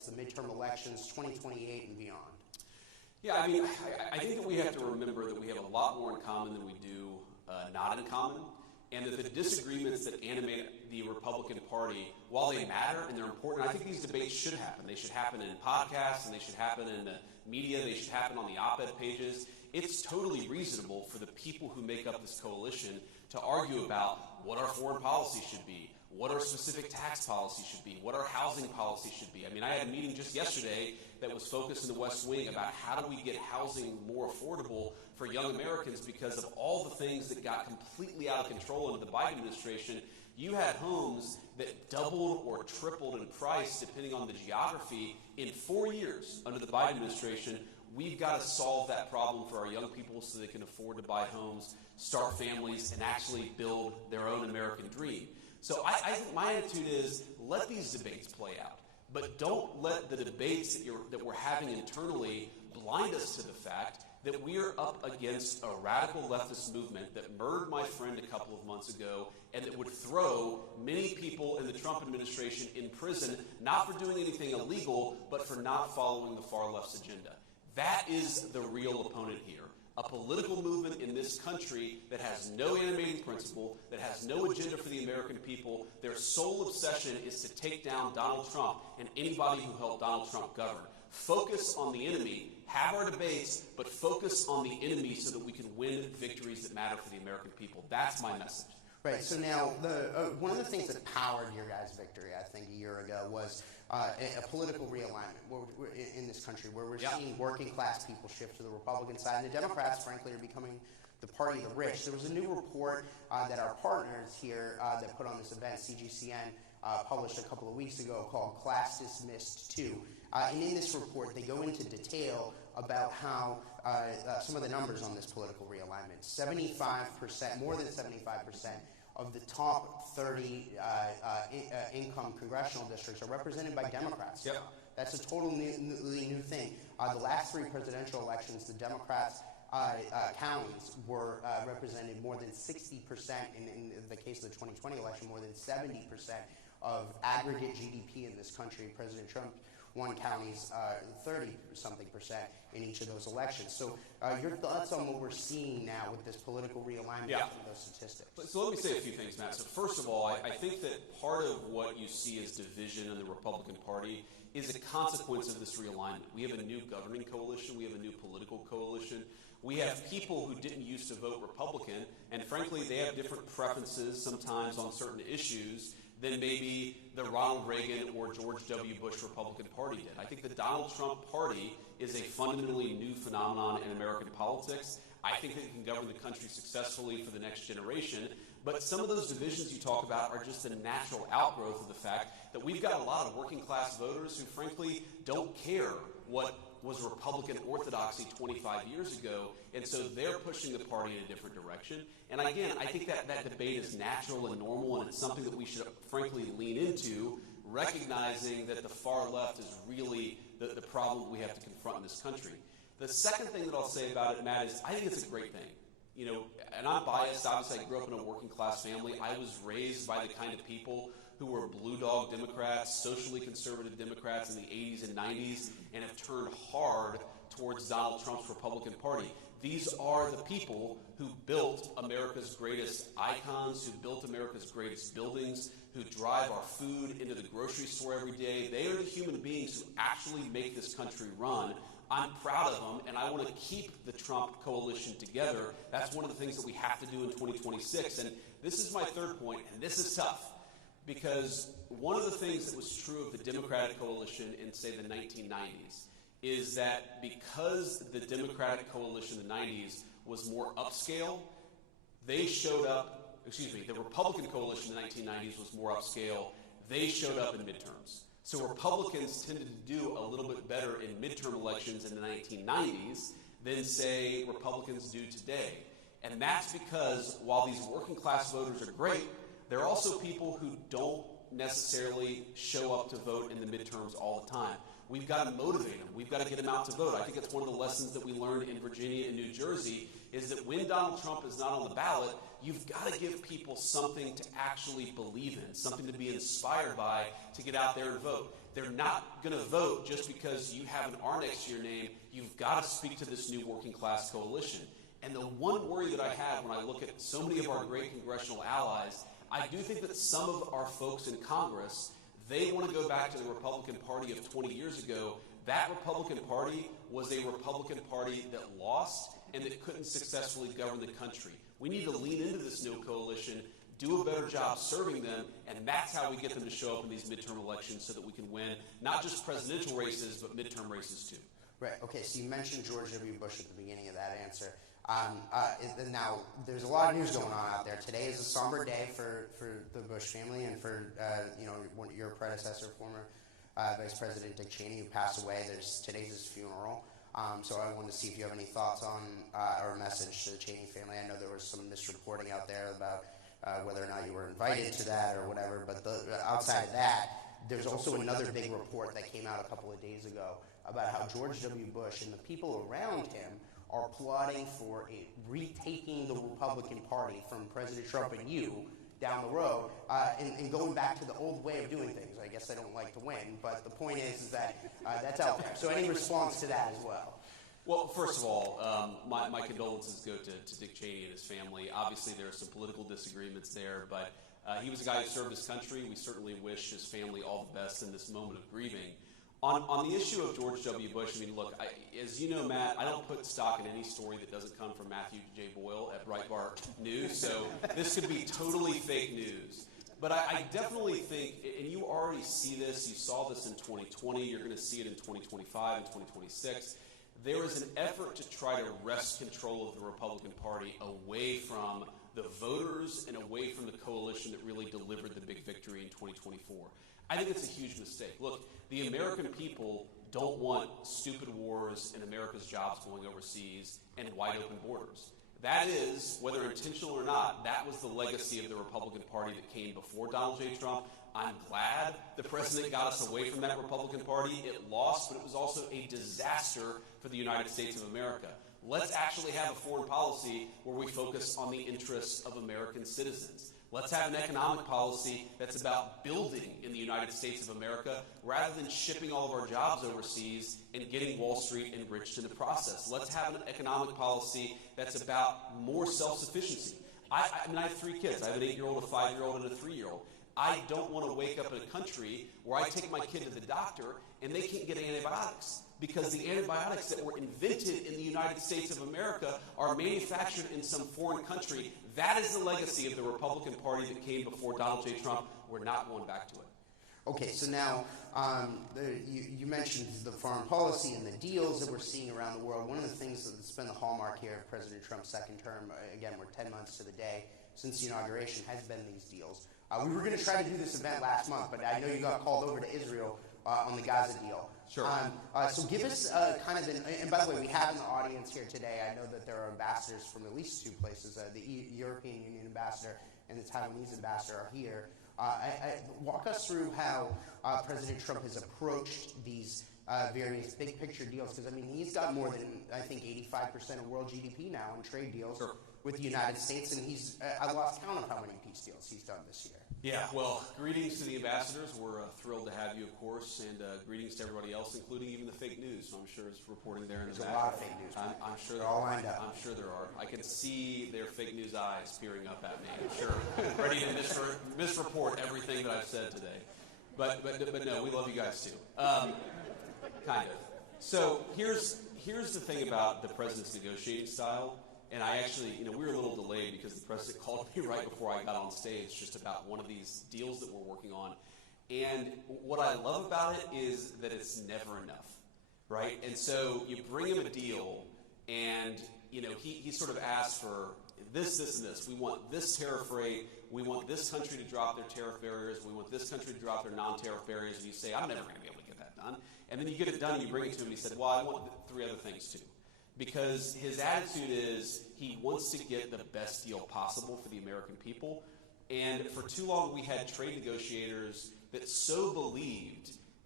the midterm elections, 2028 and beyond? Yeah, I mean, I think that we have to remember that we have a lot more in common than we do not in common, and that the disagreements that animate the Republican Party, while they matter and they're important, I think these debates should happen. They should happen in podcasts, and they should happen in the media, they should happen on the op-ed pages. It's totally reasonable for the people who make up this coalition to argue about what our foreign policy should be, what our specific tax policy should be, what our housing policy should be. I mean, I had a meeting just yesterday that was focused in the West Wing about how do we get housing more affordable for young Americans because of all the things that got completely out of control under the Biden administration. You had homes that doubled or tripled in price depending on the geography in 4 years under the Biden administration. We've got to solve that problem for our young people so they can afford to buy homes, start families, and actually build their own American dream. So I think my attitude is let these debates play out, but don't let the debates that we're having internally blind us to the fact that we are up against a radical leftist movement that murdered my friend a couple of months ago and that would throw many people in the Trump administration in prison, not for doing anything illegal, but for not following the far left's agenda. That is the real opponent here. A political movement in this country that has no animating principle, that has no agenda for the American people. Their sole obsession is to take down Donald Trump and anybody who helped Donald Trump govern. Focus on the enemy, have our debates, but focus on the enemy so that we can win victories that matter for the American people. That's my message. Right. So now, one of the things that powered your guys' victory, I think, a year ago was a political realignment in this country, where we're seeing working-class people shift to the Republican side, and the Democrats, frankly, are becoming the party of the rich. There was a new report that our partners here that put on this event, CGCN, published a couple of weeks ago called Class Dismissed 2. And in this report, they go into detail about how some of the numbers on this political realignment. 75%, more than 75% of the top 30 income congressional districts are represented by Democrats. Yep. That's a totally new thing. The last three presidential elections, the Democrats' counties were represented more than 60%, in the case of the 2020 election, more than 70% of aggregate GDP in this country. President Trump won counties 30-something% in each of those elections. So your thoughts on what we're seeing now with this political realignment of those statistics? So let me say a few things, Matt. So first of all, I think that part of what you see as division in the Republican Party is a consequence of this realignment. We have a new governing coalition. We have a new political coalition. We have people who didn't used to vote Republican, and frankly, they have different preferences sometimes on certain issues than maybe the Ronald Reagan or George W. Bush Republican Party did. I think the Donald Trump Party is a fundamentally new phenomenon in American politics. I think that it can govern the country successfully for the next generation. But some of those divisions you talk about are just a natural outgrowth of the fact that we've got a lot of working class voters who frankly don't care what was Republican orthodoxy 25 years ago, and so they're pushing the party in a different direction. And again, I think that debate is natural and normal, and it's something that we should frankly lean into, recognizing that the far left is really the problem we have to confront in this country. The second thing that I'll say about it, Matt, is I think it's a great thing. You know, and I'm biased. Obviously, I grew up in a working class family. I was raised by the kind of people who were blue dog Democrats, socially conservative Democrats in the 80s and 90s, and have turned hard towards Donald Trump's Republican Party. These are the people who built America's greatest icons, who built America's greatest buildings, who drive our food into the grocery store every day. They are the human beings who actually make this country run. I'm proud of them, and I want to keep the Trump coalition together. That's one of the things that we have to do in 2026. And this is my third point, and this is tough. Because one of the things that was true of the Democratic coalition in, say, the 1990s is that because the Democratic coalition in the 90s was more upscale, they showed up, the Republican coalition in the 1990s was more upscale, they showed up in midterms. So Republicans tended to do a little bit better in midterm elections in the 1990s than, say, Republicans do today. And that's because while these working class voters are great, there are also people who don't necessarily show up to vote in the midterms all the time. We've got to motivate them. We've got to get them out to vote. I think it's one of the lessons that we learned in Virginia and New Jersey is that when Donald Trump is not on the ballot, you've got to give people something to actually believe in, something to be inspired by to get out there and vote. They're not going to vote just because you have an R next to your name. You've got to speak to this new working class coalition. And the one worry that I have when I look at so many of our great congressional allies, I do think that some of our folks in Congress, they want to go back to the Republican Party of 20 years ago. That Republican Party was a Republican Party that lost and that couldn't successfully govern the country. We need to lean into this new coalition, do a better job serving them, and that's how we get them to show up in these midterm elections so that we can win not just presidential races, but midterm races too. Right. Okay, so you mentioned George W. Bush at the beginning of that answer. Now, there's a lot of news going on out there. Today is a somber day for the Bush family and for your predecessor, former Vice President Dick Cheney, who passed away. Today's his funeral. So I wanted to see if you have any thoughts on or a message to the Cheney family. I know there was some misreporting out there about whether or not you were invited to that or whatever. But outside of that, there's also another big report that came out a couple of days ago about how George W. Bush and the people around him are plotting for retaking the Republican Party from President Trump and you down the road and going back to the old way of doing things. I guess I don't like to win, but the point is that that's out there. So any response to that as well? Well, first of all, my condolences go to Dick Cheney and his family. Obviously, there are some political disagreements there, but he was a guy who served his country. We certainly wish his family all the best in this moment of grieving. On the issue of George W. Bush, I mean, look, as you know, Matt, I don't put stock in any story that doesn't come from Matthew J. Boyle at Breitbart News, so this could be totally fake news. But I definitely think, and you already see this, you saw this in 2020, you're going to see it in 2025 and 2026, there is an effort to try to wrest control of the Republican Party away from the voters and away from the coalition that really delivered the big victory in 2024. I think it's a huge mistake. Look, the American people don't want stupid wars and America's jobs going overseas and wide open borders. That is, whether intentional or not, that was the legacy of the Republican Party that came before Donald J. Trump. I'm glad the president got us away from that Republican Party. It lost, but it was also a disaster for the United States of America. Let's actually have a foreign policy where we focus on the interests of American citizens. Let's have an economic policy that's about building in the United States of America rather than shipping all of our jobs overseas and getting Wall Street enriched in the process. Let's have an economic policy that's about more self-sufficiency. I mean, I have 3 kids. I have an 8-year-old, a 5-year-old, and a 3-year-old. I don't want to wake up in a country where I take my kid to the doctor and they can't get antibiotics because the antibiotics that were invented in the United States of America are manufactured in some foreign country. That is the legacy of the Republican Party that came before Donald J. Trump. We're not going back to it. Okay, so now you mentioned the foreign policy and the deals that we're seeing around the world. One of the things that's been the hallmark here of President Trump's second term, again, we're 10 months to the day since the inauguration, has been these deals. We were going to try to do this event last month, but I know you got called over to Israel on the Gaza deal. Sure. So give us kind of and by the way, we have in the audience here today, I know that there are ambassadors from at least 2 places. The European Union ambassador and the Taiwanese ambassador are here. Walk us through how President Trump has approached these various big picture deals, because I mean he's got more than I think 85% of world GDP now in trade deals with the United States, and I lost count of how many peace deals he's done this year. Yeah, well, greetings to the ambassadors. We're thrilled to have you, of course, and greetings to everybody else, including even the fake news. So I'm sure it's reporting there in the back. There's a lot of fake news. I'm sure they're all lined up. I'm sure there are. I can see their fake news eyes peering up at me. I'm sure, ready to misreport everything that I've said today. But no, we love you guys too. Kind of. So here's the thing about the president's negotiating style. And I actually, we were a little delayed because the president called me right before I got on stage just about one of these deals that we're working on. And what I love about it is that it's never enough, right? And so you bring him a deal and, he sort of asks for this, and this. We want this tariff rate. We want this country to drop their tariff barriers. We want this country to drop their non-tariff barriers. And you say, I'm never going to be able to get that done. And then you get it done and you bring it to him and he said, well, I want 3 other things too. Because his attitude is he wants to get the best deal possible for the American people. And for too long, we had trade negotiators that so believed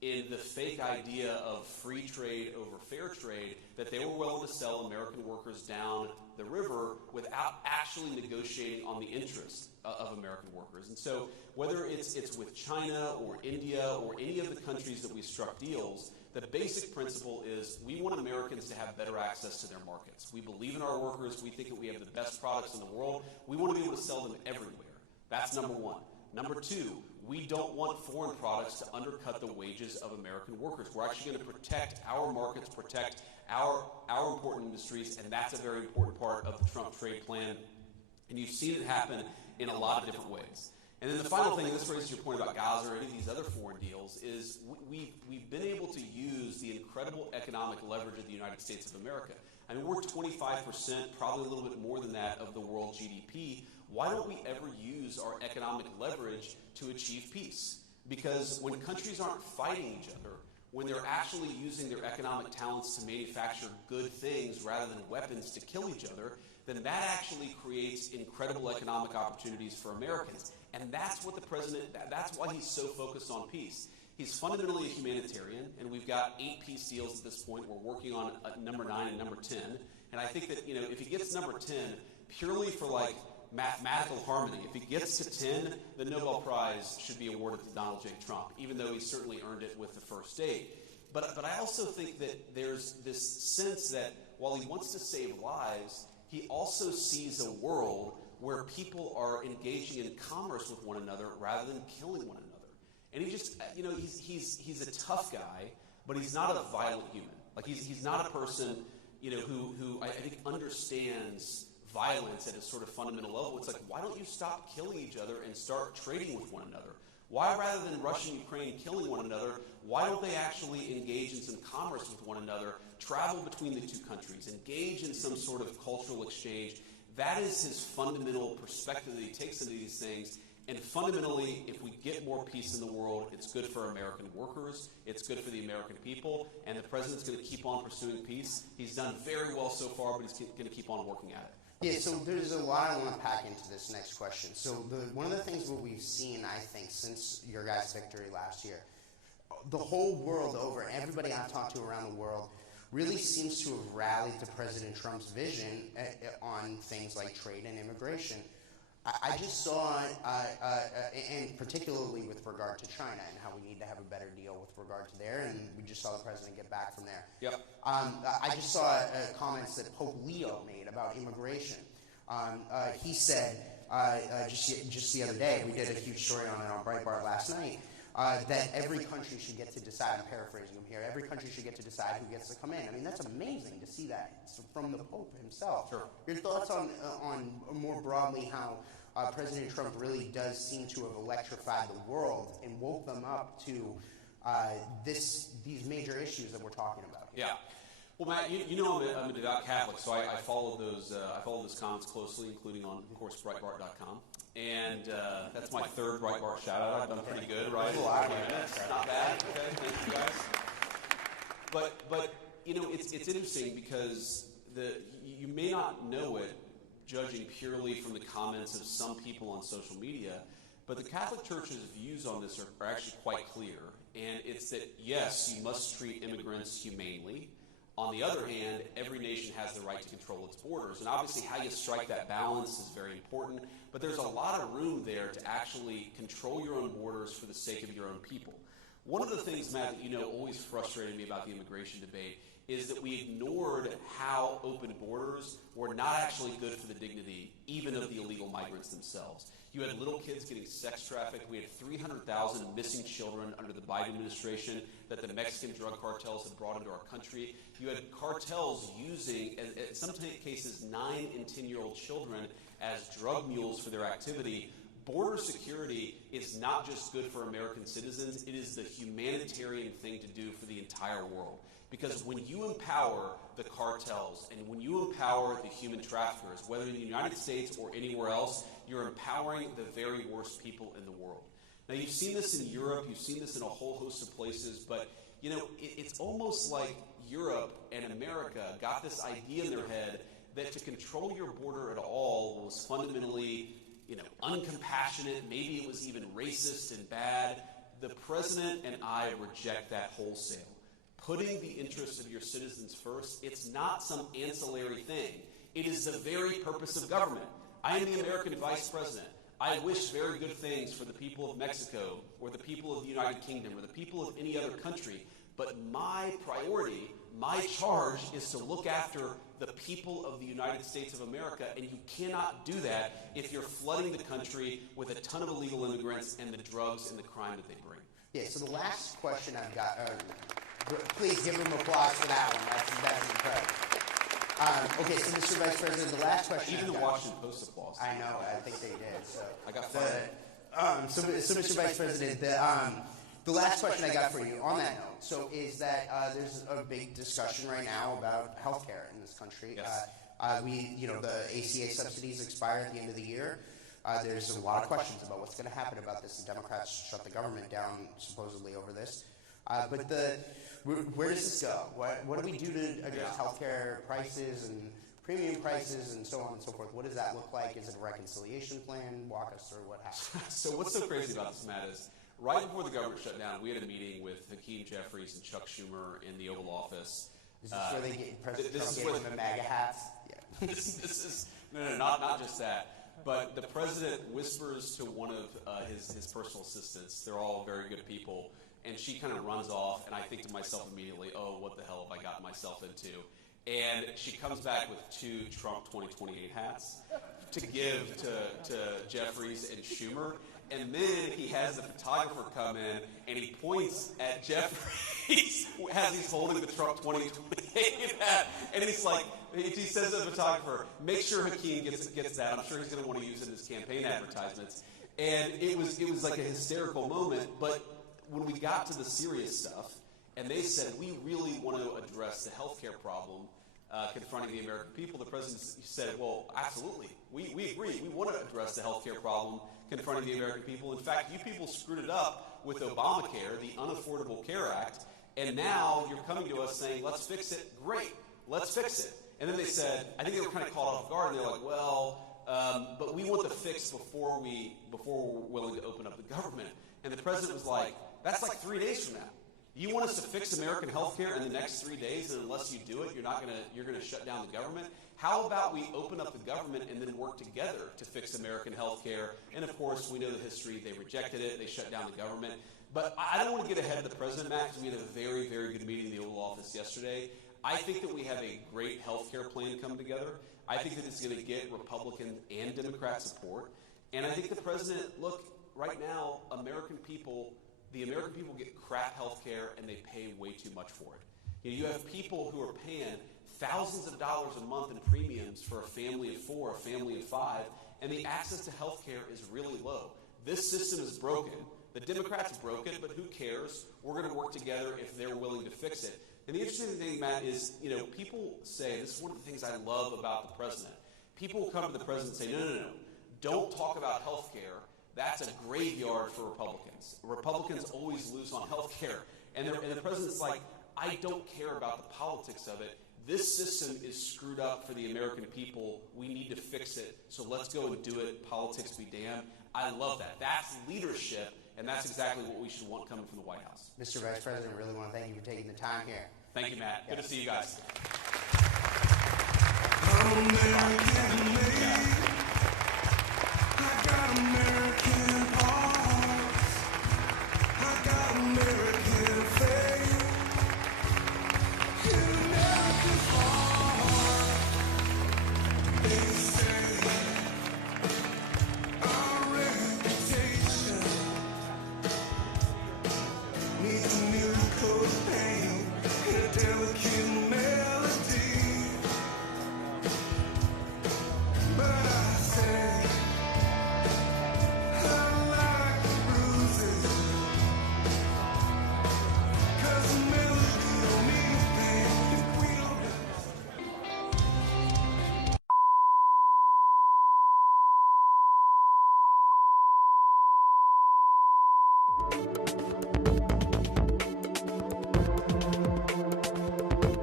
in the fake idea of free trade over fair trade that they were willing to sell American workers down the river without actually negotiating on the interests of American workers. And so whether it's with China or India or any of the countries that we struck deals, the basic principle is we want Americans to have better access to their markets. We believe in our workers. We think that we have the best products in the world. We want to be able to sell them everywhere. That's number one. Number two, we don't want foreign products to undercut the wages of American workers. We're actually going to protect our markets, protect our important industries, and that's a very important part of the Trump trade plan. And you've seen it happen in a lot of different ways. And then the final thing, and this raises your point about Gaza or any of these other foreign deals, is we've been able to use the incredible economic leverage of the United States of America. I mean, we're 25%, probably a little bit more than that, of the world GDP. Why don't we ever use our economic leverage to achieve peace? Because when countries aren't fighting each other, when they're actually using their economic talents to manufacture good things rather than weapons to kill each other, then that actually creates incredible economic opportunities for Americans. And that's what the president, that's why he's so focused on peace. He's fundamentally a humanitarian, and we've got 8 peace deals at this point. We're working on number 9 and number 10. And I think that, if he gets number 10, purely for like mathematical harmony, if he gets to 10, the Nobel Prize should be awarded to Donald J. Trump, even though he certainly earned it with the first 8. But I also think that there's this sense that while he wants to save lives, he also sees a world where people are engaging in commerce with one another rather than killing one another. And he just, he's a tough guy, but he's not a violent human. Like he's not a person, who I think understands violence at a sort of fundamental level. It's like, why don't you stop killing each other and start trading with one another? Why, rather than Russia and Ukraine killing one another, why don't they actually engage in some commerce with one another, travel between the two countries, engage in some sort of cultural exchange? That is his fundamental perspective that he takes into these things. And fundamentally, if we get more peace in the world, it's good for American workers, it's good for the American people, and the president's going to keep on pursuing peace. He's done very well so far, but he's going to keep on working at it. Yeah, so there's a lot I want to pack into this next question. So one of the things that we've seen, I think, since your guys' victory last year, the whole world over, everybody I've talked to around the world, really seems to have rallied to President Trump's vision on things like trade and immigration. I just saw, and particularly with regard to China and how we need to have a better deal with regard to there, and we just saw the president get back from there. Yep. I just saw comments that Pope Leo made about immigration. He said, just the other day, we did a huge story on it on Breitbart last night, that every country should get to decide, I'm paraphrasing him here, every country should get to decide who gets to come in. I mean, that's amazing to see that from the Pope himself. Sure. Your thoughts on more broadly how President Trump really does seem to have electrified the world and woke them up to these major issues that we're talking about here. Yeah. Well, Matt, I'm a devout Catholic, so I follow those comments closely, including on, of course, Breitbart.com. And that's my 3rd Breitbart shout-out. I've done pretty good, right? Not bad. Okay, thank you guys. But it's interesting because you may not know it, judging purely from the comments of some people on social media, but the Catholic Church's views on this are actually quite clear. And it's that, yes, you must treat immigrants humanely. On the other hand, every nation has the right to control its borders. And obviously how you strike that balance is very important. But there's a lot of room there to actually control your own borders for the sake of your own people. One of the things, Matt, that always frustrated me about the immigration debate is that we ignored how open borders were not actually good for the dignity even of the illegal migrants themselves. You had little kids getting sex trafficked. We had 300,000 missing children under the Biden administration that the Mexican drug cartels had brought into our country. You had cartels using, in some cases, 9 and 10-year-old children as drug mules for their activity. Border security is not just good for American citizens, it is the humanitarian thing to do for the entire world. Because when you empower the cartels and when you empower the human traffickers, whether in the United States or anywhere else, you're empowering the very worst people in the world. Now, you've seen this in Europe, you've seen this in a whole host of places, but it's almost like Europe and America got this idea in their head that to control your border at all was fundamentally uncompassionate, maybe it was even racist and bad. the president and I reject that wholesale. Putting the interests of your citizens first, it's not some ancillary thing. It is the very purpose of government. I am the American vice president. I wish very good things for the people of Mexico or the people of the United Kingdom or the people of any other country. But my priority, my charge is to look after the people of the United States of America, and you cannot do that if you're flooding the country with a ton of illegal immigrants and the drugs and the crime that they bring. Yeah, so the last question I've got, please give him applause for that one. That's incredible. Okay, so Mr. Vice President, the last question. Even the Washington Post applause. I know, I think they did. So I got fired. So Mr. Vice President, the last question I got for you on that note, so is that there's a big discussion right now about healthcare in this country. Yes. The ACA subsidies expire at the end of the year. There's a lot of questions about what's going to happen about this. The Democrats shut the government down supposedly over this. But where does this go? What do we do to address healthcare prices and premium prices and so on and so forth? What does that look like? Is it a reconciliation plan? Walk us through what happened. So what's so crazy about this, Matt, is right before the government shut down, we had a meeting with Hakeem Jeffries and Chuck Schumer in the Oval Office. Is this where they get President Trump gave them the MAGA hats? Yeah. this is not just that. But the president whispers to one of his personal assistants. They're all very good people. And she kind of runs off, and I think to myself immediately, oh, what the hell have I gotten myself into? And she comes back with 2 Trump 2028 hats to give to Jeffries and Schumer. And then he has the photographer come in, and he points at Jeffries as he's holding the Trump 2028 hat. And he's like, he says to the photographer, make sure Hakeem gets that. I'm sure he's going to want to use it in his campaign advertisements. And it was like a hysterical moment. But when we got to the serious stuff, and they said, we really want to address the healthcare problem confronting the American people, the president said, well, absolutely. We agree. We want to address the healthcare problem confronting the American people. In fact, you people screwed it up with Obamacare, the Unaffordable Care Act, and now you're coming to us saying, let's fix it. Great. Let's fix it. And then they said, I think they were kind of caught off guard, and they're like, well, but we want the fix before we're willing to open up the government. And the president was like, that's like 3 days from now. You want us to fix American health care in the next 3 days, and unless you do it, you're gonna shut down the government? How about we open up the government and then work together to fix American health care? And of course, we know the history. They rejected it. They shut down the government. But I don't want to get ahead of the president, Matt, because we had a very, very good meeting in the Oval Office yesterday. I think that we have a great health care plan come together. I think that it's going to get Republican and Democrat support. And I think the president, look, right now, the American people get crap health care, and they pay way too much for it. You have people who are paying thousands of dollars a month in premiums for a family of 4, a family of 5, and the access to health care is really low. This system is broken. The Democrats broke it, but who cares? We're going to work together if they're willing to fix it. And the interesting thing, Matt, is, people say, this is one of the things I love about the president. People will come to the president and say, no. Don't talk about health care. That's a graveyard for Republicans. Republicans always lose on health care. And the president's like, I don't care about the politics of it. This system is screwed up for the American people. We need to fix it. So let's go and do it. Politics be damned. I love that. That's leadership, and that's exactly what we should want coming from the White House. Mr. Vice President, I really want to thank you for taking the time here. Thank you, Matt. Good to see you guys.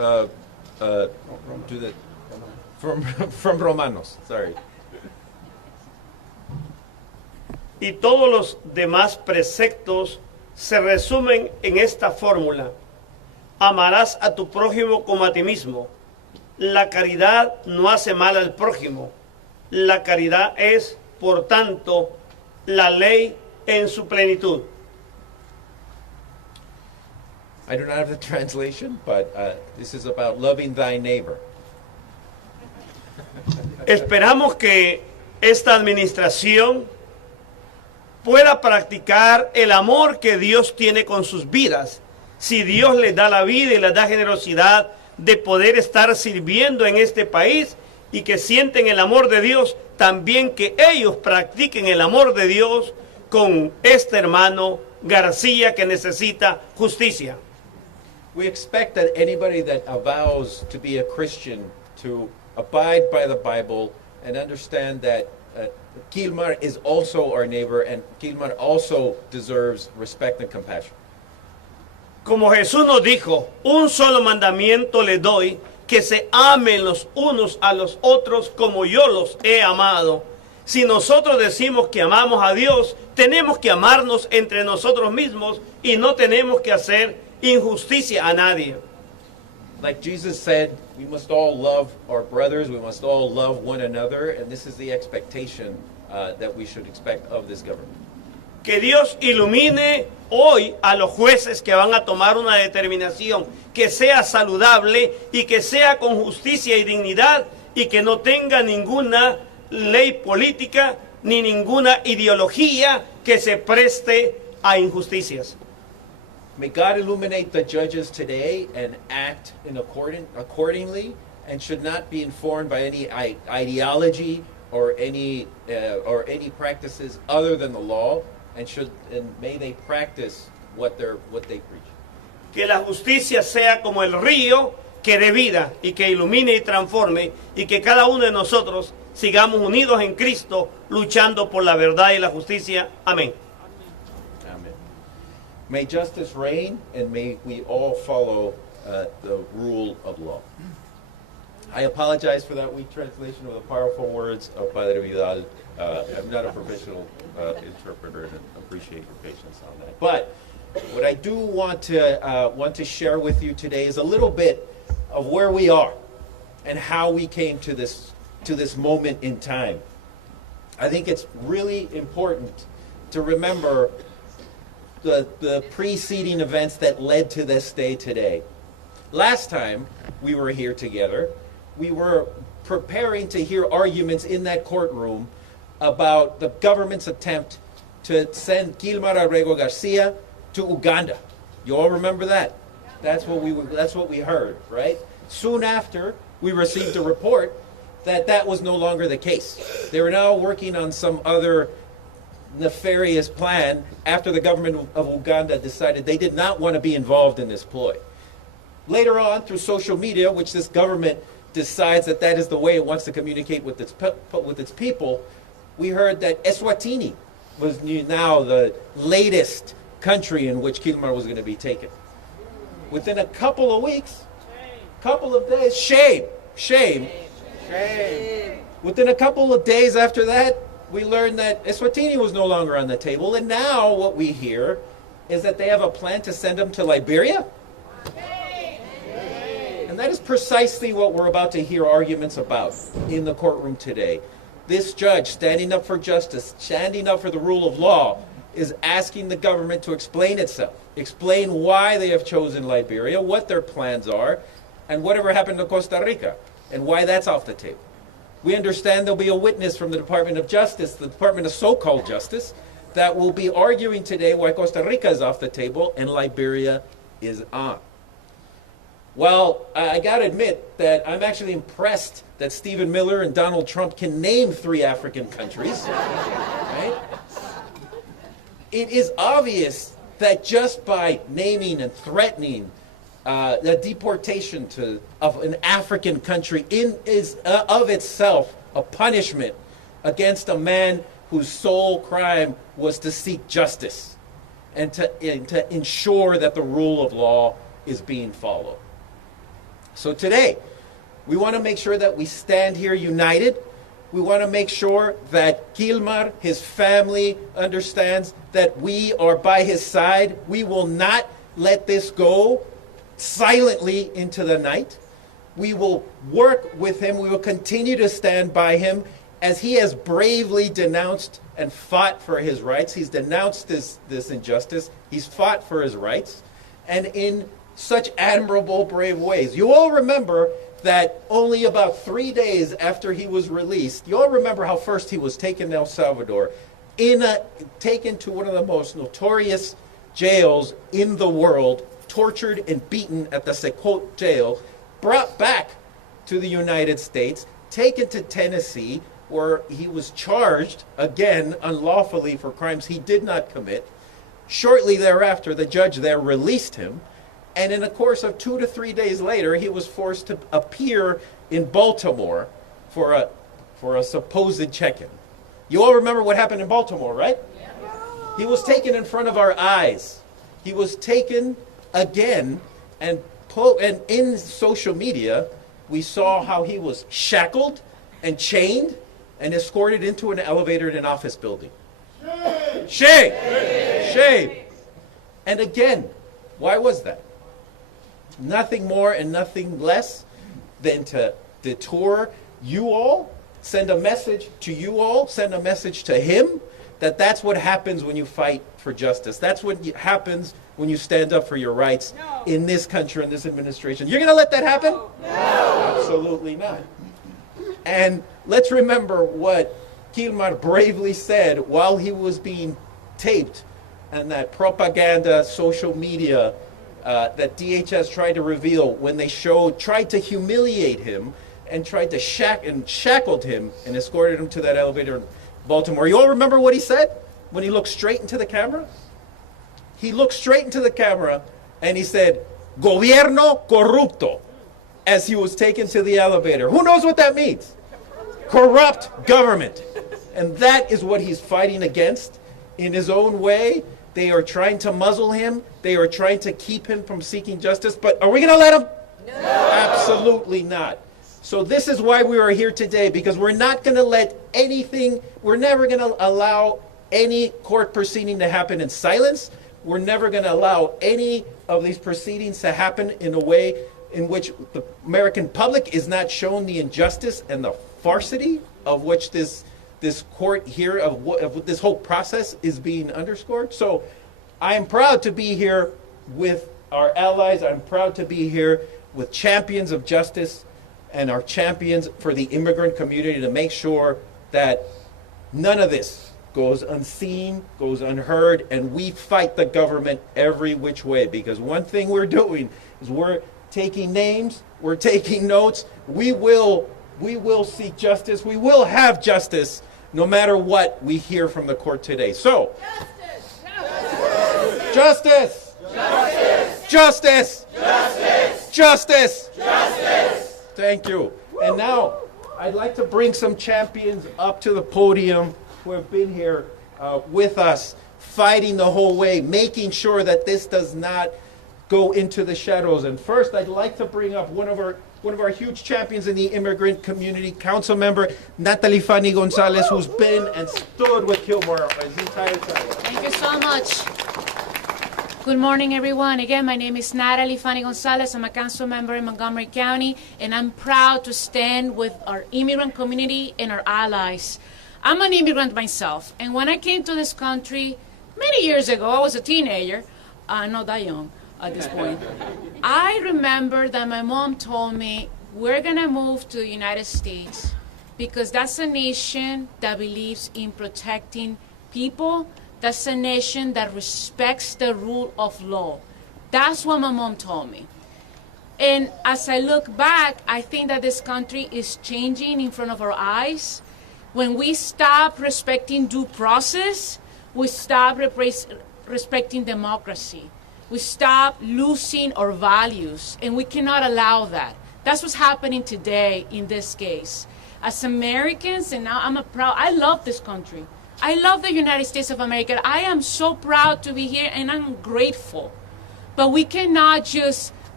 do that from Romanos. Sorry. Y todos los demás preceptos se resumen en esta fórmula: amarás a tu prójimo como a ti mismo. La caridad no hace mal al prójimo. La caridad es, por tanto, la ley en su plenitud. I do not have the translation, but this is about loving thy neighbor. Esperamos que esta administración pueda practicar el amor que Dios tiene con sus vidas. Si Dios les da la vida y les da generosidad de poder estar sirviendo en este país y que sienten el amor de Dios, también que ellos practiquen el amor de Dios con este hermano García que necesita justicia. We expect that anybody that avows to be a Christian to abide by the Bible and understand that Kilmar is also our neighbor and Kilmar also deserves respect and compassion. Como Jesús nos dijo, un solo mandamiento le doy, que se amen los unos a los otros como yo los he amado. Si nosotros decimos que amamos a Dios, tenemos que amarnos entre nosotros mismos y no tenemos que hacer injusticia a nadie. Like Jesus said, we must all love our brothers, we must all love one another, and this is the expectation that we should expect of this government. Que Dios ilumine hoy a los jueces que van a tomar una determinación que sea saludable y que sea con justicia y dignidad y que no tenga ninguna ley política ni ninguna ideología que se preste a injusticias. May God illuminate the judges today and act in accordingly and should not be informed by any ideology or any practices other than the law, and may they practice what they preach. Que la justicia sea como el río que dé vida y que ilumine y transforme, y que cada uno de nosotros sigamos unidos en Cristo luchando por la verdad y la justicia. Amén. Amen. May justice reign and may we all follow the rule of law. I apologize for that weak translation of the powerful words of Padre Vidal. I'm not a professional interpreter and appreciate your patience on that. But what I do want to share with you today is a little bit of where we are and how we came to this moment in time. I think it's really important to remember the preceding events that led to this day today. Last time we were here together, we were preparing to hear arguments in that courtroom about the government's attempt to send Kilmar Arrego Garcia to Uganda. You all remember that? That's what we heard, right? Soon after, we received a report that was no longer the case. They were now working on some other nefarious plan after the government of Uganda decided they did not want to be involved in this ploy. Later on, through social media, which this government decides that is the way it wants to communicate with its people, we heard that Eswatini was now the latest country in which Kilmar was going to be taken. Within a couple of weeks, couple of days, shame. Within a couple of days after that, we learned that Eswatini was no longer on the table, and now what we hear is that they have a plan to send him to Liberia. And that is precisely what we're about to hear arguments about in the courtroom today. This judge, standing up for justice, standing up for the rule of law, is asking the government to explain itself, explain why they have chosen Liberia, what their plans are, and whatever happened to Costa Rica, and why that's off the table. We understand there'll be a witness from the Department of Justice, the Department of so-called Justice, that will be arguing today why Costa Rica is off the table and Liberia is on. Well, I got to admit that I'm actually impressed that Stephen Miller and Donald Trump can name 3 African countries. Right? It is obvious that just by naming and threatening the deportation of an African country is of itself a punishment against a man whose sole crime was to seek justice and to ensure that the rule of law is being followed. So today, we want to make sure that we stand here united. We want to make sure that Kilmar, his family, understands that we are by his side. We will not let this go silently into the night. We will work with him. We will continue to stand by him as he has bravely denounced and fought for his rights. He's denounced this injustice. He's fought for his rights, and in such admirable, brave ways. You all remember that only about 3 days after he was released, you all remember how first he was taken to El Salvador, taken to one of the most notorious jails in the world, tortured and beaten at the Secot jail, brought back to the United States, taken to Tennessee, where he was charged, again, unlawfully for crimes he did not commit. Shortly thereafter, the judge there released him, and in the course of 2 to 3 days later, he was forced to appear in Baltimore for a supposed check-in. You all remember what happened in Baltimore, right? Yeah. He was taken in front of our eyes. He was taken again, and in social media, we saw how he was shackled and chained and escorted into an elevator in an office building. Shame! Shame! And again, why was that? Nothing more and nothing less than to detour you all, send a message to you all, send a message to him, that's what happens when you fight for justice. That's what happens when you stand up for your rights in this country, in this administration. You're going to let that happen? No. Absolutely not. And let's remember what Kilmar bravely said while he was being taped and that propaganda social media that DHS tried to reveal when they tried to humiliate him and tried to shackled him and escorted him to that elevator in Baltimore. You all remember what he said when he looked straight into the camera? He looked straight into the camera and he said, "Gobierno corrupto," as he was taken to the elevator. Who knows what that means? Corrupt government. And that is what he's fighting against in his own way. They are trying to muzzle him. They are trying to keep him from seeking justice. But are we going to let him? No. Absolutely not. So this is why we are here today, because we're not going to let anything, we're never going to allow any court proceeding to happen in silence. We're never going to allow any of these proceedings to happen in a way in which the American public is not shown the injustice and the farcity of which this court here, of this whole process is being underscored. So I am proud to be here with our allies. I'm proud to be here with champions of justice and our champions for the immigrant community to make sure that none of this goes unseen, goes unheard, and we fight the government every which way. Because one thing we're doing is we're taking names, we're taking notes. We will seek justice. We will have justice no matter what we hear from the court today. So, justice! Justice! Justice! Justice! Justice! Justice! Thank you. And now, I'd like to bring some champions up to the podium who have been here with us, fighting the whole way, making sure that this does not go into the shadows. And first, I'd like to bring up one of our huge champions in the immigrant community, Council Member Natalie Fanny Gonzalez, who's been and stood with Kilmar his entire time. Thank you so much. Good morning, everyone. Again, my name is Natalie Fanny Gonzalez. I'm a council member in Montgomery County, and I'm proud to stand with our immigrant community and our allies. I'm an immigrant myself, and when I came to this country many years ago, I was a teenager, not that young at this point. I remember that my mom told me, we're gonna move to the United States because that's a nation that believes in protecting people. That's a nation that respects the rule of law. That's what my mom told me. And as I look back, I think that this country is changing in front of our eyes. When we stop respecting due process, we stop respecting democracy. We stop losing our values, and we cannot allow that. That's what's happening today in this case. As Americans, and now I love this country. I love the United States of America. I am so proud to be here, and I'm grateful. But we cannot just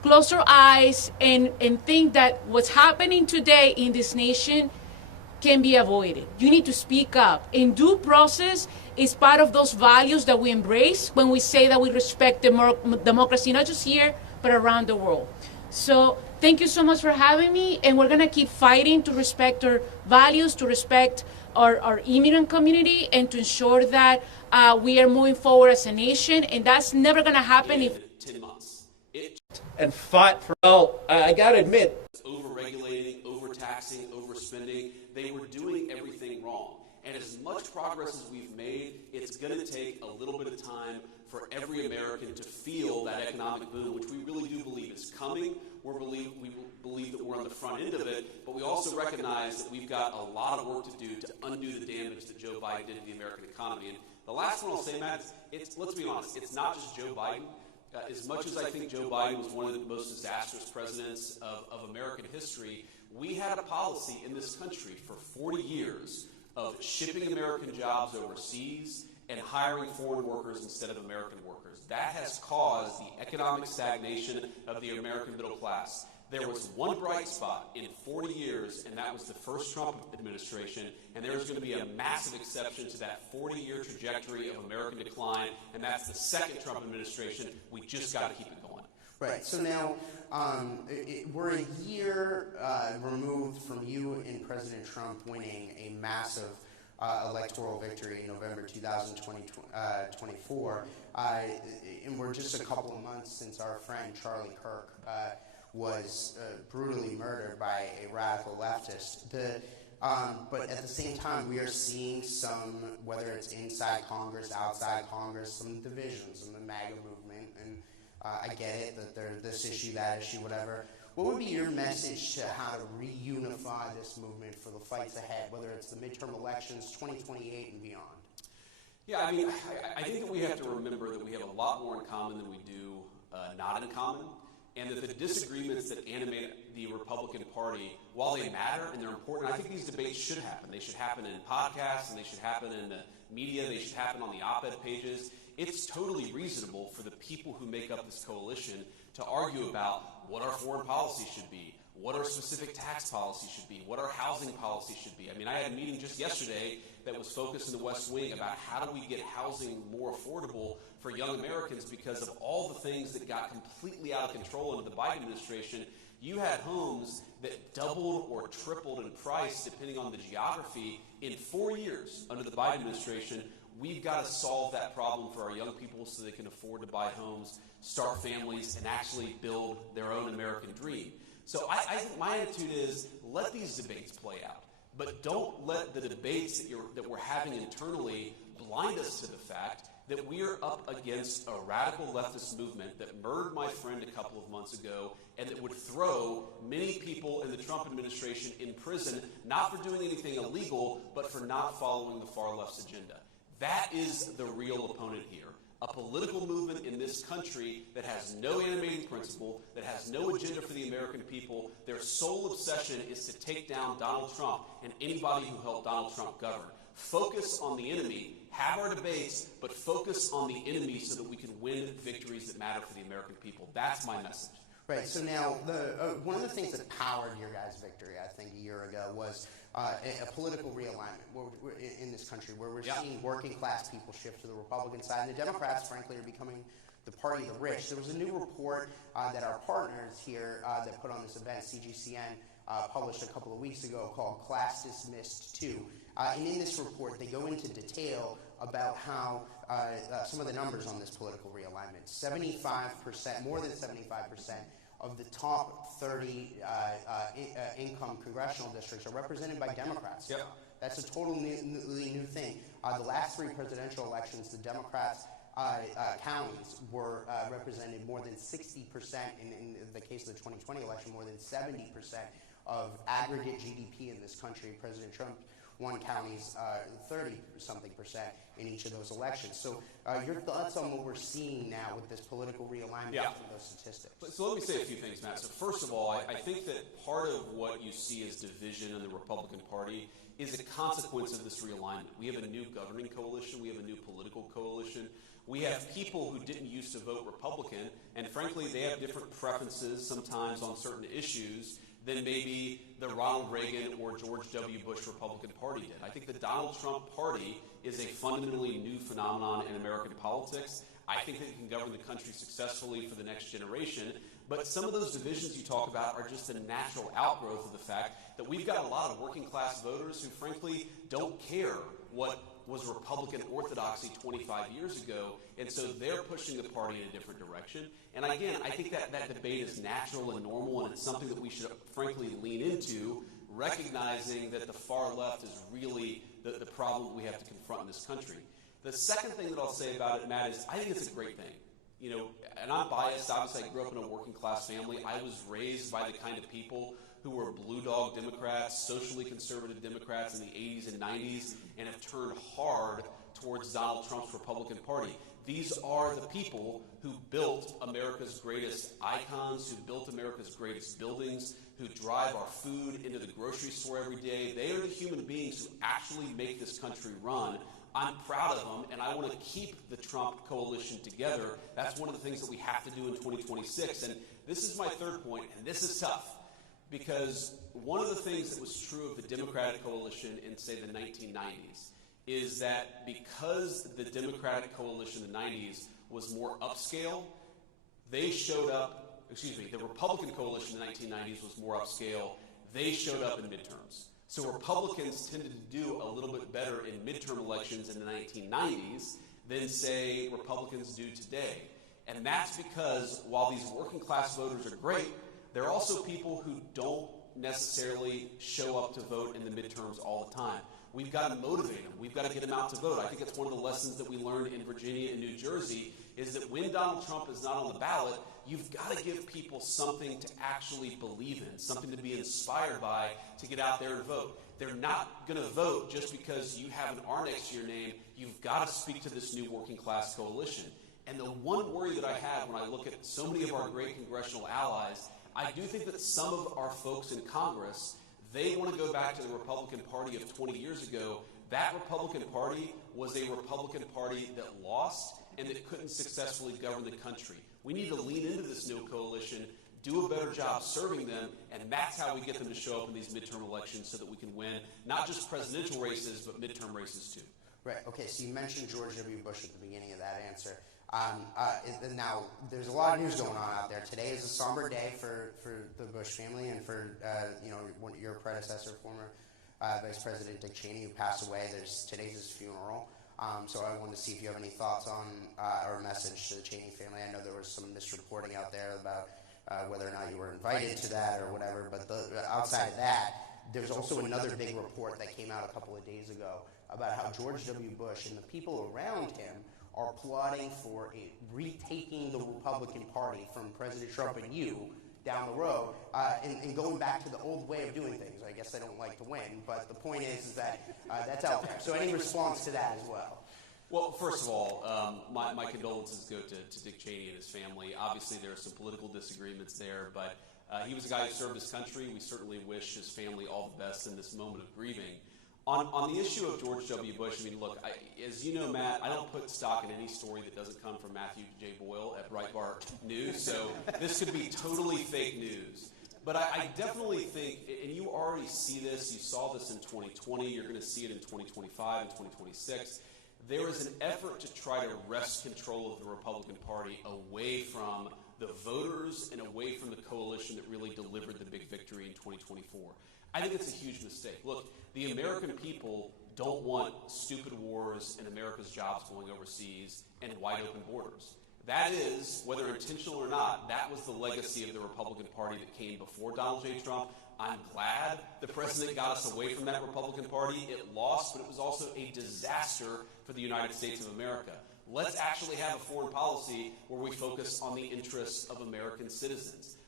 close our eyes and think that what's happening today in this nation can be avoided. You need to speak up. And due process is part of those values that we embrace when we say that we respect democracy, not just here, but around the world. So thank you so much for having me, and we're going to keep fighting to respect our values, to respect our immigrant community, and to ensure that we are moving forward as a nation, and that's never going to happen if 10 months. And fought for, well, I got to admit, Over-regulating, overtaxing, overspending, they were doing everything wrong. And as much progress as we've made, it's going to take a little bit of time for every American to feel that economic boom, which we really do believe is coming. We believe that we're on the front end of it, but we also recognize that we've got a lot of work to do to undo the damage that Joe Biden did to the American economy. And the last one I'll say, Matt, is let's be honest, it's not just Joe Biden. As much as I think Joe Biden was one of the most disastrous presidents of American history, we had a policy in this country for 40 years of shipping American jobs overseas and hiring foreign workers instead of American workers. That has caused the economic stagnation of the American middle class. There was one bright spot in 40 years, and that was the first Trump administration, and there's going to be a massive exception to that 40-year trajectory of American decline, and that's the second Trump administration. We just got to keep it going. Right. So now we're a year removed from you and President Trump winning a massive electoral victory in November 2024, and we're just a couple of months since our friend Charlie Kirk was brutally murdered by a radical leftist. But at the same time, we are seeing some, whether it's inside Congress, outside Congress, some divisions in the MAGA movement, and I get it that there's this issue, that issue, whatever. What would be your message to how to reunify this movement for the fights ahead, whether it's the midterm elections, 2028 and beyond? Yeah, I mean, I think that we have to remember that we have a lot more in common than we do not in common, and that the disagreements that animate the Republican Party, while they matter and they're important, I think these debates should happen. They should happen in podcasts, and they should happen in the media, they should happen on the op-ed pages. It's totally reasonable for the people who make up this coalition to argue about what our foreign policy should be, what our specific tax policy should be, what our housing policy should be. I mean, I had a meeting just yesterday that was focused in the West Wing about how do we get housing more affordable for young Americans because of all the things that got completely out of control under the Biden administration. You had homes that doubled or tripled in price depending on the geography in 4 years under the Biden administration. We've got to solve that problem for our young people so they can afford to buy homes, start families, and actually build their own American dream. So I think my attitude is let these debates play out, but don't let the debates that we're having internally blind us to the fact that we are up against a radical leftist movement that murdered my friend a couple of months ago and that would throw many people in the Trump administration in prison, not for doing anything illegal, but for not following the far left's agenda. That is the real opponent here. A political movement in this country that has no animating principle, that has no agenda for the American people. Their sole obsession is to take down Donald Trump and anybody who helped Donald Trump govern. Focus on the enemy, have our debates, but focus on the enemy so that we can win victories that matter for the American people. That's my message. Right. So now, one of the things that powered your guys' victory, I think, a year ago was a political realignment in this country, where we're seeing working-class people shift to the Republican side, and the Democrats, frankly, are becoming the party of the rich. There was a new report that our partners here that put on this event, CGCN, published a couple of weeks ago called Class Dismissed 2. And in this report, they go into detail about how some of the numbers on this political realignment. 75%, more than 75% of the top 30 income congressional districts are represented by Democrats. Yep. That's a totally new thing. The last three presidential elections, the Democrats counties were represented more than 60%, in the case of the 2020 election, more than 70% of aggregate GDP in this country. President Trump one county's 30-something% in each of those elections. So your thoughts on what we're seeing now with this political realignment from those statistics? So let me say a few things, Matt. So first of all, I think that part of what you see as division in the Republican Party is a consequence of this realignment. We have a new governing coalition. We have a new political coalition. We have people who didn't used to vote Republican, and frankly, they have different preferences sometimes on certain issues than maybe the Ronald Reagan or George W. Bush Republican Party did. I think the Donald Trump Party is a fundamentally new phenomenon in American politics. I think that it can govern the country successfully for the next generation. But some of those divisions you talk about are just a natural outgrowth of the fact that we've got a lot of working class voters who frankly don't care what was Republican orthodoxy 25 years ago, and so they're pushing the party in a different direction. And again, I think that debate is natural and normal, and it's something that we should frankly lean into, recognizing that the far left is really the problem we have to confront in this country. The second thing that I'll say about it, Matt, is I think it's a great thing. You know, and I'm biased. Obviously, I grew up in a working class family. I was raised by the kind of people who were blue dog Democrats, socially conservative Democrats in the 80s and 90s, and have turned hard towards Donald Trump's Republican Party. These are the people who built America's greatest icons, who built America's greatest buildings, who drive our food into the grocery store every day. They are the human beings who actually make this country run. I'm proud of them, and I want to keep the Trump coalition together. That's one of the things that we have to do in 2026. And this is my third point, and this is tough, because one of the things that was true of the Democratic coalition in, say, the 1990s is that because the Democratic coalition in the 90s was more upscale, they showed up, the Republican coalition in the 1990s was more upscale, they showed up in midterms. So Republicans tended to do a little bit better in midterm elections in the 1990s than, say, Republicans do today. And that's because while these working class voters are great, there are also people who don't necessarily show up to vote in the midterms all the time. We've got to motivate them. We've got to get them out to vote. I think it's one of the lessons that we learned in Virginia and New Jersey is that when Donald Trump is not on the ballot, you've got to give people something to actually believe in, something to be inspired by to get out there and vote. They're not going to vote just because you have an R next to your name. You've got to speak to this new working class coalition. And the one worry that I have when I look at so many of our great congressional allies, I do think that some of our folks in Congress, they want to go back to the Republican Party of 20 years ago. That Republican Party was a Republican Party that lost and that couldn't successfully govern the country. We need to lean into this new coalition, do a better job serving them, and that's how we get them to show up in these midterm elections so that we can win not just presidential races, but midterm races too. Right. Okay, so you mentioned George W. Bush at the beginning of that answer. Now, there's a lot of news going on out there. Today is a somber day for the Bush family and for your predecessor, former Vice President Dick Cheney, who passed away. Today's his funeral. So I wanted to see if you have any thoughts on or a message to the Cheney family. I know there was some misreporting out there about whether or not you were invited to that or whatever. But outside of that, there's also another big report that came out a couple of days ago about how George W. Bush and the people around him are plotting for retaking the Republican Party from President Trump and you down the road and going back to the old way of doing things. I guess they don't like to win, but the point is that that's out there. So any response to that as well? Well, first of all, my condolences go to Dick Cheney and his family. Obviously, there are some political disagreements there, but he was a guy who served his country. We certainly wish his family all the best in this moment of grieving. On the issue of George W. Bush, I mean, look, as you know, Matt, I don't put stock in any story that doesn't come from Matthew J. Boyle at Breitbart News, so this could be totally fake news. But I definitely think, and you already see this, you saw this in 2020, you're going to see it in 2025 and 2026, there is an effort to try to wrest control of the Republican Party away from the voters and away from the coalition that really delivered the big victory in 2024. I think it's a huge mistake. Look, the American people don't want stupid wars and America's jobs going overseas and wide open borders. That is, whether intentional or not, that was the legacy of the Republican Party that came before Donald J. Trump. I'm glad the president got us away from that Republican Party. It lost, but it was also a disaster for the United States of America. Let's actually have a foreign policy where we focus on the interests of American citizens.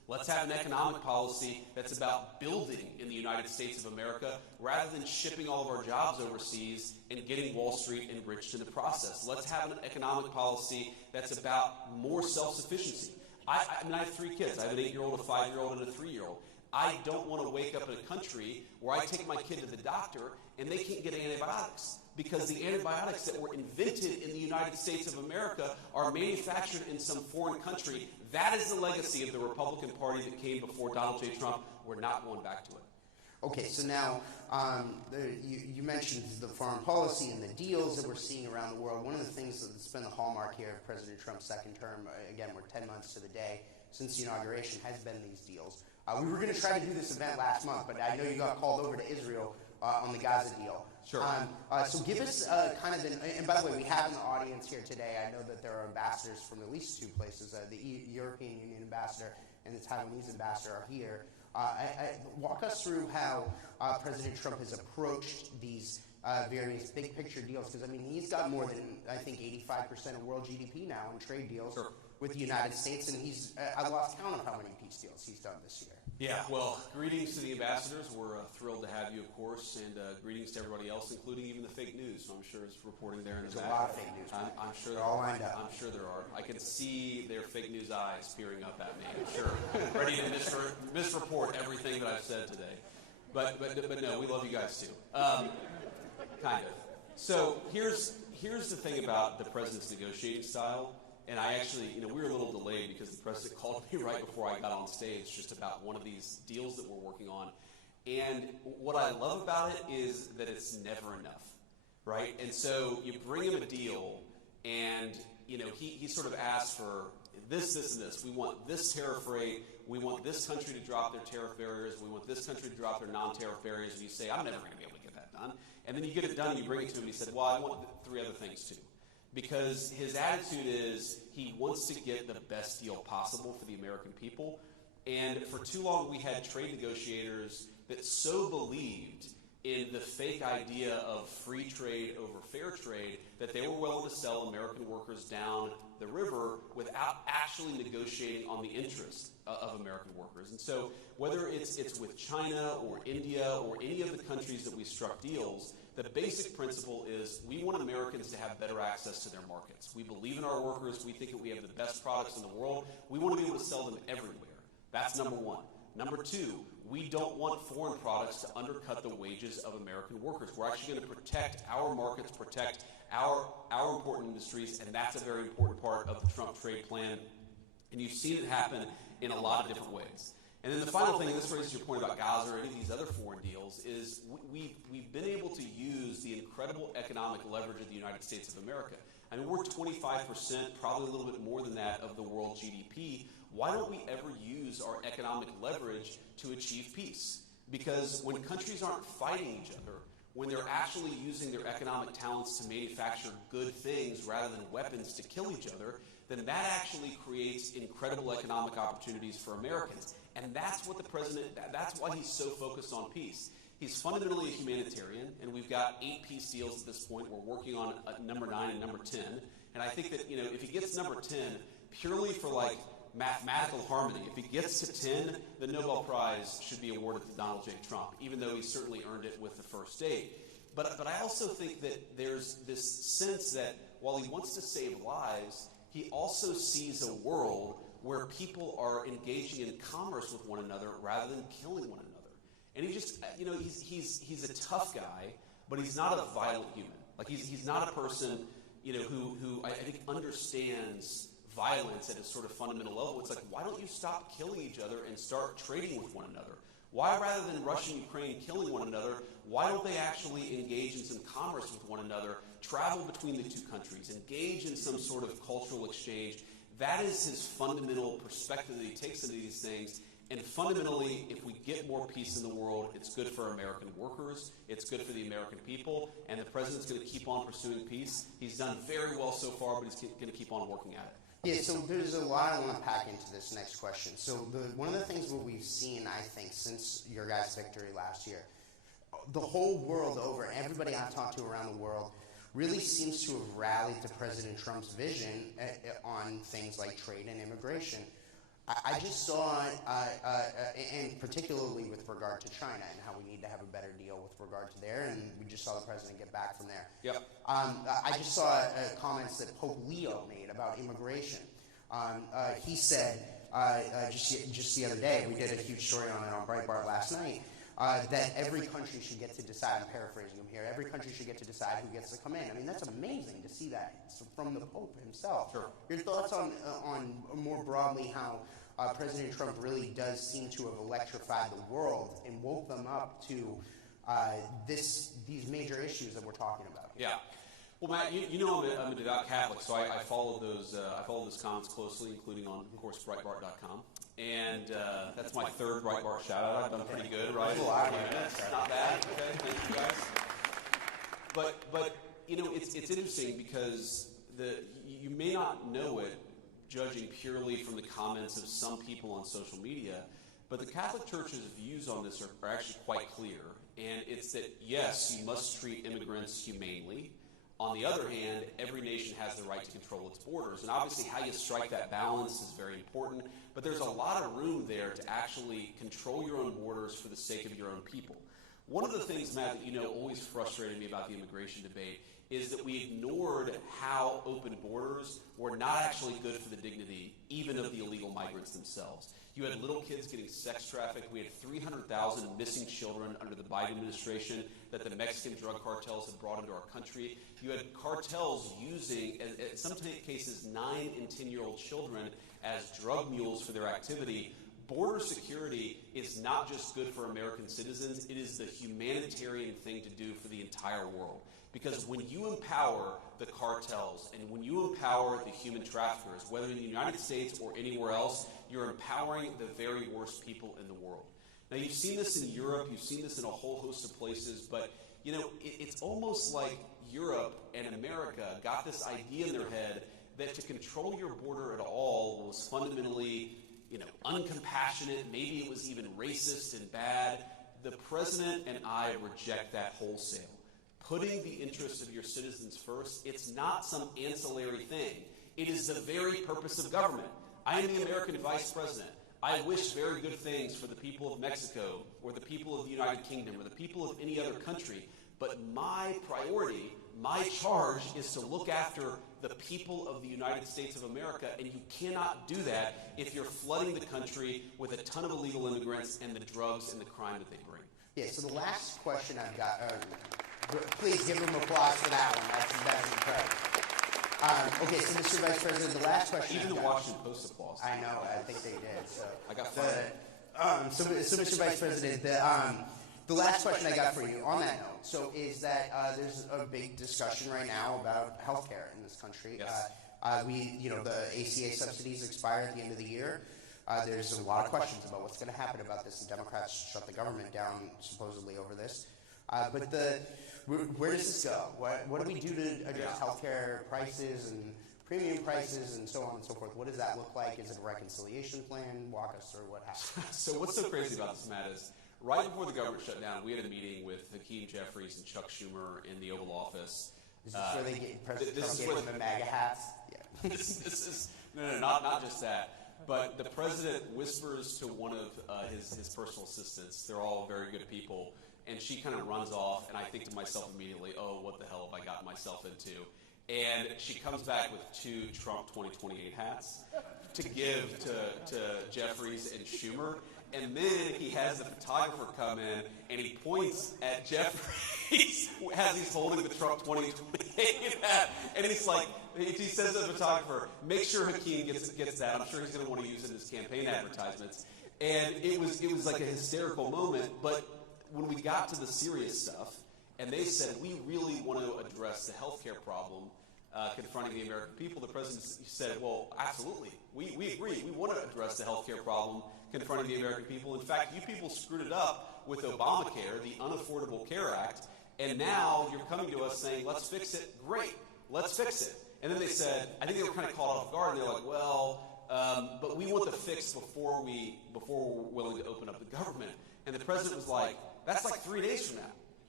Let's have an economic policy that's about building in the United States of America rather than shipping all of our jobs overseas and getting Wall Street enriched in the process. Let's have an economic policy that's about more self-sufficiency. I mean, I have 3 kids. I have an 8-year-old, a 5-year-old, and a 3-year-old. I don't want to wake up in a country where I take my kid to the doctor and they can't get antibiotics because the antibiotics that were invented in the United States of America are manufactured in some foreign country. That is the legacy of the Republican Party that came before Donald J. Trump. We're not going back to it. Okay, so now you mentioned the foreign policy and the deals that we're seeing around the world. One of the things that's been the hallmark here of President Trump's second term, again, we're 10 months to the day since the inauguration, has been these deals. We were going to try to do this event last month, but I know you got called over to Israel on the Gaza deal. Sure. So give us kind of and by the way, we have in the audience here today, I know that there are ambassadors from at least 2 places. The European Union ambassador and the Taiwanese ambassador are here. Walk us through how President Trump has approached these various big picture deals, because I mean he's got more than I think 85% of world GDP now in trade deals with the United States, and he's I lost count of how many peace deals he's done this year. Yeah, well, greetings to the ambassadors. We're thrilled to have you, of course, and greetings to everybody else, including even the fake news. I'm sure it's reporting there in the back. There's a lot of fake news. I'm sure they're all lined up. I'm sure there are. I can see their fake news eyes peering up at me. I'm sure, ready to misreport everything that I've said today. But no, we love you guys too. Kind of. So here's the thing about the president's negotiating style. And I actually, we were a little delayed because the president called me right before I got on stage just about one of these deals that we're working on. And what I love about it is that it's never enough, right? And so you bring him a deal and, he sort of asks for this, and this. We want this tariff rate. We want this country to drop their tariff barriers. We want this country to drop their non-tariff barriers. And you say, I'm never going to be able to get that done. And then you get it done and you bring it to him and he said, well, I want 3 other things too. Because his attitude is he wants to get the best deal possible for the American people. And for too long, we had trade negotiators that so believed in the fake idea of free trade over fair trade that they were willing to sell American workers down the river without actually negotiating on the interests of American workers. And so whether it's with China or India or any of the countries that we struck deals, the basic principle is we want Americans to have better access to their markets. We believe in our workers. We think that we have the best products in the world. We want to be able to sell them everywhere. That's number 1. Number 2, we don't want foreign products to undercut the wages of American workers. We're actually going to protect our markets, protect our important industries, and that's a very important part of the Trump trade plan. And you've seen it happen in a lot of different ways. And then the final thing, and this raises your point about Gaza or any of these other foreign deals, is we've been able to use the incredible economic leverage of the United States of America. I mean, we're 25%, probably a little bit more than that, of the world GDP. Why don't we ever use our economic leverage to achieve peace? Because when countries aren't fighting each other, when they're actually using their economic talents to manufacture good things rather than weapons to kill each other, then that actually creates incredible economic opportunities for Americans. And that's what the president, that's why he's so focused on peace. He's fundamentally a humanitarian, and we've got 8 peace deals at this point. We're working on number 9 and number 10. And I think that, if he gets number 10, purely for mathematical harmony, if he gets to 10, the Nobel Prize should be awarded to Donald J. Trump, even though he certainly earned it with the first 8. But I also think that there's this sense that while he wants to save lives, he also sees a world where people are engaging in commerce with one another rather than killing one another. And he just, he's a tough guy, but he's not a violent human. Like he's not a person, who I think understands violence at a sort of fundamental level. It's like, why don't you stop killing each other and start trading with one another? Why, rather than Russia and Ukraine killing one another, why don't they actually engage in some commerce with one another, travel between the 2 countries, engage in some sort of cultural exchange? That is his fundamental perspective that he takes into these things. And fundamentally, if we get more peace in the world, it's good for American workers, it's good for the American people, and the president's going to keep on pursuing peace. He's done very well so far, but he's going to keep on working at it. Yeah, so there's a lot I want to pack into this next question. So one of the things that we've seen, I think, since your guys' victory last year, the whole world over, everybody I've talked to around the world, really seems to have rallied to President Trump's vision on things like trade and immigration. I just saw, and particularly with regard to China and how we need to have a better deal with regard to there, and we just saw the president get back from there. Yep. I just saw comments that Pope Leo made about immigration. He said, just the other day, we did a huge story on it on Breitbart last night, that every country should get to decide, I'm paraphrasing him here, every country should get to decide who gets to come in. I mean, that's amazing to see that from the Pope himself. Sure. Your thoughts on more broadly how President Trump really does seem to have electrified the world and woke them up to these major issues that we're talking about? Yeah. Well, Matt, you know I'm a devout Catholic, so I followed those comments closely, including on, of course, Breitbart.com. And that's my third Breitbart shout-out. I've done pretty good, right? Not bad. Okay, thank you guys. But you know, it's interesting because you may not know it, judging purely from the comments of some people on social media, but the Catholic Church's views on this are actually quite clear. And it's that, yes, you must treat immigrants humanely. On the other hand, every nation has the right to control its borders. And obviously how you strike that balance is very important. But there's a lot of room there to actually control your own borders for the sake of your own people. One of the things, Matt, that always frustrated me about the immigration debate is that we ignored how open borders were not actually good for the dignity, even of the illegal migrants themselves. You had little kids getting sex trafficked. We had 300,000 missing children under the Biden administration that the Mexican drug cartels have brought into our country. You had cartels using, in some cases, 9 and 10-year-old children as drug mules for their activity. Border security is not just good for American citizens, it is the humanitarian thing to do for the entire world. Because when you empower the cartels and when you empower the human traffickers, whether in the United States or anywhere else, you're empowering the very worst people in the world. Now, you've seen this in Europe, you've seen this in a whole host of places, but it's almost like Europe and America got this idea in their head that to control your border at all was fundamentally uncompassionate, maybe it was even racist and bad. The president and I reject that wholesale. Putting the interests of your citizens first, it's not some ancillary thing. It is the very purpose of government. I am the American vice president. I wish very good things for the people of Mexico or the people of the United Kingdom or the people of any other country. But my priority, my charge is to look after the people of the United States of America, and you cannot do that if you're flooding the country with a ton of illegal immigrants and the drugs and the crime that they bring. Yeah, so the last question I've got, please give them applause for that one. That's incredible. Okay, so Mr. Vice President, the last question. Even the Washington Post applause. I know, I think they did. So I got fired. So Mr. Vice President, the last question I got for you on that note, is that there's a big discussion right now about healthcare in this country. Yes. The ACA subsidies expire at the end of the year. There's a lot of questions about what's going to happen about this. The Democrats shut the government down supposedly over this. But where does this go? What do we do to address healthcare prices and premium prices and so on and so forth? What does that look like? Is it a reconciliation plan? Walk us through what happened. So what's so crazy about this, Matt, is right before the government shut down, we had a meeting with Hakeem Jeffries and Chuck Schumer in the Oval Office. Is this where they get President Trump gave them the MAGA hats? Yeah. This is not just that. But the president whispers to one of his personal assistants. They're all very good people. And she kind of runs off, and I think to myself immediately, oh, what the hell have I got myself into? And she comes back with 2 Trump 2028 hats to give to Jeffries and Schumer. And then he has the photographer come in, and he points at Jeffries as he's holding the Trump 2028 hat. And he's like, he says to the photographer, make sure Hakeem gets that. I'm sure he's going to want to use it in his campaign advertisements. And it was like a hysterical moment, but when we got to the serious stuff, and they said, we really want to address the healthcare problem confronting the American people, the president said, well, absolutely. We agree. We want to address the healthcare problem confronting the American people. In fact, you people screwed it up with Obamacare, the Unaffordable Care Act, and now you're coming to us saying, let's fix it. Great. Let's fix it. And then they said, I think they were kind of caught off guard, and they're like, well, but we want the fix before we're willing to open up the government. And the president was like, that's like 3 days from now.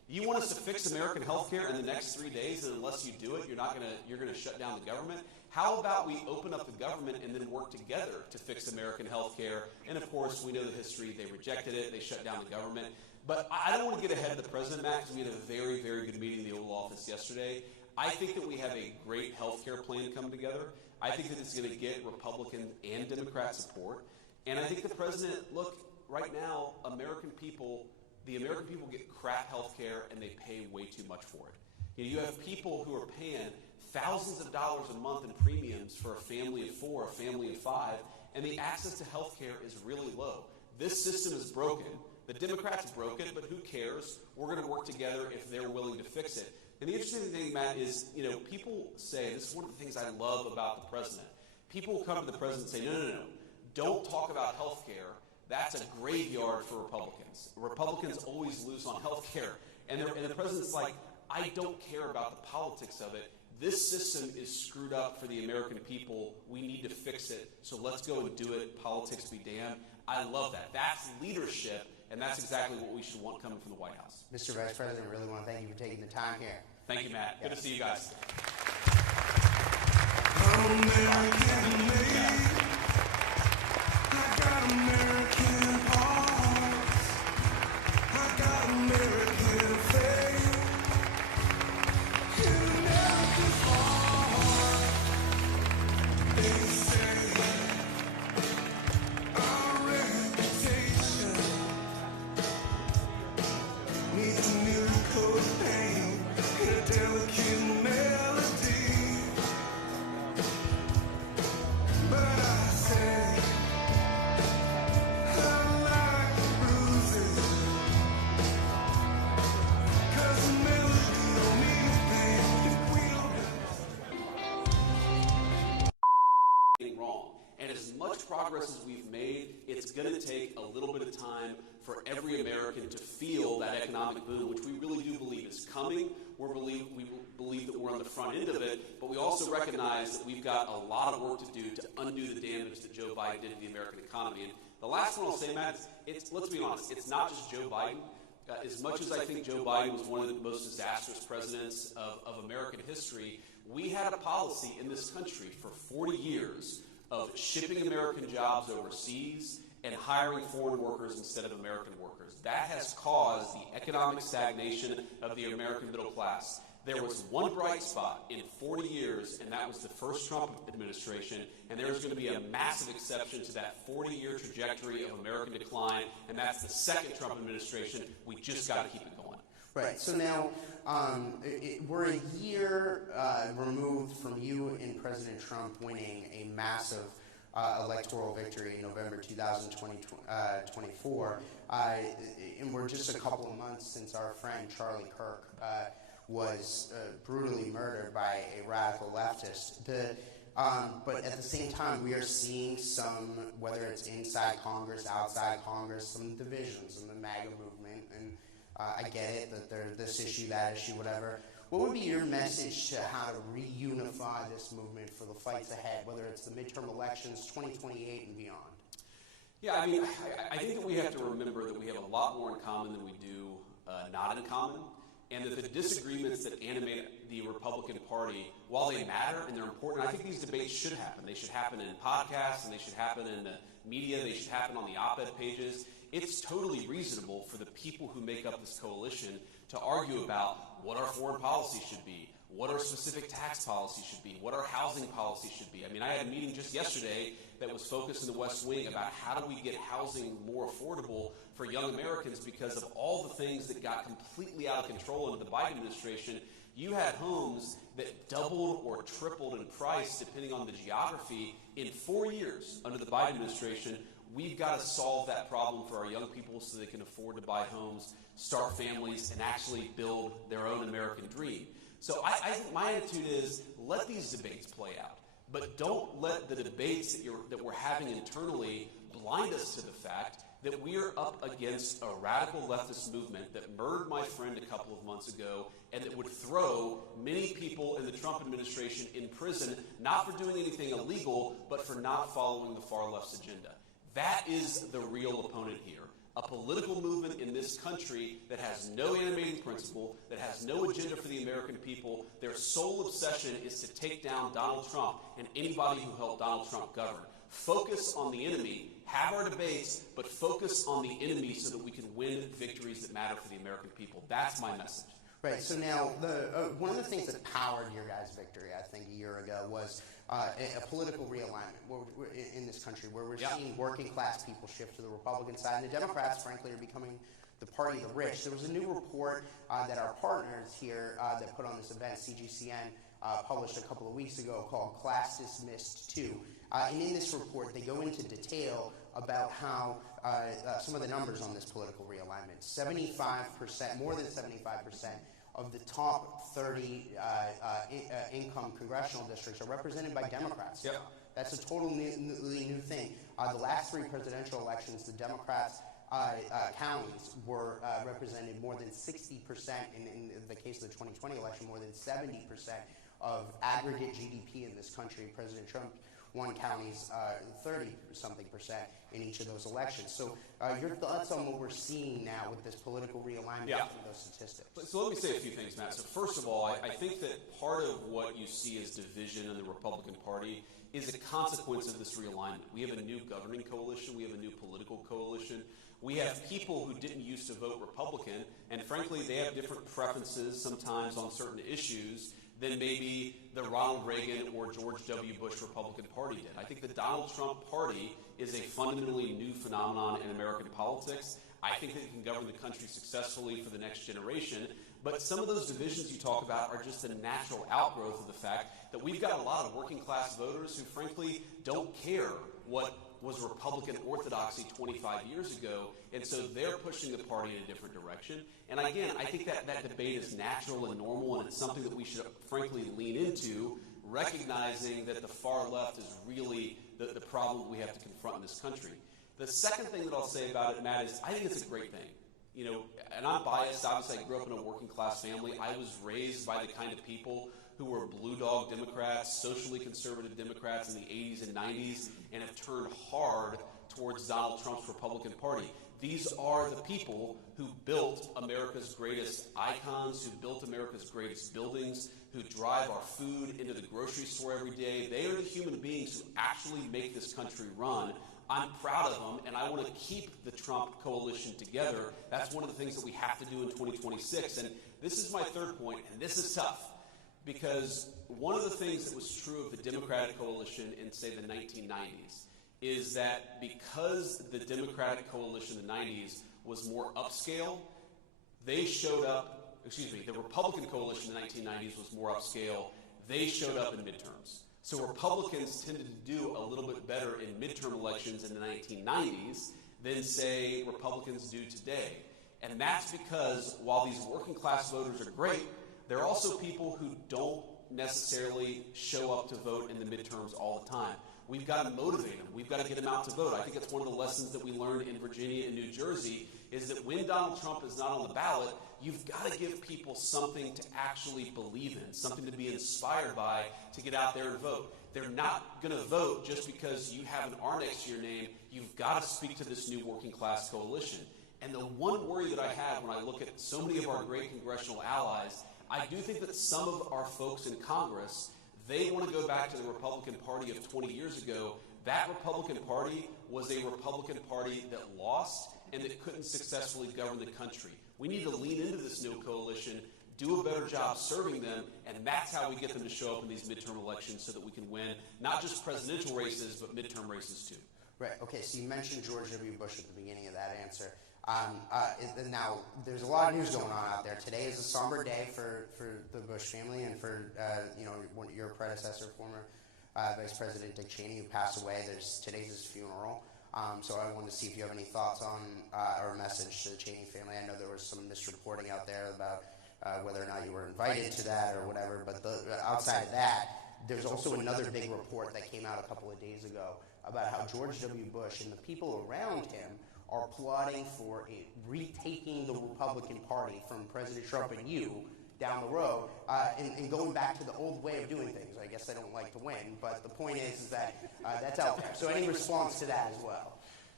You want us to fix American healthcare in the next 3 days, and unless you do it, you're gonna shut down the government? How about we open up the government and then work together to fix American healthcare? And of course, we know the history. They rejected it. They shut down the government. But I don't want to get ahead of the president, Matt, because we had a very, very good meeting in the Oval Office yesterday. I think that we have a great healthcare plan come together. I think that it's going to get Republican and Democrat support. And I think the president, look, right now, the American people get crap healthcare and they pay way too much for it. You have people who are paying thousands of dollars a month in premiums for a family of 4, a family of 5, and the access to healthcare is really low. This system is broken. The Democrats broke it, but who cares? We're going to work together if they're willing to fix it. And the interesting thing, Matt, is, people say, this is one of the things I love about the president. People will come to the president and say, no, don't talk about health care. That's a graveyard for Republicans. Republicans always lose on health care. And the president's like, I don't care about the politics of it. This system is screwed up for the American people. We need to fix it. So let's go and do it. Politics be damned. I love that. That's leadership. And that's exactly what we should want coming from the White House. Mr. Vice President, I really want to thank you for taking the time here. Thank you, Matt. Good to see you guys. Wrong. And as much progress as we've made, it's going to take a little bit of time for every American to feel that economic boom, which we really do believe is coming. We believe that we're on the front end of it, but we also recognize that we've got a lot of work to do to undo the damage that Joe Biden did to the American economy. And the last one I'll say, Matt, let's be honest, it's not just Joe Biden. As much as I think Joe Biden was one of the most disastrous presidents of American history, we had a policy in this country for 40 years of shipping American jobs overseas and hiring foreign workers instead of American workers. That has caused the economic stagnation of the American middle class. There was one bright spot in 40 years, and that was the first Trump administration, and there's going to be a massive exception to that 40-year trajectory of American decline, and that's the second Trump administration. We just got to keep it going. Right. So now we're a year removed from you and President Trump winning a massive electoral victory in November 2024, and we're just a couple of months since our friend Charlie Kirk was brutally murdered by a radical leftist. But at the same time, we are seeing some, whether it's inside Congress, outside Congress, some divisions in the MAGA movement, and I get it that there's this issue, that issue, whatever. What would be your message to how to reunify this movement for the fights ahead, whether it's the midterm elections, 2028 and beyond? Yeah, I mean, I think that we have to remember that we have a lot more in common than we do not in common, and that the disagreements that animate the Republican Party, while they matter and they're important, I think these debates should happen. They should happen in podcasts, and they should happen in the media. They should happen on the op-ed pages. It's totally reasonable for the people who make up this coalition to argue about what our foreign policy should be, what our specific tax policy should be, what our housing policy should be. I mean, I had a meeting just yesterday that was focused in the West Wing about how do we get housing more affordable for young Americans because of all the things that got completely out of control under the Biden administration. You had homes that doubled or tripled in price depending on the geography in 4 years under the Biden administration. We've got to solve that problem for our young people so they can afford to buy homes, start families, and actually build their own American dream. So I think my attitude is let these debates play out, but don't let the debates that we're having internally blind us to the fact that we are up against a radical leftist movement that murdered my friend a couple of months ago and that would throw many people in the Trump administration in prison, not for doing anything illegal, but for not following the far left's agenda. That is the real opponent here. a political movement in this country that has no animating principle, that has no agenda for the American people. Their sole obsession is to take down Donald Trump and anybody who helped Donald Trump govern. Focus on the enemy, have our debates, but focus on the enemy so that we can win victories that matter for the American people. That's my message. Right. So now, one of the things that powered your guys' victory, I think, a year ago was a political realignment in this country, where we're seeing working class people shift to the Republican side, and the Democrats, frankly, are becoming the party of the rich. There was a new report that our partners here that put on this event, CGCN, published a couple of weeks ago called Class Dismissed 2. And in this report, they go into detail about how some of the numbers on this political realignment. 75%, more than 75% of the top 30 income congressional districts are represented by Democrats. Yep. That's a totally new thing. The last three presidential elections, the Democrats' counties were represented more than 60%, in the case of the 2020 election, more than 70% of aggregate GDP in this country. President Trump won counties 30-something% in each of those elections. So your thoughts on what we're seeing now with this political realignment from those statistics? So let me say a few things, Matt. So first of all, I think that part of what you see as division in the Republican Party is a consequence of this realignment. We have a new governing coalition. We have a new political coalition. We have people who didn't used to vote Republican, and frankly, they have different preferences sometimes on certain issues than maybe the Ronald Reagan or George W. Bush Republican Party did. I think the Donald Trump Party is a fundamentally new phenomenon in American politics. I think that it can govern the country successfully for the next generation. But some of those divisions you talk about are just a natural outgrowth of the fact that we've got a lot of working class voters who frankly don't care what was Republican orthodoxy 25 years ago, and so they're pushing the party in a different direction. And again, I think that debate is natural and normal, and it's something that we should frankly lean into, recognizing that the far left is really the problem we have to confront in this country. The second thing that I'll say about it, Matt, is I think it's a great thing. You know, and I'm biased. Obviously, I grew up in a working class family. I was raised by the kind of people who were blue dog Democrats, socially conservative Democrats in the 80s and 90s, and have turned hard towards Donald Trump's Republican Party. These are the people who built America's greatest icons, who built America's greatest buildings, who drive our food into the grocery store every day. They are the human beings who actually make this country run. I'm proud of them, and I want to keep the Trump coalition together. That's one of the things that we have to do in 2026. And this is my third point, and this is tough, because one of the things that was true of the Democratic coalition in, say, the 1990s is that because the Democratic coalition in the 90s was more upscale, they showed up, the Republican coalition in the 1990s was more upscale, they showed up in midterms. So Republicans tended to do a little bit better in midterm elections in the 1990s than, say, Republicans do today. And that's because while these working class voters are great, there are also people who don't necessarily show up to vote in the midterms all the time. We've got to motivate them. We've got to get them out to vote. I think that's one of the lessons that we learned in Virginia and New Jersey is that when Donald Trump is not on the ballot, you've got to give people something to actually believe in, something to be inspired by to get out there and vote. They're not going to vote just because you have an R next to your name. You've got to speak to this new working class coalition. And the one worry that I have when I look at so many of our great congressional allies, I do think that some of our folks in Congress, they want to go back to the Republican Party of 20 years ago. That Republican Party was a Republican Party that lost and that couldn't successfully govern the country. We need to lean into this new coalition, do a better job serving them, and that's how we get them to show up in these midterm elections so that we can win not just presidential races, but midterm races too. Right. Okay, so you mentioned George W. Bush at the beginning of that answer. Now, there's a lot of news going on out there. Today is a somber day for the Bush family and for your predecessor, former Vice President Dick Cheney, who passed away. Today's his funeral. So I wanted to see if you have any thoughts on or a message to the Cheney family. I know there was some misreporting out there about whether or not you were invited to that or whatever. But outside of that, there's also another big report that came out a couple of days ago about how George W. Bush and the people around him are plotting for retaking the Republican Party from President Trump and you down the road and going back to the old way of doing things. I guess they don't like to win, but the point is that that's out there. So any response to that as well?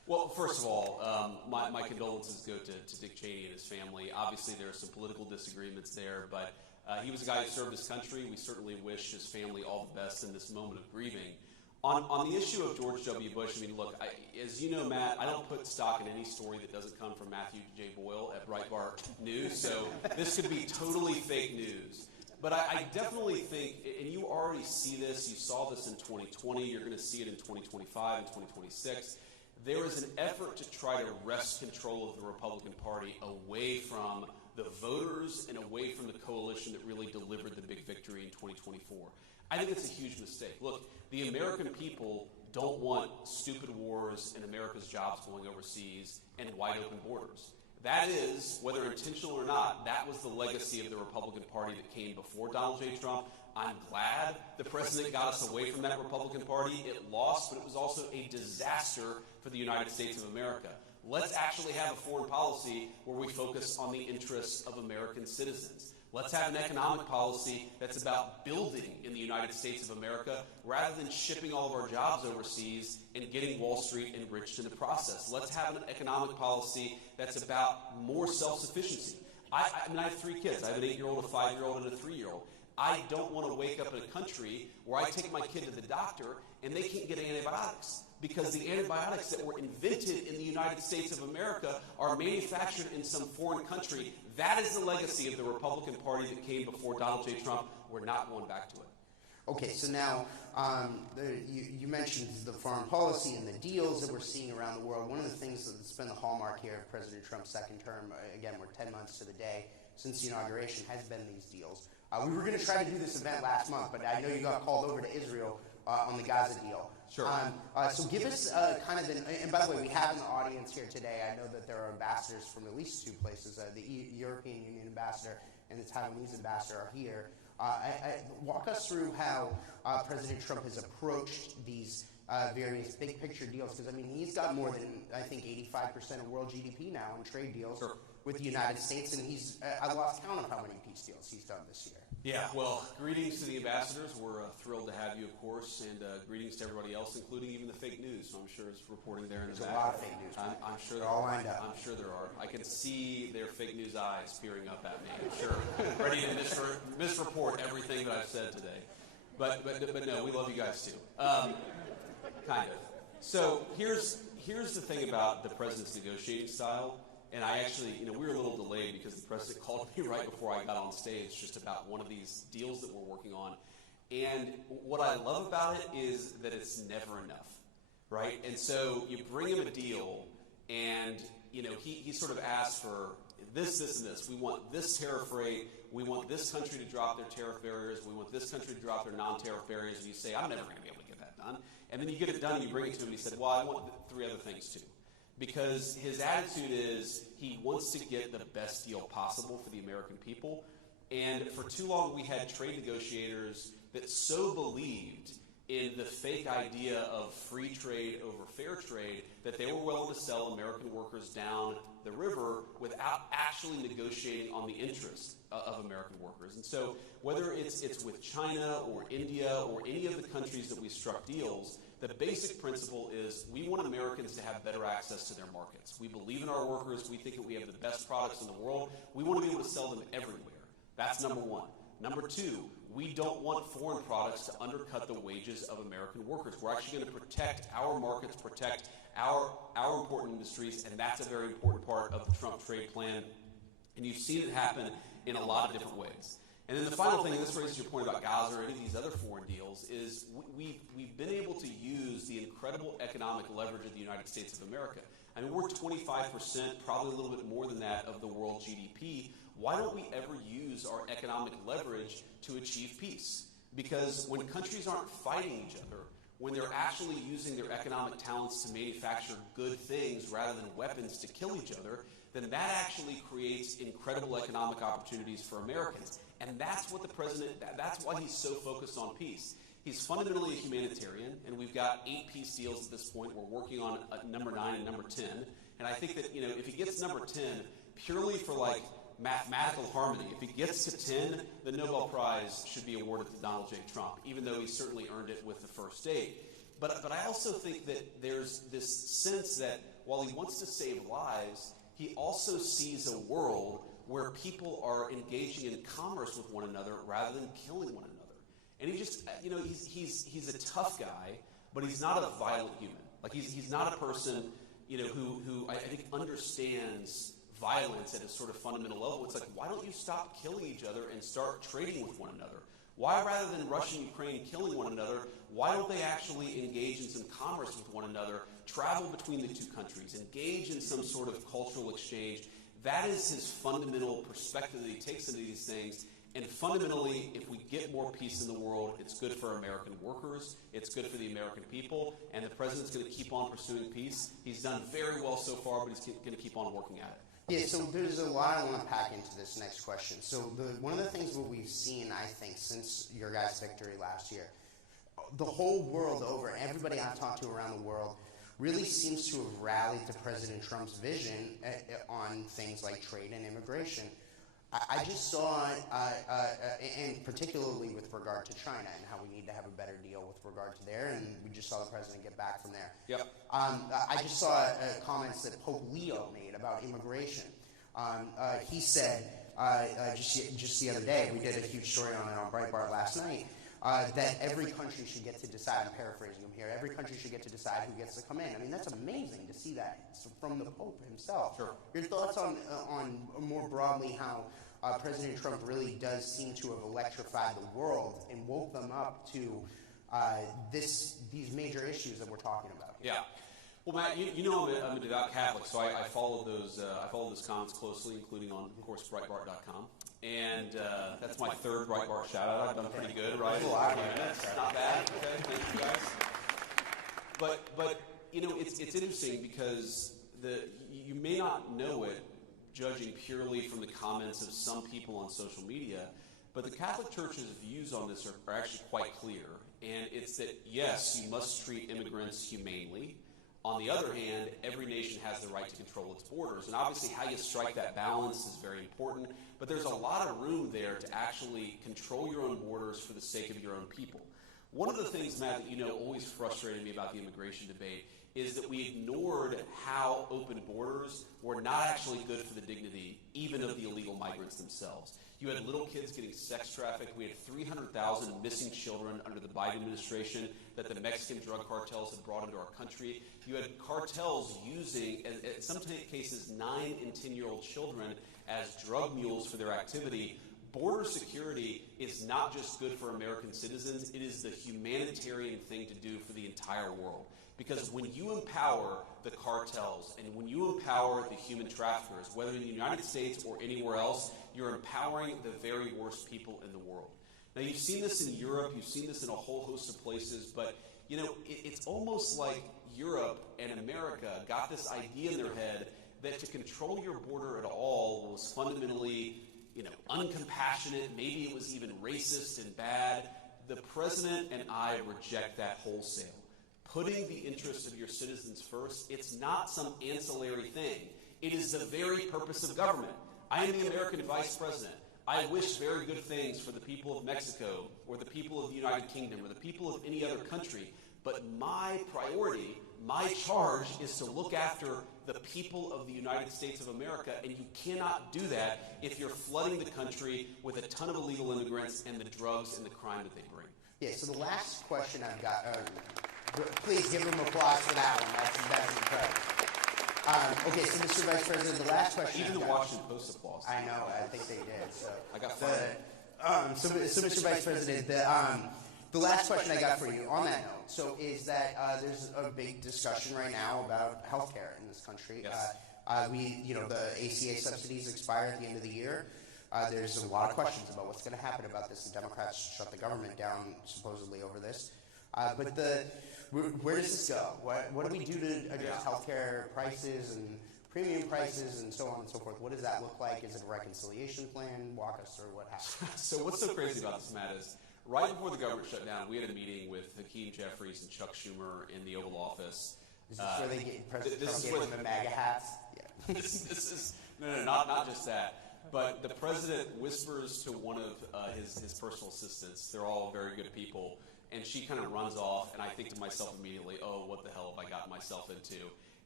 Well, first of all, my condolences go to Dick Cheney and his family. Obviously, there are some political disagreements there, but he was a guy who served his country. We certainly wish his family all the best in this moment of grieving. On the issue of George W. Bush, I mean, look, as you know, Matt, I don't put stock in any story that doesn't come from Matthew J. Boyle at Breitbart News, so this could be totally fake news. But I definitely think, and you already see this, you saw this in 2020, you're going to see it in 2025 and 2026, there is an effort to try to wrest control of the Republican Party away from the voters and away from the coalition that really delivered the big victory in 2024. I think it's a huge mistake. Look, the American people don't want stupid wars and America's jobs going overseas and wide open borders. That is, whether intentional or not, that was the legacy of the Republican Party that came before Donald J. Trump. I'm glad the president got us away from that Republican Party. It lost, but it was also a disaster for the United States of America. Let's actually have a foreign policy where we focus on the interests of American citizens. Let's have an economic policy that's about building in the United States of America rather than shipping all of our jobs overseas and getting Wall Street enriched in the process. Let's have an economic policy that's about more self-sufficiency. I mean, I have 3 kids. I have an 8-year-old, a 5-year-old, and a 3-year-old. I don't want to wake up in a country where I take my kid to the doctor and they can't get antibiotics because the antibiotics that were invented in the United States of America are manufactured in some foreign country. That is the legacy of the Republican Party that came before Donald J. Trump. We're not going back to it. Okay, so now you mentioned the foreign policy and the deals that we're seeing around the world. One of the things that's been the hallmark here of President Trump's second term, again, we're 10 months to the day since the inauguration, has been these deals. We were going to try to do this event last month, but I know you got called over to Israel on the Gaza deal. Sure. So give us kind of and by the way, we have in the audience here today, I know that there are ambassadors from at least 2 places. The European Union ambassador and the Taiwanese ambassador are here. Walk us through how President Trump has approached these various big picture deals, because I mean he's got more than I think 85% of world GDP now in trade deals with the United States, and he's I lost count of how many peace deals he's done this year. Yeah, well, greetings to the ambassadors. We're thrilled to have you, of course, and greetings to everybody else, including even the fake news. I'm sure it's reporting there in the back. There's a lot of fake news. I'm sure they're all lined up. I'm sure there are. I can see their fake news eyes peering up at me. I'm sure, ready to misreport everything that I've said today. But no, we love you guys too. Kind of. So here's the thing about the president's negotiating style. And I actually, we were a little delayed because the president called me right before I got on stage just about one of these deals that we're working on. And what I love about it is that it's never enough, right? And so you bring him a deal and, he sort of asks for this, and this. We want this tariff rate. We want this country to drop their tariff barriers. We want this country to drop their non-tariff barriers. And you say, I'm never going to be able to get that done. And then you get it done and you bring it to him and he said, well, I want 3 other things too. Because his attitude is he wants to get the best deal possible for the American people. And for too long, we had trade negotiators that so believed in the fake idea of free trade over fair trade that they were willing to sell American workers down the river without actually negotiating on the interests of American workers. And so whether it's with China or India or any of the countries that we struck deals, the basic principle is we want Americans to have better access to their markets. We believe in our workers. We think that we have the best products in the world. We want to be able to sell them everywhere. That's number 1. Number 2, we don't want foreign products to undercut the wages of American workers. We're actually going to protect our markets, protect our important industries, and that's a very important part of the Trump trade plan. And you've seen it happen in a lot of different ways. And then the final thing, and this raises your point about Gaza or any of these other foreign deals, is we've been able to use the incredible economic leverage of the United States of America. I mean, we're 25%, probably a little bit more than that, of the world GDP. Why don't we ever use our economic leverage to achieve peace? Because when countries aren't fighting each other, when they're actually using their economic talents to manufacture good things rather than weapons to kill each other, then that actually creates incredible economic opportunities for Americans. And that's what the president, that's why he's so focused on peace. He's fundamentally a humanitarian, and we've got 8 peace deals at this point. We're working on number 9 and number 10. And I think that, if he gets number 10, purely for mathematical harmony, if he gets to 10, the Nobel Prize should be awarded to Donald J. Trump, even though he certainly earned it with the first 8. But I also think that there's this sense that, while he wants to save lives, he also sees a world where people are engaging in commerce with one another rather than killing one another. And he just, he's a tough guy, but he's not a violent human. Like he's not a person, who I think understands violence at a sort of fundamental level. It's like, why don't you stop killing each other and start trading with one another? Why, rather than Russia and Ukraine killing one another, why don't they actually engage in some commerce with one another, travel between the two countries, engage in some sort of cultural exchange? That is his fundamental perspective that he takes into these things. And fundamentally, if we get more peace in the world, it's good for American workers, it's good for the American people, and the president's going to keep on pursuing peace. He's done very well so far, but he's going to keep on working at it. Yeah, so there's a lot I want to pack into this next question. So one of the things that we've seen, I think, since your guys' victory last year, the whole world over, everybody I've talked to around the world, really seems to have rallied to President Trump's vision on things like trade and immigration. I just saw, and particularly with regard to China and how we need to have a better deal with regard to there, and we just saw the president get back from there. Yep. I just saw comments that Pope Leo made about immigration. He said, just the other day, we did a huge story on it on Breitbart last night, that every country should get to decide, I'm paraphrasing him here, every country should get to decide who gets to come in. I mean, that's amazing to see that from the Pope himself. Sure. Your thoughts on more broadly how President Trump really does seem to have electrified the world and woke them up to these major issues that we're talking about here. Yeah. Well, Matt, I'm a devout Catholic, so I followed those comments closely, including on, of course, Breitbart.com. And that's my third Breitbart shout-out. I've done pretty good, right? That's not bad. Okay, thank you guys. But it's interesting because you may not know it, judging purely from the comments of some people on social media, but the Catholic Church's views on this are actually quite clear. And it's that, yes, you must treat immigrants humanely. On the other hand, every nation has the right to control its borders. And obviously how you strike that balance is very important. But there's a lot of room there to actually control your own borders for the sake of your own people. One of the things, Matt, that always frustrated me about the immigration debate is that we ignored how open borders were not actually good for the dignity, even of the illegal migrants themselves. You had little kids getting sex trafficked. We had 300,000 missing children under the Biden administration that the Mexican drug cartels had brought into our country. You had cartels using, in some cases, 9 and 10-year-old children as drug mules for their activity. Border security is not just good for American citizens, it is the humanitarian thing to do for the entire world. Because when you empower the cartels and when you empower the human traffickers, whether in the United States or anywhere else, you're empowering the very worst people in the world. Now, you've seen this in Europe, you've seen this in a whole host of places, but it's almost like Europe and America got this idea in their head that to control your border at all was fundamentally uncompassionate, maybe it was even racist and bad. The president and I reject that wholesale. Putting the interests of your citizens first, it's not some ancillary thing. It is the very purpose of government. I am the American vice president. I wish very good things for the people of Mexico or the people of the United Kingdom or the people of any other country. But my priority, my charge is to look after the people of the United States of America, and you cannot do that if you're flooding the country with a ton of illegal immigrants and the drugs and the crime that they bring. Yeah, so the last question I've got, please give them applause for that one. That's incredible. Okay, so Mr. Vice President, the last question Even the Washington Post applause. I know, I think they did. So I got fired. So Mr. Vice President, the last question I got for you on that note, is that there's a big discussion right now about health care in this country. Yes. The ACA subsidies expire at the end of the year. There's a lot of questions about what's going to happen about this. The Democrats shut the government down supposedly over this. But where does this go? What do we do to address healthcare prices and premium prices and so on and so forth? What does that look like? Is it a reconciliation plan? Walk us through what happened. So what's so crazy about this, Matt, is right before the government shut down, we had a meeting with Hakeem Jeffries and Chuck Schumer in the Oval Office. Is this where they get President Trump gave them the MAGA hats? Yeah. This is not just that. But the president whispers to one of his personal assistants. They're all very good people. And she kind of runs off, and I think to myself immediately, oh, what the hell have I gotten myself into?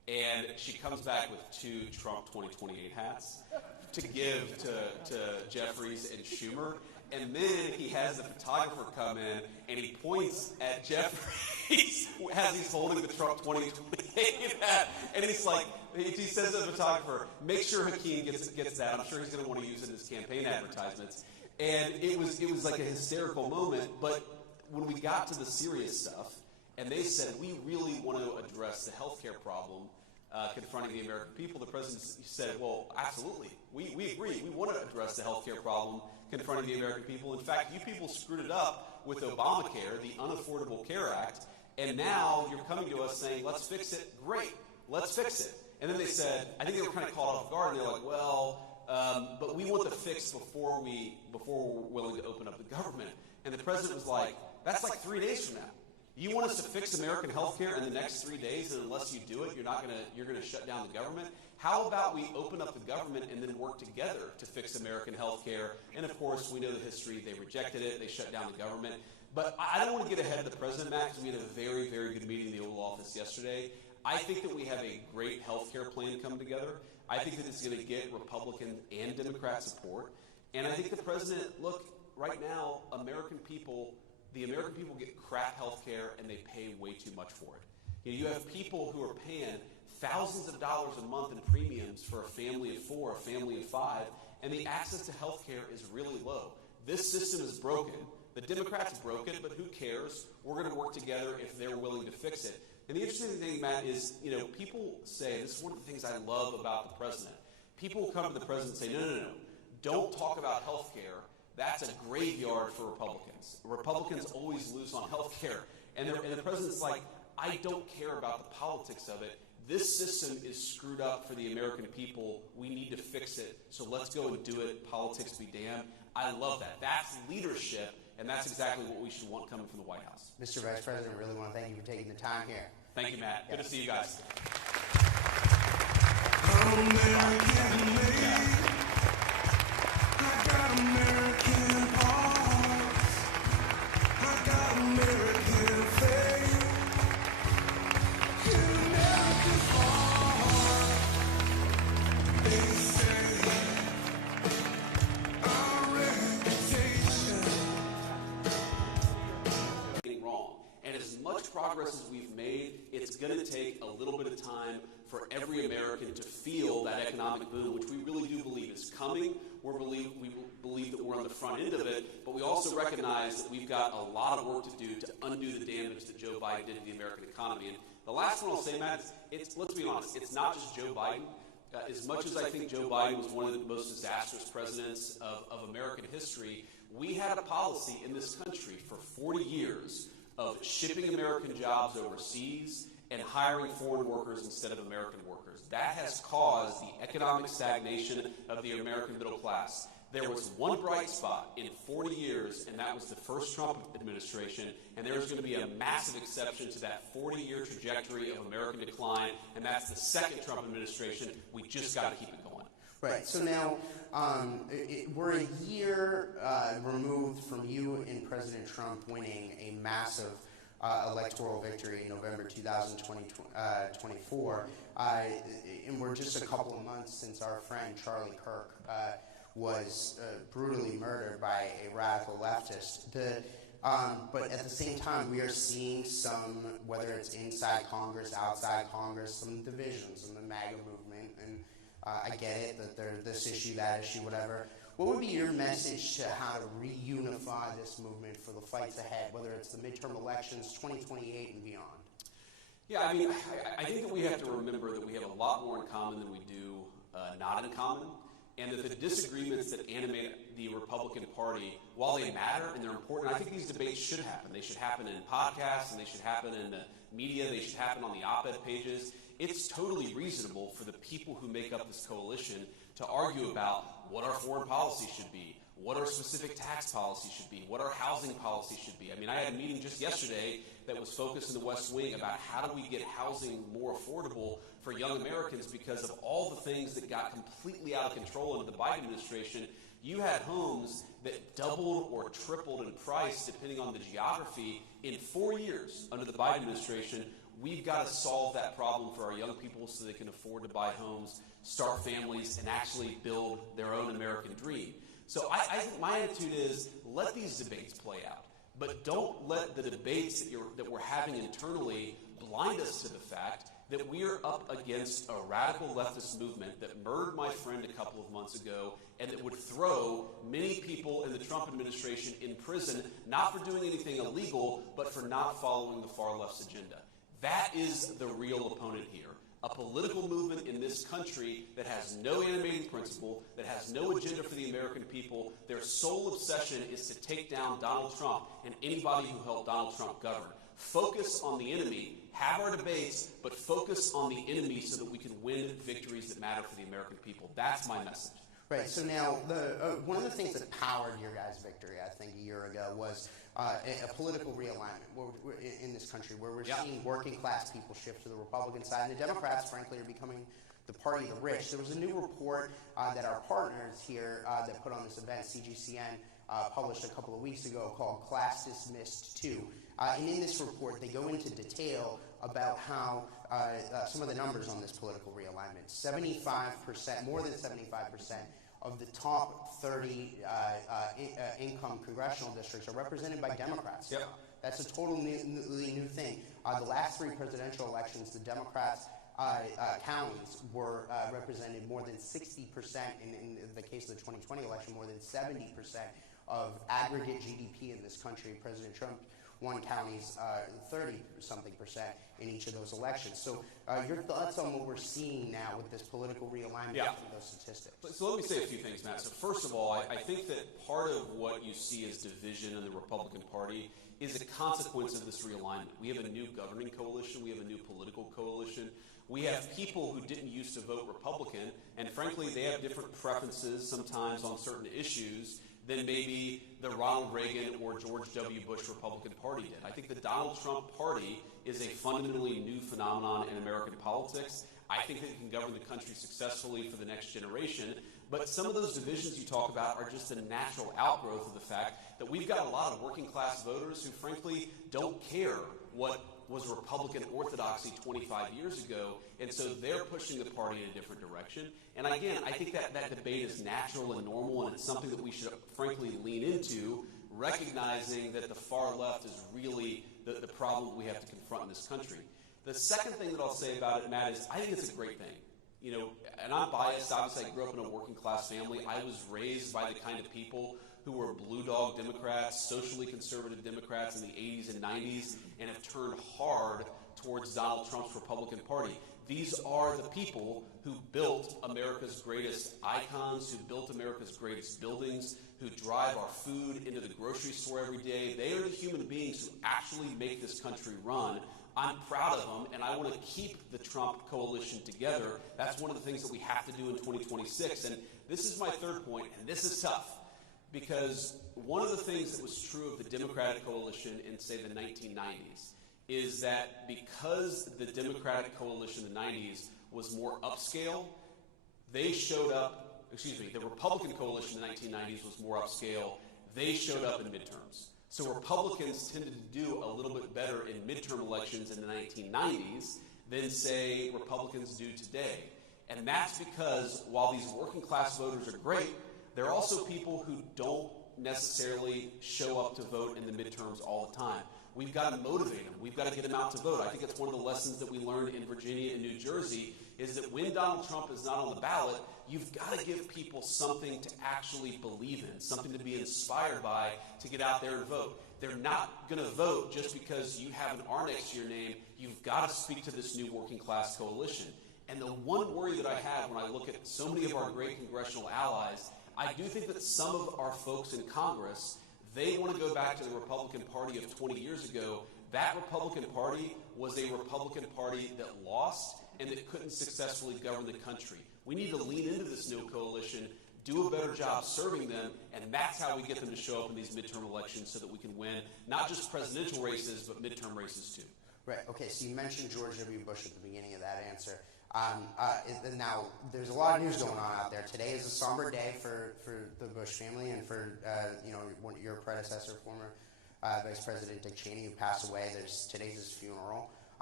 And she comes back with 2 Trump 2028 hats to give to Jeffries and Schumer. And then he has the photographer come in and he points at Jeffries as he's holding the Trump 2028 hat. And he's like, he says to the photographer, make sure Hakeem gets that. I'm sure he's going to want to use it in his campaign advertisements. And it was like a hysterical moment. But when we got to the serious stuff, and they said, we really want to address the healthcare problem confronting the American people, the president said, well, absolutely. We agree. We want to address the healthcare problem confronting the American people. In fact, you people screwed it up with Obamacare, the Unaffordable Care Act, and now you're coming to us saying, let's fix it. Great. Let's fix it. And then they said, I think they were kind of caught off guard, and they're like, well, but we want the fix before we're willing to open up the government. And the president was like, that's like 3 days from now. You want us to fix American health care in the next 3 days, and unless you do it, you're gonna shut down the government? How about we open up the government and then work together to fix American health care? And of course, we know the history. They rejected it. They shut down the government. But I don't want to get ahead of the president, Matt, because we had a very, very good meeting in the Oval Office yesterday. I think that we have a great health care plan come together. I think that it's going to get Republican and Democrat support. And I think the president, look, right now, the American people get crap health care and they pay way too much for it. You have people who are paying thousands of dollars a month in premiums for a family of 4, a family of 5, and the access to health care is really low. This system is broken. The Democrats broke it, but who cares? We're going to work together if they're willing to fix it. And the interesting thing, Matt, is, people say, this is one of the things I love about the president. People will come to the president and say, no. Don't talk about health care. That's a graveyard for Republicans. Republicans always lose on health care. And the president's like, I don't care about the politics of it. This system is screwed up for the American people. We need to fix it. So let's go and do it. Politics be damned. I love that. That's leadership, and that's exactly what we should want coming from the White House. Mr. Vice President, really want to thank you for taking the time here. Thank you, Matt. Good to see you guys. Progress as we've made, it's going to take a little bit of time for every American to feel that economic boom, which we really do believe is coming. We believe that we're on the front end of it, but we also recognize that we've got a lot of work to do to undo the damage that Joe Biden did to the American economy. And the last one I'll say, Matt, is let's be honest, it's not just Joe Biden. As much as I think Joe Biden was one of the most disastrous presidents of American history, we had a policy in this country for 40 years of shipping American jobs overseas and hiring foreign workers instead of American workers. That has caused the economic stagnation of the American middle class. There was one bright spot in 40 years, and that was the first Trump administration, and there's going to be a massive exception to that 40-year trajectory of American decline, and that's the second Trump administration. We just got to keep it going. Right. So now we're a year removed from you and President Trump winning a massive electoral victory in November 2024. And we're just a couple of months since our friend Charlie Kirk was brutally murdered by a radical leftist. But at the same time, we are seeing some, whether it's inside Congress, outside Congress, some divisions in the MAGA movement. And I get it that there's this issue, that issue, whatever. What would be your message to how to reunify this movement for the fights ahead, whether it's the midterm elections, 2028 and beyond? Yeah, I mean, I think that we have to remember that we have a lot more in common than we do not in common, and that the disagreements that animate the Republican Party, while they matter and they're important, I think these debates should happen. They should happen in podcasts, and they should happen in the media. They should happen on the op-ed pages. It's totally reasonable for the people who make up this coalition to argue about what our foreign policy should be, what our specific tax policy should be, what our housing policy should be. I mean, I had a meeting just yesterday that was focused in the West Wing about how do we get housing more affordable for young Americans because of all the things that got completely out of control under the Biden administration. You had homes that doubled or tripled in price depending on the geography in 4 years under the Biden administration, we've got to solve that problem for our young people so they can afford to buy homes, start families, and actually build their own American dream. So I think my attitude is let these debates play out. But don't let the debates that we're having internally blind us to the fact that we are up against a radical leftist movement that murdered my friend a couple of months ago and that would throw many people in the Trump administration in prison, not for doing anything illegal, but for not following the far left's agenda. That is the real opponent here. A political movement in this country that has no animating principle, that has no agenda for the American people. Their sole obsession is to take down Donald Trump and anybody who helped Donald Trump govern. Focus on the enemy, have our debates, but focus on the enemy so that we can win victories that matter for the American people. That's my message. Right. So now, one of the things that powered your guys' victory, I think, a year ago was a political realignment in this country, where we're seeing working class people shift to the Republican side, and the Democrats, frankly, are becoming the party of the rich. There was a new report that our partners here that put on this event, CGCN, published a couple of weeks ago called Class Dismissed 2. And in this report, they go into detail about how some of the numbers on this political realignment, 75%, more than 75% of the top 30 income congressional districts are represented by Democrats. Yep. That's a totally new thing. The last three presidential elections, the Democrats' counties were represented more than 60%, in the case of the 2020 election, more than 70% of aggregate GDP in this country. President Trump won counties 30-something% in each of those elections. So your thoughts on what we're seeing now with this political realignment from those statistics? So let me say a few things, Matt. So first of all, I think that part of what you see as division in the Republican Party is a consequence of this realignment. We have a new governing coalition. We have a new political coalition. We have people who didn't used to vote Republican, and frankly, they have different preferences sometimes on certain issues than maybe the Ronald Reagan or George W. Bush Republican Party did. I think the Donald Trump Party is a fundamentally new phenomenon in American politics. I think that it can govern the country successfully for the next generation. But some of those divisions you talk about are just a natural outgrowth of the fact that we've got a lot of working class voters who frankly don't care what was Republican orthodoxy 25 years ago, and so they're pushing the party in a different direction. And again, I think that debate is natural and normal, and it's something that we should frankly lean into, recognizing that the far left is really the problem we have to confront in this country. The second thing that I'll say about it, Matt, is I think it's a great thing. You know, and I'm biased. Obviously, I grew up in a working class family. I was raised by the kind of people who were blue dog Democrats, socially conservative Democrats in the 80s and 90s, and have turned hard towards Donald Trump's Republican Party. These are the people who built America's greatest icons, who built America's greatest buildings, who drive our food into the grocery store every day. They are the human beings who actually make this country run. I'm proud of them, and I want to keep the Trump coalition together. That's one of the things that we have to do in 2026. And this is my third point, and this is tough, because one of the things that was true of the Democratic coalition in, say, the 1990s is that because the Democratic coalition in the 90s was more upscale, they showed up, the Republican coalition in the 1990s was more upscale, they showed up in midterms. So Republicans tended to do a little bit better in midterm elections in the 1990s than, say, Republicans do today. And that's because while these working class voters are great, there are also people who don't necessarily show up to vote in the midterms all the time. We've got to motivate them. We've got to get them out to vote. I think that's one of the lessons that we learned in Virginia and New Jersey is that when Donald Trump is not on the ballot, you've got to give people something to actually believe in, something to be inspired by to get out there and vote. They're not going to vote just because you have an R next to your name. You've got to speak to this new working class coalition. And the one worry that I have when I look at so many of our great congressional allies, I do think that some of our folks in Congress, they want to go back to the Republican Party of 20 years ago. That Republican Party was a Republican Party that lost and that couldn't successfully govern the country. We need to lean into this new coalition, do a better job serving them, and that's how we get them to show up in these midterm elections so that we can win not just presidential races, but midterm races too. Right. Okay, so you mentioned George W. Bush at the beginning of that answer. Now, there's a lot of news going on out there. Today is a somber day for the Bush family and for your predecessor, former Vice President Dick Cheney, who passed away. Today's his funeral.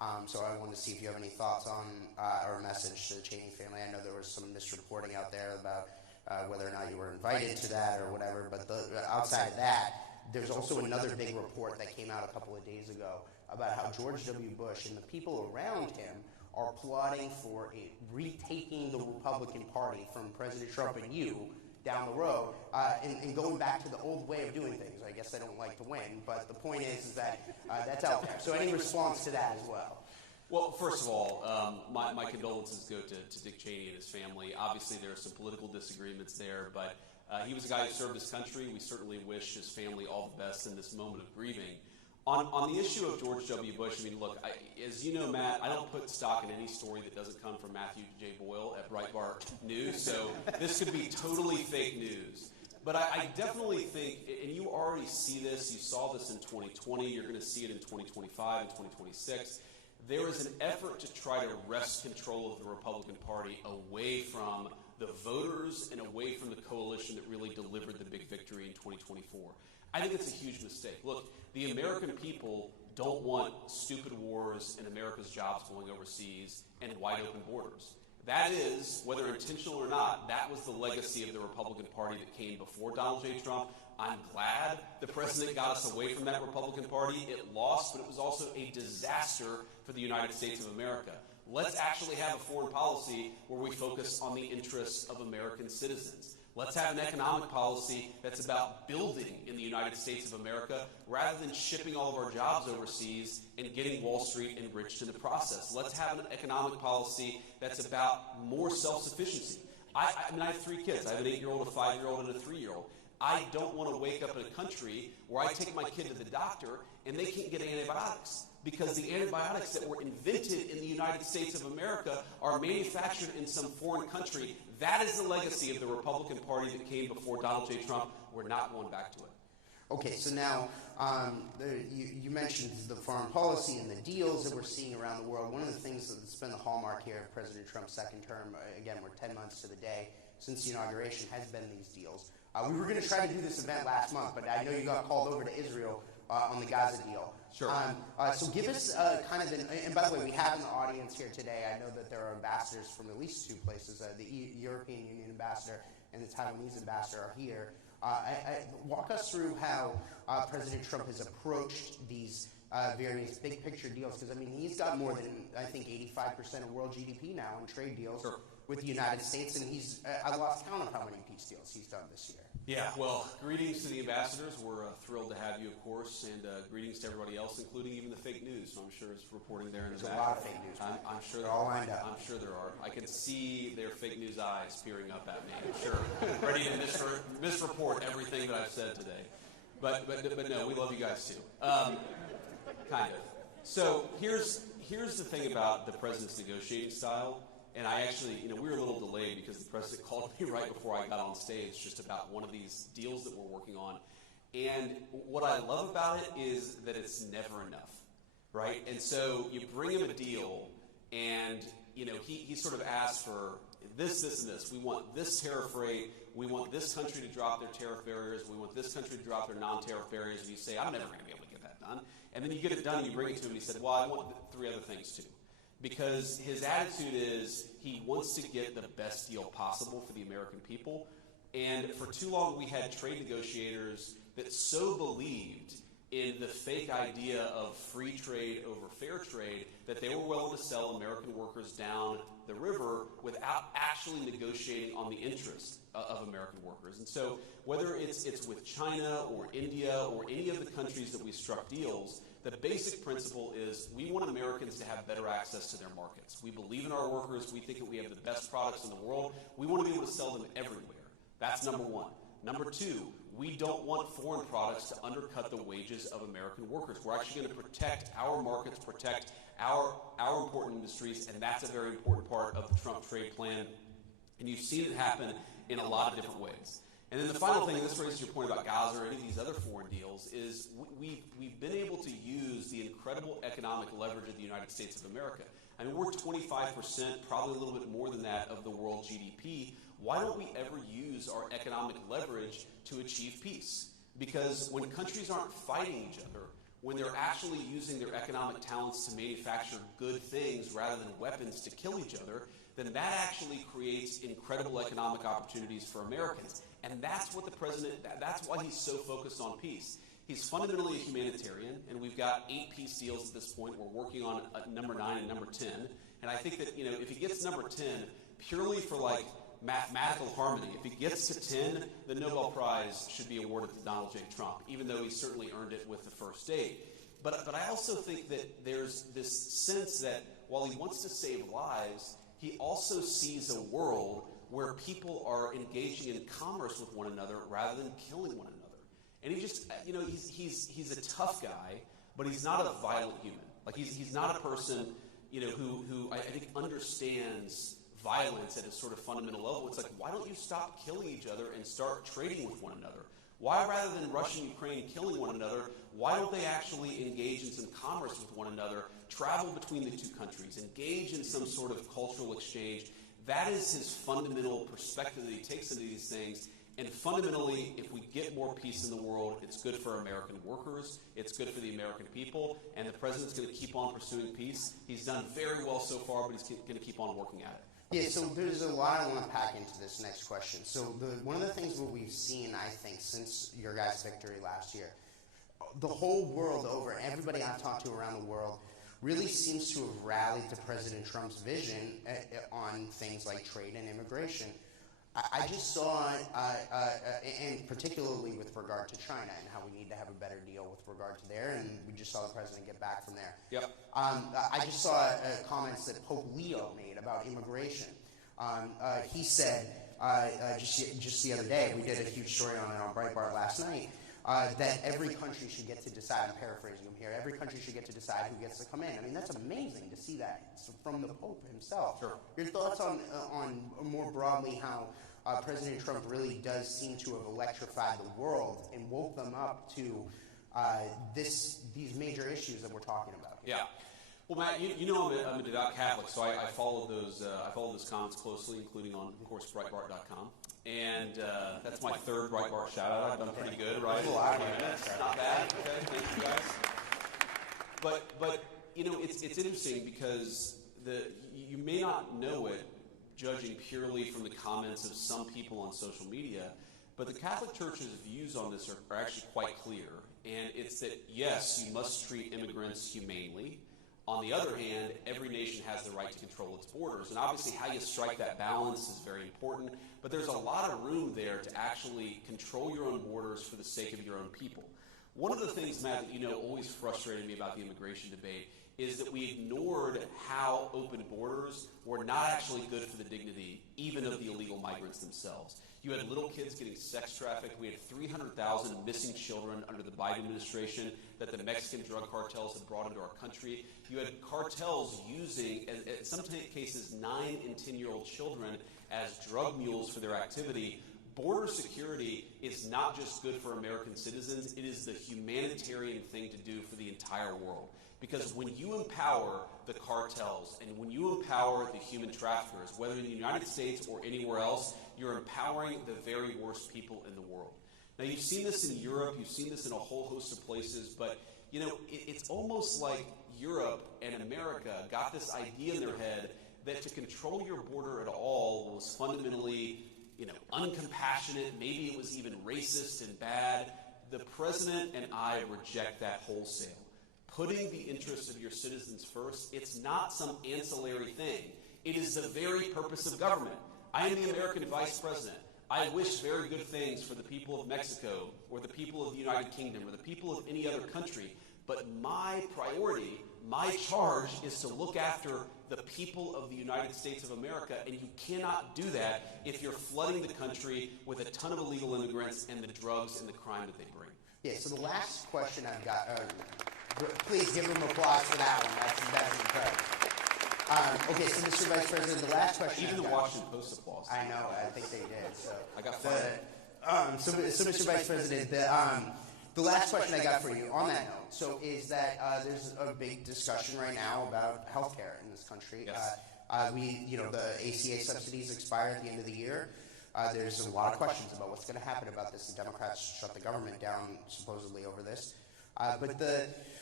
So I wanted to see if you have any thoughts on or a message to the Cheney family. I know there was some misreporting out there about whether or not you were invited to that or whatever, but outside of that, there's also another big report that came out a couple of days ago about how George W. Bush and the people around him are plotting for retaking the Republican Party from President Trump and you down the road and going back to the old way of doing things. I guess they don't like to win, but the point is that that's out there. So any response to that as well? Well, first of all, my condolences go to Dick Cheney and his family. Obviously, there are some political disagreements there, but he was a guy who served his country. We certainly wish his family all the best in this moment of grieving. On the issue of George W. Bush, I mean, look, as you know, Matt, I don't put stock in any story that doesn't come from Matthew J. Boyle at Breitbart News, so this could be totally fake news. But I definitely think, and you already see this, you saw this in 2020, you're going to see it in 2025 and 2026, there is an effort to try to wrest control of the Republican Party away from the voters and away from the coalition that really delivered the big victory in 2024. I think it's a huge mistake. Look, the American people don't want stupid wars and America's jobs going overseas and wide open borders. That is, whether intentional or not, that was the legacy of the Republican Party that came before Donald J. Trump. I'm glad the president got us away from that Republican Party. It lost, but it was also a disaster for the United States of America. Let's actually have a foreign policy where we focus on the interests of American citizens. Let's have an economic policy that's about building in the United States of America rather than shipping all of our jobs overseas and getting Wall Street enriched in the process. Let's have an economic policy that's about more self-sufficiency. I mean, I have 3 kids. I have an 8-year-old, a 5-year-old, and a 3-year-old. I don't want to wake up in a country where I take my kid to the doctor and they can't get antibiotics because the antibiotics that were invented in the United States of America are manufactured in some foreign country. That is the legacy of the Republican Party that came before Donald J. Trump. We're not going back to it. Okay, so now you mentioned the foreign policy and the deals that we're seeing around the world. One of the things that's been the hallmark here of President Trump's second term, again, we're 10 months to the day since the inauguration, has been these deals. We were going to try to do this event last month, but I know you got called over to Israel on the Gaza deal. Sure. So give us kind of and by the way, we have in the audience here today, I know that there are ambassadors from at least 2 places. The European Union ambassador and the Taiwanese ambassador are here. Walk us through how President Trump has approached these various big picture deals, because I mean, he's got more than, I think, 85% of world GDP now in trade deals with the United States, and he's I lost count of how many peace deals he's done this year. Yeah, well, greetings to the ambassadors. We're thrilled to have you, of course, and greetings to everybody else, including even the fake news. I'm sure it's reporting there in the back. There's a lot of fake news. I'm sure they're all lined up. I'm sure there are. I can see their fake news eyes peering up at me. I'm sure, ready to misreport everything that I've said today. But no, we love you guys too. Kind of. So here's the thing about the president's negotiating style. And I actually, we were a little delayed because the president called me right before I got on stage just about one of these deals that we're working on. And what I love about it is that it's never enough, right? And so you bring him a deal and, he sort of asks for this, and this. We want this tariff rate. We want this country to drop their tariff barriers. We want this country to drop their non-tariff barriers. And you say, I'm never going to be able to get that done. And then you get it done and you bring it to him and he said, well, I want 3 other things too. Because his attitude is he wants to get the best deal possible for the American people. And for too long, we had trade negotiators that so believed in the fake idea of free trade over fair trade that they were willing to sell American workers down the river without actually negotiating on the interests of American workers. And so whether it's with China or India or any of the countries that we struck deals, the basic principle is we want Americans to have better access to their markets. We believe in our workers. We think that we have the best products in the world. We want to be able to sell them everywhere. That's number 1. Number 2, we don't want foreign products to undercut the wages of American workers. We're actually going to protect our markets, protect our important industries, and that's a very important part of the Trump trade plan. And you've seen it happen in a lot of different ways. And then the final thing, and this raises your point about Gaza or any of these other foreign deals, is we've been able to use the incredible economic leverage of the United States of America. I mean, we're 25%, probably a little bit more than that, of the world GDP. Why don't we ever use our economic leverage to achieve peace? Because when countries aren't fighting each other, when they're actually using their economic talents to manufacture good things rather than weapons to kill each other, then that actually creates incredible economic opportunities for Americans. And that's what the president, that's why he's so focused on peace. He's fundamentally a humanitarian, and we've got 8 peace deals at this point. We're working on number 9 and number 10. And I think that, if he gets number 10, purely for like mathematical harmony, if he gets to 10, the Nobel Prize should be awarded to Donald J. Trump, even though he certainly earned it with the first 8. But I also think that there's this sense that while he wants to save lives, he also sees a world where people are engaging in commerce with one another rather than killing one another. And he just, he's a tough guy, but he's not a violent human. Like he's not a person, who I think understands violence at a sort of fundamental level. It's like, why don't you stop killing each other and start trading with one another? Why, rather than Russia and Ukraine killing one another, why don't they actually engage in some commerce with one another, travel between the 2 countries, engage in some sort of cultural exchange? That is his fundamental perspective that he takes into these things. And fundamentally, if we get more peace in the world, it's good for American workers, it's good for the American people, and the president's going to keep on pursuing peace. He's done very well so far, but he's going to keep on working at it. Yeah, so there's a lot I want to pack into this next question. So one of the things that we've seen, I think, since your guys' victory last year, the whole world over, everybody I've talked to around the world, really seems to have rallied to President Trump's vision on things like trade and immigration. I just saw, and particularly with regard to China and how we need to have a better deal with regard to there, and we just saw the president get back from there. Yep. I just saw comments that Pope Leo made about immigration. He said, just the other day, we did a huge story on it on Breitbart last night, that every country should get to decide, I'm paraphrasing him here, every country should get to decide who gets to come in. I mean, that's amazing to see that from the Pope himself. Sure. Your thoughts on more broadly how President Trump really does seem to have electrified the world and woke them up to these major issues that we're talking about? Yeah. Well, Matt, I'm a devout Catholic, so I followed those comments closely, including on, of course, Breitbart.com. And that's my 3rd Breitbart shout-out. I've done pretty good, right? Not bad. Okay, thank you guys. But it's interesting because you may not know it, judging purely from the comments of some people on social media, but the Catholic Church's views on this are actually quite clear. And it's that, yes, you must treat immigrants humanely. On the other hand, every nation has the right to control its borders. And obviously how you strike that balance is very important. But there's a lot of room there to actually control your own borders for the sake of your own people. One of the things, Matt, that always frustrated me about the immigration debate is that we ignored how open borders were not actually good for the dignity, even of the illegal migrants themselves. You had little kids getting sex trafficked. We had 300,000 missing children under the Biden administration that the Mexican drug cartels had brought into our country. You had cartels using, in some cases, 9 and 10-year-old children as drug mules for their activity. Border security is not just good for American citizens, it is the humanitarian thing to do for the entire world. Because when you empower the cartels and when you empower the human traffickers, whether in the United States or anywhere else, you're empowering the very worst people in the world. Now, you've seen this in Europe, you've seen this in a whole host of places, but it's almost like Europe and America got this idea in their head that to control your border at all was fundamentally uncompassionate, maybe it was even racist and bad. The president and I reject that wholesale. Putting the interests of your citizens first, it's not some ancillary thing. It is the very purpose of government. I am the American vice president. I wish very good things for the people of Mexico or the people of the United Kingdom or the people of any other country. But my priority, my charge is to look after the people of the United States of America, and you cannot do that if you're flooding the country with a ton of illegal immigrants and the drugs and the crime that they bring. Yeah, so the last question I've got, please give them applause for that one. That's incredible. Okay, so Mr. Vice President, the last question Even the Washington Post applause. I know, I think they did. So I got fired. So Mr. Vice President, the last question I got for you on that note, is that there's a big discussion right now about healthcare in this country. Yes. The ACA subsidies expire at the end of the year. There's a lot of questions about what's going to happen about this. The Democrats shut the government down supposedly over this. But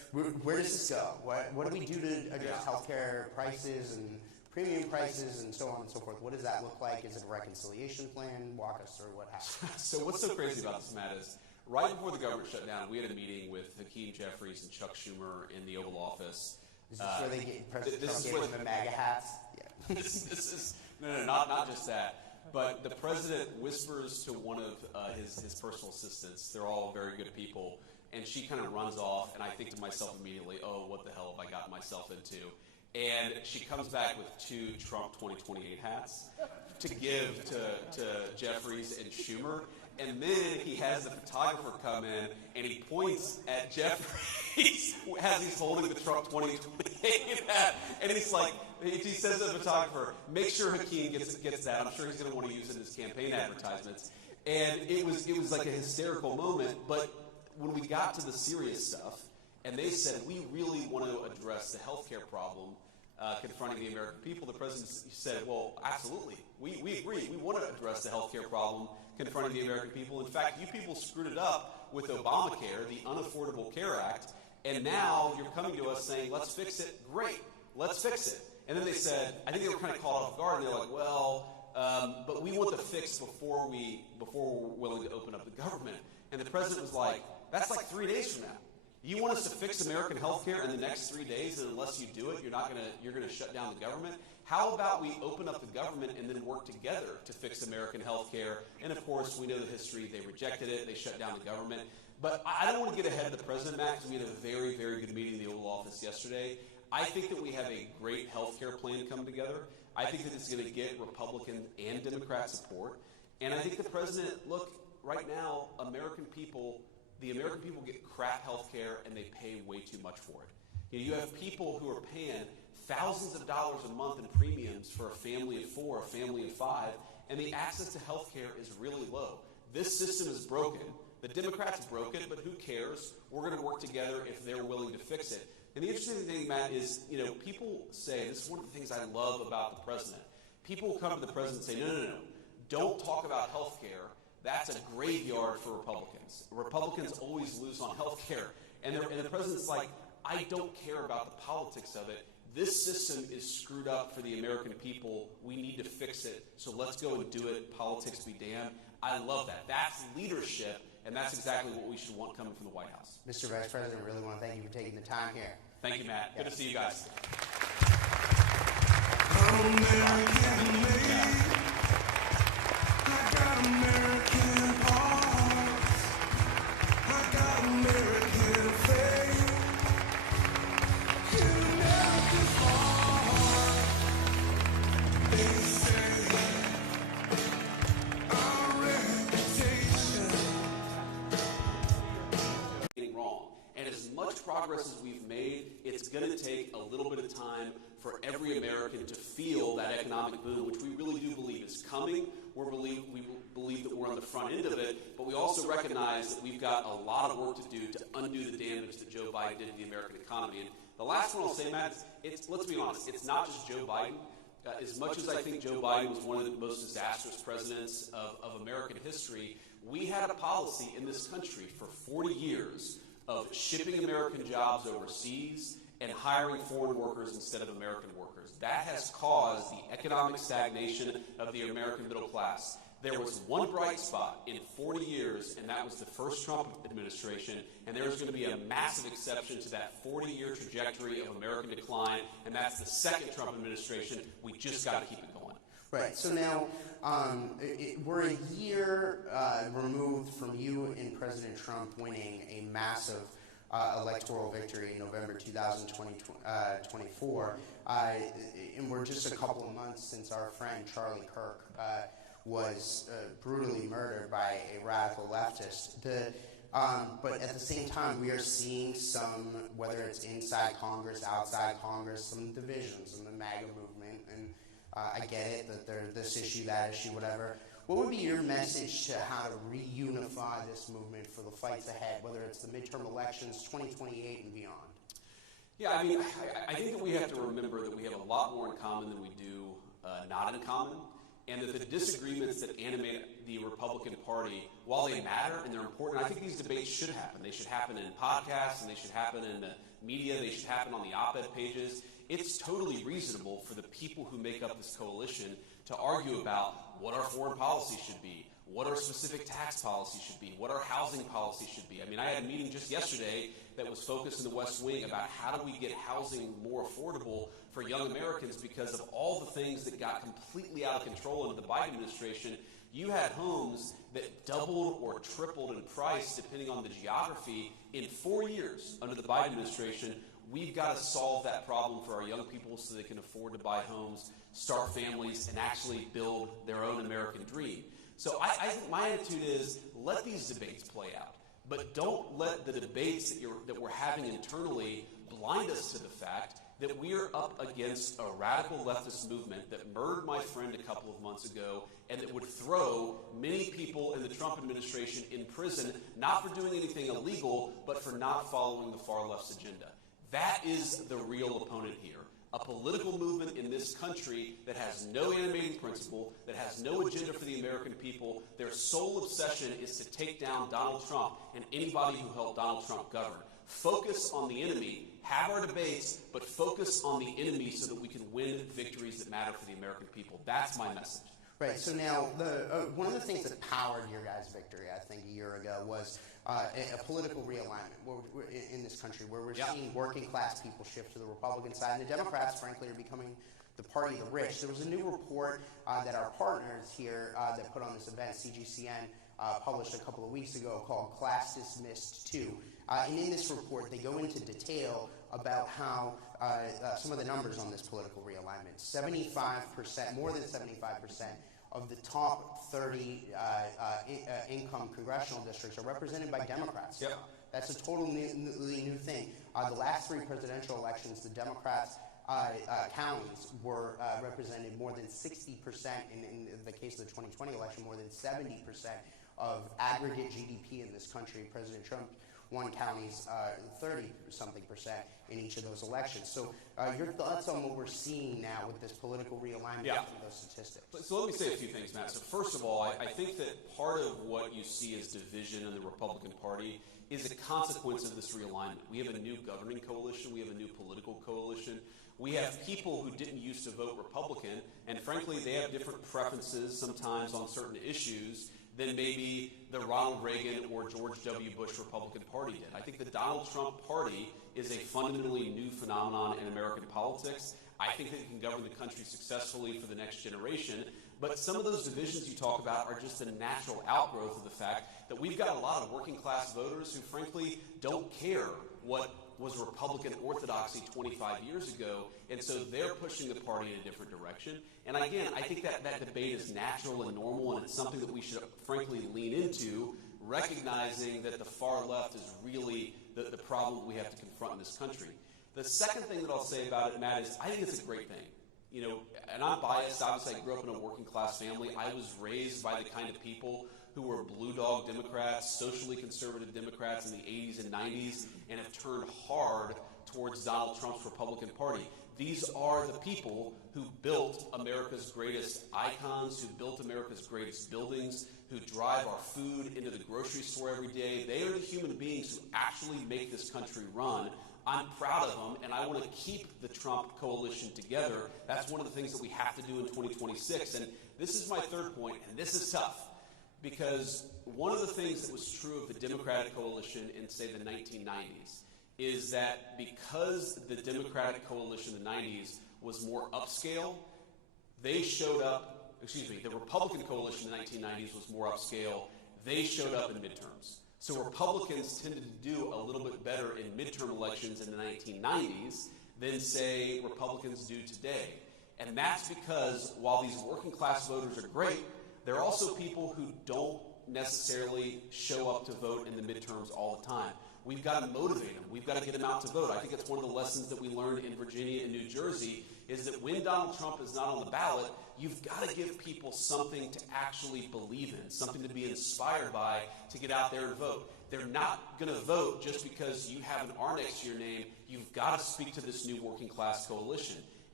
where does this go? What do we do to address healthcare prices and premium prices and so on and so forth? What does that look like? Is it a reconciliation plan? Walk us through what happened. So what's so crazy about this, Matt, is right before the government shut down, we had a meeting with Hakeem Jeffries and Chuck Schumer in the Oval Office. Is this where they get President Trump gave them the MAGA hats? Yeah. This is not just that. But the president whispers to one of his personal assistants. They're all very good people. And she kind of runs off, and I think to myself immediately, oh, what the hell have I gotten myself into? And she comes back with 2 Trump 2028 hats to give to Jeffries and Schumer. And then he has the photographer come in, and he points at Jeffries as he's holding the Trump 2028 hat. And he's like, he says to the photographer, make sure Hakeem gets that. I'm sure he's going to want to use it in his campaign advertisements. And it was like a hysterical moment. But when we got to the serious stuff, and they said, we really want to address the healthcare problem confronting the American people, the president said, well, absolutely. We agree. We want to address the healthcare problem confronting the American people. In fact, you people screwed it up with Obamacare, the Unaffordable Care Act, and now you're coming to us saying, let's fix it. Great. Let's fix it. And then they said, I think they were kind of caught off guard, and they're like, well, but we want the fix before we're willing to open up the government. And the president was like, that's like 3 days from now. You want us to fix American health care in the next 3 days, and unless you do it, you're gonna shut down the government? How about we open up the government and then work together to fix American health care? And of course, we know the history. They rejected it. They shut down the government. But I don't want to get ahead of the president, Matt, because we had a very, very good meeting in the Oval Office yesterday. I think that we have a great health care plan come together. I think that it's going to get Republican and Democrat support. And I think the president, look, right now, the American people get crap health care, and they pay way too much for it. You have people who are paying thousands of dollars a month in premiums for a family of 4, a family of 5, and the access to health care is really low. This system is broken. The Democrats broke it, but who cares? We're going to work together if they're willing to fix it. And the interesting thing, Matt, is, people say, this is one of the things I love about the president. People will come to the president and say, no, don't talk about health care. That's a graveyard for Republicans. Republicans always lose on health care. And the president's like, I don't care about the politics of it. This system is screwed up for the American people. We need to fix it. So let's go and do it. Politics be damned. I love that. That's leadership, and that's exactly what we should want coming from the White House. Mr. Vice President, really want to thank you for taking the time here. Thank you, Matt. Good to see you guys. Progress as we've made, it's going to take a little bit of time for every American to feel that economic boom, which we really do believe is coming. We believe that we're on the front end of it, but we also recognize that we've got a lot of work to do to undo the damage that Joe Biden did to the American economy. And the last one I'll say, Matt, is let's be honest, it's not just Joe Biden. As much as I think Joe Biden was one of the most disastrous presidents of American history, we had a policy in this country for 40 years of shipping American jobs overseas and hiring foreign workers instead of American workers. That has caused the economic stagnation of the American middle class. There was one bright spot in 40 years, and that was the first Trump administration, and there's going to be a massive exception to that 40-year trajectory of American decline, and that's the second Trump administration. We just got to keep it going. Right. So now we're a year removed from you and President Trump winning a massive electoral victory in November 2024. And we're just a couple of months since our friend Charlie Kirk was brutally murdered by a radical leftist. But at the same time, we are seeing some, whether it's inside Congress, outside Congress, some divisions in the MAGA movement. And I get it that there's this issue, that issue, whatever. What would be your message to how to reunify this movement for the fights ahead, whether it's the midterm elections, 2028 and beyond? Yeah, I mean, I think that we have to remember that we have a lot more in common than we do not in common. and that the disagreements that animate the Republican Party, while they matter and they're important, I think these debates should happen. They should happen in podcasts, and they should happen in the media, they should happen on the op-ed pages. It's totally reasonable for the people who make up this coalition to argue about what our foreign policy should be, what our specific tax policy should be, what our housing policy should be. I mean, I had a meeting just yesterday that was focused in the West Wing about how do we get housing more affordable for young Americans, because of all the things that got completely out of control under the Biden administration. You had homes that doubled or tripled in price depending on the geography in 4 years under the Biden administration. We've got to solve that problem for our young people so they can afford to buy homes, start families, and actually build their own American dream. So I think my attitude is, let these debates play out. But don't let the debates that we're having internally blind us to the fact that we are up against a radical leftist movement that murdered my friend a couple of months ago, and that would throw many people in the Trump administration in prison, not for doing anything illegal, but for not following the far left's agenda. That is the real opponent here. A political movement in this country that has no animating principle, that has no agenda for the American people. Their sole obsession is to take down Donald Trump and anybody who helped Donald Trump govern. Focus on the enemy, have our debates, but focus on the enemy so that we can win victories that matter for the American people. That's my message. Right. So now, one of the things that powered your guys' victory, I think, a year ago was a political realignment in this country, where we're seeing working class people shift to the Republican side, and the Democrats, frankly, are becoming the party of the rich. There was a new report that our partners here that put on this event, CGCN, published a couple of weeks ago, called Class Dismissed 2. And in this report, they go into detail about how some of the numbers on this political realignment. 75%, more than 75% of the top 30 income congressional districts are represented by Democrats. Yep. That's a totally new thing. The last three presidential elections, the Democrats' counties were represented more than 60%, in the case of the 2020 election, more than 70% of aggregate GDP in this country. President Trump won counties 30-something% in each of those elections. So your thoughts on what we're seeing now with this political realignment of those statistics? So let me say a few things, Matt. So first of all, I think that part of what you see as division in the Republican Party is a consequence of this realignment. We have a new governing coalition. We have a new political coalition. We have people who didn't used to vote Republican, and frankly, they have different preferences sometimes on certain issues than maybe the Ronald Reagan or George W. Bush Republican Party did. I think the Donald Trump Party is a fundamentally new phenomenon in American politics. I think that it can govern the country successfully for the next generation. But some of those divisions you talk about are just a natural outgrowth of the fact that we've got a lot of working class voters who frankly don't care what was Republican orthodoxy 25 years ago, and so they're pushing the party in a different direction. And again, I think that debate is natural and normal, and it's something that we should frankly lean into, recognizing that the far left is really the problem we have to confront in this country. The second thing that I'll say about it, Matt, is I think it's a great thing. You know, and I'm biased. Obviously, I grew up in a working class family. I was raised by the kind of people who were blue dog Democrats, socially conservative Democrats in the 80s and 90s, and have turned hard towards Donald Trump's Republican Party. These are the people who built America's greatest icons, who built America's greatest buildings, who drive our food into the grocery store every day. They are the human beings who actually make this country run. I'm proud of them, and I want to keep the Trump coalition together. That's one of the things that we have to do in 2026. And this is my third point, and this is tough, because one of the things that was true of the Democratic coalition in, say, the 1990s is that because the Democratic coalition in the 90s was more upscale, they showed up, the Republican coalition in the 1990s was more upscale, they showed up in midterms. So Republicans tended to do a little bit better in midterm elections in the 1990s than, say, Republicans do today. And that's because while these working class voters are great, there are also people who don't necessarily show up to vote in the midterms all the time. We've got to motivate them. We've got to get them out to vote. I think it's one of the lessons that we learned in Virginia and New Jersey is that when Donald Trump is not on the ballot, you've got to give people something to actually believe in, something to be inspired by to get out there and vote. They're not going to vote just because you have an R next to your name. You've got to speak to this new working class coalition.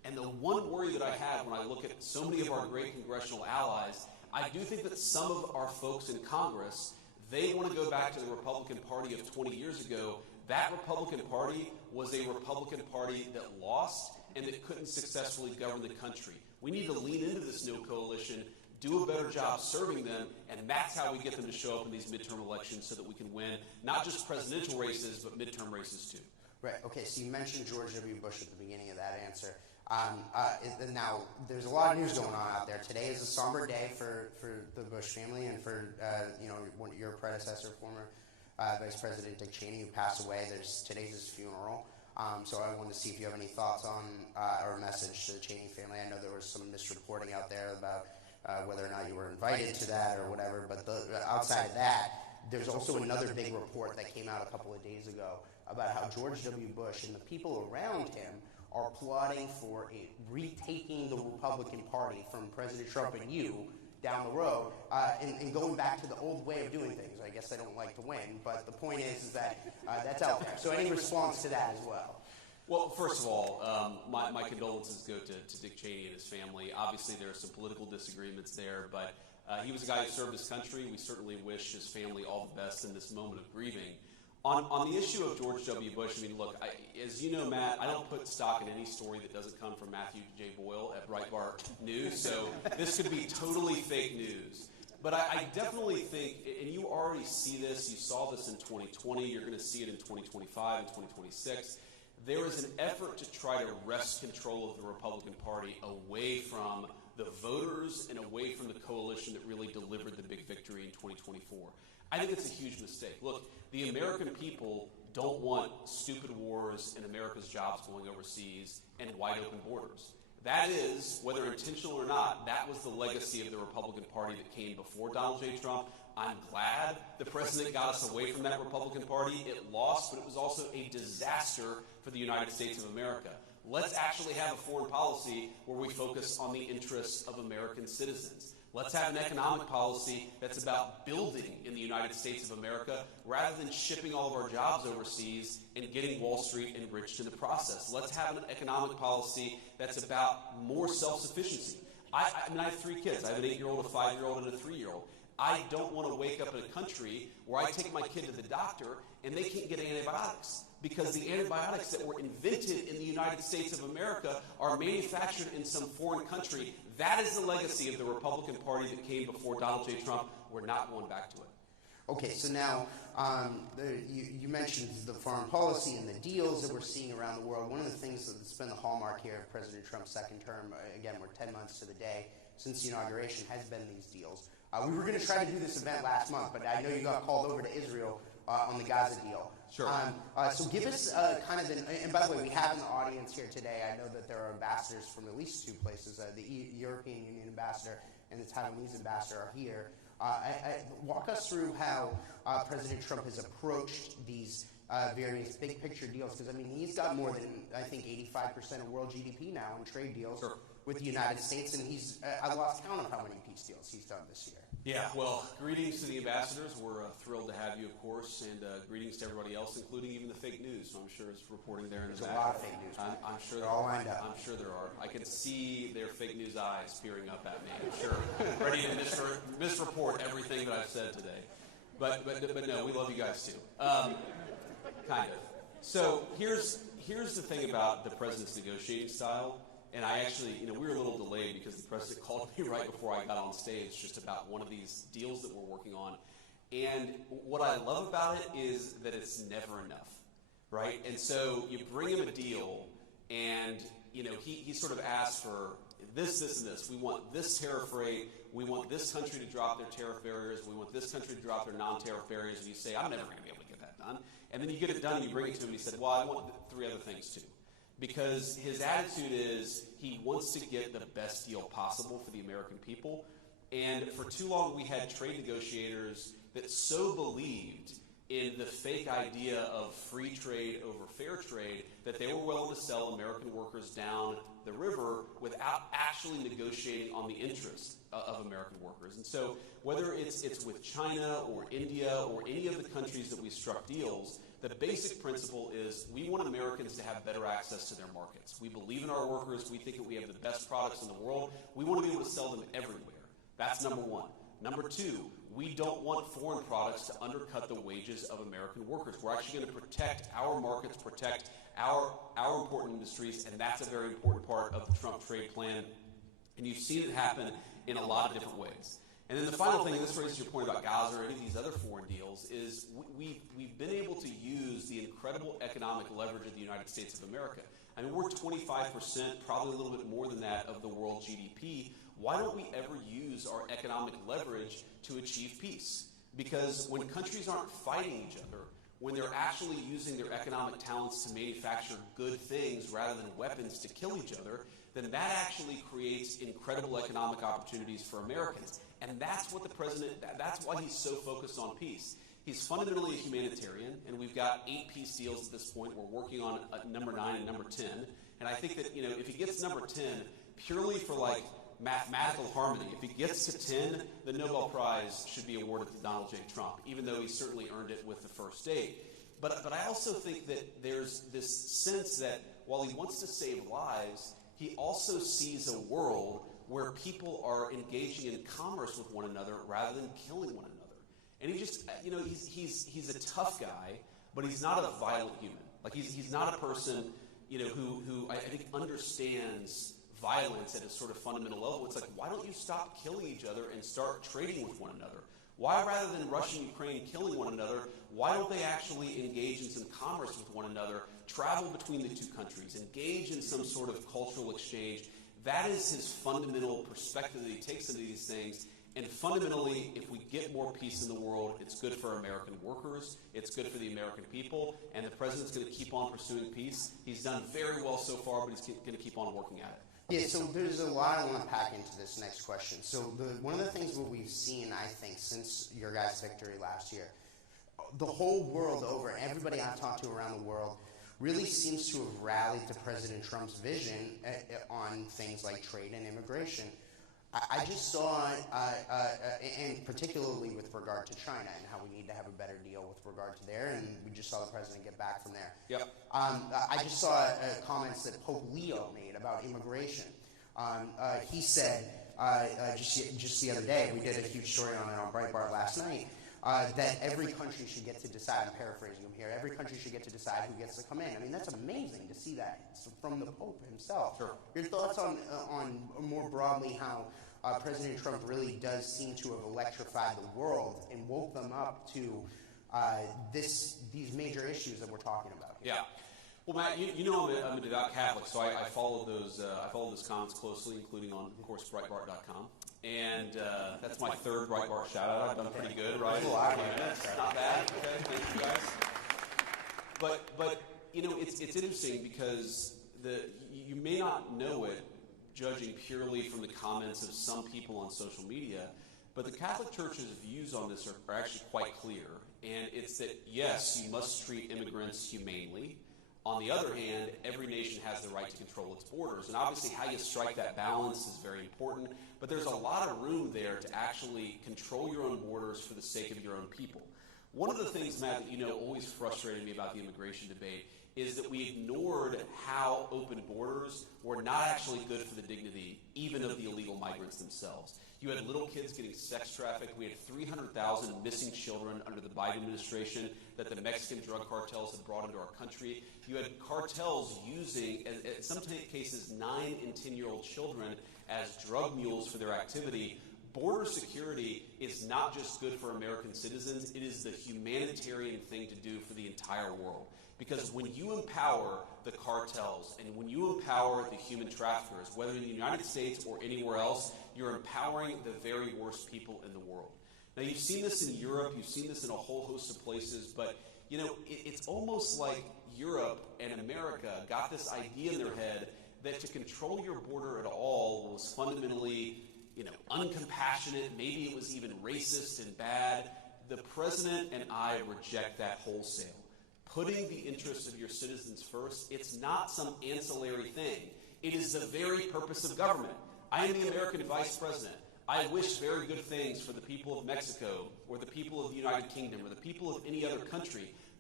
And the one worry that I have when I look at so many of our great congressional allies, I do think that some of our folks in Congress, they want to go back to the Republican Party of 20 years ago. That Republican Party was a Republican Party that lost and that couldn't successfully govern the country. We need to lean into this new coalition, do a better job serving them, and that's how we get them to show up in these midterm elections so that we can win not just presidential races, but midterm races too. Right. Okay, so you mentioned George W. Bush at the beginning of that answer. Now, there's a lot of news going on out there. Today is a somber day for the Bush family and for your predecessor, former Vice President Dick Cheney, who passed away. Today's his funeral. So I wanted to see if you have any thoughts on or a message to the Cheney family. I know there was some misreporting out there about whether or not you were invited to that or whatever. But outside of that, there's also another big report that came out a couple of days ago about how George W. Bush and the people around him are plotting for retaking the Republican Party from President Trump and you down the road and going back to the old way of doing things. I guess they don't like to win, but the point is that that's out there. So any response to that as well? Well, first of all, my condolences go to Dick Cheney and his family. Obviously, there are some political disagreements there, but he was a guy who served his country. We certainly wish his family all the best in this moment of grieving. On the issue of George W. Bush, I mean, look, as you know, Matt, I don't put stock in any story that doesn't come from Matthew J. Boyle at Breitbart News, so this could be totally fake news. But I definitely think, and you already see this, you saw this in 2020, you're going to see it in 2025 and 2026, there is an effort to try to wrest control of the Republican Party away from the voters and away from the coalition that really delivered the big victory in 2024. I think it's a huge mistake. Look, the American people don't want stupid wars and America's jobs going overseas and wide open borders. That is, whether intentional or not, that was the legacy of the Republican Party that came before Donald J. Trump. I'm glad the president got us away from that Republican Party. It lost, but it was also a disaster for the United States of America. Let's actually have a foreign policy where we focus on the interests of American citizens. Let's have an economic policy that's about building in the United States of America rather than shipping all of our jobs overseas and getting Wall Street enriched in the process. Let's have an economic policy that's about more self-sufficiency. I mean, I have 3 kids. I have an 8-year-old, a 5-year-old, and a 3-year-old. I don't want to wake up in a country where I take my kid to the doctor and they can't get antibiotics because the antibiotics that were invented in the United States of America are manufactured in some foreign country. That is the legacy of the Republican Party that came before Donald J. Trump. We're not going back to it. Okay, so now you mentioned the foreign policy and the deals that we're seeing around the world. One of the things that's been the hallmark here of President Trump's second term, again, we're 10 months to the day since the inauguration, has been these deals. We were going to try to do this event last month, but I know you got called over to Israel on the Gaza deal. Sure. So give us kind of and by the way, we have in the audience here today, I know that there are ambassadors from at least 2 places. The European Union ambassador and the Taiwanese ambassador are here. Walk us through how President Trump has approached these various big picture deals, because I mean, he's got more than, I think, 85% of world GDP now in trade deals with the United States, and I lost count of how many peace deals he's done this year. Yeah, well, greetings to the ambassadors. We're thrilled to have you, of course, and greetings to everybody else, including even the fake news. So I'm sure it's reporting there in the back. There's a lot of fake news. I'm sure they're all lined up. I'm sure there are. I can see their fake news eyes peering up at me. I'm sure, ready to misreport everything that I've said today. But no, we love you guys too. Kind of. So here's the thing about the president's negotiating style. And I actually, we were a little delayed because the president called me right before I got on stage just about one of these deals that we're working on. And what I love about it is that it's never enough, right? And so you bring him a deal and, he sort of asks for this, and this. We want this tariff rate. We want this country to drop their tariff barriers. We want this country to drop their non-tariff barriers. And you say, I'm never going to be able to get that done. And then you get it done and you bring it to him and he said, well, I want 3 other things too. Because his attitude is he wants to get the best deal possible for the American people. And for too long, we had trade negotiators that so believed in the fake idea of free trade over fair trade that they were willing to sell American workers down the river without actually negotiating on the interests of American workers. And so whether it's with China or India or any of the countries that we struck deals, the basic principle is we want Americans to have better access to their markets. We believe in our workers. We think that we have the best products in the world. We want to be able to sell them everywhere. That's number one. Number two, we don't want foreign products to undercut the wages of American workers. We're actually going to protect our markets, protect our important industries, and that's a very important part of the Trump trade plan. And you've seen it happen in a lot of different ways. And then the final thing, and this raises your point about Gaza or any of these other foreign deals, is we've been able to use the incredible economic leverage of the United States of America. I mean, we're 25%, probably a little bit more than that, of the world GDP. Why don't we ever use our economic leverage to achieve peace? Because when countries aren't fighting each other, when they're actually using their economic talents to manufacture good things rather than weapons to kill each other, then that actually creates incredible economic opportunities for Americans. And that's what the president, that's why he's so focused on peace. He's fundamentally a humanitarian, and we've got 8 peace deals at this point. We're working on number 9 and number 10. And I think that, if he gets number 10, purely for like mathematical harmony, if he gets to 10, the Nobel Prize should be awarded to Donald J. Trump, even though he certainly earned it with the first 8. But I also think that there's this sense that while he wants to save lives, he also sees a world where people are engaging in commerce with one another rather than killing one another. And he just, he's a tough guy, but he's not a violent human. Like he's not a person, who I think understands violence at a sort of fundamental level. It's like, why don't you stop killing each other and start trading with one another? Why, rather than Russia and Ukraine killing one another, why don't they actually engage in some commerce with one another, travel between the two countries, engage in some sort of cultural exchange? That is his fundamental perspective that he takes into these things. And fundamentally, if we get more peace in the world, it's good for American workers, it's good for the American people, and the president's going to keep on pursuing peace. He's done very well so far, but he's going to keep on working at it. Yeah, so there's a lot I want to pack into this next question. So one of the things that we've seen, I think, since your guys' victory last year, the whole world over, everybody I've talked to around the world, really seems to have rallied to President Trump's vision on things like trade and immigration. I just saw, and particularly with regard to China and how we need to have a better deal with regard to there, and we just saw the president get back from there. Yep. I just saw comments that Pope Leo made about immigration. He said, just the other day, we did a huge story on it on Breitbart last night, that every country should get to decide, I'm paraphrasing him here, every country should get to decide who gets to come in. I mean, that's amazing to see that from the Pope himself. Sure. Your thoughts on more broadly how President Trump really does seem to have electrified the world and woke them up to these major issues that we're talking about here. Yeah. Well, Matt, I'm a devout Catholic, so I followed those comments closely, including on, of course, Breitbart.com. And that's my 3rd Breitbart shout-out. I've done pretty good, right? Not bad. Okay, thank you guys. But it's interesting because you may not know it, judging purely from the comments of some people on social media, but the Catholic Church's views on this are actually quite clear. And it's that, yes, you must treat immigrants humanely. On the other hand, every nation has the right to control its borders. And obviously how you strike that balance is very important. But there's a lot of room there to actually control your own borders for the sake of your own people. One of the things, Matt, that always frustrated me about the immigration debate is that we ignored how open borders were not actually good for the dignity, even of the illegal migrants themselves. You had little kids getting sex trafficked. We had 300,000 missing children under the Biden administration that the Mexican drug cartels had brought into our country. You had cartels using, in some cases, 9 and 10-year-old children as drug mules for their activity. Border security is not just good for American citizens, it is the humanitarian thing to do for the entire world. Because when you empower the cartels and when you empower the human traffickers, whether in the United States or anywhere else, you're empowering the very worst people in the world. Now, you've seen this in Europe, you've seen this in a whole host of places, but it's almost like Europe and America got this idea in their head that to control your border at all was fundamentally uncompassionate, maybe it was even racist and bad. The president and I reject that wholesale. Putting the interests of your citizens first, it's not some ancillary thing. It is the very purpose of government. I am the American vice president. I wish very good things for the people of Mexico or the people of the United Kingdom or the people of any other country.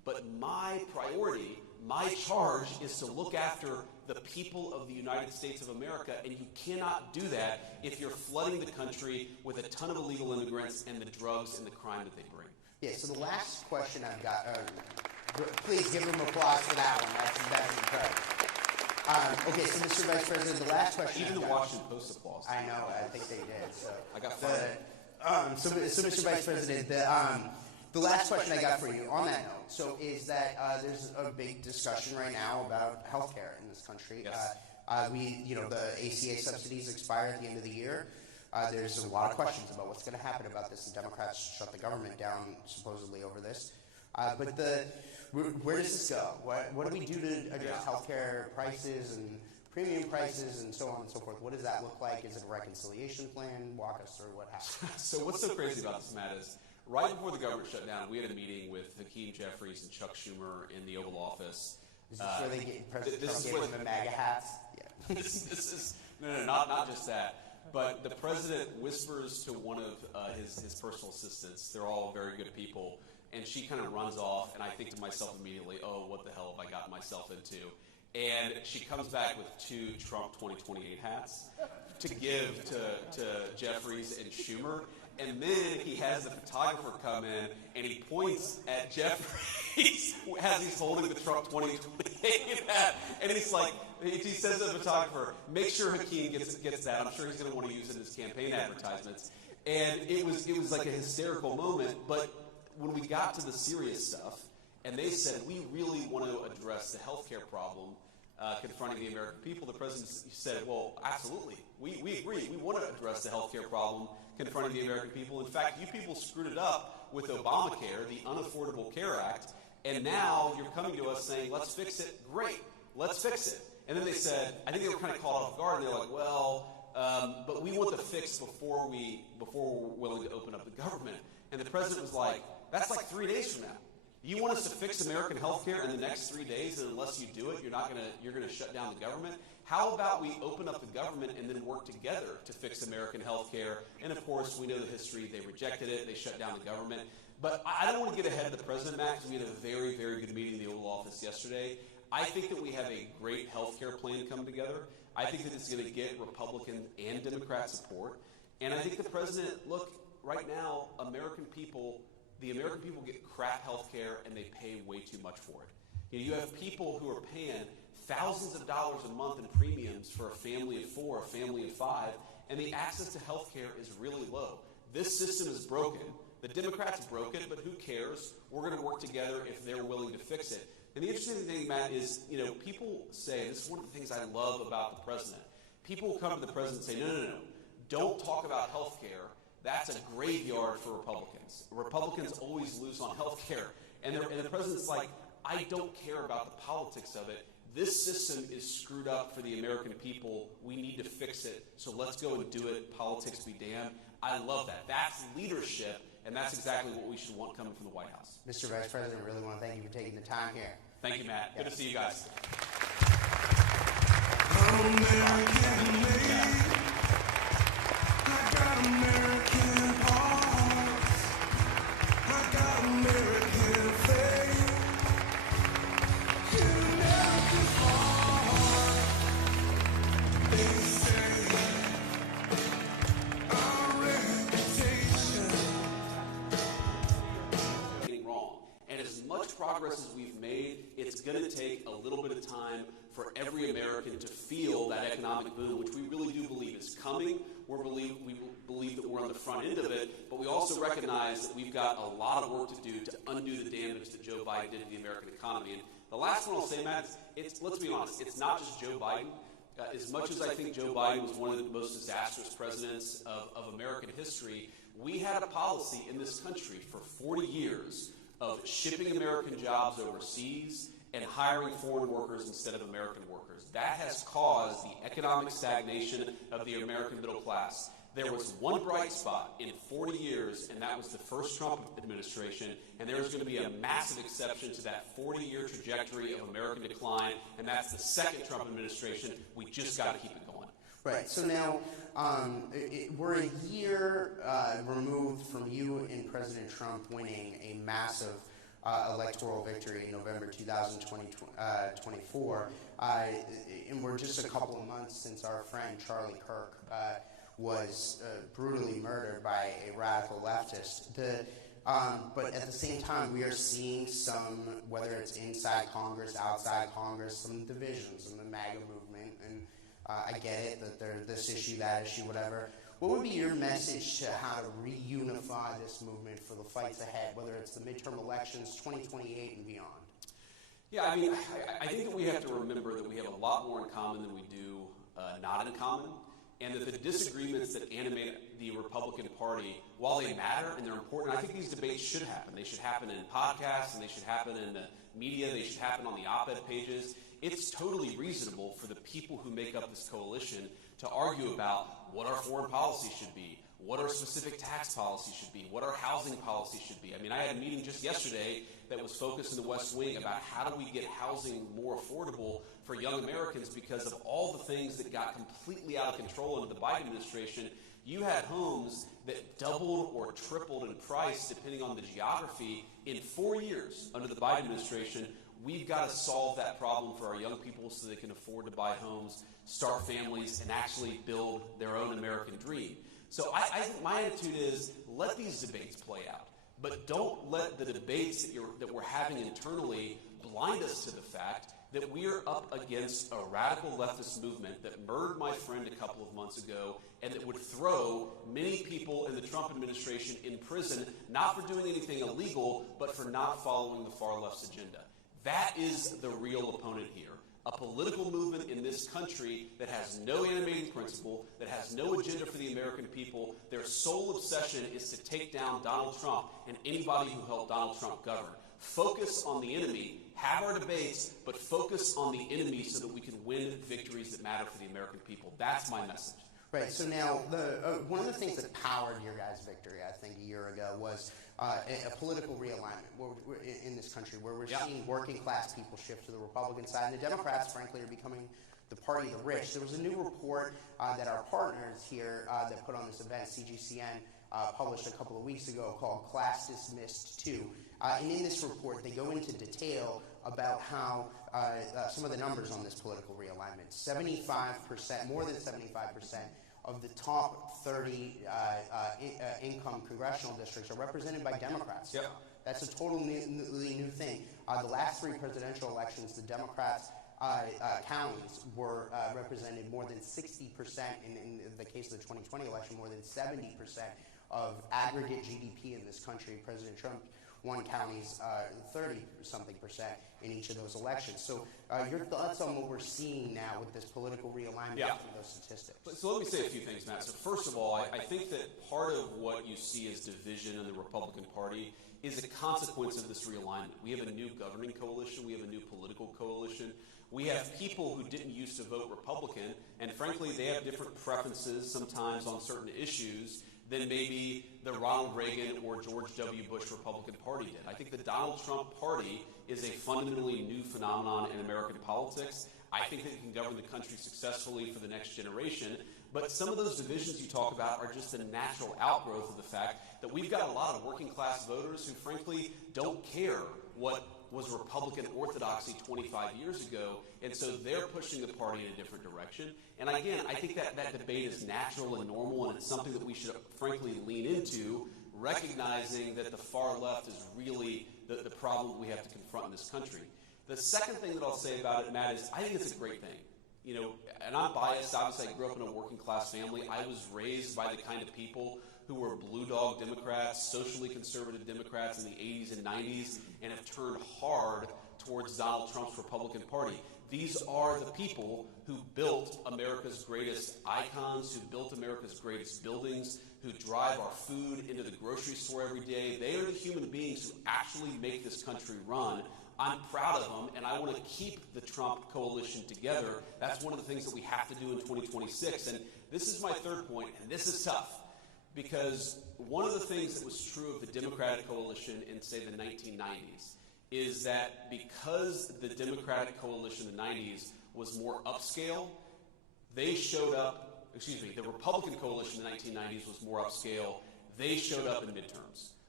But my priority, my charge, is to look after the people of the United States of America, and you cannot do that if you're flooding the country with a ton of illegal immigrants and the drugs and the crime that they bring. Yeah, so the last question I've got, please give them applause for that one. That's incredible. Okay, so Mr. Vice President, the last question. Even the Washington Post applause. I know, I think they did. So I got fired. So Mr. Vice President, the last question I got for you on that note, so is that there's a big discussion right now about healthcare in this country. Yes. The ACA subsidies expire at the end of the year. There's a lot of questions about what's going to happen about this. The Democrats shut the government down supposedly over this. But where does this go? What do we do to address healthcare prices and premium prices and so on and so forth? What does that look like? Is it a reconciliation plan? Walk us through what happened. So what's so crazy about this, Matt, is right before the government shut down, we had a meeting with Hakeem Jeffries and Chuck Schumer in the Oval Office. Is this where they get President Trump gave them the MAGA hats? Yeah. This is not just that. But the president whispers to one of his personal assistants. They're all very good people. And she kind of runs off, and I think to myself immediately, oh, what the hell have I gotten myself into? And she comes back with 2 Trump 2028 hats to give to Jeffries and Schumer. And then he has the photographer come in, and he points at Jeffries as he's holding the Trump 2028 hat. And he's like, he says to the photographer, make sure Hakeem gets that. I'm sure he's going to want to use it in his campaign advertisements. And it was like a hysterical moment. But when we got to the serious stuff, and they said, we really want to address the healthcare problem confronting the American people, the president said, well, absolutely. We agree. We want to address the healthcare problem confronting the American people. In fact, you people screwed it up with Obamacare, the Unaffordable Care Act, and now you're coming to us saying, let's fix it. Great. Let's fix it. And then they said, I think they were kind of caught off guard, and they're like, well, but we want the fix before we're willing to open up the government. And the president was like, that's like 3 days from now. You want us to fix American health care in the next 3 days, and unless you do it, you're gonna shut down the government? How about we open up the government and then work together to fix American health care? And of course, we know the history. They rejected it. They shut down the government. But I don't want to get ahead of the president, Matt, because we had a very, very good meeting in the Oval Office yesterday. I think that we have a great health care plan come together. I think that it's going to get Republican and Democrat support. And I think the president, look, right now, the American people get crap health care, and they pay way too much for it. You have people who are paying thousands of dollars a month in premiums for a family of 4, a family of 5, and the access to health care is really low. This system is broken. The Democrats broke it, but who cares? We're going to work together if they're willing to fix it. And the interesting thing, Matt, is, people say, this is one of the things I love about the president. People will come to the president and say, no. Don't talk about health care. That's a graveyard for Republicans. Republicans always lose on health care. And the president's like, I don't care about the politics of it. This system is screwed up for the American people. We need to fix it. So let's go and do it. Politics be damned. I love that. That's leadership, and that's exactly what we should want coming from the White House. Mr. Vice President, I really want to thank you for taking the time here. Thank you, Matt. Good to see you guys. American made. I got American hearts. I got American faith. In American heart, they say our reputation. Wrong. And as much progress as we've made, it's going to take a little bit of time for every American to feel that economic boom, which we really do believe is coming. We believe that we're on the front end of it, but we also recognize that we've got a lot of work to do to undo the damage that Joe Biden did to the American economy. And the last one I'll say, Matt, let's be honest, it's not just Joe Biden. As much as I think Joe Biden was one of the most disastrous presidents of American history, we had a policy in this country for 40 years of shipping American jobs overseas and hiring foreign workers instead of American workers. That has caused the economic stagnation of the American middle class. There was one bright spot in 40 years, and that was the first Trump administration, and there's going to be a massive exception to that 40-year trajectory of American decline, and that's the second Trump administration. We just got to keep it going. Right. So now we're a year removed from you and President Trump winning a massive electoral victory in November 2024. And we're just a couple of months since our friend Charlie Kirk was brutally murdered by a radical leftist. But at the same time, we are seeing some, whether it's inside Congress, outside Congress, some divisions in the MAGA movement. And I get it that there's this issue, that issue, whatever. What would be your message to how to reunify this movement for the fights ahead, whether it's the midterm elections, 2028 and beyond? Yeah, I mean, I think that we have to remember that we have a lot more in common than we do not in common, and that the disagreements that animate the Republican Party, while they matter and they're important, I think these debates should happen. They should happen in podcasts, and they should happen in the media, they should happen on the op-ed pages. It's totally reasonable for the people who make up this coalition to argue about what our foreign policy should be, what our specific tax policy should be, what our housing policy should be. I mean, I had a meeting just yesterday that was focused in the West Wing about how do we get housing more affordable for young Americans because of all the things that got completely out of control under the Biden administration. You had homes that doubled or tripled in price depending on the geography in 4 years under the Biden administration. We've got to solve that problem for our young people so they can afford to buy homes, start families, and actually build their own American dream. So I think my attitude is let these debates play out, but don't let the debates that we're having internally blind us to the fact that we are up against a radical leftist movement that murdered my friend a couple of months ago and that would throw many people in the Trump administration in prison, not for doing anything illegal, but for not following the far left's agenda. That is the real opponent here. A political movement in this country that has no animating principle, that has no agenda for the American people. Their sole obsession is to take down Donald Trump and anybody who helped Donald Trump govern. Focus on the enemy, have our debates, but focus on the enemy so that we can win victories that matter for the American people. That's my message. Right. So now, one of the things that powered your guys' victory, I think, a year ago was a political realignment in this country, where we're seeing working class people shift to the Republican side, and the Democrats, frankly, are becoming the party of the rich. There was a new report that our partners here that put on this event, CGCN, published a couple of weeks ago called Class Dismissed 2. And in this report, they go into detail about how some of the numbers on this political realignment, 75%, more than 75%, of the top 30 income congressional districts are represented by Democrats. Yep. That's a totally new thing. The last three presidential elections, the Democrats' counties were represented more than 60%, in the case of the 2020 election, more than 70% of aggregate GDP in this country. President Trump won counties 30-something% in each of those elections. So your thoughts on what we're seeing now with this political realignment of those statistics? So let me say a few things, Matt. So first of all, I think that part of what you see as division in the Republican Party is a consequence of this realignment. We have a new governing coalition. We have a new political coalition. We have people who didn't used to vote Republican, and frankly, they have different preferences sometimes on certain issues than maybe the Ronald Reagan or George W. Bush Republican Party did. I think the Donald Trump Party is a fundamentally new phenomenon in American politics. I think that it can govern the country successfully for the next generation. But some of those divisions you talk about are just a natural outgrowth of the fact that we've got a lot of working class voters who frankly don't care what was Republican orthodoxy 25 years ago, and so they're pushing the party in a different direction. And again, I think that debate is natural and normal, and it's something that we should frankly lean into, recognizing that the far left is really the problem we have to confront in this country. The second thing that I'll say about it, Matt, is I think it's a great thing. You know, and I'm biased. Obviously, I grew up in a working class family. I was raised by the kind of people who were blue dog Democrats, socially conservative Democrats in the 80s and 90s, and have turned hard towards Donald Trump's Republican Party. These are the people who built America's greatest icons, who built America's greatest buildings, who drive our food into the grocery store every day. They are the human beings who actually make this country run. I'm proud of them, and I want to keep the Trump coalition together. That's one of the things that we have to do in 2026. And this is my third point, and this is tough, because one of the things that was true of the Democratic coalition in, say, the 1990s is that because the Democratic coalition in the 90s was more upscale, they showed up, the Republican coalition in the 1990s was more upscale, they showed up in midterms.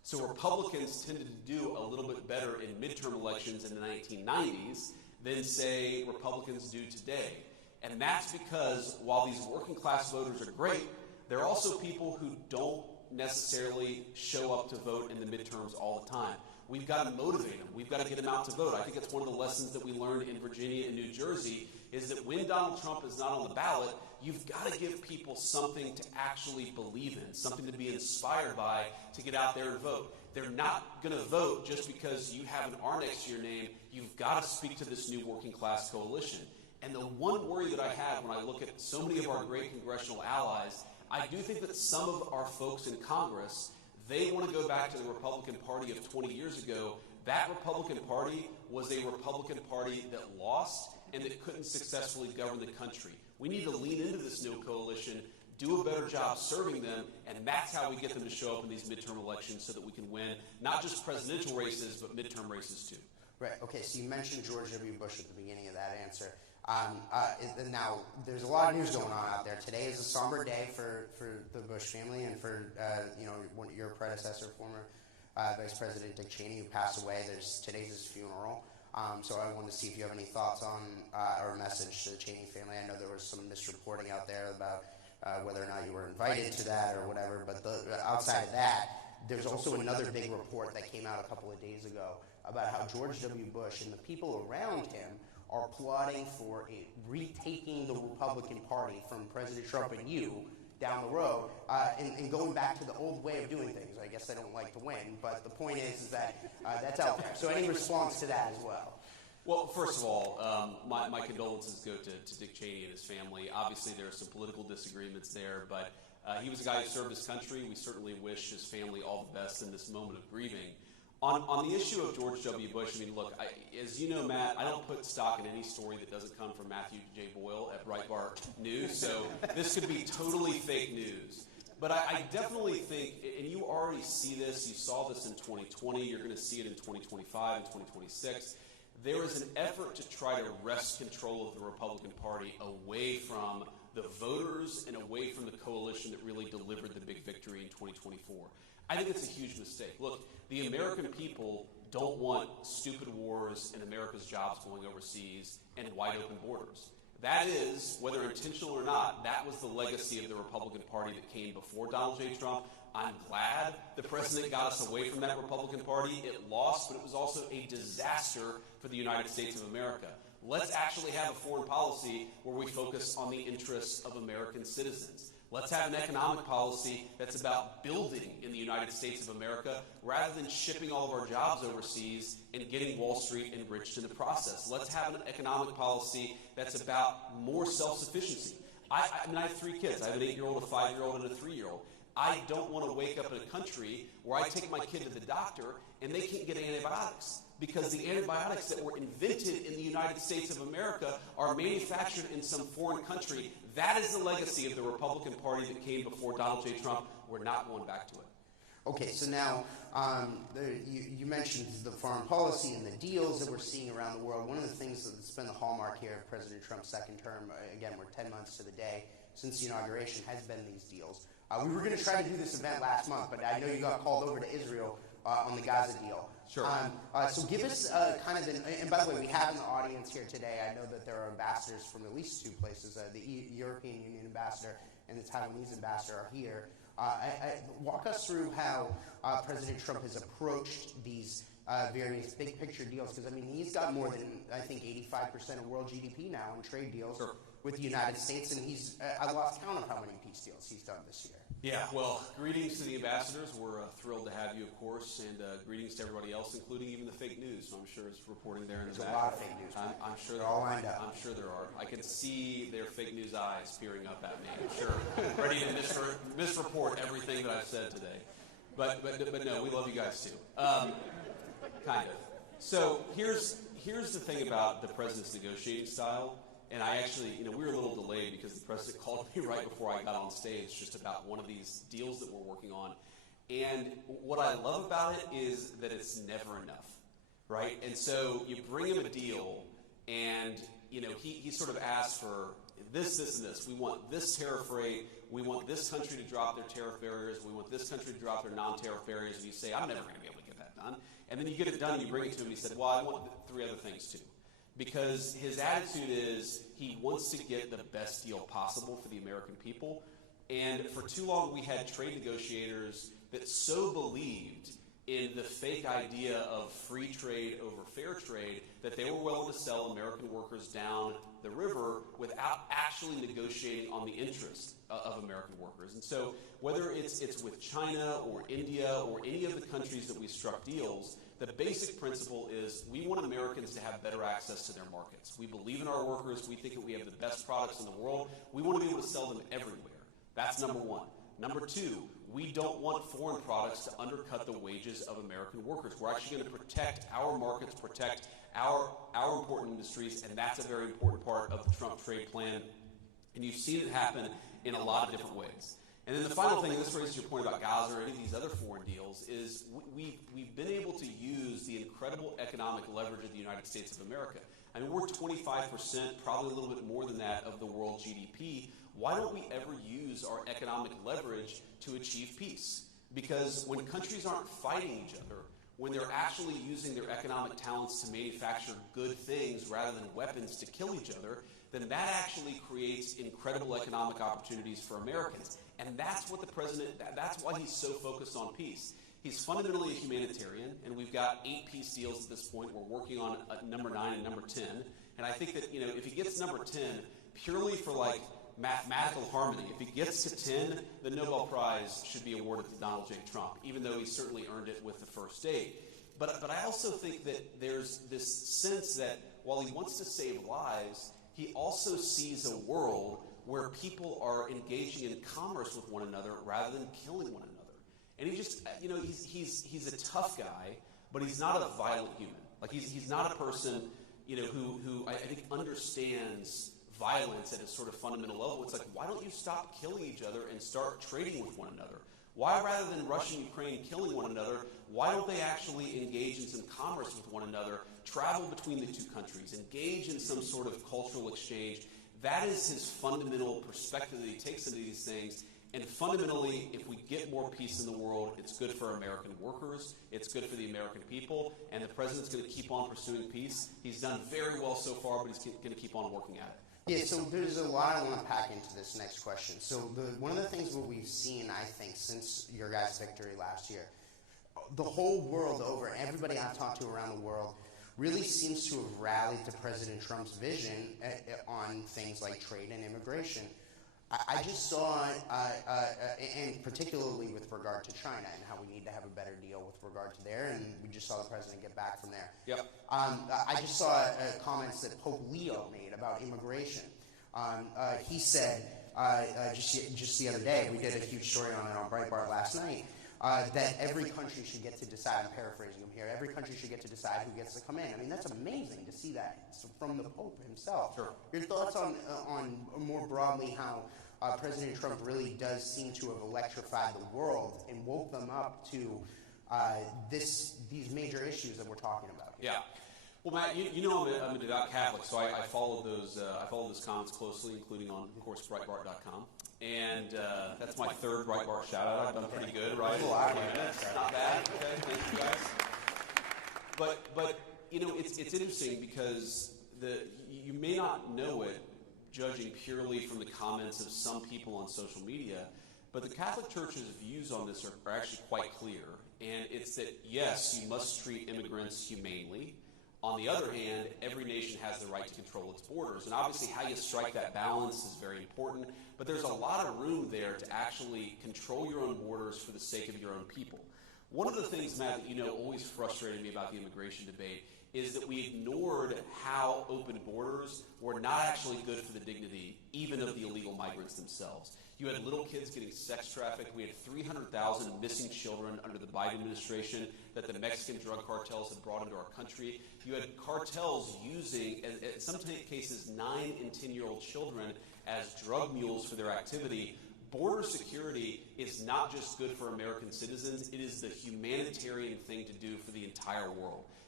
So Republicans tended to do a little bit better in midterm elections in the 1990s than, say, Republicans do today. And that's because while these working class voters are great, there are also people who don't necessarily show up to vote in the midterms all the time. We've got to motivate them. We've got to get them out to vote. I think it's one of the lessons that we learned in Virginia and New Jersey is that when Donald Trump is not on the ballot, you've got to give people something to actually believe in, something to be inspired by to get out there and vote. They're not going to vote just because you have an R next to your name. You've got to speak to this new working class coalition. And the one worry that I have when I look at so many of our great congressional allies, I do think that some of our folks in Congress, they want to go back to the Republican Party of 20 years ago. That Republican Party was a Republican Party that lost and that couldn't successfully govern the country. We need to lean into this new coalition, do a better job serving them, and that's how we get them to show up in these midterm elections so that we can win not just presidential races, but midterm races too. Right. Okay. So you mentioned George W. Bush at the beginning of that answer. Now, there's a lot of news going on out there. Today is a somber day for the Bush family and for your predecessor, former Vice President Dick Cheney, who passed away. Today's his funeral. So I wanted to see if you have any thoughts on or a message to the Cheney family. I know there was some misreporting out there about whether or not you were invited to that or whatever. But outside of that, there's also another big report that came out a couple of days ago about how George W. Bush and the people around him are plotting for retaking the Republican Party from President Trump and you down the road and going back to the old way of doing things. I guess they don't like to win, but the point is that that's out there. So any response to that as well? Well, first of all, my condolences go to Dick Cheney and his family. Obviously, there are some political disagreements there, but he was a guy who served his country. We certainly wish his family all the best in this moment of grieving. On the issue of George W. Bush, I mean, look, as you know, Matt, I don't put stock in any story that doesn't come from Matthew J. Boyle at Breitbart News, so this could be totally fake news. But I definitely think, and you already see this, you saw this in 2020, you're going to see it in 2025 and 2026, there is an effort to try to wrest control of the Republican Party away from the voters and away from the coalition that really delivered the big victory in 2024. I think it's a huge mistake. Look, the American people don't want stupid wars and America's jobs going overseas and wide open borders. That is, whether intentional or not, that was the legacy of the Republican Party that came before Donald J. Trump. I'm glad the president got us away from that Republican Party. It lost, but it was also a disaster for the United States of America. Let's actually have a foreign policy where we focus on the interests of American citizens. Let's have an economic policy that's about building in the United States of America rather than shipping all of our jobs overseas and getting Wall Street enriched in the process. Let's have an economic policy that's about more self-sufficiency. I mean, I have 3 kids. I have an 8-year-old, a 5-year-old, and a 3-year-old. I don't want to wake up in a country where I take my kid to the doctor and they can't get antibiotics because the antibiotics that were invented in the United States of America are manufactured in some foreign country. That is the legacy of the Republican Party that came before Donald J. Trump. We're not going back to it. Okay, so now you mentioned the foreign policy and the deals that we're seeing around the world. One of the things that's been the hallmark here of President Trump's second term, again, we're 10 months to the day since the inauguration, has been these deals. We were going to try to do this event last month, but I know you got called over to Israel on the Gaza deal. Sure. So give us kind of and by the way, we have in the audience here today, I know that there are ambassadors from at least 2 places. The European Union ambassador and the Taiwanese ambassador are here. Walk us through how President Trump has approached these various big picture deals, because I mean he's got more than I think 85% of world GDP now in trade deals with the United States, and I lost count of how many peace deals he's done this year. Yeah, well, greetings to the ambassadors. We're thrilled to have you, of course, and greetings to everybody else, including even the fake news. So I'm sure it's reporting there in the back. There's a lot of fake news. I'm sure they're all lined up. I'm sure there are. I can see their fake news eyes peering up at me. I'm sure, ready to misreport everything that I've said today. But no, we love you guys too. Kind of. So here's the thing about the president's negotiating style. And I actually, we were a little delayed because the president called me right before I got on stage just about one of these deals that we're working on. And what I love about it is that it's never enough, right? And so you bring him a deal, and he sort of asked for this, and this. We want this tariff rate. We want this country to drop their tariff barriers. We want this country to drop their non-tariff barriers. And you say, I'm never going to be able to get that done. And then you get it done and you bring it to him. He said, well, I want 3 other things too. Because his attitude is he wants to get the best deal possible for the American people. And for too long, we had trade negotiators that so believed in the fake idea of free trade over fair trade that they were willing to sell American workers down the river without actually negotiating on the interests of American workers. And so whether it's with China or India or any of the countries that we struck deals, the basic principle is we want Americans to have better access to their markets. We believe in our workers. We think that we have the best products in the world. We want to be able to sell them everywhere. That's number one. Number two, we don't want foreign products to undercut the wages of American workers. We're actually going to protect our markets, protect our important industries, and that's a very important part of the Trump trade plan. And you've seen it happen in a lot of different ways. And then the final thing, and this raises your point about Gaza or any of these other foreign deals, is we've been able to use the incredible economic leverage of the United States of America. I mean, we're 25%, probably a little bit more than that, of the world GDP. Why don't we ever use our economic leverage to achieve peace? Because when countries aren't fighting each other, when they're actually using their economic talents to manufacture good things rather than weapons to kill each other, then that actually creates incredible economic opportunities for Americans. And that's what the president, that's why he's so focused on peace. He's fundamentally a humanitarian, and we've got 8 peace deals at this point. We're working on number 9 and number 10. And I think that, if he gets number 10, purely for mathematical harmony, if he gets to 10, the Nobel Prize should be awarded to Donald J. Trump, even though he certainly earned it with the first 8. But I also think that there's this sense that while he wants to save lives, he also sees a world where people are engaging in commerce with one another rather than killing one another. And he just, he's a tough guy, but he's not a violent human. Like he's not a person, who I think understands violence at a sort of fundamental level. It's like, why don't you stop killing each other and start trading with one another? Why, rather than Russia and Ukraine killing one another, why don't they actually engage in some commerce with one another, travel between the 2 countries, engage in some sort of cultural exchange? That is his fundamental perspective that he takes into these things. And fundamentally, if we get more peace in the world, it's good for American workers, it's good for the American people, and the president's going to keep on pursuing peace. He's done very well so far, but he's going to keep on working at it. Yeah, so there's a lot I want to pack into this next question. So one of the things that we've seen, I think, since your guys' victory last year, the whole world over, everybody I've talked to around the world, really seems to have rallied to President Trump's vision on things like trade and immigration. I just saw, and particularly with regard to China and how we need to have a better deal with regard to there, and we just saw the president get back from there. Yep. I just saw comments that Pope Leo made about immigration. He said, just the other day, we did a huge story on it on Breitbart last night, that every country should get to decide, I'm paraphrasing him here, every country should get to decide who gets to come in. I mean, that's amazing to see that from the Pope himself. Sure. Your thoughts on more broadly how President Trump really does seem to have electrified the world and woke them up to these major issues that we're talking about here. Yeah. Well, Matt, I'm a devout Catholic, so I followed those comments closely, including on, of course, Breitbart.com. And that's my 3rd Breitbart shout-out. I've done pretty good, right? Not bad. Okay, thank you guys. But it's interesting because you may not know it, judging purely from the comments of some people on social media, but the Catholic Church's views on this are actually quite clear. And it's that, yes, you must treat immigrants humanely. On the other hand, every nation has the right to control its borders. And obviously how you strike that balance is very important. But there's a lot of room there to actually control your own borders for the sake of your own people. One of the things, Matt, that always frustrated me about the immigration debate is that we ignored how open borders were not actually good for the dignity, even of the illegal migrants themselves. You had little kids getting sex trafficked. We had 300,000 missing children under the Biden administration that the Mexican drug cartels had brought into our country. You had cartels using, in some cases, 9 and 10-year-old children as drug mules for their activity. Border security is not just good for American citizens. It is the humanitarian thing to do for the entire world.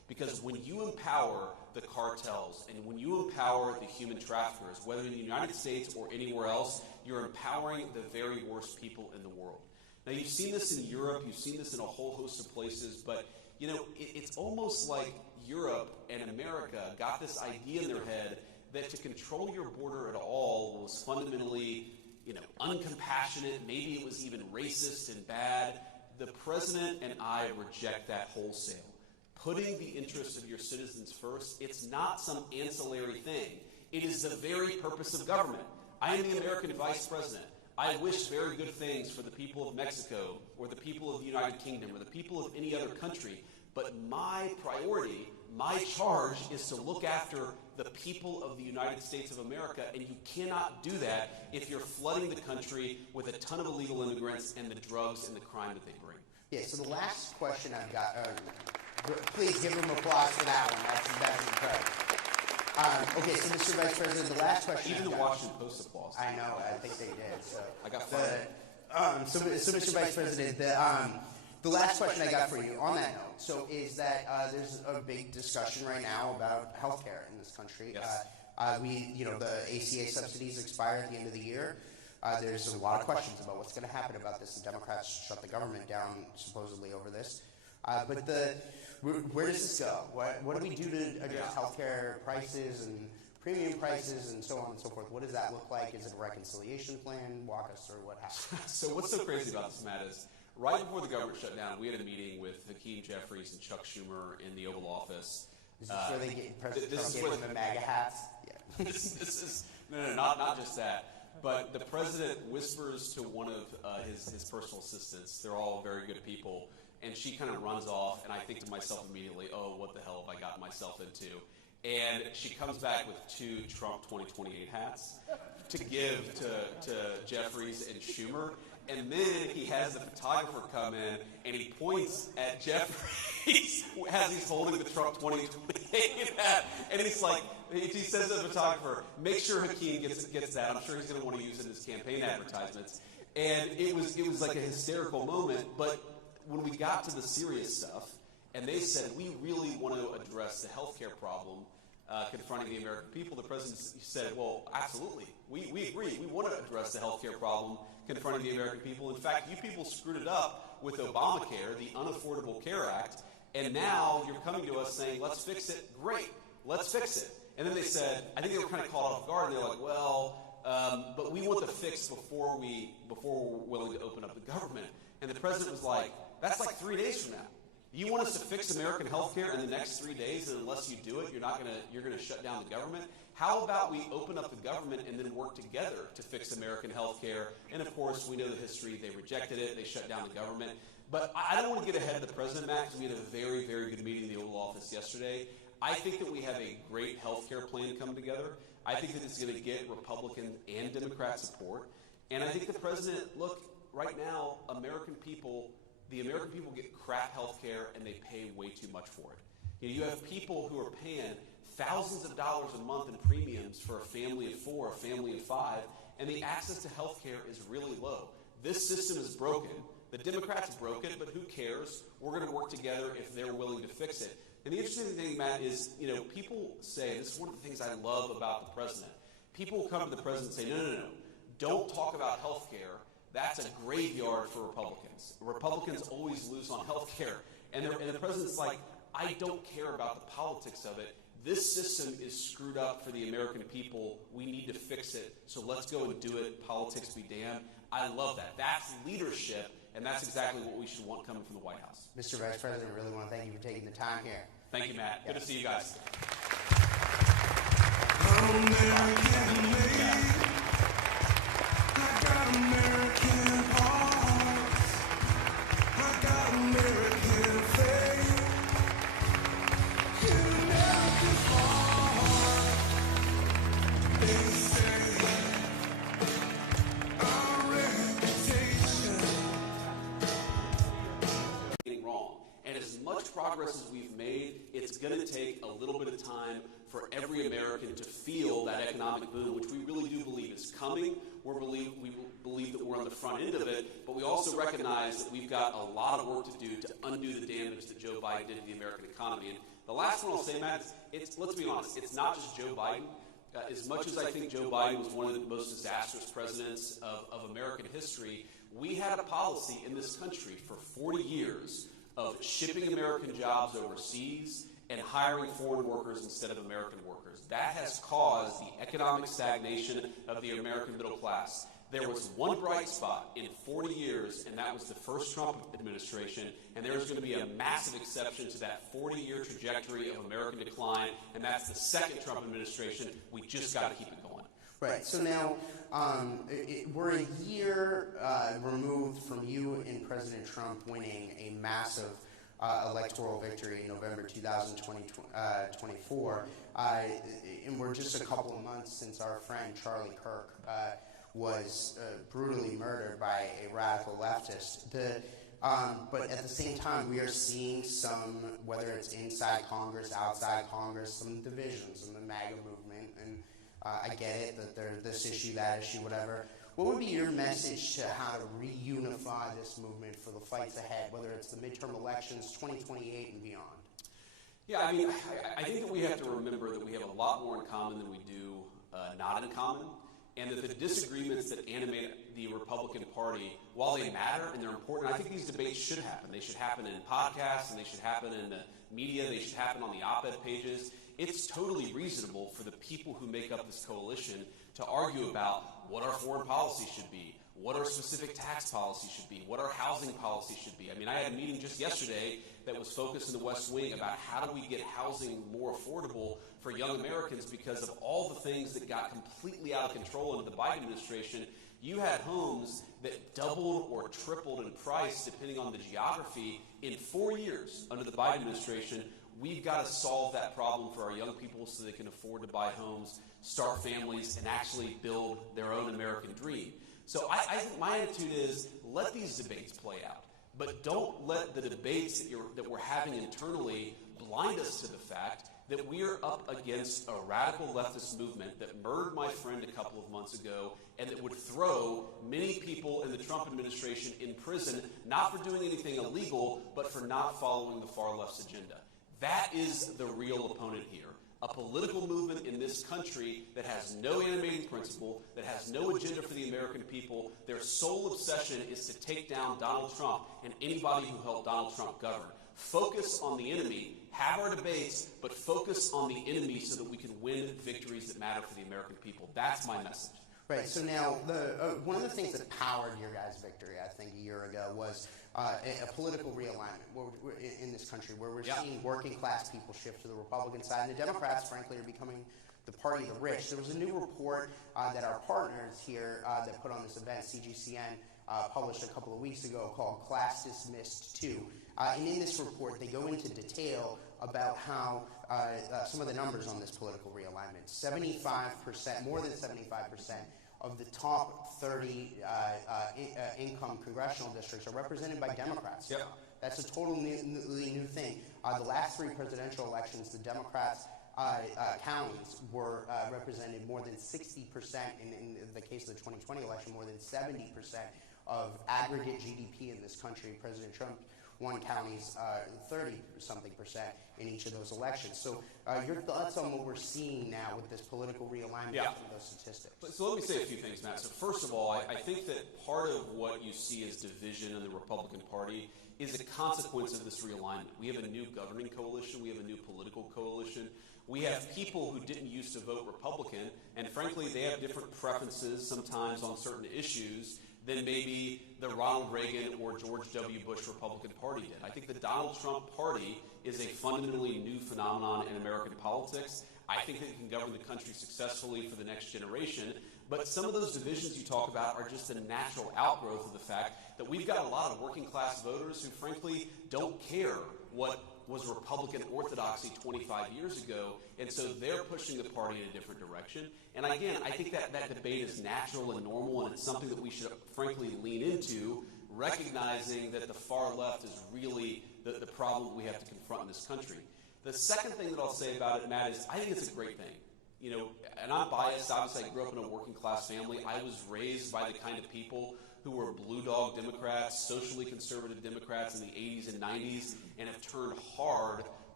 Because when you empower the cartels and when you empower the human traffickers, whether in the United States or anywhere else, you're empowering the very worst people in the world. Now, you've seen this in Europe, you've seen this in a whole host of places, but, it's almost like Europe and America got this idea in their head that to control your border at all was fundamentally, uncompassionate, maybe it was even racist and bad. The president and I reject that wholesale. Putting the interests of your citizens first, it's not some ancillary thing. It is the very purpose of government. I am the American vice president. I wish very good things for the people of Mexico or the people of the United Kingdom or the people of any other country. But my priority, my charge is to look after the people of the United States of America, and you cannot do that if you're flooding the country with a ton of illegal immigrants and the drugs and the crime that they bring. Yeah, so the last question I've got, please give them applause for that one. That's incredible. Okay, so Mr. Vice President, the last question Even the Washington Post applause. I know, I think they did. So I got fired. So Mr. Vice President, the last question I got for you on that note, is that there's a big discussion right now about health care in this country. Yes. The ACA subsidies expire at the end of the year. There's a lot of questions about what's going to happen about this. The Democrats shut the government down supposedly over this. Where does this go? What do we do to address healthcare prices and premium prices and so on and so forth? What does that look like? Is it a reconciliation plan? Walk us through what happens. So what's so crazy about this, Matt, is right before the government shut down, we had a meeting with Hakeem Jeffries and Chuck Schumer in the Oval Office. Is this where they get President Trump gave them the MAGA hats? Yeah. this is not just that. But the president whispers to one of his personal assistants. They're all very good people. And she kind of runs off, and I think to myself immediately, oh, what the hell have I gotten myself into? And she comes back with 2 Trump 2028 hats to give to Jeffries and Schumer. And then he has the photographer come in, and he points at Jeffries as he's holding the Trump 2028 hat. And he's like, he says to the photographer, make sure Hakeem gets that. I'm sure he's going to want to use it in his campaign advertisements. And it was like a hysterical moment, but when we got to the serious stuff, and they said, we really want to address the healthcare problem confronting the American people, the president said, well, absolutely. We agree. We want to address the healthcare problem confronting the American people. In fact, you people screwed it up with Obamacare, the Unaffordable Care Act, and now you're coming to us saying, let's fix it. Great. Let's fix it. And then they said, I think they were kind of caught off guard, and they're like, well, but we want the fix before we're willing to open up the government. And the president was like, that's like 3 days from now. You want us to fix American health care in the next 3 days, and unless you do it, you're gonna shut down the government? How about we open up the government and then work together to fix American health care? And of course, we know the history. They rejected it. They shut down the government. But I don't want to get ahead of the president, Matt, because we had a very, very good meeting in the Oval Office yesterday. I think that we have a great health care plan come together. I think that it's going to get Republican and Democrat support. And I think the president, look, right now, the American people get crap health care and they pay way too much for it. You have people who are paying thousands of dollars a month in premiums for a family of 4, a family of 5, and the access to health care is really low. This system is broken. The Democrats broke it, but who cares? We're going to work together if they're willing to fix it. And the interesting thing, Matt, is, people say, this is one of the things I love about the president. People will come to the president and say, no. Don't talk about health care. That's a graveyard for Republicans. Republicans always lose on health care. And the president's like, I don't care about the politics of it. This system is screwed up for the American people. We need to fix it. So let's go and do it. Politics be damned. I love that. That's leadership, and that's exactly what we should want coming from the White House. Mr. Vice President, I really want to thank you for taking the time here. Thank you, Matt. Good to see you guys. American made. I got American heart. I got American faith. In America's heart, they say our reputation. Wrong. And as much progress as we've made, it's going to take a little bit of time for every American to feel that economic boom, which we really do believe is coming. We believe that we're on the front end of it, but we also recognize that we've got a lot of work to do to undo the damage that Joe Biden did to the American economy. And The last one I'll say, Matt, let's be honest, it's not just Joe Biden. As much as I think Joe Biden was one of the most disastrous presidents of American history, we had a policy in this country for 40 years of shipping American jobs overseas and hiring foreign workers instead of American workers. That has caused the economic stagnation of the American middle class. There was one bright spot in 40 years, and that was the first Trump administration, and there's going to be a massive exception to that 40-year trajectory of American decline, and that's the second Trump administration. We just got to keep it going. Right. So now we're a year removed from you and President Trump winning a massive electoral victory in November 2024, and we're just a couple of months since our friend Charlie Kirk was brutally murdered by a radical leftist. But at the same time, we are seeing some, whether it's inside Congress, outside Congress, some divisions in the MAGA movement. And I get it that there's this issue, that issue, whatever. What would be your message to how to reunify this movement for the fights ahead, whether it's the midterm elections, 2028 and beyond? Yeah, I mean, I think that we have to remember that we have a lot more in common than we do not in common. And that the disagreements that animate the Republican Party, while they matter and they're important, I think these debates should happen. They should happen in podcasts, and they should happen in the media. They should happen on the op-ed pages. It's totally reasonable for the people who make up this coalition to argue about what our foreign policy should be, what our specific tax policy should be, what our housing policy should be. I mean, I had a meeting just yesterday that was focused in the West Wing about how do we get housing more affordable for young Americans, because of all the things that got completely out of control under the Biden administration. You had homes that doubled or tripled in price depending on the geography in 4 years under the Biden administration. We've got to solve that problem for our young people so they can afford to buy homes, start families, and actually build their own American dream. So I think my attitude is, let these debates play out. But don't let the debates that we're having internally blind us to the fact that we are up against a radical leftist movement that murdered my friend a couple of months ago, and that would throw many people in the Trump administration in prison, not for doing anything illegal, but for not following the far left's agenda. That is the real opponent here. A political movement in this country that has no animating principle, that has no agenda for the American people. Their sole obsession is to take down Donald Trump and anybody who helped Donald Trump govern. Focus on the enemy, have our debates, but focus on the enemy so that we can win victories that matter for the American people. That's my message. Right. So now, one of the things that powered your guys' victory, I think, a year ago was a political realignment in this country, where we're seeing working class people shift to the Republican side, and the Democrats, frankly, are becoming the party of the rich. There was a new report that our partners here that put on this event, CGCN, published a couple of weeks ago, called Class Dismissed 2. And in this report, they go into detail about how some of the numbers on this political realignment. 75%, more than 75% of the top 30 income congressional districts are represented by Democrats. Yep. That's a totally new thing. The last three presidential elections, the Democrats' counties were represented more than 60%, in the case of the 2020 election, more than 70% of aggregate GDP in this country. President Trump won counties 30-something% in each of those elections. So your thoughts on what we're seeing now with this political realignment from those statistics? So let me say a few things, Matt. So first of all, I think that part of what you see as division in the Republican Party is a consequence of this realignment. We have a new governing coalition. We have a new political coalition. We have people who didn't used to vote Republican, and frankly, they have different preferences sometimes on certain issues than maybe the Ronald Reagan or George W. Bush Republican Party did. I think the Donald Trump Party is a fundamentally new phenomenon in American politics. I think that it can govern the country successfully for the next generation. But some of those divisions you talk about are just a natural outgrowth of the fact that we've got a lot of working class voters who frankly don't care what was Republican orthodoxy 25 years ago, and so they're pushing the party in a different direction. And again, I think that debate is natural and normal, and it's something that we should frankly lean into, recognizing that the far left is really the problem we have to confront in this country. The second thing that I'll say about it, Matt, is I think it's a great thing. You know, and I'm biased. Obviously, I grew up in a working class family. I was raised by the kind of people who were blue dog Democrats, socially conservative Democrats in the 80s and 90s, and have turned hard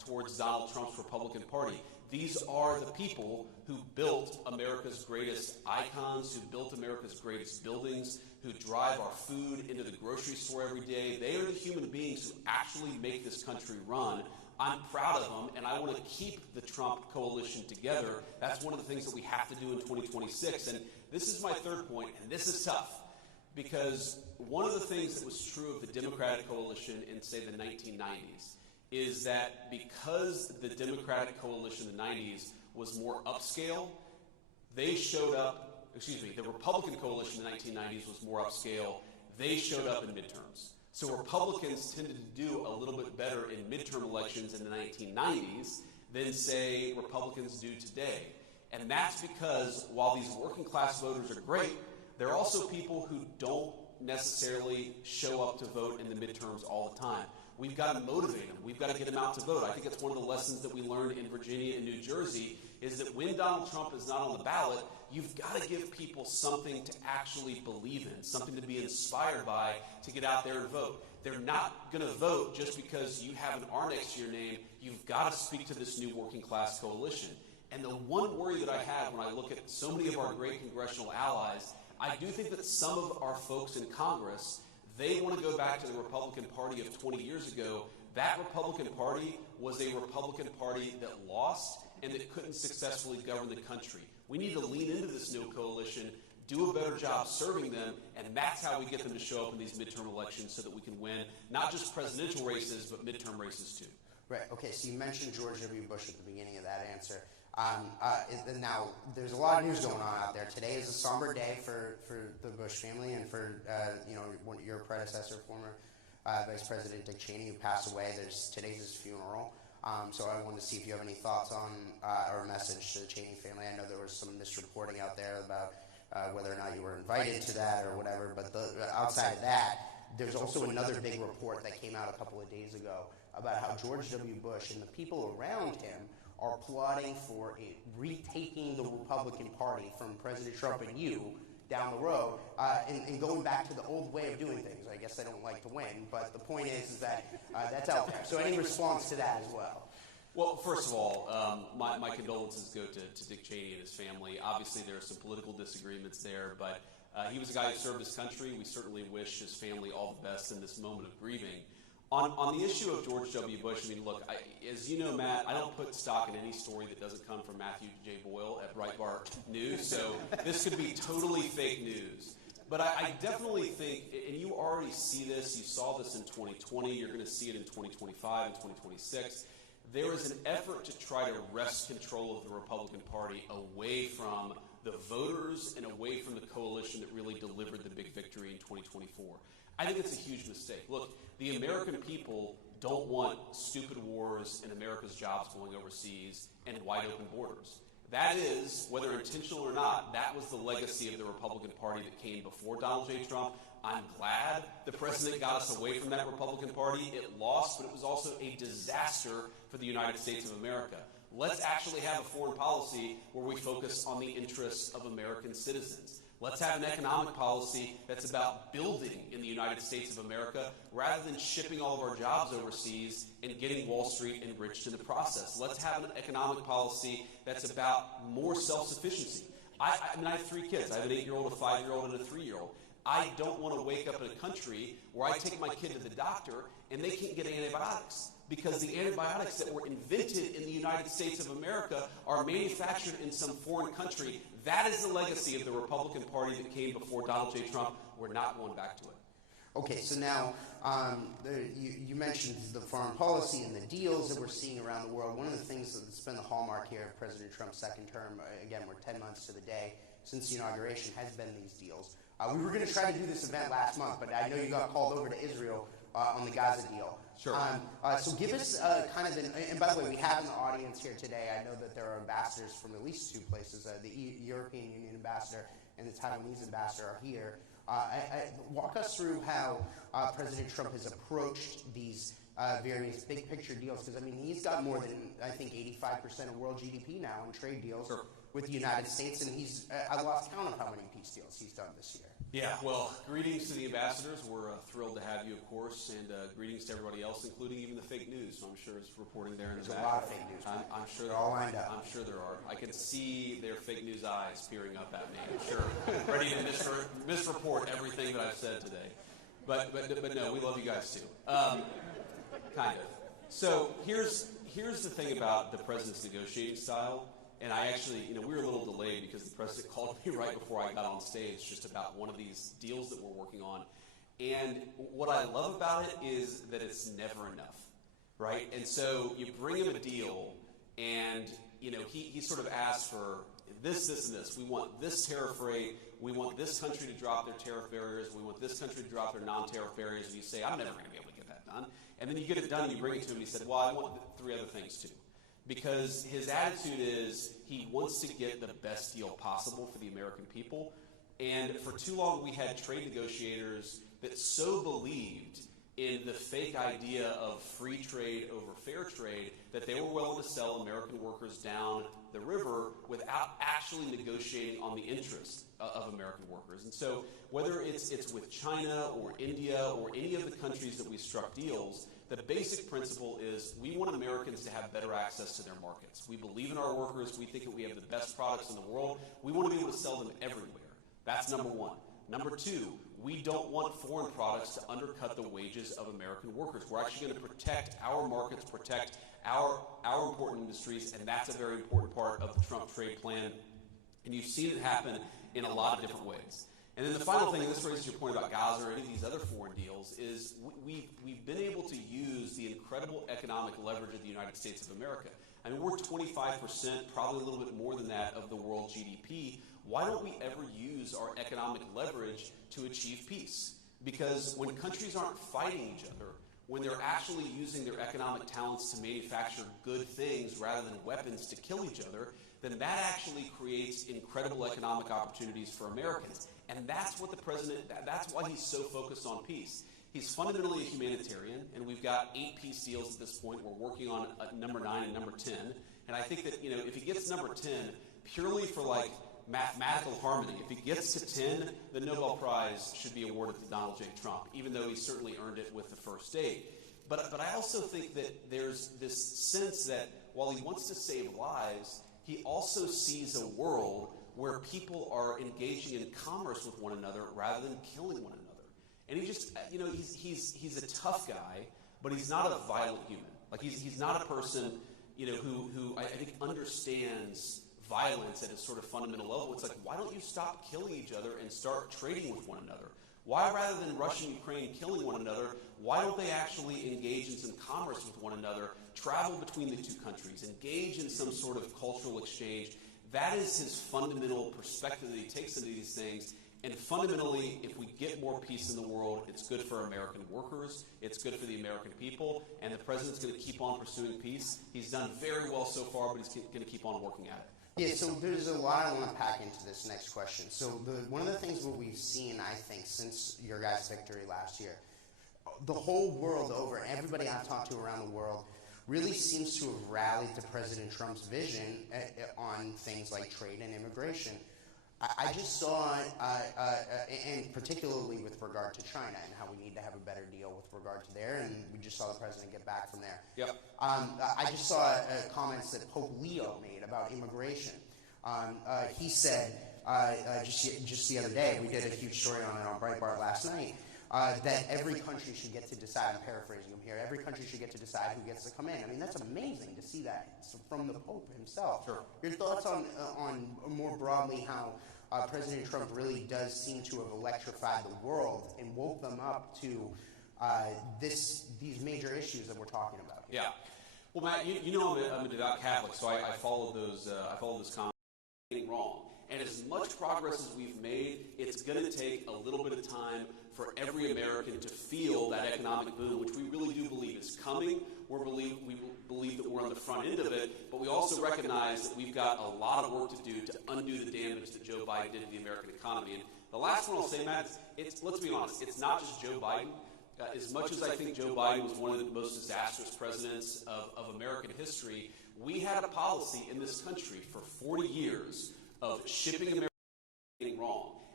towards Donald Trump's Republican Party. These are the people who built America's greatest icons, who built America's greatest buildings, who drive our food into the grocery store every day. They are the human beings who actually make this country run. I'm proud of them, and I want to keep the Trump coalition together. That's one of the things that we have to do in 2026. And this is my third point, and this is tough, because one of the things that was true of the Democratic coalition in, say, the 1990s is that because the Democratic coalition in the 90s was more upscale, they showed up, the Republican coalition in the 1990s was more upscale, they showed up in midterms. So Republicans tended to do a little bit better in midterm elections in the 1990s than, say, Republicans do today. And that's because while these working class voters are great, there are also people who don't necessarily show up to vote in the midterms all the time. We've got to motivate them. We've got to get them out to vote. I think it's one of the lessons that we learned in Virginia and New Jersey is that when Donald Trump is not on the ballot, you've got to give people something to actually believe in, something to be inspired by to get out there and vote. They're not going to vote just because you have an R next to your name. You've got to speak to this new working class coalition. And the one worry that I have when I look at so many of our great congressional allies, I do think that some of our folks in Congress, they want to go back to the Republican Party of 20 years ago. That Republican Party was a Republican Party that lost and that couldn't successfully govern the country. We need to lean into this new coalition, do a better job serving them, and that's how we get them to show up in these midterm elections so that we can win not just presidential races, but midterm races too. Right. Okay, so you mentioned George W. Bush at the beginning of that answer. Now, there's a lot of news going on out there. Today is a somber day for the Bush family and for your predecessor, former Vice President Dick Cheney, who passed away. Today's his funeral. So I wanted to see if you have any thoughts on or a message to the Cheney family. I know there was some misreporting out there about whether or not you were invited to that or whatever. But outside of that, there's also another big report that came out a couple of days ago about how George W. Bush and the people around him are plotting for retaking the Republican Party from President Trump and you down the road and going back to the old way of doing things. I guess they don't like to win, but the point is that that's out there. So any response to that as well? Well, first of all, my condolences go to Dick Cheney and his family. Obviously, there are some political disagreements there, but he was a guy who served his country. We certainly wish his family all the best in this moment of grieving. On the issue of George W. Bush, I mean, look, as you know, Matt, I don't put stock in any story that doesn't come from Matthew J. Boyle at Breitbart News, so this could be totally fake news. But I definitely think, and you already see this, you saw this in 2020, you're going to see it in 2025 and 2026, there is an effort to try to wrest control of the Republican Party away from the voters and away from the coalition that really delivered the big victory in 2024. I think it's a huge mistake. Look, the American people don't want stupid wars and America's jobs going overseas and wide open borders. That is, whether intentional or not, that was the legacy of the Republican Party that came before Donald J. Trump. I'm glad the president got us away from that Republican Party. It lost, but it was also a disaster for the United States of America. Let's actually have a foreign policy where we focus on the interests of American citizens. Let's have an economic policy that's about building in the United States of America rather than shipping all of our jobs overseas and getting Wall Street enriched in the process. Let's have an economic policy that's about more self-sufficiency. I mean, I have 3 kids. I have an 8-year-old, a 5-year-old, and a 3-year-old. I don't want to wake up in a country where I take my kid to the doctor and they can't get antibiotics because the antibiotics that were invented in the United States of America are manufactured in some foreign country. That is the legacy of the Republican Party that came before Donald J. Trump. We're not going back to it. Okay, so now you mentioned the foreign policy and the deals that we're seeing around the world. One of the things that's been the hallmark here of President Trump's second term, again, we're 10 months to the day since the inauguration, has been these deals. We were going to try to do this event last month, but I know you got called over to Israel on the Gaza deal. Sure. So give us kind of and by the way, we have in the audience here today, I know that there are ambassadors from at least 2 places. The European Union ambassador and the Taiwanese ambassador are here. Walk us through how President Trump has approached these various big picture deals, because I mean, he's got more than, I think, 85% of world GDP now in trade deals with the United States, and I lost count of how many peace deals he's done this year. Yeah, well, greetings to the ambassadors. We're thrilled to have you, of course, and greetings to everybody else, including even the fake news. So I'm sure it's reporting there in the back. There's a lot of fake news. I'm sure they're all lined up. I'm sure there are. I can see their fake news eyes peering up at me. I'm sure, ready to misreport everything that I've said today. But no, we love you guys too. Kind of. So here's the thing about the president's negotiating style. And I actually, we were a little delayed because the president called me right before I got on stage just about one of these deals that we're working on. And what I love about it is that it's never enough, right? And so you bring him a deal and, he sort of asks for this, and this. We want this tariff rate. We want this country to drop their tariff barriers. We want this country to drop their non-tariff barriers. And you say, I'm never going to be able to get that done. And then you get it done and you bring it to him and he said, well, I want 3 other things too. Because his attitude is he wants to get the best deal possible for the American people. And for too long, we had trade negotiators that so believed in the fake idea of free trade over fair trade that they were willing to sell American workers down the river without actually negotiating on the interests of American workers. And so whether it's with China or India or any of the countries that we struck deals, the basic principle is we want Americans to have better access to their markets. We believe in our workers. We think that we have the best products in the world. We want to be able to sell them everywhere. That's number one. Number two, we don't want foreign products to undercut the wages of American workers. We're actually going to protect our markets, protect our important industries, and that's a very important part of the Trump trade plan. And you've seen it happen in a lot of different ways. And then the final thing, and this raises your point about Gaza or any of these other foreign deals, is we've been able to use the incredible economic leverage of the United States of America. I mean, we're 25%, probably a little bit more than that, of the world GDP. Why don't we ever use our economic leverage to achieve peace? Because when countries aren't fighting each other, when they're actually using their economic talents to manufacture good things rather than weapons to kill each other, then that actually creates incredible economic opportunities for Americans. And that's what the president, that's why he's so focused on peace. He's fundamentally a humanitarian, and we've got 8 peace deals at this point. We're working on number 9 and number 10. And I think that, if he gets number 10, purely for mathematical harmony, if he gets to 10, the Nobel Prize should be awarded to Donald J. Trump, even though he certainly earned it with the first 8. But I also think that there's this sense that while he wants to save lives, he also sees a world where people are engaging in commerce with one another rather than killing one another. And he just, he's a tough guy, but he's not a violent human. Like he's not a person, who I think understands violence at a sort of fundamental level. It's like, why don't you stop killing each other and start trading with one another? Why, rather than Russia and Ukraine killing one another, why don't they actually engage in some commerce with one another, travel between the two countries, engage in some sort of cultural exchange? That is his fundamental perspective that he takes into these things. And fundamentally, if we get more peace in the world, it's good for American workers, it's good for the American people, and the president's going to keep on pursuing peace. He's done very well so far, but he's going to keep on working at it. Yeah, so there's a lot I want to pack into this next question. So one of the things that we've seen, I think, since your guys' victory last year, the whole world over, everybody I've talked to around the world, really seems to have rallied to President Trump's vision on things like trade and immigration. I just saw, and particularly with regard to China and how we need to have a better deal with regard to there, and we just saw the president get back from there. Yep. I just saw comments that Pope Leo made about immigration. He said, just the other day, we did a huge story on it on Breitbart last night, that every country should get to decide, I'm paraphrasing him here, every country should get to decide who gets to come in. I mean, that's amazing to see that from the Pope himself. Sure. Your thoughts on more broadly how President Trump really does seem to have electrified the world and woke them up to these major issues that we're talking about here. Yeah. Well, Matt, I'm a devout Catholic, so I followed those. I followed this comment. Wrong. And as much progress as we've made, it's going to take a little bit of time for every American to feel that economic boom, which we really do believe is coming. We believe that we're on the front end of it, but we also recognize that we've got a lot of work to do to undo the damage that Joe Biden did to the American economy. And the last one I'll say, Matt, let's be honest, it's not just Joe Biden. As much as I think Joe Biden was one of the most disastrous presidents of American history, we had a policy in this country for 40 years of shipping America wrong.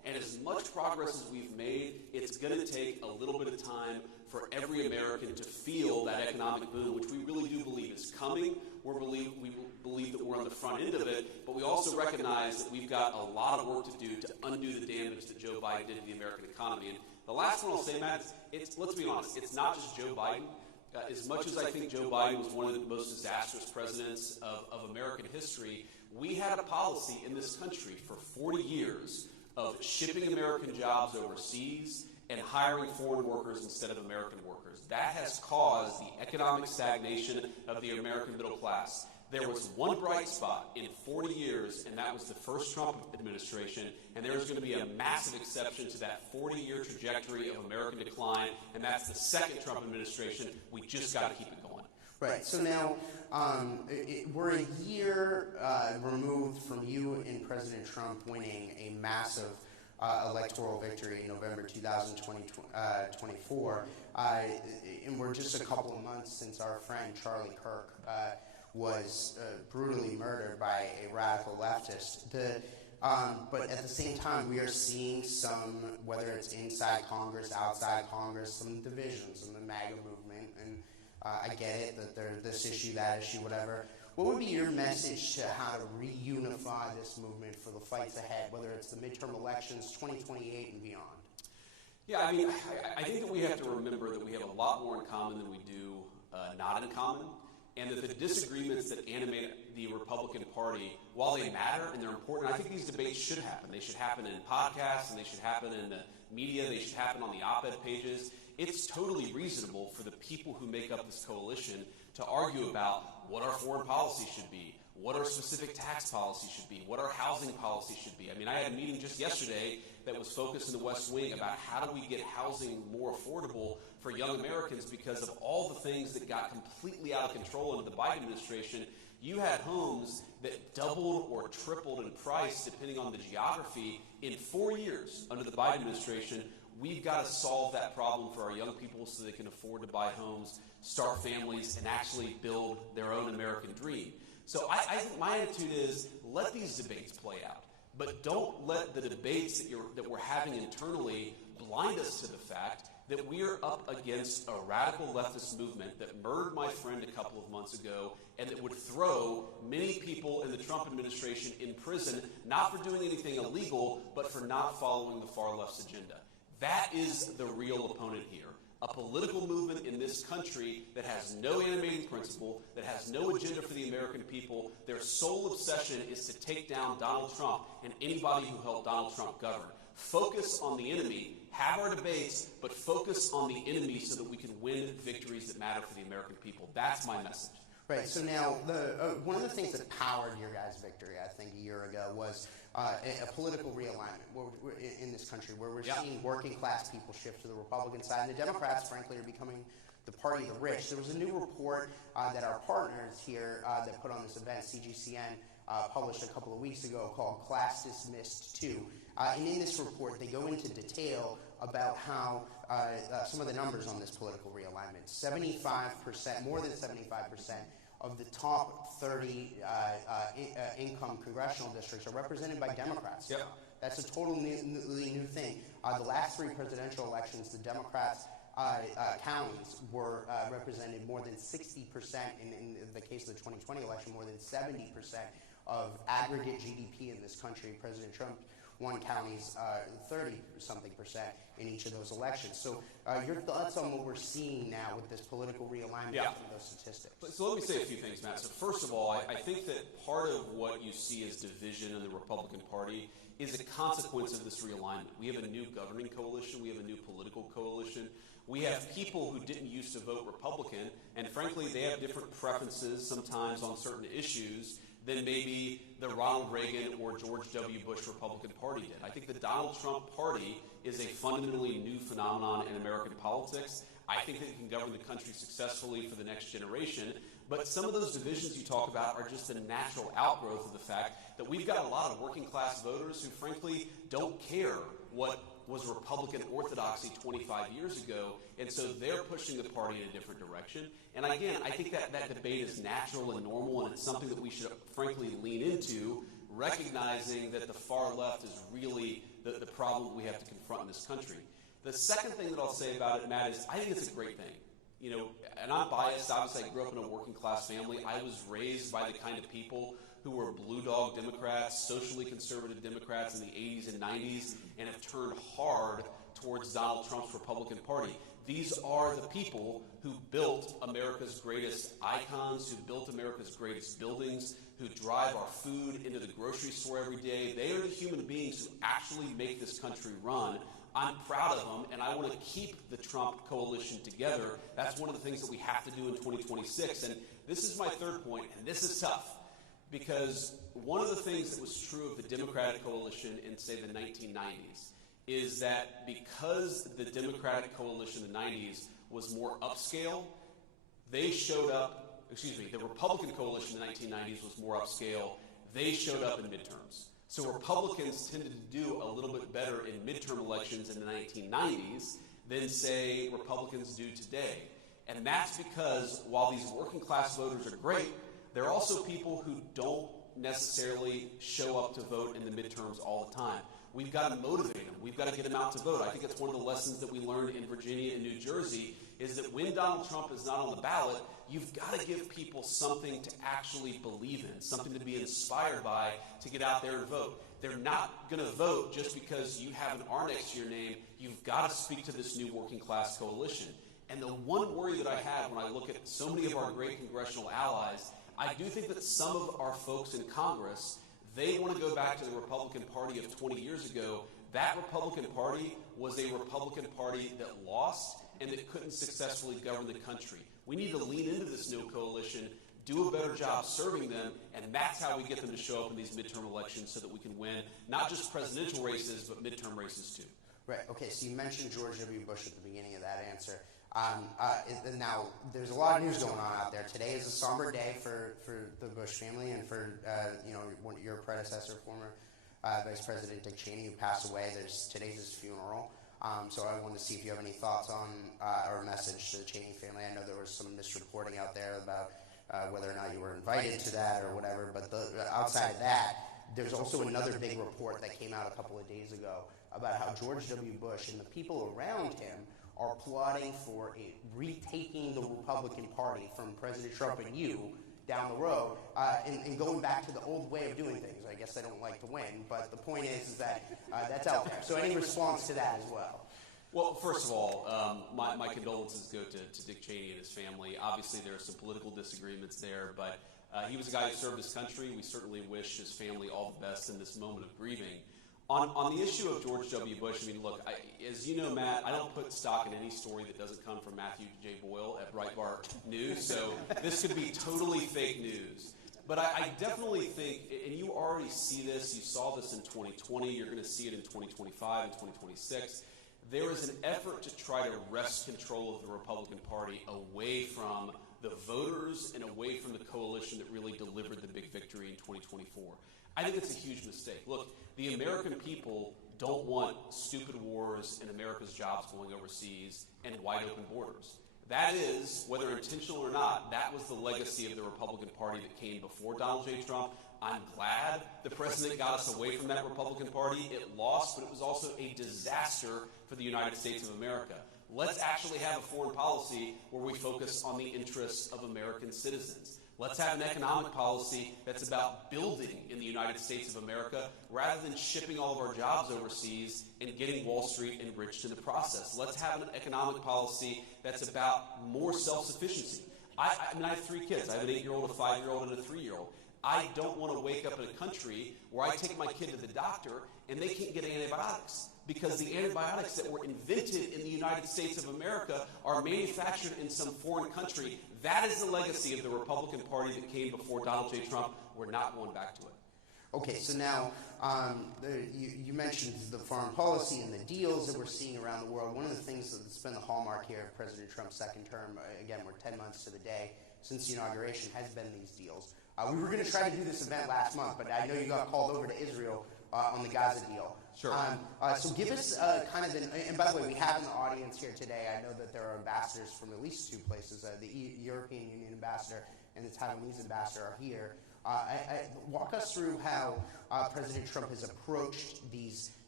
And as much progress as we've made, it's going to take a little bit of time for every American to feel that economic boom, which we really do believe is coming. We believe that we're on the front end of it, but we also recognize that we've got a lot of work to do to undo the damage that Joe Biden did to the American economy. And the last one I'll say, Matt, let's be honest, it's not just Joe Biden. As much as I think Joe Biden was one of the most disastrous presidents of American history, we had a policy in this country for 40 years of shipping American jobs overseas and hiring foreign workers instead of American workers. That has caused the economic stagnation of the American middle class. There was one bright spot in 40 years, and that was the first Trump administration, and there's going to be a massive exception to that 40-year trajectory of American decline, and that's the second Trump administration. We just got to keep it going. Right. So now we're a year removed from you and President Trump winning a massive electoral victory in November 2024, and we're just a couple of months since our friend Charlie Kirk was brutally murdered by a radical leftist. But at the same time, we are seeing some, whether it's inside Congress, outside Congress, some divisions in the MAGA movement, and I get it that there's this issue, that issue, whatever. What would be your message to how to reunify this movement for the fights ahead, whether it's the midterm elections, 2028 and beyond? Yeah, I mean, I think that we have to remember that we have a lot more in common than we do not in common, and that the disagreements that animate the Republican Party, while they matter and they're important, I think these debates should happen. They should happen in podcasts, and they should happen in the media, they should happen on the op-ed pages. It's totally reasonable for the people who make up this coalition to argue about what our foreign policy should be, what our specific tax policy should be, what our housing policy should be. I mean, I had a meeting just yesterday that was focused in the West Wing about how do we get housing more affordable for young Americans, because of all the things that got completely out of control under the Biden administration. You had homes that doubled or tripled in price depending on the geography in 4 years under the Biden administration. We've got to solve that problem for our young people so they can afford to buy homes, start families, and actually build their own American dream. So I think my attitude is, let these debates play out. But don't let the debates that we're having internally blind us to the fact that we are up against a radical leftist movement that murdered my friend a couple of months ago, and that would throw many people in the Trump administration in prison, not for doing anything illegal, but for not following the far left's agenda. That is the real opponent here. A political movement in this country that has no animating principle, that has no agenda for the American people. Their sole obsession is to take down Donald Trump and anybody who helped Donald Trump govern. Focus on the enemy, have our debates, but focus on the enemy so that we can win victories that matter for the American people. That's my message. Right. So now, one of the things that powered your guys' victory, I think, a year ago was a political realignment in this country, where we're seeing working class people shift to the Republican side, and the Democrats, frankly, are becoming the party of the rich. There was a new report that our partners here that put on this event, CGCN, published a couple of weeks ago, called Class Dismissed 2. And in this report, they go into detail about how some of the numbers on this political realignment. 75%, more than 75% of the top 30 income congressional districts are represented by Democrats. Yep. That's a totally new thing. The last three presidential elections, the Democrats' counties were represented more than 60%, in the case of the 2020 election, more than 70% of aggregate GDP in this country. President Trump won counties 30-something% in each of those elections. So your thoughts on what we're seeing now with this political realignment from those statistics? So let me say a few things, Matt. So first of all, I think that part of what you see as division in the Republican Party is a consequence of this realignment. We have a new governing coalition. We have a new political coalition. We have people who didn't used to vote Republican, and frankly, they have different preferences sometimes on certain issues than maybe the Ronald Reagan or George W. Bush Republican Party did. I think the Donald Trump Party is a fundamentally new phenomenon in American politics. I think that it can govern the country successfully for the next generation. But some of those divisions you talk about are just a natural outgrowth of the fact that we've got a lot of working class voters who frankly don't care what was Republican orthodoxy 25 years ago, and so they're pushing the party in a different direction. And again, I think that debate is natural and normal, and it's something that we should frankly lean into, recognizing that the far left is really the problem we have to confront in this country. The second thing that I'll say about it, Matt, is I think it's a great thing. You know, and I'm biased. Obviously, I grew up in a working class family. I was raised by the kind of people who were blue dog Democrats, socially conservative Democrats in the 80s and 90s, and have turned hard towards Donald Trump's Republican Party. These are the people who built America's greatest icons, who built America's greatest buildings, who drive our food into the grocery store every day. They are the human beings who actually make this country run. I'm proud of them, and I want to keep the Trump coalition together. That's one of the things that we have to do in 2026. And this is my third point, and this is tough, because one of the things that was true of the Democratic coalition in, say, the 1990s is that because the Democratic coalition in the 90s was more upscale, they showed up, the Republican coalition in the 1990s was more upscale, they showed up in midterms. So Republicans tended to do a little bit better in midterm elections in the 1990s than, say, Republicans do today. And that's because while these working class voters are great, there are also people who don't necessarily show up to vote in the midterms all the time. We've got to motivate them. We've got to get them out to vote. I think it's one of the lessons that we learned in Virginia and New Jersey is that when Donald Trump is not on the ballot, you've got to give people something to actually believe in, something to be inspired by to get out there and vote. They're not going to vote just because you have an R next to your name. You've got to speak to this new working class coalition. And the one worry that I have when I look at so many of our great congressional allies, I do think that some of our folks in Congress, they want to go back to the Republican Party of 20 years ago. That Republican Party was a Republican Party that lost and that couldn't successfully govern the country. We need to lean into this new coalition, do a better job serving them, and that's how we get them to show up in these midterm elections so that we can win not just presidential races, but midterm races too. Right. Okay, so you mentioned George W. Bush at the beginning of that answer. Now, there's a lot of news going on out there. Today is a somber day for the Bush family and for your predecessor, former Vice President Dick Cheney, who passed away. Today's his funeral. So I wanted to see if you have any thoughts on or a message to the Cheney family. I know there was some misreporting out there about whether or not you were invited to that or whatever. But outside of that, there's also another big report that came out a couple of days ago about how George W. Bush and the people around him are plotting for retaking the Republican Party from President Trump and you down the road and going back to the old way of doing things. I guess they don't like to win, but the point is that that's out there. So any response to that as well? Well, first of all, my condolences go to Dick Cheney and his family. Obviously, there are some political disagreements there, but he was a guy who served his country. We certainly wish his family all the best in this moment of grieving. On the issue of George W. Bush, I mean, look, as you know, Matt, I don't put stock in any story that doesn't come from Matthew J. Boyle at Breitbart News, so this could be totally fake news. But I definitely think, and you already see this, you saw this in 2020, you're going to see it in 2025 and 2026, there is an effort to try to wrest control of the Republican Party away from the voters and away from the coalition that really delivered the big victory in 2024. I think it's a huge mistake. Look, the American people don't want stupid wars and America's jobs going overseas and wide open borders. That is, whether intentional or not, that was the legacy of the Republican Party that came before Donald J. Trump. I'm glad the president got us away from that Republican Party. It lost, but it was also a disaster for the United States of America. Let's actually have a foreign policy where we focus on the interests of American citizens. Let's have an economic policy that's about building in the United States of America rather than shipping all of our jobs overseas and getting Wall Street enriched in the process. Let's have an economic policy that's about more self-sufficiency. I mean, I have 3 kids. I have an 8-year-old, a 5-year-old, and a 3-year-old. I don't want to wake up in a country where I take my kid to the doctor and they can't get antibiotics because the antibiotics that were invented in the United States of America are manufactured in some foreign country. That is the legacy of the Republican Party that came before Donald J. Trump. We're not going back to it. Okay, so now you mentioned the foreign policy and the deals that we're seeing around the world. One of the things that's been the hallmark here of President Trump's second term, again, we're 10 months to the day since the inauguration, has been these deals. We were going to try to do this event last month, but I know you got called over to Israel on the Gaza deal. Sure. So give us kind of and by the way, we have an audience here today. I know that there are ambassadors from at least 2 places. The European Union ambassador and the Taiwanese ambassador are here. Walk us through how President Trump has approached these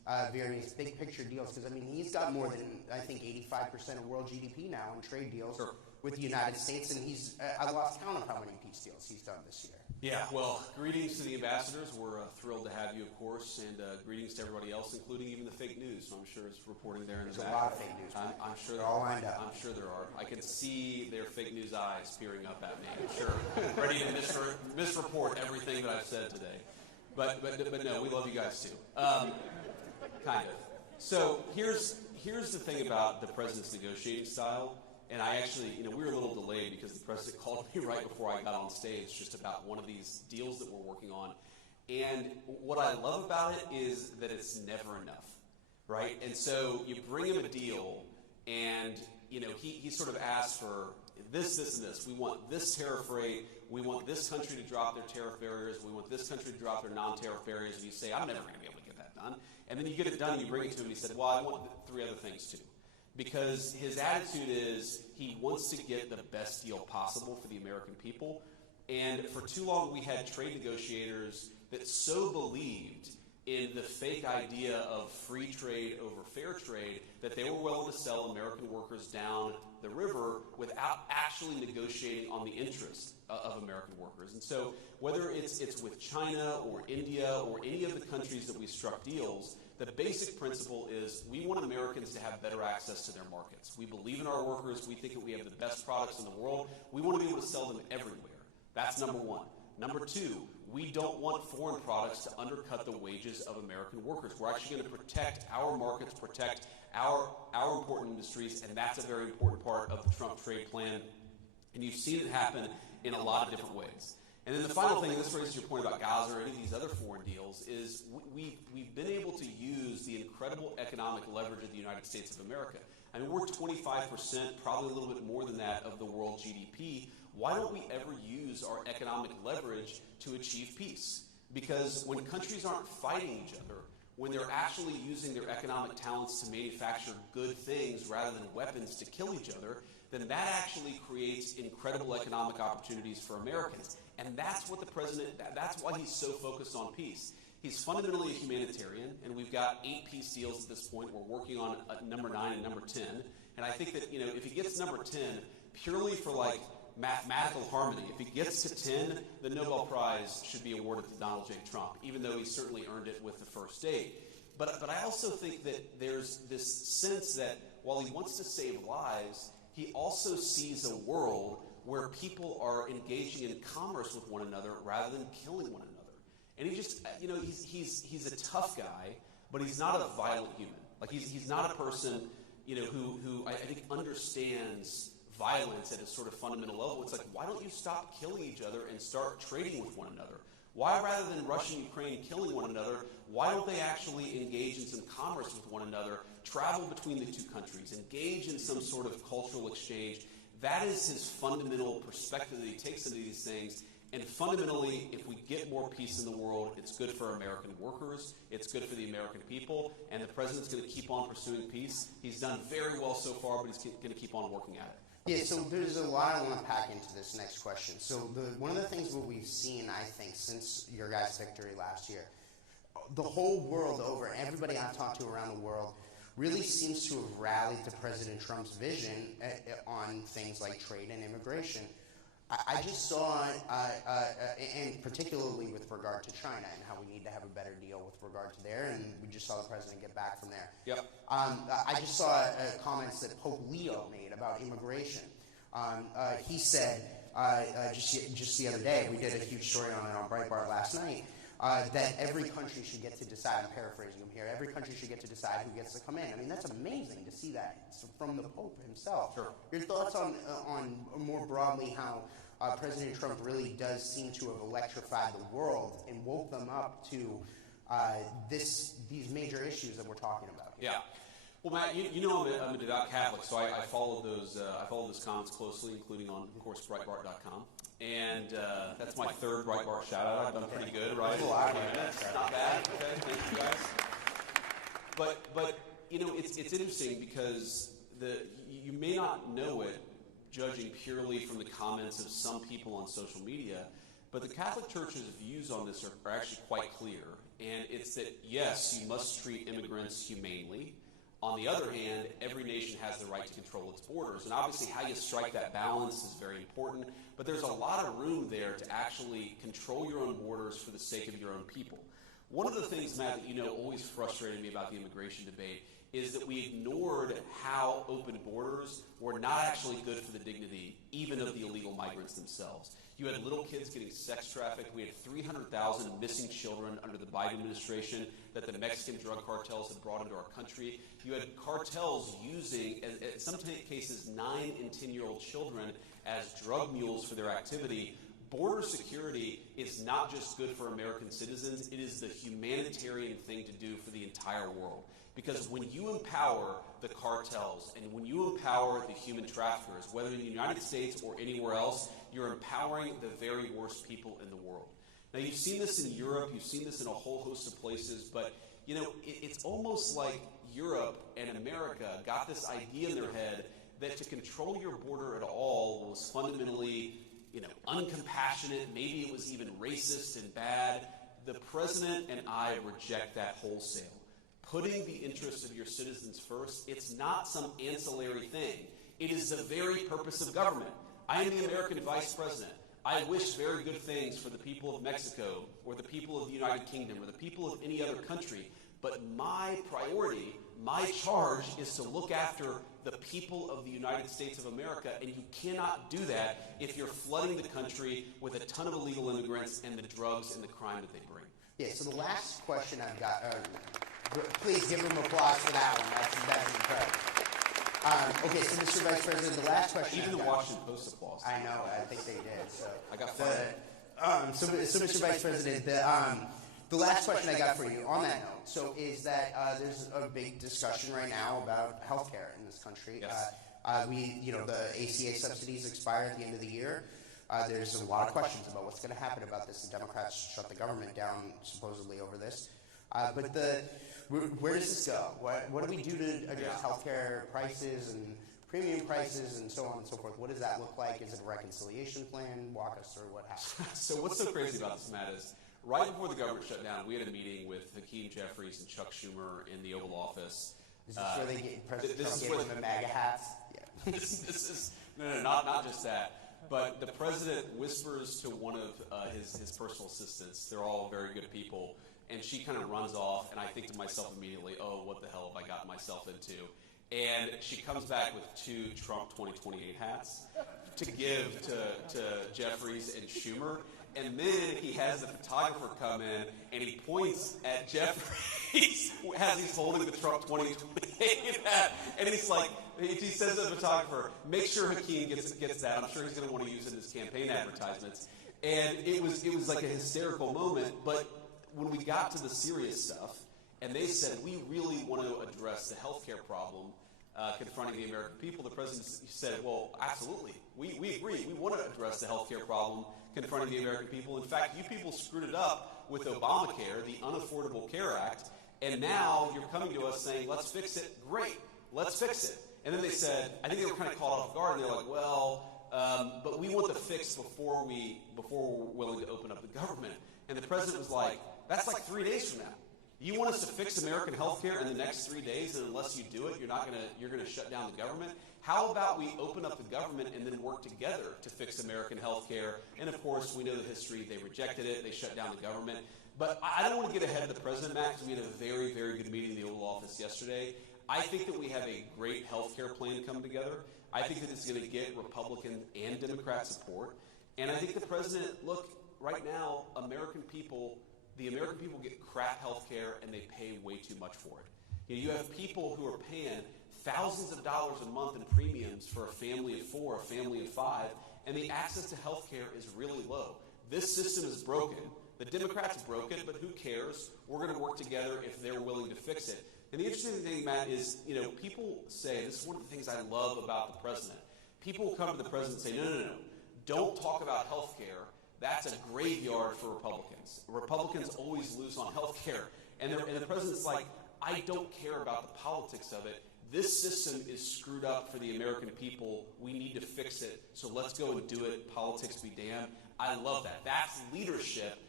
various big picture deals, because I mean he's got more than I think 85% of world GDP now in trade deals with the United States, and he's I lost count of how many peace deals he's done this year. Yeah, well, greetings to the ambassadors. We're thrilled to have you, of course, and greetings to everybody else, including even the fake news. I'm sure it's reporting there in the back. There's a lot of fake news. I'm sure they're all lined up. I'm sure there are. I can see their fake news eyes peering up at me. I'm sure, ready to misreport everything that I've said today. But no, we love you guys too. Kind of. So here's the thing about the president's negotiating style. And I actually, we were a little delayed because the president called me right before I got on stage just about one of these deals that we're working on. And what I love about it is that it's never enough, right? And so you bring him a deal, and he sort of asks for this, and this. We want this tariff rate. We want this country to drop their tariff barriers. We want this country to drop their non-tariff barriers. And you say, I'm never going to be able to get that done. And then you get it done, and you bring it to him, and he said, well, I want 3 other things too. Because his attitude is he wants to get the best deal possible for the American people. And for too long, we had trade negotiators that so believed in the fake idea of free trade over fair trade that they were willing to sell American workers down the river without actually negotiating on the interests of American workers. And so whether it's with China or India or any of the countries that we struck deals, the basic principle is we want Americans to have better access to their markets. We believe in our workers. We think that we have the best products in the world. We want to be able to sell them everywhere. That's number one. Number two, we don't want foreign products to undercut the wages of American workers. We're actually going to protect our markets, protect our important industries, and that's a very important part of the Trump trade plan. And you've seen it happen in a lot of different ways. And then the final thing, and this raises your point about Gaza or any of these other foreign deals, is we've been able to use the incredible economic leverage of the United States of America. I mean, we're 25%, probably a little bit more than that, of the world GDP. Why don't we ever use our economic leverage to achieve peace? Because when countries aren't fighting each other, when they're actually using their economic talents to manufacture good things rather than weapons to kill each other, then that actually creates incredible economic opportunities for Americans. And that's what the president, that's why he's so focused on peace. He's fundamentally a humanitarian, and we've got 8 peace deals at this point. We're working on number 9 and number 10. And I think that, if he gets number 10, purely for like mathematical harmony, if he gets to 10, the Nobel Prize should be awarded to Donald J. Trump, even though he certainly earned it with the first 8. But I also think that there's this sense that while he wants to save lives, he also sees a world where people are engaging in commerce with one another rather than killing one another. And he just, he's a tough guy, but he's not a violent human. Like he's not a person, who I think understands violence at a sort of fundamental level. It's like, why don't you stop killing each other and start trading with one another? Why, rather than Russia and Ukraine killing one another, why don't they actually engage in some commerce with one another, travel between the two countries, engage in some sort of cultural exchange? That is his fundamental perspective that he takes into these things. And fundamentally, if we get more peace in the world, it's good for American workers, it's good for the American people, and the president's going to keep on pursuing peace. He's done very well so far, but he's going to keep on working at it. Yeah, so there's a lot I want to pack into this next question. So one of the things that we've seen, I think, since your guys' victory last year, the whole world over, everybody I've talked to around the world, really seems to have rallied to President Trump's vision on things like trade and immigration. I just saw, and particularly with regard to China and how we need to have a better deal with regard to there, and we just saw the president get back from there. Yep. I just saw comments that Pope Leo made about immigration. He said, just the other day, we did a huge story on it on Breitbart last night, that every country should get to decide, I'm paraphrasing him here, every country should get to decide who gets to come in. I mean, that's amazing to see that from the Pope himself. Sure. Your thoughts on more broadly how President Trump really does seem to have electrified the world and woke them up to these major issues that we're talking about here? Yeah. Well, Matt, I'm a devout Catholic, so I followed those comments closely, including on, of course, Breitbart.com. And that's my 3rd Breitbart shout-out. I've done pretty good, right? Not bad. Okay, thank you guys. But it's interesting because you may not know it, judging purely from the comments of some people on social media, but the Catholic Church's views on this are actually quite clear. And it's that, yes, you must treat immigrants humanely. On the other hand, every nation has the right to control its borders. And obviously how you strike that balance is very important. But there's a lot of room there to actually control your own borders for the sake of your own people. One of the things, Matt, that always frustrated me about the immigration debate is that we ignored how open borders were not actually good for the dignity, even of the illegal migrants themselves. You had little kids getting sex trafficked. We had 300,000 missing children under the Biden administration that the Mexican drug cartels had brought into our country. You had cartels using, in some cases, 9 and 10-year-old children as drug mules for their activity. Border security is not just good for American citizens, it is the humanitarian thing to do for the entire world. Because when you empower the cartels and when you empower the human traffickers, whether in the United States or anywhere else, you're empowering the very worst people in the world. Now, you've seen this in Europe, you've seen this in a whole host of places, but it's almost like Europe and America got this idea in their head that to control your border at all was fundamentally uncompassionate, maybe it was even racist and bad. The president and I reject that wholesale. Putting the interests of your citizens first, it's not some ancillary thing. It is the very purpose of government. I am the American vice president. I wish very good things for the people of Mexico or the people of the United Kingdom or the people of any other country. But my priority, my charge is to look after the people of the United States of America, and you cannot do that if you're flooding the country with a ton of illegal immigrants and the drugs and the crime that they bring. Yeah, so the last question I've got, please give him applause for that one. That's incredible. Okay, so Mr. Vice President, the last question. Even the Washington Post applause. I know, I think they did. So I got fired. So Mr. Vice President, the last question I got for you on that note, so is that there's a big discussion right now about healthcare in this country. Yes. The ACA subsidies expire at the end of the year. There's a lot of questions about what's going to happen about this. The Democrats shut the government down supposedly over this. But where does this go? What do we do to address healthcare prices and premium prices and so on and so forth? What does that look like? Is it a reconciliation plan? Walk us through what happened. So what's so crazy about this, Matt, is right before the government shut down, we had a meeting with Hakeem Jeffries and Chuck Schumer in the Oval Office. Is this where they get President Trump gave them the MAGA hats? Yeah. This is not just that. But the president whispers to one of his personal assistants. They're all very good people. And she kind of runs off, and I think to myself immediately, oh, what the hell have I gotten myself into? And she comes back with 2 Trump 2028 hats to give to Jeffries and Schumer. And then he has the photographer come in, and he points at Jeffries as he's holding the Trump 2028 hat. And he's like, he says to the photographer, make sure Hakeem gets that. I'm sure he's going to want to use it in his campaign advertisements. And it was like a hysterical moment. But when we got to the serious stuff, and they said, we really want to address the healthcare problem confronting the American people, the president said, well, absolutely. We agree. We want to address the healthcare problem confronting the American people. In fact, you people screwed it up with Obamacare, the Unaffordable Care Act, and now you're coming to us saying, let's fix it. Great. Let's fix it. And then they said, I think they were kind of caught off guard, and they're like, well, but we want the fix before we're willing to open up the government. And the president was like, that's like 3 days from now. You want us to fix American health care in the next 3 days, and unless you do it, you're gonna shut down the government? How about we open up the government and then work together to fix American health care? And of course, we know the history. They rejected it. They shut down the government. But I don't want to get ahead of the president, Matt, because we had a very, very good meeting in the Oval Office yesterday. I think that we have a great health care plan come together. I think that it's going to get Republican and Democrat support. And I think the president, look, right now, the American people get crap health care, and they pay way too much for it. You have people who are paying thousands of dollars a month in premiums for a family of 4, a family of 5, and the access to health care is really low. This system is broken. The Democrats broke it, but who cares? We're going to work together if they're willing to fix it. And the interesting thing, Matt, is, people say, this is one of the things I love about the president. People will come to the president and say, no. Don't talk about health care. That's a graveyard for Republicans. Republicans always lose on health care. And the president's like, I don't care about the politics of it. This system is screwed up for the American people. We need to fix it. So let's go and do it. Politics be damned. I love that. That's leadership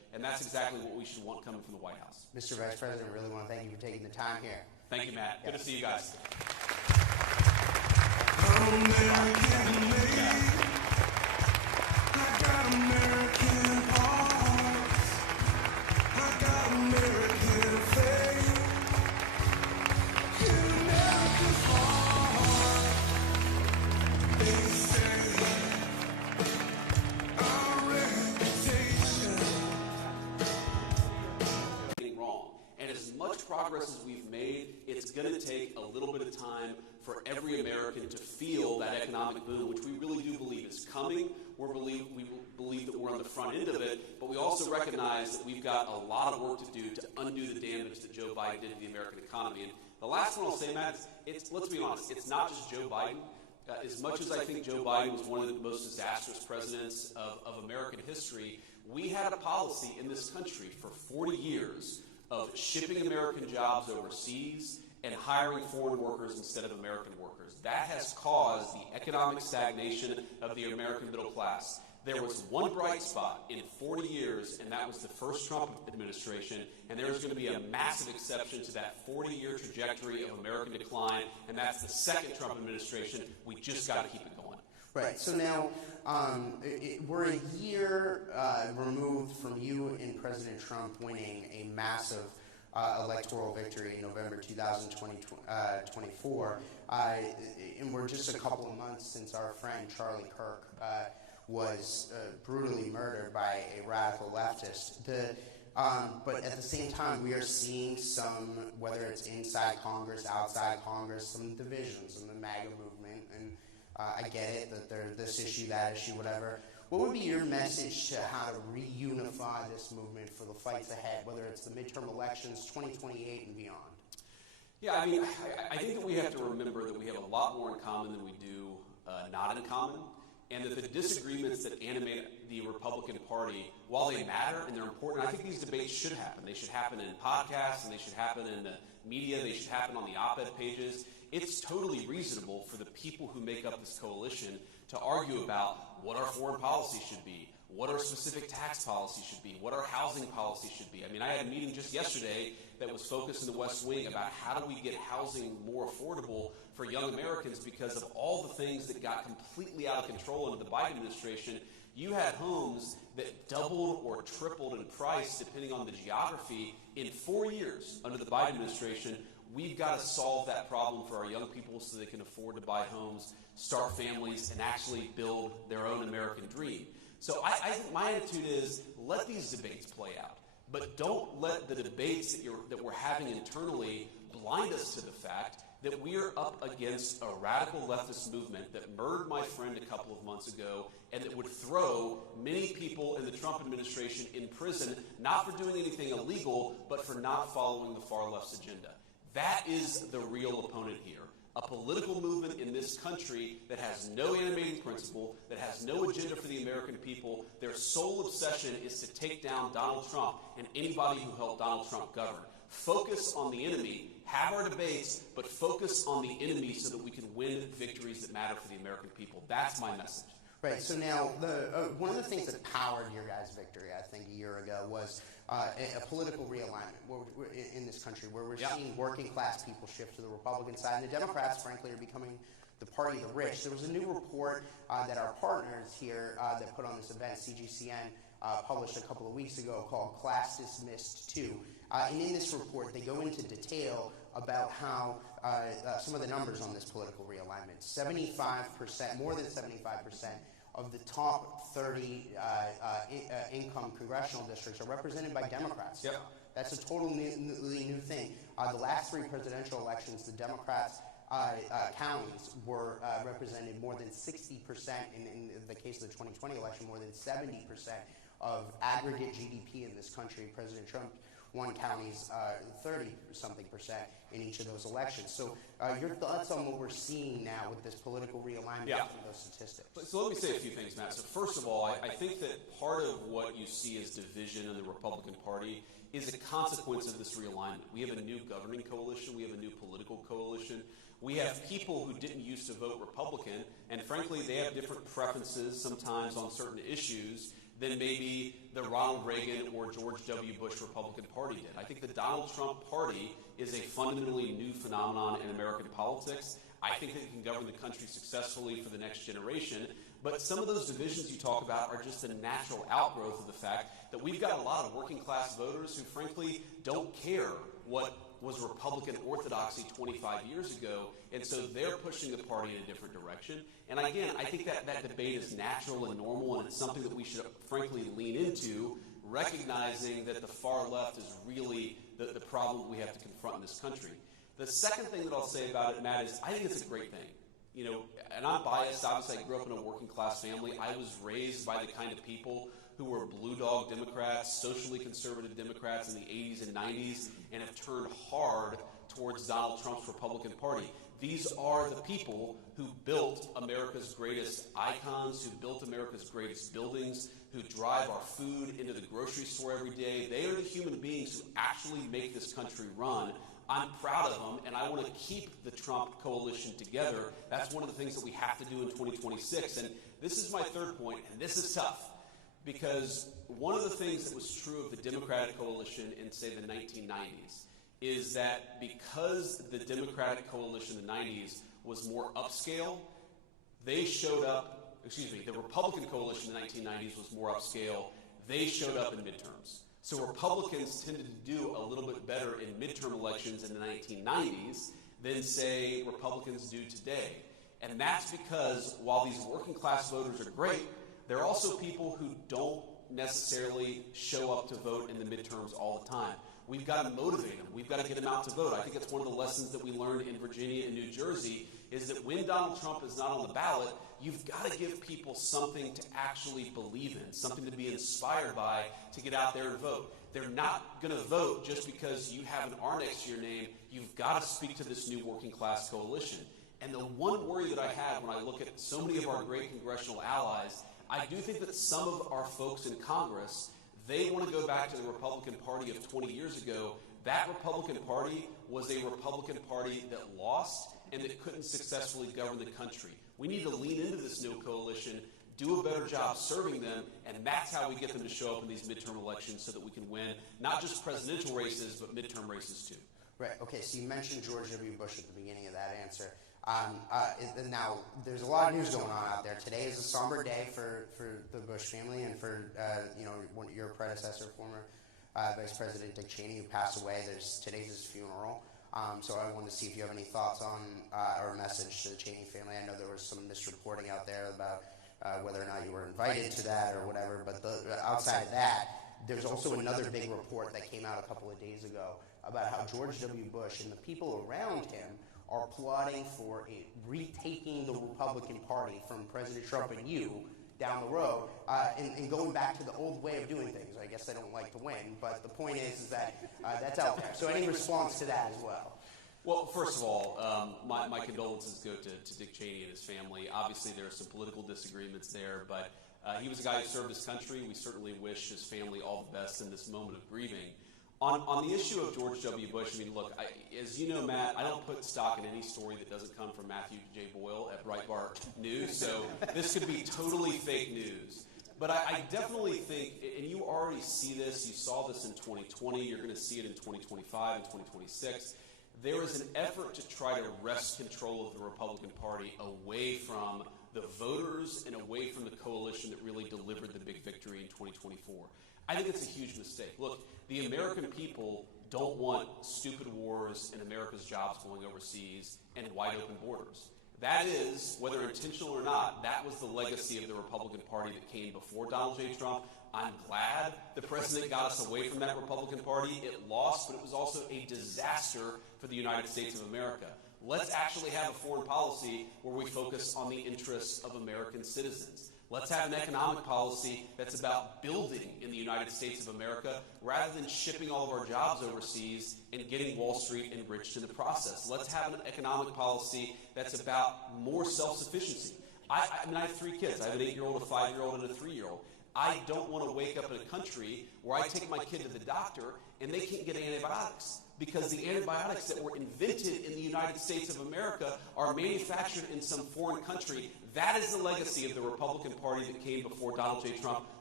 and that's exactly what we should want coming from the White House. Mr. Vice President, I really want to thank you for taking the time here. Thank you, Matt. Good to see you guys. American made. I got American hearts. I got American faith. In America's heart, they say our reputation. Wrong. And as much progress as we've made, it's going to take a little bit of time for every American to feel that economic boom, which we really do believe is coming. We believe that we're on the front end of it, but we also recognize that we've got a lot of work to do to undo the damage that Joe Biden did to the American economy. And the last one I'll say, Matt, let's be honest, it's not just Joe Biden. As much as I think Joe Biden was one of the most disastrous presidents of American history, we had a policy in this country for 40 years of shipping American jobs overseas and hiring foreign workers instead of American workers. That has caused the economic stagnation of the American middle class. There was one bright spot in 40 years, and that was the first Trump administration, and there's going to be a massive exception to that 40-year trajectory of American decline, and that's the second Trump administration. We just got to keep it going. Right. So now we're a year removed from you and President Trump winning a massive electoral victory in November 2024. And we're just a couple of months since our friend Charlie Kirk was brutally murdered by a radical leftist. But at the same time, we are seeing some, whether it's inside Congress, outside Congress, some divisions in the MAGA movement. And I get it that there's this issue, that issue, whatever. What would be your message to how to reunify this movement for the fights ahead, whether it's the midterm elections, 2028 and beyond? Yeah, I mean, I think that we have to remember that we have a lot more in common than we do not in common, and that the disagreements that animate the Republican Party, while they matter and they're important, I think these debates should happen. They should happen in podcasts, and they should happen in the media, they should happen on the op-ed pages. It's totally reasonable for the people who make up this coalition to argue about what our foreign policy should be, what our specific tax policy should be, what our housing policy should be. I mean, I had a meeting just yesterday that was focused in the West Wing about how do we get housing more affordable for young Americans because of all the things that got completely out of control under the Biden administration. You had homes that doubled or tripled in price depending on the geography in 4 years under the Biden administration. We've got to solve that problem for our young people so they can afford to buy homes, start families, and actually build their own American dream. So I think my attitude is let these debates play out, but don't let the debates that we're having internally blind us to the fact that we are up against a radical leftist movement that murdered my friend a couple of months ago and that would throw many people in the Trump administration in prison, not for doing anything illegal, but for not following the far left's agenda. That is the real opponent here. A political movement in this country that has no animating principle, that has no agenda for the American people. Their sole obsession is to take down Donald Trump and anybody who helped Donald Trump govern. Focus on the enemy, have our debates, but focus on the enemy so that we can win victories that matter for the American people. That's my message. Right. So now, one of the things that powered your guys' victory, I think, a year ago was a political realignment in this country, where we're seeing working-class people shift to the Republican side, and the Democrats, frankly, are becoming the party of the rich. There was a new report that our partners here that put on this event, CGCN, published a couple of weeks ago called Class Dismissed 2. And in this report, they go into detail about how some of the numbers on this political realignment. 75%, more than 75% of the top 30 income congressional districts are represented by Democrats. Yep. That's a totally new thing. The last three presidential elections, the Democrats' counties were represented more than 60%, in the case of the 2020 election, more than 70% of aggregate GDP in this country. President Trump won counties 30-something% in each of those elections. So your thoughts on what we're seeing now with this political realignment of those statistics? So let me say a few things, Matt. So first of all, I think that part of what you see as division in the Republican Party is a consequence of this realignment. We have a new governing coalition. We have a new political coalition. We have people who didn't used to vote Republican, and frankly, they have different preferences sometimes on certain issues than maybe the Ronald Reagan or George W. Bush Republican Party did. I think the Donald Trump Party is a fundamentally new phenomenon in American politics. I think that it can govern the country successfully for the next generation. But some of those divisions you talk about are just a natural outgrowth of the fact that we've got a lot of working class voters who frankly don't care what was Republican orthodoxy 25 years ago, and so they're pushing the party in a different direction. And again, I think that debate is natural and normal, and it's something that we should frankly lean into, recognizing that the far left is really the problem we have to confront in this country. The second thing that I'll say about it, Matt, is I think it's a great thing. You know, and I'm biased. Obviously, I grew up in a working class family. I was raised by the kind of people who were blue dog Democrats, socially conservative Democrats in the 80s and 90s, and have turned hard towards Donald Trump's Republican Party. These are the people who built America's greatest icons, who built America's greatest buildings, who drive our food into the grocery store every day. They are the human beings who actually make this country run. I'm proud of them, and I want to keep the Trump coalition together. That's one of the things that we have to do in 2026. And this is my third point, and this is tough, because one of the things that was true of the Democratic coalition in, say, the 1990s is that because the Democratic coalition in the 90s was more upscale, they showed up, the Republican coalition in the 1990s was more upscale, they showed up in midterms. So Republicans tended to do a little bit better in midterm elections in the 1990s than, say, Republicans do today. And that's because while these working class voters are great, there are also people who don't necessarily show up to vote in the midterms all the time. We've got to motivate them. We've got to get them out to vote. I think it's one of the lessons that we learned in Virginia and New Jersey is that when Donald Trump is not on the ballot, you've got to give people something to actually believe in, something to be inspired by to get out there and vote. They're not going to vote just because you have an R next to your name. You've got to speak to this new working class coalition. And the one worry that I have when I look at so many of our great congressional allies, I do think that some of our folks in Congress, they want to go back to the Republican Party of 20 years ago. That Republican Party was a Republican Party that lost and that couldn't successfully govern the country. We need to lean into this new coalition, do a better job serving them, and that's how we get them to show up in these midterm elections so that we can win not just presidential races, but midterm races too. Right. Okay, so you mentioned George W. Bush at the beginning of that answer. Now, there's a lot of news going on out there. Today is a somber day for the Bush family and for your predecessor, former Vice President Dick Cheney, who passed away. Today's his funeral. So I wanted to see if you have any thoughts on or a message to the Cheney family. I know there was some misreporting out there about whether or not you were invited to that or whatever. But outside of that, there's also another big report that came out a couple of days ago about how George W. Bush and the people around him are plotting for retaking the Republican Party from President Trump and you down the road and going back to the old way of doing things. I guess they don't like to win, but the point is that that's out there. So any response to that as well? Well, first of all, my condolences go to Dick Cheney and his family. Obviously, there are some political disagreements there, but he was a guy who served his country. We certainly wish his family all the best in this moment of grieving. On the issue of George W. Bush, I mean, look, as you know, Matt, I don't put stock in any story that doesn't come from Matthew J. Boyle at Breitbart News, so this could be totally fake news. But I definitely think, and you already see this, you saw this in 2020, you're going to see it in 2025 and 2026, there is an effort to try to wrest control of the Republican Party away from the voters and away from the coalition that really delivered the big victory in 2024. I think it's a huge mistake. Look, the American people don't want stupid wars and America's jobs going overseas and wide open borders. That is, whether intentional or not, that was the legacy of the Republican Party that came before Donald J. Trump. I'm glad the president got us away from that Republican Party. It lost, but it was also a disaster for the United States of America. Let's actually have a foreign policy where we focus on the interests of American citizens. Let's have an economic policy that's about building in the United States of America rather than shipping all of our jobs overseas and getting Wall Street enriched in the process. Let's have an economic policy that's about more self-sufficiency. I mean, I have 3 kids. I have an 8-year-old, a 5-year-old, and a 3-year-old. I don't want to wake up in a country where I take my kid to the doctor and they can't get antibiotics because the antibiotics that were invented in the United States of America are manufactured in some foreign country. That is the legacy of the Republican Party that came before Donald J. Trump.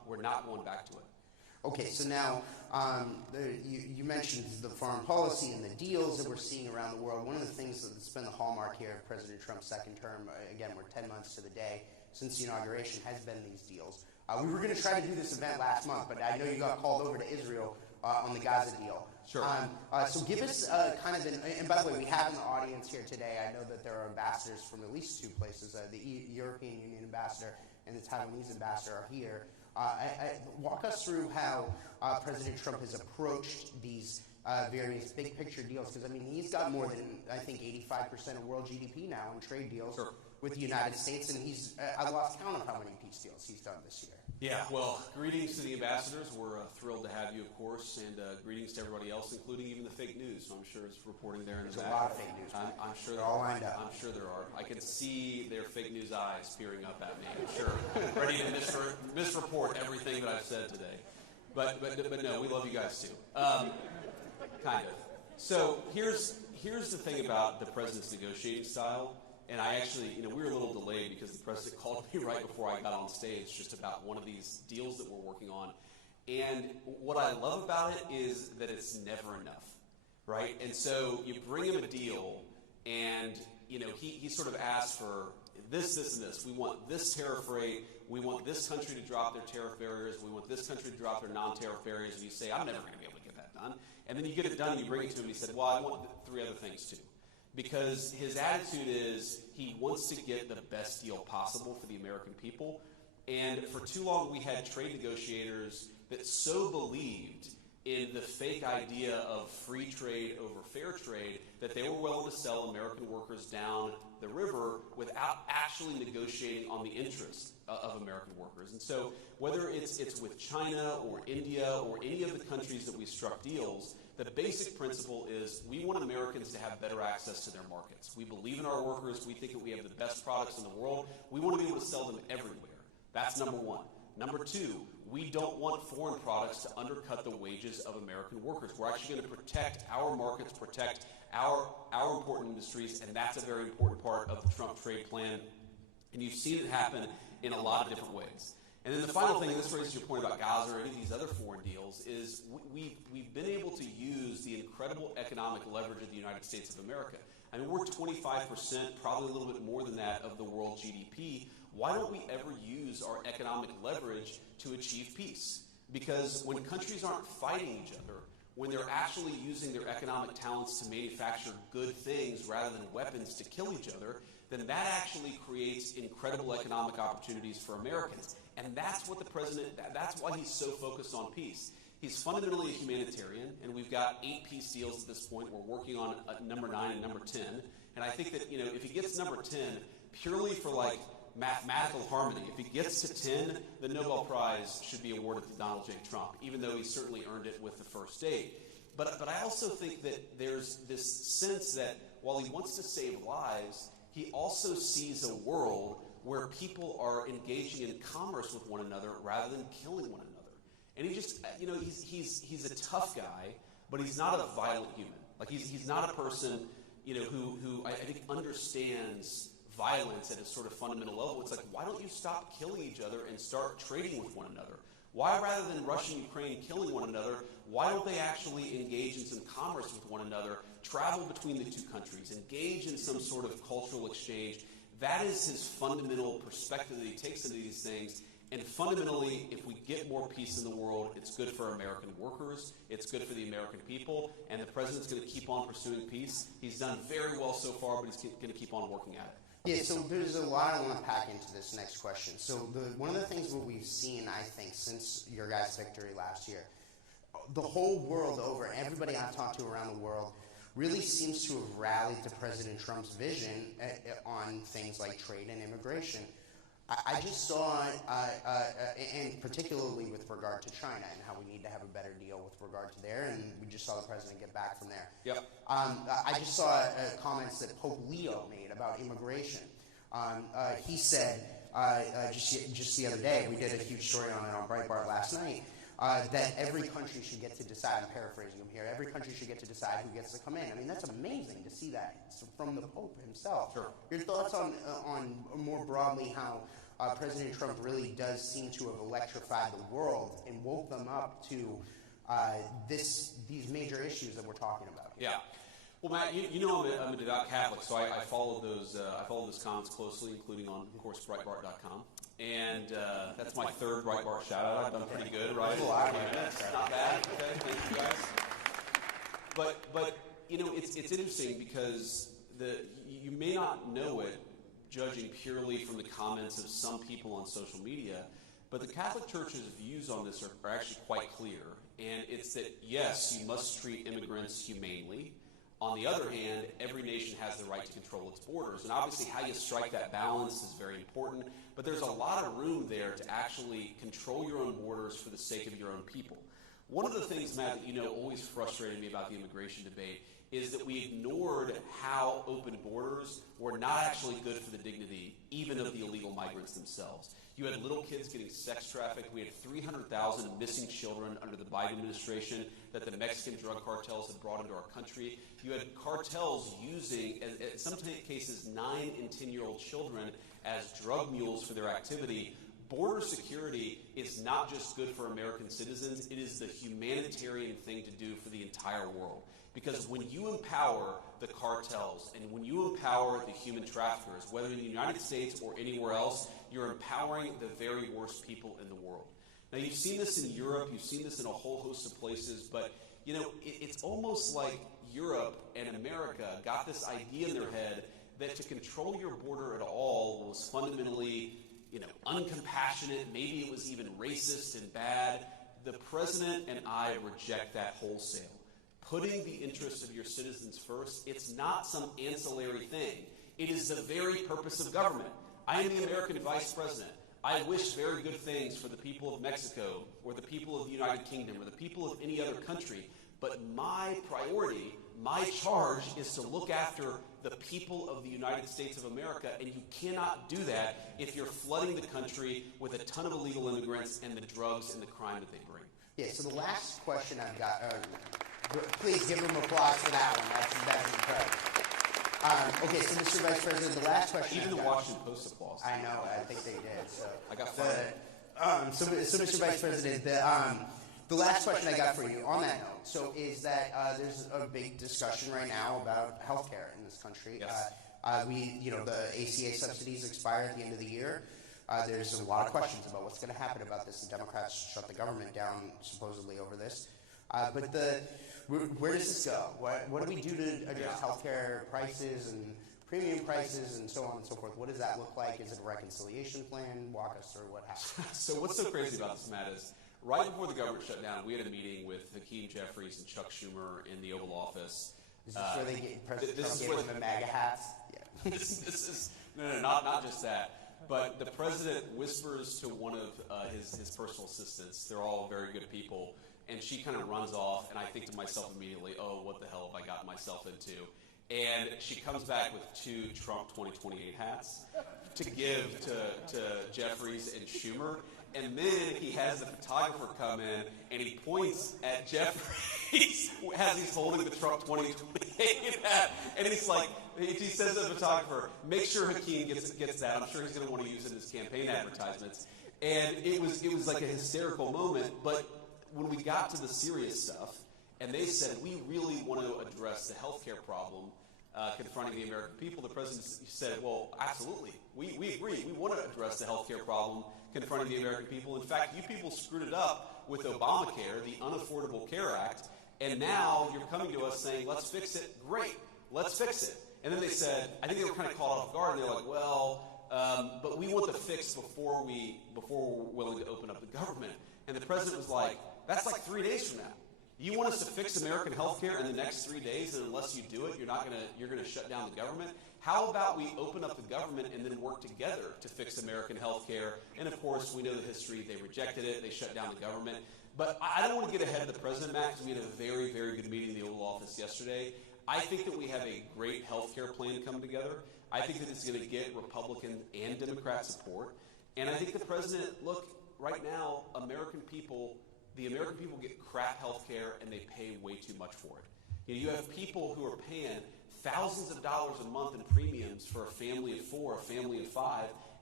We're not going back to it. Okay, so now you mentioned the foreign policy and the deals that we're seeing around the world. One of the things that's been the hallmark here of President Trump's second term, again, we're 10 months to the day since the inauguration, has been these deals. We were going to try to do this event last month, but I know you got called over to Israel on the Gaza deal. Sure. So give us kind of and by the way, we have in the audience here today, I know that there are ambassadors from at least two places. The European Union ambassador and the Taiwanese ambassador are here. Walk us through how President Trump has approached these various big picture deals, because I mean he's got more than I think 85% of world GDP now in trade deals with the United States, and he's I lost count of how many peace deals he's done this year. Yeah, well, greetings to the ambassadors. We're thrilled to have you, of course, and greetings to everybody else, including even the fake news. So I'm sure it's reporting there in the back. There's a lot of fake news. I'm sure they're all lined up. I'm sure there are. I can see their fake news eyes peering up at me. I'm sure, ready to misreport everything that I've said today. But no, we love you guys too. Kind of. So here's the thing about the president's negotiating style. And I actually, we were a little delayed because the president called me right before I got on stage just about one of these deals that we're working on. And what I love about it is that it's never enough, right? And so you bring him a deal and, he sort of asks for this, and this. We want this tariff rate. We want this country to drop their tariff barriers. We want this country to drop their non-tariff barriers. And you say, I'm never going to be able to get that done. And then you get it done and you bring it to him and he said, well, I want 3 other things too. Because his attitude is he wants to get the best deal possible for the American people. And for too long, we had trade negotiators that so believed in the fake idea of free trade over fair trade that they were willing to sell American workers down the river without actually negotiating on the interests of American workers. And so whether it's with China or India or any of the countries that we struck deals, the basic principle is we want Americans to have better access to their markets. We believe in our workers. We think that we have the best products in the world. We want to be able to sell them everywhere. That's number one. Number two, we don't want foreign products to undercut the wages of American workers. We're actually going to protect our markets, protect our important industries, and that's a very important part of the Trump trade plan. And you've seen it happen in a lot of different ways. And then the final thing, and this raises your point about Gaza or any of these other foreign deals, is we've been able to use the incredible economic leverage of the United States of America. I mean, we're 25%, probably a little bit more than that, of the world GDP. Why don't we ever use our economic leverage to achieve peace? Because when countries aren't fighting each other, when they're actually using their economic talents to manufacture good things rather than weapons to kill each other, then that actually creates incredible economic opportunities for Americans. And that's what the president, that's why he's so focused on peace. He's fundamentally a humanitarian, and we've got 8 peace deals at this point. We're working on number 9 and number 10. And I think that, if he gets number 10, purely for mathematical harmony, if he gets to 10, the Nobel Prize should be awarded to Donald J. Trump, even though he certainly earned it with the first 8. But I also think that there's this sense that while he wants to save lives, he also sees a world where people are engaging in commerce with one another rather than killing one another. And he just, he's a tough guy, but he's not a violent human. He's not a person, who I think understands violence at a sort of fundamental level. It's why don't you stop killing each other and start trading with one another? Why, rather than Russia and Ukraine killing one another, why don't they actually engage in some commerce with one another, travel between the two countries, engage in some sort of cultural exchange? That is his fundamental perspective that he takes into these things. And fundamentally, if we get more peace in the world, it's good for American workers, it's good for the American people, and the president's going to keep on pursuing peace. He's done very well so far, but he's going to keep on working at it. Yeah, so there's a lot I want to pack into this next question. So one of the things that we've seen, I think, since your guys' victory last year, the whole world over, everybody I've talked to around the world, really seems to have rallied to President Trump's vision on things like trade and immigration. I just saw, and particularly with regard to China and how we need to have a better deal with regard to there, and we just saw the president get back from there. Yep. I just saw comments that Pope Leo made about immigration. He said, just the other day, we did a huge story on it on Breitbart last night, that every country should get to decide, I'm paraphrasing him here, every country should get to decide who gets to come in. I mean, that's amazing to see that from the Pope himself. Sure. Your thoughts on more broadly how President Trump really does seem to have electrified the world and woke them up to these major issues that we're talking about here. Yeah. Well, Matt, you know I'm a devout Catholic, so I followed those comments closely, including on, of course, Breitbart.com. And that's my third Breitbart shout-out. I've done pretty good, right? Not bad. Okay, thank you guys. But it's interesting because you may not know it, judging purely from the comments of some people on social media, but the Catholic Church's views on this are actually quite clear. And it's that, yes, you must treat immigrants humanely. On the other hand, every nation has the right to control its borders. And obviously how you strike that balance is very important. But there's a lot of room there to actually control your own borders for the sake of your own people. One of the things, Matt, that always frustrated me about the immigration debate is that we ignored how open borders were not actually good for the dignity, even of the illegal migrants themselves. You had little kids getting sex trafficked. We had 300,000 missing children under the Biden administration that the Mexican drug cartels had brought into our country. You had cartels using, in some cases, 9 and 10-year-old children as drug mules for their activity. Border security is not just good for American citizens, it is the humanitarian thing to do for the entire world. Because when you empower the cartels and when you empower the human traffickers, whether in the United States or anywhere else, you're empowering the very worst people in the world. Now, you've seen this in Europe, you've seen this in a whole host of places, but it's almost like Europe and America got this idea in their head that to control your border at all was fundamentally uncompassionate, maybe it was even racist and bad. The president and I reject that wholesale. Putting the interests of your citizens first, it's not some ancillary thing. It is the very purpose of government. I am the American vice president. I wish very good things for the people of Mexico or the people of the United Kingdom or the people of any other country. But my priority, my charge is to look after the people of the United States of America, and you cannot do that if you're flooding the country with a ton of illegal immigrants and the drugs and the crime that they bring. Yeah, so the last question I've got, please give them applause for that one. That's incredible. Okay, so Mr. Vice President, the last question. Even the Washington Post applause. I know, I think they did. So I got fired. So Mr. Vice President, the last question I got for you on that note, so is that there's a big discussion right now about healthcare in this country. Yes. The ACA subsidies expire at the end of the year. There's a lot of questions about what's going to happen about this. The Democrats shut the government down supposedly over this. But where does this go? What do we do to address healthcare prices and premium prices and so on and so forth? What does that look like? Is it a reconciliation plan? Walk us through what happened. So what's so crazy about this, Matt, is right before the government shut down, we had a meeting with Hakeem Jeffries and Chuck Schumer in the Oval Office. Is this where they get President Trump gave them the MAGA hats? Yeah. This is not just that. But the president whispers to one of his personal assistants. They're all very good people. And she kind of runs off, and I think to myself immediately, oh, what the hell have I gotten myself into? And she comes back with 2 Trump 2028 hats to give to Jeffries and Schumer. And then he has the photographer come in, and he points at Jeffries as he's holding the Trump 2028 hat. And he's like, he says to the photographer, make sure Hakeem gets that. I'm sure he's going to want to use it in his campaign advertisements. And it was like a hysterical moment. But when we got to the serious stuff, and they said, we really want to address the healthcare problem confronting the American people, the president said, well, absolutely. We agree. We want to address the healthcare problem confronting the American people. In fact, you people screwed it up with Obamacare, the Unaffordable Care Act, and now you're coming to us saying, let's fix it. Great. Let's fix it. And then they said, I think they were kind of caught off guard, and they're like, well, but we want the fix before we're willing to open up the government. And the president was like, that's like 3 days from now. You want us to fix American health care in the next 3 days, and unless you do it, you're gonna shut down the government? How about we open up the government and then work together to fix American health care? And of course, we know the history. They rejected it. They shut down the government. But I don't want to get ahead of the president, Matt, because we had a very, very good meeting in the Oval Office yesterday. I think that we have a great health care plan come together. I think that it's going to get Republican and Democrat support. And I think the president, look, right now, the American people get crap health care, and they pay way too much for it. You have people who are paying thousands of dollars a month in premiums for a family of 4, a family of 5,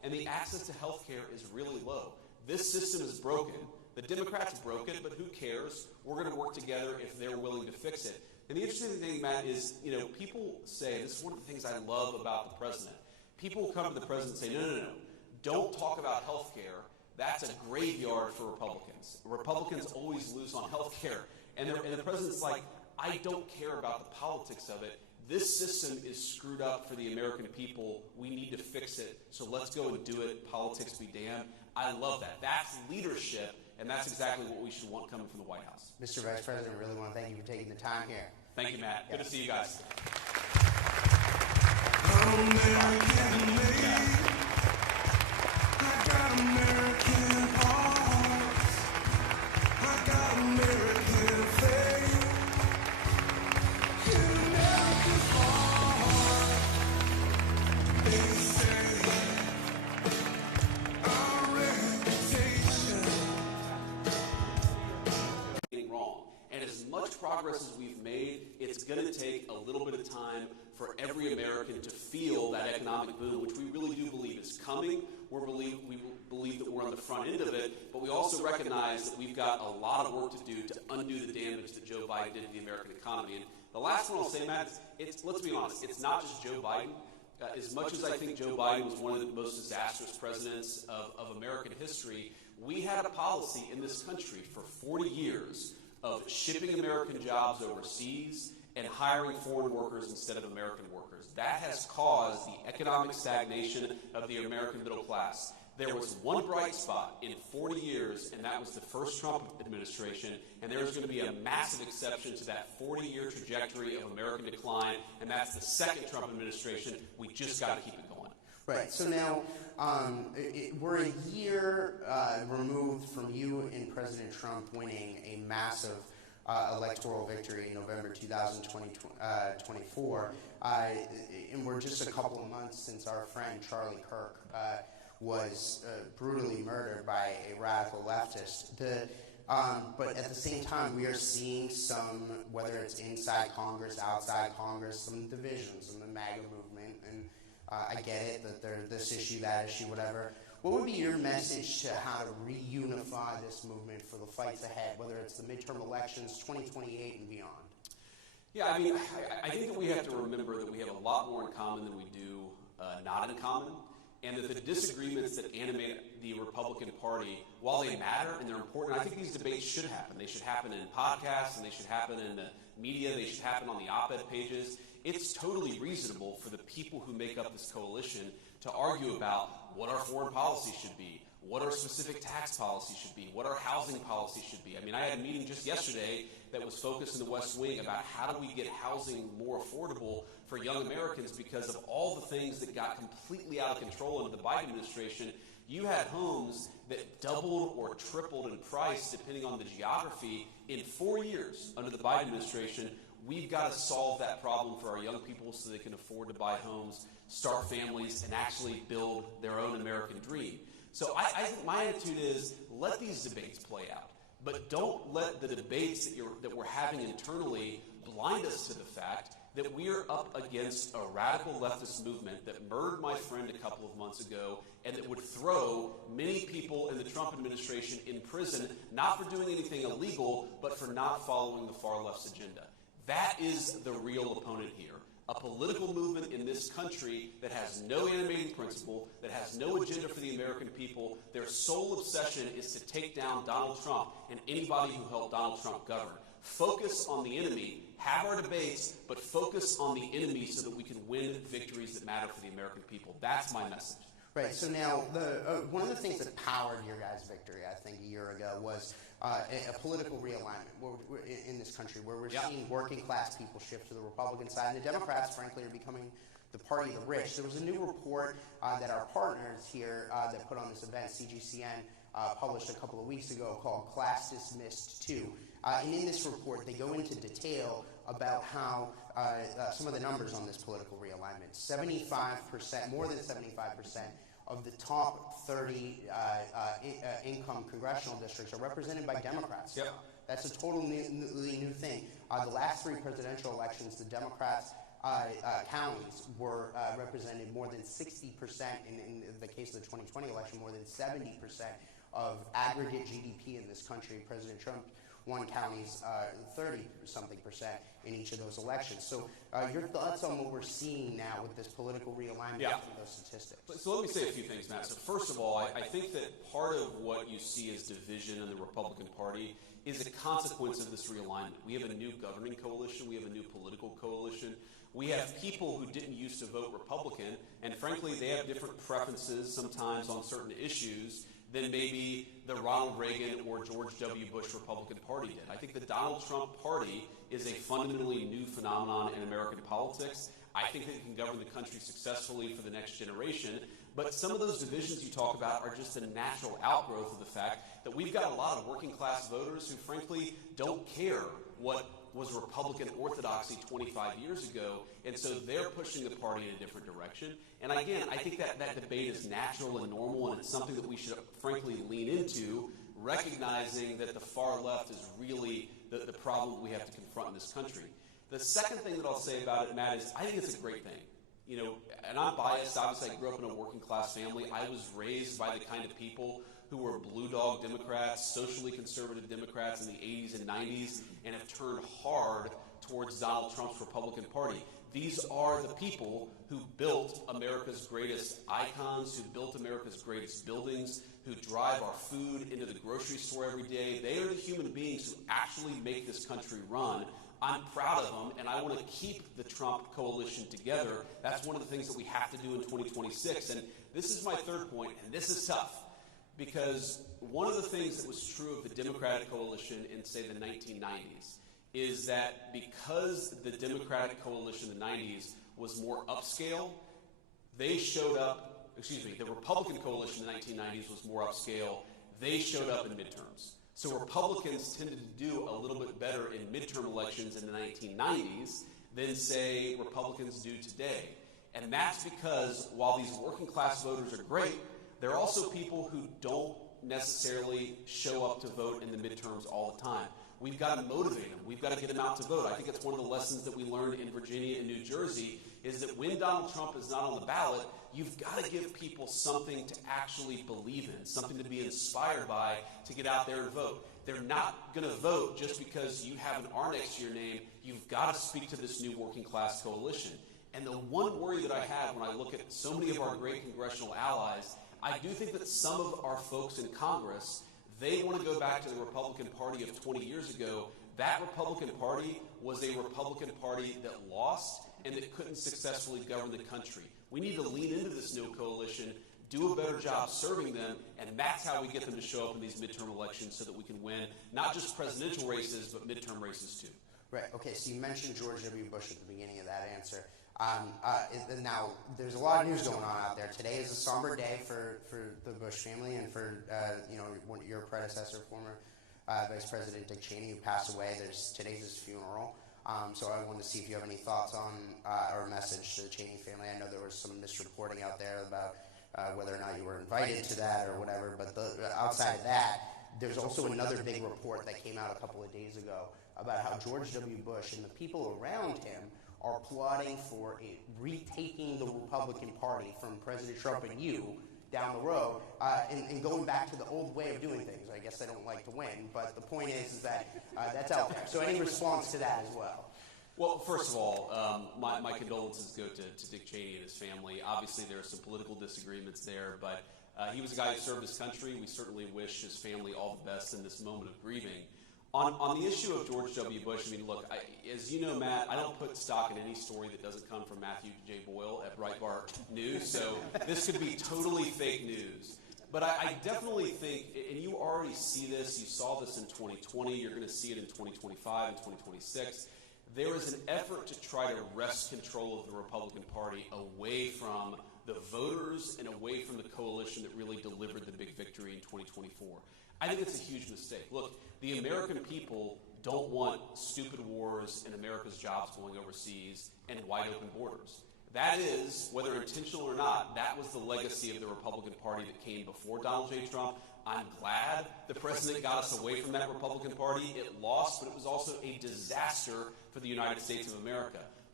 and the access to health care is really low. This system is broken. The Democrats broke it, but who cares? We're going to work together if they're willing to fix it. And the interesting thing, Matt, is, people say, this is one of the things I love about the president. People come to the president and say, no. Don't talk about health care. That's a graveyard for Republicans. Republicans always lose on health care. And the president's like, I don't care about the politics of it. This system is screwed up for the American people. We need to fix it. So let's go and do it. Politics be damned. I love that. That's leadership, and that's exactly what we should want coming from the White House. Mr. Vice President, I really want to thank you for taking the time here. Thank you, Matt. Good to see you guys. American made. I got American hearts. I got American faith. In America's heart, they say our reputation. Wrong. And as much progress as we've made, it's going to take a little bit of time for every American to feel that economic boom, which we really do believe is coming. We believe that we're on the front end of it, but we also recognize that we've got a lot of work to do to undo the damage that Joe Biden did to the American economy. And the last one I'll say, Matt, let's be honest, it's not just Joe Biden. As much as I think Joe Biden was one of the most disastrous presidents of American history, we had a policy in this country for 40 years of shipping American jobs overseas and hiring foreign workers instead of American workers. That has caused the economic stagnation of the American middle class. There was one bright spot in 40 years, and that was the first Trump administration, and there's going to be a massive exception to that 40-year trajectory of American decline, and that's the second Trump administration. We just got to keep it going. Right. So now we're a year removed from you and President Trump winning a massive electoral victory in November 2024. And we're just a couple of months since our friend Charlie Kirk was brutally murdered by a radical leftist. But at the same time, we are seeing some, whether it's inside Congress, outside Congress, some divisions in the MAGA movement. And I get it that there's this issue, that issue, whatever. What would be your message to how to reunify this movement for the fights ahead, whether it's the midterm elections, 2028 and beyond? Yeah, I mean, I think that we have to remember that we have a lot more in common than we do not in common, and that the disagreements that animate the Republican Party, while they matter and they're important, I think these debates should happen. They should happen in podcasts, and they should happen in the media, they should happen on the op-ed pages. It's totally reasonable for the people who make up this coalition to argue about what our foreign policy should be, what our specific tax policy should be, what our housing policy should be. I mean, I had a meeting just yesterday that was focused in the West Wing about how do we get housing more affordable for young Americans because of all the things that got completely out of control under the Biden administration. You had homes that doubled or tripled in price depending on the geography in 4 years under the Biden administration. We've got to solve that problem for our young people so they can afford to buy homes, start families, and actually build their own American dream. So I think my attitude is let these debates play out, but don't let the debates that we're having internally blind us to the fact that we are up against a radical leftist movement that murdered my friend a couple of months ago and that would throw many people in the Trump administration in prison, not for doing anything illegal, but for not following the far left's agenda. That is the real opponent here. A political movement in this country that has no animating principle, that has no agenda for the American people. Their sole obsession is to take down Donald Trump and anybody who helped Donald Trump govern. Focus on the enemy, have our debates, but focus on the enemy so that we can win victories that matter for the American people. That's my message. Right. So now, one of the things that powered your guys' victory, I think, a year ago was a political realignment in this country, where we're seeing working class people shift to the Republican side, and the Democrats, frankly, are becoming the party of the rich. There was a new report that our partners here that put on this event, CGCN, published a couple of weeks ago called Class Dismissed 2. And in this report, they go into detail about how some of the numbers on this political realignment, 75%, more than 75%, of the top 30 income congressional districts are represented by Democrats. Yep. That's a totally new thing. The last three presidential elections, the Democrats counties were represented more than 60%, in the case of the 2020 election, more than 70% of aggregate GDP in this country. President Trump won counties 30-something% in each of those elections. So your thoughts on what we're seeing now with this political realignment from those statistics? So let me say a few things, Matt. So first of all, I think that part of what you see as division in the Republican Party is a consequence of this realignment. We have a new governing coalition. We have a new political coalition. We have people who didn't used to vote Republican, and frankly, they have different preferences sometimes on certain issues than maybe the Ronald Reagan or George W. Bush Republican Party did. I think the Donald Trump Party is a fundamentally new phenomenon in American politics. I think that it can govern the country successfully for the next generation. But some of those divisions you talk about are just a natural outgrowth of the fact that we've got a lot of working class voters who frankly don't care what was Republican orthodoxy 25 years ago, and so they're pushing the party in a different direction. And again, I think that debate is natural and normal, and it's something that we should frankly lean into, recognizing that the far left is really the problem we have to confront in this country. The second thing that I'll say about it, Matt, is I think it's a great thing. You know, and I'm biased. Obviously, I grew up in a working class family. I was raised by the kind of people who were blue dog Democrats, socially conservative Democrats in the 80s and 90s, and have turned hard towards Donald Trump's Republican Party. These are the people who built America's greatest icons, who built America's greatest buildings, who drive our food into the grocery store every day. They are the human beings who actually make this country run. I'm proud of them, and I want to keep the Trump coalition together. That's one of the things that we have to do in 2026. And this is my third point, and this is tough, because one of the things that was true of the Democratic coalition in, say, the 1990s is that because the Democratic coalition in the 90s was more upscale, they showed up, the Republican coalition in the 1990s was more upscale, they showed up in midterms. So Republicans tended to do a little bit better in midterm elections in the 1990s than, say, Republicans do today. And that's because while these working class voters are great, there are also people who don't necessarily show up to vote in the midterms all the time. We've got to motivate them. We've got to get them out to vote. I think it's one of the lessons that we learned in Virginia and New Jersey is that when Donald Trump is not on the ballot, you've got to give people something to actually believe in, something to be inspired by to get out there and vote. They're not going to vote just because you have an R next to your name. You've got to speak to this new working class coalition. And the one worry that I have when I look at so many of our great congressional allies, I do think that some of our folks in Congress, they want to go back to the Republican Party of 20 years ago. That Republican Party was a Republican Party that lost and that couldn't successfully govern the country. We need to lean into this new coalition, do a better job serving them, and that's how we get them to show up in these midterm elections so that we can win not just presidential races, but midterm races too. Right. Okay, so you mentioned George W. Bush at the beginning of that answer. Now, there's a lot of news going on out there. Today is a somber day for the Bush family and for your predecessor, former Vice President Dick Cheney, who passed away. Today's his funeral. So I wanted to see if you have any thoughts on or a message to the Cheney family. I know there was some misreporting out there about whether or not you were invited to that or whatever. But outside of that, there's also another big report that came out a couple of days ago about how George W. Bush and the people around him are plotting for retaking the Republican Party from President Trump and you down the road and going back to the old way of doing things. I guess they don't like to win, but the point is that that's out there. So any response to that as well? Well, first of all, my condolences go to Dick Cheney and his family. Obviously, there are some political disagreements there, but he was a guy who served his country. We certainly wish his family all the best in this moment of grieving. On the issue of George W. Bush, I mean, look, as you know, Matt, I don't put stock in any story that doesn't come from Matthew J. Boyle at Breitbart News, so this could be totally fake news. But I definitely think, and you already see this, you saw this in 2020, you're going to see it in 2025 and 2026, there is an effort to try to wrest control of the Republican Party away from the voters and away from the coalition that really delivered the big victory in 2024. I think it's a huge mistake. Look, the American people don't want stupid wars and America's jobs going overseas and wide open borders. That is, whether intentional or not, that was the legacy of the Republican Party that came before Donald J. Trump. I'm glad the president got us away from that Republican Party. It lost, but it was also a disaster for the United States of America.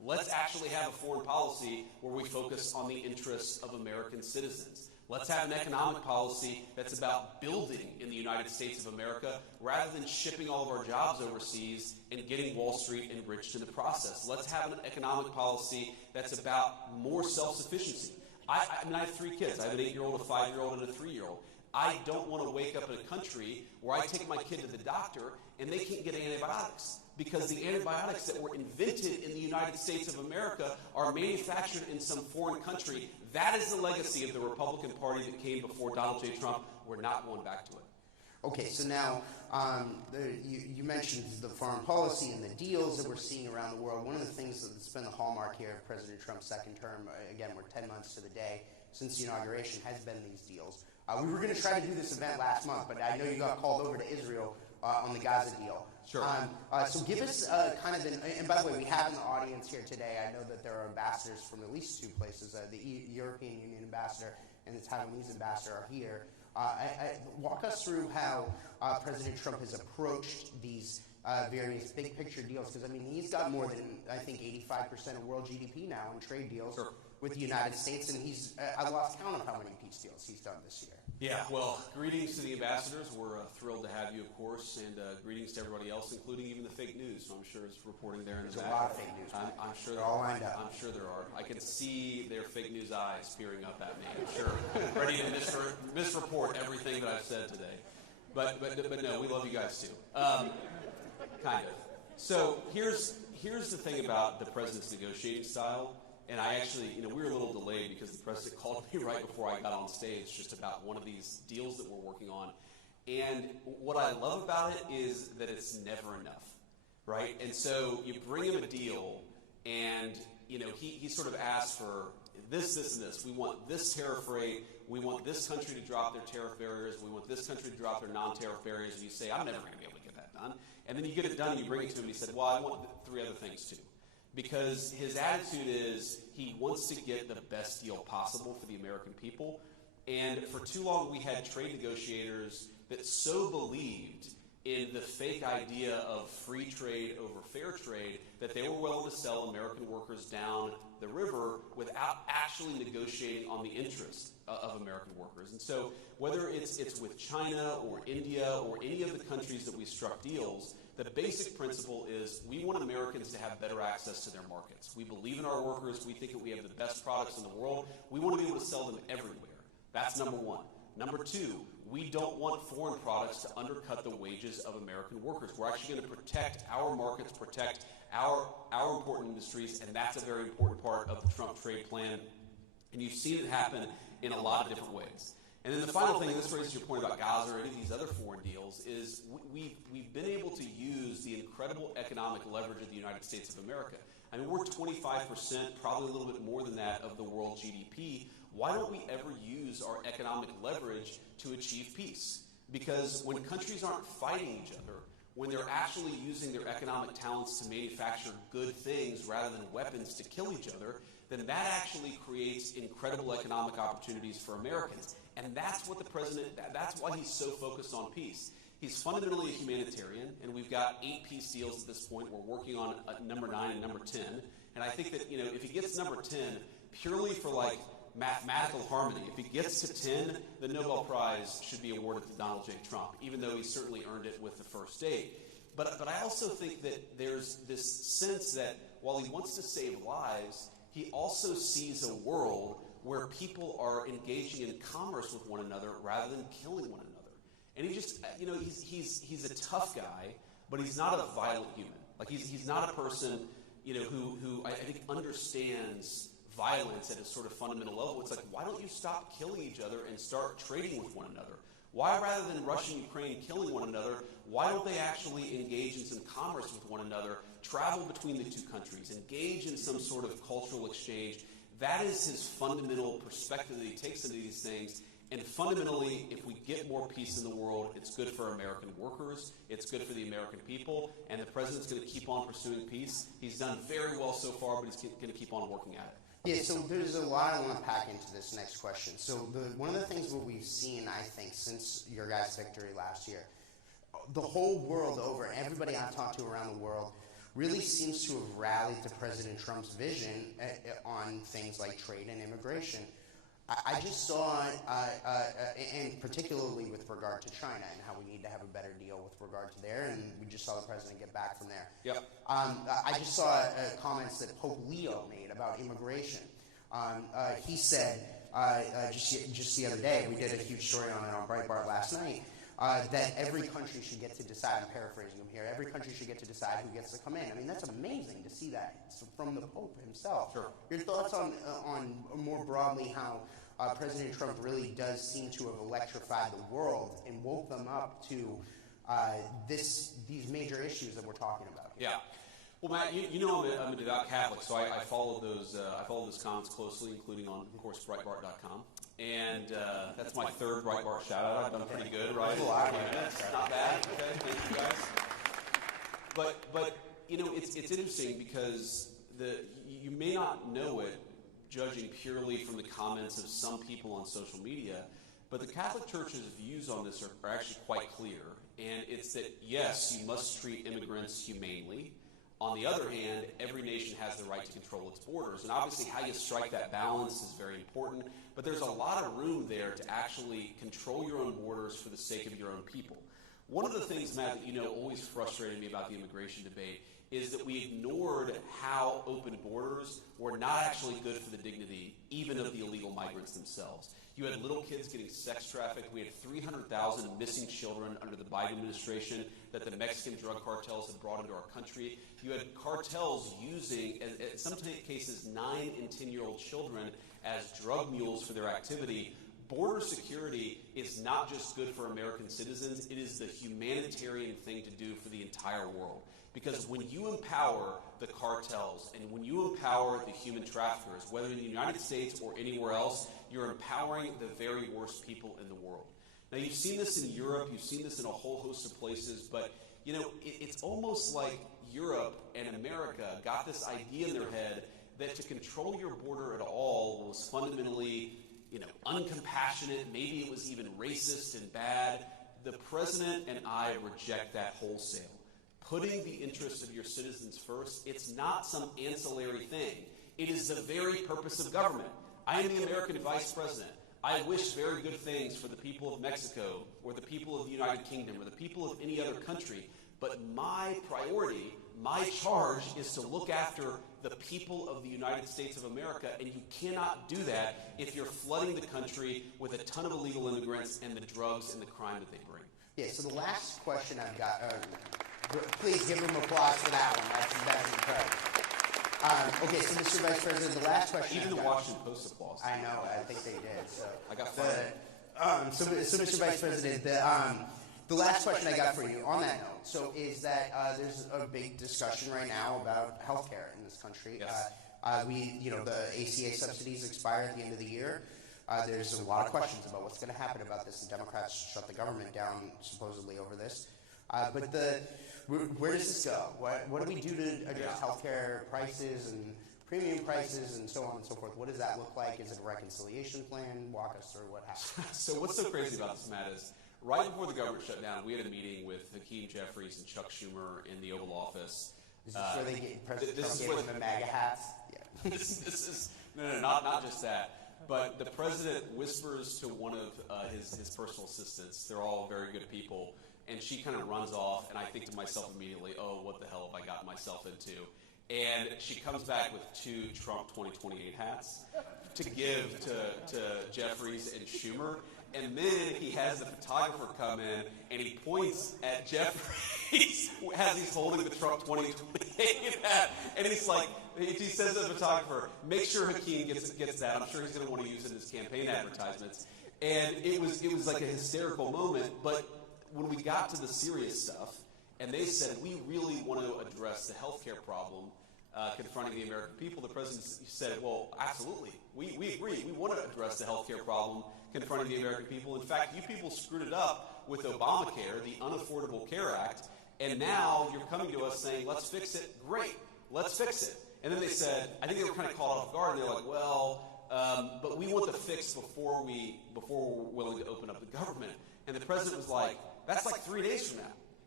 Let's actually have a foreign policy where we focus on the interests of American citizens. Let's have an economic policy that's about building in the United States of America rather than shipping all of our jobs overseas and getting Wall Street enriched in the process. Let's have an economic policy that's about more self-sufficiency. I mean, I have 3 kids. I have an 8-year-old, a 5-year-old, and a 3-year-old. I don't want to wake up in a country where I take my kid to the doctor and they can't get antibiotics, because the antibiotics that were invented in the United States of America are manufactured in some foreign country. That is the legacy of the Republican Party that came before Donald J. Trump. We're not going back to it. Okay, so now you mentioned the foreign policy and the deals that we're seeing around the world. One of the things that's been the hallmark here of President Trump's second term, again, we're 10 months to the day since the inauguration, has been these deals. We were going to try to do this event last month, but I know you got called over to Israel on the Gaza deal. Sure. So give us kind of and by the way, we have in the audience here today, I know that there are ambassadors from at least 2 places. The European Union ambassador and the Taiwanese ambassador are here. Walk us through how President Trump has approached these various big picture deals, because, I mean, he's got more than, I think, 85% of world GDP now in trade deals with the United States, and I lost count of how many peace deals he's done this year. Yeah, well, greetings to the ambassadors. We're thrilled to have you, of course, and greetings to everybody else, including even the fake news. So I'm sure it's reporting there in the back. There's a lot of fake news. I'm sure they're all lined up. I'm sure there are. I can see their fake news eyes peering up at me. I'm sure, ready to misreport everything that I've said today. But no, we love you guys too. Kind of. So here's the thing about the president's negotiating style. And I actually, we were a little delayed because the president called me right before I got on stage just about one of these deals that we're working on. And what I love about it is that it's never enough, right? And so you bring him a deal, and, he sort of asks for this, and this. We want this tariff rate. We want this country to drop their tariff barriers. We want this country to drop their non-tariff barriers. And you say, I'm never going to be able to get that done. And then you get it done, and you bring it to him, and he said, well, I want 3 other things too. Because his attitude is he wants to get the best deal possible for the American people. And for too long, we had trade negotiators that so believed in the fake idea of free trade over fair trade that they were willing to sell American workers down the river without actually negotiating on the interests of American workers. And so whether it's with China or India or any of the countries that we struck deals, the basic principle is we want Americans to have better access to their markets. We believe in our workers. We think that we have the best products in the world. We want to be able to sell them everywhere. That's number 1. Number 2, we don't want foreign products to undercut the wages of American workers. We're actually going to protect our markets, protect our important industries, and that's a very important part of the Trump trade plan. And you've seen it happen in a lot of different ways. And then the final thing, and this raises your point about Gaza or any of these other foreign deals, is we've been able to use the incredible economic leverage of the United States of America. I mean, we're 25%, probably a little bit more than that, of the world GDP. Why don't we ever use our economic leverage to achieve peace? Because when countries aren't fighting each other, when they're actually using their economic talents to manufacture good things rather than weapons to kill each other, then that actually creates incredible economic opportunities for Americans. And that's what the president, that's why he's so focused on peace. He's fundamentally a humanitarian, and we've got 8 peace deals at this point. We're working on number 9 and number 10. And I think that, if he gets number 10, purely for mathematical harmony, if he gets to 10, the Nobel Prize should be awarded to Donald J. Trump, even though he certainly earned it with the first 8. But I also think that there's this sense that while he wants to save lives, he also sees a world where people are engaging in commerce with one another rather than killing one another. And he just, he's a tough guy, but he's not a violent human. He's not a person, who I think understands violence at a sort of fundamental level. It's like, why don't you stop killing each other and start trading with one another? Why, rather than Russia and Ukraine killing one another, why don't they actually engage in some commerce with one another, travel between the 2 countries, engage in some sort of cultural exchange? That is his fundamental perspective that he takes into these things. And fundamentally, if we get more peace in the world, it's good for American workers, it's good for the American people, and the president's going to keep on pursuing peace. He's done very well so far, but he's going to keep on working at it. Yeah, so there's a lot I want to pack into this next question. So one of the things that we've seen, I think, since your guys' victory last year, the whole world over, everybody I've talked to around the world, really seems to have rallied to President Trump's vision on things like trade and immigration. I just saw, and particularly with regard to China and how we need to have a better deal with regard to there, and we just saw the president get back from there. Yep. I just saw comments that Pope Leo made about immigration. He said, just the other day, we did a huge story on it on Breitbart last night, that every country should get to decide, I'm paraphrasing him here, every country should get to decide who gets to come in. I mean, that's amazing to see that from the Pope himself. Sure. Your thoughts on more broadly how President Trump really does seem to have electrified the world and woke them up to these major issues that we're talking about here. Yeah. Well, Matt, you know I'm a devout Catholic, so I followed those comments closely, including on, of course, Breitbart.com. And that's my third Breitbart shout-out. I've done pretty good, right? Not bad. Okay, thank you guys. But you know, it's interesting because you may not know it, judging purely from the comments of some people on social media, but the Catholic Church's views on this are actually quite clear. And it's that, yes, you must treat immigrants humanely. On the other hand, every nation has the right to control its borders. And obviously how you strike that balance is very important. But there's a lot of room there to actually control your own borders for the sake of your own people. One of the things, Matt, that always frustrated me about the immigration debate is that we ignored how open borders were not actually good for the dignity, even of the illegal migrants themselves. You had little kids getting sex trafficked. We had 300,000 missing children under the Biden administration that the Mexican drug cartels had brought into our country. You had cartels using, in some cases, 9 and 10-year-old children as drug mules for their activity. Border security is not just good for American citizens, it is the humanitarian thing to do for the entire world. Because when you empower the cartels and when you empower the human traffickers, whether in the United States or anywhere else, you're empowering the very worst people in the world. Now, you've seen this in Europe, you've seen this in a whole host of places, but it's almost like Europe and America got this idea in their head that to control your border at all was fundamentally uncompassionate, maybe it was even racist and bad. The president and I reject that wholesale. Putting the interests of your citizens first, it's not some ancillary thing. It is the very purpose of government. I am the American vice president. I wish very good things for the people of Mexico or the people of the United Kingdom or the people of any other country. But my priority, my charge is to look after the people of the United States of America, and you cannot do that if you're flooding the country with a ton of illegal immigrants and the drugs and the crime that they bring. Yeah, so the last question I've got, please give them applause for that one. That's incredible. Okay, so Mr. Vice President, the last question Even the Washington Post applause. I know, I think they did. So I got fired. So Mr. Vice President, the last question I got for you on that note, is that there's a big discussion right now about health care in this country. Yes. The ACA subsidies expire at the end of the year. There's a lot of questions about what's going to happen about this. The Democrats shut the government down supposedly over this. But where does this go? What do we do to address healthcare prices and premium prices and so on and so forth? What does that look like? Is it a reconciliation plan? Walk us through what happened. So what's so crazy about this, Matt, is right before the government shut down, we had a meeting with Hakeem Jeffries and Chuck Schumer in the Oval Office. Is this where they get President Trump gave them the MAGA hats? Yeah. This is not just that. But the president whispers to one of his personal assistants. They're all very good people. And she kind of runs off, and I think to myself immediately, oh, what the hell have I gotten myself into? And she comes back with 2 Trump 2028 hats to give to Jeffries and Schumer. And then he has the photographer come in, and he points at Jeffries as he's holding the Trump 2028 hat. And he's like, he says to the photographer, make sure Hakeem gets that. I'm sure he's going to want to use it in his campaign advertisements. And it was like a hysterical moment, but when we got to the serious stuff, and they said, we really want to address the healthcare problem confronting the American people, the president said, well, absolutely. We agree. We want to address the healthcare problem confronting the American people. In fact, you people screwed it up with Obamacare, the Unaffordable Care Act, and now you're coming to us saying, let's fix it. Great. Let's fix it. And then they said, I think they were kind of caught off guard, and they're like, well, but we want the fix before we're willing to open up the government. And the president was like, that's like 3 days from now.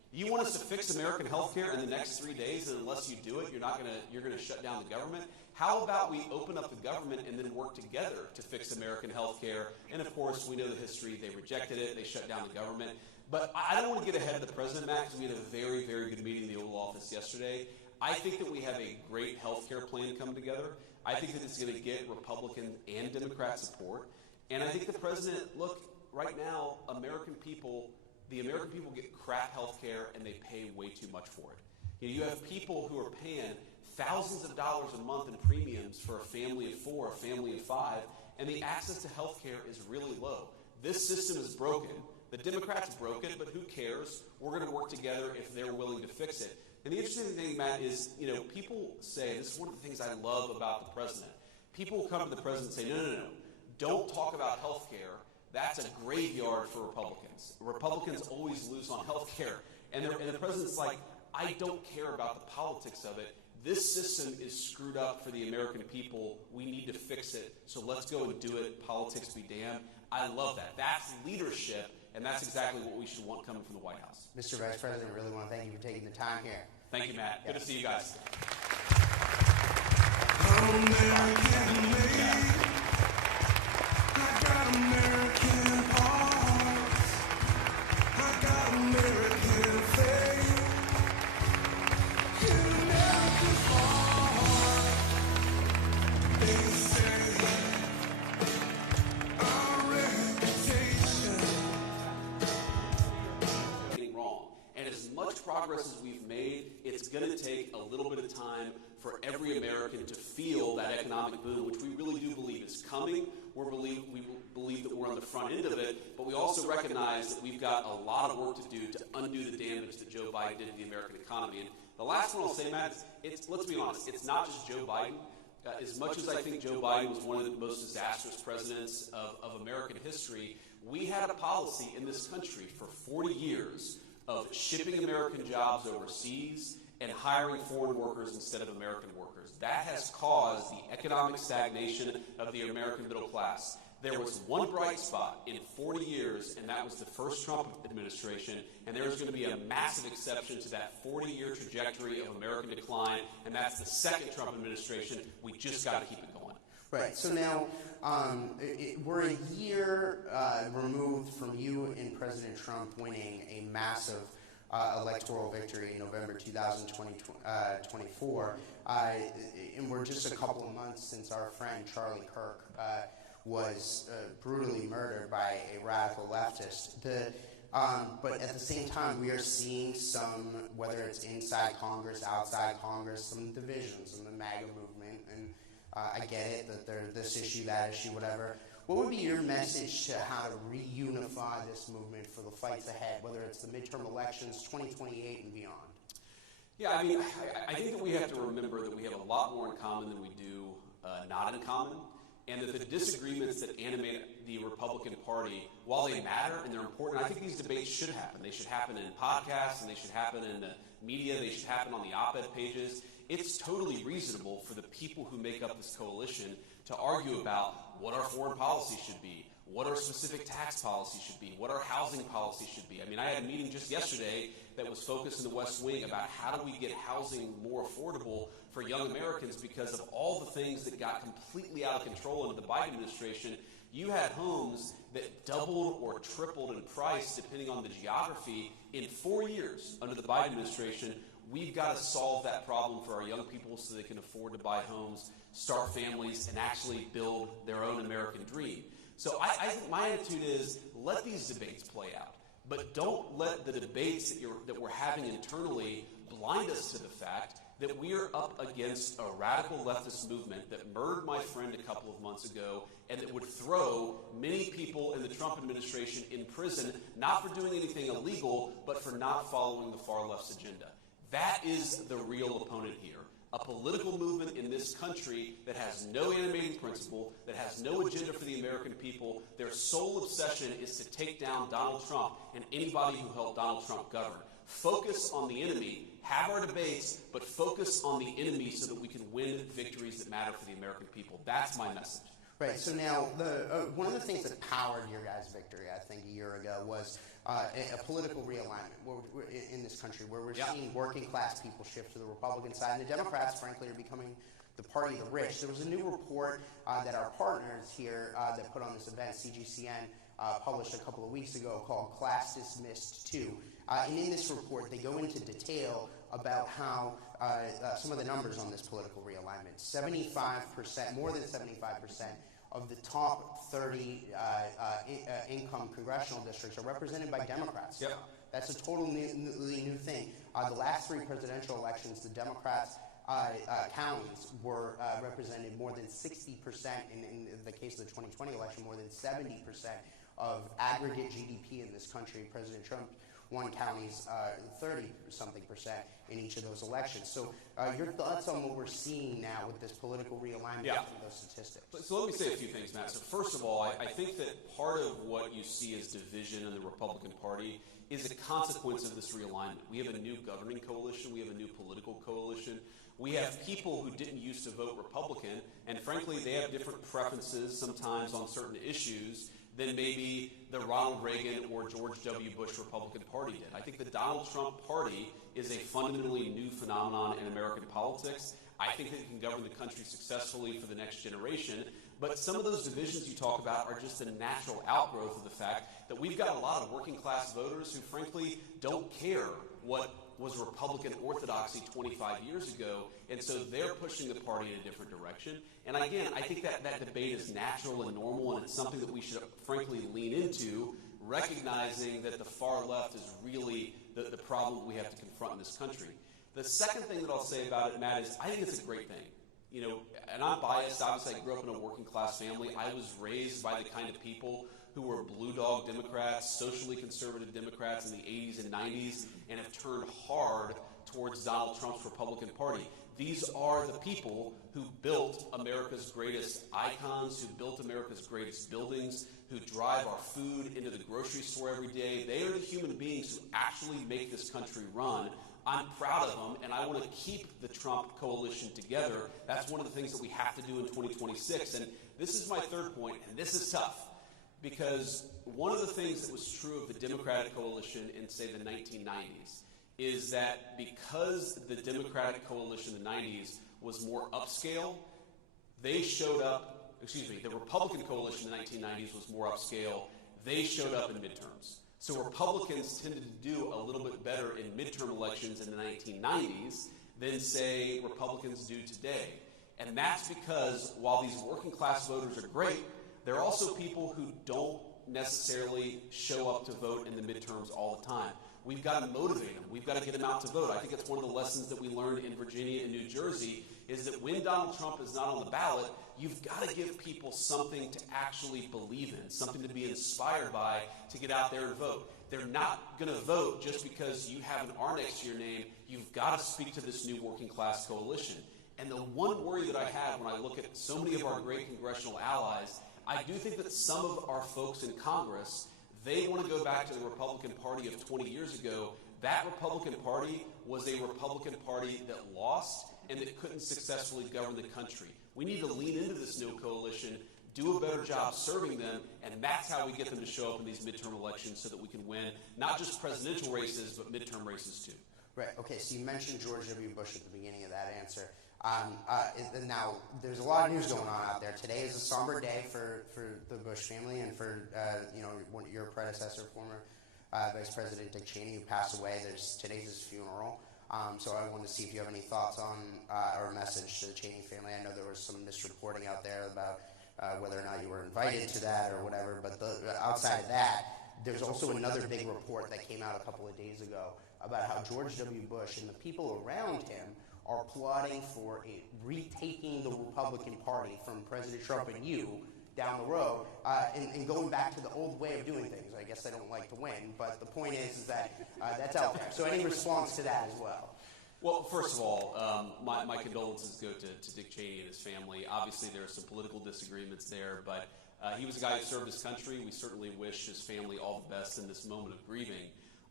You want us to fix American health care in the next 3 days, and unless you do it, you're going to shut down the government? How about we open up the government and then work together to fix American health care? And of course, we know the history. They rejected it. They shut down the government. But I don't want to get ahead of the president, Matt, because we had a very, very good meeting in the Oval Office yesterday. I think that we have a great health care plan come together. I think that it's going to get Republican and Democrat support. And I think the president, look, right now, the American people get crap health care and they pay way too much for it. You have people who are paying thousands of dollars a month in premiums for a family of 4, a family of 5, and the access to health care is really low. This system is broken. The Democrats broke it, but who cares? We're going to work together if they're willing to fix it. And the interesting thing, Matt, is, people say, this is one of the things I love about the president. People will come to the president and say, no. Don't talk about health care. That's a graveyard for Republicans. Republicans always lose on health care. And the president's like, I don't care about the politics of it. This system is screwed up for the American people. We need to fix it. So let's go and do it. Politics be damned. I love that. That's leadership, and that's exactly what we should want coming from the White House. Mr. Vice President, I really want to thank you for taking the time here. Thank you, Matt. Good to see you guys. American made. I got American hearts. I got American faith. In America's heart, they say our reputation. Getting wrong. And as much progress as we've made, it's going to take a little bit of time for every American to feel that economic boom, which we really do believe is coming. We believe that we're on the front end of it, but we also recognize that we've got a lot of work to do to undo the damage that Joe Biden did to the American economy. And the last one I'll say, Matt, let's be honest, it's not just Joe Biden. As much as I think Joe Biden was one of the most disastrous presidents of American history, we had a policy in this country for 40 years of shipping American jobs overseas and hiring foreign workers instead of American workers. That has caused the economic stagnation of the American middle class. There was one bright spot in 40 years, and that was the first Trump administration, and there's going to be a massive exception to that 40-year trajectory of American decline, and that's the second Trump administration. We just got to keep it going. Right. So now we're a year removed from you and President Trump winning a massive electoral victory in November 2024. And we're just a couple of months since our friend Charlie Kirk was brutally murdered by a radical leftist. But at the same time, we are seeing some, whether it's inside Congress, outside Congress, some divisions in the MAGA movement. And I get it that there's this issue, that issue, whatever. What would be your message to how to reunify this movement for the fights ahead, whether it's the midterm elections, 2028 and beyond? Yeah, I mean, I think that we have to remember that we have a lot more in common than we do not in common, and that the disagreements that animate the Republican Party, while they matter and they're important, I think these debates should happen. They should happen in podcasts, and they should happen in the media, they should happen on the op-ed pages. It's totally reasonable for the people who make up this coalition to argue about what our foreign policy should be, what our specific tax policy should be, what our housing policy should be. I mean, I had a meeting just yesterday that was focused in the West Wing about how do we get housing more affordable for young Americans because of all the things that got completely out of control under the Biden administration. You had homes that doubled or tripled in price depending on the geography in 4 years under the Biden administration. We've got to solve that problem for our young people so they can afford to buy homes, start families, and actually build their own American dream. So I think my attitude is let these debates play out, but don't let the debates that we're having internally blind us to the fact that we are up against a radical leftist movement that murdered my friend a couple of months ago and that would throw many people in the Trump administration in prison, not for doing anything illegal, but for not following the far left's agenda. That is the real opponent here. A political movement in this country that has no animating principle, that has no agenda for the American people. Their sole obsession is to take down Donald Trump and anybody who helped Donald Trump govern. Focus on the enemy, have our debates, but focus on the enemy so that we can win victories that matter for the American people. That's my message. Right. So now, one of the things that powered your guys' victory, I think, a year ago was a political realignment in this country, where we're seeing working class people shift to the Republican side, and the Democrats, frankly, are becoming the party of the rich. There was a new report that our partners here that put on this event, CGCN, published a couple of weeks ago called Class Dismissed 2. And in this report, they go into detail about how some of the numbers on this political realignment. 75%, more than 75% of the top 30 income congressional districts are represented by Democrats. Yep. That's a totally new thing. The last three presidential elections, the Democrats' counties were represented more than 60%, in the case of the 2020 election, more than 70% of aggregate GDP in this country. President Trump won counties 30-something% in each of those elections. So your thoughts on what we're seeing now with this political realignment of those statistics? So let me say a few things, Matt. So first of all, I think that part of what you see as division in the Republican Party is a consequence of this realignment. We have a new governing coalition. We have a new political coalition. We have people who didn't used to vote Republican, and frankly, they have different preferences sometimes on certain issues than maybe the Ronald Reagan or George W. Bush Republican Party did. I think the Donald Trump Party is a fundamentally new phenomenon in American politics. I think that it can govern the country successfully for the next generation. But some of those divisions you talk about are just a natural outgrowth of the fact that we've got a lot of working class voters who frankly don't care what was Republican orthodoxy 25 years ago, and so they're pushing the party in a different direction. And again, I think that debate is natural and normal, and it's something that we should frankly lean into, recognizing that the far left is really the problem we have to confront in this country. The second thing that I'll say about it, Matt, is I think it's a great thing. You know, and I'm biased. Obviously, I grew up in a working class family. I was raised by the kind of people who were blue dog Democrats, socially conservative Democrats in the 80s and 90s, and have turned hard towards Donald Trump's Republican Party. These are the people who built America's greatest icons, who built America's greatest buildings, who drive our food into the grocery store every day. They are the human beings who actually make this country run. I'm proud of them, and I want to keep the Trump coalition together. That's one of the things that we have to do in 2026. And this is my third point, and this is tough, because one of the things that was true of the Democratic coalition in, say, the 1990s is that because the Democratic coalition in the 90s was more upscale, they showed up, the Republican coalition in the 1990s was more upscale, they showed up in midterms. So Republicans tended to do a little bit better in midterm elections in the 1990s than, say, Republicans do today. And that's because while these working class voters are great, there are also people who don't necessarily show up to vote in the midterms all the time. We've got to motivate them. We've got to get them out to vote. I think it's one of the lessons that we learned in Virginia and New Jersey is that when Donald Trump is not on the ballot, you've got to give people something to actually believe in, something to be inspired by to get out there and vote. They're not going to vote just because you have an R next to your name. You've got to speak to this new working class coalition. And the one worry that I have when I look at so many of our great congressional allies, I do think that some of our folks in Congress, they want to go back to the Republican Party of 20 years ago. That Republican Party was a Republican Party that lost and that couldn't successfully govern the country. We need to lean into this new coalition, do a better job serving them, and that's how we get them to show up in these midterm elections so that we can win not just presidential races, but midterm races too. Right. Okay, so you mentioned George W. Bush at the beginning of that answer. Now, there's a lot of news going on out there. Today is a somber day for the Bush family and for your predecessor, former Vice President Dick Cheney, who passed away. Today's his funeral. So I wanted to see if you have any thoughts on or a message to the Cheney family. I know there was some misreporting out there about whether or not you were invited to that or whatever. But outside of that, there's also another big report that came out a couple of days ago about how George W. Bush and the people around him are plotting for retaking the Republican Party from President Trump and you down the road and going back to the old way of doing things. I guess I don't like to win, but the point is that that's out there. So any response to that as well? Well, first of all, my condolences go to Dick Cheney and his family. Obviously, there are some political disagreements there, but he was a guy who served his country. We certainly wish his family all the best in this moment of grieving.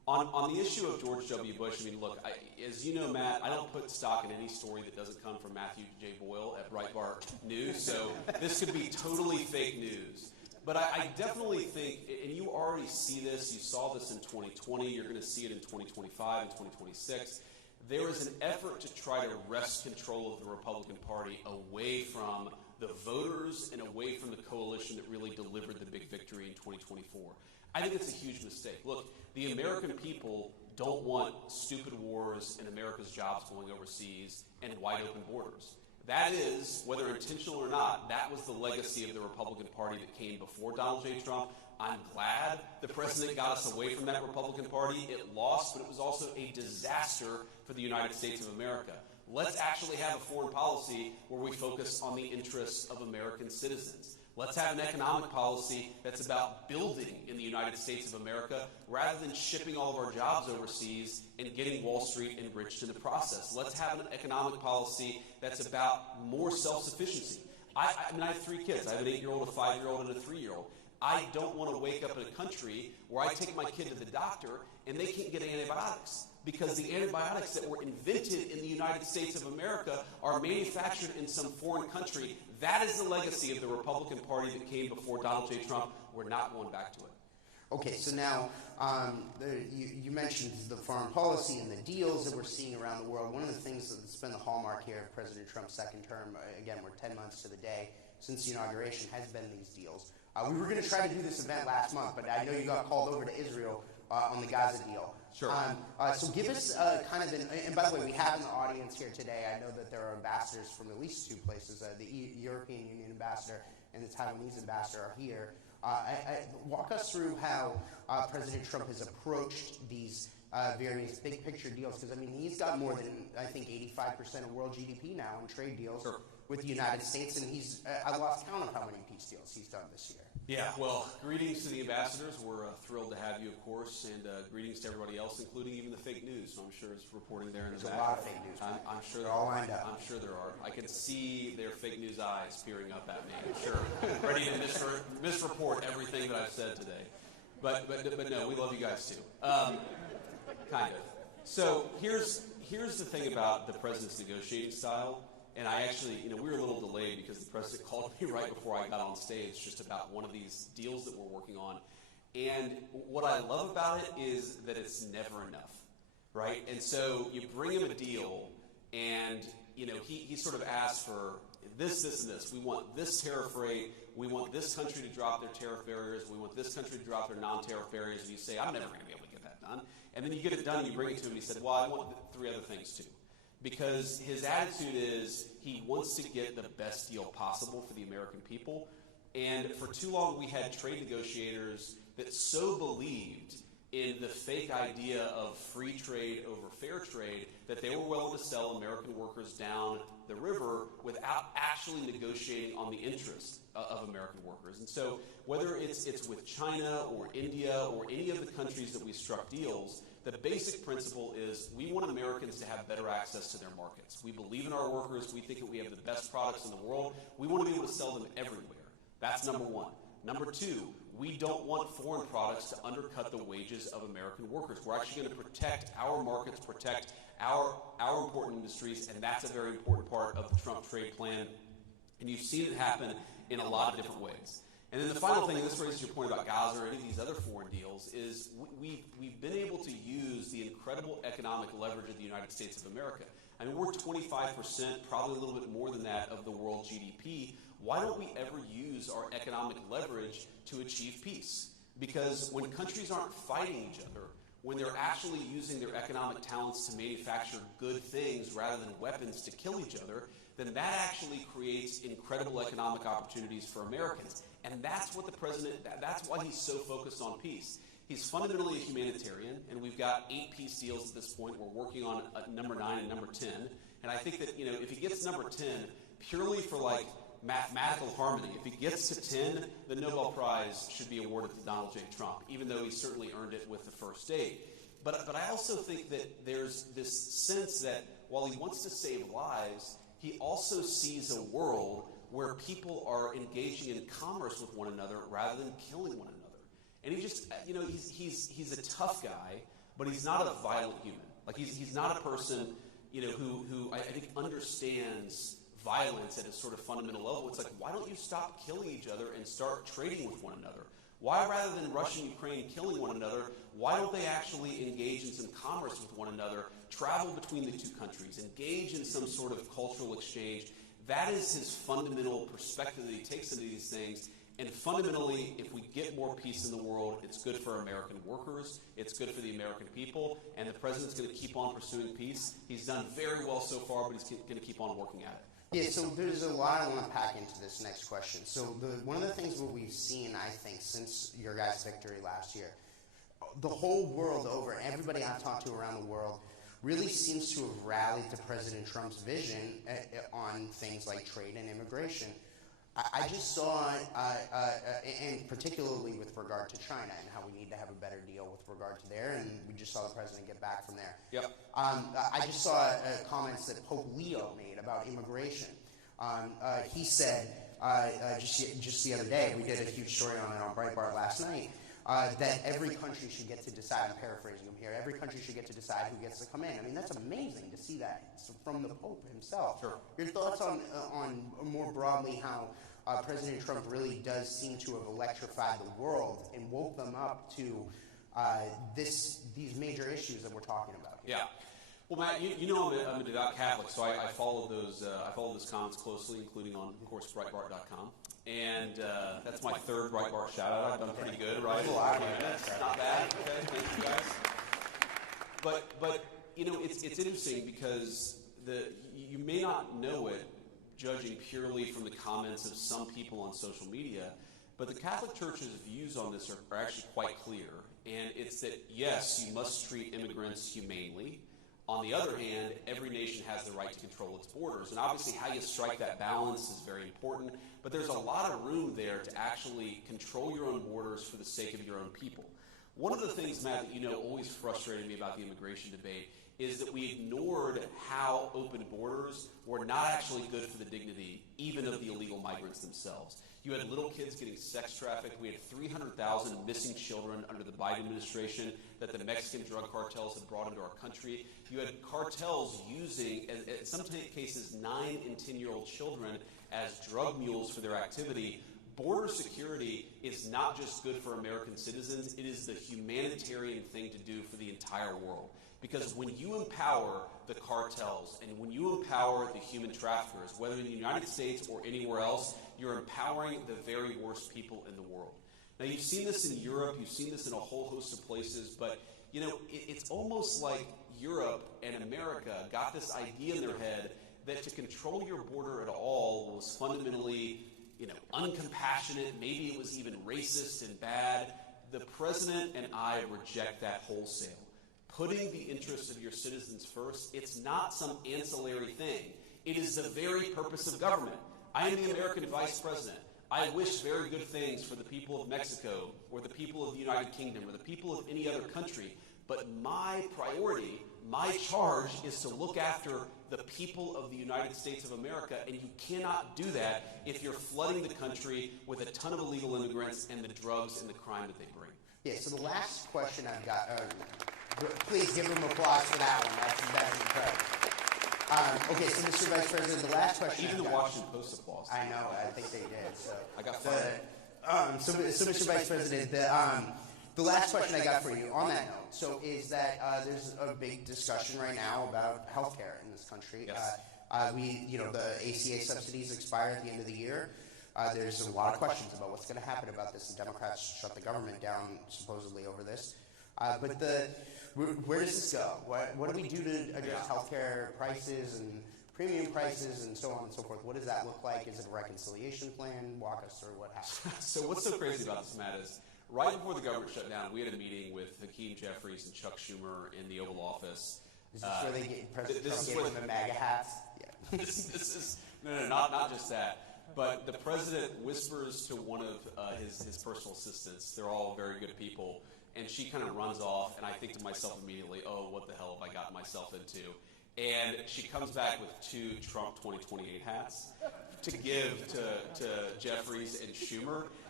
On the issue of George W. Bush, I mean, look, as you know, Matt, I don't put stock in any story that doesn't come from Matthew J. Boyle at Breitbart News, so this could be totally fake news. But I definitely think, and you already see this, you saw this in 2020, you're going to see it in 2025 and 2026, there is an effort to try to wrest control of the Republican Party away from the voters and away from the coalition that really delivered the big victory in 2024. I think it's a huge mistake. Look, the American people don't want stupid wars and America's jobs going overseas and wide open borders. That is, whether intentional or not, that was the legacy of the Republican Party that came before Donald J. Trump. I'm glad the president got us away from that Republican Party. It lost, but it was also a disaster for the United States of America. Let's actually have a foreign policy where we focus on the interests of American citizens. Let's have an economic policy that's about building in the United States of America rather than shipping all of our jobs overseas and getting Wall Street enriched in the process. Let's have an economic policy that's about more self-sufficiency. I mean, I have 3 kids. I have an 8-year-old, a 5-year-old, and a 3-year-old. I don't want to wake up in a country where I take my kid to the doctor and they can't get antibiotics because the antibiotics that were invented in the United States of America are manufactured in some foreign country. That is the legacy of the Republican Party that came before Donald J. Trump. We're not going back to it. Okay, so now you mentioned the foreign policy and the deals that we're seeing around the world. One of the things that's been the hallmark here of President Trump's second term, again, we're 10 months to the day since the inauguration, has been these deals. We were going to try to do this event last month, but I know you got called over to Israel on the Gaza deal. Sure. So give us kind of and by the way, we have in the audience here today, I know that there are ambassadors from at least 2 places. The European Union ambassador and the Taiwanese ambassador are here. Walk us through how President Trump has approached these various big picture deals, because I mean he's got more than I think 85% of world GDP now in trade deals with the United States, and he's I lost count of how many peace deals he's done this year. Yeah, well, greetings to the ambassadors. We're thrilled to have you, of course, and greetings to everybody else, including even the fake news. So I'm sure it's reporting there in the back. There's a lot of fake news. I'm sure they're all lined up. I'm sure there are. I can see their fake news eyes peering up at me. I'm sure, ready to misreport everything that I've said today. But no, we love you guys too. Kind of. So here's the thing about the president's negotiating style. And I actually, we were a little delayed because the president called me right before I got on stage just about one of these deals that we're working on. And what I love about it is that it's never enough, right? And so you bring him a deal and, he sort of asks for this, and this. We want this tariff rate. We want this country to drop their tariff barriers. We want this country to drop their non-tariff barriers. And you say, I'm never going to be able to get that done. And then you get it done and you bring it to him and he said, well, I want 3 other things too. Because his attitude is he wants to get the best deal possible for the American people. And for too long, we had trade negotiators that so believed in the fake idea of free trade over fair trade that they were willing to sell American workers down the river without actually negotiating on the interests of American workers. And so whether it's with China or India or any of the countries that we struck deals, the basic principle is we want Americans to have better access to their markets. We believe in our workers. We think that we have the best products in the world. We want to be able to sell them everywhere. That's number 1. Number 2, we don't want foreign products to undercut the wages of American workers. We're actually going to protect our markets, protect our important industries, and that's a very important part of the Trump trade plan. And you've seen it happen in a lot of different ways. And then the final thing, and this raises your point about Gaza or any of these other foreign deals, is we've been able to use the incredible economic leverage of the United States of America. I mean, we're 25%, probably a little bit more than that, of the world GDP. Why don't we ever use our economic leverage to achieve peace? Because when countries aren't fighting each other, when they're actually using their economic talents to manufacture good things rather than weapons to kill each other, then that actually creates incredible economic opportunities for Americans. And that's what the president, that's why he's so focused on peace. He's fundamentally a humanitarian, and we've got 8 peace deals at this point. We're working on number 9 and number 10. And I think that, if he gets number 10, purely for mathematical harmony, if he gets to 10, the Nobel Prize should be awarded to Donald J. Trump, even though he certainly earned it with the first 8. But I also think that there's this sense that while he wants to save lives, he also sees a world where people are engaging in commerce with one another rather than killing one another. And he just, he's a tough guy, but he's not a violent human. Like he's not a person, who I think understands violence at a sort of fundamental level. It's like, why don't you stop killing each other and start trading with one another? Why, rather than Russia and Ukraine killing one another, why don't they actually engage in some commerce with one another, travel between the two countries, engage in some sort of cultural exchange? That is his fundamental perspective that he takes into these things. And fundamentally, if we get more peace in the world, it's good for American workers, it's good for the American people, and the president's going to keep on pursuing peace. He's done very well so far, but he's going to keep on working at it. Yeah, so there's a lot I want to pack into this next question. So one of the things that we've seen, I think, since your guys' victory last year, the whole world over, everybody I've talked to around the world, really seems to have rallied to President Trump's vision on things like trade and immigration. I just saw, and particularly with regard to China and how we need to have a better deal with regard to there, and we just saw the president get back from there. Yep. I just saw comments that Pope Leo made about immigration. He said, just the other day, we did a huge story on it on Breitbart last night, that every country should get to decide, I'm paraphrasing him here, every country should get to decide who gets to come in. I mean, that's amazing to see that from the Pope himself. Sure. Your thoughts on more broadly how President Trump really does seem to have electrified the world and woke them up to these major issues that we're talking about here. Yeah. Well, Matt, I'm a devout Catholic, so I followed those comments closely, including on, of course, Breitbart.com. And that's my third Breitbart shout-out. I've done pretty good, right? Not bad. Okay, thank you guys. But it's interesting because you may not know it, judging purely from the comments of some people on social media, but the Catholic Church's views on this are actually quite clear. And it's that, yes, you must treat immigrants humanely. On the other hand, every nation has the right to control its borders. And obviously how you strike that balance is very important. But there's a lot of room there to actually control your own borders for the sake of your own people. One of the things, Matt, that always frustrated me about the immigration debate is that we ignored how open borders were not actually good for the dignity even of the illegal migrants themselves. You had little kids getting sex trafficked. We had 300,000 missing children under the Biden administration that the Mexican drug cartels had brought into our country. You had cartels using, in some cases, 9 and 10-year-old children as drug mules for their activity. Border security is not just good for American citizens, it is the humanitarian thing to do for the entire world. Because when you empower the cartels and when you empower the human traffickers, whether in the United States or anywhere else, you're empowering the very worst people in the world. Now, you've seen this in Europe, you've seen this in a whole host of places, but it's almost like Europe and America got this idea in their head that to control your border at all was fundamentally uncompassionate, maybe it was even racist and bad. The president and I reject that wholesale. Putting the interests of your citizens first, it's not some ancillary thing. It is the very purpose of government. I am the American vice president. I wish very good things for the people of Mexico or the people of the United Kingdom or the people of any other country. But my priority, my charge is to look after the people of the United States of America, and you cannot do that if you're flooding the country with a ton of illegal immigrants and the drugs and the crime that they bring. Yeah, so the last question I've got, please give them applause for that one. That's incredible. Okay, so Mr. Vice President, the last question. Even the Washington Post applause. I know, I think they did. So I got fired. So Mr. Vice President, the last question I got for you on that note, so is that there's a big discussion right now about healthcare in this country. Yes. The ACA subsidies expire at the end of the year. There's a lot of questions about what's going to happen about this. The Democrats shut the government down supposedly over this. But where does this go? What do we do to address healthcare prices and premium prices and so on and so forth? What does that look like? Is it a reconciliation plan? Walk us through what happened. So what's so crazy about this, Matt, is right before the government shut down, we had a meeting with Hakeem Jeffries and Chuck Schumer in the Oval Office. Is this where they get President Trump gave them the MAGA hats? Yeah. this is not just that. But the president whispers to one of his personal assistants. They're all very good people. And she kind of runs off, and I think to myself immediately, oh, what the hell have I gotten myself into? And she comes back with 2 Trump 2028 hats to give to Jeffries and Schumer.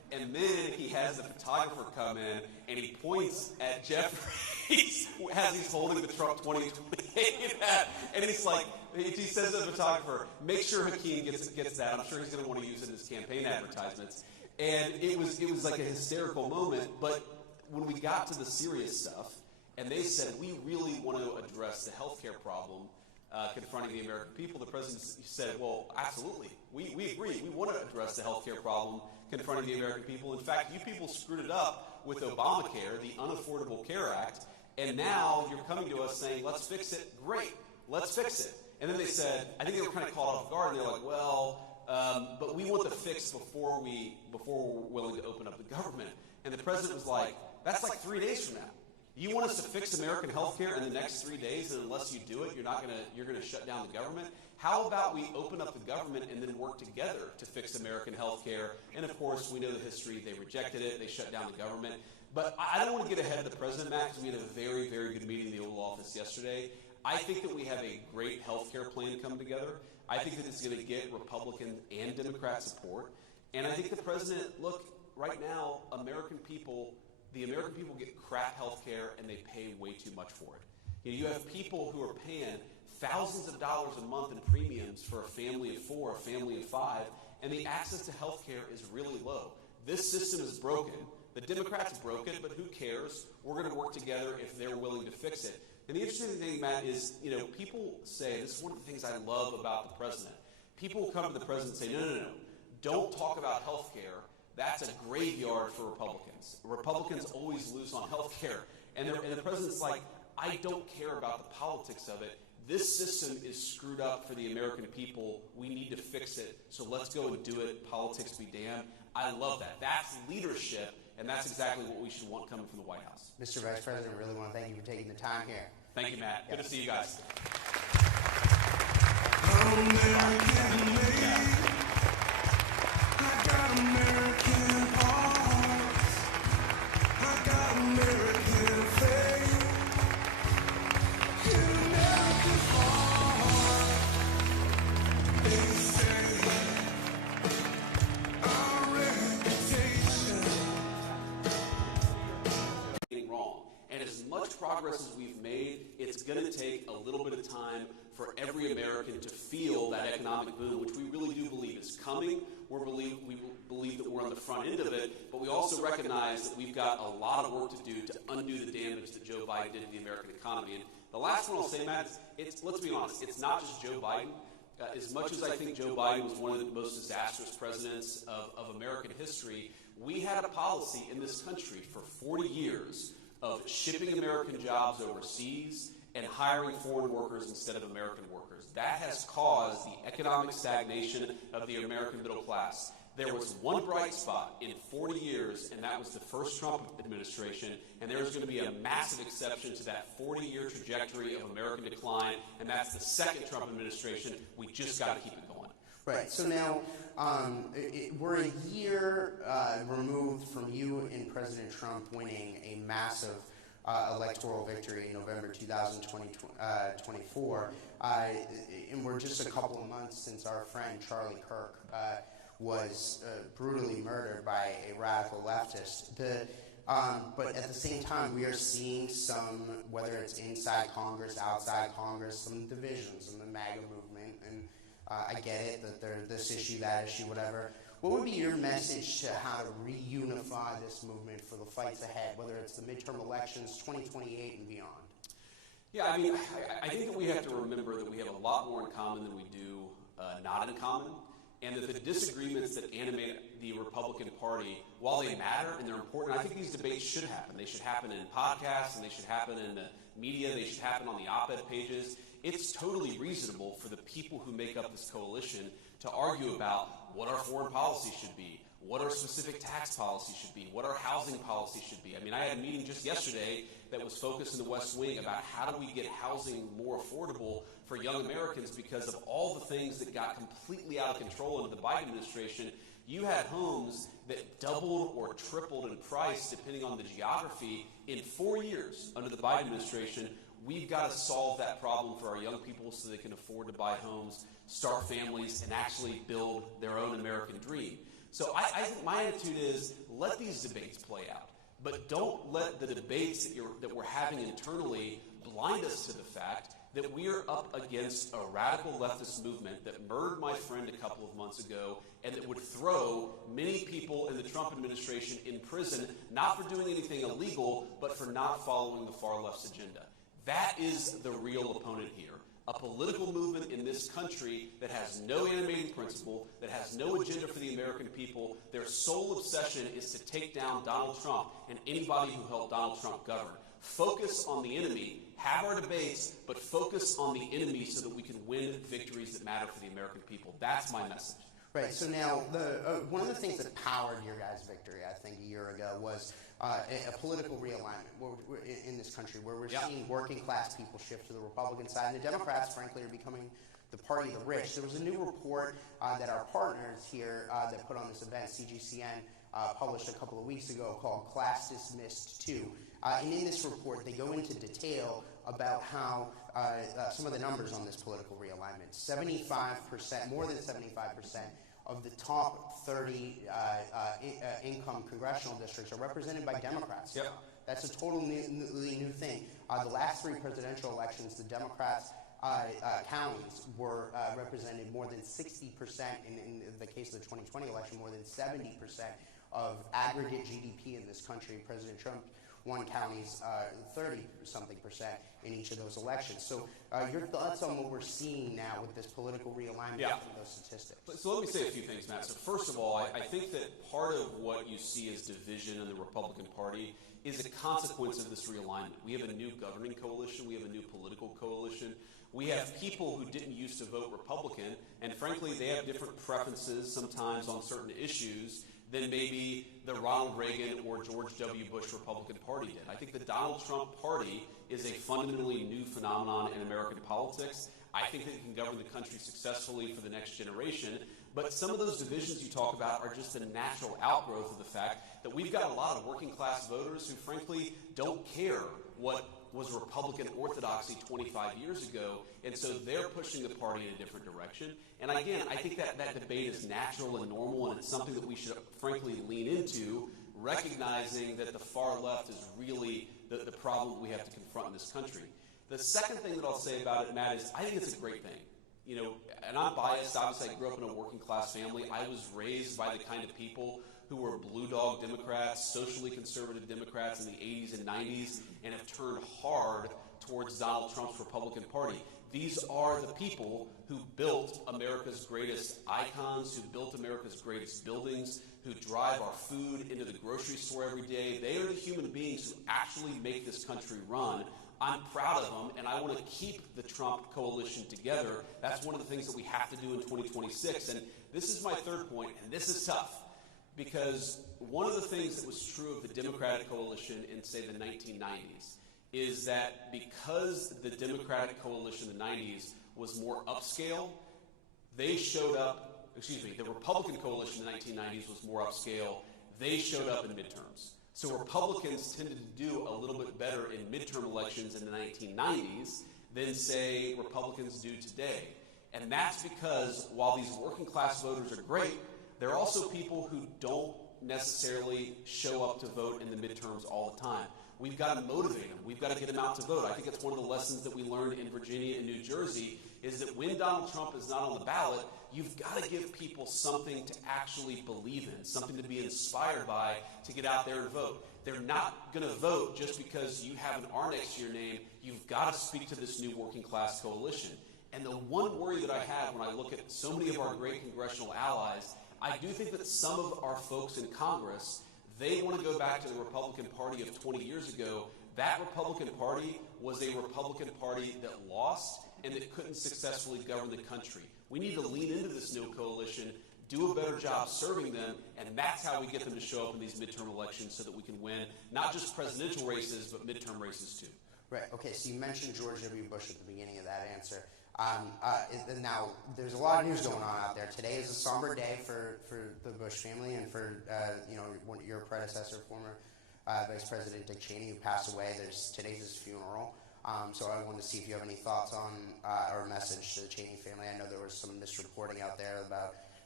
And then he has the photographer come in, and he points at Jeffries as he's holding the Trump 2028 hat. And he's like, he says to the photographer, make sure Hakeem gets that. I'm sure he's going to want to use it in his campaign advertisements. And it was like a hysterical moment. But when we got to the serious stuff, and they said, we really want to address the healthcare problem confronting the American people, the president said, well, absolutely. We agree. We want to address the healthcare problem confronting the American people. In fact, you people screwed it up with Obamacare, the Unaffordable Care Act, and now you're coming to us saying, let's fix it. Great, let's fix it. And then they said, I think they were kind of caught off guard, and they're like, well, but we want the fix before we're willing to open up the government. And the president was like, that's like 3 days from now. You want us to fix American health care in the next 3 days, and unless you do it, you're gonna shut down the government? How about we open up the government and then work together to fix American health care? And of course, we know the history. They rejected it. They shut down the government. But I don't want to get ahead of the president, Matt, because we had a very, very good meeting in the Oval Office yesterday. I think that we have a great health care plan come together. I think that it's going to get Republican and Democrat support. And I think the president, look, right now, the American people get crap health care, and they pay way too much for it. You have people who are paying thousands of dollars a month in premiums for a family of 4, a family of 5, and the access to health care is really low. This system is broken. The Democrats broke it, but who cares? We're going to work together if they're willing to fix it. And the interesting thing, Matt, is, people say, this is one of the things I love about the president. People will come to the president and say, no. Don't talk about health care. That's a graveyard for Republicans. Republicans always lose on health care. And the president's like, I don't care about the politics of it. This system is screwed up for the American people. We need to fix it. So let's go and do it. Politics be damned. I love that. That's leadership, and that's exactly what we should want coming from the White House. Mr. Vice President, I really want to thank you for taking the time here. Thank you, Matt. Good to see you guys. American made. I got American hearts. I got American faith. In American heart, they say our reputation. Wrong. And as much progress as we've made, it's going to take a little bit of time for every American to feel that economic boom, which we really do believe is coming. We believe that we're on the front end of it, but we also recognize that we've got a lot of work to do to undo the damage that Joe Biden did to the American economy. And the last one I'll say, Matt, is let's be honest, it's not just Joe Biden. As much as I think Joe Biden was one of the most disastrous presidents of American history, we had a policy in this country for 40 years of shipping American jobs overseas and hiring foreign workers instead of American workers. That has caused the economic stagnation of the American middle class. There was one bright spot in 40 years, and that was the first Trump administration, and there's going to be a massive exception to that 40-year trajectory of American decline, and that's the second Trump administration. We just got to keep it going. Right. So now we're a year removed from you and President Trump winning a massive electoral victory in November 2024. And we're just a couple of months since our friend Charlie Kirk was brutally murdered by a radical leftist. But at the same time, we are seeing some, whether it's inside Congress, outside Congress, some divisions in the MAGA movement. And I get it that there's this issue, that issue, whatever. What would be your message to how to reunify this movement for the fights ahead, whether it's the midterm elections, 2028 and beyond? Yeah, I mean, I think that we have to remember that we have a lot more in common than we do not in common, and that the disagreements that animate the Republican Party, while they matter and they're important, I think these debates should happen. They should happen in podcasts, and they should happen in the media. They should happen on the op-ed pages. It's totally reasonable for the people who make up this coalition to argue about what our foreign policy should be, what our specific tax policy should be, what our housing policy should be. I mean, I had a meeting just yesterday that was focused in the West Wing about how do we get housing more affordable for young Americans, because of all the things that got completely out of control under the Biden administration. You had homes that doubled or tripled in price depending on the geography in 4 years under the Biden administration. We've got to solve that problem for our young people so they can afford to buy homes, start families, and actually build their own American dream. So I think my attitude is let these debates play out, but don't let the debates that we're having internally blind us to the fact that we are up against a radical leftist movement that murdered my friend a couple of months ago and that would throw many people in the Trump administration in prison, not for doing anything illegal, but for not following the far left's agenda. That is the real opponent here. A political movement in this country that has no animating principle, that has no agenda for the American people. Their sole obsession is to take down Donald Trump and anybody who helped Donald Trump govern. Focus on the enemy, have our debates, but focus on the enemy so that we can win victories that matter for the American people. That's my message. Right. So now, one of the things that powered your guys' victory, I think, a year ago was a political realignment in this country, where we're seeing working class people shift to the Republican side, and the Democrats, frankly, are becoming the party of the rich. There was a new report that our partners here that put on this event, CGCN, published a couple of weeks ago called Class Dismissed 2. And in this report, they go into detail about how some of the numbers on this political realignment, 75%, more than 75% of the top 30 income congressional districts are represented by Democrats. Yep. That's a totally new thing. The last three presidential elections, the Democrats' counties were represented more than 60%, in the case of the 2020 election, more than 70% of aggregate GDP in this country. President Trump won counties 30-something% in each of those elections. So your thoughts on what we're seeing now with this political realignment from those statistics? So let me say a few things, Matt. So first of all, I think that part of what you see as division in the Republican Party is a consequence of this realignment. We have a new governing coalition. We have a new political coalition. We have people who didn't used to vote Republican, and frankly, they have different preferences sometimes on certain issues than maybe the Ronald Reagan or George W. Bush Republican Party did. I think the Donald Trump Party is a fundamentally new phenomenon in American politics. I think that it can govern the country successfully for the next generation. But some of those divisions you talk about are just a natural outgrowth of the fact that we've got a lot of working class voters who frankly don't care what was Republican orthodoxy 25 years ago, and so they're pushing the party in a different direction. And again, I think that debate is natural and normal, and it's something that we should frankly lean into, recognizing that the far left is really the problem we have to confront in this country. The second thing that I'll say about it, Matt, is I think it's a great thing. You know, and I'm biased. Obviously, I grew up in a working class family. I was raised by the kind of people who were blue dog Democrats, socially conservative Democrats in the 80s and 90s, and have turned hard towards Donald Trump's Republican Party. These are the people who built America's greatest icons, who built America's greatest buildings, who drive our food into the grocery store every day. They are the human beings who actually make this country run. I'm proud of them, and I want to keep the Trump coalition together. That's one of the things that we have to do in 2026. And this is my third point, and this is tough, because one of the things that was true of the Democratic coalition in, say, the 1990s is that because the Democratic coalition in the 90s was more upscale, they showed up, the Republican coalition in the 1990s was more upscale, they showed up in midterms. So Republicans tended to do a little bit better in midterm elections in the 1990s than, say, Republicans do today. And that's because while these working class voters are great, there are also people who don't necessarily show up to vote in the midterms all the time. We've got to motivate them. We've got to get them out to vote. I think it's one of the lessons that we learned in Virginia and New Jersey is that when Donald Trump is not on the ballot, you've got to give people something to actually believe in, something to be inspired by to get out there and vote. They're not going to vote just because you have an R next to your name. You've got to speak to this new working class coalition. And the one worry that I have when I look at so many of our great congressional allies, I do think that some of our folks in Congress, they want to go back to the Republican Party of 20 years ago. That Republican Party was a Republican Party that lost and that couldn't successfully govern the country. We need to lean into this new coalition, do a better job serving them, and that's how we get them to show up in these midterm elections so that we can win not just presidential races, but midterm races too. Right. Okay, so you mentioned George W. Bush at the beginning of that answer. Now, there's a lot of news going on out there. Today is a somber day for the Bush family and for your predecessor, former Vice President Dick Cheney, who passed away. Today's his funeral. So I wanted to see if you have any thoughts on or a message to the Cheney family. I know there was some misreporting out there about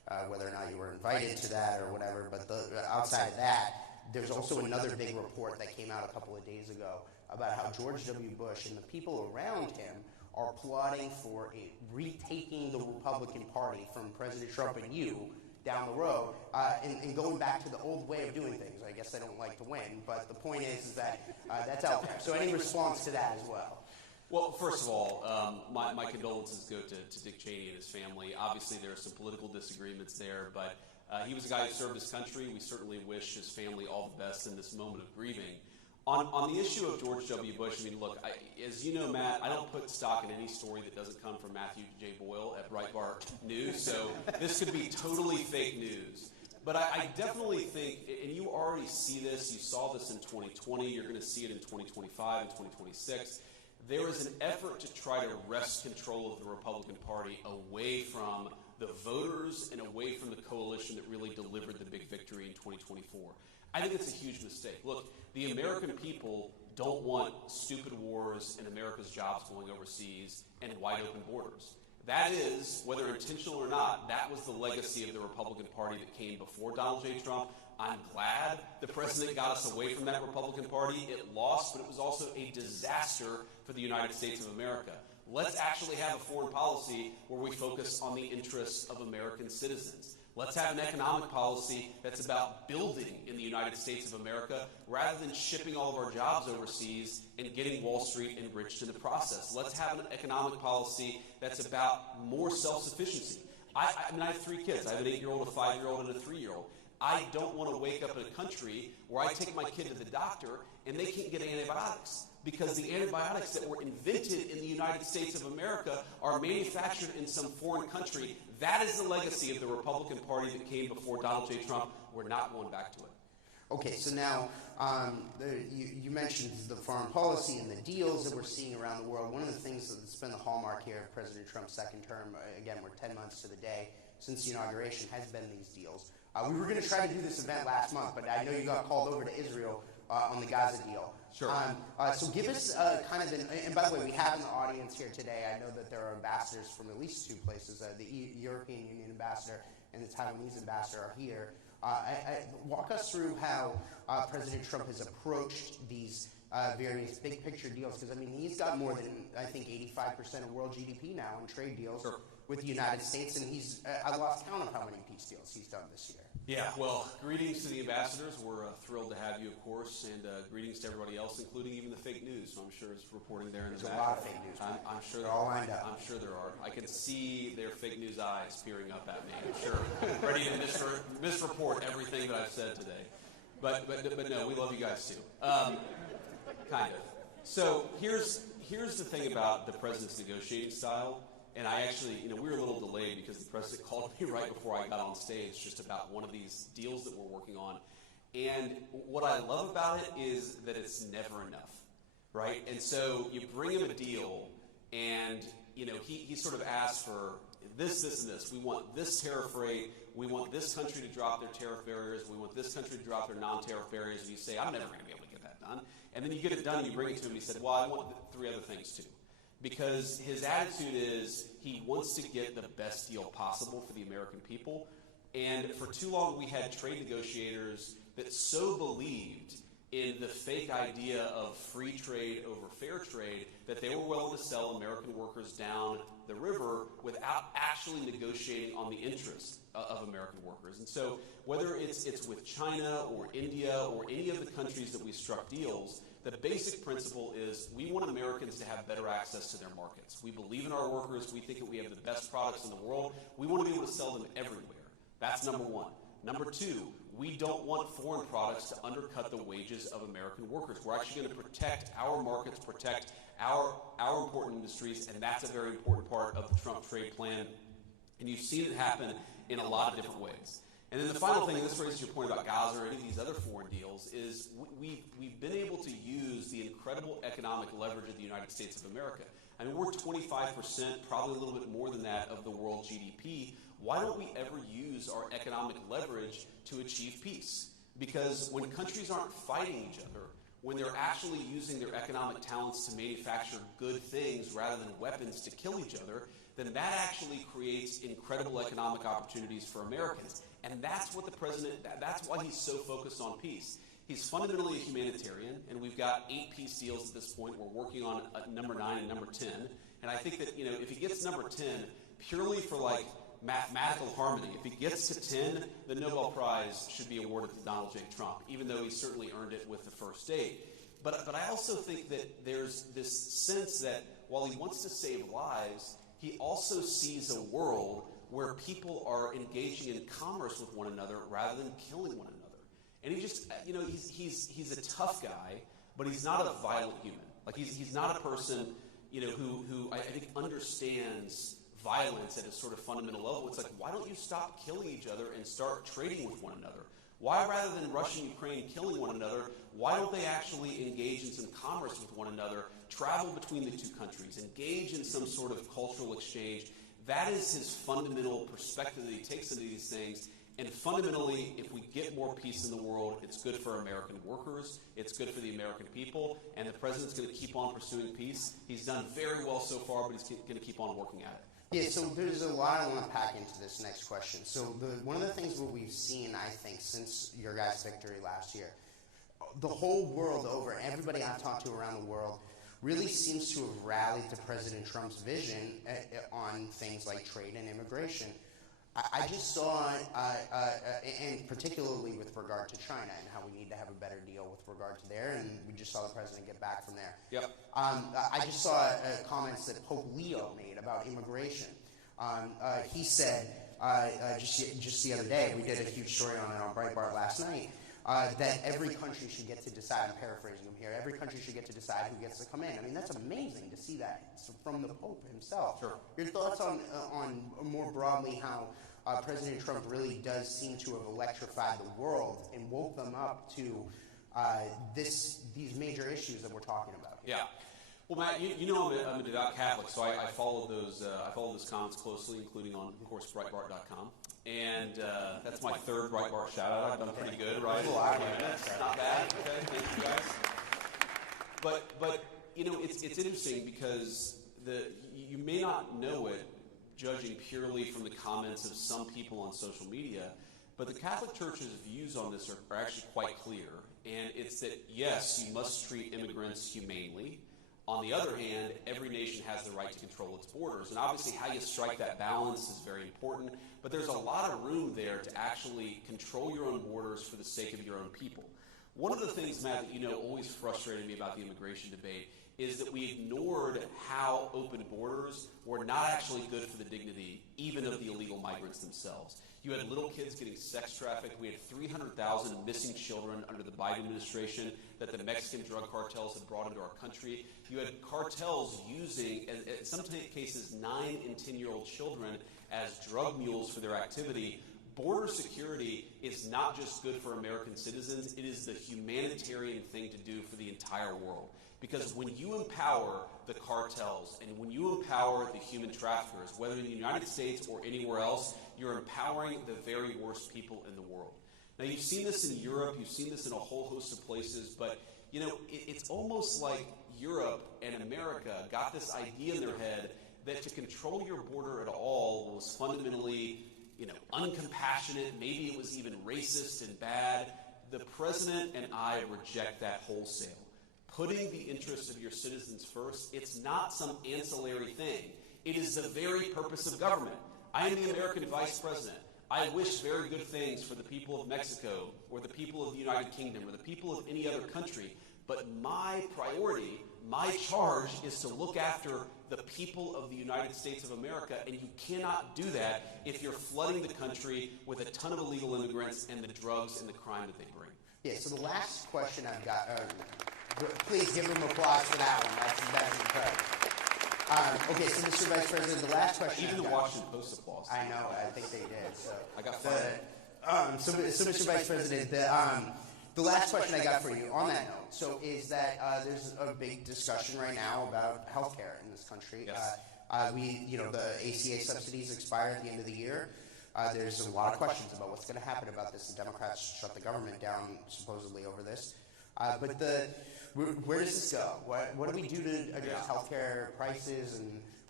whether or not you were invited to that or whatever. But outside of that, there's also another big report that came out a couple of days ago about how George W. Bush and the people around him are plotting for retaking the Republican Party from President Trump and you down the road, and going back to the old way of doing things. I guess they don't like to win, but the point is that that's out there. So any response to that as well? Well, first of all, my condolences go to Dick Cheney and his family. Obviously, there are some political disagreements there, but he was a guy who served his country. We certainly wish his family all the best in this moment of grieving. On the issue of George W. Bush, I mean, look, as you know, Matt, I don't put stock in any story that doesn't come from Matthew J. Boyle at Breitbart News, so this could be totally fake news. But I definitely think, and you already see this, you saw this in 2020, you're going to see it in 2025 and 2026, there is an effort to try to wrest control of the Republican Party away from the voters and away from the coalition that really delivered the big victory in 2024. I think it's a huge mistake. Look, the American people don't want stupid wars and America's jobs going overseas and wide open borders. That is, whether intentional or not, that was the legacy of the Republican Party that came before Donald J. Trump. I'm glad the president got us away from that Republican Party. It lost, but it was also a disaster for the United States of America. Let's actually have a foreign policy where we focus on the interests of American citizens. Let's have an economic policy that's about building in the United States of America rather than shipping all of our jobs overseas and getting Wall Street enriched in the process. Let's have an economic policy that's about more self-sufficiency. I mean, I have 3 kids. I have an 8-year-old, a 5-year-old, and a 3-year-old. I don't want to wake up in a country where I take my kid to the doctor and they can't get antibiotics, because the antibiotics that were invented in the United States of America are manufactured in some foreign country. That is the legacy of the Republican Party that came before Donald J. Trump. We're not going back to it. Okay, so now you mentioned the foreign policy and the deals that we're seeing around the world. One of the things that's been the hallmark here of President Trump's second term, again, we're 10 months to the day since the inauguration, has been these deals. We were going to try to do this event last month, but I know you got called over to Israel on the Gaza deal. Sure. So give us kind of and by the way, we have in the audience here today, I know that there are ambassadors from at least 2 places. The European Union ambassador and the Taiwanese ambassador are here. Walk us through how President Trump has approached these various big picture deals, because, I mean, he's got more than, I think, 85% of world GDP now in trade deals with the United States, and I lost count of how many peace deals he's done this year. Yeah, well, greetings to the ambassadors. We're thrilled to have you, of course, and greetings to everybody else, including even the fake news. So I'm sure it's reporting there in the back. There's a lot of fake news. I'm sure they're all lined up. I'm sure there are. I can see their fake news eyes peering up at me. I'm sure, ready to misreport everything that I've said today. But no, we love you guys too. Kind of. So here's the thing about the president's negotiating style. And I actually, we were a little delayed because the president called me right before I got on stage just about one of these deals that we're working on. And what I love about it is that it's never enough, right? And so you bring him a deal, and, he sort of asks for this, and this. We want this tariff rate. We want this country to drop their tariff barriers. We want this country to drop their non-tariff barriers. And you say, I'm never going to be able to get that done. And then you get it done, and you bring it to him, and he said, well, I want 3 other things too. Because his attitude is he wants to get the best deal possible for the American people. And for too long, we had trade negotiators that so believed in the fake idea of free trade over fair trade that they were willing to sell American workers down the river without actually negotiating on the interests of American workers. And so whether it's with China or India or any of the countries that we struck deals, the basic principle is we want Americans to have better access to their markets. We believe in our workers. We think that we have the best products in the world. We want to be able to sell them everywhere. That's number 1. Number 2, we don't want foreign products to undercut the wages of American workers. We're actually going to protect our markets, protect our important industries, and that's a very important part of the Trump trade plan. And you've seen it happen in a lot of different ways. And then the final thing, and this raises your point about Gaza or any of these other foreign deals, is we've been able to use the incredible economic leverage of the United States of America. I mean, we're 25%, probably a little bit more than that, of the world GDP. Why don't we ever use our economic leverage to achieve peace? Because when countries aren't fighting each other, when they're actually using their economic talents to manufacture good things rather than weapons to kill each other, then that actually creates incredible economic opportunities for Americans. And that's what the president, that's why he's so focused on peace. He's fundamentally a humanitarian, and we've got 8 peace deals at this point. We're working on number 9 and number 10. And I think that, if he gets number 10, purely for like mathematical harmony, if he gets to 10, the Nobel Prize should be awarded to Donald J. Trump, even though he certainly earned it with the first 8. But I also think that there's this sense that while he wants to save lives, he also sees a world where people are engaging in commerce with one another rather than killing one another. And he just, he's a tough guy, but he's not a violent human. Like he's not a person, who I think understands violence at a sort of fundamental level. It's like, why don't you stop killing each other and start trading with one another? Why, rather than Russia and Ukraine killing one another, why don't they actually engage in some commerce with one another, travel between the 2 countries, engage in some sort of cultural exchange? That is his fundamental perspective that he takes into these things. And fundamentally, if we get more peace in the world, it's good for American workers, it's good for the American people, and the president's going to keep on pursuing peace. He's done very well so far, but he's going to keep on working at it. Yeah, so there's a lot I want to pack into this next question. So one of the things that we've seen, I think, since your guys' victory last year, the whole world over, everybody I've talked to around the world, really seems to have rallied to President Trump's vision on things like trade and immigration. I just saw, and particularly with regard to China and how we need to have a better deal with regard to there, and we just saw the president get back from there. Yep. I just saw comments that Pope Leo made about immigration. He said, just the other day, we did a huge story on it on Breitbart last night, that every country should get to decide, I'm paraphrasing him here, every country should get to decide who gets to come in. I mean, that's amazing to see that from the Pope himself. Sure. Your thoughts on more broadly how President Trump really does seem to have electrified the world and woke them up to these major issues that we're talking about here. Yeah. Well, Matt, I'm a devout Catholic, so I followed those comments closely, including on, of course, Breitbart.com. And that's my 3rd Breitbart shout-out. I've done pretty good, right? Not bad. Okay, thank you guys. But it's interesting because you may not know it, judging purely from the comments of some people on social media, but the Catholic Church's views on this are actually quite clear. And it's that, yes, you must treat immigrants humanely. On the other hand, every nation has the right to control its borders. And obviously how you strike that balance is very important. But there's a lot of room there to actually control your own borders for the sake of your own people. One of the things, Matt, that always frustrated me about the immigration debate is that we ignored how open borders were not actually good for the dignity, even of the illegal migrants themselves. You had little kids getting sex trafficked. We had 300,000 missing children under the Biden administration that the Mexican drug cartels had brought into our country. You had cartels using, in some cases, 9 and 10-year-old children as drug mules for their activity. Border security is not just good for American citizens, it is the humanitarian thing to do for the entire world. Because when you empower the cartels and when you empower the human traffickers, whether in the United States or anywhere else, you're empowering the very worst people in the world. Now, you've seen this in Europe, you've seen this in a whole host of places, but it's almost like Europe and America got this idea in their head that to control your border at all was fundamentally uncompassionate, maybe it was even racist and bad. The president and I reject that wholesale. Putting the interests of your citizens first, it's not some ancillary thing. It is the very purpose of government. I am the American vice president. I wish very good things for the people of Mexico or the people of the United Kingdom or the people of any other country. But my priority, my charge is to look after the people of the United States of America, and you cannot do that if you're flooding the country with a ton of illegal immigrants and the drugs and the crime that they bring. Yeah, so the last question I've got, please give them applause for that one. That's incredible. Okay, so Mr. Vice President, the last question Even the Washington Post applause. I know, I think they did. So I got fired. So Mr. Vice President, the last question I got for you on that note, is that there's a big discussion right now about health care in this country. Yes. The ACA subsidies expire at the end of the year. There's a lot of questions about what's going to happen about this. The Democrats shut the government down supposedly over this. But where does this go? What do we do to address health care prices and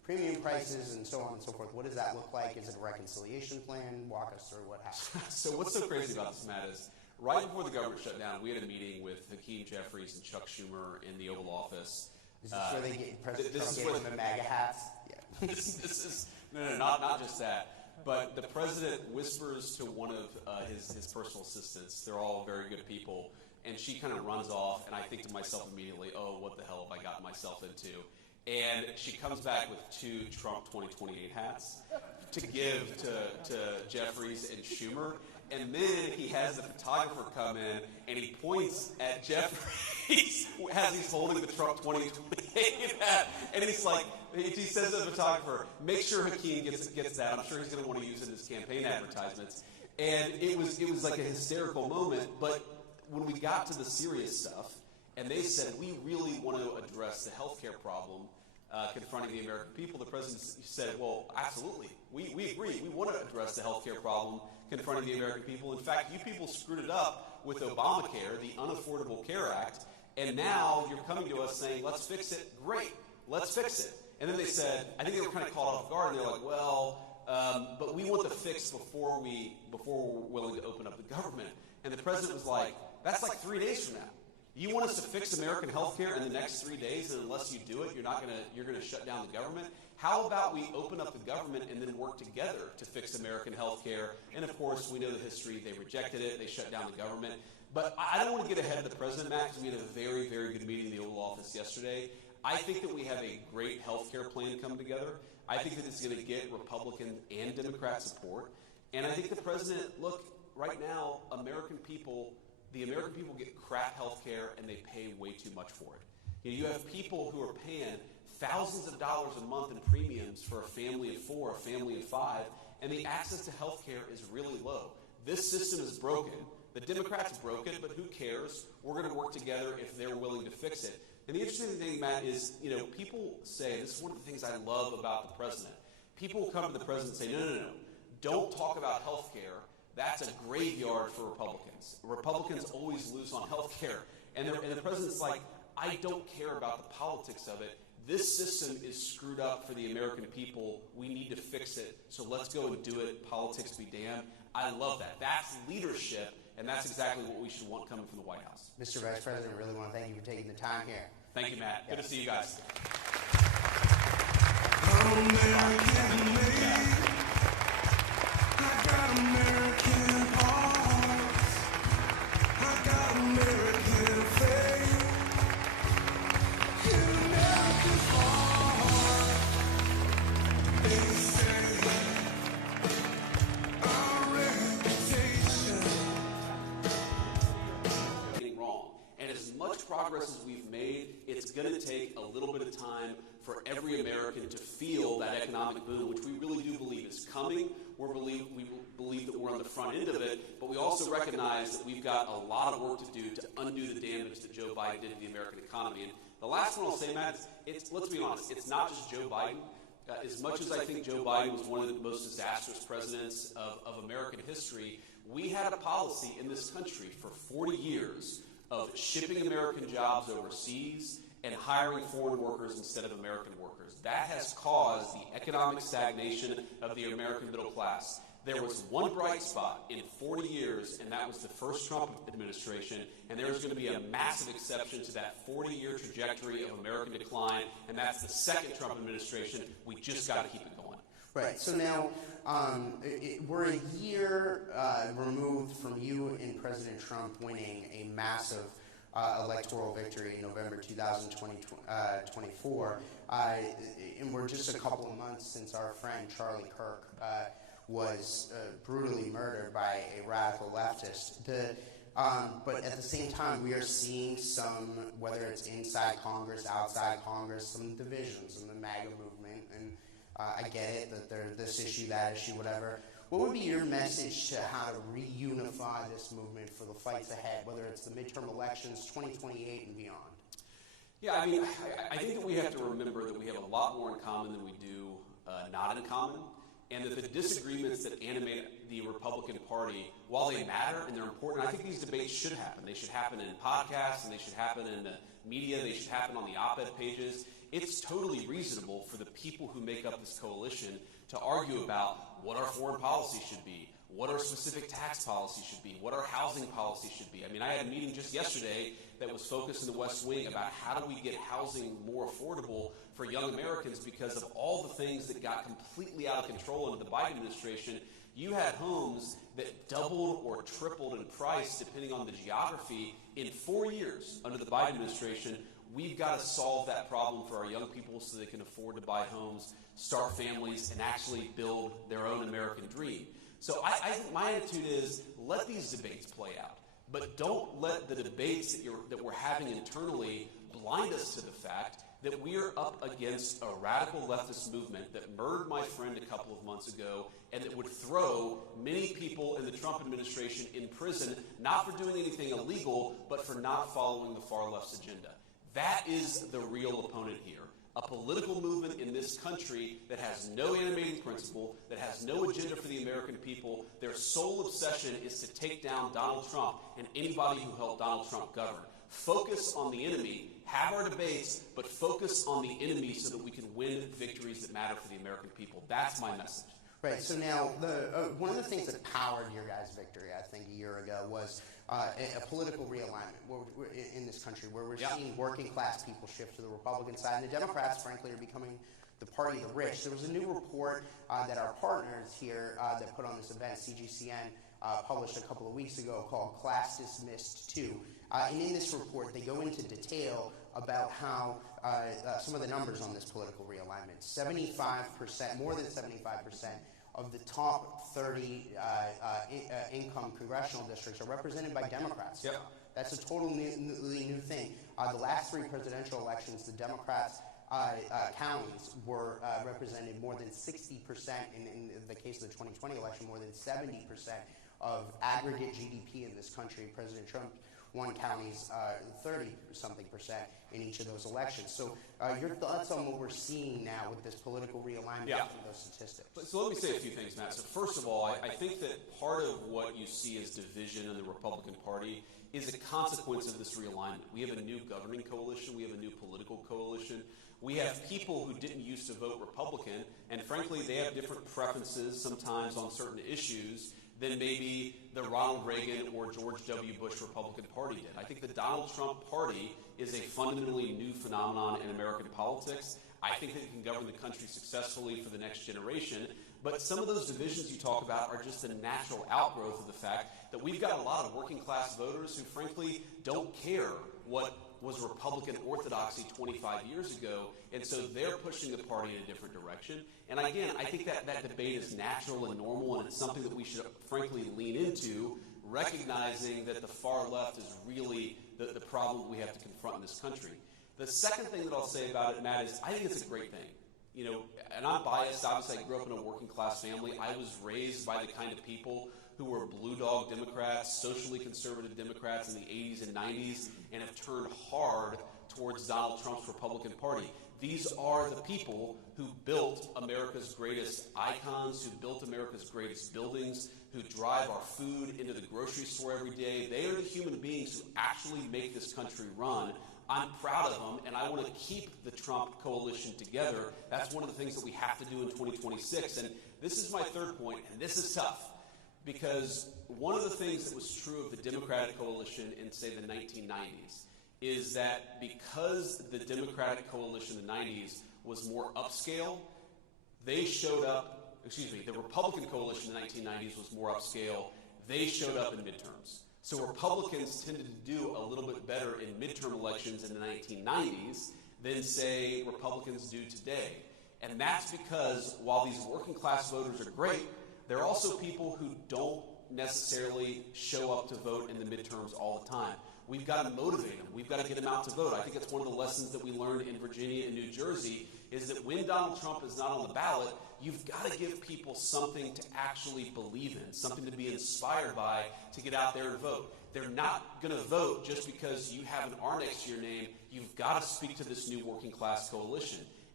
premium prices and so on and so forth. What does that look like? Is it a reconciliation plan? Walk us through what happened. So what's so crazy about this, Matt, is right before the government shut down, we had a meeting with Hakeem Jeffries and Chuck Schumer in the Oval Office. Is this where they get President Trump gave them the MAGA hats? Yeah. This is not just that. But the president whispers to one of his personal assistants. They're all very good people. And she kind of runs off, and I think to myself immediately, oh, what the hell have I gotten myself into? And she comes back with 2 Trump 2028 hats to give to Jeffries and Schumer. And then he has the photographer come in, and he points at Jeffries as he's holding the Trump 2028 hat. And he's like, he says to the photographer, make sure Hakeem gets that. I'm sure he's going to want to use it in his campaign advertisements. And it was like a hysterical moment. But when we got to the serious stuff, and they said, we really want to address the healthcare problem confronting the American people, the president said, well, absolutely. We agree. We want to address the healthcare problem confronting the American people. In fact, you people screwed it up with Obamacare, the Unaffordable Care Act, and now you're coming to us saying, let's fix it. Great, let's fix it. And then they said, I think they were kind of caught off guard, and they're like, well, but we want the fix before we're willing to open up the government. And the president was like, that's like 3 days from now. You want us to fix American health care in the next 3 days, and unless you do it, you're gonna shut down the government? How about we open up the government and then work together to fix American health care? And of course, we know the history. They rejected it. They shut down the government. But I don't want to get ahead of the president, Matt, because we had a very, very good meeting in the Oval Office yesterday. I think that we have a great health care plan come together. I think that it's going to get Republican and Democrat support. And I think the president, look, right now, the American people get crap health care, and they pay way too much for it. You have people who are paying thousands of dollars a month in premiums for a family of 4, a family of 5, and the access to health care is really low. This system is broken. The Democrats broke it, but who cares? We're going to work together if they're willing to fix it. And the interesting thing, Matt, is, people say, this is one of the things I love about the president. People will come to the president and say, no. Don't talk about health care. That's a graveyard for Republicans. Republicans always lose on health care. And the president's like, I don't care about the politics of it. This system is screwed up for the American people. We need to fix it. So let's go and do it. Politics be damned. I love that. That's leadership, and that's exactly what we should want coming from the White House. Mr. Vice President, I really want to thank you for taking the time here. Thank you, Matt. Good to see you guys. American made. I got American hearts. I got American faith. In American heart, they say our reputation. Wrong. And as much progress as we've made, it's going to take a little bit of time for every American to feel that economic boom, which we really do believe is coming. We believe that we're on the front end of it, but we also recognize that we've got a lot of work to do to undo the damage that Joe Biden did to the American economy. And the last one I'll say, Matt, let's be honest, it's not just Joe Biden. As much as I think Joe Biden was one of the most disastrous presidents of American history, we had a policy in this country for 40 years of shipping American jobs overseas and hiring foreign workers instead of American workers. That has caused the economic stagnation of the American middle class. There was one bright spot in 40 years, and that was the first Trump administration, and there's going to be a massive exception to that 40-year trajectory of American decline, and that's the second Trump administration. We just got to keep it going. Right. So now we're a year removed from you and President Trump winning a massive electoral victory in November 2024. And we're just a couple of months since our friend Charlie Kirk was brutally murdered by a radical leftist. But at the same time, we are seeing some, whether it's inside Congress, outside Congress, some divisions in the MAGA movement. And I get it that there's this issue, that issue, whatever. What would be your message to how to reunify this movement for the fights ahead, whether it's the midterm elections, 2028 and beyond? Yeah, I mean, I think that we have to remember that we have a lot more in common than we do not in common. and that the disagreements that animate the Republican Party, while they matter and they're important, I think these debates should happen. They should happen in podcasts, and they should happen in the media, they should happen on the op-ed pages. It's totally reasonable for the people who make up this coalition to argue about what our foreign policy should be, what our specific tax policy should be, what our housing policy should be. I mean, I had a meeting just yesterday that was focused in the West Wing about how do we get housing more affordable for young Americans because of all the things that got completely out of control under the Biden administration. You had homes that doubled or tripled in price depending on the geography in 4 years under the Biden administration. We've got to solve that problem for our young people so they can afford to buy homes, start families, and actually build their own American dream. So I think my attitude is let these debates play out, but don't let the debates that we're having internally blind us to the fact that we are up against a radical leftist movement that murdered my friend a couple of months ago and that would throw many people in the Trump administration in prison, not for doing anything illegal, but for not following the far left's agenda. That is the real opponent here. A political movement in this country that has no animating principle, that has no agenda for the American people. Their sole obsession is to take down Donald Trump and anybody who helped Donald Trump govern. Focus on the enemy, have our debates, but focus on the enemy so that we can win victories that matter for the American people. That's my message. Right. So now, one of the things that powered your guys' victory, I think, a year ago was a political realignment in this country, where we're seeing working-class people shift to the Republican side, and the Democrats, frankly, are becoming the party of the rich. There was a new report that our partners here that put on this event, CGCN, published a couple of weeks ago called Class Dismissed 2. And in this report, they go into detail about how some of the numbers on this political realignment. 75%, more than 75% of the top 30 income congressional districts are represented by Democrats. Yep. That's a totally new thing. The last three presidential elections, the Democrats' counties were represented more than 60%, in the case of the 2020 election, more than 70% of aggregate GDP in this country. President Trump won counties 30-something% in each of those elections. So your thoughts on what we're seeing now with this political realignment from those statistics? So let me say a few things, Matt. So first of all, I think that part of what you see as division in the Republican Party is a consequence of this realignment. We have a new governing coalition. We have a new political coalition. We have people who didn't used to vote Republican, and frankly, they have different preferences sometimes on certain issues than maybe the Ronald Reagan or George W. Bush Republican Party did. I think the Donald Trump Party is a fundamentally new phenomenon in American politics. I think that it can govern the country successfully for the next generation. But some of those divisions you talk about are just a natural outgrowth of the fact that we've got a lot of working class voters who frankly don't care what was Republican orthodoxy 25 years ago, and so they're pushing the party in a different direction. And again, I think that debate is natural and normal, and it's something that we should frankly lean into, recognizing that the far left is really the problem we have to confront in this country. The second thing that I'll say about it, Matt, is I think it's a great thing. You know, and I'm biased. Obviously, I grew up in a working class family. I was raised by the kind of people who were blue dog Democrats, socially conservative Democrats in the 80s and 90s, and have turned hard towards Donald Trump's Republican Party. These are the people who built America's greatest icons, who built America's greatest buildings, who drive our food into the grocery store every day. They are the human beings who actually make this country run. I'm proud of them, and I want to keep the Trump coalition together. That's one of the things that we have to do in 2026. And this is my third point, and this is tough, because one of the things that was true of the Democratic coalition in, say, the 1990s is that because the Democratic coalition in the 90s was more upscale, they showed up, the Republican coalition in the 1990s was more upscale, they showed up in midterms. So Republicans tended to do a little bit better in midterm elections in the 1990s than, say, Republicans do today. And that's because while these working class voters are great, there are also people who don't necessarily show up to vote in the midterms all the time. We've got to motivate them. We've got to get them out to vote. I think it's one of the lessons that we learned in Virginia and New Jersey is that when Donald Trump is not on the ballot, you've got to give people something to actually believe in, something to be inspired by to get out there and vote. They're not going to vote just because you have an R next to your name. You've got to speak to this new working class coalition.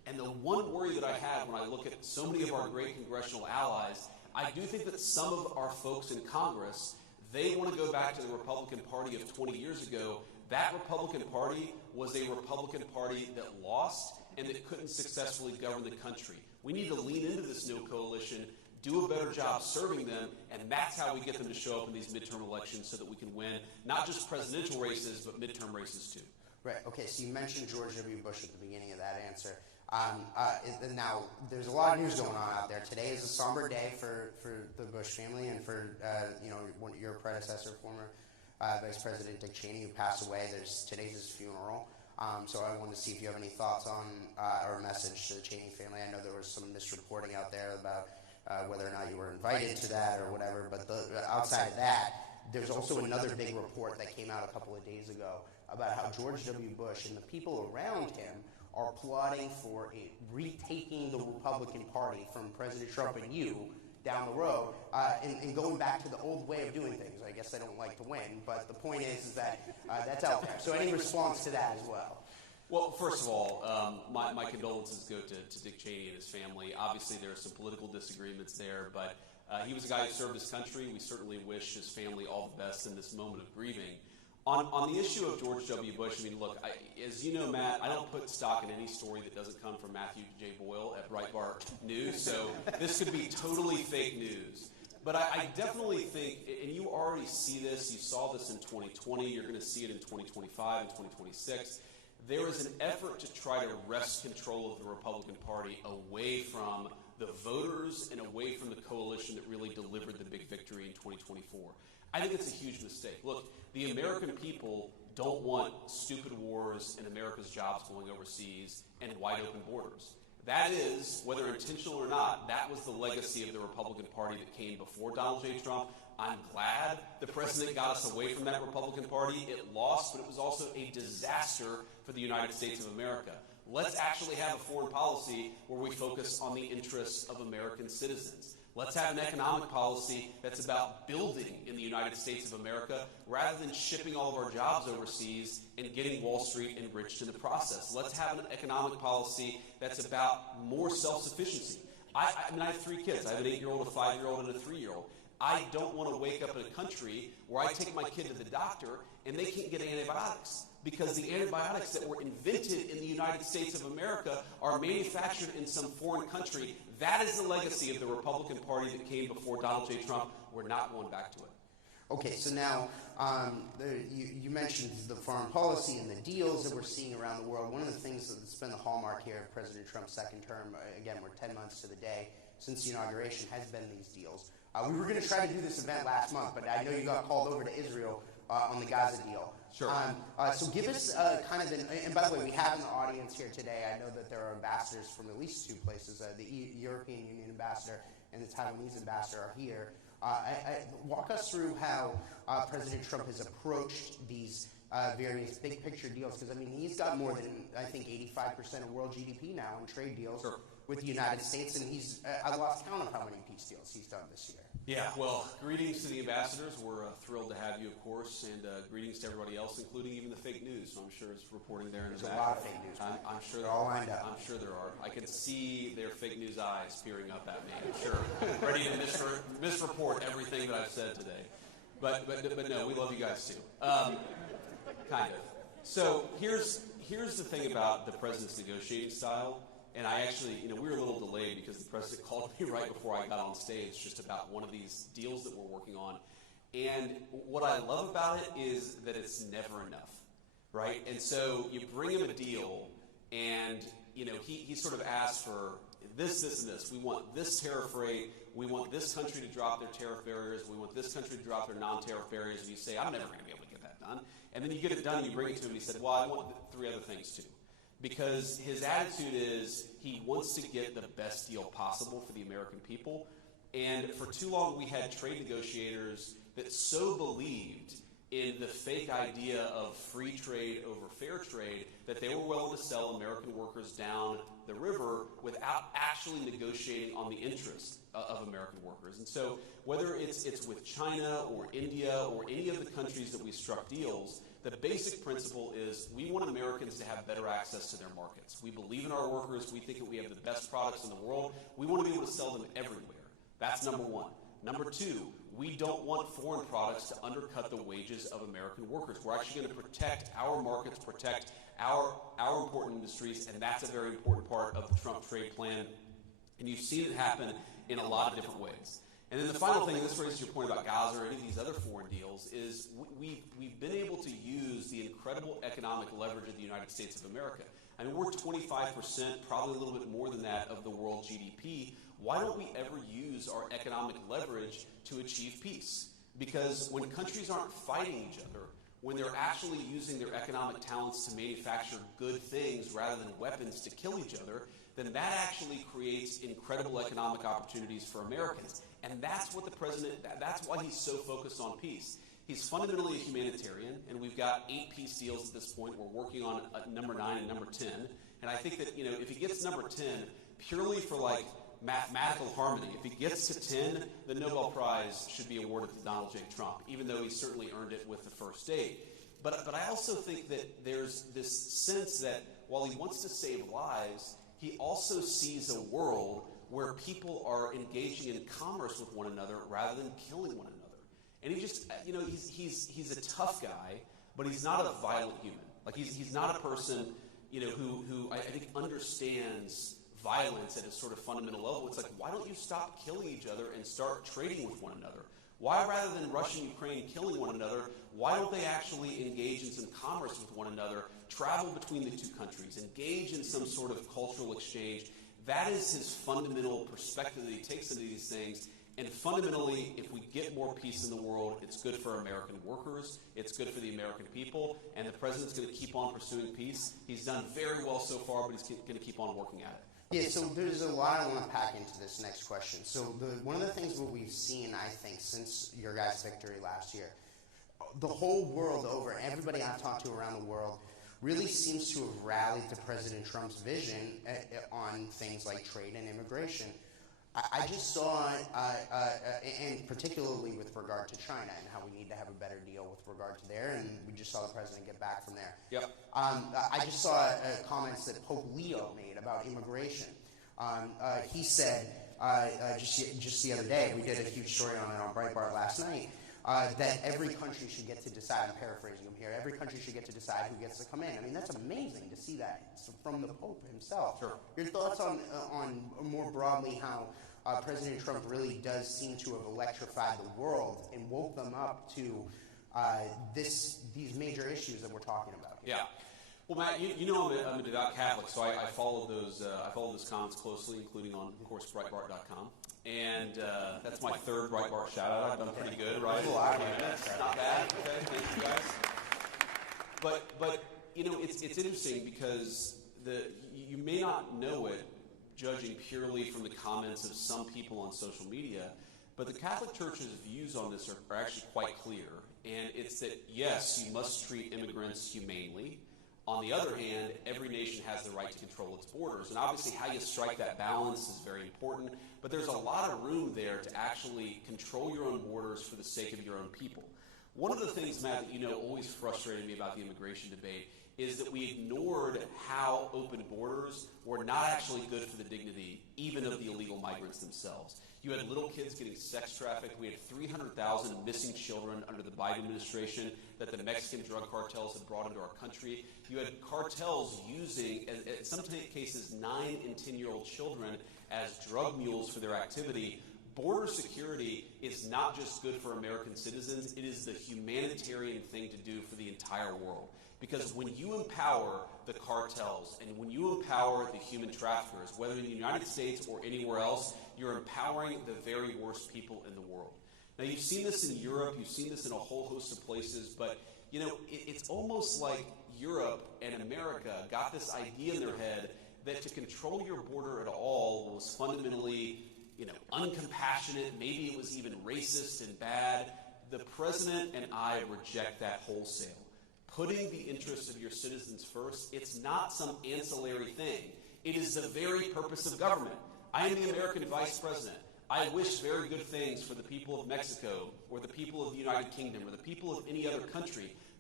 And the one worry that I have when I look at so many of our great congressional allies, I do think that some of our folks in Congress, they want to go back to the Republican Party of 20 years ago. That Republican Party was a Republican Party that lost and that couldn't successfully govern the country. We need to lean into this new coalition, do a better job serving them, and that's how we get them to show up in these midterm elections so that we can win not just presidential races, but midterm races too. Right. Okay. So you mentioned George W. Bush at the beginning of that answer. Now, there's a lot of news going on out there. Today is a somber day for the Bush family and for your predecessor, former Vice President Dick Cheney, who passed away. Today's his funeral. So I wanted to see if you have any thoughts on or a message to the Cheney family. I know there was some misreporting out there about whether or not you were invited to that or whatever. But outside of that, there's also another big report that came out a couple of days ago about how George W. Bush and the people around him are plotting for retaking the Republican Party from President Trump and you down the road and going back to the old way of doing things. I guess they don't like to win, but the point is that that's out there. So any response to that as well? Well, first of all, my condolences go to Dick Cheney and his family. Obviously, there are some political disagreements there, but he was a guy who served his country. We certainly wish his family all the best in this moment of grieving. On the issue of George W. Bush, I mean, look, as you know, Matt, I don't put stock in any story that doesn't come from Matthew J. Boyle at Breitbart News, so this could be totally fake news. But I definitely think, and you already see this, you saw this in 2020, you're going to see it in 2025 and 2026, there is an effort to try to wrest control of the Republican Party away from the voters and away from the coalition that really delivered the big victory in 2024. I think it's a huge mistake. Look, the American people don't want stupid wars and America's jobs going overseas and wide open borders. That is, whether intentional or not, that was the legacy of the Republican Party that came before Donald J. Trump. I'm glad the president got us away from that Republican Party. It lost, but it was also a disaster for the United States of America. Let's actually have a foreign policy where we focus on the interests of American citizens. Let's have an economic policy that's about building in the United States of America rather than shipping all of our jobs overseas and getting Wall Street enriched in the process. Let's have an economic policy that's about more self-sufficiency. I mean, I have 3 kids. I have an 8-year-old, a 5-year-old, and a 3-year-old. I don't want to wake up in a country where I take my kid to the doctor and they can't get antibiotics because the antibiotics that were invented in the United States of America are manufactured in some foreign country. That is the legacy of the Republican Party that came before Donald J. Trump. We're not going back to it. Okay, so now you mentioned the foreign policy and the deals that we're seeing around the world. One of the things that's been the hallmark here of President Trump's second term, again, we're 10 months to the day since the inauguration, has been these deals. We were going to try to do this event last month, but I know you got called over to Israel on the Gaza deal. Sure. So give us kind of and by the way, we have an audience here today. I know that there are ambassadors from at least 2 places. The European Union ambassador and the Taiwanese ambassador are here. Walk us through how President Trump has approached these various big picture deals, because I mean he's got more than I think 85% of world GDP now in trade deals with the United States, and he's I lost count of how many peace deals he's done this year. Yeah, well, greetings to the ambassadors. We're thrilled to have you, of course, and greetings to everybody else, including even the fake news. So I'm sure it's reporting there in the back. There's a lot of fake news. I'm sure they're all lined up. I'm sure there are. I can see their fake news eyes peering up at me. I'm sure, ready to misreport everything that I've said today. But no, we love you guys too. Kind of. So here's the thing about the president's negotiating style. And I actually, we were a little delayed because the president called me right before I got on stage just about one of these deals that we're working on. And what I love about it is that it's never enough, right? And so you bring him a deal and, he sort of asks for this, and this. We want this tariff rate. We want this country to drop their tariff barriers. We want this country to drop their non-tariff barriers. And you say, I'm never going to be able to get that done. And then you get it done and you bring it to him and he said, well, I want 3 other things too. Because his attitude is he wants to get the best deal possible for the American people. And for too long, we had trade negotiators that so believed in the fake idea of free trade over fair trade that they were willing to sell American workers down the river without actually negotiating on the interests of American workers. And so whether it's with China or India or any of the countries that we struck deals, the basic principle is we want Americans to have better access to their markets. We believe in our workers. We think that we have the best products in the world. We want to be able to sell them everywhere. That's number one. Number two, we don't want foreign products to undercut the wages of American workers. We're actually going to protect our markets, protect our important industries, and that's a very important part of the Trump trade plan. And you've seen it happen in a lot of different ways. And then the final thing, and this raises your point about Gaza or any of these other foreign deals, is we've been able to use the incredible economic leverage of the United States of America. I mean, we're 25%, probably a little bit more than that, of the world GDP. Why don't we ever use our economic leverage to achieve peace? Because when countries aren't fighting each other, when they're actually using their economic talents to manufacture good things rather than weapons to kill each other, then that actually creates incredible economic opportunities for Americans. And that's what the president, that's why he's so focused on peace. He's fundamentally a humanitarian, and we've got 8 peace deals at this point. We're working on number 9 and number 10. And I think that, if he gets number 10, purely for like mathematical harmony, if he gets to 10, the Nobel Prize should be awarded to Donald J. Trump, even though he certainly earned it with the first 8. But I also think that there's this sense that while he wants to save lives, he also sees a world where people are engaging in commerce with one another rather than killing one another. And he just, he's a tough guy, but he's not a violent human. Like he's not a person, who I think understands violence at a sort of fundamental level. It's like, why don't you stop killing each other and start trading with one another? Why, rather than Russia and Ukraine killing one another, why don't they actually engage in some commerce with one another, travel between the two countries, engage in some sort of cultural exchange? That is his fundamental perspective that he takes into these things. And fundamentally, if we get more peace in the world, it's good for American workers, it's good for the American people, and the president's going to keep on pursuing peace. He's done very well so far, but he's going to keep on working at it. Yeah, so there's a lot I want to pack into this next question. So one of the things that we've seen, I think, since your guys' victory last year, the whole world over, everybody I've talked to around the world, really seems to have rallied to President Trump's vision on things like trade and immigration. I just saw, and particularly with regard to China and how we need to have a better deal with regard to there, and we just saw the president get back from there. Yep. I just saw comments that Pope Leo made about immigration. He said, just the other day, we did a huge story on it on Breitbart last night, that every country should get to decide, I'm paraphrasing him here, every country should get to decide who gets to come in. I mean, that's amazing to see that from the Pope himself. Sure. Your thoughts on more broadly how President Trump really does seem to have electrified the world and woke them up to these major issues that we're talking about here? Yeah. Well, Matt, I'm a devout Catholic, so I followed those comments closely, including on, of course, Breitbart.com. And that's my 3rd Breitbart shout-out. I've done pretty good, right? Not bad. Okay, thank you guys. But it's interesting because you may not know it, judging purely from the comments of some people on social media, but the Catholic Church's views on this are actually quite clear. And it's that, yes, you must treat immigrants humanely. On the other hand, every nation has the right to control its borders. And obviously how you strike that balance is very important. But there's a lot of room there to actually control your own borders for the sake of your own people. One of the things, Matt, that always frustrated me about the immigration debate is that we ignored how open borders were not actually good for the dignity even of the illegal migrants themselves. You had little kids getting sex trafficked. We had 300,000 missing children under the Biden administration that the Mexican drug cartels had brought into our country. You had cartels using, in some cases, 9 and 10-year-old children as drug mules for their activity. Border security is not just good for American citizens, it is the humanitarian thing to do for the entire world. Because when you empower the cartels and when you empower the human traffickers, whether in the United States or anywhere else, you're empowering the very worst people in the world. Now, you've seen this in Europe, you've seen this in a whole host of places, but it's almost like Europe and America got this idea in their head that to control your border at all was fundamentally uncompassionate, maybe it was even racist and bad. The president and I reject that wholesale. Putting the interests of your citizens first, it's not some ancillary thing. It is the very purpose of government. I am the American vice president. I wish very good things for the people of Mexico or the people of the United Kingdom or the people of any other country.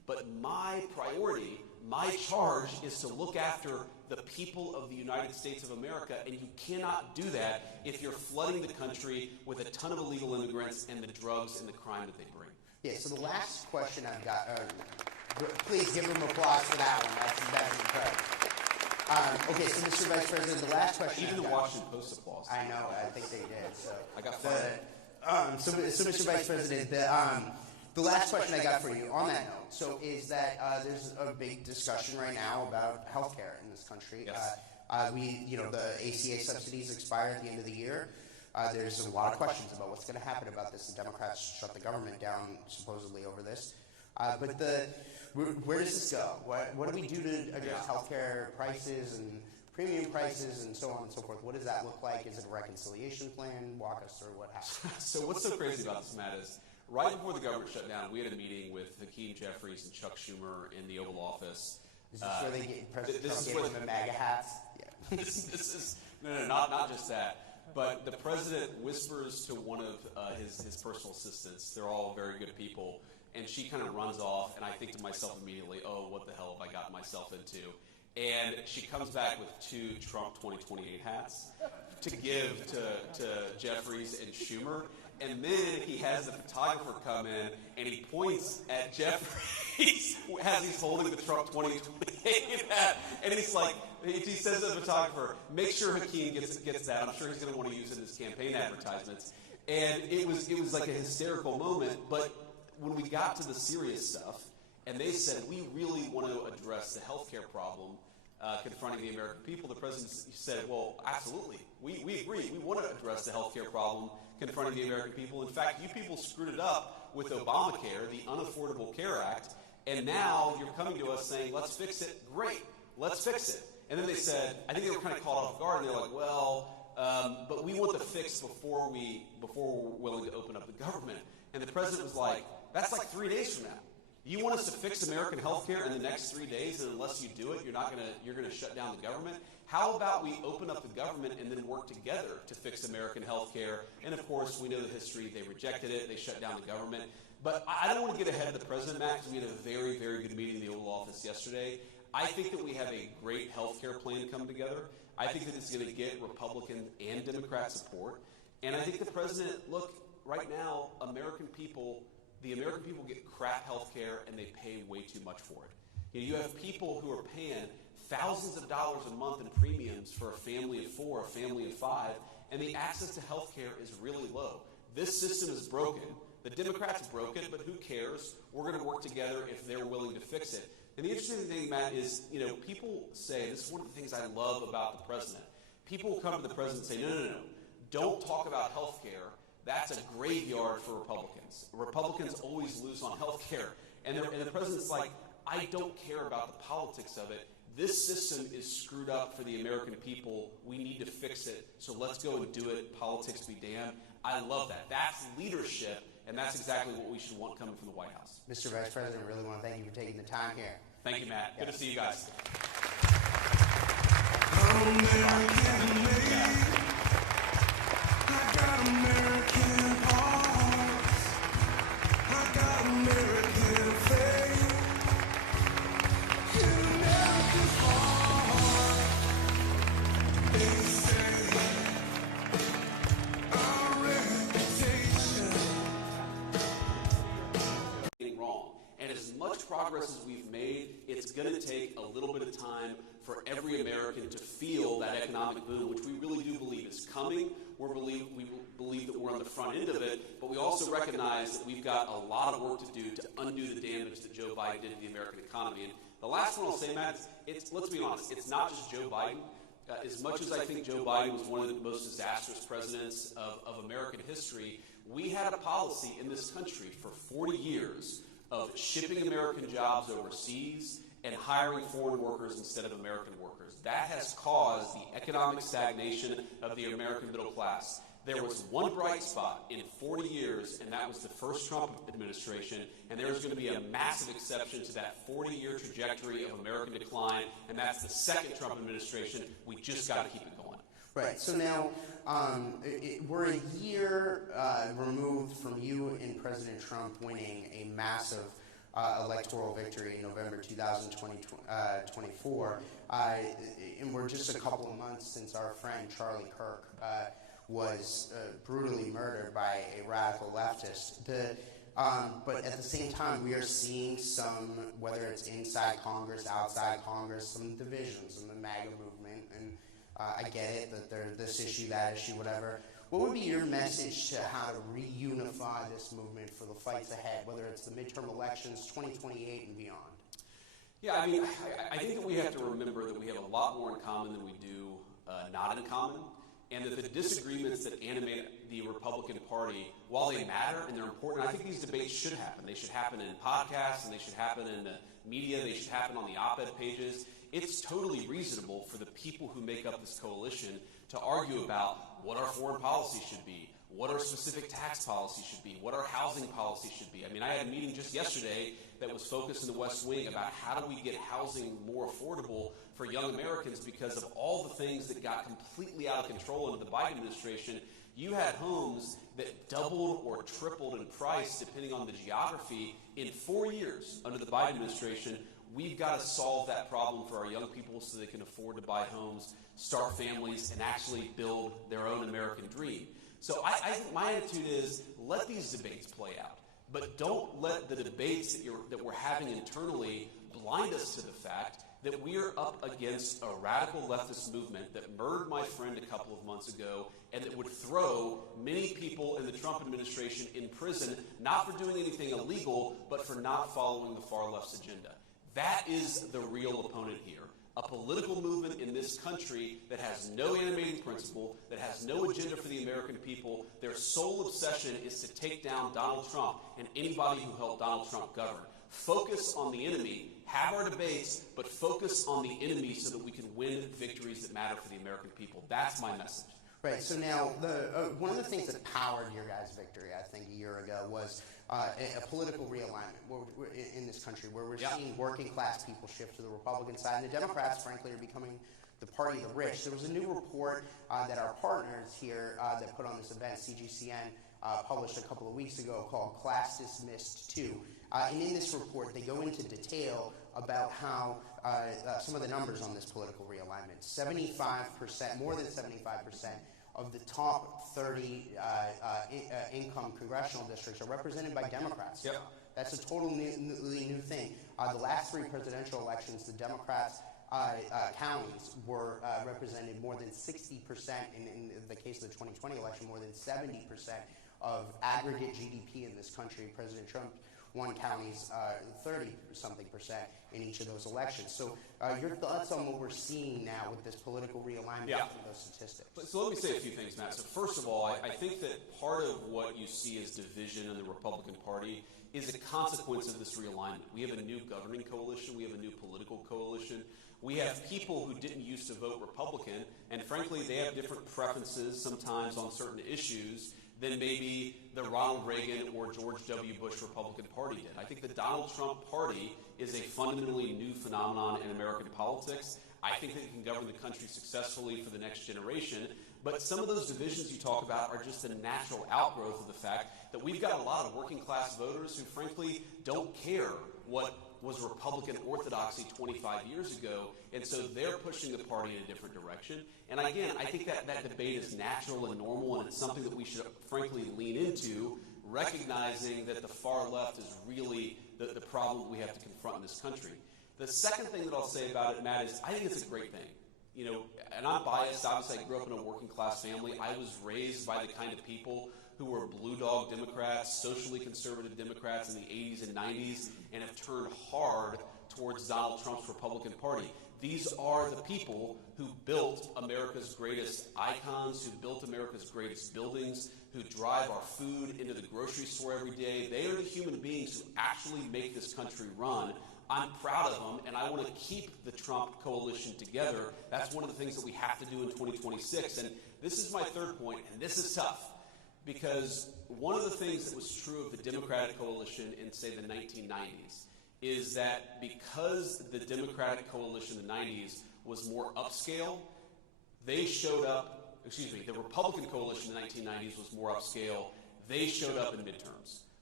But my priority, my charge, is to look after the people of the United States of America, and you cannot do that if you're flooding the country with a ton of illegal immigrants and the drugs and the crime that they bring. Yeah, so the last question I've got, please give him applause for that one. That's incredible. Okay, so Mr. Vice President, the last question. Even the Washington Post applause. I know, I think they did. So I got fired. So Mr. Vice President, the last question I got for you on that note, so is that there's a big discussion right now about healthcare in this country. Yes. The ACA subsidies expire at the end of the year. There's a lot of questions about what's going to happen about this. The Democrats shut the government down supposedly over this. But where does this go? What do we do to address healthcare prices and premium prices and so on and so forth? What does that look like? Is it a reconciliation plan? Walk us through what happened. So what's so crazy about this, Matt, is right before the government shut down, we had a meeting with Hakeem Jeffries and Chuck Schumer in the Oval Office. Is this where they get President Trump gave them the MAGA hats? Yeah. this is not just that. But the president whispers to one of his personal assistants. They're all very good people. And she kind of runs off, and I think to myself immediately, oh, what the hell have I gotten myself into? And she comes back with 2 Trump 2028 hats to give to Jeffries and Schumer. And then he has the photographer come in, and he points at Jeffries as he's holding the Trump 2028 hat. And he's like, he says to the photographer, make sure Hakeem gets that. I'm sure he's going to want to use it in his campaign advertisements. And it was like a hysterical moment. But when we got to the serious stuff, and they said, we really want to address the healthcare problem confronting the American people, the president said, well, absolutely. We agree. We want to address the healthcare problem confronting the American people. In fact, you people screwed it up with Obamacare, the Unaffordable Care Act, and now you're coming to us saying, let's fix it. Great. Let's fix it. And then they said, I think they were kind of caught off guard, and they're like, well, but we want the fix before we're willing to open up the government. And the president was like, that's like 3 days from now. You want us to fix American health care in the next 3 days, and unless you do it, you're gonna shut down the government? How about we open up the government and then work together to fix American health care? And of course, we know the history. They rejected it. They shut down the government. But I don't want to get ahead of the president, Matt, because we had a very, very good meeting in the Oval Office yesterday. I think that we have a great health care plan come together. I think that it's going to get Republican and Democrat support. And I think the president, look, right now, the American people get crap health care, and they pay way too much for it. You have people who are paying thousands of dollars a month in premiums for a family of 4, a family of 5, and the access to health care is really low. This system is broken. The Democrats broke it, but who cares? We're going to work together if they're willing to fix it. And the interesting thing, Matt, is, people say, this is one of the things I love about the president. People will come to the president and say, no. Don't talk about health care. That's a graveyard for Republicans. Republicans always lose on health care. And the president's like, I don't care about the politics of it. This system is screwed up for the American people. We need to fix it. So let's go and do it. Politics be damned. I love that. That's leadership, and that's exactly what we should want coming from the White House. Mr. Vice President, I really want to thank you for taking the time here. Thank you, Matt. Good to see you guys. American made. I got American hearts. I got American faith. In America's heart, they say our reputation. Wrong. And as much progress as we've made, it's going to take a little bit of time for every American to feel that economic boom, which we really do believe is coming. We believe that we're on the front end of it, but we also recognize that we've got a lot of work to do to undo the damage that Joe Biden did to the American economy. And the last one I'll say, Matt, let's be honest, it's not just Joe Biden. As much as I think Joe Biden was one of the most disastrous presidents of American history, we had a policy in this country for 40 years of shipping American jobs overseas and hiring foreign workers instead of American workers. That has caused the economic stagnation of the American middle class. There was one bright spot in 40 years, and that was the first Trump administration, and there's going to be a massive exception to that 40-year trajectory of American decline, and that's the second Trump administration. We just got to keep it going. Right. So now we're a year removed from you and President Trump winning a massive electoral victory in November 2024. And we're just a couple of months since our friend Charlie Kirk was brutally murdered by a radical leftist. But at the same time, we are seeing some, whether it's inside Congress, outside Congress, some divisions in the MAGA movement. And I get it that there's this issue, that issue, whatever. What would be your message to how to reunify this movement for the fights ahead, whether it's the midterm elections, 2028 and beyond? Yeah, I mean, I think that we have to remember that we have a lot more in common than we do not in common, and that the disagreements that animate the Republican Party, while they matter and they're important, I think these debates should happen. They should happen in podcasts, and they should happen in the media, they should happen on the op-ed pages. It's totally reasonable for the people who make up this coalition to argue about what our foreign policy should be, what our specific tax policy should be, what our housing policy should be. I mean, I had a meeting just yesterday that was focused in the West Wing about how do we get housing more affordable for young Americans because of all the things that got completely out of control under the Biden administration. You had homes that doubled or tripled in price depending on the geography in 4 years under the Biden administration. We've got to solve that problem for our young people so they can afford to buy homes, start families, and actually build their own American dream. So I think my attitude is let these debates play out, but don't let the debates that we're having internally blind us to the fact that we are up against a radical leftist movement that murdered my friend a couple of months ago and that would throw many people in the Trump administration in prison, not for doing anything illegal, but for not following the far left's agenda. That is the real opponent here. A political movement in this country that has no animating principle, that has no agenda for the American people. Their sole obsession is to take down Donald Trump and anybody who helped Donald Trump govern. Focus on the enemy, have our debates, but focus on the enemy so that we can win victories that matter for the American people. That's my message. Right. So now, one of the things that powered your guys' victory, I think, a year ago was a political realignment in this country, where we're seeing working class people shift to the Republican side, and the Democrats, frankly, are becoming the party of the rich. There was a new report that our partners here that put on this event, CGCN, published a couple of weeks ago called Class Dismissed 2. And in this report, they go into detail about how some of the numbers on this political realignment, 75%, more than 75%, of the top 30 income congressional districts are represented by Democrats. Yep. That's a totally new thing. The last three presidential elections, the Democrats' counties were represented more than 60%, in the case of the 2020 election, more than 70% of aggregate GDP in this country. President Trump won counties 30-something% in each of those elections. So your thoughts on what we're seeing now with this political realignment of those statistics? So let me say a few things, Matt. So first of all, I think that part of what you see as division in the Republican Party is a consequence of this realignment. We have a new governing coalition. We have a new political coalition. We have people who didn't used to vote Republican, and frankly, they have different preferences sometimes on certain issues than maybe the Ronald Reagan or George W. Bush Republican Party did. I think the Donald Trump Party is a fundamentally new phenomenon in American politics. I think that it can govern the country successfully for the next generation. But some of those divisions you talk about are just a natural outgrowth of the fact that we've got a lot of working class voters who frankly don't care what was Republican orthodoxy 25 years ago, and so they're pushing the party in a different direction. And again, I think that debate is natural and normal, and it's something that we should frankly lean into, recognizing that the far left is really the problem we have to confront in this country. The second thing that I'll say about it, Matt, is I think it's a great thing. You know, and I'm biased. Obviously, I grew up in a working class family. I was raised by the kind of people who were blue dog Democrats, socially conservative Democrats in the 80s and 90s, and have turned hard towards Donald Trump's Republican Party. These are the people who built America's greatest icons, who built America's greatest buildings, who drive our food into the grocery store every day. They are the human beings who actually make this country run. I'm proud of them, and I want to keep the Trump coalition together. That's one of the things that we have to do in 2026. And this is my third point, and this is tough, because one of the things that was true of the Democratic coalition in, say, the 1990s is that because the Democratic coalition in the 90s was more upscale, they showed up, the Republican coalition in the 1990s was more upscale, they showed up in midterms.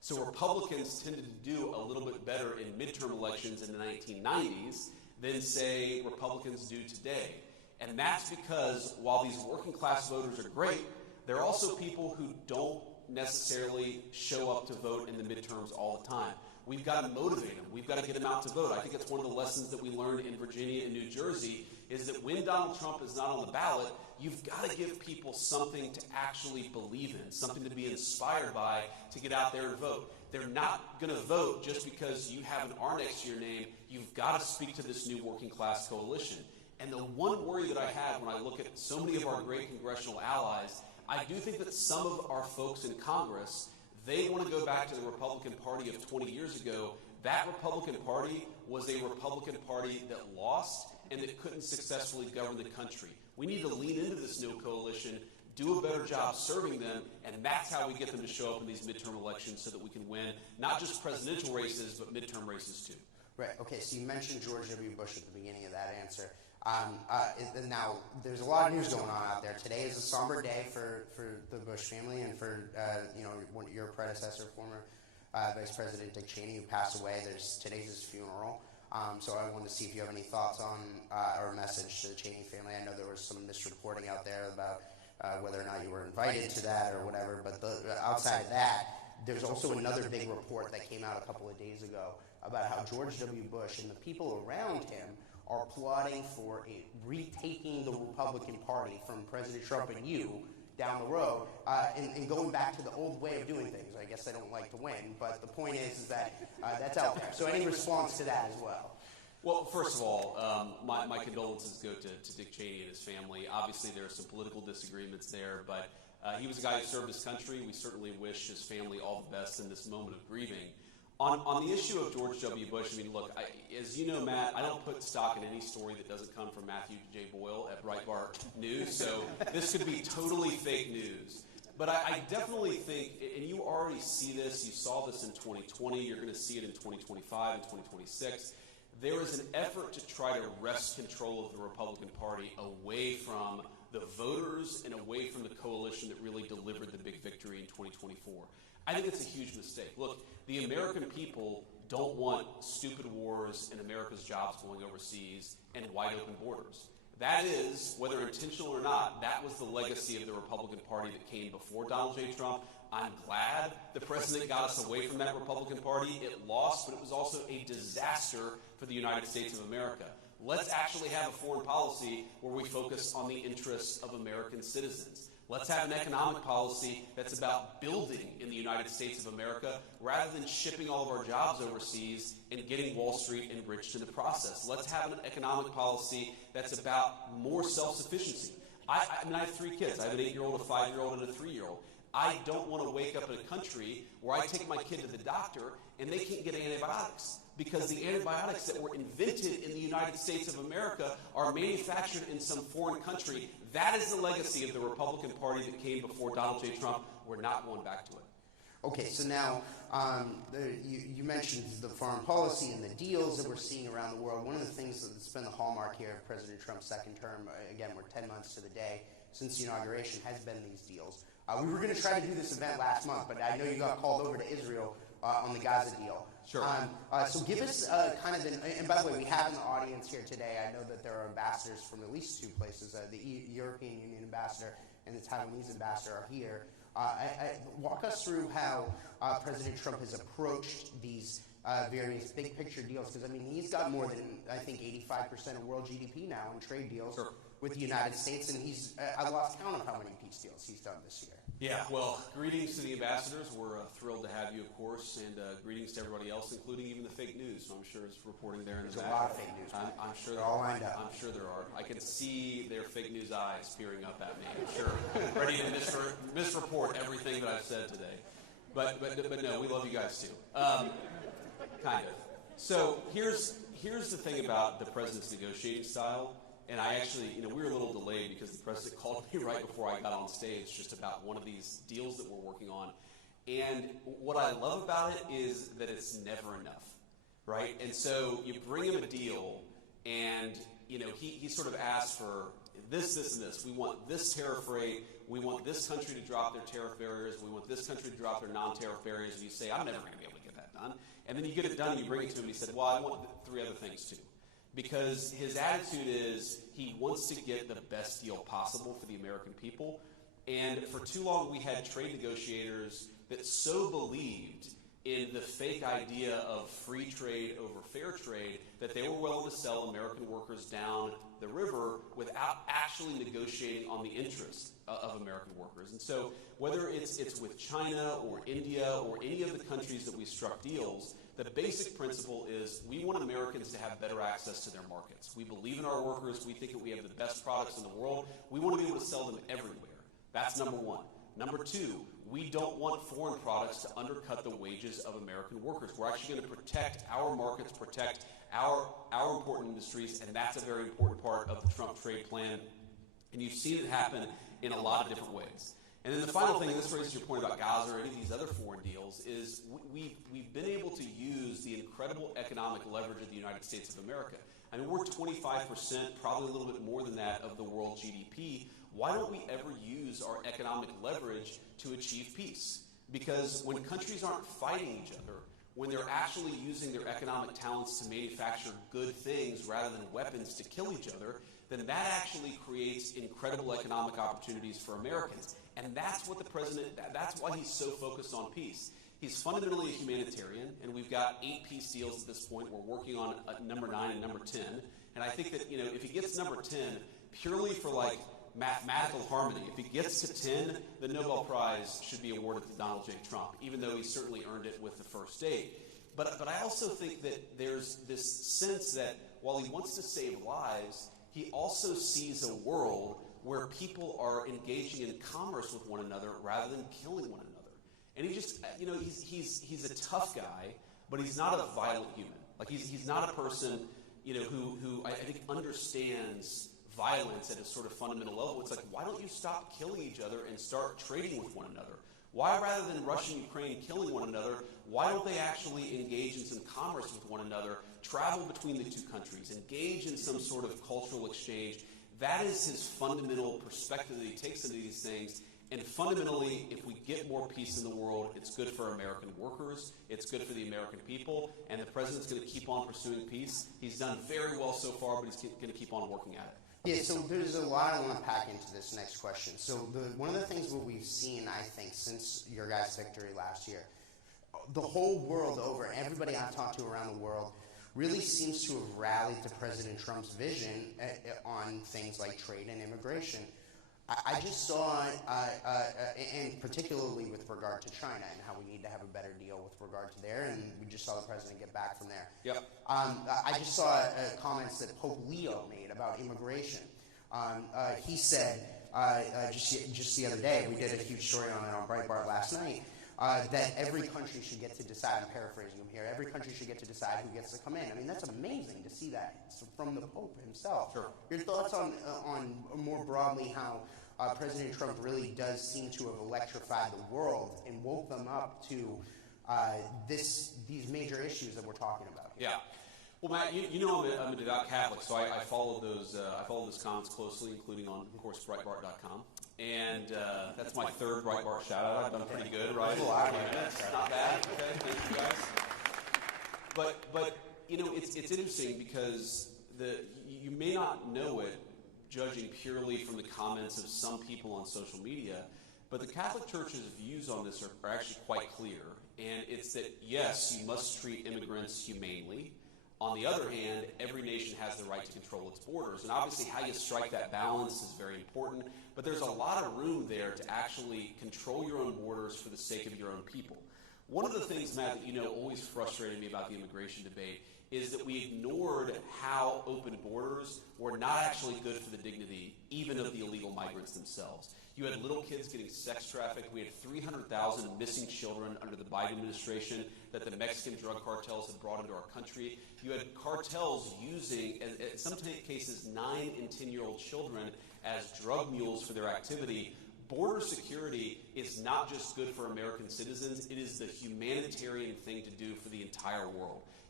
So Republicans tended to do a little bit better in midterm elections in the 1990s than, say, Republicans do today. And that's because while these working class voters are great, there are also people who don't necessarily show up to vote in the midterms all the time. We've got to motivate them. We've got to get them out to vote. I think it's one of the lessons that we learned in Virginia and New Jersey is that when Donald Trump is not on the ballot, you've got to give people something to actually believe in, something to be inspired by to get out there and vote. They're not going to vote just because you have an R next to your name. You've got to speak to this new working class coalition. And the one worry that I have when I look at so many of our great congressional allies, I do think that some of our folks in Congress, they want to go back to the Republican Party of 20 years ago. That Republican Party was a Republican Party that lost and that couldn't successfully govern the country. We need to lean into this new coalition, do a better job serving them, and that's how we get them to show up in these midterm elections so that we can win not just presidential races, but midterm races too. Right. Okay. So you mentioned George W. Bush at the beginning of that answer. Now, there's a lot of news going on out there. Today is a somber day for the Bush family and for your predecessor, former Vice President Dick Cheney, who passed away. Today's his funeral. So I wanted to see if you have any thoughts on or a message to the Cheney family. I know there was some misreporting out there about whether or not you were invited to that or whatever. But outside of that, there's also another big report that came out a couple of days ago about how George W. Bush and the people around him are plotting for retaking the Republican Party from President Trump and you down the road and going back to the old way of doing things. I guess they don't like to win, but the point is that that's out there. So any response to that as well? Well, first of all, my condolences go to Dick Cheney and his family. Obviously, there are some political disagreements there, but he was a guy who served his country. We certainly wish his family all the best in this moment of grieving. On the issue of George W. Bush, I mean, look, as you know, Matt, I don't put stock in any story that doesn't come from Matthew J. Boyle at Breitbart News, so this could be totally fake news. But I definitely think, and you already see this, you saw this in 2020, you're going to see it in 2025 and 2026, there is an effort to try to wrest control of the Republican Party away from the voters and away from the coalition that really delivered the big victory in 2024. I think it's a huge mistake. Look, the American people don't want stupid wars and America's jobs going overseas and wide open borders. That is, whether intentional or not, that was the legacy of the Republican Party that came before Donald J. Trump. I'm glad the president got us away from that Republican Party. It lost, but it was also a disaster for the United States of America. Let's actually have a foreign policy where we focus on the interests of American citizens. Let's have an economic policy that's about building in the United States of America rather than shipping all of our jobs overseas and getting Wall Street enriched in the process. Let's have an economic policy that's about more self-sufficiency. I mean, I have 3 kids. I have an 8-year-old, a 5-year-old, and a 3-year-old. I don't want to wake up in a country where I take my kid to the doctor and they can't get antibiotics because the antibiotics that were invented in the United States of America are manufactured in some foreign country. That is the legacy of the Republican Party that came before Donald J. Trump. We're not going back to it. Okay, so now you mentioned the foreign policy and the deals that we're seeing around the world. One of the things that's been the hallmark here of President Trump's second term, again, we're 10 months to the day since the inauguration, has been these deals. We were going to try to do this event last month, but I know you got called over to Israel on the Gaza deal. Sure. So give us kind of and by the way, we have in the audience here today, I know that there are ambassadors from at least 2 places. The European Union ambassador and the Taiwanese ambassador are here. Walk us through how President Trump has approached these various big picture deals, because, I mean, he's got more than, I think, 85% of world GDP now in trade deals with the United States, and I lost count of how many peace deals he's done this year. Yeah, well, greetings to the ambassadors. We're thrilled to have you, of course, and greetings to everybody else, including even the fake news. So I'm sure it's reporting there in the back. There's a lot of fake news. I'm sure they're all lined up. I'm sure there are. I can see their fake news eyes peering up at me. I'm sure, ready to misreport everything that I've said today. But no, we love you guys too. Kind of. So here's the thing about the president's negotiating style. And I actually, we were a little delayed because the president called me right before I got on stage just about one of these deals that we're working on. And what I love about it is that it's never enough, right? And so you bring him a deal and, he sort of asked for this, and this. We want this tariff rate. We want this country to drop their tariff barriers. We want this country to drop their non-tariff barriers. And you say, I'm never going to be able to get that done. And then you get it done and you bring it to him and he said, well, I want 3 other things too. Because his attitude is he wants to get the best deal possible for the American people. And for too long we had trade negotiators that so believed in the fake idea of free trade over fair trade that they were willing to sell American workers down the river without actually negotiating on the interests of American workers. And so whether it's with China or India or any of the countries that we struck deals, the basic principle is we want Americans to have better access to their markets. We believe in our workers. We think that we have the best products in the world. We want to be able to sell them everywhere. That's number one. Number two, we don't want foreign products to undercut the wages of American workers. We're actually going to protect our markets, protect our important industries, and that's a very important part of the Trump trade plan. And you've seen it happen in a lot of different ways. And then the final thing, and this raises your point about Gaza or any of these other foreign deals, is we've been able to use the incredible economic leverage of the United States of America. I mean, we're 25%, probably a little bit more than that, of the world GDP. Why don't we ever use our economic leverage to achieve peace? Because when countries aren't fighting each other, when they're actually using their economic talents to manufacture good things rather than weapons to kill each other, then that actually creates incredible economic opportunities for Americans. And that's what the president, that's why he's so focused on peace. He's fundamentally a humanitarian, and we've got 8 peace deals at this point. We're working on number 9 and number 10. And I think that, if he gets number 10, purely for mathematical harmony, if he gets to 10, the Nobel Prize should be awarded to Donald J. Trump, even though he certainly earned it with the first 8. But I also think that there's this sense that while he wants to save lives, he also sees a world where people are engaging in commerce with one another rather than killing one another. And he just, he's a tough guy, but he's not a violent human. Like he's not a person, who I think understands violence at a sort of fundamental level. It's like, why don't you stop killing each other and start trading with one another? Why, rather than Russia and Ukraine killing one another, why don't they actually engage in some commerce with one another, travel between the 2 countries, engage in some sort of cultural exchange? That is his fundamental perspective that he takes into these things. And fundamentally, if we get more peace in the world, it's good for American workers, it's good for the American people, and the president's going to keep on pursuing peace. He's done very well so far, but he's going to keep on working at it. Yeah, so there's a lot I want to pack into this next question. So one of the things that we've seen, I think, since your guys' victory last year, the whole world over, everybody I've talked to around the world, really seems to have rallied to President Trump's vision on things like trade and immigration. I just saw, and particularly with regard to China and how we need to have a better deal with regard to there, and we just saw the president get back from there. Yep. I just saw comments that Pope Leo made about immigration. He said, just the other day, we did a huge story on it on Breitbart last night, that every country should get to decide, I'm paraphrasing him here, every country should get to decide who gets to come in. I mean, that's amazing to see that from the Pope himself. Sure. Your thoughts on more broadly how President Trump really does seem to have electrified the world and woke them up to these major issues that we're talking about here. Yeah. Well, Matt, I'm a devout Catholic, so I followed those comments closely, including on, of course, Breitbart.com. And that's my 3rd Breitbart shout-out. I've done pretty good, right? Not bad. Okay, thank you guys. But it's interesting because you may not know it, judging purely from the comments of some people on social media, but the Catholic Church's views on this are actually quite clear. And it's that, yes, you must treat immigrants humanely. On the other hand, every nation has the right to control its borders. And obviously how you strike that balance is very important. But there's a lot of room there to actually control your own borders for the sake of your own people. One of the things, Matt, that always frustrated me about the immigration debate is that we ignored how open borders were not actually good for the dignity, even of the illegal migrants themselves. You had little kids getting sex trafficked. We had 300,000 missing children under the Biden administration that the Mexican drug cartels had brought into our country. You had cartels using, in some cases, 9 and 10-year-old children as drug mules for their activity. Border security is not just good for American citizens, it is the humanitarian thing to do for the entire world.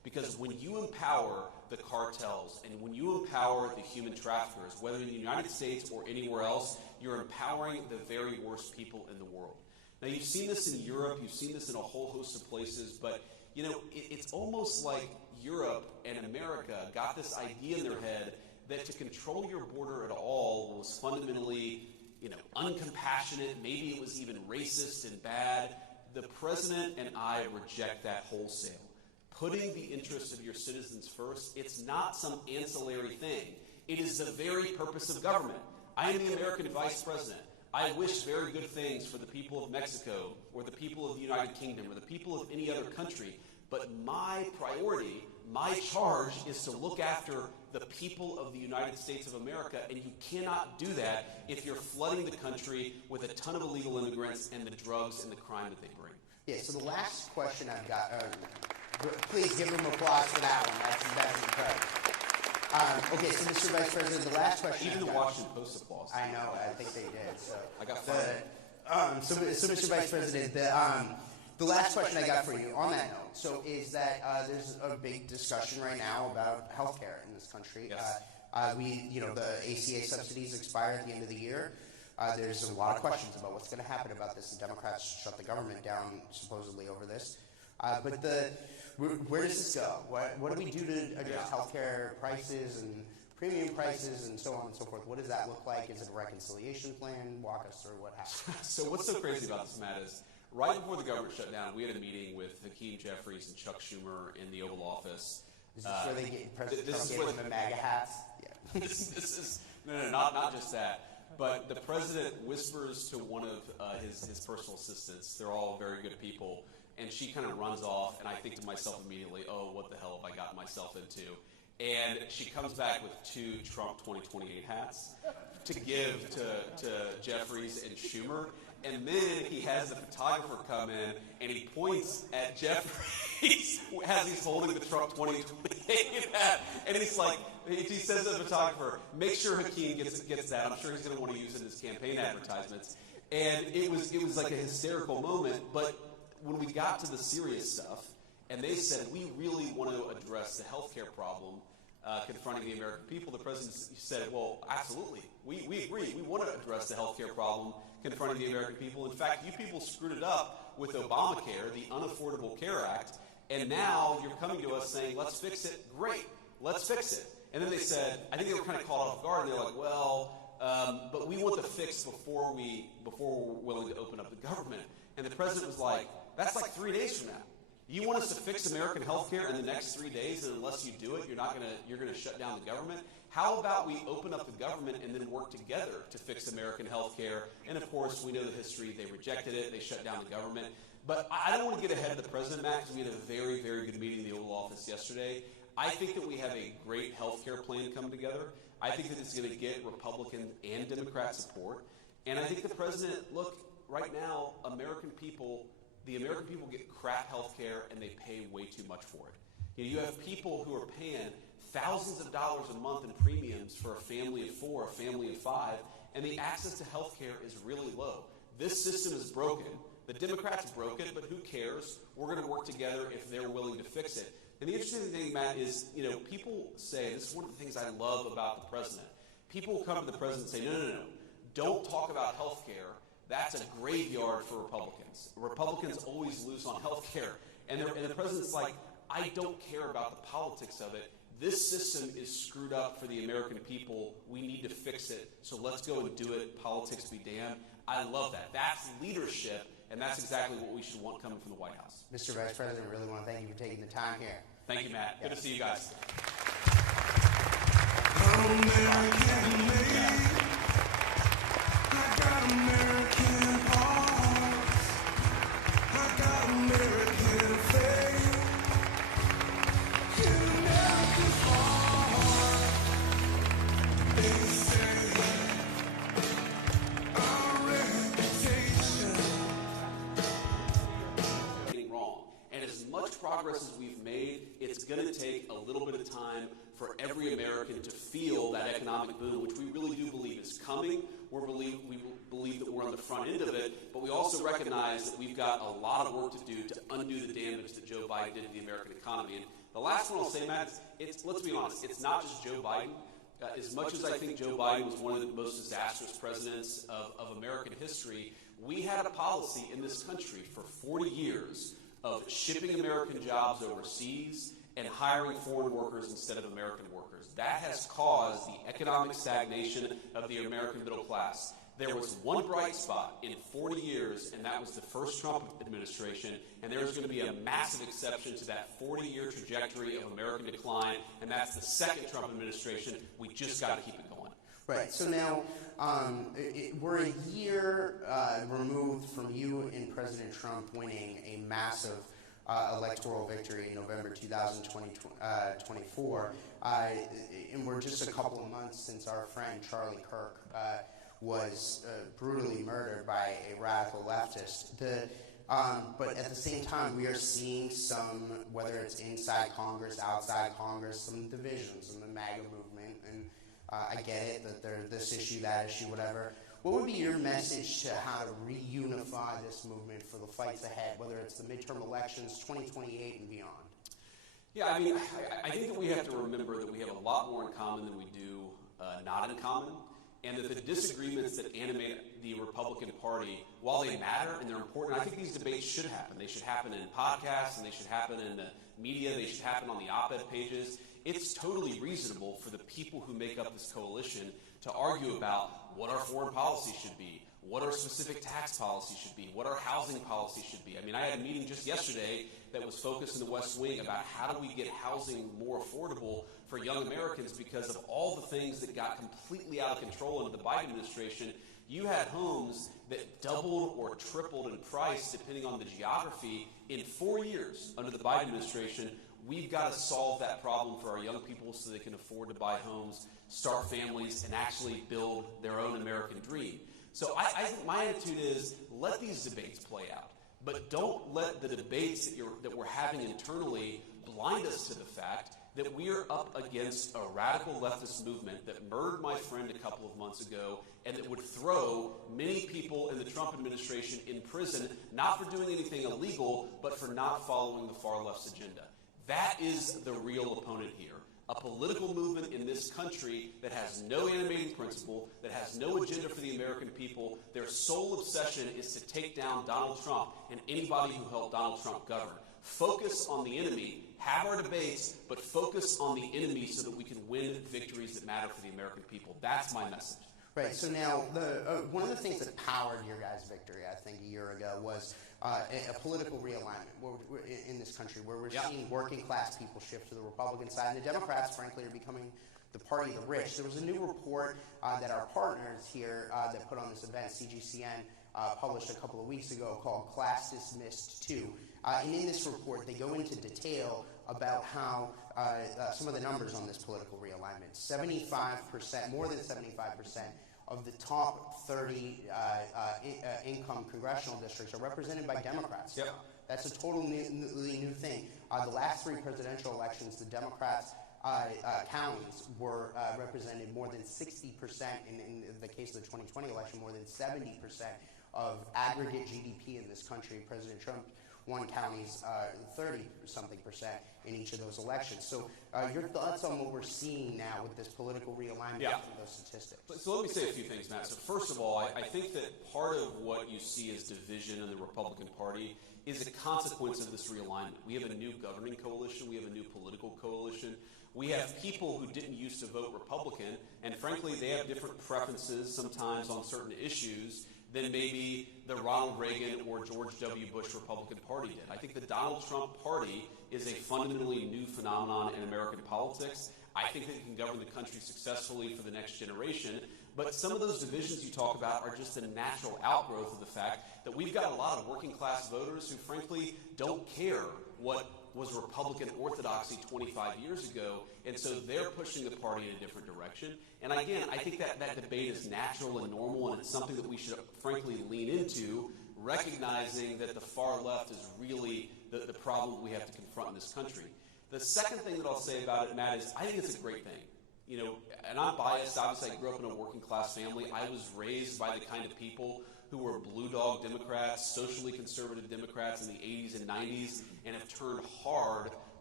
Because when you empower the cartels and when you empower the human traffickers, whether in the United States or anywhere else, you're empowering the very worst people in the world. Now, you've seen this in Europe, you've seen this in a whole host of places, but, you know, it's almost like Europe and America got this idea in their head that to control your border at all was fundamentally, you know, uncompassionate, maybe it was even racist and bad. The president and I reject that wholesale. Putting the interests of your citizens first, it's not some ancillary thing. It is the very purpose of government. I am the American vice president. I wish very good things for the people of Mexico or the people of the United Kingdom or the people of any other country. But my priority, my charge is to look after the people of the United States of America, and you cannot do that if you're flooding the country with a ton of illegal immigrants and the drugs and the crime that they bring. Yeah, so the last question I've got, please give them applause for that one. That's incredible. Okay, so Mr. Vice President, the last question. Even the Washington Post applause. I know, I think they did. So I got fired. So Mr. Vice President, the last question I got for you on that note, so is that there's a big discussion right now about health care in this country. Yes. The ACA subsidies expire at the end of the year. There's a lot of questions about what's going to happen about this. The Democrats shut the government down supposedly over this. Where does this go? What do we do to address healthcare prices and premium prices and so on and so forth? What does that look like? Is it a reconciliation plan? Walk us through what happened. So what's so crazy about this, Matt, is right before the government shut down, we had a meeting with Hakeem Jeffries and Chuck Schumer in the Oval Office. Is this where they get President Trump gave them the MAGA hats? Yeah. This is not just that. But the president whispers to one of his personal assistants. They're all very good people. And she kind of runs off, and I think to myself immediately, oh, what the hell have I gotten myself into? And she comes back with 2 Trump 2028 hats to give to Jeffries and Schumer. And then he has the photographer come in, and he points at Jeffries as he's holding the Trump 2028 hat. And he's like, he says to the photographer, make sure Hakeem gets that. I'm sure he's going to want to use it in his campaign advertisements. And it was like a hysterical moment, but when we got to the serious stuff, and they said, we really want to address the healthcare problem confronting the American people, the president said, well, absolutely. We agree. We want to address the healthcare problem confronting the American people. In fact, you people screwed it up with Obamacare, the Unaffordable Care Act, and now you're coming to us saying, let's fix it. Great. Let's fix it. And then they said, I think they were kind of caught off guard, and they're like, well, but we want the fix before we're willing to open up the government. And the president was like, that's like 3 days from now. You want us to fix American health care in the next 3 days, and unless you do it, you're gonna shut down the government? How about we open up the government and then work together to fix American health care? And of course, we know the history. They rejected it. They shut down the government. But I don't want to get ahead of the president, Matt, because we had a very, very good meeting in the Oval Office yesterday. I think that we have a great health care plan coming together. I think that it's going to get Republican and Democrat support. And I think the president, look, right now, the American people get crap health care and they pay way too much for it. You have people who are paying thousands of dollars a month in premiums for a family of 4, a family of 5, and the access to health care is really low. This system is broken. The Democrats broke it, but who cares? We're going to work together if they're willing to fix it. And the interesting thing, Matt, is, people say, this is one of the things I love about the president. People will come to the president and say, no. Don't talk about health care. That's a graveyard for Republicans. Republicans always lose on health care. And the president's like, I don't care about the politics of it. This system is screwed up for the American people. We need to fix it. So let's go and do it. Politics be damned. I love that. That's leadership, and that's exactly what we should want coming from the White House. Mr. Vice President, I really want to thank you for taking the time here. Thank you, Matt. Good to see you guys. American made. I got American hearts. I got American faith. In America's heart, they say our reputation. Wrong. And as much progress as we've made, it's going to take a little bit of time for every American to feel that economic boom, which we really do believe is coming. We believe that we're on the front end of it, but we also recognize that we've got a lot of work to do to undo the damage that Joe Biden did to the American economy. And The last one I'll say, Matt, let's be honest, it's not just Joe Biden. As much as I think Joe Biden was one of the most disastrous presidents of American history, we had a policy in this country for 40 years of shipping American jobs overseas and hiring foreign workers instead of American workers. That has caused the economic stagnation of the American middle class. There was one bright spot in 40 years, and that was the first Trump administration, and there's going to be a massive exception to that 40-year trajectory of American decline, and that's the second Trump administration. We just got to keep it going. Right. So now we're a year removed from you and President Trump winning a massive electoral victory in November 2024, and we're just a couple of months since our friend Charlie Kirk was brutally murdered by a radical leftist. But at the same time, we are seeing some, whether it's inside Congress, outside Congress, some divisions in the MAGA movement. And I get it that there's this issue, that issue, whatever. What would be your message to how to reunify this movement for the fights ahead, whether it's the midterm elections, 2028 and beyond? Yeah, I mean, I think that we have to remember that we have a lot more in common than we do not in common. And that the disagreements that animate the Republican Party, while they matter and they're important, I think these debates should happen. They should happen in podcasts, and they should happen in the media. They should happen on the op-ed pages. It's totally reasonable for the people who make up this coalition to argue about what our foreign policy should be, what our specific tax policy should be, what our housing policy should be. I mean, I had a meeting just yesterday that was focused in the West Wing about how do we get housing more affordable for young Americans because of all the things that got completely out of control under the Biden administration. You had homes that doubled or tripled in price depending on the geography in 4 years under the Biden administration. We've got to solve that problem for our young people so they can afford to buy homes, start families, and actually build their own American dream. So I think my attitude is let these debates play out, but don't let the debates that we're having internally blind us to the fact that we are up against a radical leftist movement that murdered my friend a couple of months ago and that would throw many people in the Trump administration in prison, not for doing anything illegal, but for not following the far left's agenda. That is the real opponent here. A political movement in this country that has no animating principle, that has no agenda for the American people. Their sole obsession is to take down Donald Trump and anybody who helped Donald Trump govern. Focus on the enemy, have our debates, but focus on the enemy so that we can win victories that matter for the American people. That's my message. Right. So now, one of the things that powered your guys' victory, I think, a year ago was a political realignment in this country, where we're seeing working class people shift to the Republican side, and the Democrats, frankly, are becoming the party of the rich. There was a new report that our partners here that put on this event, CGCN, published a couple of weeks ago called Class Dismissed 2. And in this report, they go into detail about how some of the numbers on this political realignment. 75%, more than 75% of the top 30 income congressional districts are represented by Democrats. Yep. That's a totally new thing. The last three presidential elections, the Democrats' counties were represented more than 60%, in the case of the 2020 election, more than 70% of aggregate GDP in this country. President Trump won counties 30-something% in each of those elections. So your thoughts on what we're seeing now with this political realignment from those statistics? So let me say a few things, Matt. So first of all, I think that part of what you see as division in the Republican Party is a consequence of this realignment. We have a new governing coalition. We have a new political coalition. We have people who didn't used to vote Republican, and frankly, they have different preferences sometimes on certain issues than maybe the Ronald Reagan or George W. Bush Republican Party did. I think the Donald Trump Party is a fundamentally new phenomenon in American politics. I think that it can govern the country successfully for the next generation. But some of those divisions you talk about are just a natural outgrowth of the fact that we've got a lot of working class voters who frankly don't care what was Republican orthodoxy 25 years ago, and so they're pushing the party in a different direction. And again, I think that debate is natural and normal, and it's something that we should frankly lean into, recognizing that the far left is really the problem we have to confront in this country. The second thing that I'll say about it, Matt, is I think it's a great thing. You know, and I'm biased. Obviously, I grew up in a working class family. I was raised by the kind of people who were blue dog Democrats, socially conservative Democrats in the 80s and 90s, and have turned hard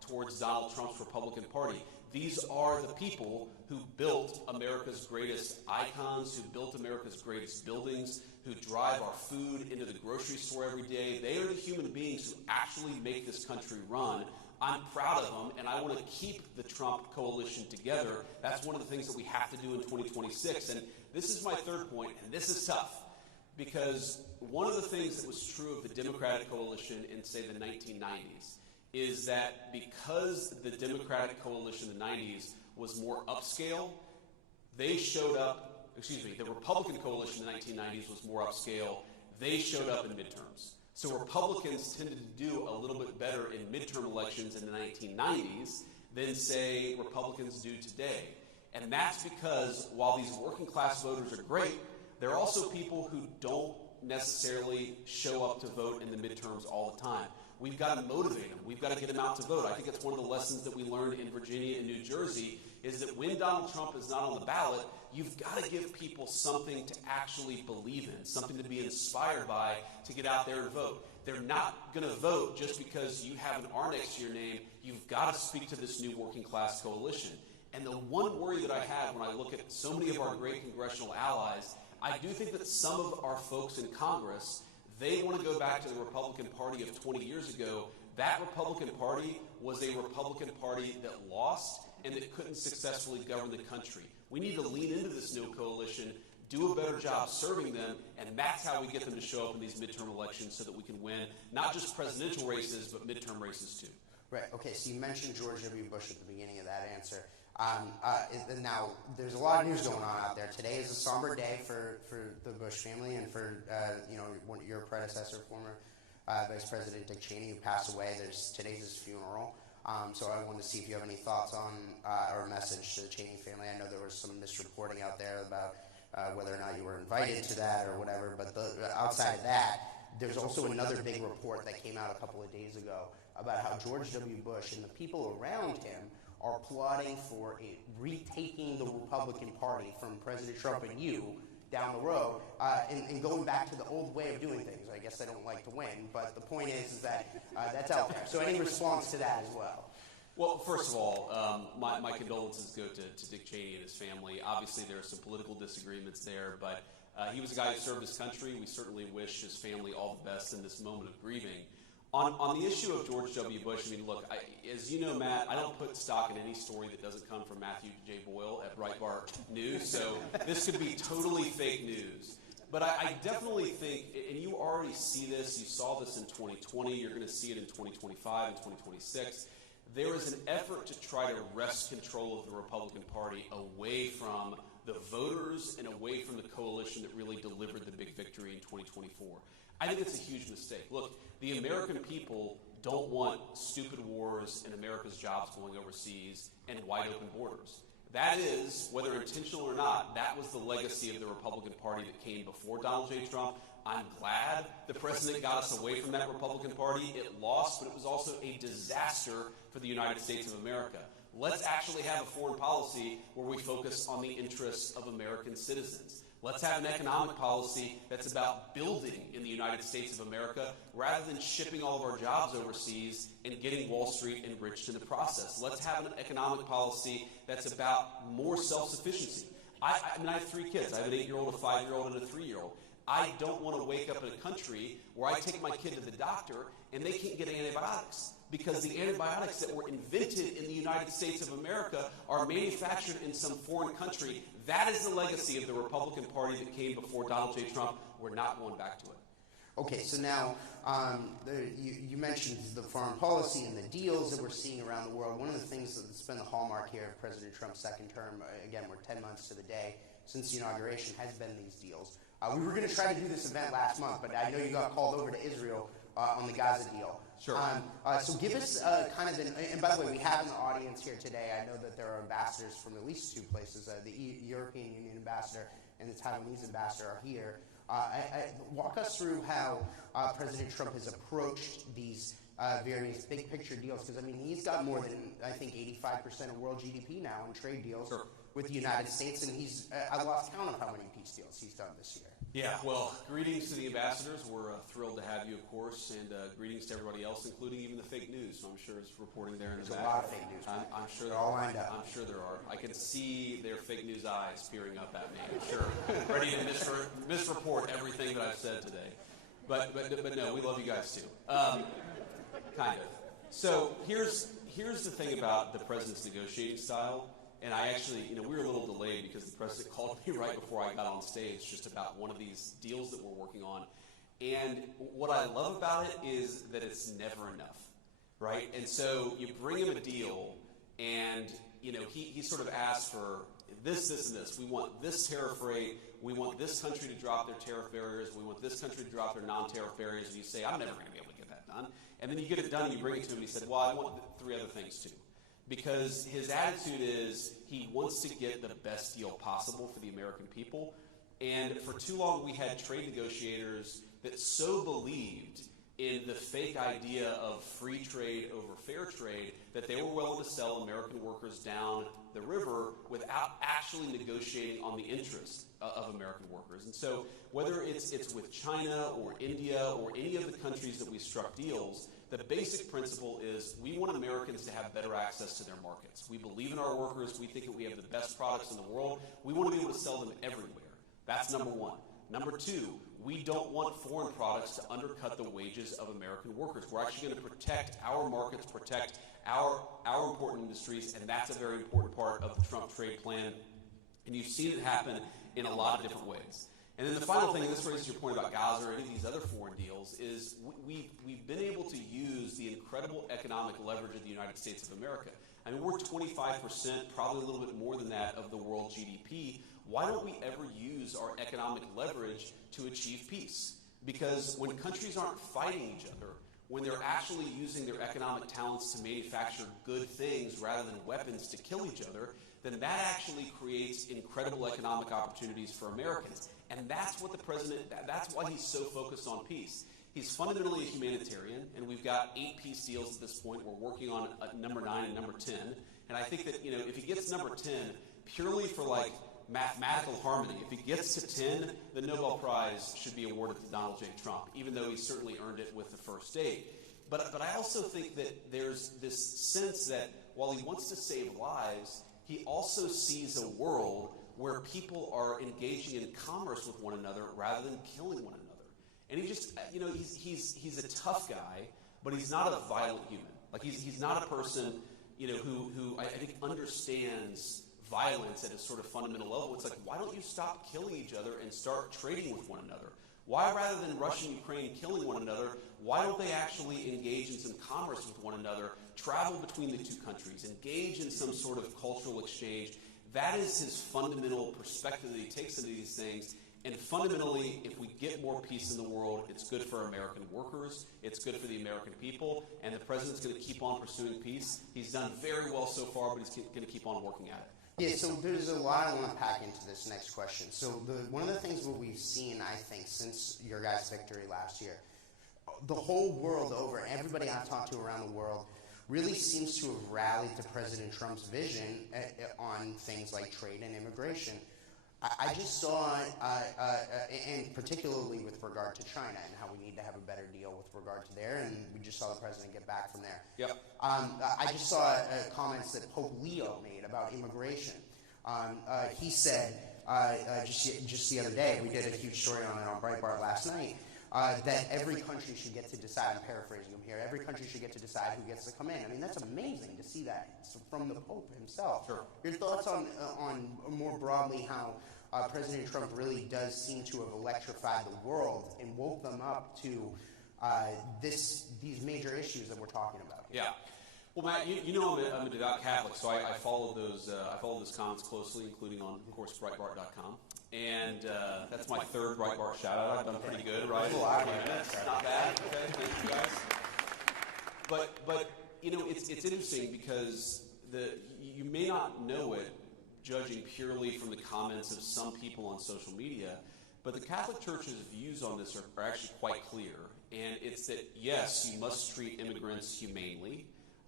towards Donald Trump's Republican Party. These are the people who built America's greatest icons, who built America's greatest buildings, who drive our food into the grocery store every day. They are the human beings who actually make this country run. I'm proud of them, and I want to keep the Trump coalition together. That's one of the things that we have to do in 2026. And this is my third point, and this is tough, because one of the things that was true of the Democratic coalition in, say, the 1990s is that because the Democratic coalition in the 90s was more upscale, they showed up, the Republican coalition in the 1990s was more upscale, they showed up in midterms. So Republicans tended to do a little bit better in midterm elections in the 1990s than, say, Republicans do today. And that's because while these working class voters are great, there are also people who don't necessarily show up to vote in the midterms all the time. We've got to motivate them. We've got to get them out to vote. I think it's one of the lessons that we learned in Virginia and New Jersey is that when Donald Trump is not on the ballot, you've got to give people something to actually believe in, something to be inspired by to get out there and vote. They're not going to vote just because you have an R next to your name. You've got to speak to this new working class coalition. And the one worry that I have when I look at so many of our great congressional allies, I do think that some of our folks in Congress, they want to go back to the Republican Party of 20 years ago. That Republican Party was a Republican Party that lost and that couldn't successfully govern the country. We need to lean into this new coalition, do a better job serving them, and that's how we get them to show up in these midterm elections so that we can win not just presidential races, but midterm races too. Right. Okay. So you mentioned George W. Bush at the beginning of that answer. Now, there's a lot of news going on out there. Today is a somber day for the Bush family and for your predecessor, former Vice President Dick Cheney, who passed away. Today's his funeral. So I wanted to see if you have any thoughts on or a message to the Cheney family. I know there was some misreporting out there about whether or not you were invited to that or whatever. But outside of that, there's also another big report that came out a couple of days ago about how George W. Bush and the people around him are plotting for retaking the Republican Party from President Trump and you down the road and going back to the old way of doing things. I guess they don't like to win, but the point is that that's out there. So any response to that as well? Well, first of all, my condolences go to Dick Cheney and his family. Obviously, there are some political disagreements there, but he was a guy who served his country. We certainly wish his family all the best in this moment of grieving. On the issue of George W. Bush, I mean, look, as you know, Matt, I don't put stock in any story that doesn't come from Matthew J. Boyle at Breitbart News, so this could be totally fake news. But I definitely think, and you already see this, you saw this in 2020, you're going to see it in 2025 and 2026, there is an effort to try to wrest control of the Republican Party away from the voters and away from the coalition that really delivered the big victory in 2024. I think it's a huge mistake. Look, the American people don't want stupid wars and America's jobs going overseas and wide open borders. That is, whether intentional or not, that was the legacy of the Republican Party that came before Donald J. Trump. I'm glad the president got us away from that Republican Party. It lost, but it was also a disaster for the United States of America. Let's actually have a foreign policy where we focus on the interests of American citizens. Let's have an economic policy that's about building in the United States of America rather than shipping all of our jobs overseas and getting Wall Street enriched in the process. Let's have an economic policy that's about more self-sufficiency. I mean, I have 3 kids. I have an 8-year-old, a 5-year-old, and a 3-year-old. I don't want to wake up in a country where I take my kid to the doctor and they can't get antibiotics because the antibiotics that were invented in the United States of America are manufactured in some foreign country. That is the legacy of the Republican Party that came before Donald J. Trump. We're not going back to it. Okay, so now you mentioned the foreign policy and the deals that we're seeing around the world. One of the things that's been the hallmark here of President Trump's second term, again, we're 10 months to the day since the inauguration, has been these deals. We were going to try to do this event last month, but I know you got called over to Israel on the Gaza deal. Sure. So give us kind of and by the way, we have an audience here today. I know that there are ambassadors from at least 2 places. The European Union ambassador and the Taiwanese ambassador are here. Walk us through how President Trump has approached these various big picture deals, because I mean he's got more than I think 85% of world GDP now in trade deals. Sure. with the United States, and I lost count of how many peace deals he's done this year. Yeah, well, greetings to the ambassadors. We're thrilled to have you, of course, and greetings to everybody else, including even the fake news. I'm sure it's reporting there in the back. There's a lot of fake news. I'm sure they're all lined up. I'm sure there are. I can see their fake news eyes peering up at me. I'm sure, ready to misreport everything that I've said today. But no, we love you guys too. Kind of. So here's the thing about the president's negotiating style. And I actually, we were a little delayed because the president called me right before I got on stage just about one of these deals that we're working on. And what I love about it is that it's never enough, right? And so you bring him a deal, and he sort of asks for this, and this. We want this tariff rate. We want this country to drop their tariff barriers. We want this country to drop their non-tariff barriers. And you say, I'm never going to be able to get that done. And then you get it done, and you bring it to him, and he said, well, I want 3 other things too. Because his attitude is he wants to get the best deal possible for the American people. And for too long, we had trade negotiators that so believed in the fake idea of free trade over fair trade that they were willing to sell American workers down the river without actually negotiating on the interests of American workers. And so whether it's with China or India or any of the countries that we struck deals, the basic principle is we want Americans to have better access to their markets. We believe in our workers. We think that we have the best products in the world. We want to be able to sell them everywhere. That's number one. Number two, we don't want foreign products to undercut the wages of American workers. We're actually going to protect our markets, protect our important industries, and that's a very important part of the Trump trade plan. And you've seen it happen in a lot of different ways. And then the final thing, and this raises your point about Gaza or any of these other foreign deals, is we've been able to use the incredible economic leverage of the United States of America. I mean, we're 25%, probably a little bit more than that, of the world GDP. Why don't we ever use our economic leverage to achieve peace? Because when countries aren't fighting each other, when they're actually using their economic talents to manufacture good things rather than weapons to kill each other, then that actually creates incredible economic opportunities for Americans. And that's what the president, that's why he's so focused on peace. He's fundamentally a humanitarian, and we've got 8 peace deals at this point. We're working on number 9 and number 10. And I think that, if he gets number 10, purely for mathematical harmony, if he gets to 10, the Nobel Prize should be awarded to Donald J. Trump, even though he certainly earned it with the first 8. But I also think that there's this sense that while he wants to save lives, he also sees a world where people are engaging in commerce with one another rather than killing one another. And he just, he's a tough guy, but he's not a violent human. Like he's not a person, who I think understands violence at a sort of fundamental level. It's like, why don't you stop killing each other and start trading with one another? Why, rather than Russia and Ukraine killing one another, why don't they actually engage in some commerce with one another, travel between the two countries, engage in some sort of cultural exchange? That is his fundamental perspective that he takes into these things. And fundamentally, if we get more peace in the world, it's good for American workers, it's good for the American people, and the president's going to keep on pursuing peace. He's done very well so far, but he's going to keep on working at it. Yeah, so there's a lot I want to pack into this next question. So one of the things that we've seen, I think, since your guys' victory last year, the whole world over, everybody I've talked to around the world, really seems to have rallied to President Trump's vision on things like trade and immigration. I just saw, and particularly with regard to China and how we need to have a better deal with regard to there, and we just saw the president get back from there. Yep. I just saw comments that Pope Leo made about immigration. He said, just the other day, we did a huge story on it on Breitbart last night, that every country should get to decide, I'm paraphrasing him here, every country should get to decide who gets to come in. I mean, that's amazing to see that from the Pope himself. Sure. Your thoughts on more broadly how President Trump really does seem to have electrified the world and woke them up to these major issues that we're talking about here. Yeah. Well, Matt, I'm a devout Catholic, so I followed those comments closely, including on, of course, Breitbart.com. And that's my 3rd Breitbart shout-out. I've done pretty good, right? That's a lot. Not bad. Okay, thank you guys. But it's interesting because you may not know it, judging purely from the comments of some people on social media, but the Catholic Church's views on this are actually quite clear. And it's that, yes, you must treat immigrants humanely.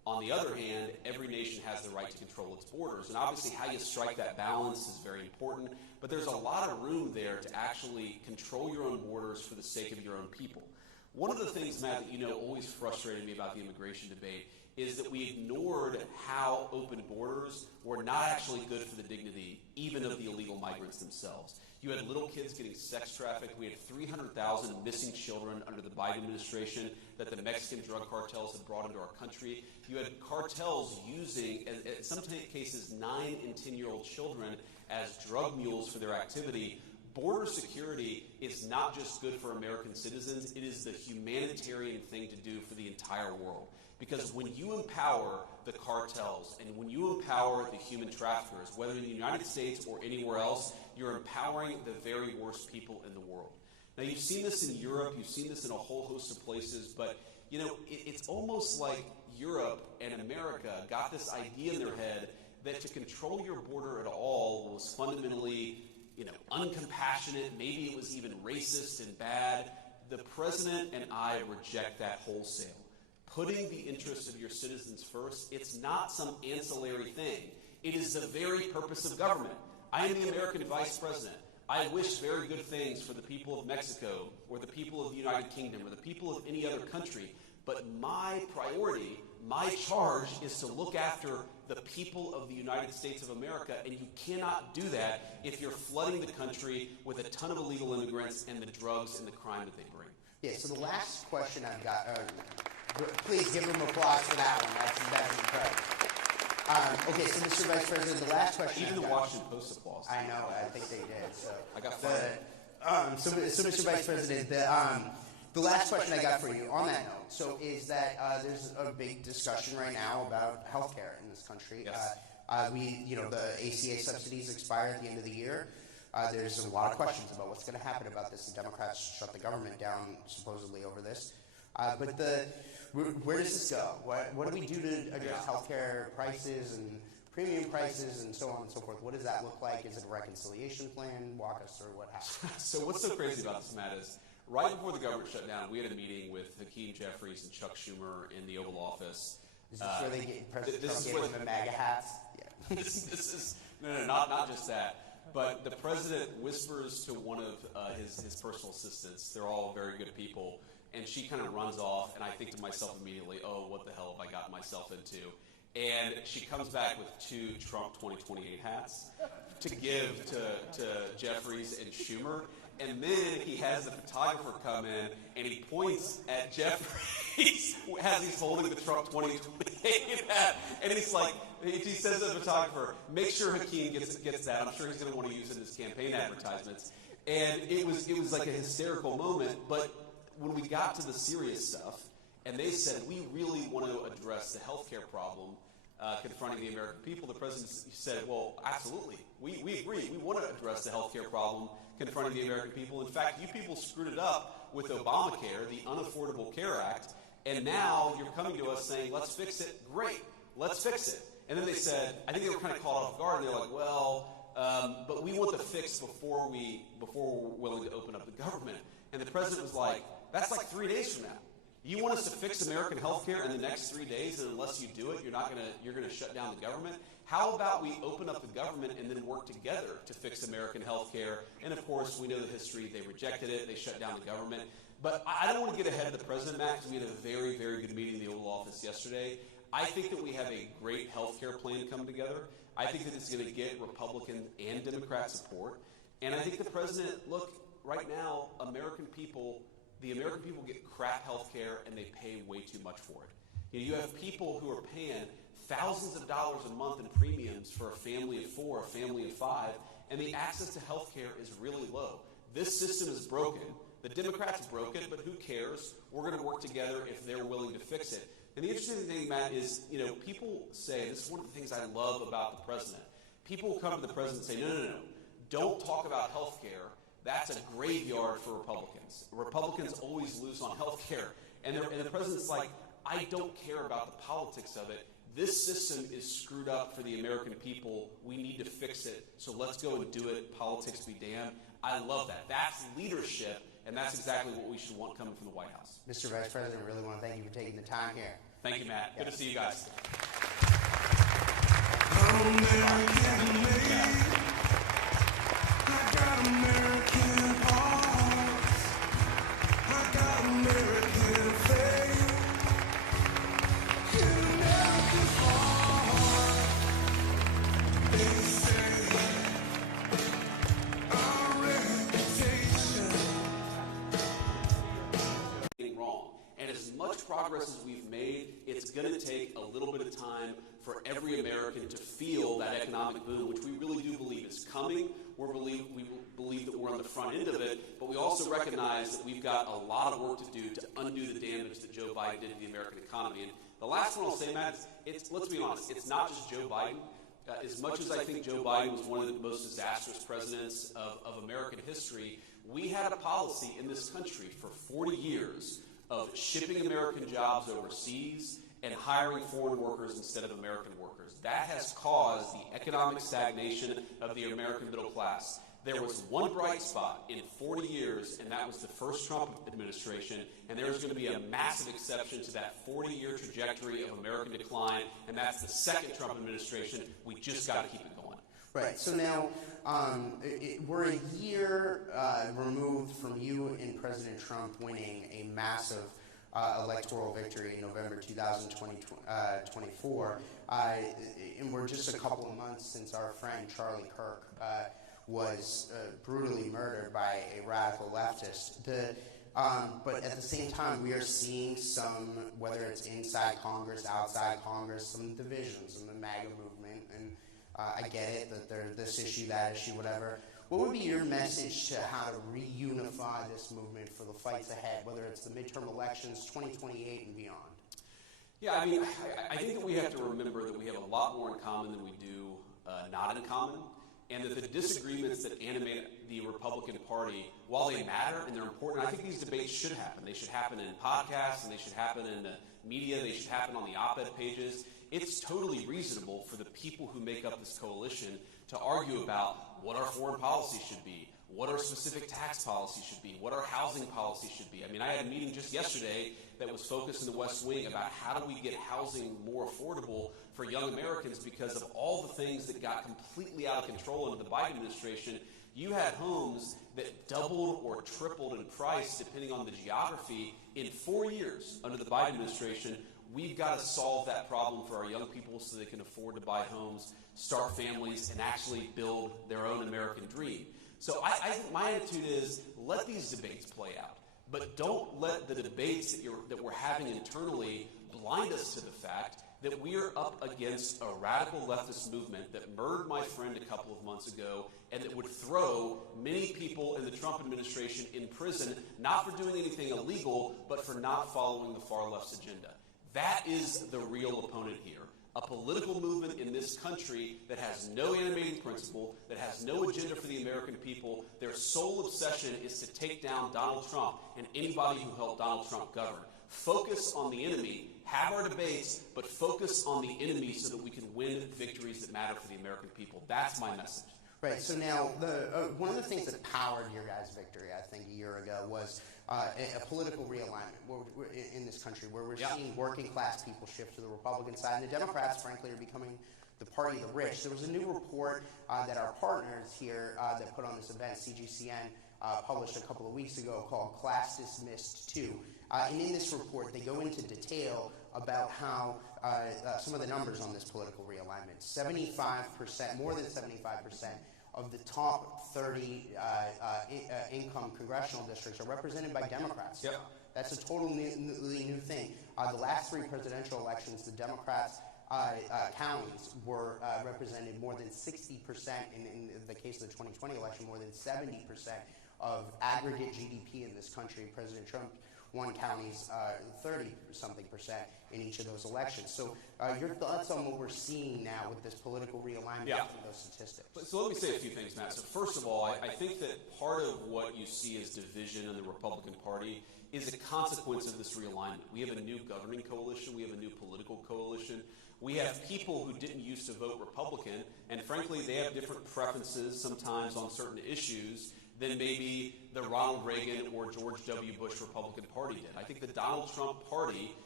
On the other hand, every nation has the right to control its borders, and obviously how you strike that balance is very important, but there's a lot of room there to actually control your own borders for the sake of your own people. One of the things, Matt, that you know always frustrated me about the immigration debate is that we ignored how open borders were not actually good for the dignity even of the illegal migrants themselves. You had little kids getting sex trafficked. We had 300,000 missing children under the Biden administration that the Mexican drug cartels had brought into our country. You had cartels using, in some cases, 9 and 10-year-old children as drug mules for their activity. Border security is not just good for American citizens, it is the humanitarian thing to do for the entire world. Because when you empower the cartels and when you empower the human traffickers, whether in the United States or anywhere else, you're empowering the very worst people in the world. Now, you've seen this in Europe, you've seen this in a whole host of places, but you know, it's almost like Europe and America got this idea in their head that to control your border at all was fundamentally, you know, uncompassionate, maybe it was even racist and bad. The president and I reject that wholesale. Putting the interests of your citizens first, it's not some ancillary thing. It is the very purpose of government. I am the American vice president. I wish very good things for the people of Mexico or the people of the United Kingdom or the people of any other country. But my priority, my charge is to look after the people of the United States of America, and you cannot do that if you're flooding the country with a ton of illegal immigrants and the drugs and the crime that they bring. Yeah, so the last question I've got, please give them applause for that one. That's incredible. Okay, so Mr. Vice President, the last question. Even the Washington Post applause. I know, I think they did. So I got fired. So Mr. Vice President, the last question I got for you on that note, so is that there's a big discussion right now about healthcare in this country. Yes. The ACA subsidies expire at the end of the year. There's a lot of questions about what's going to happen about this. The Democrats shut the government down supposedly over this. Where does this go? What do we do to address healthcare prices and premium prices and so on and so forth? What does that look like? Is it a reconciliation plan? Walk us through what happened. So what's so crazy about this, Matt, is right before the government shut down, we had a meeting with Hakeem Jeffries and Chuck Schumer in the Oval Office. Is this where they get President Trump gave them the MAGA hats? Yeah. this is not just that. But the president whispers to one of his personal assistants. They're all very good people. And she kind of runs off, and I think to myself immediately, oh, what the hell have I gotten myself into? And she comes back with 2 Trump 2028 hats to give to Jeffries and Schumer. And then he has the photographer come in, and he points at Jeffries as he's holding the Trump 2028 hat. And he's like, he says to the photographer, make sure Hakeem gets that. I'm sure he's going to want to use it in his campaign advertisements. And it was like a hysterical moment. But when we got to the serious stuff, and they said, we really want to address the healthcare problem confronting the American people, the president said, well, absolutely. We agree. We want to address the healthcare problem confronting the American people. In fact, you people screwed it up with Obamacare, the Unaffordable Care Act, and now you're coming to us saying, let's fix it. Great. Let's fix it. And then they said, I think they were kind of caught off guard, and they're like, well, but we want the fix before we're willing to open up the government. And the president was like, that's like 3 days from now. You want us to fix American health care in the next 3 days, and unless you do it, you're gonna shut down the government? How about we open up the government and then work together to fix American health care? And of course, we know the history. They rejected it. They shut down the government. But I don't want to get ahead of the president, Matt, because we had a very, very good meeting in the Oval Office yesterday. I think that we have a great health care plan come together. I think that it's going to get Republican and Democrat support. And I think the president, look, right now, the American people get crap health care, and they pay way too much for it. You have people who are paying thousands of dollars a month in premiums for a family of 4, a family of 5, and the access to health care is really low. This system is broken. The Democrats broke it, but who cares? We're going to work together if they're willing to fix it. And the interesting thing, Matt, is, people say, this is one of the things I love about the president. People will come to the president and say, no. Don't talk about health care. That's a graveyard for Republicans. Republicans always lose on health care. And the president's like, I don't care about the politics of it. This system is screwed up for the American people. We need to fix it. So let's go and do it. Politics be damned. I love that. That's leadership, and that's exactly what we should want coming from the White House. Mr. Vice President, I really want to thank you for taking the time here. Thank you, Matt. Good to see you guys. I'm American made. I got American heart. I got American faith. In American heart. They say our reputation. Wrong. And as much progress as we've made, it's going to take a little bit of time for every American to feel that economic boom, which we really do believe is coming. We believe that we're on the front end of it, but we also recognize that we've got a lot of work to do to undo the damage that Joe Biden did to the American economy. And the last one I'll say, Matt, is let's be honest, it's not just Joe Biden. As much as I think Joe Biden was one of the most disastrous presidents of American history, we had a policy in this country for 40 years of shipping American jobs overseas and hiring foreign workers instead of American workers. That has caused the economic stagnation of the American middle class. There was one bright spot in 40 years, and that was the first Trump administration, and there's going to be a massive exception to that 40-year trajectory of American decline, and that's the second Trump administration. We just got to keep it going. Right. So now we're a year removed from you and President Trump winning a massive electoral victory in November 2024. And we're just a couple of months since our friend Charlie Kirk was brutally murdered by a radical leftist. But at the same time, we are seeing some, whether it's inside Congress, outside Congress, some divisions in the MAGA movement. And I get it that there's this issue, that issue, whatever. What would be your message to how to reunify this movement for the fights ahead, whether it's the midterm elections, 2028 and beyond? Yeah, I mean, I think that we have to remember that we have a lot more in common than we do not in common, and that the disagreements that animate the Republican Party, while they matter and they're important, I think these debates should happen. They should happen in podcasts, and they should happen in the media, they should happen on the op-ed pages. It's totally reasonable for the people who make up this coalition to argue about what our foreign policy should be, what our specific tax policy should be, what our housing policy should be. I mean, I had a meeting just yesterday that was focused in the West Wing about how do we get housing more affordable for young Americans because of all the things that got completely out of control under the Biden administration. You had homes that doubled or tripled in price depending on the geography in 4 years under the Biden administration. We've got to solve that problem for our young people so they can afford to buy homes, start families, and actually build their own American dream. So I think my attitude is let these debates play out, but don't let the debates that we're having internally blind us to the fact that we are up against a radical leftist movement that murdered my friend a couple of months ago and that would throw many people in the Trump administration in prison, not for doing anything illegal, but for not following the far left's agenda. That is the real opponent here. A political movement in this country that has no animating principle, that has no agenda for the American people. Their sole obsession is to take down Donald Trump and anybody who helped Donald Trump govern. Focus on the enemy, have our debates, but focus on the enemy so that we can win victories that matter for the American people. That's my message. Right. So now, one of the things that powered your guys' victory, I think, a year ago was a political realignment in this country, where we're seeing working class people shift to the Republican side, and the Democrats, frankly, are becoming the party of the rich. There was a new report that our partners here that put on this event, CGCN, published a couple of weeks ago called Class Dismissed 2. And in this report, they go into detail about how some of the numbers on this political realignment, 75%, more than 75%, of the top 30 income congressional districts are represented by Democrats. Yep. That's a totally new thing. The last three presidential elections, the Democrats' counties were represented more than 60%, in the case of the 2020 election, more than 70% of aggregate GDP in this country. President Trump won counties 30-something% in each of those elections. So your thoughts on what we're seeing now with this political realignment of those statistics? So let me say a few things, Matt. So first of all, I think that part of what you see as division in the Republican Party is a consequence of this realignment. We have a new governing coalition. We have a new political coalition. We have people who didn't used to vote Republican, and frankly, they have different preferences sometimes on certain issues than maybe the Ronald Reagan or George W. Bush Republican Party did. I think the Donald Trump Party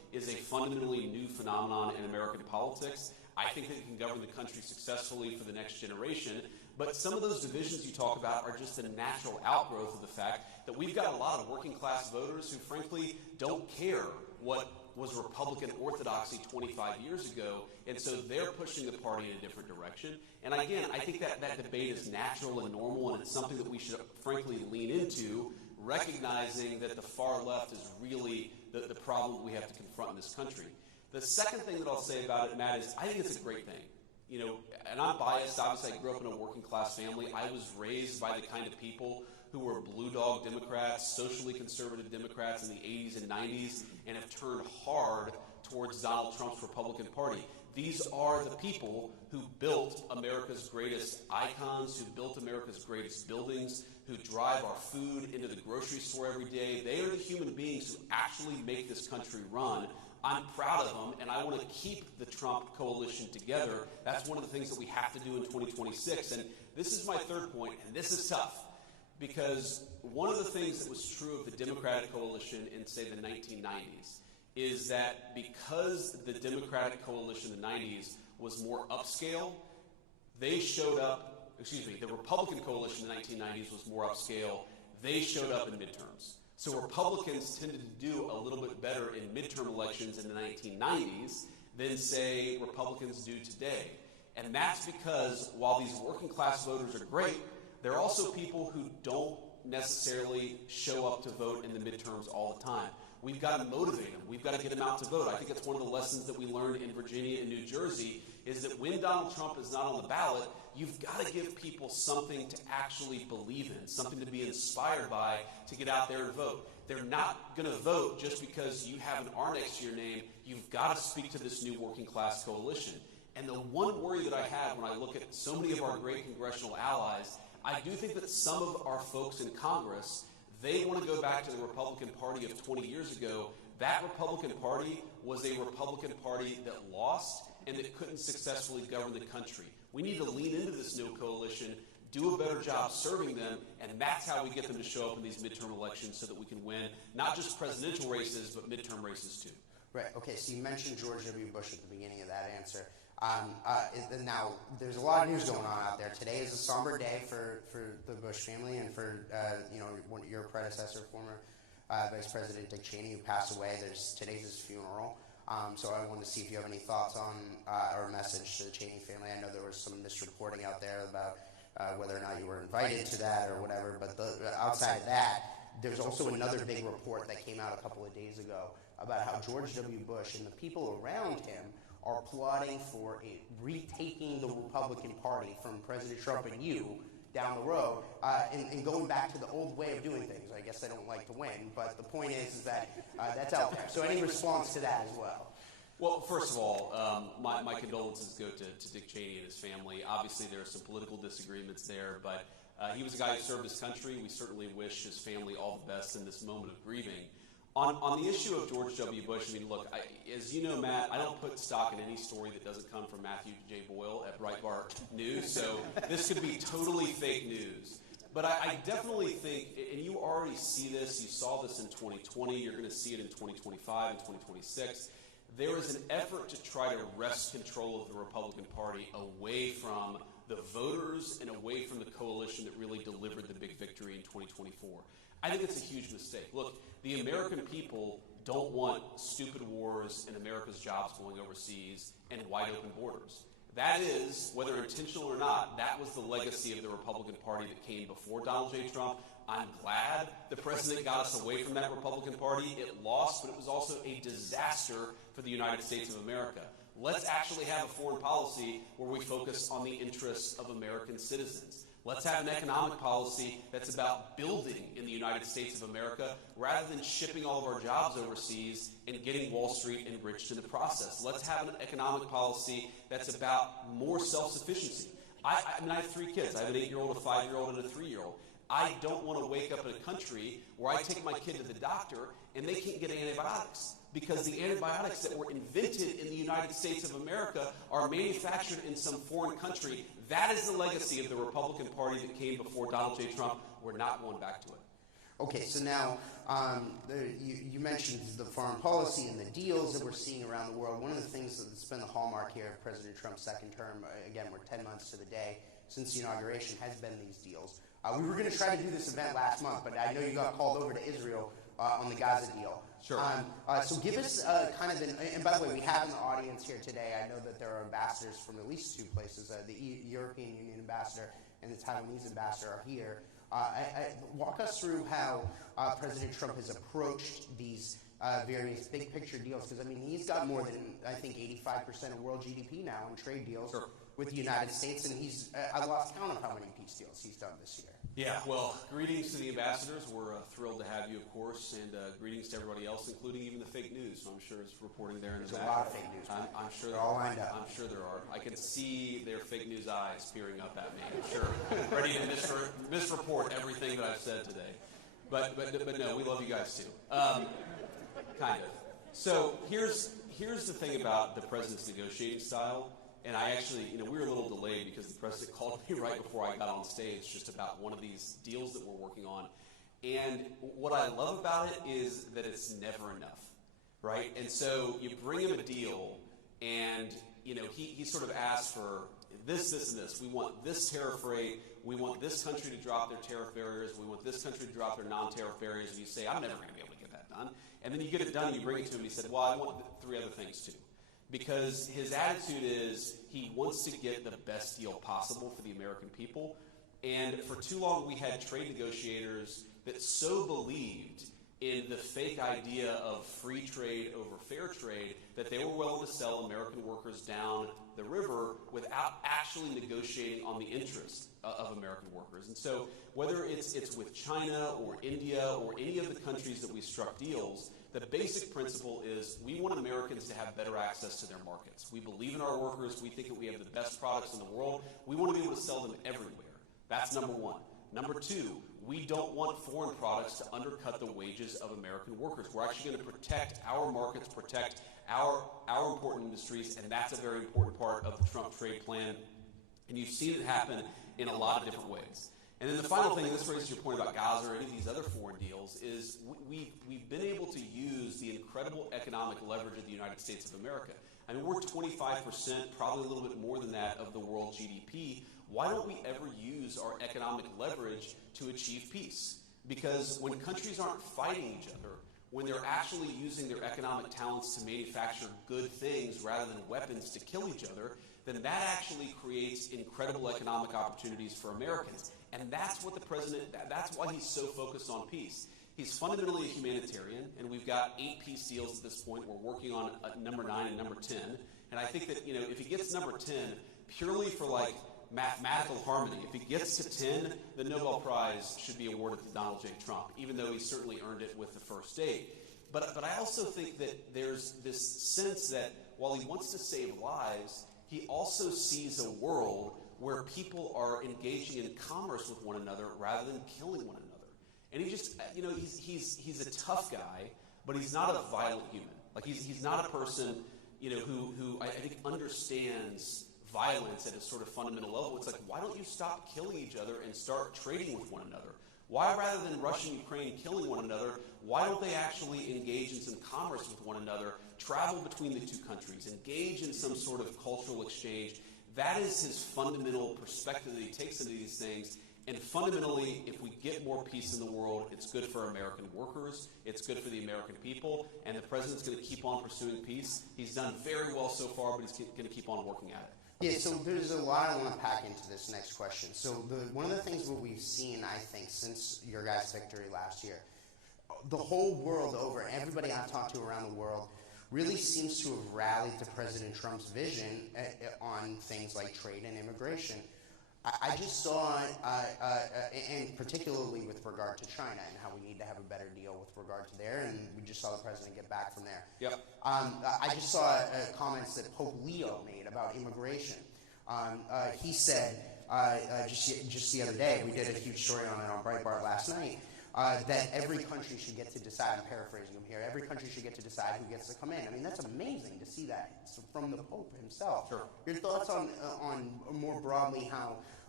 is a fundamentally new phenomenon in American politics. I think that it can govern the country successfully for the next generation. But some of those divisions you talk about are just a natural outgrowth of the fact that we've got a lot of working class voters who frankly don't care what was Republican orthodoxy 25 years ago, and so they're pushing the party in a different direction. And again, I think that debate is natural and normal, and it's something that we should frankly lean into, recognizing that the far left is really the problem we have to confront in this country. The second thing that I'll say about it, Matt, is I think it's a great thing. You know, and I'm biased. Obviously, I grew up in a working class family. I was raised by the kind of people who were blue dog Democrats, socially conservative Democrats in the 80s and 90s, and have turned hard towards Donald Trump's Republican Party. These are the people who built America's greatest icons, who built America's greatest buildings, who drive our food into the grocery store every day. They are the human beings who actually make this country run. I'm proud of them, and I want to keep the Trump coalition together. That's one of the things that we have to do in 2026. And this is my third point, and this is tough, because one of the things that was true of the Democratic coalition in, say, the 1990s is that because the Democratic coalition in the 90s was more upscale, they showed up, the Republican coalition in the 1990s was more upscale, they showed up in midterms. So Republicans tended to do a little bit better in midterm elections in the 1990s than, say, Republicans do today. And that's because while these working class voters are great, there are also people who don't necessarily show up to vote in the midterms all the time. We've got to motivate them. We've got to get them out to vote. I think that's one of the lessons that we learned in Virginia and New Jersey is that when Donald Trump is not on the ballot, you've got to give people something to actually believe in, something to be inspired by to get out there and vote. They're not going to vote just because you have an R next to your name. You've got to speak to this new working class coalition. And the one worry that I have when I look at so many of our great congressional allies, I do think that some of our folks in Congress, they want to go back to the Republican Party of 20 years ago. That Republican Party was a Republican Party that lost and that couldn't successfully govern the country. We need to lean into this new coalition, do a better job serving them, and that's how we get them to show up in these midterm elections so that we can win not just presidential races, but midterm races too. Right. Okay, so you mentioned George W. Bush at the beginning of that answer. Now, there's a lot of news going on out there. Today is a somber day for the Bush family and for your predecessor, former Vice President Dick Cheney, who passed away. Today's his funeral. So I wanted to see if you have any thoughts on or a message to the Cheney family. I know there was some misreporting out there about whether or not you were invited to that or whatever. But outside of that, there's also another big report that came out a couple of days ago about how George W. Bush and the people around him are plotting for retaking the Republican Party from President Trump and you down the road and going back to the old way of doing things. I guess they don't like to win, but the point is that that's out there. So any response to that as well? Well, first of all, my condolences go to Dick Cheney and his family. Obviously, there are some political disagreements there, but he was a guy who served his country. We certainly wish his family all the best in this moment of grieving. On the issue of George W. Bush, I mean, look, as you know, Matt, I don't put stock in any story that doesn't come from Matthew J. Boyle at Breitbart News, so this could be totally fake news. But I definitely think, and you already see this, you saw this in 2020, you're going to see it in 2025 and 2026, there is an effort to try to wrest control of the Republican Party away from the voters and away from the coalition that really delivered the big victory in 2024. I think it's a huge mistake. Look, the American people don't want stupid wars and America's jobs going overseas and wide open borders. That is, whether intentional or not, that was the legacy of the Republican Party that came before Donald J. Trump. I'm glad the president got us away from that Republican Party. It lost, but it was also a disaster for the United States of America. Let's actually have a foreign policy where we focus on the interests of American citizens. Let's have an economic policy that's about building in the United States of America rather than shipping all of our jobs overseas and getting Wall Street enriched in the process. Let's have an economic policy that's about more self-sufficiency. I mean, I have 3 kids. I have an 8-year-old, a 5-year-old, and a 3-year-old. I don't want to wake up in a country where I take my kid to the doctor and they can't get antibiotics, because the antibiotics that were invented in the United States of America are manufactured in some foreign country. That is the legacy of the Republican Party that came before Donald J. Trump. We're not going back to it. Okay, so now you mentioned the foreign policy and the deals that we're seeing around the world. One of the things that's been the hallmark here of President Trump's second term, again, we're 10 months to the day since the inauguration, has been these deals. We were going to try to do this event last month, but I know you got called over to Israel on the Gaza deal. Sure. So give us kind of and by the way, we have in the audience here today, I know that there are ambassadors from at least two places. The European Union ambassador and the Taiwanese ambassador are here. Walk us through how President Trump has approached these various big picture deals, because I mean he's got more than I think 85% of world GDP now in trade deals with the United States, and I lost count of how many peace deals he's done this year. Yeah, well, greetings to the ambassadors. We're thrilled to have you, of course, and greetings to everybody else, including even the fake news. So I'm sure it's reporting there in the back. There's a lot of fake news. I'm sure they're all lined up. I'm sure there are. I can see their fake news eyes peering up at me. I'm sure, ready to misreport everything that I've said today. But no, we love you guys too. Kind of. So here's the thing about the president's negotiating style. And I actually, we were a little delayed because the president called me right before I got on stage just about one of these deals that we're working on. And what I love about it is that it's never enough, right? And so you bring him a deal and, he sort of asks for this, and this. We want this tariff rate. We want this country to drop their tariff barriers. We want this country to drop their non-tariff barriers. And you say, I'm never going to be able to get that done. And then you get it done and you bring it to him and he said, well, I want three other things too. Because his attitude is he wants to get the best deal possible for the American people. And for too long, we had trade negotiators that so believed in the fake idea of free trade over fair trade that they were willing to sell American workers down the river without actually negotiating on the interests of American workers. And so whether it's with China or India or any of the countries that we struck deals, the basic principle is we want Americans to have better access to their markets. We believe in our workers. We think that we have the best products in the world. We want to be able to sell them everywhere. That's number one. Number two, we don't want foreign products to undercut the wages of American workers. We're actually going to protect our markets, protect our important industries, and that's a very important part of the Trump trade plan. And you've seen it happen in a lot of different ways. And then the final thing, and this raises your point about Gaza or any of these other foreign deals, is we've been able to use the incredible economic leverage of the United States of America. I mean, we're 25%, probably a little bit more than that, of the world GDP. Why don't we ever use our economic leverage to achieve peace? Because when countries aren't fighting each other, when they're actually using their economic talents to manufacture good things rather than weapons to kill each other, then that actually creates incredible economic opportunities for Americans. And that's what the president, that's why he's so focused on peace. He's fundamentally a humanitarian, and we've got 8 peace deals at this point. We're working on number 9 and number 10. And I think that, if he gets number 10, purely for mathematical harmony, if he gets to 10, the Nobel Prize should be awarded to Donald J. Trump, even though he certainly earned it with the first 8. But I also think that there's this sense that while he wants to save lives, he also sees a world where people are engaging in commerce with one another rather than killing one another. And he just, he's a tough guy, but he's not a violent human. Like he's not a person, who I think understands violence at a sort of fundamental level. It's like, why don't you stop killing each other and start trading with one another? Why, rather than Russia and Ukraine killing one another, why don't they actually engage in some commerce with one another, travel between the two countries, engage in some sort of cultural exchange? That is his fundamental perspective that he takes into these things. And fundamentally, if we get more peace in the world, it's good for American workers, it's good for the American people, and the president's going to keep on pursuing peace. He's done very well so far, but he's going to keep on working at it. Yeah, so there's a lot I want to pack into this next question. So one of the things that we've seen, I think, since your guys' victory last year, the whole world over, everybody I've talked to around the world, really seems to have rallied to President Trump's vision on things like trade and immigration. I just saw, and particularly with regard to China and how we need to have a better deal with regard to there, and we just saw the president get back from there. Yep. I just saw comments that Pope Leo made about immigration. He said, just the other day, we did a huge story on it on Breitbart last night, that every country should get to decide, I'm paraphrasing him here, every country should get to decide who gets to come in. I mean, that's amazing to see that from the Pope himself. Sure. Your thoughts on more broadly how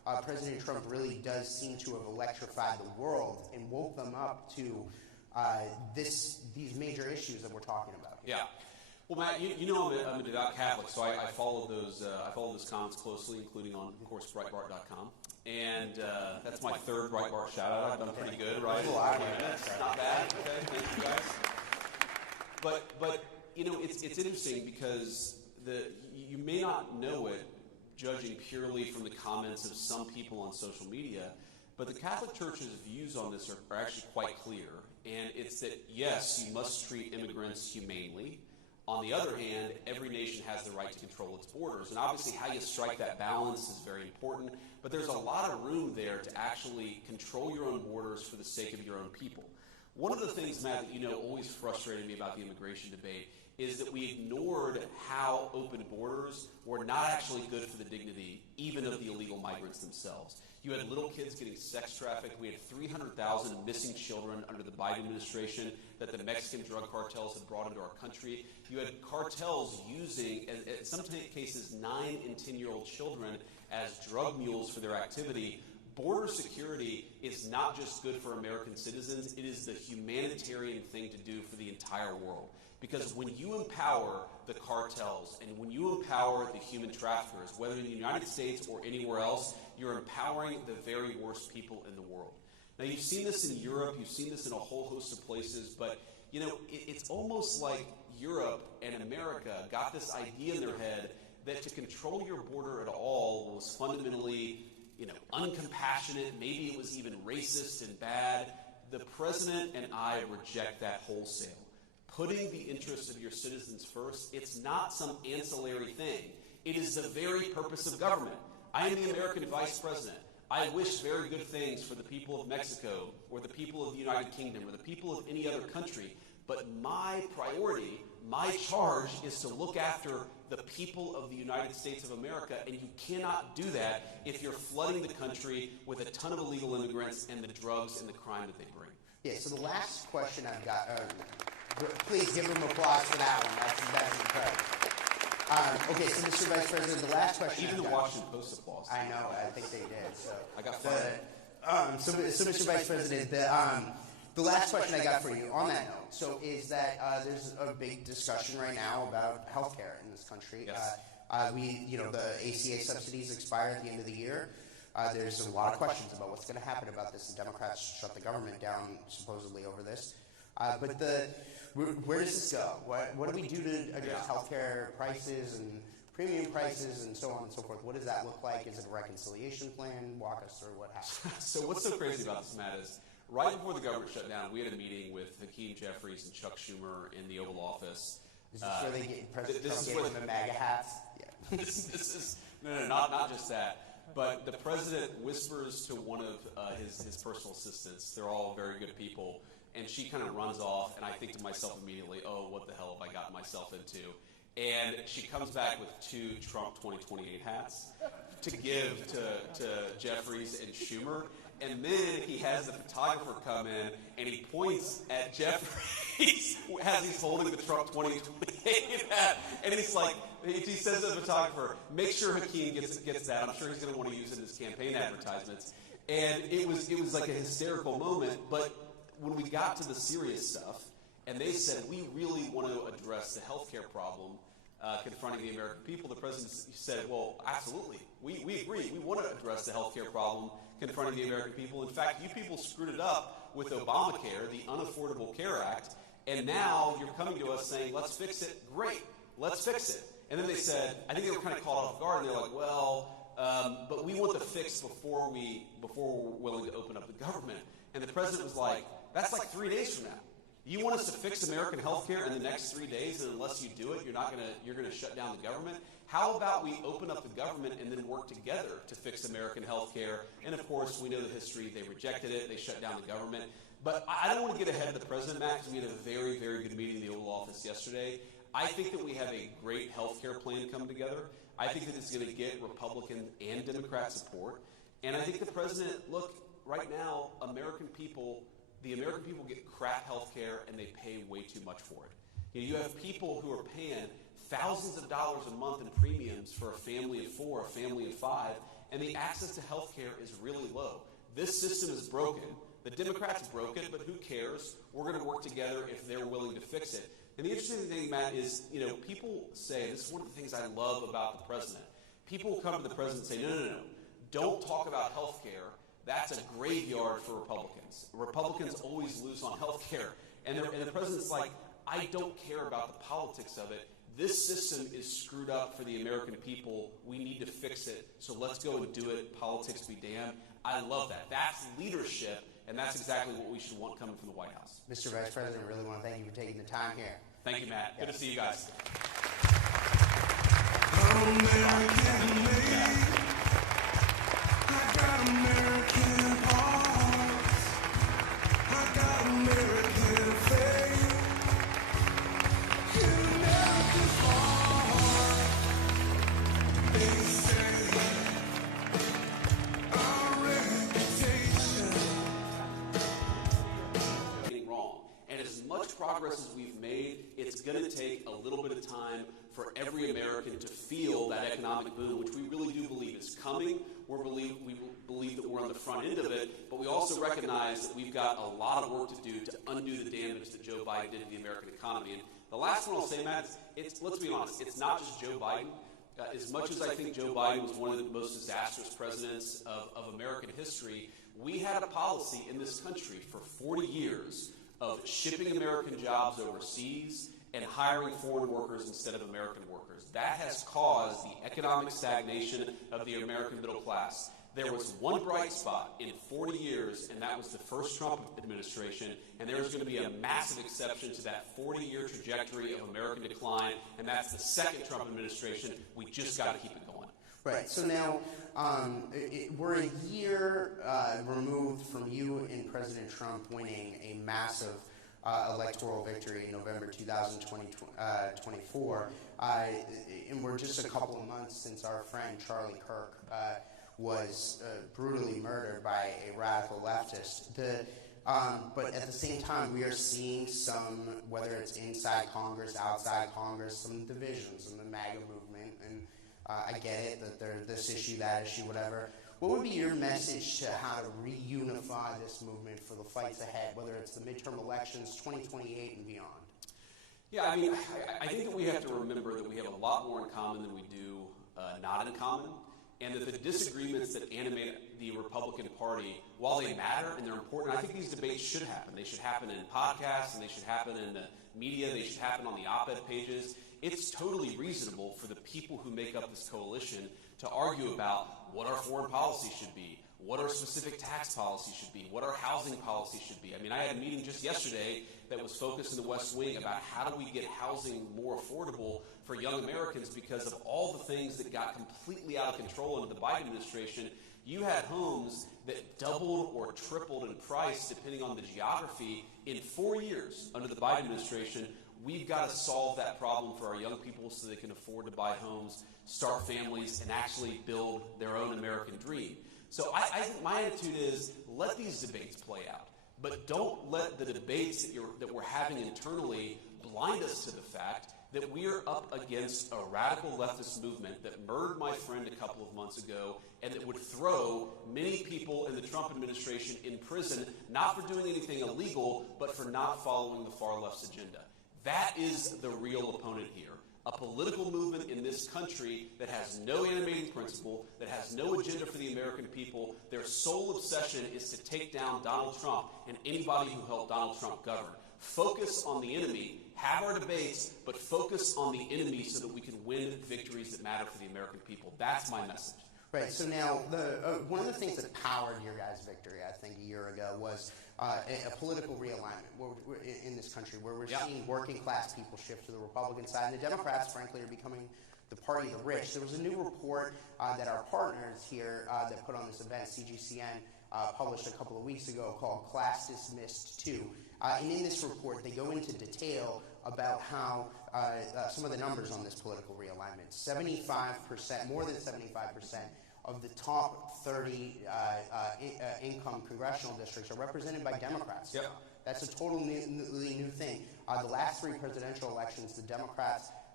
President Trump really does seem to have electrified the world and woke them up to these major issues that we're talking about. Yeah. Well, Matt, you know I'm a devout Catholic, so I followed those comments closely, including on, of course, Breitbart.com. And that's my third Breitbart shout-out. I've done pretty good, right? Not bad. Okay, thank you guys. But you know, it's interesting because you may not know it, judging purely from the comments of some people on social media, but the Catholic Church's views on this are actually quite clear. And it's that, yes, you must treat immigrants humanely. On the other hand, every nation has the right to control its borders. And obviously how you strike that balance is very important. But there's a lot of room there to actually control your own borders for the sake of your own people. One of the things, Matt, that you know always frustrated me about the immigration debate is that we ignored how open borders were not actually good for the dignity, even of the illegal migrants themselves. You had little kids getting sex trafficked. We had 300,000 missing children under the Biden administration that the Mexican drug cartels had brought into our country. You had cartels using, in some cases, 9 and 10-year-old children as drug mules for their activity. Border security is not just good for American citizens, it is the humanitarian thing to do for the entire world. Because when you empower the cartels and when you empower the human traffickers, whether in the United States or anywhere else, you're empowering the very worst people in the world. Now, you've seen this in Europe, you've seen this in a whole host of places, but you know, it's almost like Europe and America got this idea in their head that to control your border at all was fundamentally, you know, uncompassionate, maybe it was even racist and bad. The president and I reject that wholesale. Putting the interests of your citizens first, it's not some ancillary thing. It is the very purpose of government. I am the American vice president. I wish very good things for the people of Mexico or the people of the United Kingdom or the people of any other country. But my priority, my charge is to look after the people of the United States of America, and you cannot do that if you're flooding the country with a ton of illegal immigrants and the drugs and the crime that they bring. Yeah, so the last question I've got, please give them applause for that one. That's incredible. Okay, so Mr. Vice President, the last question Even the Washington Post applause. I know, I think they did. So I got fired. So Mr. Vice President, the last question I got for you on that note, so is that there's a big discussion right now about health care in this country. Yes. The ACA subsidies expire at the end of the year. There's a lot of questions about what's going to happen about this. The Democrats shut the government down supposedly over this. But where does this go? What do we do to address healthcare prices and premium prices and so on and so forth? What does that look like? Is it a reconciliation plan? Walk us through what happened. So what's so crazy about this, Matt, is right before the government shut down, we had a meeting with Hakeem Jeffries and Chuck Schumer in the Oval Office. Is this where they get President Trump gave them the MAGA hats? Yeah. This is not just that. But the president whispers to one of his personal assistants. They're all very good people. And she kind of runs off, and I think to myself immediately, oh, what the hell have I gotten myself into? And she comes back with 2 Trump 2028 hats to give to Jeffries and Schumer. And then he has the photographer come in, and he points at Jeffries as he's holding the Trump 2028 hat. And he's like, he says to the photographer, make sure Hakeem gets that. I'm sure he's going to want to use it in his campaign advertisements. And it was like a hysterical moment, but when we got to the serious stuff, and they said, we really want to address the healthcare problem confronting the American people, the president said, well, absolutely. We agree. We want to address the healthcare problem confronting the American people. In fact, you people screwed it up with Obamacare, the Unaffordable Care Act, and now you're coming to us saying, let's fix it. Great. Let's fix it. And then they said, I think they were kind of caught off guard, and they're like, well, but we want the fix before we're willing to open up the government. And the president was like, that's like 3 days from now. You want us to fix American health care in the next 3 days, and unless you do it, you're gonna shut down the government? How about we open up the government and then work together to fix American health care? And of course, we know the history. They rejected it. They shut down the government. But I don't want to get ahead of the president, Matt, because we had a very, very good meeting in the Oval Office yesterday. I think that we have a great health care plan come together. I think that it's going to get Republican and Democrat support. And I think the president, look, right now, the American people get crap health care and they pay way too much for it. You have people who are paying thousands of dollars a month in premiums for a family of 4, a family of 5, and the access to health care is really low. This system is broken. The Democrats broke it, but who cares? We're going to work together if they're willing to fix it. And the interesting thing, Matt, is, people say, this is one of the things I love about the president. People come to the president and say, no, don't talk about health care. That's a graveyard for Republicans. Republicans always lose on health care. And the president's like, I don't care about the politics of it. This system is screwed up for the American people. We need to fix it. So let's go and do it. Politics be damned. I love that. That's leadership, and that's exactly what we should want coming from the White House. Mr. Vice President, I really want to thank you for taking the time here. Thank you, Matt. Good to see you guys. American made. I got American hearts. I got American faith. In America's heart, they say our reputation. Getting wrong. And as much progress as we've made, it's going to take a little bit of time for every American to feel that economic boom, which we really do believe is coming. We believe that we're on the front end of it, but we also recognize that we've got a lot of work to do to undo the damage that Joe Biden did to the American economy. And the last one I'll say, Matt, let's be honest, it's not just Joe Biden. As much as I think Joe Biden was one of the most disastrous presidents of American history, we had a policy in this country for 40 years of shipping American jobs overseas and hiring foreign workers instead of American workers. That has caused the economic stagnation of the American middle class. There was one bright spot in 40 years, and that was the first Trump administration, and there's going to be a massive exception to that 40-year trajectory of American decline, and that's the second Trump administration. We just got to keep it going. Right. So now we're a year removed from you and President Trump winning a massive electoral victory in November 2024. And we're just a couple of months since our friend Charlie Kirk was brutally murdered by a radical leftist. But at the same time, we are seeing some, whether it's inside Congress, outside Congress, some divisions in the MAGA movement. And I get it that there's this issue, that issue, whatever. What would be your message to how to reunify this movement for the fights ahead, whether it's the midterm elections, 2028 and beyond? Yeah, I mean, I think that we have to remember that we have a lot more in common than we do not in common, and that the disagreements that animate the Republican Party, while they matter and they're important, I think these debates should happen. They should happen in podcasts, and they should happen in the media, they should happen on the op-ed pages. It's totally reasonable for the people who make up this coalition to argue about what our foreign policy should be, what our specific tax policy should be, what our housing policy should be. I mean, I had a meeting just yesterday that was focused in the West Wing about how do we get housing more affordable for young Americans because of all the things that got completely out of control under the Biden administration. You had homes that doubled or tripled in price depending on the geography in 4 years under the Biden administration. We've got to solve that problem for our young people so they can afford to buy homes, start families, and actually build their own American dream. So I think my attitude is let these debates play out, but don't let the debates that we're having internally blind us to the fact that we are up against a radical leftist movement that murdered my friend a couple of months ago and that would throw many people in the Trump administration in prison, not for doing anything illegal, but for not following the far left's agenda. That is the real opponent here. A political movement in this country that has no animating principle, that has no agenda for the American people. Their sole obsession is to take down Donald Trump and anybody who helped Donald Trump govern. Focus on the enemy, have our debates, but focus on the enemy so that we can win victories that matter for the American people. That's my message. Right. So now, one of the things that powered your guys' victory, I think, a year ago was a political realignment in this country, where we're seeing working-class people shift to the Republican side, and the Democrats, frankly, are becoming the party of the rich. There was a new report that our partners here that put on this event, CGCN, published a couple of weeks ago called Class Dismissed 2. And in this report, they go into detail about how some of the numbers on this political realignment. 75%, more than 75% of the top 30 income congressional districts are represented by Democrats. Yep. That's a totally new thing. The last three presidential elections, the Democrats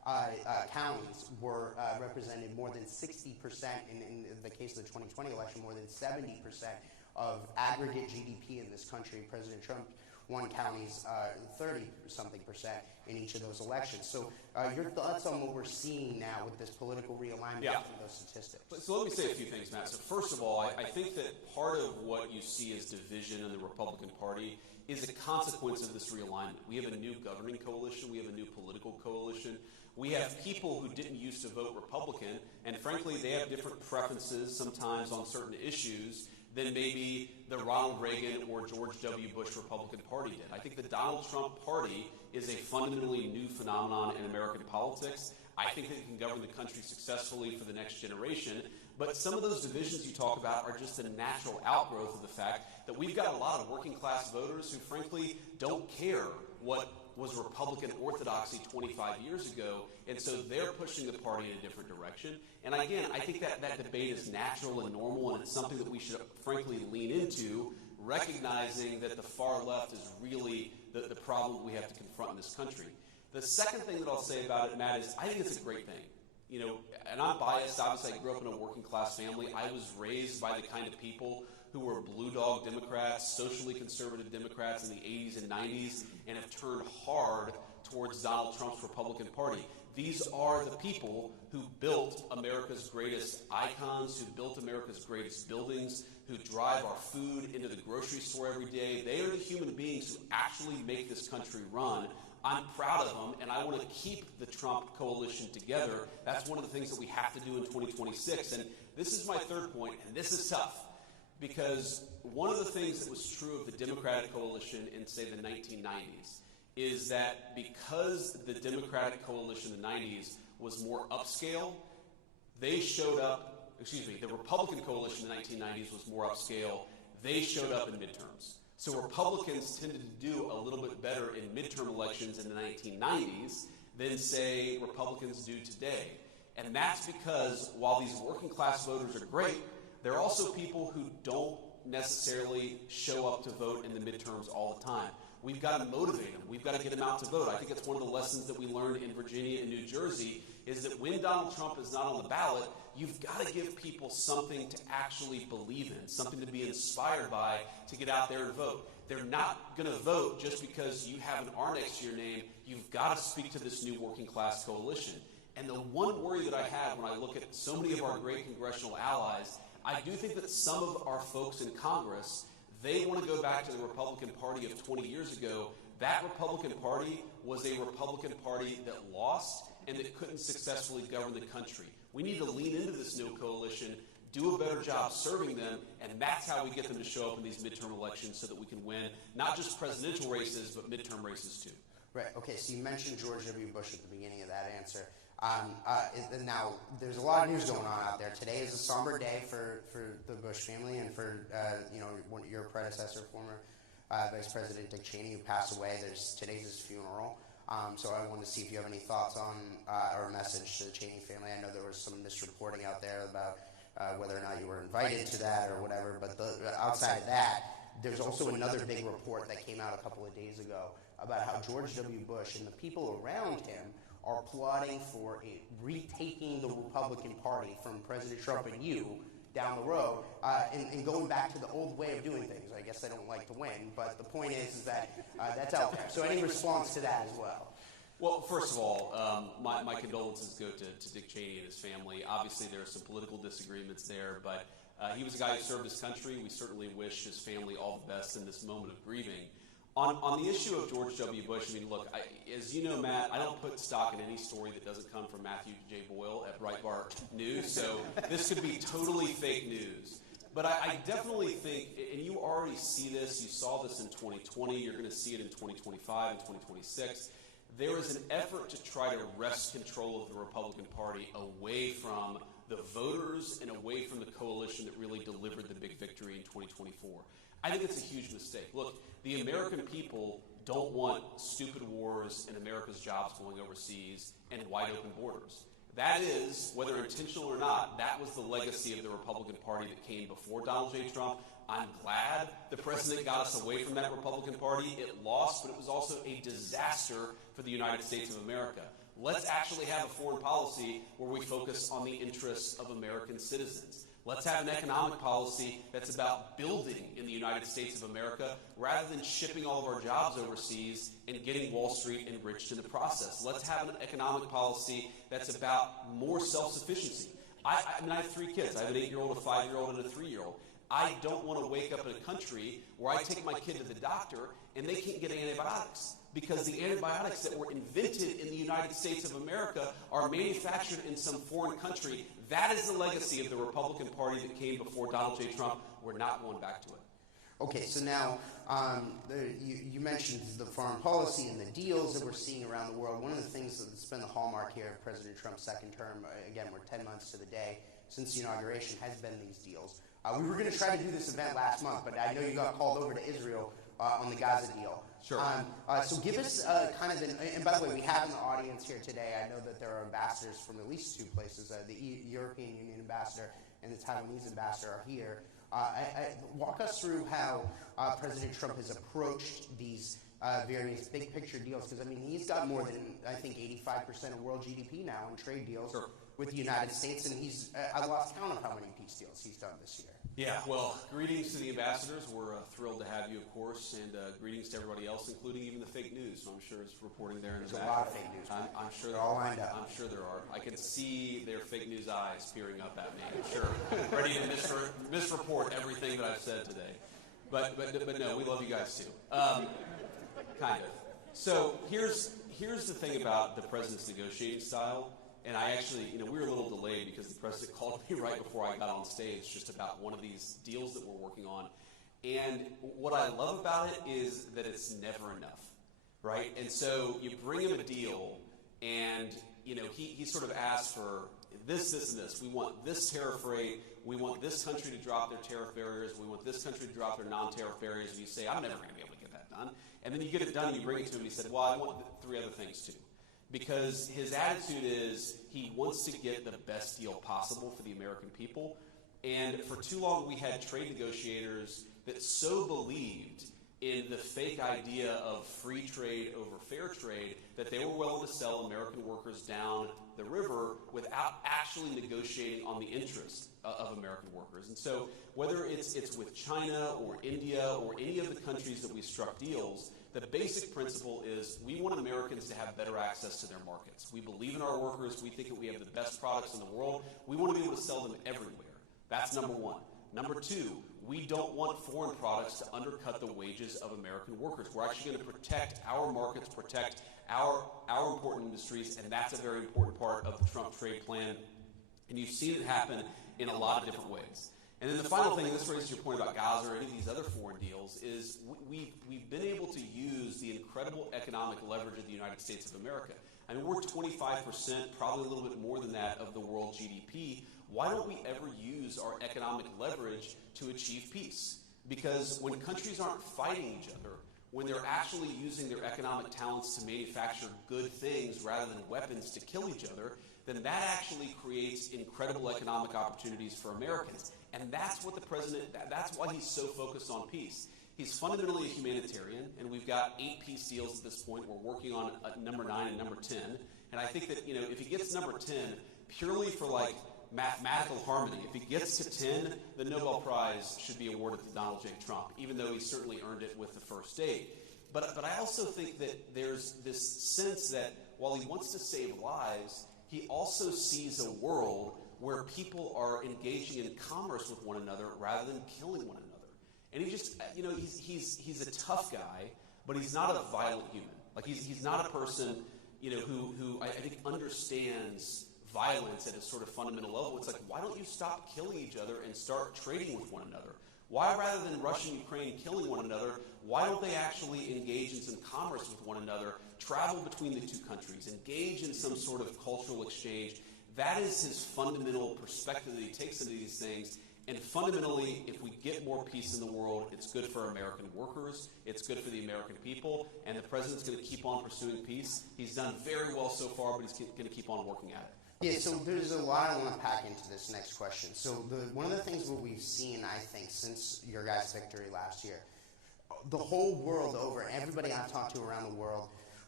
counties were represented more than 60%, in the case of the 2020 election, more than 70% of aggregate GDP in this country. President Trump won counties 30-something% in each of those elections. So your thoughts on what we're seeing now with this political realignment from those statistics? So let me say a few things, Matt. So first of all, I think that part of what you see as division in the Republican Party is a consequence of this realignment. We have a new governing coalition. We have a new political coalition. We have people who didn't used to vote Republican, and frankly, they have different preferences sometimes on certain issues than maybe the Ronald Reagan or George W. Bush Republican Party did. I think the Donald Trump Party is a fundamentally new phenomenon in American politics. I think that it can govern the country successfully for the next generation. But some of those divisions you talk about are just a natural outgrowth of the fact that we've got a lot of working class voters who frankly don't care what was Republican orthodoxy 25 years ago, and so they're pushing the party in a different direction. And again, I think that debate is natural and normal, and it's something that we should frankly lean into, recognizing that the far left is really the problem we have to confront in this country. The second thing that I'll say about it, Matt, is I think it's a great thing. You know, and I'm biased. Obviously, I grew up in a working class family. I was raised by the kind of people who were blue dog Democrats, socially conservative Democrats in the 80s and 90s, and have turned hard towards Donald Trump's Republican Party. These are the people who built America's greatest icons, who built America's greatest buildings, who drive our food into the grocery store every day. They are the human beings who actually make this country run. I'm proud of them, and I want to keep the Trump coalition together. That's one of the things that we have to do in 2026. And this is my third point, and this is tough, because one of the things that was true of the Democratic coalition in, say, the 1990s is that because the Democratic coalition in the 90s was more upscale, they showed up, the Republican coalition in the 1990s was more upscale, they showed up in midterms. So Republicans tended to do a little bit better in midterm elections in the 1990s than, say, Republicans do today. And that's because while these working class voters are great, there are also people who don't necessarily show up to vote in the midterms all the time. We've got to motivate them. We've got to get them out to vote. I think it's one of the lessons that we learned in Virginia and New Jersey is that when Donald Trump is not on the ballot, you've got to give people something to actually believe in, something to be inspired by to get out there and vote. They're not going to vote just because you have an R next to your name. You've got to speak to this new working class coalition. And the one worry that I have when I look at so many of our great congressional allies, I do think that some of our folks in Congress, they want to go back to the Republican Party of 20 years ago. That Republican Party was a Republican Party that lost and that couldn't successfully govern the country. We need to lean into this new coalition, do a better job serving them, and that's how we get them to show up in these midterm elections so that we can win not just presidential races, but midterm races too. Right. Okay, so you mentioned George W. Bush at the beginning of that answer. Now, there's a lot of news going on out there. Today is a somber day for the Bush family and for your predecessor, former Vice President Dick Cheney, who passed away. Today's his funeral. So I wanted to see if you have any thoughts on or a message to the Cheney family. I know there was some misreporting out there about whether or not you were invited to that or whatever. But outside of that, there's also another big report that came out a couple of days ago about how George W. Bush and the people around him are plotting for retaking the Republican Party from President Trump and you down the road and going back to the old way of doing things. I guess they don't like to win, but the point is that that's out there. So any response to that as well? Well, first of all, my condolences go to Dick Cheney and his family. Obviously, there are some political disagreements there, but he was a guy who served his country. We certainly wish his family all the best in this moment of grieving. On the issue of George W. Bush, I mean, look, as you know, Matt, I don't put stock in any story that doesn't come from Matthew J. Boyle at Breitbart News, so this could be totally fake news. But I definitely think, and you already see this, you saw this in 2020, you're going to see it in 2025 and 2026, there is an effort to try to wrest control of the Republican Party away from the voters and away from the coalition that really delivered the big victory in 2024. I think it's a huge mistake. Look, the American people don't want stupid wars and America's jobs going overseas and wide open borders. That is, whether intentional or not, that was the legacy of the Republican Party that came before Donald J. Trump. I'm glad the president got us away from that Republican Party. It lost, but it was also a disaster for the United States of America. Let's actually have a foreign policy where we focus on the interests of American citizens. Let's have an economic policy that's about building in the United States of America rather than shipping all of our jobs overseas and getting Wall Street enriched in the process. Let's have an economic policy that's about more self-sufficiency. I mean, I have 3 kids. I have an 8-year-old, a 5-year-old, and a 3-year-old. I don't want to wake up in a country where I take my kid to the doctor and they can't get antibiotics because the antibiotics that were invented in the United States of America are manufactured in some foreign country. That is the legacy of the Republican Party that came before Donald J. Trump. We're not going back to it. Okay, so now you mentioned the foreign policy and the deals that we're seeing around the world. One of the things that's been the hallmark here of President Trump's second term, again, we're 10 months to the day since the inauguration, has been these deals. We were going to try to do this event last month, but I know you got called over to Israel on the Gaza deal. Sure. So give us kind of and by the way, we have in the audience here today, I know that there are ambassadors from at least 2 places. The European Union ambassador and the Taiwanese ambassador are here. Walk us through how President Trump has approached these various big picture deals, because I mean he's got more than I think 85% of world GDP now in trade deals with the United States, and he's I lost count of how many peace deals he's done this year. Yeah, well, greetings to the ambassadors. We're thrilled to have you, of course, and greetings to everybody else, including even the fake news. I'm sure it's reporting there in the back. There's a lot of fake news. I'm sure they're all lined up. I'm sure there are. I can see their fake news eyes peering up at me. I'm sure, ready to misreport everything that I've said today. But no, we love you guys too. Kind of. So here's the thing about the president's negotiating style. And I actually, we were a little delayed because the president called me right before I got on stage just about one of these deals that we're working on. And what I love about it is that it's never enough, right? And so you bring him a deal and, he sort of asks for this, and this. We want this tariff rate. We want this country to drop their tariff barriers. We want this country to drop their non-tariff barriers. And you say, I'm never going to be able to get that done. And then you get it done and you bring it to him and he said, well, I want 3 other things too. Because his attitude is he wants to get the best deal possible for the American people. And for too long, we had trade negotiators that so believed in the fake idea of free trade over fair trade that they were willing to sell American workers down the river without actually negotiating on the interests of American workers. And so whether it's with China or India or any of the countries that we struck deals, the basic principle is we want Americans to have better access to their markets. We believe in our workers. We think that we have the best products in the world. We want to be able to sell them everywhere. That's number 1. Number 2, we don't want foreign products to undercut the wages of American workers. We're actually going to protect our markets, protect our important industries, and that's a very important part of the Trump trade plan. And you've seen it happen in a lot of different ways. And then the final thing, and this raises your point about Gaza or any of these other foreign deals, is we've been able to use the incredible economic leverage of the United States of America. I mean, we're 25%, probably a little bit more than that, of the world GDP. Why don't we ever use our economic leverage to achieve peace? Because when countries aren't fighting each other, when they're actually using their economic talents to manufacture good things rather than weapons to kill each other, then that actually creates incredible economic opportunities for Americans. And that's what the president, that's why he's so focused on peace. He's fundamentally a humanitarian, and we've got 8 peace deals at this point. We're working on number 9 and number 10. And I think that, if he gets number 10, purely for mathematical harmony, if he gets to 10, the Nobel Prize should be awarded to Donald J. Trump, even though he certainly earned it with the first 8. But I also think that there's this sense that while he wants to save lives, he also sees a world where people are engaging in commerce with one another rather than killing one another. And he just, he's a tough guy, but he's not a violent human. He's not a person, who I think understands violence at a sort of fundamental level. It's why don't you stop killing each other and start trading with one another? Why, rather than Russia and Ukraine killing one another, why don't they actually engage in some commerce with one another, travel between the 2 countries, engage in some sort of cultural exchange? That is his fundamental perspective that he takes into these things. And fundamentally, if we get more peace in the world, it's good for American workers, it's good for the American people, and the president's going to keep on pursuing peace. He's done very well so far, but he's going to keep on working at it. Yeah, so there's a lot I want to pack into this next question. So one of the things that we've seen, I think, since your guys' victory last year, the whole world over, everybody I've talked to around the world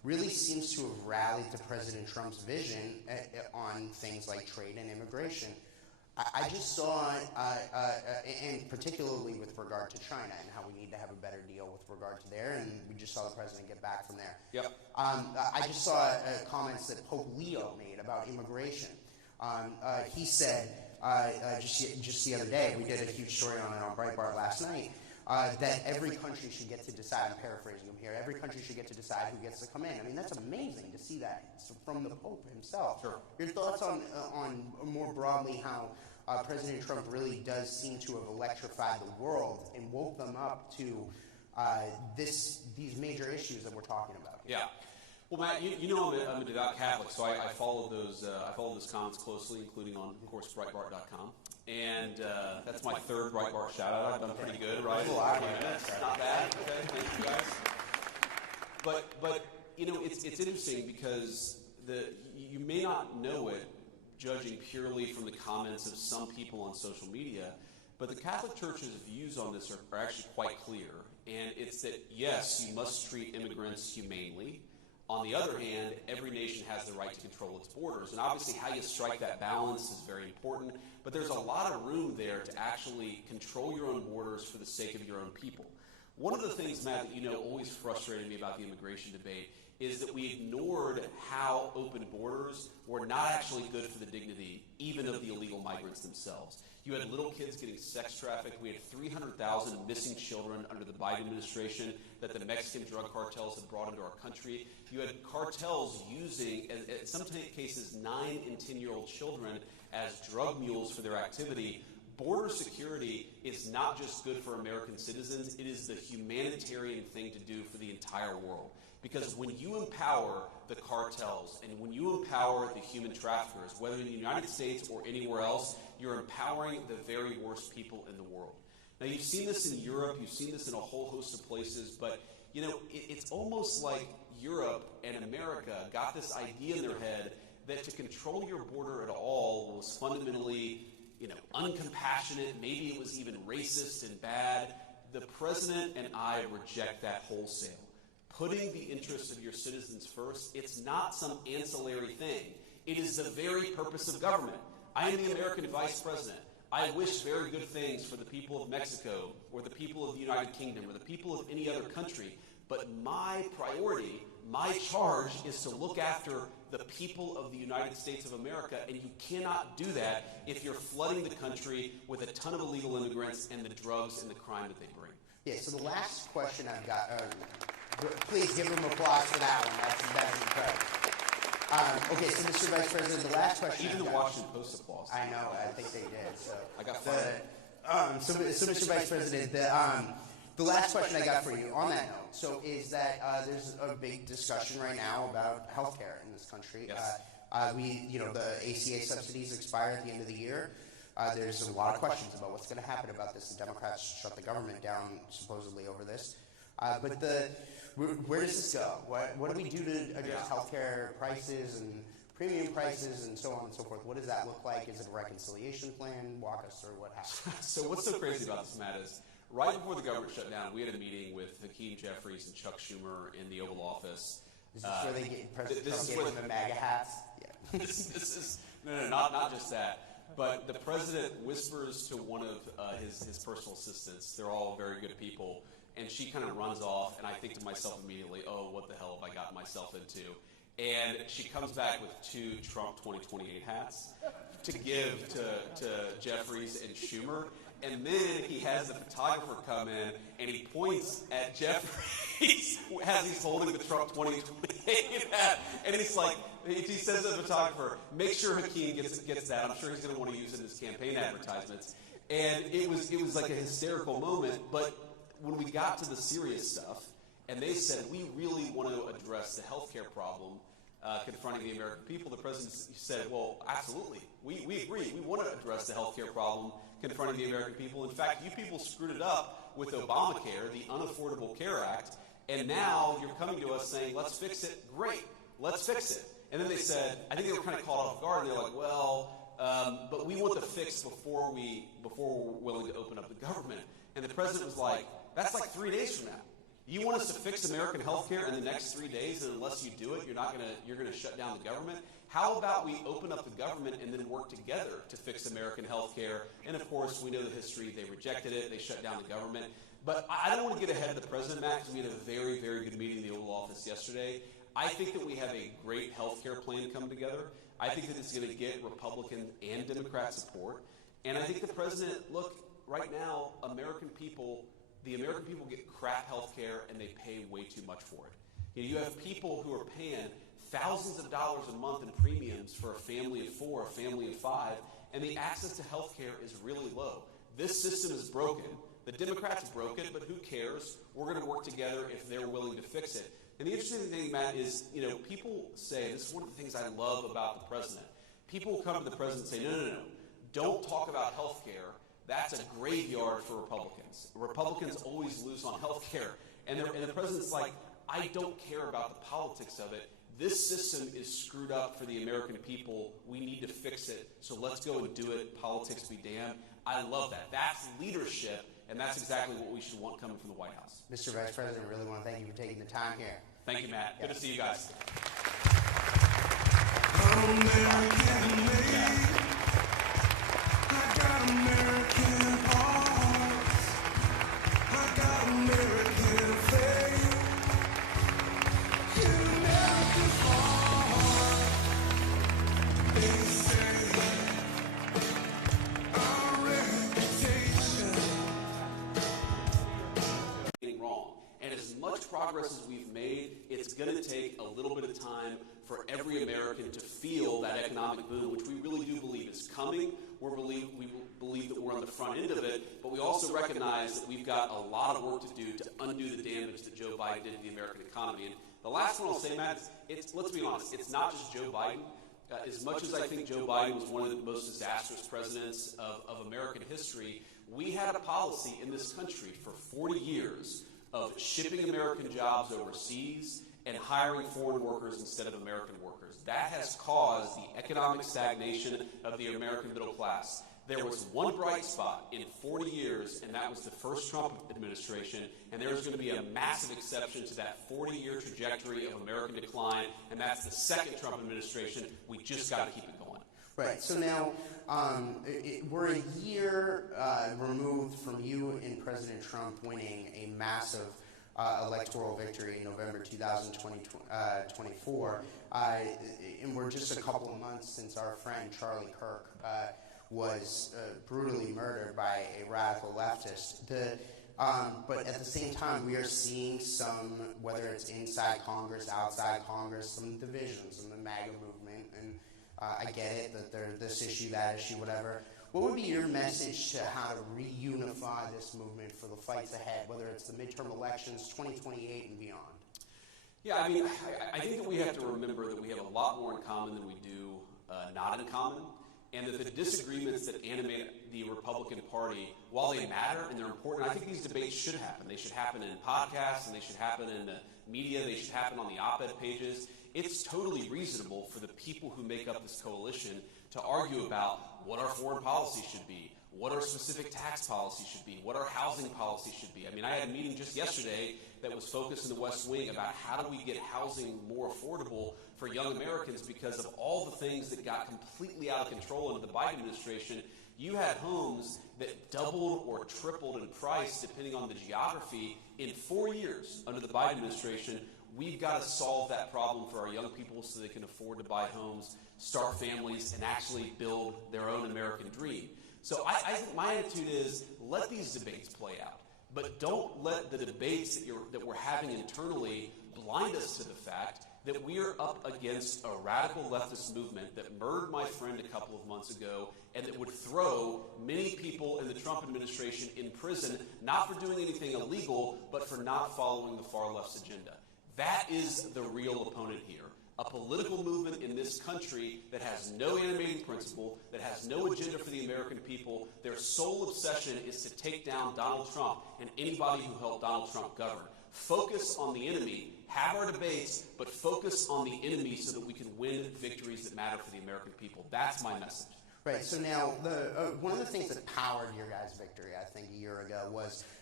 really seems to have rallied to President Trump's vision on things like trade and immigration. I just saw, and particularly with regard to China and how we need to have a better deal with regard to there, and we just saw the president get back from there. Yep. I just saw comments that Pope Leo made about immigration. He said, just the other day, we did a huge story on it on Breitbart last night, that every country should get to decide, I'm paraphrasing him here, every country should get to decide who gets to come in. I mean, that's amazing to see that from the Pope himself. Sure. Your thoughts on more broadly how President Trump really does seem to have electrified the world and woke them up to these major issues that we're talking about here. Yeah. Well, Matt, you know I'm a devout Catholic, so I followed those comments closely, including on, of course, Breitbart.com. And that's my third Breitbart shout-out. I've done pretty good, right? Not bad. Okay, thank you guys. But it's interesting because you may not know it, judging purely from the comments of some people on social media, but the Catholic Church's views on this are actually quite clear. And it's that, yes, you must treat immigrants humanely. On the other hand, every nation has the right to control its borders. And obviously how you strike that balance is very important. But there's a lot of room there to actually control your own borders for the sake of your own people. One of the things, Matt, that always frustrated me about the immigration debate is that we ignored how open borders were not actually good for the dignity, even of the illegal migrants themselves. You had little kids getting sex trafficked. We had 300,000 missing children under the Biden administration that the Mexican drug cartels had brought into our country. You had cartels using, in some cases, 9 and 10-year-old children as drug mules for their activity. Border security is not just good for American citizens, it is the humanitarian thing to do for the entire world. Because when you empower the cartels and when you empower the human traffickers, whether in the United States or anywhere else, you're empowering the very worst people in the world. Now, you've seen this in Europe, you've seen this in a whole host of places, but it's almost like Europe and America got this idea in their head that to control your border at all was fundamentally uncompassionate, maybe it was even racist and bad. The president and I reject that wholesale. Putting the interests of your citizens first, it's not some ancillary thing. It is the very purpose of government. I am the American vice president. I wish very good things for the people of Mexico or the people of the United Kingdom or the people of any other country. But my priority, my charge is to look after the people of the United States of America, and you cannot do that if you're flooding the country with a ton of illegal immigrants and the drugs and the crime that they bring. Yeah, so the last question I've got, please give them applause for that one. That's incredible. Okay, so Mr. Vice President, the last question. Even the Washington Post applause. I know, I think they did. So I got fired. So Mr. Vice President, the last question I got for you on that note, so is that there's a big discussion right now about healthcare in this country. Yes. The ACA subsidies expire at the end of the year. There's a lot of questions about what's going to happen about this. The Democrats shut the government down supposedly over this. But where does this go? What do we do to address healthcare prices and premium prices and so on and so forth? What does that look like? Is it a reconciliation plan? Walk us through what happened. So what's so crazy about this, Matt, is right before the government shut down, we had a meeting with Hakeem Jeffries and Chuck Schumer in the Oval Office. Is this where they get President Trump gave them the MAGA hats? Yeah. This is not just that. But the president whispers to one of his personal assistants. They're all very good people. And she kind of runs off, and I think to myself immediately, oh, what the hell have I gotten myself into? And she comes back with 2 Trump 2028 hats to give to Jeffries and Schumer. And then he has the photographer come in, and he points at Jeffries as he's holding the Trump 2028 hat. And he's like, he says to the photographer, make sure Hakeem gets that. I'm sure he's going to want to use it in his campaign advertisements. And it was like a hysterical moment. But when we got to the serious stuff, and they said, we really want to address the healthcare problem confronting the American people, the president said, well, absolutely. We agree. We want to address the healthcare problem confronting the American people. In fact, you people screwed it up with Obamacare, the Unaffordable Care Act, and now you're coming to us saying, let's fix it. Great. Let's fix it. And then they said, I think they were kind of caught off guard, and they're like, well, but we want the fix before we're willing to open up the government. And the president was like, that's like 3 days from now. You want us to fix American healthcare in the next 3 days, and unless you do it, you're going to shut down the government? How about we open up the government and then work together to fix American healthcare? And of course, we know the history. They rejected it. They shut down the government. But I don't want to get ahead of the president, Matt, because we had a very, very good meeting in the Oval Office yesterday. I think that we have a great healthcare plan come together. I think that it's going to get Republican and Democrat support. And I think the president, look, right now, the American people get crap health care and they pay way too much for it. You have people who are paying thousands of dollars a month in premiums for a family of 4, a family of 5, and the access to health care is really low. This system is broken. The Democrats broke it, but who cares? We're going to work together if they're willing to fix it. And the interesting thing, Matt, is, people say, this is one of the things I love about the president. People will come to the president and say, no. Don't talk about health care. That's a graveyard for Republicans. Republicans always lose on health care. And the president's like, I don't care about the politics of it. This system is screwed up for the American people. We need to fix it. So let's go and do it. Politics be damned. I love that. That's leadership, and that's exactly what we should want coming from the White House. Mr. Vice President, I really want to thank you for taking the time here. Thank you, Matt. Good to see you guys. American made. I got American hearts. I got American faith. In America's heart, they say our reputation. Wrong. And as much progress as we've made, it's going to take a little bit of time for every American to feel that economic boom, which we really do believe is coming. We believe that we're on the front end of it, but we also recognize that we've got a lot of work to do to undo the damage that Joe Biden did to the American economy. And the last one I'll say, Matt, is let's be honest, it's not just Joe Biden. As much as I think Joe Biden was one of the most disastrous presidents of American history, we had a policy in this country for 40 years of shipping American jobs overseas and hiring foreign workers instead of American workers. That has caused the economic stagnation of the American middle class. There was one bright spot in 40 years, and that was the first Trump administration, and there's going to be a massive exception to that 40-year trajectory of American decline, and that's the second Trump administration. We just got to keep it going. Right. So now we're a year removed from you and President Trump winning a massive electoral victory in November 2024. And we're just a couple of months since our friend Charlie Kirk was brutally murdered by a radical leftist. But at the same time, we are seeing some, whether it's inside Congress, outside Congress, some divisions in the MAGA movement. And I get it that there's this issue, that issue, whatever. What would be your message to how to reunify this movement for the fights ahead, whether it's the midterm elections, 2028 and beyond? Yeah, I mean, I think that we have to remember that we have a lot more in common than we do not in common, and that the disagreements that animate the Republican Party, while they matter and they're important, I think these debates should happen. They should happen in podcasts, and they should happen in the media. They should happen on the op-ed pages. It's totally reasonable for the people who make up this coalition to argue about what our foreign policy should be, what our specific tax policy should be, what our housing policy should be. I mean, I had a meeting just yesterday that was focused in the West Wing about how do we get housing more affordable for young Americans, because of all the things that got completely out of control under the Biden administration. You had homes that doubled or tripled in price depending on the geography in 4 years under the Biden administration. We've got to solve that problem for our young people so they can afford to buy homes, start families, and actually build their own American dream. So I think my attitude is, let these debates play out. But don't let the debates that we're having internally blind us to the fact that we are up against a radical leftist movement that murdered my friend a couple of months ago, and that would throw many people in the Trump administration in prison, not for doing anything illegal, but for not following the far left's agenda. That is the real opponent here. A political movement in this country that has no animating principle, that has no agenda for the American people. Their sole obsession is to take down Donald Trump and anybody who helped Donald Trump govern. Focus on the enemy, have our debates, but focus on the enemy so that we can win victories that matter for the American people. That's my message. Right. So now, one of the things that powered your guys' victory, I think, a year ago was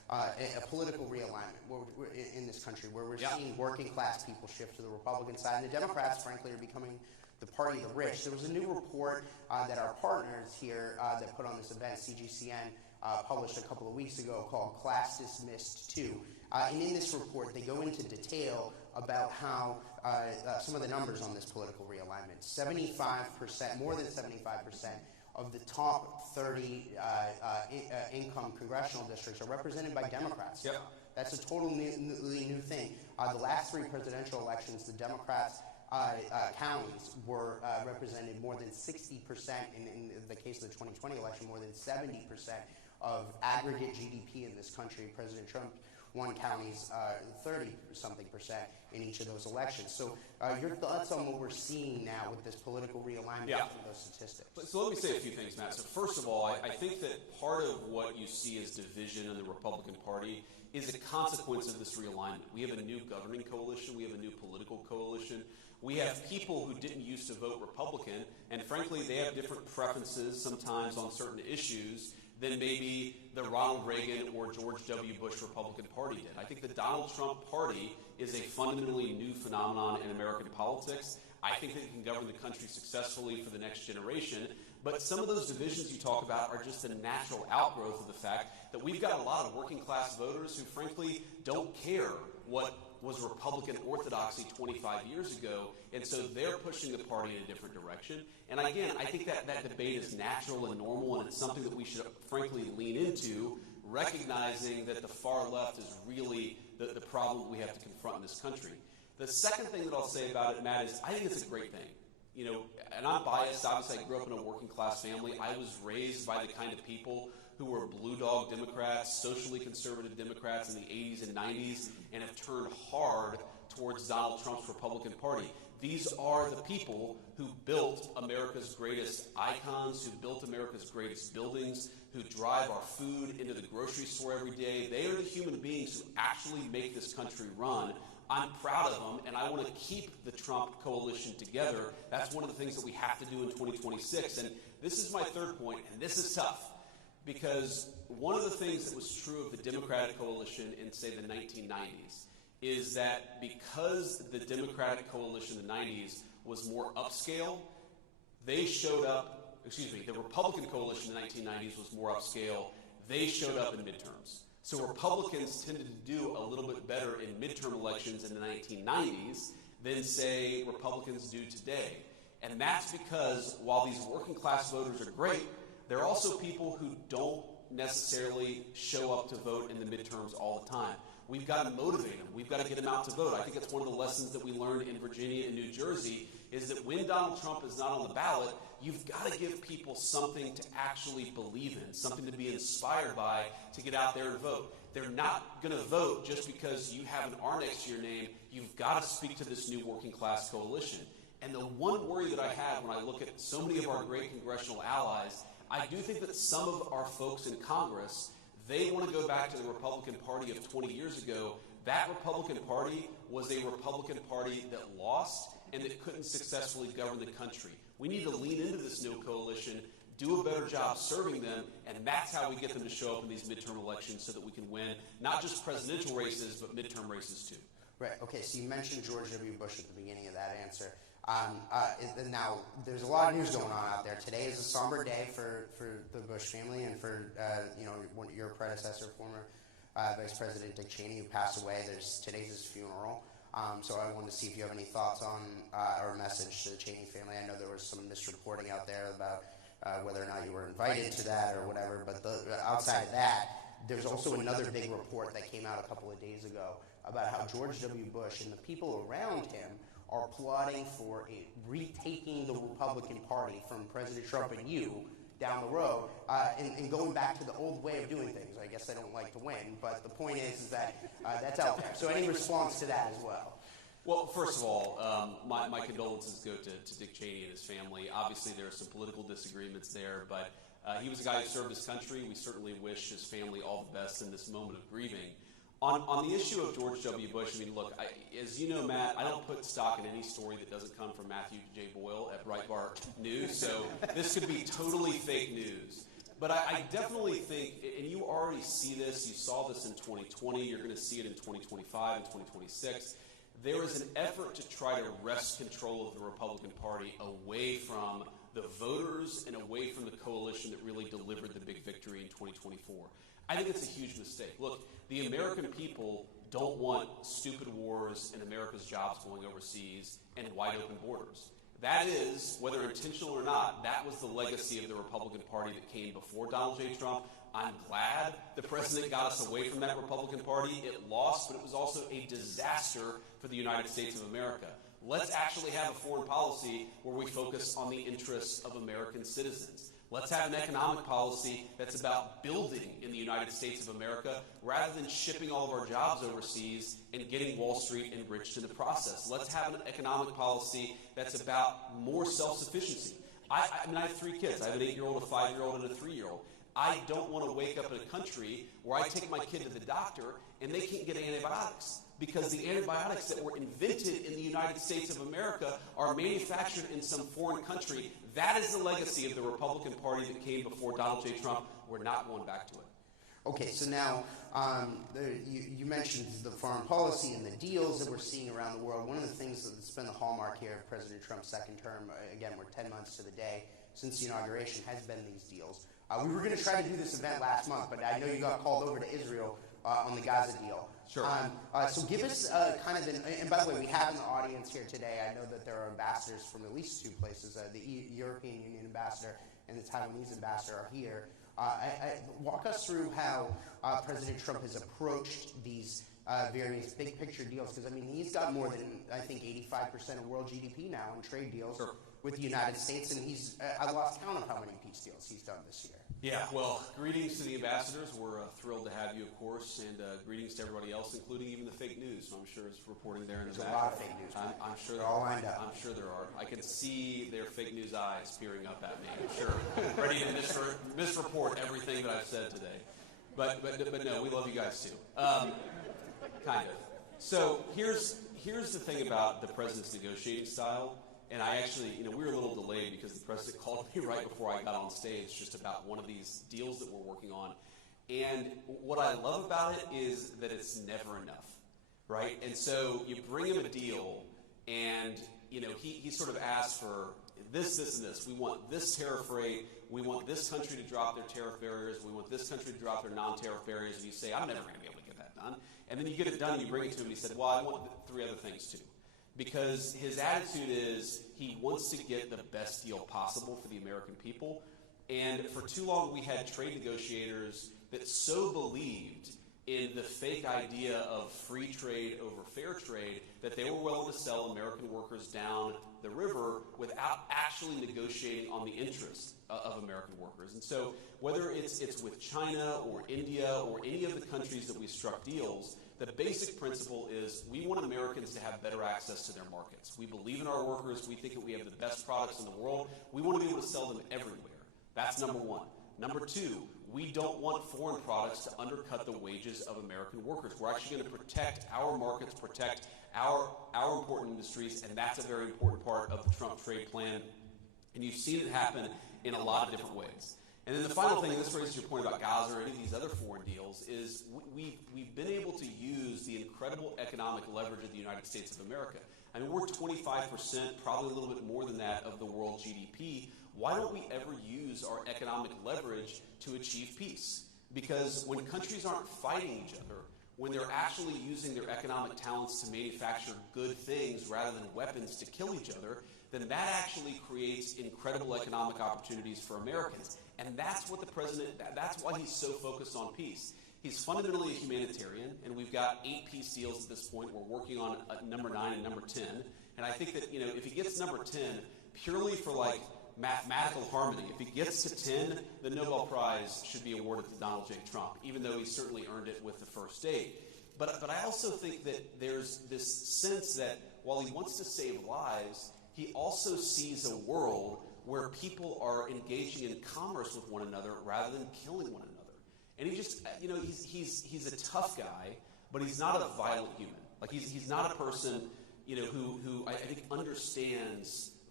a political realignment in this country, where we're seeing working class people shift to the Republican side, and the Democrats, frankly, are becoming the party of the rich. There was a new report that our partners here that put on this event, CGCN, published a couple of weeks ago called Class Dismissed 2. And in this report, they go into detail about how some of the numbers on this political realignment. 75%, more than 75% of the top 30 income congressional districts are represented by Democrats. Yep. That's a totally new thing. The last three presidential elections, the Democrats' counties were represented more than 60%, in the case of the 2020 election, more than 70% of aggregate GDP in this country. President Trump won counties 30-something% in each of those elections. So your thoughts on what we're seeing now with this political realignment of those statistics? So let me say a few things, Matt. So first of all, I think that part of what you see as division in the Republican Party is a consequence of this realignment. We have a new governing coalition. We have a new political coalition. We have people who didn't used to vote Republican, and frankly, they have different preferences sometimes on certain issues than maybe the Ronald Reagan or George W. Bush Republican Party did. I think the Donald Trump Party is a fundamentally new phenomenon in American politics. I think that it can govern the country successfully for the next generation. But some of those divisions you talk about are just a natural outgrowth of the fact that we've got a lot of working class voters who frankly don't care what was Republican orthodoxy 25 years ago, and so they're pushing the party in a different direction. And again, I think that debate is natural and normal, and it's something that we should frankly lean into, recognizing that the far left is really the problem we have to confront in this country. The second thing that I'll say about it, Matt, is I think it's a great thing. You know, and I'm biased. Obviously, I grew up in a working class family. I was raised by the kind of people who were blue dog Democrats, socially conservative Democrats in the 80s and 90s, and have turned hard towards Donald Trump's Republican Party. These are the people who built America's greatest icons, who built America's greatest buildings, who drive our food into the grocery store every day. They are the human beings who actually make this country run. I'm proud of them, and I want to keep the Trump coalition together. That's one of the things that we have to do in 2026. And this is my third point, and this is tough, because one of the things that was true of the Democratic coalition in, say, the 1990s is that because the Democratic coalition in the 90s was more upscale, they showed up, the Republican coalition in the 1990s was more upscale, they showed up in midterms. So Republicans tended to do a little bit better in midterm elections in the 1990s than, say, Republicans do today. And that's because while these working class voters are great, there are also people who don't necessarily show up to vote in the midterms all the time. We've got to motivate them. We've got to get them out to vote. I think that's one of the lessons that we learned in Virginia and New Jersey is that when Donald Trump is not on the ballot, you've got to give people something to actually believe in, something to be inspired by to get out there and vote. They're not going to vote just because you have an R next to your name. You've got to speak to this new working class coalition. And the one worry that I have when I look at so many of our great congressional allies, I do think that some of our folks in Congress, they want to go back to the Republican Party of 20 years ago. That Republican Party was a Republican Party that lost and that couldn't successfully govern the country. We need to lean into this new coalition, do a better job serving them, and that's how we get them to show up in these midterm elections so that we can win not just presidential races, but midterm races too. Right. Okay, so you mentioned George W. Bush at the beginning of that answer. Now, there's a lot of news going on out there. Today is a somber day for the Bush family and for your predecessor, former Vice President Dick Cheney, who passed away. Today's his funeral. So I wanted to see if you have any thoughts on or a message to the Cheney family. I know there was some misreporting out there about whether or not you were invited to that or whatever. But outside of that, there's also another big report that came out a couple of days ago about how George W. Bush and the people around him are plotting for retaking the Republican Party from President Trump and you down the road and going back to the old way of doing things. I guess they don't like to win, but the point is that that's out there. So any response to that as well? Well, first of all, my condolences go to Dick Cheney and his family. Obviously, there are some political disagreements there, but he was a guy who served his country. We certainly wish his family all the best in this moment of grieving. On the issue of George W. Bush, I mean, look, as you know, Matt, I don't put stock in any story that doesn't come from Matthew J. Boyle at Breitbart News, so this could be totally fake news. But I definitely think, and you already see this, you saw this in 2020, you're going to see it in 2025 and 2026, there is an effort to try to wrest control of the Republican Party away from the voters and away from the coalition that really delivered the big victory in 2024. I think it's a huge mistake. Look, the American people don't want stupid wars and America's jobs going overseas and wide open borders. That is, whether intentional or not, that was the legacy of the Republican Party that came before Donald J. Trump. I'm glad the president got us away from that Republican Party. It lost, but it was also a disaster for the United States of America. Let's actually have a foreign policy where we focus on the interests of American citizens. Let's have an economic policy that's about building in the United States of America rather than shipping all of our jobs overseas and getting Wall Street enriched in the process. Let's have an economic policy that's about more self-sufficiency. I mean, I have 3 kids. I have an 8-year-old, a 5-year-old, and a 3-year-old. I don't want to wake up in a country where I take my kid to the doctor and they can't get antibiotics because the antibiotics that were invented in the United States of America are manufactured in some foreign country. That is the legacy of the Republican Party that came before Donald J. Trump. We're not going back to it. Okay, so now you mentioned the foreign policy and the deals that we're seeing around the world. One of the things that's been the hallmark here of President Trump's second term, again, we're 10 months to the day since the inauguration, has been these deals. We were going to try to do this event last month, but I know you got called over to Israel on the Gaza deal. Sure. So give us kind of and by the way, we have in the audience here today, I know that there are ambassadors from at least 2 places. The European Union ambassador and the Taiwanese ambassador are here. Walk us through how President Trump has approached these various big picture deals, because, I mean, he's got more than, I think, 85% of world GDP now in trade deals with the United States, and I lost count of how many peace deals he's done this year. Yeah, well, greetings to the ambassadors. We're thrilled to have you, of course, and greetings to everybody else, including even the fake news. I'm sure it's reporting there in the back. There's a lot of fake news. I'm sure they're all lined up. I'm sure there are. I can see their fake news eyes peering up at me. I'm sure, ready to misreport everything that I've said today. But no, we love you guys too. Kind of. So here's the thing about the president's negotiating style. And I actually, we were a little delayed because the president called me right before I got on stage just about one of these deals that we're working on. And what I love about it is that it's never enough, right? And so you bring him a deal and, he sort of asks for this, and this. We want this tariff rate. We want this country to drop their tariff barriers. We want this country to drop their non-tariff barriers. And you say, I'm never going to be able to get that done. And then you get it done and you bring it to him and he said, well, I want 3 other things too. Because his attitude is he wants to get the best deal possible for the American people. And for too long, we had trade negotiators that so believed in the fake idea of free trade over fair trade that they were willing to sell American workers down the river without actually negotiating on the interests of American workers. And so whether it's with China or India or any of the countries that we struck deals, the basic principle is we want Americans to have better access to their markets. We believe in our workers. We think that we have the best products in the world. We want to be able to sell them everywhere. That's number 1. Number 2, we don't want foreign products to undercut the wages of American workers. We're actually going to protect our markets, protect our important industries, and that's a very important part of the Trump trade plan. And you've seen it happen in a lot of different ways. And then the final thing, and this raises your point about Gaza or any of these other foreign deals, is we've been able to use the incredible economic leverage of the United States of America. I mean, we're 25%, probably a little bit more than that, of the world GDP. Why don't we ever use our economic leverage to achieve peace? Because when countries aren't fighting each other, when they're actually using their economic talents to manufacture good things rather than weapons to kill each other, then that actually creates incredible economic opportunities for Americans. And that's what the president, that's why he's so focused on peace. He's fundamentally a humanitarian, and we've got 8 peace deals at this point. We're working on number 9 and number 10. And I think that, if he gets number 10, purely for mathematical harmony, if he gets to 10, the Nobel Prize should be awarded to Donald J. Trump, even though he certainly earned it with the first 8. But I also think that there's this sense that while he wants to save lives, he also sees a world where people are engaging in commerce with one another rather than killing one another. And he just, he's a tough guy, but he's not a violent human. Like he's not a person, who I think understands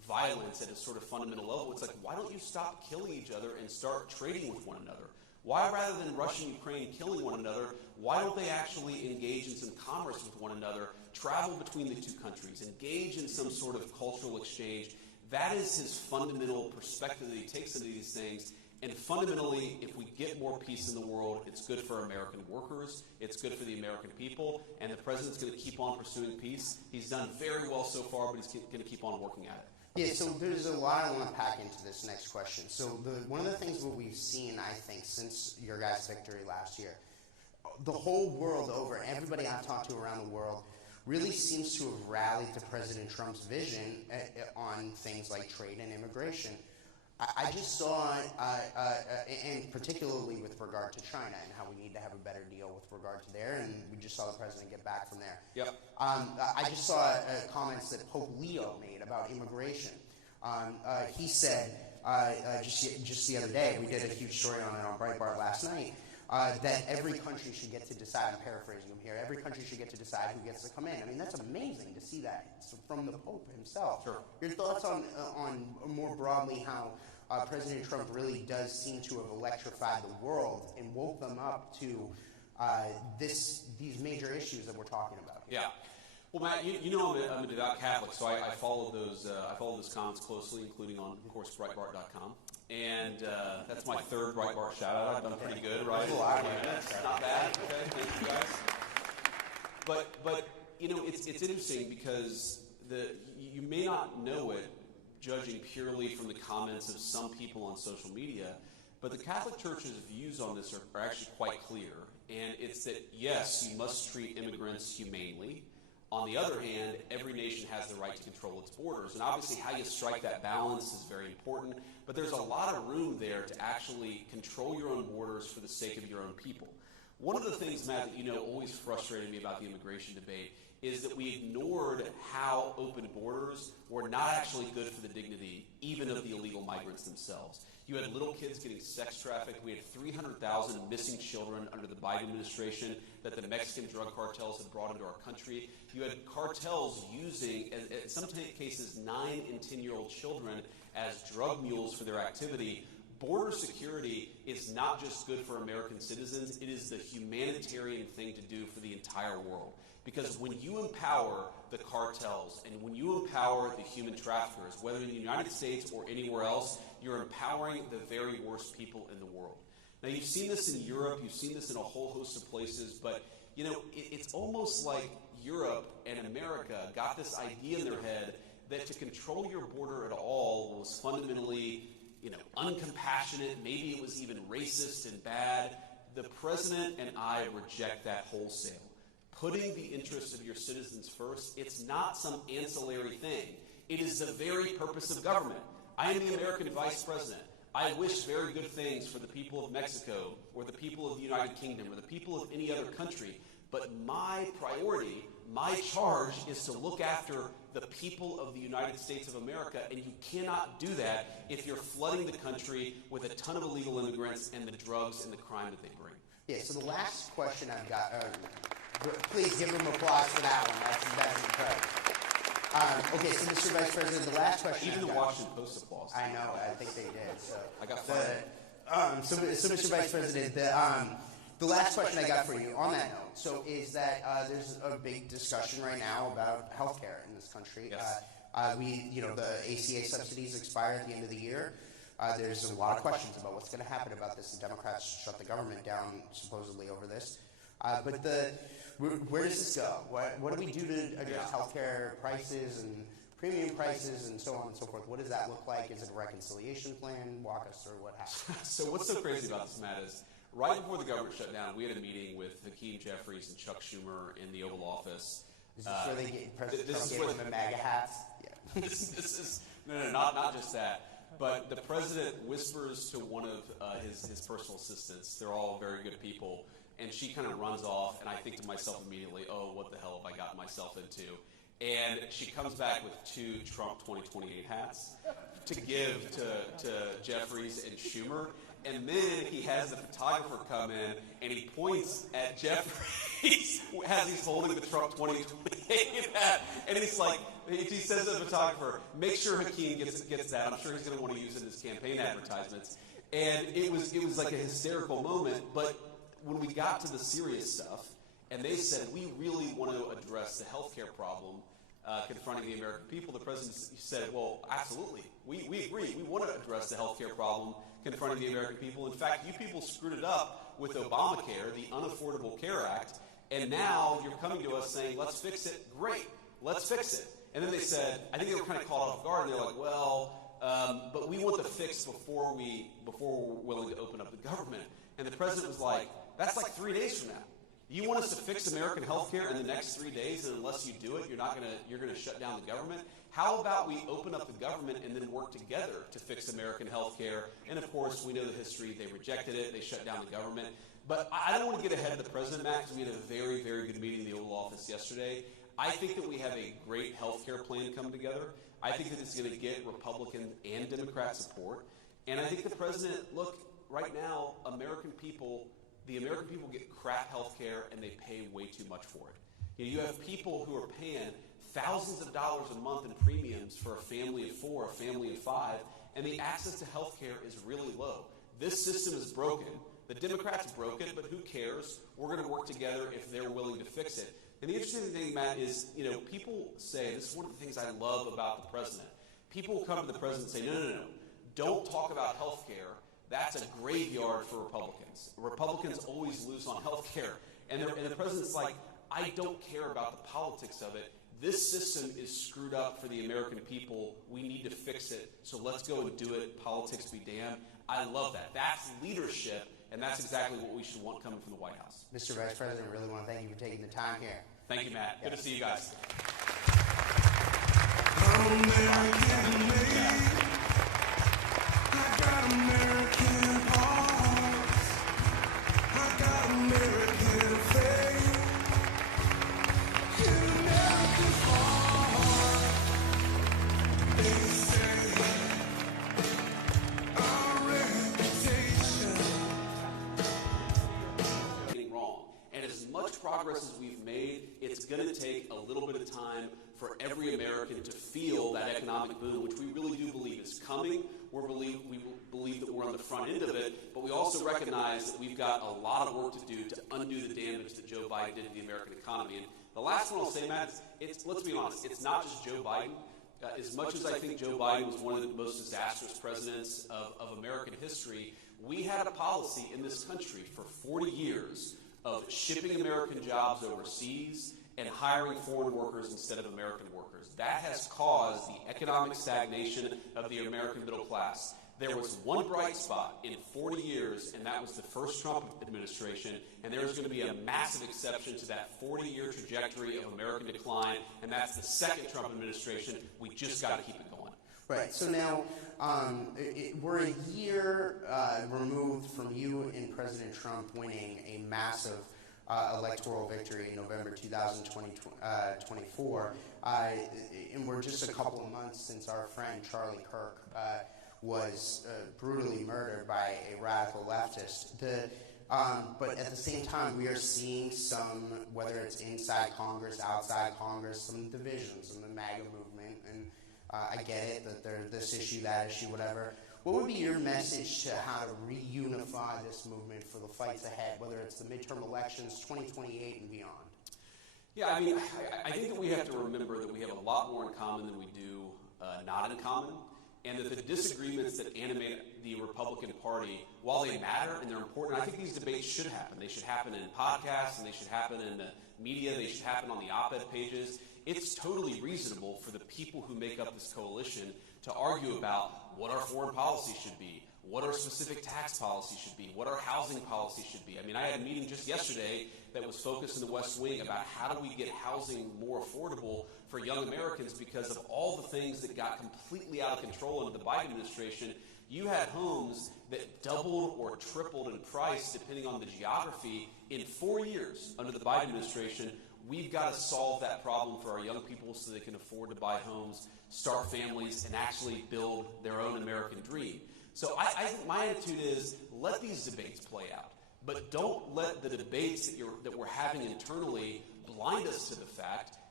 violence at a sort of fundamental level. It's like, why don't you stop killing each other and start trading with one another? Why, rather than Russia and Ukraine killing one another, why don't they actually engage in some commerce with one another, travel between the two countries, engage in some sort of cultural exchange? That is his fundamental perspective that he takes into these things. And fundamentally, if we get more peace in the world, it's good for American workers, it's good for the American people, and the president's going to keep on pursuing peace. He's done very well so far, but he's going to keep on working at it. Yeah, so there's a lot I want to pack into this next question. So one of the things that we've seen, I think, since your guys' victory last year, the whole world over, everybody I've talked to around the world, really seems to have rallied to President Trump's vision on things like trade and immigration. I just saw, and particularly with regard to China and how we need to have a better deal with regard to there, and we just saw the president get back from there. Yep. I just saw comments that Pope Leo made about immigration. He said, just the other day, we did a huge story on it on Breitbart last night, that every country should get to decide, I'm paraphrasing him here, every country should get to decide who gets to come in. I mean, that's amazing to see that from the Pope himself. Sure. Your thoughts on more broadly how President Trump really does seem to have electrified the world and woke them up to these major issues that we're talking about here. Yeah. Well, Matt, you know I'm a devout Catholic, so I followed those comments closely, including on, of course, Breitbart.com. And that's my third Breitbart shout-out. I've done pretty good, right? Not bad. Okay, thank you guys. But you know, it's interesting because you may not know it, judging purely from the comments of some people on social media, but the Catholic Church's views on this are actually quite clear. And it's that, yes, you must treat immigrants humanely. On the other hand, every nation has the right to control its borders. And obviously how you strike that balance is very important. But there's a lot of room there to actually control your own borders for the sake of your own people. One of the things, Matt, that always frustrated me about the immigration debate is that we ignored how open borders were not actually good for the dignity, even of the illegal migrants themselves. You had little kids getting sex trafficked. We had 300,000 missing children under the Biden administration that the Mexican drug cartels had brought into our country. You had cartels using, in some cases, 9 and 10-year-old children as drug mules for their activity. Border security is not just good for American citizens, it is the humanitarian thing to do for the entire world. Because when you empower the cartels and when you empower the human traffickers, whether in the United States or anywhere else, you're empowering the very worst people in the world. Now, you've seen this in Europe, you've seen this in a whole host of places, but it's almost like Europe and America got this idea in their head that to control your border at all was fundamentally uncompassionate, maybe it was even racist and bad. The president and I reject that wholesale. Putting the interests of your citizens first, it's not some ancillary thing. It is the very purpose of government. I am the American vice president. I wish very good things for the people of Mexico or the people of the United Kingdom or the people of any other country. But my priority, my charge is to look after the people of the United States of America, and you cannot do that if you're flooding the country with a ton of illegal immigrants and the drugs and the crime that they bring. Yeah, so the last question I've got, please give them applause for that one. That's incredible. Okay, so Mr. Vice President, the last question Even the Washington Post applause. I know, I think they did. So I got fired. So Mr. Vice President, the last question I got for you on that note, is that there's a big discussion right now about health care in this country. Yes. The ACA subsidies expire at the end of the year. There's a lot of questions about what's going to happen about this. The Democrats shut the government down supposedly over this. But where does this go? What do we do to address healthcare prices and premium prices and so on and so forth? What does that look like? Is it a reconciliation plan? Walk us through what happened. So what's so crazy about this, Matt, is right before the government shut down, we had a meeting with Hakeem Jeffries and Chuck Schumer in the Oval Office. Is this where they get President Trump gave them the MAGA hats? Yeah. This is not just that. But the president whispers to one of his personal assistants. They're all very good people. And she kind of runs off, and I think to myself immediately, oh, what the hell have I gotten myself into? And she comes back with 2 Trump 2028 hats to give to Jeffries and Schumer. And then he has the photographer come in, and he points at Jeffries as he's holding the Trump 2028 hat. And he's like, he says to the photographer, make sure Hakeem gets that. I'm sure he's going to want to use it in his campaign advertisements. And it was like a hysterical moment. But when we got to the serious stuff, and they said, we really want to address the healthcare problem confronting the American people, the president said, well, absolutely. We agree. We want to address the healthcare problem confronting the American people. In fact, you people screwed it up with Obamacare, the Unaffordable Care Act, and now you're coming to us saying, let's fix it. Great, let's fix it. And then they said, I think they were kind of caught off guard, and they're like, well, but we want the fix before we're willing to open up the government. And the president was like, that's like 3 days from now. You want us to fix American health care in the next 3 days, and unless you do it, you're gonna shut down the government? How about we open up the government and then work together to fix American health care? And of course, we know the history. They rejected it. They shut down the government. But I don't want to get ahead of the president, Matt, because we had a very, very good meeting in the Oval Office yesterday. I think that we have a great health care plan come together. I think that it's going to get Republican and Democrat support. And I think the president, look, right now, the American people get crap health care and they pay way too much for it. You have people who are paying thousands of dollars a month in premiums for a family of 4, a family of 5, and the access to health care is really low. This system is broken. The Democrats broke it, but who cares? We're going to work together if they're willing to fix it. And the interesting thing, Matt, is, people say, this is one of the things I love about the president. People will come to the president and say, no. Don't talk about health care. That's a graveyard for Republicans. Republicans always lose on health care. And the president's like, I don't care about the politics of it. This system is screwed up for the American people. We need to fix it. So let's go and do it. Politics be damned. I love that. That's leadership, and that's exactly what we should want coming from the White House. Mr. Vice President, I really want to thank you for taking the time here. Thank you, Matt. Good to see you guys. American made. I got American hearts. I got American faith. In American heart, they say our reputation. Getting wrong. And as much progress as we've made, it's going to take a little bit of time for every American to feel that economic boom, which we really do believe is coming. We believe that we're on the front end of it, but we also recognize that we've got a lot of work to do to undo the damage that Joe Biden did to the American economy. And the last one I'll say, Matt, let's be honest, it's not just Joe Biden. As much as I think Joe Biden was one of the most disastrous presidents of American history, we had a policy in this country for 40 years of shipping American jobs overseas and hiring foreign workers instead of American workers. That has caused the economic stagnation of the American middle class. There was one bright spot in 40 years, and that was the first Trump administration, and there's going to be a massive exception to that 40-year trajectory of American decline, and that's the second Trump administration. We just got to keep it going. Right. So now we're a year removed from you and President Trump winning a massive electoral victory in November 2024. And we're just a couple of months since our friend Charlie Kirk was brutally murdered by a radical leftist. But at the same time, we are seeing some, whether it's inside Congress, outside Congress, some divisions in the MAGA movement. And I get it that there's this issue, that issue, whatever. What would be your message to how to reunify this movement for the fights ahead, whether it's the midterm elections, 2028 and beyond? Yeah, I mean, I think that we have to remember that we have a lot more in common than we do not in common, and that the disagreements that animate the Republican Party, while they matter and they're important, I think these debates should happen. They should happen in podcasts, and they should happen in the media, they should happen on the op-ed pages. It's totally reasonable for the people who make up this coalition to argue about what our foreign policy should be, what our specific tax policy should be, what our housing policy should be. I mean, I had a meeting just yesterday that was focused in the West Wing about how do we get housing more affordable for young Americans because of all the things that got completely out of control under the Biden administration. You had homes that doubled or tripled in price depending on the geography in 4 years under the Biden administration. We've got to solve that problem for our young people so they can afford to buy homes, start families, and actually build their own American dream. So I think my attitude is let these debates play out, but don't let the debates that we're having internally blind us to the fact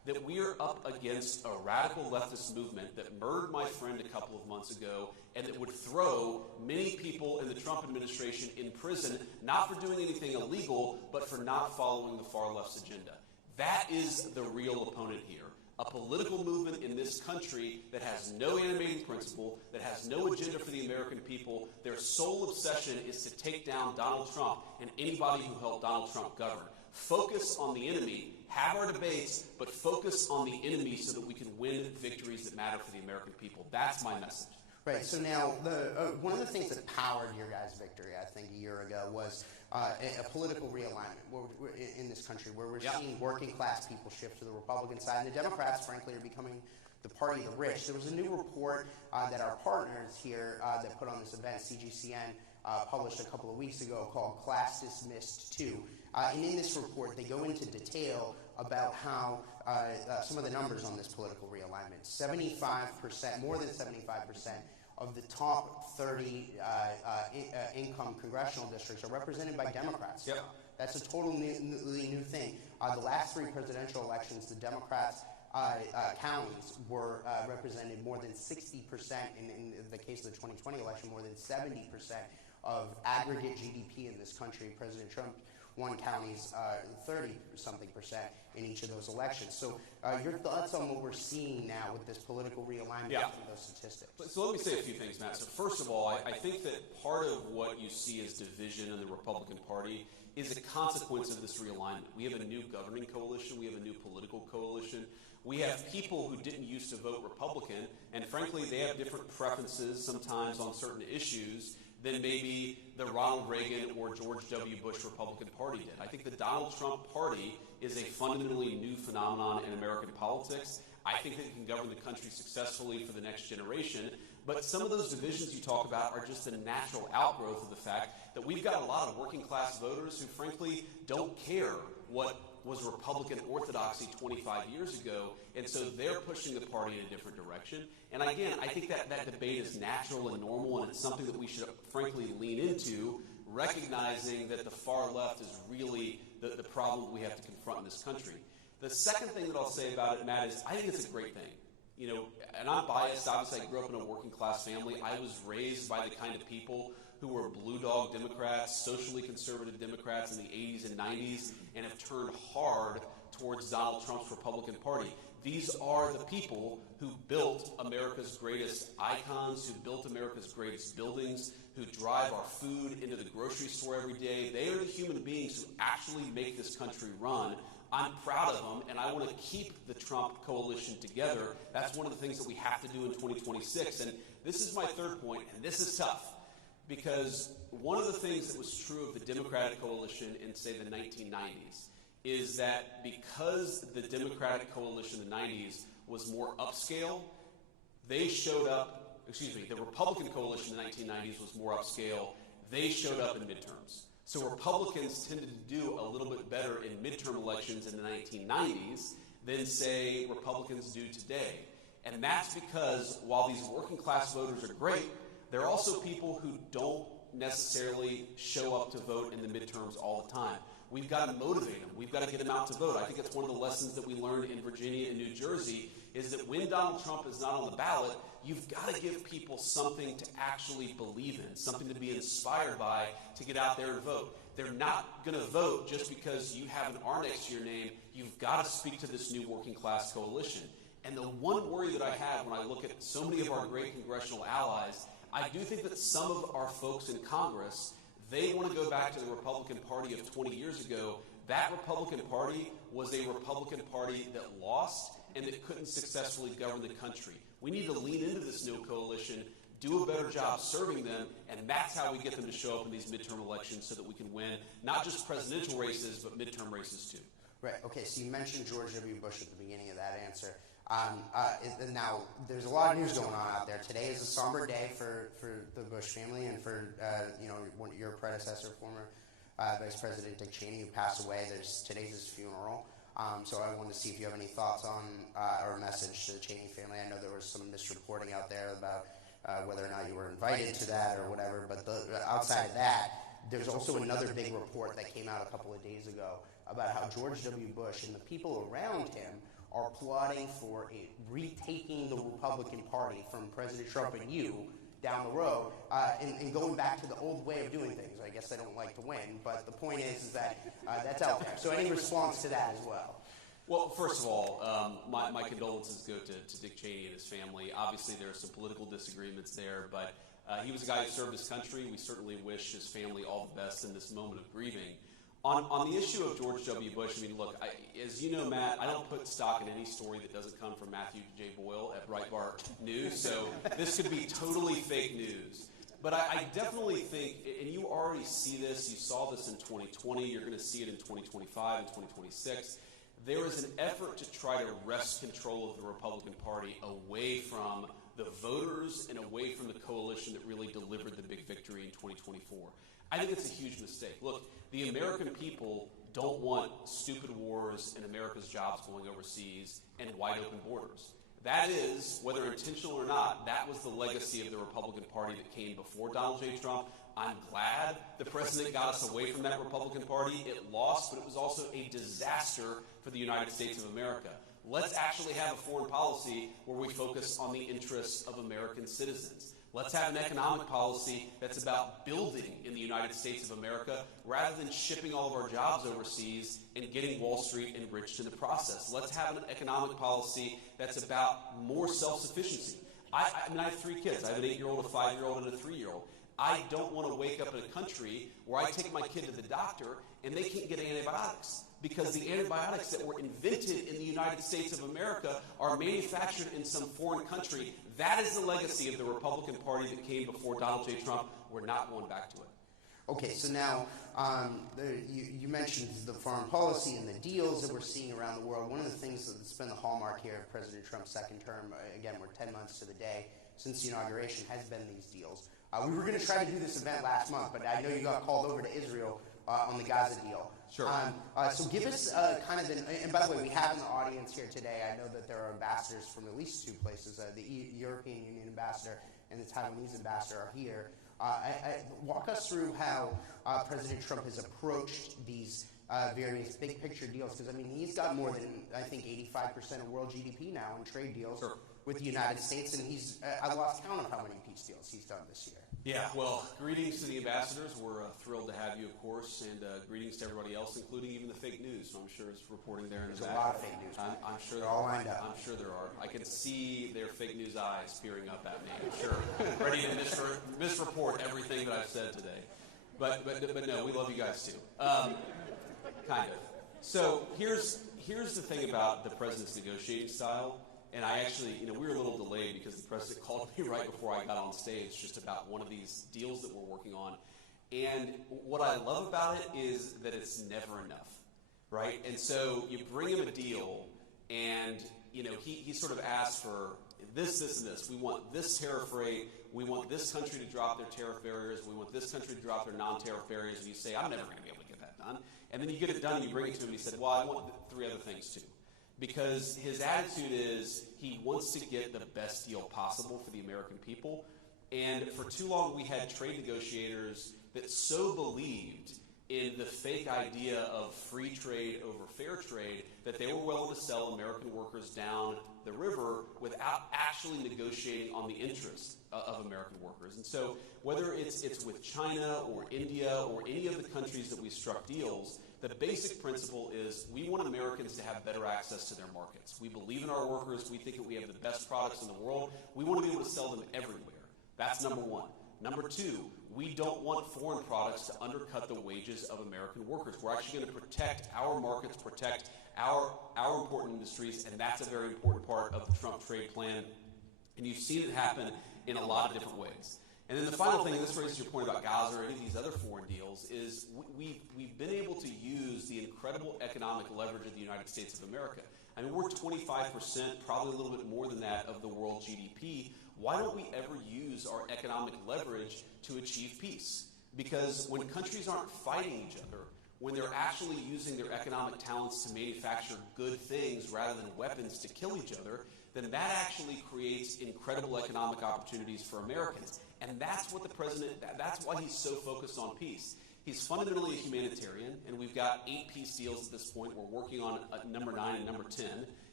that we are up against a radical leftist movement that murdered my friend a couple of months ago and that would throw many people in the Trump administration in prison, not for doing anything illegal, but for not following the far left's agenda. That is the real opponent here. A political movement in this country that has no animating principle, that has no agenda for the American people. Their sole obsession is to take down Donald Trump and anybody who helped Donald Trump govern. Focus on the enemy, have our debates, but focus on the enemy so that we can win victories that matter for the American people. That's my message. Right. So now, one of the things that powered your guys' victory, I think, a year ago was a political realignment in this country, where we're seeing working-class people shift to the Republican side, and the Democrats, frankly, are becoming the party of the rich. There was a new report that our partners here that put on this event, CGCN, published a couple of weeks ago called Class Dismissed 2. And in this report, they go into detail about how some of the numbers on this political realignment. 75%, more than 75% of the top 30 income congressional districts are represented by Democrats. Yep. That's a totally new thing. The last three presidential elections, the Democrats' counties were represented more than 60%, in the case of the 2020 election, more than 70% of aggregate GDP in this country. President Trump won counties 30-something% in each of those elections. So your thoughts on what we're seeing now with this political realignment of those statistics? So let me say a few things, Matt. So first of all, I think that part of what you see as division in the Republican Party is a consequence of this realignment. We have a new governing coalition. We have a new political coalition. We have people who didn't used to vote Republican, and frankly, they have different preferences sometimes on certain issues than maybe the Ronald Reagan or George W. Bush Republican Party did. I think the Donald Trump Party is a fundamentally new phenomenon in American politics. I think that it can govern the country successfully for the next generation. But some of those divisions you talk about are just a natural outgrowth of the fact that we've got a lot of working class voters who frankly don't care what was Republican orthodoxy 25 years ago, and so they're pushing the party in a different direction. And again, I think that debate is natural and normal, and it's something that we should frankly lean into, recognizing that the far left is really the problem we have to confront in this country. The second thing that I'll say about it, Matt, is I think it's a great thing. You know, and I'm biased. Obviously, I grew up in a working class family. I was raised by the kind of people who were blue dog Democrats, socially conservative Democrats in the 80s and 90s, and have turned hard towards Donald Trump's Republican Party. These are the people who built America's greatest icons, who built America's greatest buildings, who drive our food into the grocery store every day. They are the human beings who actually make this country run. I'm proud of them, and I want to keep the Trump coalition together. That's one of the things that we have to do in 2026. And this is my third point, and this is tough, because one of the things that was true of the Democratic coalition in, say, the 1990s is that because the Democratic coalition in the 90s was more upscale, they showed up, the Republican coalition in the 1990s was more upscale, they showed up in midterms. So Republicans tended to do a little bit better in midterm elections in the 1990s than, say, Republicans do today. And that's because while these working class voters are great, there are also people who don't necessarily show up to vote in the midterms all the time. We've got to motivate them. We've got to get them out to vote. I think it's one of the lessons that we learned in Virginia and New Jersey is that when Donald Trump is not on the ballot, you've got to give people something to actually believe in, something to be inspired by to get out there and vote. They're not going to vote just because you have an R next to your name. You've got to speak to this new working class coalition. And the one worry that I have when I look at so many of our great congressional allies, I do think that some of our folks in Congress, they want to go back to the Republican Party of 20 years ago. That Republican Party was a Republican Party that lost and that couldn't successfully govern the country. We need to lean into this new coalition, do a better job serving them, and that's how we get them to show up in these midterm elections so that we can win not just presidential races, but midterm races too. Right. Okay, so you mentioned George W. Bush at the beginning of that answer. Now, there's a lot of news going on out there. Today is a somber day for the Bush family and for your predecessor, former Vice President Dick Cheney, who passed away. Today's his funeral. So I wanted to see if you have any thoughts on or a message to the Cheney family. I know there was some misreporting out there about whether or not you were invited to that or whatever. But outside of that, there's also another big report that came out a couple of days ago about how George W. Bush and the people around him are plotting for retaking the Republican Party from President Trump and you down the road, and going back to the old way of doing things. I guess they don't like to win, but the point is that that's out there. So any response to that as well? Well, first of all, my condolences go to Dick Cheney and his family. Obviously, there are some political disagreements there, but he was a guy who served his country. We certainly wish his family all the best in this moment of grieving. On the issue of George W. Bush, I mean, look, as you know, Matt, I don't put stock in any story that doesn't come from Matthew J. Boyle at Breitbart News, so this could be totally fake news. But I definitely think, and you already see this, you saw this in 2020, you're going to see it in 2025 and 2026, there is an effort to try to wrest control of the Republican Party away from the voters and away from the coalition that really delivered the big victory in 2024. I think it's a huge mistake. Look, the American people don't want stupid wars and America's jobs going overseas and wide open borders. That is, whether intentional or not, that was the legacy of the Republican Party that came before Donald J. Trump. I'm glad the president got us away from that Republican Party. It lost, but it was also a disaster for the United States of America. Let's actually have a foreign policy where we focus on the interests of American citizens. Let's have an economic policy that's about building in the United States of America rather than shipping all of our jobs overseas and getting Wall Street enriched in the process. Let's have an economic policy that's about more self-sufficiency. I mean, I have 3 kids. I have an 8-year-old, a 5-year-old, and a 3-year-old. I don't want to wake up in a country where I take my kid to the doctor and they can't get antibiotics because the antibiotics that were invented in the United States of America are manufactured in some foreign country. That is the legacy of the Republican Party that came before Donald J. Trump. We're not going back to it. Okay, so now you mentioned the foreign policy and the deals that we're seeing around the world. One of the things that's been the hallmark here of President Trump's second term, again, we're 10 months to the day since the inauguration, has been these deals. We were going to try to do this event last month, but I know you got called over to Israel on the Gaza deal. Sure. So give us kind of and by the way, we have in the audience here today, I know that there are ambassadors from at least 2 places. The European Union ambassador and the Taiwanese ambassador are here. Walk us through how President Trump has approached these various big picture deals, because I mean he's got more than I think 85% of world GDP now in trade deals with the United States, and he's I lost count of how many peace deals he's done this year. Yeah, well, greetings to the ambassadors. We're thrilled to have you, of course, and greetings to everybody else, including even the fake news. I'm sure is reporting there in the back. There's a lot of fake news. I'm sure they're all lined up. I'm sure there are. I can see their fake news eyes peering up at me. I'm sure, ready to misreport everything that I've said today. But no, we love you guys too. Kind of. So here's the thing about the president's negotiating style. And I actually, we were a little delayed because the president called me right before I got on stage just about one of these deals that we're working on. And what I love about it is that it's never enough, right? And so you bring him a deal and, he sort of asks for this, and this. We want this tariff rate. We want this country to drop their tariff barriers. We want this country to drop their non-tariff barriers. And you say, I'm never going to be able to get that done. And then you get it done and you bring it to him and he said, well, I want 3 other things too. Because his attitude is he wants to get the best deal possible for the American people. And for too long, we had trade negotiators that so believed in the fake idea of free trade over fair trade that they were willing to sell American workers down the river without actually negotiating on the interests of American workers. And so whether it's with China or India or any of the countries that we struck deals, the basic principle is we want Americans to have better access to their markets. We believe in our workers. We think that we have the best products in the world. We want to be able to sell them everywhere. That's number 1. Number 2, we don't want foreign products to undercut the wages of American workers. We're actually going to protect our markets, protect our important industries, and that's a very important part of the Trump trade plan. And you've seen it happen in a lot of different ways. And then the final thing, and this raises your point about Gaza or any of these other foreign deals, is we've been able to use the incredible economic leverage of the United States of America. I mean, we're 25%, probably a little bit more than that, of the world GDP. Why don't we ever use our economic leverage to achieve peace? Because when countries aren't fighting each other, when they're actually using their economic talents to manufacture good things rather than weapons to kill each other, then that actually creates incredible economic opportunities for Americans. And that's what the president, that's why he's so focused on peace. He's fundamentally a humanitarian, and we've got 8 peace deals at this point. We're working on number 9 and number 10.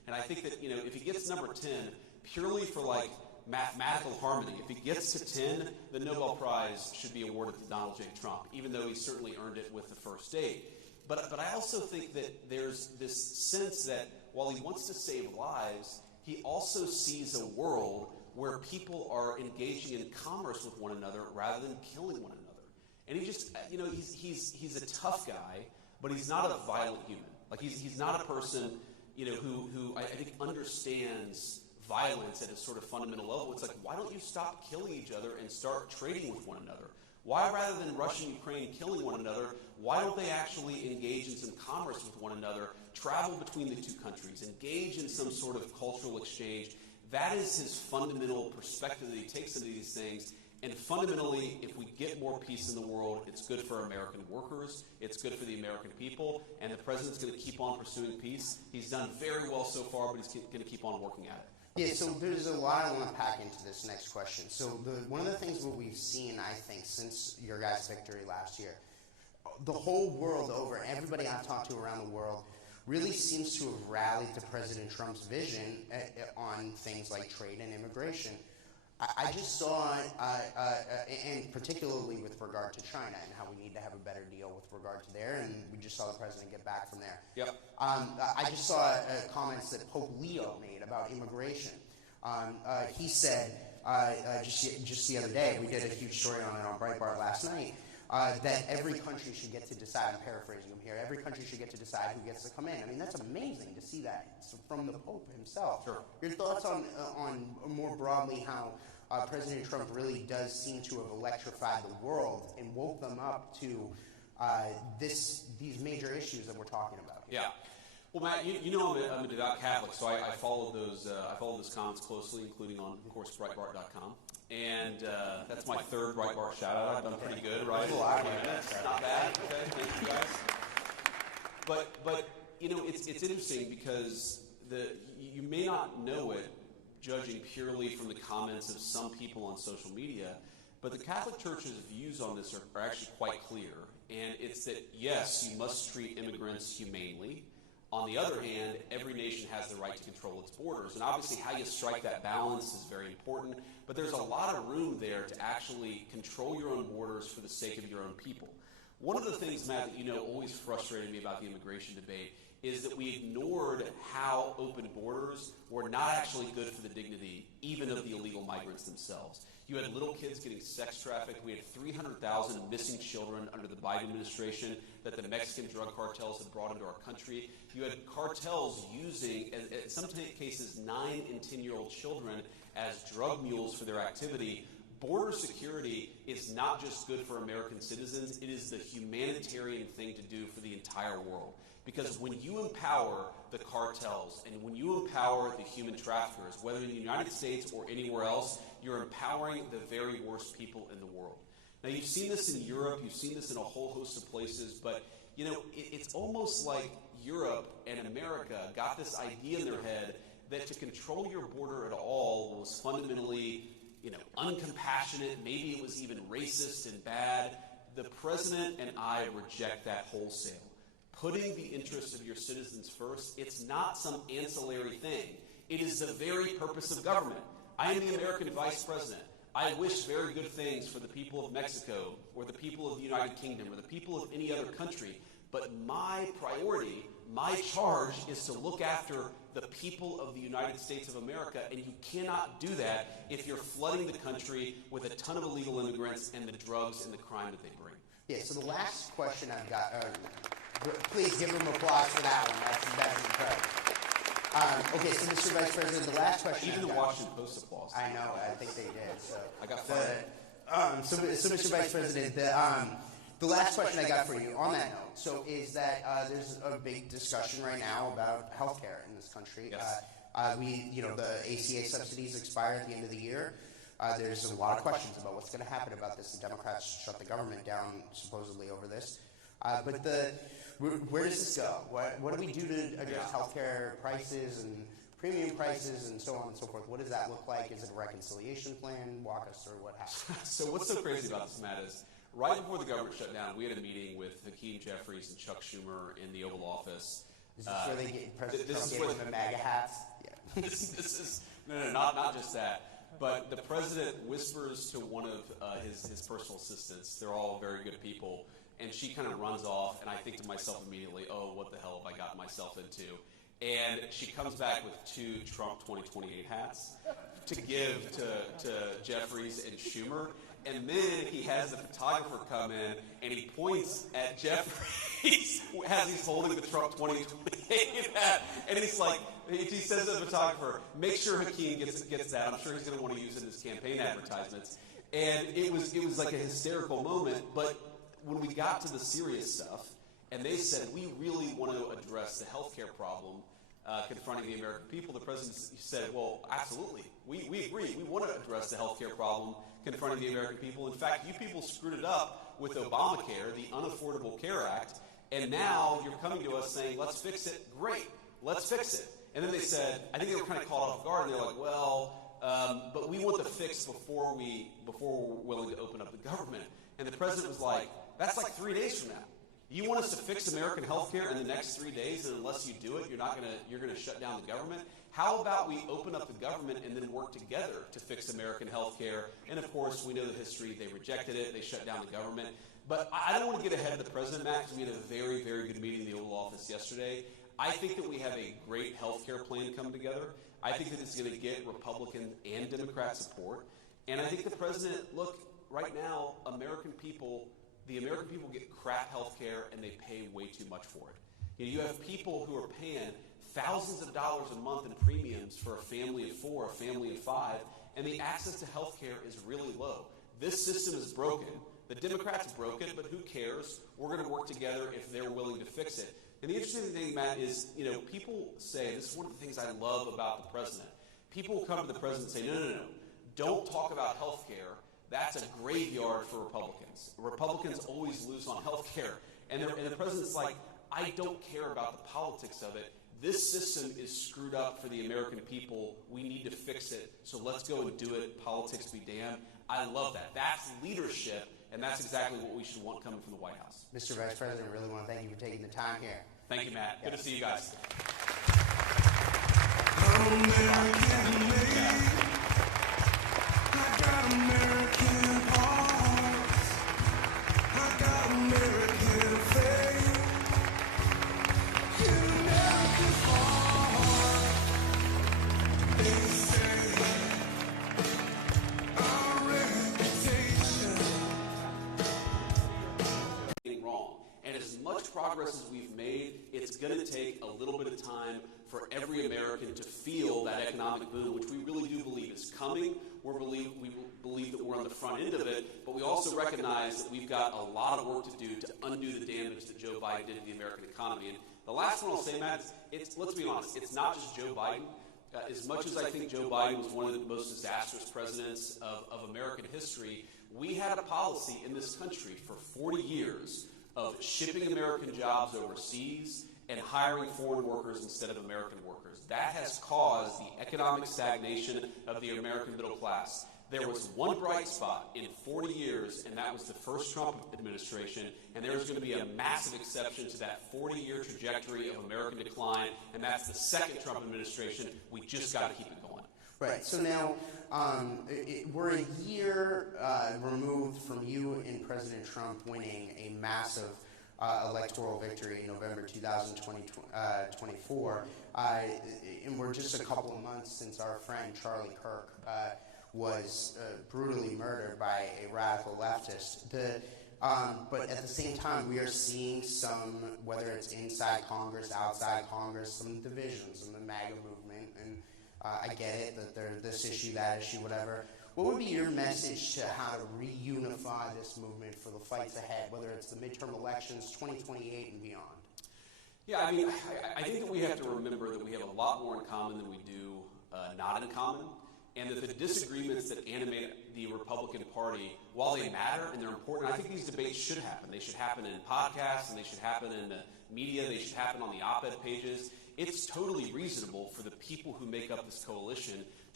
And I think that, if he gets number 10, purely for like mathematical harmony, if he gets to 10, the Nobel Prize should be awarded to Donald J. Trump, even though he certainly earned it with the first 8. But I also think that there's this sense that while he wants to save lives, he also sees a world where people are engaging in commerce with one another rather than killing one another. And he just, he's a tough guy, but he's not a violent human. Like he's not a person, who I think understands violence at a sort of fundamental level. It's like, why don't you stop killing each other and start trading with one another? Why, rather than Russia and Ukraine killing one another, why don't they actually engage in some commerce with one another, travel between the two countries, engage in some sort of cultural exchange? That is his fundamental perspective that he takes into these things. And fundamentally, if we get more peace in the world, it's good for American workers, it's good for the American people, and the president's going to keep on pursuing peace. He's done very well so far, but he's going to keep on working at it. Yeah, so there's a lot I want to pack into this next question. So one of the things that we've seen, I think, since your guys' victory last year, the whole world over, everybody I've talked to around the world, really seems to have rallied to President Trump's vision on things like trade and immigration. I just saw, and particularly with regard to China and how we need to have a better deal with regard to there, and we just saw the president get back from there. Yep. I just saw comments that Pope Leo made about immigration. He said, just the other day, we did a huge story on it on Breitbart last night, that every country should get to decide, I'm paraphrasing him here, every country should get to decide who gets to come in. I mean, that's amazing to see that from the Pope himself. Sure. Your thoughts on more broadly how President Trump really does seem to have electrified the world and woke them up to these major issues that we're talking about here. Yeah. Well, Matt, I'm a devout Catholic, so I followed those comments closely, including on, of course, Breitbart.com. And that's my third Breitbart shout-out. I've done pretty good, right? Not bad. Okay, thank you guys. But it's interesting because you may not know it, judging purely from the comments of some people on social media, but the Catholic Church's views on this are actually quite clear. And it's that, yes, you must treat immigrants humanely. On the other hand, every nation has the right to control its borders. And obviously how you strike that balance is very important. But there's a lot of room there to actually control your own borders for the sake of your own people. One of the things, Matt, that always frustrated me about the immigration debate is that we ignored how open borders were not actually good for the dignity even of the illegal migrants themselves. You had little kids getting sex trafficked. We had 300,000 missing children under the Biden administration that the Mexican drug cartels had brought into our country. You had cartels using, in some cases, 9 and 10-year-old children as drug mules for their activity. Border security is not just good for American citizens, it is the humanitarian thing to do for the entire world. Because when you empower the cartels and when you empower the human traffickers, whether in the United States or anywhere else, you're empowering the very worst people in the world. Now, you've seen this in Europe, you've seen this in a whole host of places, but it's almost like Europe and America got this idea in their head that to control your border at all was fundamentally uncompassionate, maybe it was even racist and bad. The president and I reject that wholesale. Putting the interests of your citizens first, it's not some ancillary thing. It is the very purpose of government. I am the American vice president. I wish very good things for the people of Mexico or the people of the United Kingdom or the people of any other country. But my priority, my charge is to look after the people of the United States of America, and you cannot do that if you're flooding the country with a ton of illegal immigrants and the drugs and the crime that they bring. Yeah, so the last question I've got, please give them applause for that one. That's incredible. Okay, so Mr. Vice President, the last question. Even the Washington Post applause. I know, I think they did. So I got fired. So Mr. Vice President, the last question I got for you on that note, so is that there's a big discussion right now about healthcare in this country. Yes. The ACA subsidies expire at the end of the year. There's a lot of questions about what's going to happen about this. The Democrats shut the government down supposedly over this. But where does this go? What do we do to address healthcare prices and premium prices and so on and so forth? What does that look like? Is it a reconciliation plan? Walk us through what happened. So what's so crazy about this, Matt, is right before the government shut down, we had a meeting with Hakeem Jeffries and Chuck Schumer in the Oval Office. Is this where they get President this Trump is gave where them the MAGA hats? Yeah. this is not just that. But the president whispers to one of his personal assistants. They're all very good people. And she kind of runs off, and I think to myself immediately, oh, what the hell have I gotten myself into? And she comes back with 2 Trump 2028 hats to give to Jeffries and Schumer. And then he has the photographer come in, and he points at Jeffries as he's holding the Trump 2028 hat. And he's like, he says to the photographer, make sure Hakeem gets that. I'm sure he's going to want to use it in his campaign advertisements. And it was like a hysterical moment. But when we got to the serious stuff, and they said, we really want to address the healthcare problem confronting the American people, the president said, well, absolutely. We agree. We want to address the healthcare problem confronting the American people. In fact, you people screwed it up with Obamacare, the Unaffordable Care Act, and now you're coming to us saying, let's fix it. Great. Let's fix it. And then they said, I think they were kind of caught off guard, and they're like, well, but we want the fix before we're willing to open up the government. And the president was like, that's like 3 days from now. You want us to fix American health care in the next 3 days, and unless you do it, you're gonna shut down the government? How about we open up the government and then work together to fix American health care? And of course, we know the history. They rejected it. They shut down the government. But I don't want to get ahead of the president, Matt, because we had a very, very good meeting in the Oval Office yesterday. I think that we have a great health care plan come together. I think that it's going to get Republican and Democrat support. And I think the president, look, right now, the American people get crap health care, and they pay way too much for it. You have people who are paying thousands of dollars a month in premiums for a family of 4, a family of 5, and the access to health care is really low. This system is broken. The Democrats broke it, but who cares? We're going to work together if they're willing to fix it. And the interesting thing, Matt, is, people say, this is one of the things I love about the president. People will come to the president and say, no. Don't talk about health care. That's a graveyard for Republicans. Republicans always lose on health care. And the president's like, I don't care about the politics of it. This system is screwed up for the American people. We need to fix it. So let's go and do it. Politics be damned. I love that. That's leadership, and that's exactly what we should want coming from the White House. Mr. Vice President, I really want to thank you for taking the time here. Thank you, Matt. Good to see you guys. American made. I got American hearts. I got American faith. In American heart, they say our reputation. Wrong. And as much progress as we've made, it's going to take a little bit of time for every American to feel that economic boom, which we really do believe is coming. We believe that we're on the front end of it, but we also recognize that we've got a lot of work to do to undo the damage that Joe Biden did to the American economy. And the last one I'll say, Matt, is let's be honest, it's not just Joe Biden. As much as I think Joe Biden was one of the most disastrous presidents of American history, we had a policy in this country for 40 years of shipping American jobs overseas and hiring foreign workers instead of American workers. That has caused the economic stagnation of the American middle class. There was one bright spot in 40 years, and that was the first Trump administration, and there's going to be a massive exception to that 40-year trajectory of American decline, and that's the second Trump administration. We just got to keep it going. Right. So now we're a year removed from you and President Trump winning a massive electoral victory in November 2024. And we're just a couple of months since our friend Charlie Kirk was brutally murdered by a radical leftist. But at the same time, we are seeing some, whether it's inside Congress, outside Congress, some divisions in the MAGA movement. And I get it that there's this issue, that issue, whatever. What would be your message to how to reunify this movement for the fights ahead, whether it's the midterm elections, 2028 and beyond? Yeah, I mean, I think that we have to remember that we have a lot more in common than we do not in common, and that the disagreements that animate the Republican Party, while they matter and they're important, I think these debates should happen. They should happen in podcasts, and they should happen in the media. They should happen on the op-ed pages. It's totally reasonable for the people who make up this coalition to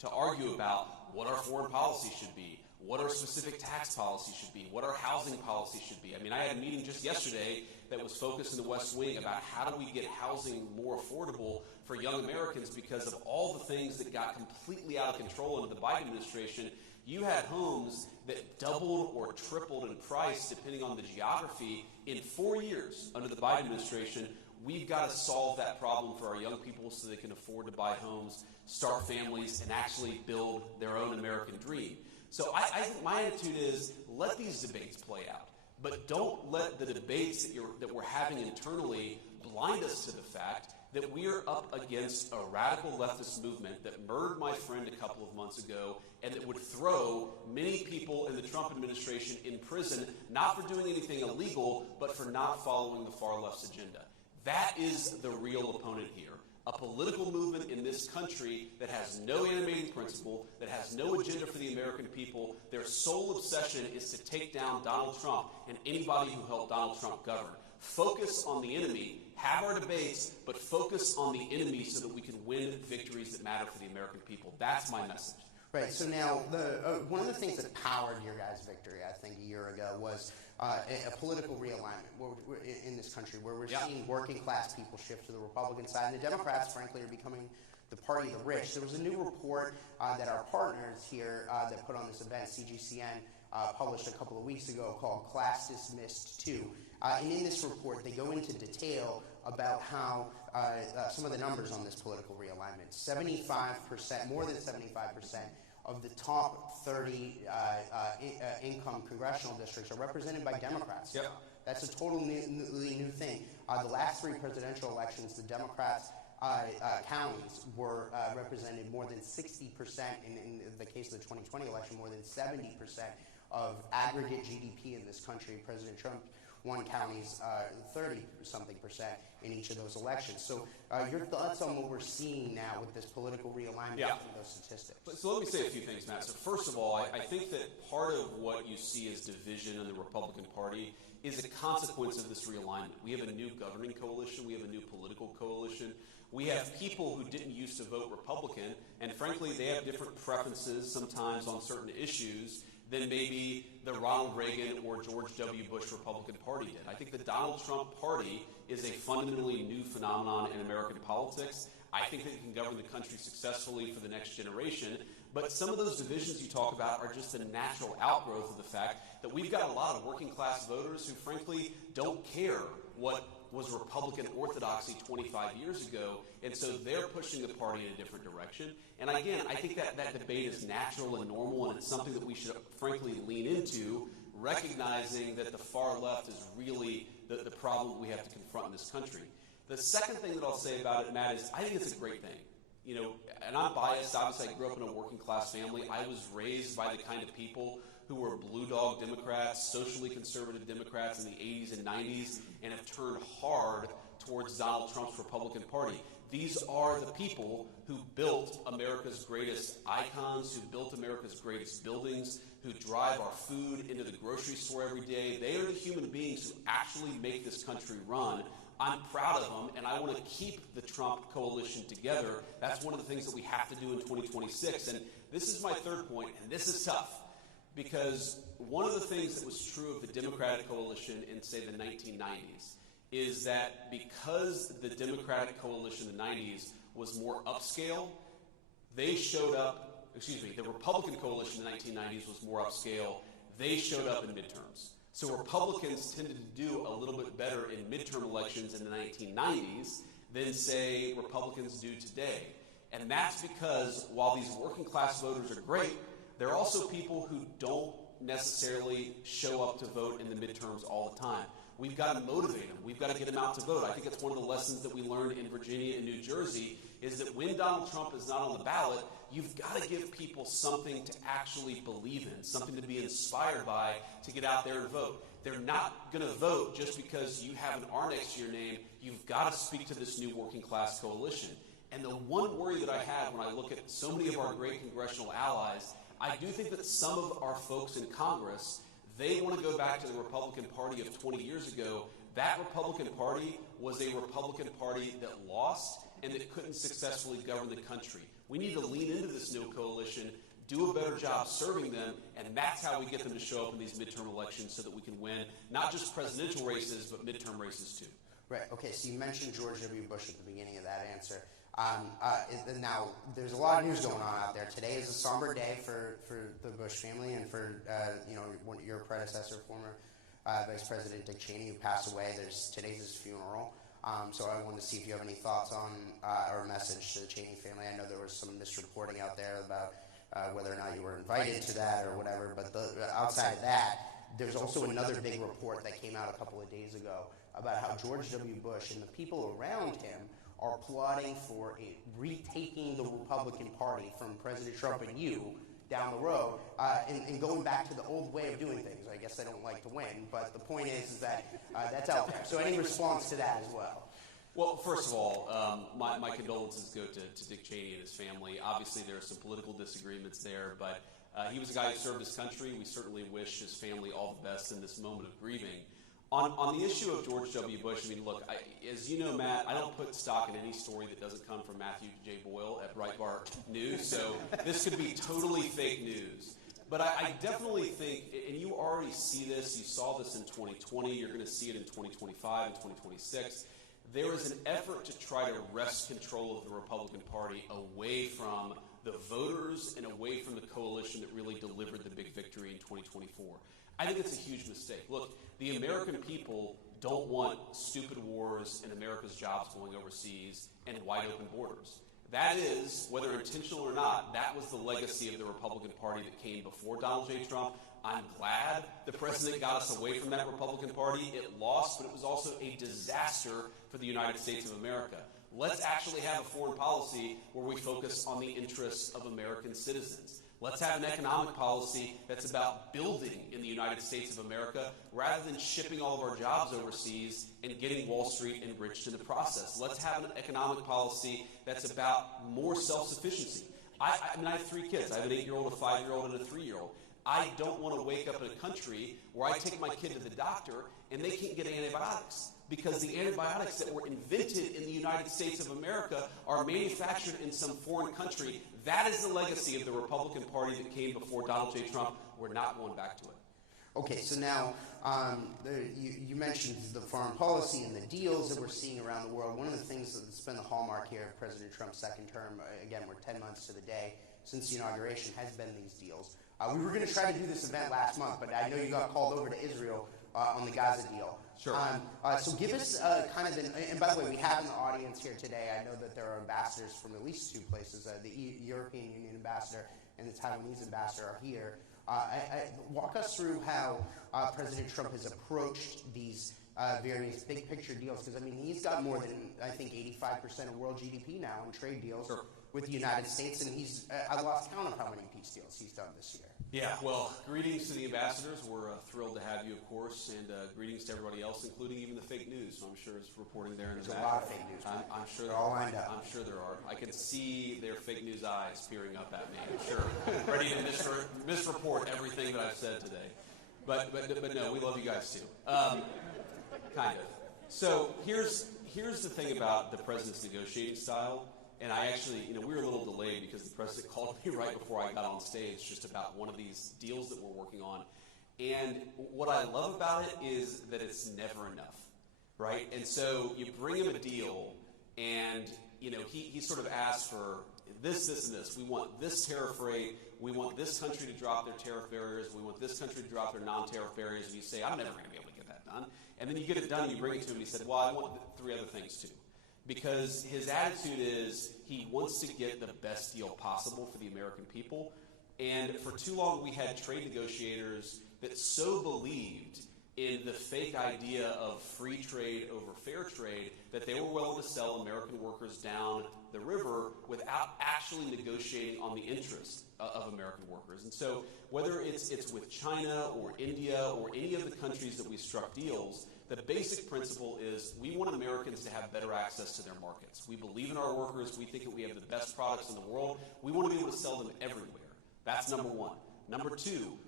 to argue about what our foreign policy should be, what our specific tax policy should be, what our housing policy should be. I mean, I had a meeting just yesterday that was focused in the West Wing about how do we get housing more affordable for young Americans because of all the things that got completely out of control under the Biden administration. You had homes that doubled or tripled in price depending on the geography in 4 years under the Biden administration. We've got to solve that problem for our young people so they can afford to buy homes, start families, and actually build their own American dream. So I think my attitude is let these debates play out, but don't let the debates that we're having internally blind us to the fact that we are up against a radical leftist movement that murdered my friend a couple of months ago and that would throw many people in the Trump administration in prison, not for doing anything illegal, but for not following the far left's agenda. That is the real opponent here. A political movement in this country that has no animating principle, that has no agenda for the American people. Their sole obsession is to take down Donald Trump and anybody who helped Donald Trump govern. Focus on the enemy, have our debates, but focus on the enemy so that we can win victories that matter for the American people. That's my message. Right. So now, one of the things that powered your guys' victory, I think, a year ago was a political realignment in this country, where we're seeing working class people shift to the Republican side, and the Democrats, frankly, are becoming the party of the rich. There was a new report that our partners here that put on this event, CGCN, published a couple of weeks ago called Class Dismissed 2. And in this report, they go into detail about how some of the numbers on this political realignment, 75%, more than 75%, of the top 30 income congressional districts are represented by Democrats. Yep. That's a totally new thing. The last three presidential elections, the Democrats' counties were represented more than 60%, in the case of the 2020 election, more than 70% of aggregate GDP in this country. President Trump won counties 30-something% in each of those elections. So your thoughts on what we're seeing now with this political realignment of those statistics? So let me say a few things, Matt. So first of all, I think that part of what you see as division in the Republican Party is a consequence of this realignment. We have a new governing coalition. We have a new political coalition. We have people who didn't used to vote Republican, and frankly, they have different preferences sometimes on certain issues than maybe the Ronald Reagan or George W. Bush Republican Party did. I think the Donald Trump Party is a fundamentally new phenomenon in American politics. I think that it can govern the country successfully for the next generation. But some of those divisions you talk about are just a natural outgrowth of the fact that we've got a lot of working class voters who frankly don't care what was Republican orthodoxy 25 years ago, and so they're pushing the party in a different direction. And again, I think that debate is natural and normal, and it's something that we should frankly lean into, recognizing that the far left is really the problem we have to confront in this country. The second thing that I'll say about it, Matt, is I think it's a great thing. You know, and I'm biased. Obviously, I grew up in a working class family. I was raised by the kind of people who were blue dog Democrats, socially conservative Democrats in the 80s and 90s, and have turned hard towards Donald Trump's Republican Party. These are the people who built America's greatest icons, who built America's greatest buildings, who drive our food into the grocery store every day. They are the human beings who actually make this country run. I'm proud of them, and I want to keep the Trump coalition together. That's one of the things that we have to do in 2026. And this is my third point, and this is tough, because one of the things that was true of the Democratic coalition in, say, the 1990s is that because the Democratic coalition in the 90s was more upscale, they showed up, the Republican coalition in the 1990s was more upscale, they showed up in midterms. So Republicans tended to do a little bit better in midterm elections in the 1990s than, say, Republicans do today. And that's because while these working class voters are great, there are also people who don't necessarily show up to vote in the midterms all the time. We've got to motivate them. We've got to get them out to vote. I think it's one of the lessons that we learned in Virginia and New Jersey is that when Donald Trump is not on the ballot, you've got to give people something to actually believe in, something to be inspired by to get out there and vote. They're not going to vote just because you have an R next to your name. You've got to speak to this new working class coalition. And the one worry that I have when I look at so many of our great congressional allies, I do think that some of our folks in Congress, they want to go back to the Republican Party of 20 years ago. That Republican Party was a Republican Party that lost, and that couldn't successfully govern the country. We need to lean into this new coalition, do a better job serving them, and that's how we get them to show up in these midterm elections so that we can win not just presidential races, but midterm races too. Right. Okay. So you mentioned George W. Bush at the beginning of that answer. Now, there's a lot of news going on out there. Today is a somber day for the Bush family and for your predecessor, former Vice President Dick Cheney, who passed away. Today's his funeral. So I wanted to see if you have any thoughts on or a message to the Cheney family. I know there was some misreporting out there about whether or not you were invited to that or whatever. But outside of that, there's also another big report that came out a couple of days ago about how George W. Bush and the people around him are plotting for retaking the Republican Party from President Trump and you down the road and going back to the old way of doing things. I guess they don't like to win, but the point is that that's out there. So any response to that as well? Well, first of all, my condolences go to Dick Cheney and his family. Obviously, there are some political disagreements there, but he was a guy who served his country. We certainly wish his family all the best in this moment of grieving. On the issue of George W. Bush, I mean, look, as you know, Matt, I don't put stock in any story that doesn't come from Matthew J. Boyle at Breitbart News, so this could be totally fake news. But I definitely think, and you already see this, you saw this in 2020, you're going to see it in 2025 and 2026, there is an effort to try to wrest control of the Republican Party away from the voters and away from the coalition that really delivered the big victory in 2024. I think it's a huge mistake. Look, the American people don't want stupid wars and America's jobs going overseas and wide open borders. That is, whether intentional or not, that was the legacy of the Republican Party that came before Donald J. Trump. I'm glad the president got us away from that Republican Party. It lost, but it was also a disaster for the United States of America. Let's actually have a foreign policy where we focus on the interests of American citizens. Let's have an economic policy that's about building in the United States of America rather than shipping all of our jobs overseas and getting Wall Street enriched in the process. Let's have an economic policy that's about more self-sufficiency. I mean, I have 3 kids. I have an 8-year-old, a 5-year-old, and a 3-year-old. I don't want to wake up in a country where I take my kid to the doctor and they can't get antibiotics because the antibiotics that were invented in the United States of America are manufactured in some foreign country. That is the legacy of the Republican Party that came before Donald J. Trump. We're not going back to it. Okay, so now you mentioned the foreign policy and the deals that we're seeing around the world. One of the things that's been the hallmark here of President Trump's second term, again, we're 10 months to the day since the inauguration, has been these deals. We were going to try to do this event last month, but I know you got called over to Israel on the Gaza deal. Sure. So give us kind of and by the way, we have in the audience here today, I know that there are ambassadors from at least 2 places. The European Union ambassador and the Taiwanese ambassador are here. Walk us through how President Trump has approached these various big picture deals, because, I mean, he's got more than, I think, 85% of world GDP now in trade deals with the United States, and I lost count of how many peace deals he's done this year. Yeah, well, greetings to the ambassadors. We're thrilled to have you, of course, and greetings to everybody else, including even the fake news. So I'm sure it's reporting there in the back. There's a lot of fake news. I'm sure they're all lined up. I'm sure there are. I can see their fake news eyes peering up at me. I'm sure, ready to misreport everything that I've said today. But no, we love you guys too. Kind of. So here's the thing about the president's negotiating style. And I actually, we were a little delayed because the president called me right before I got on stage just about one of these deals that we're working on. And what I love about it is that it's never enough, right? And so you bring him a deal and, he sort of asks for this, and this. We want this tariff rate. We want this country to drop their tariff barriers. We want this country to drop their non-tariff barriers. And you say, I'm never going to be able to get that done. And then you get it done and you bring it to him and he said, well, I want 3 other things too. Because his attitude is he wants to get the best deal possible for the American people. And for too long, we had trade negotiators that so believed in the fake idea of free trade over fair trade that they were willing to sell American workers down the river without actually negotiating on the interests of American workers. And so whether it's with China or India or any of the countries that we struck deals, the basic principle is we want Americans to have better access to their markets. We believe in our workers. We think that we have the best products in the world. We want to be able to sell them everywhere. That's number 1. Number 2,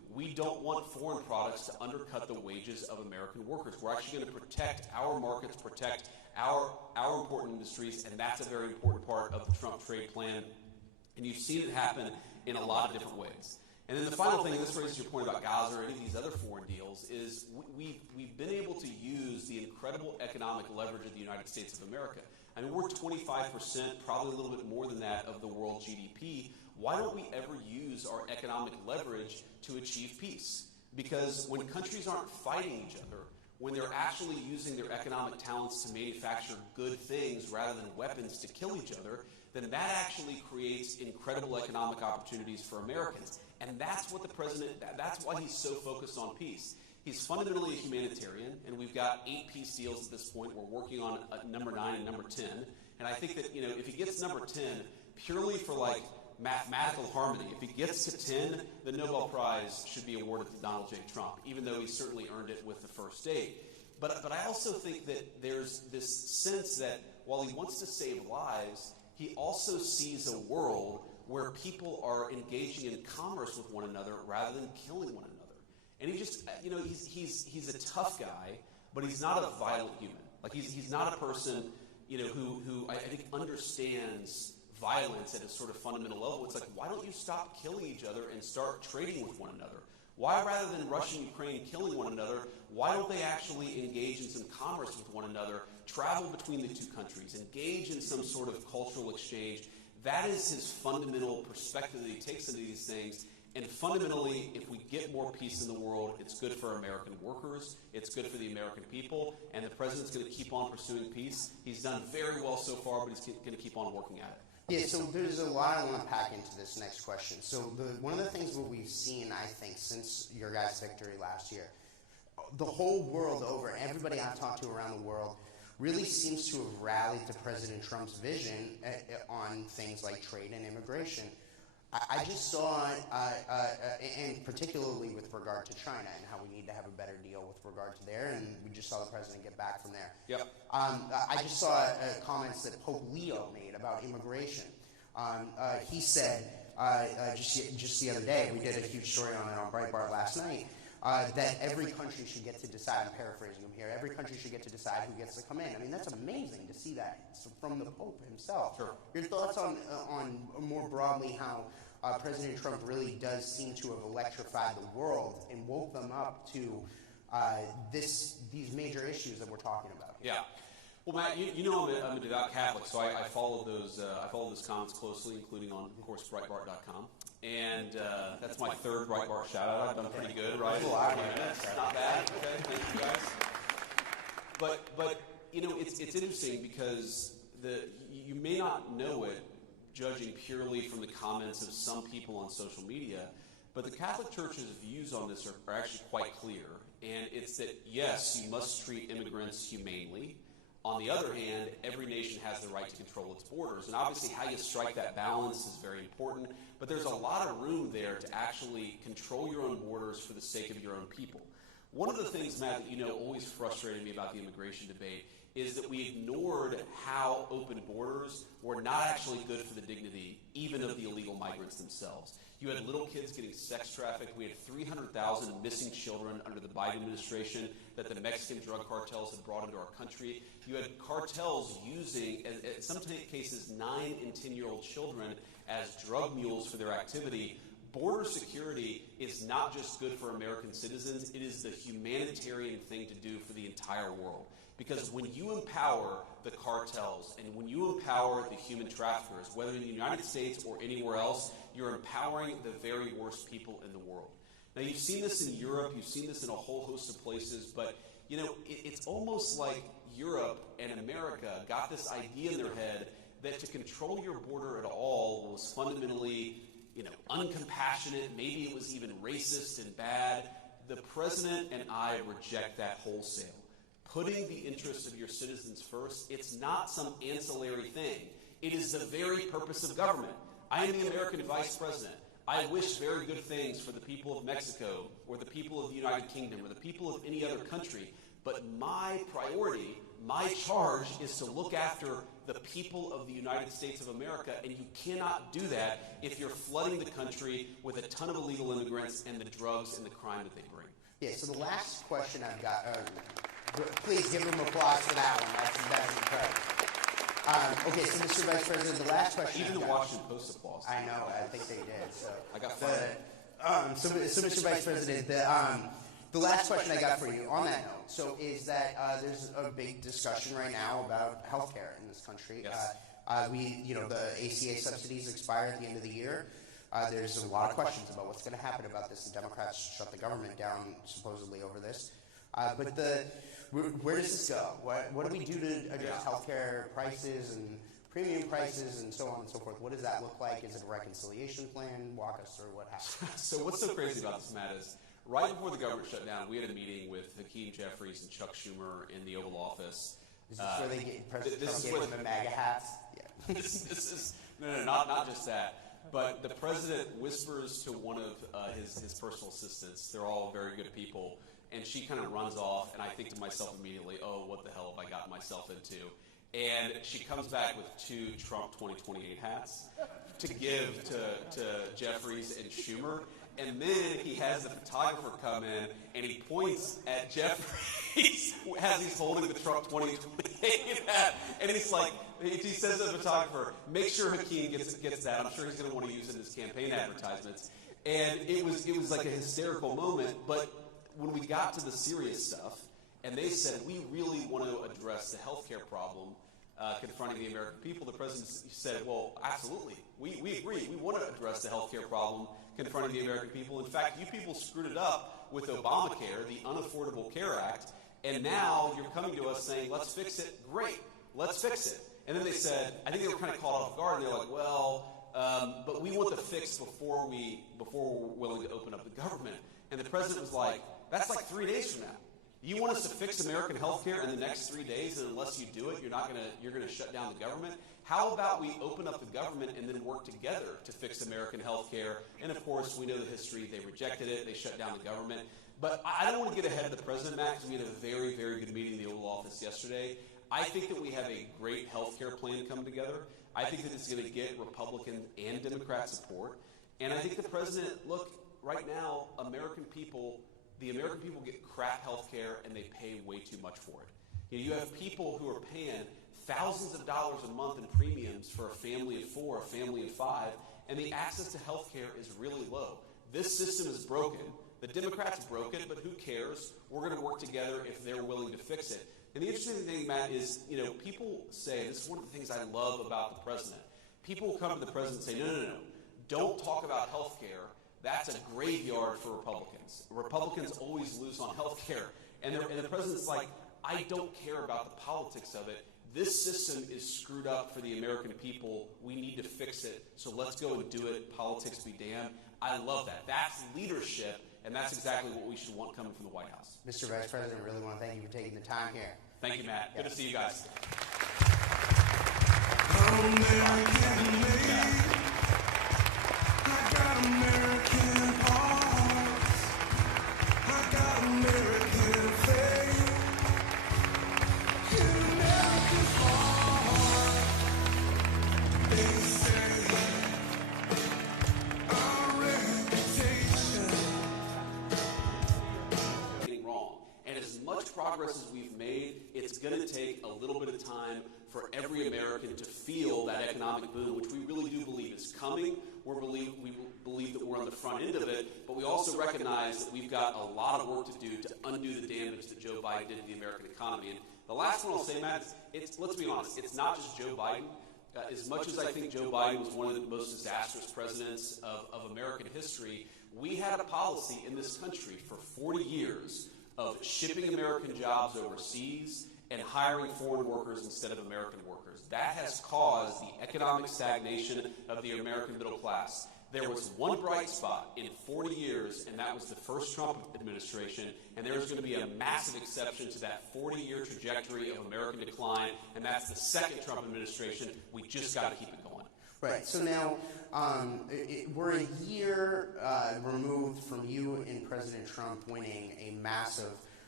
We don't want foreign products to undercut the wages of American workers. We're actually going to protect our markets, protect our important industries, and that's a very important part of the Trump trade plan. And you've seen it happen in a lot of different ways. And then the final thing, and this raises your point about Gaza or any of these other foreign deals, is we've been able to use the incredible economic leverage of the United States of America. I mean, we're 25%, probably a little bit more than that, of the world GDP. Why don't we ever use our economic leverage to achieve peace? Because when countries aren't fighting each other, when they're actually using their economic talents to manufacture good things rather than weapons to kill each other, then that actually creates incredible economic opportunities for Americans. And that's what the president, that's why he's so focused on peace. He's fundamentally a humanitarian, and we've got 8 peace deals at this point. We're working on number 9 and number 10. And I think that, if he gets number 10, purely for like mathematical harmony, if he gets to 10, the Nobel Prize should be awarded to Donald J. Trump, even though he certainly earned it with the first 8. But I also think that there's this sense that while he wants to save lives, he also sees a world where people are engaging in commerce with one another rather than killing one another. And he just, he's a tough guy, but he's not a violent human. Like he's not a person, who I think understands violence at a sort of fundamental level. It's like, why don't you stop killing each other and start trading with one another? Why, rather than Russia and Ukraine killing one another, why don't they actually engage in some commerce with one another, travel between the two countries, engage in some sort of cultural exchange? That is his fundamental perspective that he takes into these things. And fundamentally, if we get more peace in the world, it's good for American workers, it's good for the American people, and the president's going to keep on pursuing peace. He's done very well so far, but he's going to keep on working at it. Yeah, so there's a lot I want to pack into this next question. So one of the things that we've seen, I think, since your guys' victory last year, the whole world over, everybody I've talked to around the world, really seems to have rallied to President Trump's vision on things like trade and immigration. I just saw, and particularly with regard to China and how we need to have a better deal with regard to there, and we just saw the president get back from there. Yep. I just saw comments that Pope Leo made about immigration. He said, just the other day, we did a huge story on it on Breitbart last night, that every country should get to decide, I'm paraphrasing him here, every country should get to decide who gets to come in. I mean, that's amazing to see that from the Pope himself. Sure. Your thoughts on more broadly how President Trump really does seem to have electrified the world and woke them up to these major issues that we're talking about here. Yeah. Well, Matt, I'm a devout Catholic, so I followed those comments closely, including on, of course, Breitbart.com. And that's my 3rd Breitbart shout-out. I've done pretty good, right? Not bad. Okay, thank you guys. But it's interesting because you may not know it, judging purely from the comments of some people on social media, but the Catholic Church's views on this are actually quite clear. And it's that, yes, you must treat immigrants humanely. On the other hand, every nation has the right to control its borders. And obviously how you strike that balance is very important. But there's a lot of room there to actually control your own borders for the sake of your own people. One of the things, Matt, that always frustrated me about the immigration debate is that we ignored how open borders were not actually good for the dignity, even of the illegal migrants themselves. You had little kids getting sex trafficked. We had 300,000 missing children under the Biden administration that the Mexican drug cartels had brought into our country. You had cartels using, in some cases, 9 and 10-year-old children as drug mules for their activity. Border security is not just good for American citizens, it is the humanitarian thing to do for the entire world. Because when you empower the cartels and when you empower the human traffickers, whether in the United States or anywhere else, you're empowering the very worst people in the world. Now, you've seen this in Europe, you've seen this in a whole host of places, but it's almost like Europe and America got this idea in their head that to control your border at all was fundamentally uncompassionate, maybe it was even racist and bad. The president and I reject that wholesale. Putting the interests of your citizens first, it's not some ancillary thing. It is the very purpose of government. I am the American vice president. I wish very good things for the people of Mexico or the people of the United Kingdom or the people of any other country, But my priority, my charge, is to look after the people of the United States of America, and you cannot do that if you're flooding the country with a ton of illegal immigrants and the drugs and the crime that they bring. Yeah, so the last question I've got, please give them applause for that one. That's incredible. Okay, so Mr. Vice President, the last question. Even the Washington Post applause. I know, I think they did. So I got fired. so Mr. Vice President, the last question I got for you on that note, so is that there's a big discussion right now about health care in this country. Yes. The ACA subsidies expire at the end of the year. There's a lot of questions about what's going to happen about this. The Democrats shut the government down supposedly over this. But where does this go? What do we do to address healthcare prices and premium prices and so on and so forth? What does that look like? Is it a reconciliation plan? Walk us through what happened. So what's so crazy about this, Matt, is right before the government shut down, we had a meeting with Hakeem Jeffries and Chuck Schumer in the Oval Office. Is this where they get President Trump gave them the MAGA hats? Yeah. This is not just that. But the president whispers to one of his personal assistants. They're all very good people. And she kind of runs off, and I think to myself immediately, oh, what the hell have I gotten myself into? And she comes back with 2 Trump 2028 hats to give to Jeffries and Schumer. And then he has the photographer come in, and he points at Jeffries as he's holding the Trump 2028 hat. And he's like, he says to the photographer, make sure Hakeem gets that. I'm sure he's going to want to use it in his campaign advertisements. And it was like a hysterical moment. But when we got to the serious stuff, and they said, we really want to address the healthcare problem confronting the American people, the president said, well, absolutely. We agree. We want to address the healthcare problem confronting the American people. In fact, you people screwed it up with Obamacare, the Unaffordable Care Act, and now you're coming to us saying, let's fix it. Great, let's fix it. And then they said, I think they were kind of caught off guard, and they're like, well, but we want the fix before we're willing to open up the government. And the president was like, that's like 3 days from now. You want us to fix American health care in the next 3 days, and unless you do it, you're gonna shut down the government? How about we open up the government and then work together to fix American health care? And of course, we know the history. They rejected it. They shut down the government. But I don't want to get ahead of the president, Matt, because we had a very, very good meeting in the Oval Office yesterday. I think that we have a great health care plan come together. I think that it's going to get Republican and Democrat support. And I think the president, look, right now, the American people get crap health care, and they pay way too much for it. You have people who are paying thousands of dollars a month in premiums for a family of 4, a family of 5, and the access to health care is really low. This system is broken. The Democrats broke it, but who cares? We're going to work together if they're willing to fix it. And the interesting thing, Matt, is, people say, this is one of the things I love about the president. People will come to the president and say, no. Don't talk about health care. That's a graveyard for Republicans. Republicans always lose on health care. And the president's like, I don't care about the politics of it. This system is screwed up for the American people. We need to fix it. So let's go and do it. Politics be damned. I love that. That's leadership, and that's exactly what we should want coming from the White House. Mr. Vice President, I really want to thank you for taking the time here. Thank you, Matt. Good to see you guys. American made. I got American hearts. I got American faith. In America's heart, they say our reputation. Getting wrong. And as much progress as we've made, it's going to take a little bit of time for every American to feel that economic boom, which we really do believe is coming. We believe that we're on the front end of it, but we also recognize that we've got a lot of work to do to undo the damage that Joe Biden did to the American economy. And the last one I'll say, Matt, let's be honest, it's not just Joe Biden. As much as I think Joe Biden was one of the most disastrous presidents of American history, we had a policy in this country for 40 years of shipping American jobs overseas and hiring foreign workers instead of American workers. That has caused the economic stagnation of the American middle class. There was one bright spot in 40 years, and that was the first Trump administration, and there's going to be a massive exception to that 40-year trajectory of American decline, and that's the second Trump administration. We just got to keep it going. Right. So now we're a year removed from you and President Trump winning a massive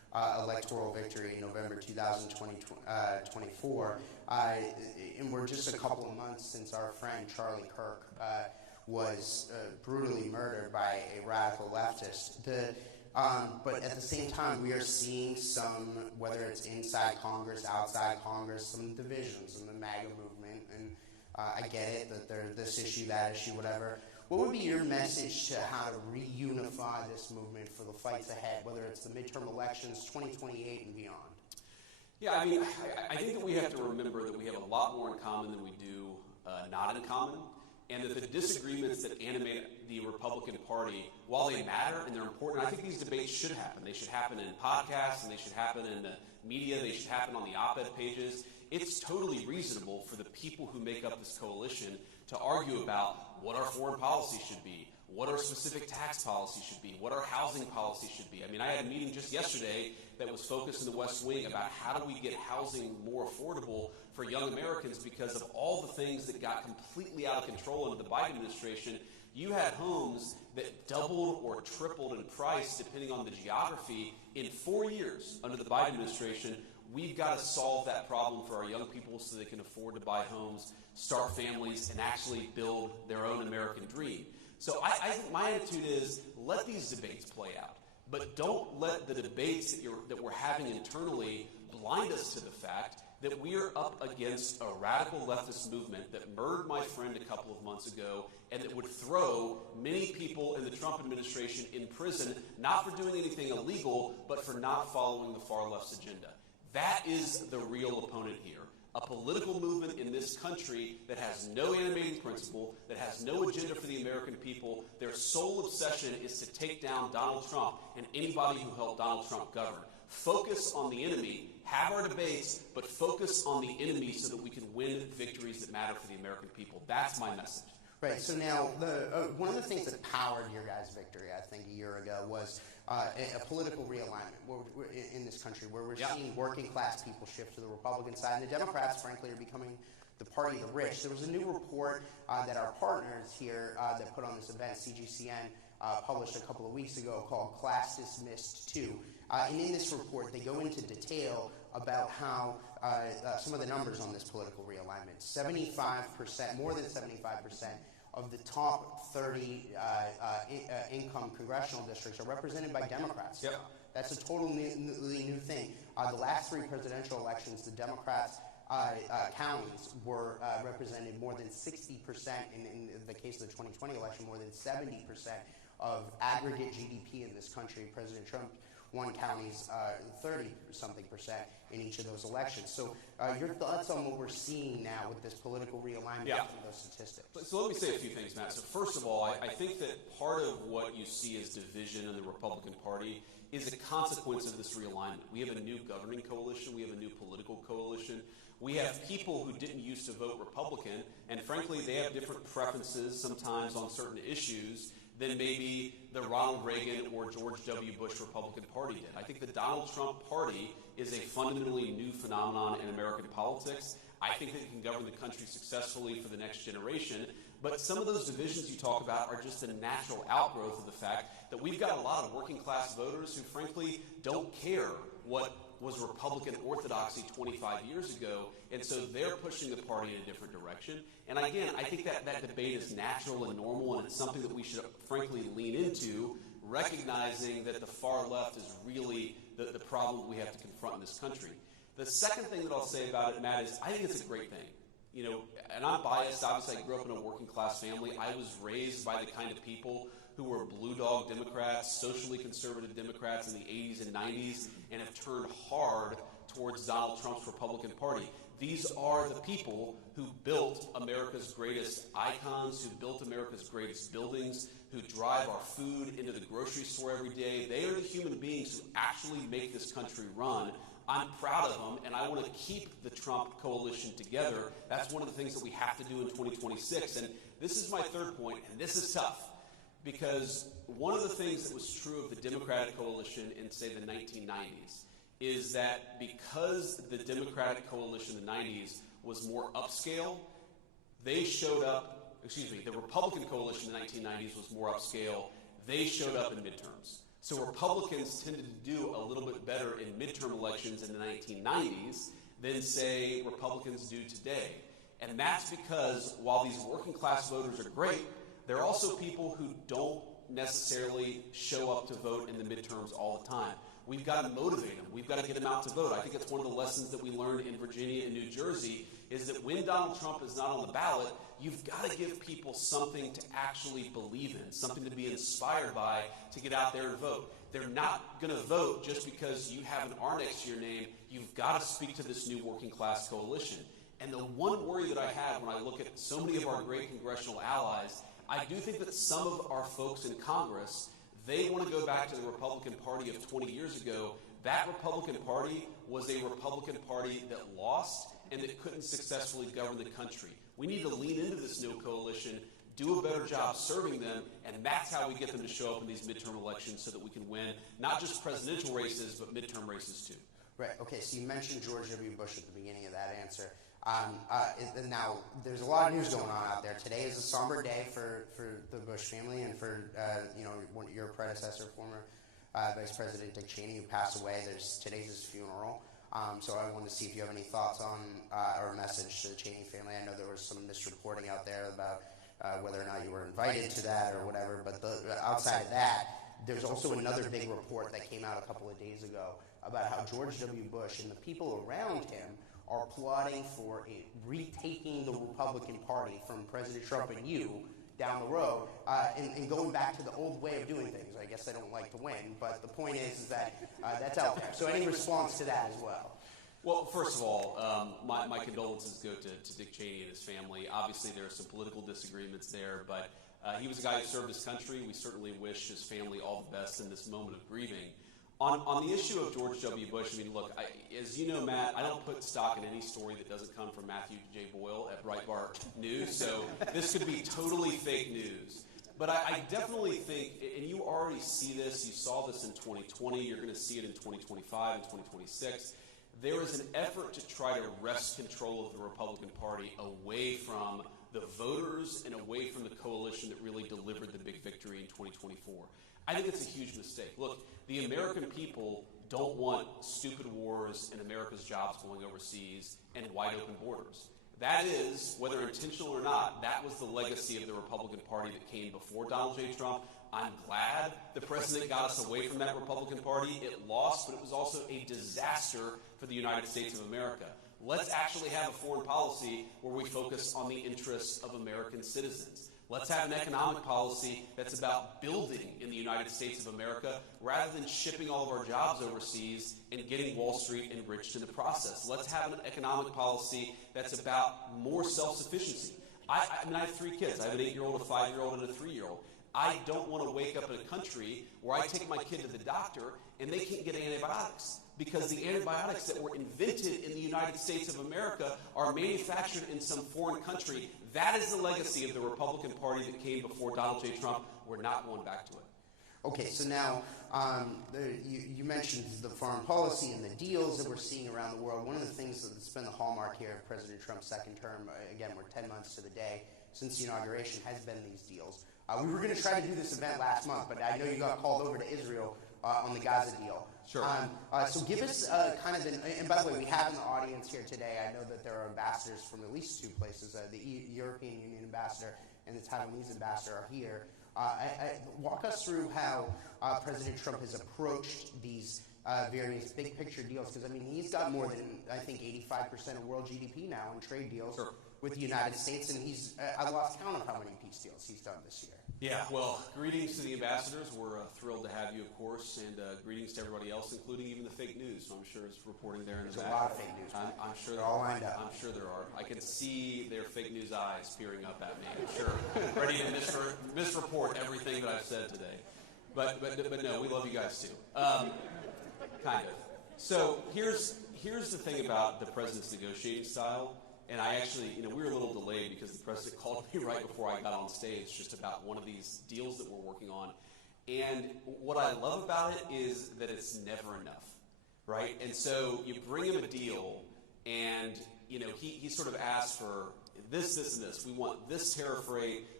electoral victory in November 2024. And we're just a couple of months since our friend Charlie Kirk was brutally murdered by a radical leftist. But at the same time, we are seeing some, whether it's inside Congress, outside Congress, some divisions in the MAGA movement. And I get it that there's this issue, that issue, whatever. What would be your message to how to reunify this movement for the fights ahead, whether it's the midterm elections, 2028 and beyond? Yeah, I mean, I think that we have to remember that we have a lot more in common than we do not in common, and that the disagreements that animate the Republican Party, while they matter and they're important, I think these debates should happen. They should happen in podcasts, and they should happen in the media, they should happen on the op-ed pages. It's totally reasonable for the people who make up this coalition to argue about what our foreign policy should be, what our specific tax policy should be, what our housing policy should be. I mean, I had a meeting just yesterday that was focused in the West Wing about how do we get housing more affordable for young Americans because of all the things that got completely out of control under the Biden administration. You had homes that doubled or tripled in price depending on the geography in 4 years under the Biden administration. We've got to solve that problem for our young people so they can afford to buy homes, start families, and actually build their own American dream. So I think my attitude is let these debates play out, but don't let the debates that we're having internally blind us to the fact that we are up against a radical leftist movement that murdered my friend a couple of months ago and that would throw many people in the Trump administration in prison, not for doing anything illegal, but for not following the far left's agenda. That is the real opponent here. A political movement in this country that has no animating principle, that has no agenda for the American people. Their sole obsession is to take down Donald Trump and anybody who helped Donald Trump govern. Focus on the enemy, have our debates, but focus on the enemy so that we can win victories that matter for the American people. That's my message. Right. So now, one of the things that powered your guys' victory, I think, a year ago was a political realignment in this country, where we're seeing working-class people shift to the Republican side, and the Democrats, frankly, are becoming the party of the rich. There was a new report that our partners here that put on this event, CGCN, published a couple of weeks ago called Class Dismissed 2. And in this report, they go into detail about how some of the numbers on this political realignment. 75%, more than 75% of the top 30 income congressional districts are represented by Democrats. Yep. That's a totally new thing. The last three presidential elections, the Democrats' counties were represented more than 60%, in the case of the 2020 election, more than 70% of aggregate GDP in this country. President Trump won counties 30-something% in each of those elections. So your thoughts on what we're seeing now with this political realignment of those statistics? So let me say a few things, Matt. So first of all, I think that part of what you see as division in the Republican Party is a consequence of this realignment. We have a new governing coalition. We have a new political coalition. We have people who didn't used to vote Republican, and frankly, they have different preferences sometimes on certain issues than maybe the Ronald Reagan or George W. Bush Republican Party did. I think the Donald Trump Party is a fundamentally new phenomenon in American politics. I think that it can govern the country successfully for the next generation. But some of those divisions you talk about are just a natural outgrowth of the fact that we've got a lot of working class voters who frankly don't care what was Republican orthodoxy 25 years ago, and so they're pushing the party in a different direction. And again, I think that debate is natural and normal, and it's something that we should frankly lean into, recognizing that the far left is really the problem we have to confront in this country. The second thing that I'll say about it, Matt, is I think it's a great thing. You know, and I'm biased. Obviously, I grew up in a working class family. I was raised by the kind of people who were blue dog Democrats, socially conservative Democrats in the 80s and 90s, and have turned hard towards Donald Trump's Republican Party. These are the people who built America's greatest icons, who built America's greatest buildings, who drive our food into the grocery store every day. They are the human beings who actually make this country run. I'm proud of them, and I want to keep the Trump coalition together. That's one of the things that we have to do in 2026. And this is my third point, and this is tough, because one of the things that was true of the Democratic coalition in, say, the 1990s is that because the Democratic coalition in the 90s was more upscale, they showed up, the Republican coalition in the 1990s was more upscale, they showed up in midterms. So Republicans tended to do a little bit better in midterm elections in the 1990s than, say, Republicans do today. And that's because while these working class voters are great, there are also people who don't necessarily show up to vote in the midterms all the time. We've got to motivate them. We've got to get them out to vote. I think it's one of the lessons that we learned in Virginia and New Jersey is that when Donald Trump is not on the ballot, you've got to give people something to actually believe in, something to be inspired by to get out there and vote. They're not going to vote just because you have an R next to your name. You've got to speak to this new working class coalition. And the one worry that I have when I look at so many of our great congressional allies, I do think that some of our folks in Congress, they want to go back to the Republican Party of 20 years ago. That Republican Party was a Republican Party that lost and that couldn't successfully govern the country. We need to lean into this new coalition, do a better job serving them, and that's how we get them to show up in these midterm elections so that we can win not just presidential races, but midterm races too. Right. Okay. So you mentioned George W. Bush at the beginning of that answer. Now, there's a lot of news going on out there. Today is a somber day for the Bush family and for your predecessor, former Vice President Dick Cheney, who passed away. Today's his funeral. So I wanted to see if you have any thoughts on or a message to the Cheney family. I know there was some misreporting out there about whether or not you were invited to that or whatever. But outside of that, there's also another big report that came out a couple of days ago about how George W. Bush and the people around him are plotting for retaking the Republican Party from President Trump and you down the road and going back to the old way of doing things. I guess they don't like to win, but the point is that that's out there. So any response to that as well? Well, first of all, my condolences go to Dick Cheney and his family. Obviously, there are some political disagreements there, but he was a guy who served his country. We certainly wish his family all the best in this moment of grieving. On the issue of George W. Bush, I mean, look, as you know, Matt, I don't put stock in any story that doesn't come from Matthew J. Boyle at Breitbart News, so this could be totally fake news. But I definitely think, and you already see this, you saw this in 2020, you're going to see it in 2025 and 2026, there is an effort to try to wrest control of the Republican Party away from the voters and away from the coalition that really delivered the big victory in 2024. I think it's a huge mistake. Look, the American people don't want stupid wars and America's jobs going overseas and wide open borders. That is, whether intentional or not, that was the legacy of the Republican Party that came before Donald J. Trump. I'm glad the president got us away from that Republican Party. It lost, but it was also a disaster for the United States of America. Let's actually have a foreign policy where we focus on the interests of American citizens. Let's have an economic policy that's about building in the United States of America rather than shipping all of our jobs overseas and getting Wall Street enriched in the process. Let's have an economic policy that's about more self-sufficiency. I have 3 kids. I have an 8-year-old, a 5-year-old, and a 3-year-old. I don't want to wake up in a country where I take my kid to the doctor and they can't get antibiotics because the antibiotics that were invented in the United States of America are manufactured in some foreign country. That is the legacy of the Republican Party that came before Donald J. Trump. We're not going back to it. Okay, so now you mentioned the foreign policy and the deals that we're seeing around the world. One of the things that's been the hallmark here of President Trump's second term, again, we're 10 months to the day since the inauguration, has been these deals. We were going to try to do this event last month, but I know you got called over to Israel on the Gaza deal. Sure. So give us kind of and by the way, we have in the audience here today, I know that there are ambassadors from at least 2 places. The European Union ambassador and the Taiwanese ambassador are here. Walk us through how President Trump has approached these various big picture deals, because I mean he's got more than I think 85% of world GDP now in trade deals with the United States, and I lost count of how many peace deals he's done this year. Yeah, well, greetings to the ambassadors. We're thrilled to have you, of course, and greetings to everybody else, including even the fake news. So I'm sure it's reporting there in the back. There's a lot of fake news. I'm sure they're all lined up. I'm sure there are. I can see their fake news eyes peering up at me. I'm sure, ready to misreport everything that I've said today. But no, we love you guys too. Kind of. So here's the thing about the president's negotiating style. And I actually, we were a little delayed because the president called me right before I got on stage just about one of these deals that we're working on. And what I love about it is that it's never enough, right? And so you bring him a deal and, he sort of asks for this, and this. We want this tariff rate.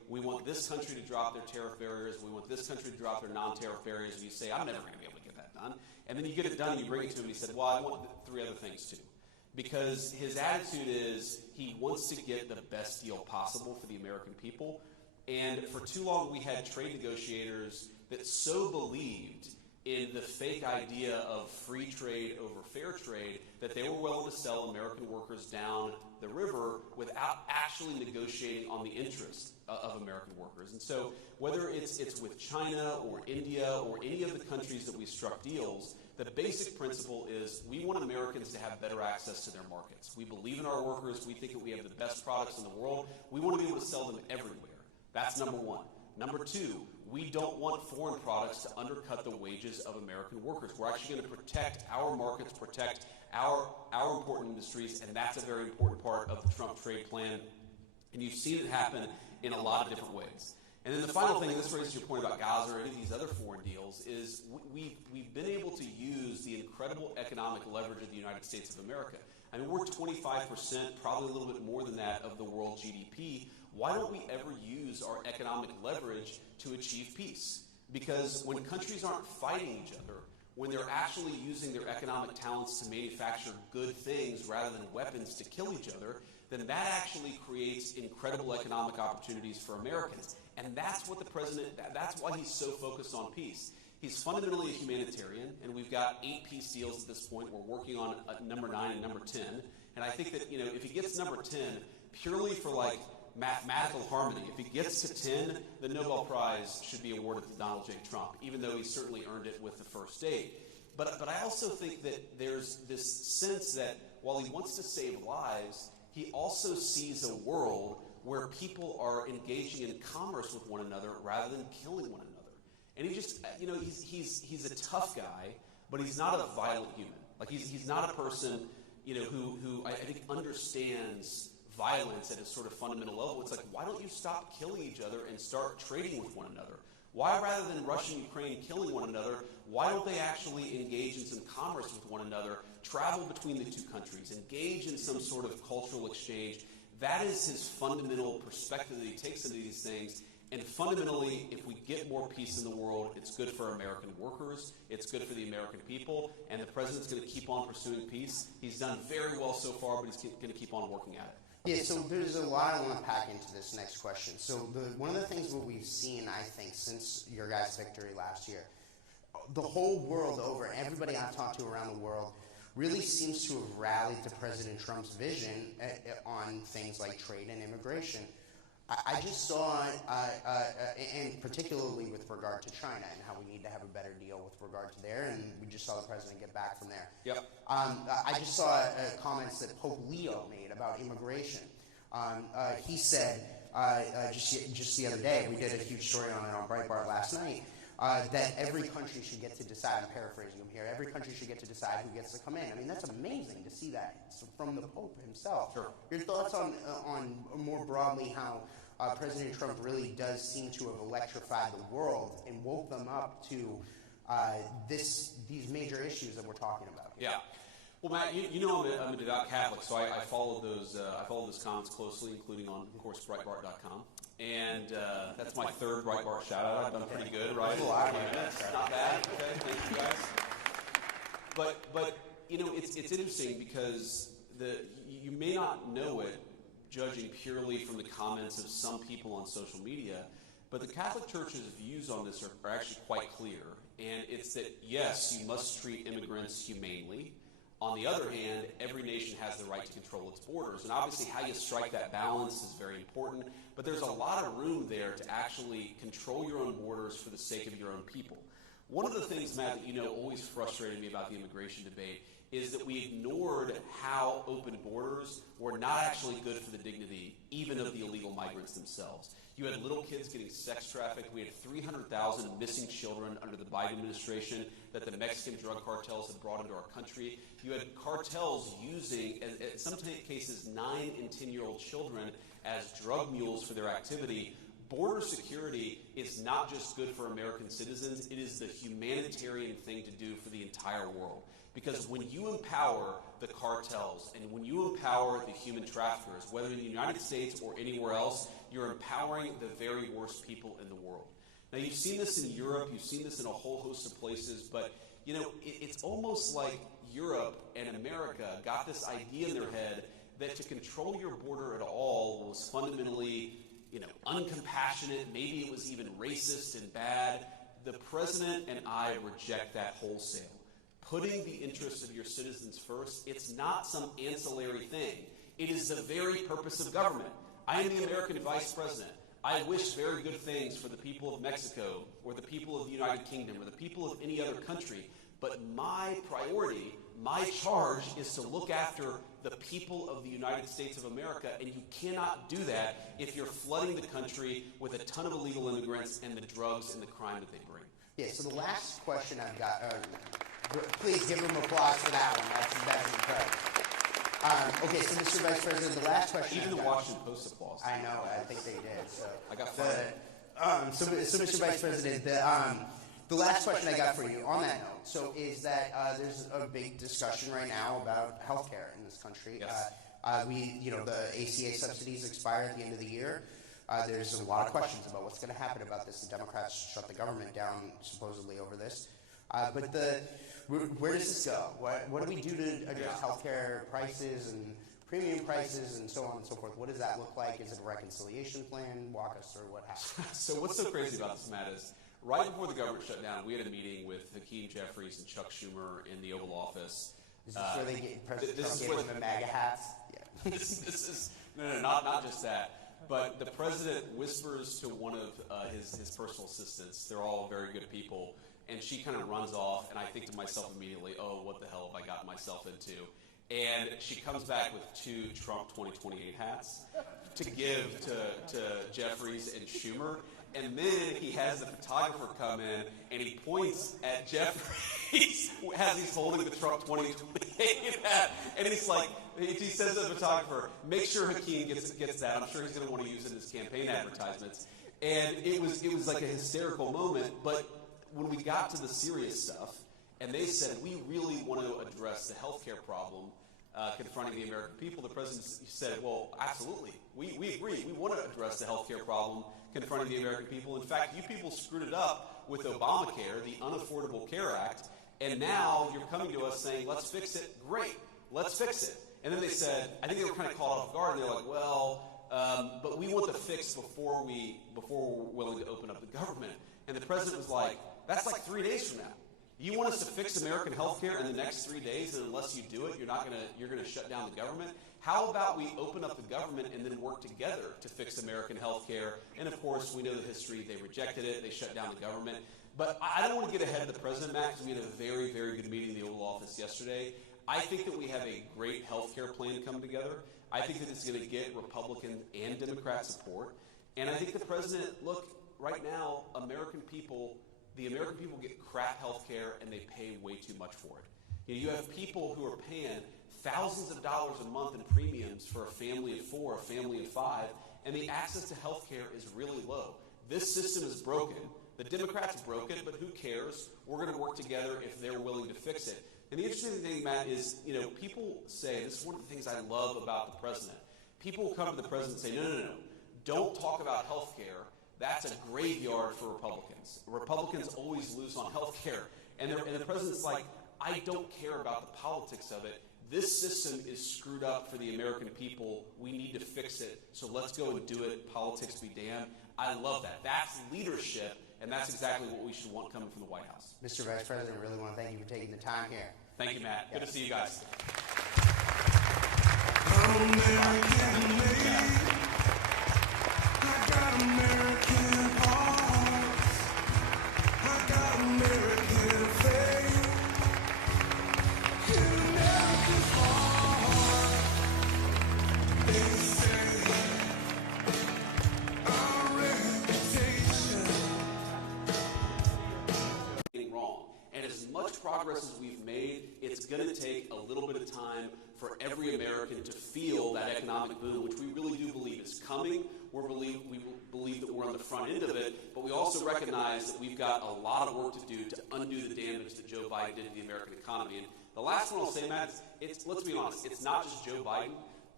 we want this country to drop their tariff barriers, we want this country to drop their non-tariff barriers, and you say, I'm never going to be able to get that done. And then you get it done and you bring it to him and he said, well, I want 3 other things too. Because his attitude is he wants to get the best deal possible for the American people. And for too long we had trade negotiators that so believed in the fake idea of free trade over fair trade that they were willing to sell American workers down the river without actually negotiating on the interests of American workers. And so whether it's with China or India or any of the countries that we struck deals, the basic principle is we want Americans to have better access to their markets. We believe in our workers. We think that we have the best products in the world. We want to be able to sell them everywhere. That's number one. Number two, we don't want foreign products to undercut the wages of American workers. We're actually going to protect our markets, protect our important industries, and that's a very important part of the Trump trade plan. And you've seen it happen in a lot of different ways. And then the final thing, and this raises your point about Gaza or any of these other foreign deals, is we've been able to use the incredible economic leverage of the United States of America. I mean, we're 25%, probably a little bit more than that, of the world GDP. Why don't we ever use our economic leverage to achieve peace? Because when countries aren't fighting each other, when they're actually using their economic talents to manufacture good things rather than weapons to kill each other, then that actually creates incredible economic opportunities for Americans. And that's what the president, that's why he's so focused on peace. He's fundamentally a humanitarian, and we've got 8 peace deals at this point. We're working on number 9 and number 10. And I think that, if he gets number 10, purely for mathematical harmony, if he gets to 10, the Nobel Prize should be awarded to Donald J. Trump, even though he certainly earned it with the first 8. But I also think that there's this sense that while he wants to save lives, he also sees a world where people are engaging in commerce with one another rather than killing one another. And he just, he's a tough guy, but he's not a violent human. Like he's not a person, who I think understands violence at a sort of fundamental level. It's like, why don't you stop killing each other and start trading with one another? Why, rather than Russia and Ukraine killing one another, why don't they actually engage in some commerce with one another, travel between the two countries, engage in some sort of cultural exchange? That is his fundamental perspective that he takes into these things. And fundamentally, if we get more peace in the world, it's good for American workers, it's good for the American people, and the president's going to keep on pursuing peace. He's done very well so far, but he's going to keep on working at it. Yeah, so there's a lot I want to pack into this next question. So one of the things that we've seen, I think, since your guys' victory last year, the whole world over, everybody I've talked to around the world, really seems to have rallied to President Trump's vision on things like trade and immigration. I just saw, and particularly with regard to China and how we need to have a better deal with regard to there, and we just saw the president get back from there. Yep. I just saw comments that Pope Leo made about immigration. He said, just the other day, we did a huge story on it on Breitbart last night, that every country should get to decide, I'm paraphrasing him here, every country should get to decide who gets to come in. I mean, that's amazing to see that from the Pope himself. Sure. Your thoughts on more broadly how President Trump really does seem to have electrified the world and woke them up to these major issues that we're talking about here. Yeah. Well, Matt, I'm a devout Catholic, so I followed those comments closely, including on, of course, Breitbart.com. And that's my 3rd Breitbart shout-out. I've done pretty good, right? Not bad. Okay, thank you guys. But it's interesting because you may not know it, judging purely from the comments of some people on social media, but the Catholic Church's views on this are actually quite clear. And it's that, yes, you must treat immigrants humanely. On the other hand, every nation has the right to control its borders. And obviously how you strike that balance is very important. But there's a lot of room there to actually control your own borders for the sake of your own people. One of the things, Matt, that always frustrated me about the immigration debate is that we ignored how open borders were not actually good for the dignity even of the illegal migrants themselves. You had little kids getting sex trafficked. We had 300,000 missing children under the Biden administration that the Mexican drug cartels had brought into our country. You had cartels using, in some cases, 9 and 10-year-old children as drug mules for their activity. Border security is not just good for American citizens, it is the humanitarian thing to do for the entire world. Because when you empower the cartels and when you empower the human traffickers, whether in the United States or anywhere else, you're empowering the very worst people in the world. Now, you've seen this in Europe, you've seen this in a whole host of places, but it's almost like Europe and America got this idea in their head that to control your border at all was fundamentally, uncompassionate, maybe it was even racist and bad. The president and I reject that wholesale. Putting the interests of your citizens first, it's not some ancillary thing. It is the very purpose of government. I am the American vice president. I wish very good things for the people of Mexico or the people of the United Kingdom or the people of any other country. But my priority, my charge is to look after the people of the United States of America, and you cannot do that if you're flooding the country with a ton of illegal immigrants and the drugs and the crime that they bring. Yeah, so the last question I've got, please give them applause for that one. That's incredible. Okay, so Mr. Vice President, the last question. Even the Washington Post applause. I know, I think they did. So I got fired. So Mr. Vice President, the last question I got for you on that note, so is that there's a big discussion right now about healthcare in this country. Yes. The ACA subsidies expire at the end of the year. There's a lot of questions about what's going to happen about this. The Democrats shut the government down supposedly over this. But where does this go? What do we do to address healthcare prices and premium prices and so on and so forth? What does that look like? Is it a reconciliation plan? Walk us through what happened. So what's so crazy about this, Matt, is right before the government shut down, we had a meeting with Hakeem Jeffries and Chuck Schumer in the Oval Office. Is this where they get President Trump gave them the MAGA hats? Yeah. this is not just that. But the president whispers to one of his personal assistants. They're all very good people. And she kind of runs off, and I think to myself immediately, oh, what the hell have I gotten myself into? And she comes back with 2 Trump 2028 hats to give to Jeffries and Schumer. And then he has the photographer come in, and he points at Jeffries as he's holding the Trump 2028 hat. And he's like, he says to the photographer, make sure Hakeem gets that. I'm sure he's going to want to use it in his campaign advertisements. And it was like a hysterical moment. But when we got to the serious stuff, and they said, we really want to address the healthcare problem confronting the American people, the president said, well, absolutely. We agree. We want to address the healthcare problem confronting the American people. In fact, you people screwed it up with Obamacare, the Unaffordable Care Act, and now you're coming to us saying, let's fix it. Great. Let's fix it. And then they said, I think they were kind of caught off guard, and they're like, well, but we want the fix before we're willing to open up the government. And the president was like, that's like 3 days from now. You want us to fix American health care in the next 3 days, and unless you do it, you're gonna shut down the government? How about we open up the government and then work together to fix American health care? And of course, we know the history. They rejected it. They shut down the government. But I don't want to get ahead of the president, Matt, because we had a very, very good meeting in the Oval Office yesterday. I think that we have a great health care plan come together. I think that it's going to get Republican and Democrat support. And I think the president, look, right now, the American people get crap health care, and they pay way too much for it. You have people who are paying thousands of dollars a month in premiums for a family of 4, a family of 5, and the access to health care is really low. This system is broken. The Democrats broke it, but who cares? We're going to work together if they're willing to fix it. And the interesting thing, Matt, is, people say, this is one of the things I love about the president. People will come to the president and say, no. Don't talk about health care. That's a graveyard for Republicans. Republicans always lose on health care. And the president's like, I don't care about the politics of it. This system is screwed up for the American people. We need to fix it. So let's go and do it. Politics be damned. I love that. That's leadership, and that's exactly what we should want coming from the White House. Mr. Vice President, I really want to thank you for taking the time here. Thank you, Matt. Good to see you guys. American made. I got American heart. I got American faith. In America's heart. They say our reputation. Wrong. And as much progress as we've made, it's going to take a little bit of time for every American to feel that economic boom, which we really do believe is coming. We believe that we're on the front end of it, but we also recognize that we've got a lot of work to do to undo the damage that Joe Biden did to the American economy. And the last one I'll say, Matt, is let's be honest, it's not just Joe Biden.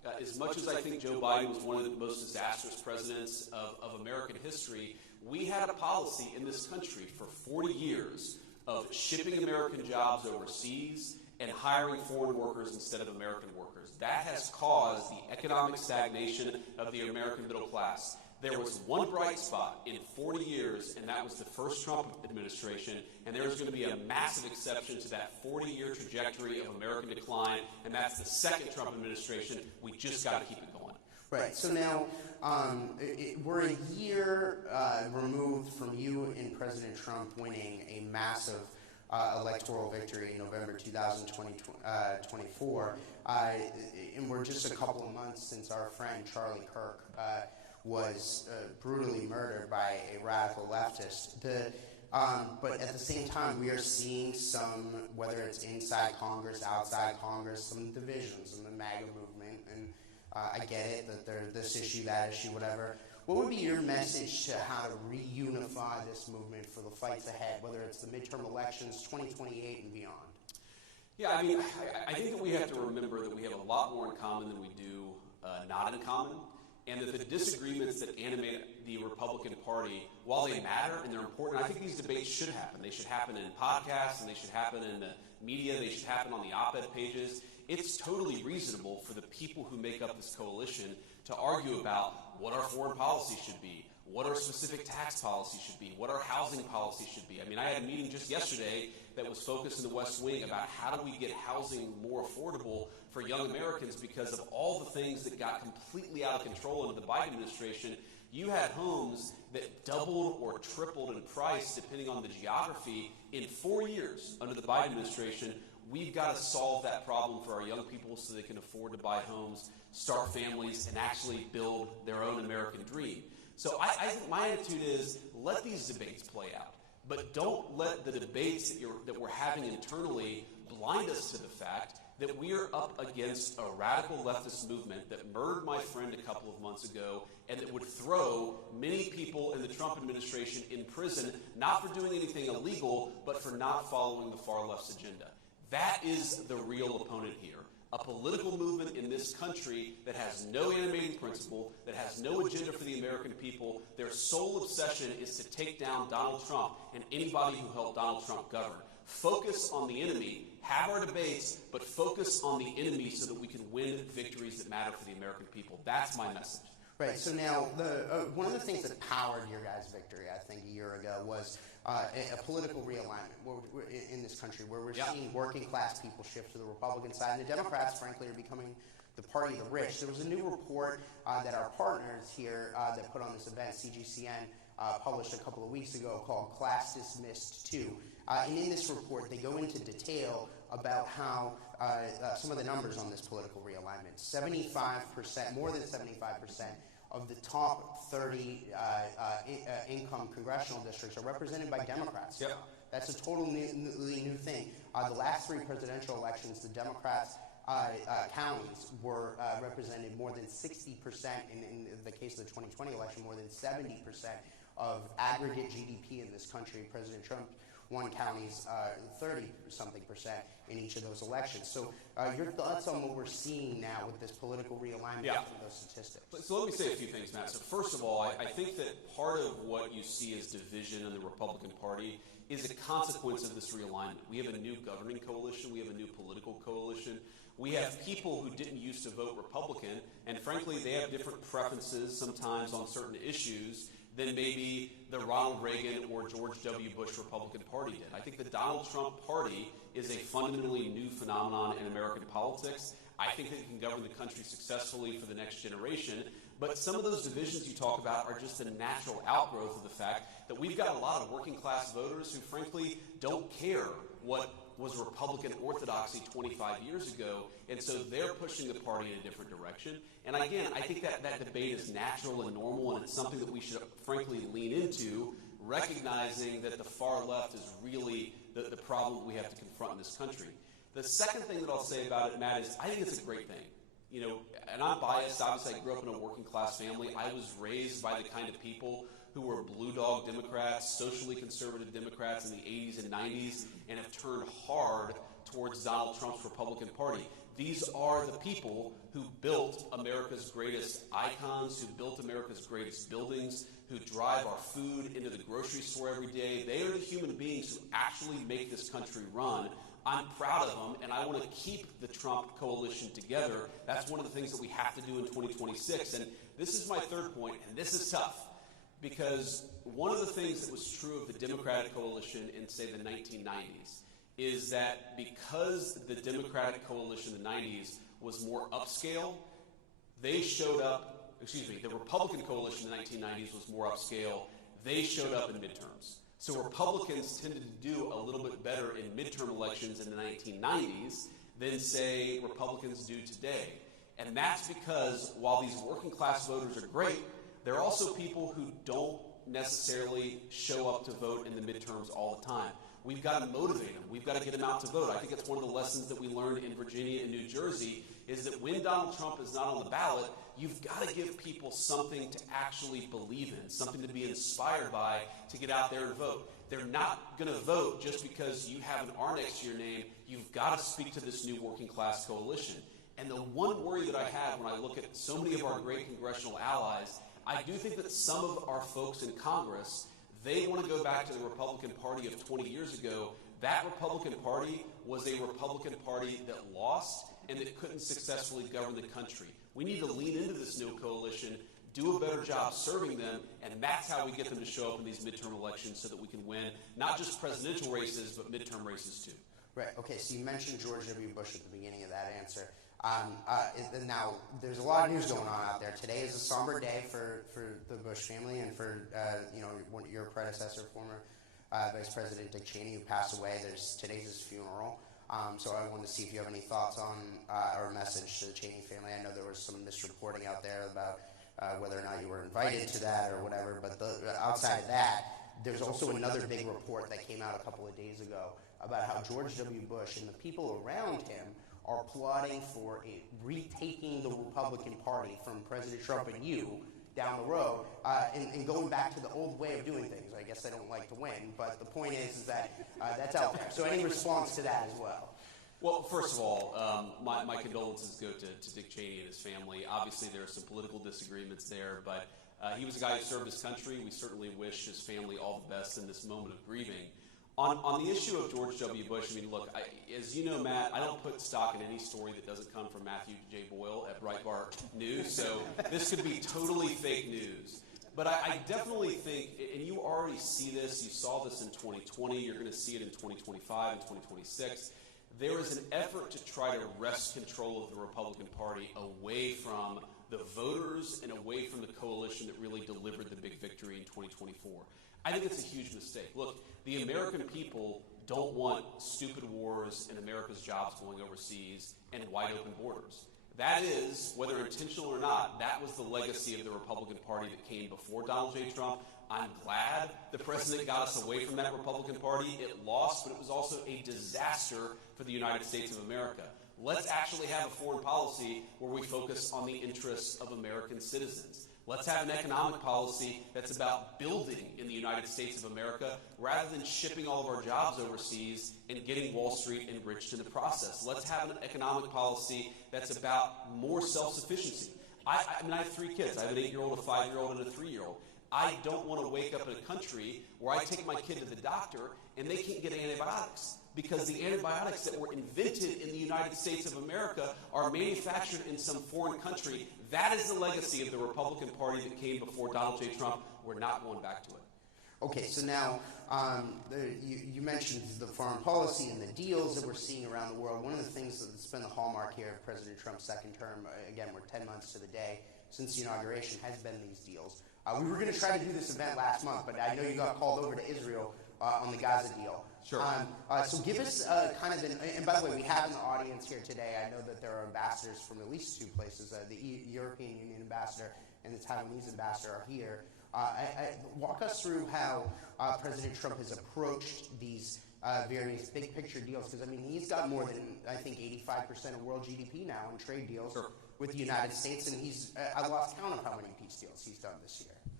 As much as I think Joe Biden was one of the most disastrous presidents of American history, we had a policy in this country for 40 years of shipping American jobs overseas and hiring foreign workers instead of American workers. That has caused the economic stagnation of the American middle class. There was one bright spot in 40 years, and that was the first Trump administration, and there's going to be a massive exception to that 40-year trajectory of American decline, and that's the second Trump administration. We just got to keep it going. Right. So now we're a year removed from you and President Trump winning a massive electoral victory in November 2024, and we're just a couple of months since our friend Charlie Kirk was brutally murdered by a radical leftist. But at the same time, we are seeing some, whether it's inside Congress, outside Congress, some divisions in the MAGA movement, and I get it that there's this issue, that issue, whatever. What would be your message to how to reunify this movement for the fights ahead, whether it's the midterm elections, 2028 and beyond? Yeah, I mean, I think that we have to remember that we have a lot more in common than we do not in common, and that the disagreements that animate the Republican Party, while they matter and they're important, I think these debates should happen. They should happen in podcasts, and they should happen in the media, they should happen on the op-ed pages. It's totally reasonable for the people who make up this coalition to argue about what our foreign policy should be, what our specific tax policy should be, what our housing policy should be. I mean, I had a meeting just yesterday that was focused in the West Wing about how do we get housing more affordable for young Americans because of all the things that got completely out of control under the Biden administration. You had homes that doubled or tripled in price depending on the geography in 4 years under the Biden administration. We've got to solve that problem for our young people so they can afford to buy homes, start families, and actually build their own American dream. So I think my attitude is let these debates play out, but don't let the debates that we're having internally blind us to the fact that we are up against a radical leftist movement that murdered my friend a couple of months ago and that would throw many people in the Trump administration in prison, not for doing anything illegal, but for not following the far left's agenda. That is the real opponent here. A political movement in this country that has no animating principle, that has no agenda for the American people. Their sole obsession is to take down Donald Trump and anybody who helped Donald Trump govern. Focus on the enemy, have our debates, but focus on the enemy so that we can win victories that matter for the American people. That's my message. Right. So now, one of the things that powered your guys' victory, I think, a year ago was a political realignment in this country, where we're seeing working class people shift to the Republican side, and the Democrats, frankly, are becoming the party of the rich. There was a new report that our partners here that put on this event, CGCN, published a couple of weeks ago called Class Dismissed 2. And in this report, they go into detail about how some of the numbers on this political realignment, 75%, more than 75%, of the top 30 income congressional districts are represented by Democrats. Yep. That's a totally new thing. The last three presidential elections, the Democrats' counties were represented more than 60%, in the case of the 2020 election, more than 70% of aggregate GDP in this country. President Trump won counties 30-something% in each of those elections. So your thoughts on what we're seeing now with this political realignment of those statistics? So let me say a few things, Matt. So first of all, I think that part of what you see as division in the Republican Party is a consequence of this realignment. We have a new governing coalition. We have a new political coalition. We have people who didn't used to vote Republican, and frankly, they have different preferences sometimes on certain issues than maybe the Ronald Reagan or George W. Bush Republican Party did. I think the Donald Trump Party is a fundamentally new phenomenon in American politics. I think that it can govern the country successfully for the next generation. But some of those divisions you talk about are just a natural outgrowth of the fact that we've got a lot of working class voters who frankly don't care what was Republican orthodoxy 25 years ago, and so they're pushing the party in a different direction. And again, I think that debate is natural and normal, and it's something that we should frankly lean into, recognizing that the far left is really the problem we have to confront in this country. The second thing that I'll say about it, Matt, is I think it's a great thing. You know, and I'm biased. Obviously, I grew up in a working class family. I was raised by the kind of people who were blue dog Democrats, socially conservative Democrats in the 80s and 90s, and have turned hard towards Donald Trump's Republican Party. These are the people who built America's greatest icons, who built America's greatest buildings, who drive our food into the grocery store every day. They are the human beings who actually make this country run. I'm proud of them, and I want to keep the Trump coalition together. That's one of the things that we have to do in 2026. And this is my third point, and this is tough, because one of the things that was true of the Democratic coalition in, say, the 1990s is that because the Democratic coalition in the 90s was more upscale, they showed up, the Republican coalition in the 1990s was more upscale, they showed up in midterms. So Republicans tended to do a little bit better in midterm elections in the 1990s than, say, Republicans do today. And that's because while these working class voters are great, there are also people who don't necessarily show up to vote in the midterms all the time. We've got to motivate them. We've got to get them out to vote. I think it's one of the lessons that we learned in Virginia and New Jersey is that when Donald Trump is not on the ballot, you've got to give people something to actually believe in, something to be inspired by to get out there and vote. They're not going to vote just because you have an R next to your name. You've got to speak to this new working class coalition. And the one worry that I have when I look at so many of our great congressional allies, I do think that some of our folks in Congress, they want to go back to the Republican Party of 20 years ago. That Republican Party was a Republican Party that lost and that couldn't successfully govern the country. We need to lean into this new coalition, do a better job serving them, and that's how we get them to show up in these midterm elections so that we can win not just presidential races, but midterm races too. Right. Okay. So you mentioned George W. Bush at the beginning of that answer. Now, there's a lot of news going on out there. Today is a somber day for the Bush family and for your predecessor, former Vice President Dick Cheney, who passed away. Today's his funeral. So I wanted to see if you have any thoughts on or a message to the Cheney family. I know there was some misreporting out there about whether or not you were invited to that or whatever. But outside of that, there's also another big report that came out a couple of days ago about how George W. Bush and the people around him are plotting for retaking the Republican Party from President Trump and you down the road and going back to the old way of doing things. I guess they don't like to win, but the point is that that's out there. So any response to that as well? Well, first of all, my condolences go to Dick Cheney and his family. Obviously, there are some political disagreements there, but he was a guy who served his country. We certainly wish his family all the best in this moment of grieving. On the issue of George W. Bush, I mean, look, as you know, Matt, I don't put stock in any story that doesn't come from Matthew J. Boyle at Breitbart News, so this could be totally fake news. But I definitely think, and you already see this, you saw this in 2020, you're going to see it in 2025 and 2026, there is an effort to try to wrest control of the Republican Party away from the voters and away from the coalition that really delivered the big victory in 2024. I think it's a huge mistake. Look, the American people don't want stupid wars and America's jobs going overseas and wide open borders. That is, whether intentional or not, that was the legacy of the Republican Party that came before Donald J. Trump. I'm glad the president got us away from that Republican Party. It lost, but it was also a disaster for the United States of America. Let's actually have a foreign policy where we focus on the interests of American citizens. Let's have an economic policy that's about building in the United States of America rather than shipping all of our jobs overseas and getting Wall Street enriched in the process. Let's have an economic policy that's about more self-sufficiency. I mean, I have 3 kids. I have an 8-year-old, a 5-year-old, and a 3-year-old. I don't want to wake up in a country where I take my kid to the doctor and they can't get antibiotics because the antibiotics that were invented in the United States of America are manufactured in some foreign country. That is the legacy of the Republican Party that came before Donald J. Trump. We're not going back to it. Okay, so now you mentioned the foreign policy and the deals that we're seeing around the world. One of the things that's been the hallmark here of President Trump's second term, again, we're 10 months to the day since the inauguration, has been these deals. We were going to try to do this event last month, but I know you got called over to Israel on the Gaza deal. Sure. So give us kind of and by the way, we have in the audience here today, I know that there are ambassadors from at least 2 places. The European Union ambassador and the Taiwanese ambassador are here. Walk us through how President Trump has approached these various big picture deals, because, I mean, he's got more than, I think, 85% of world GDP now in trade deals with the United States, and I lost count of how many peace deals he's done this year.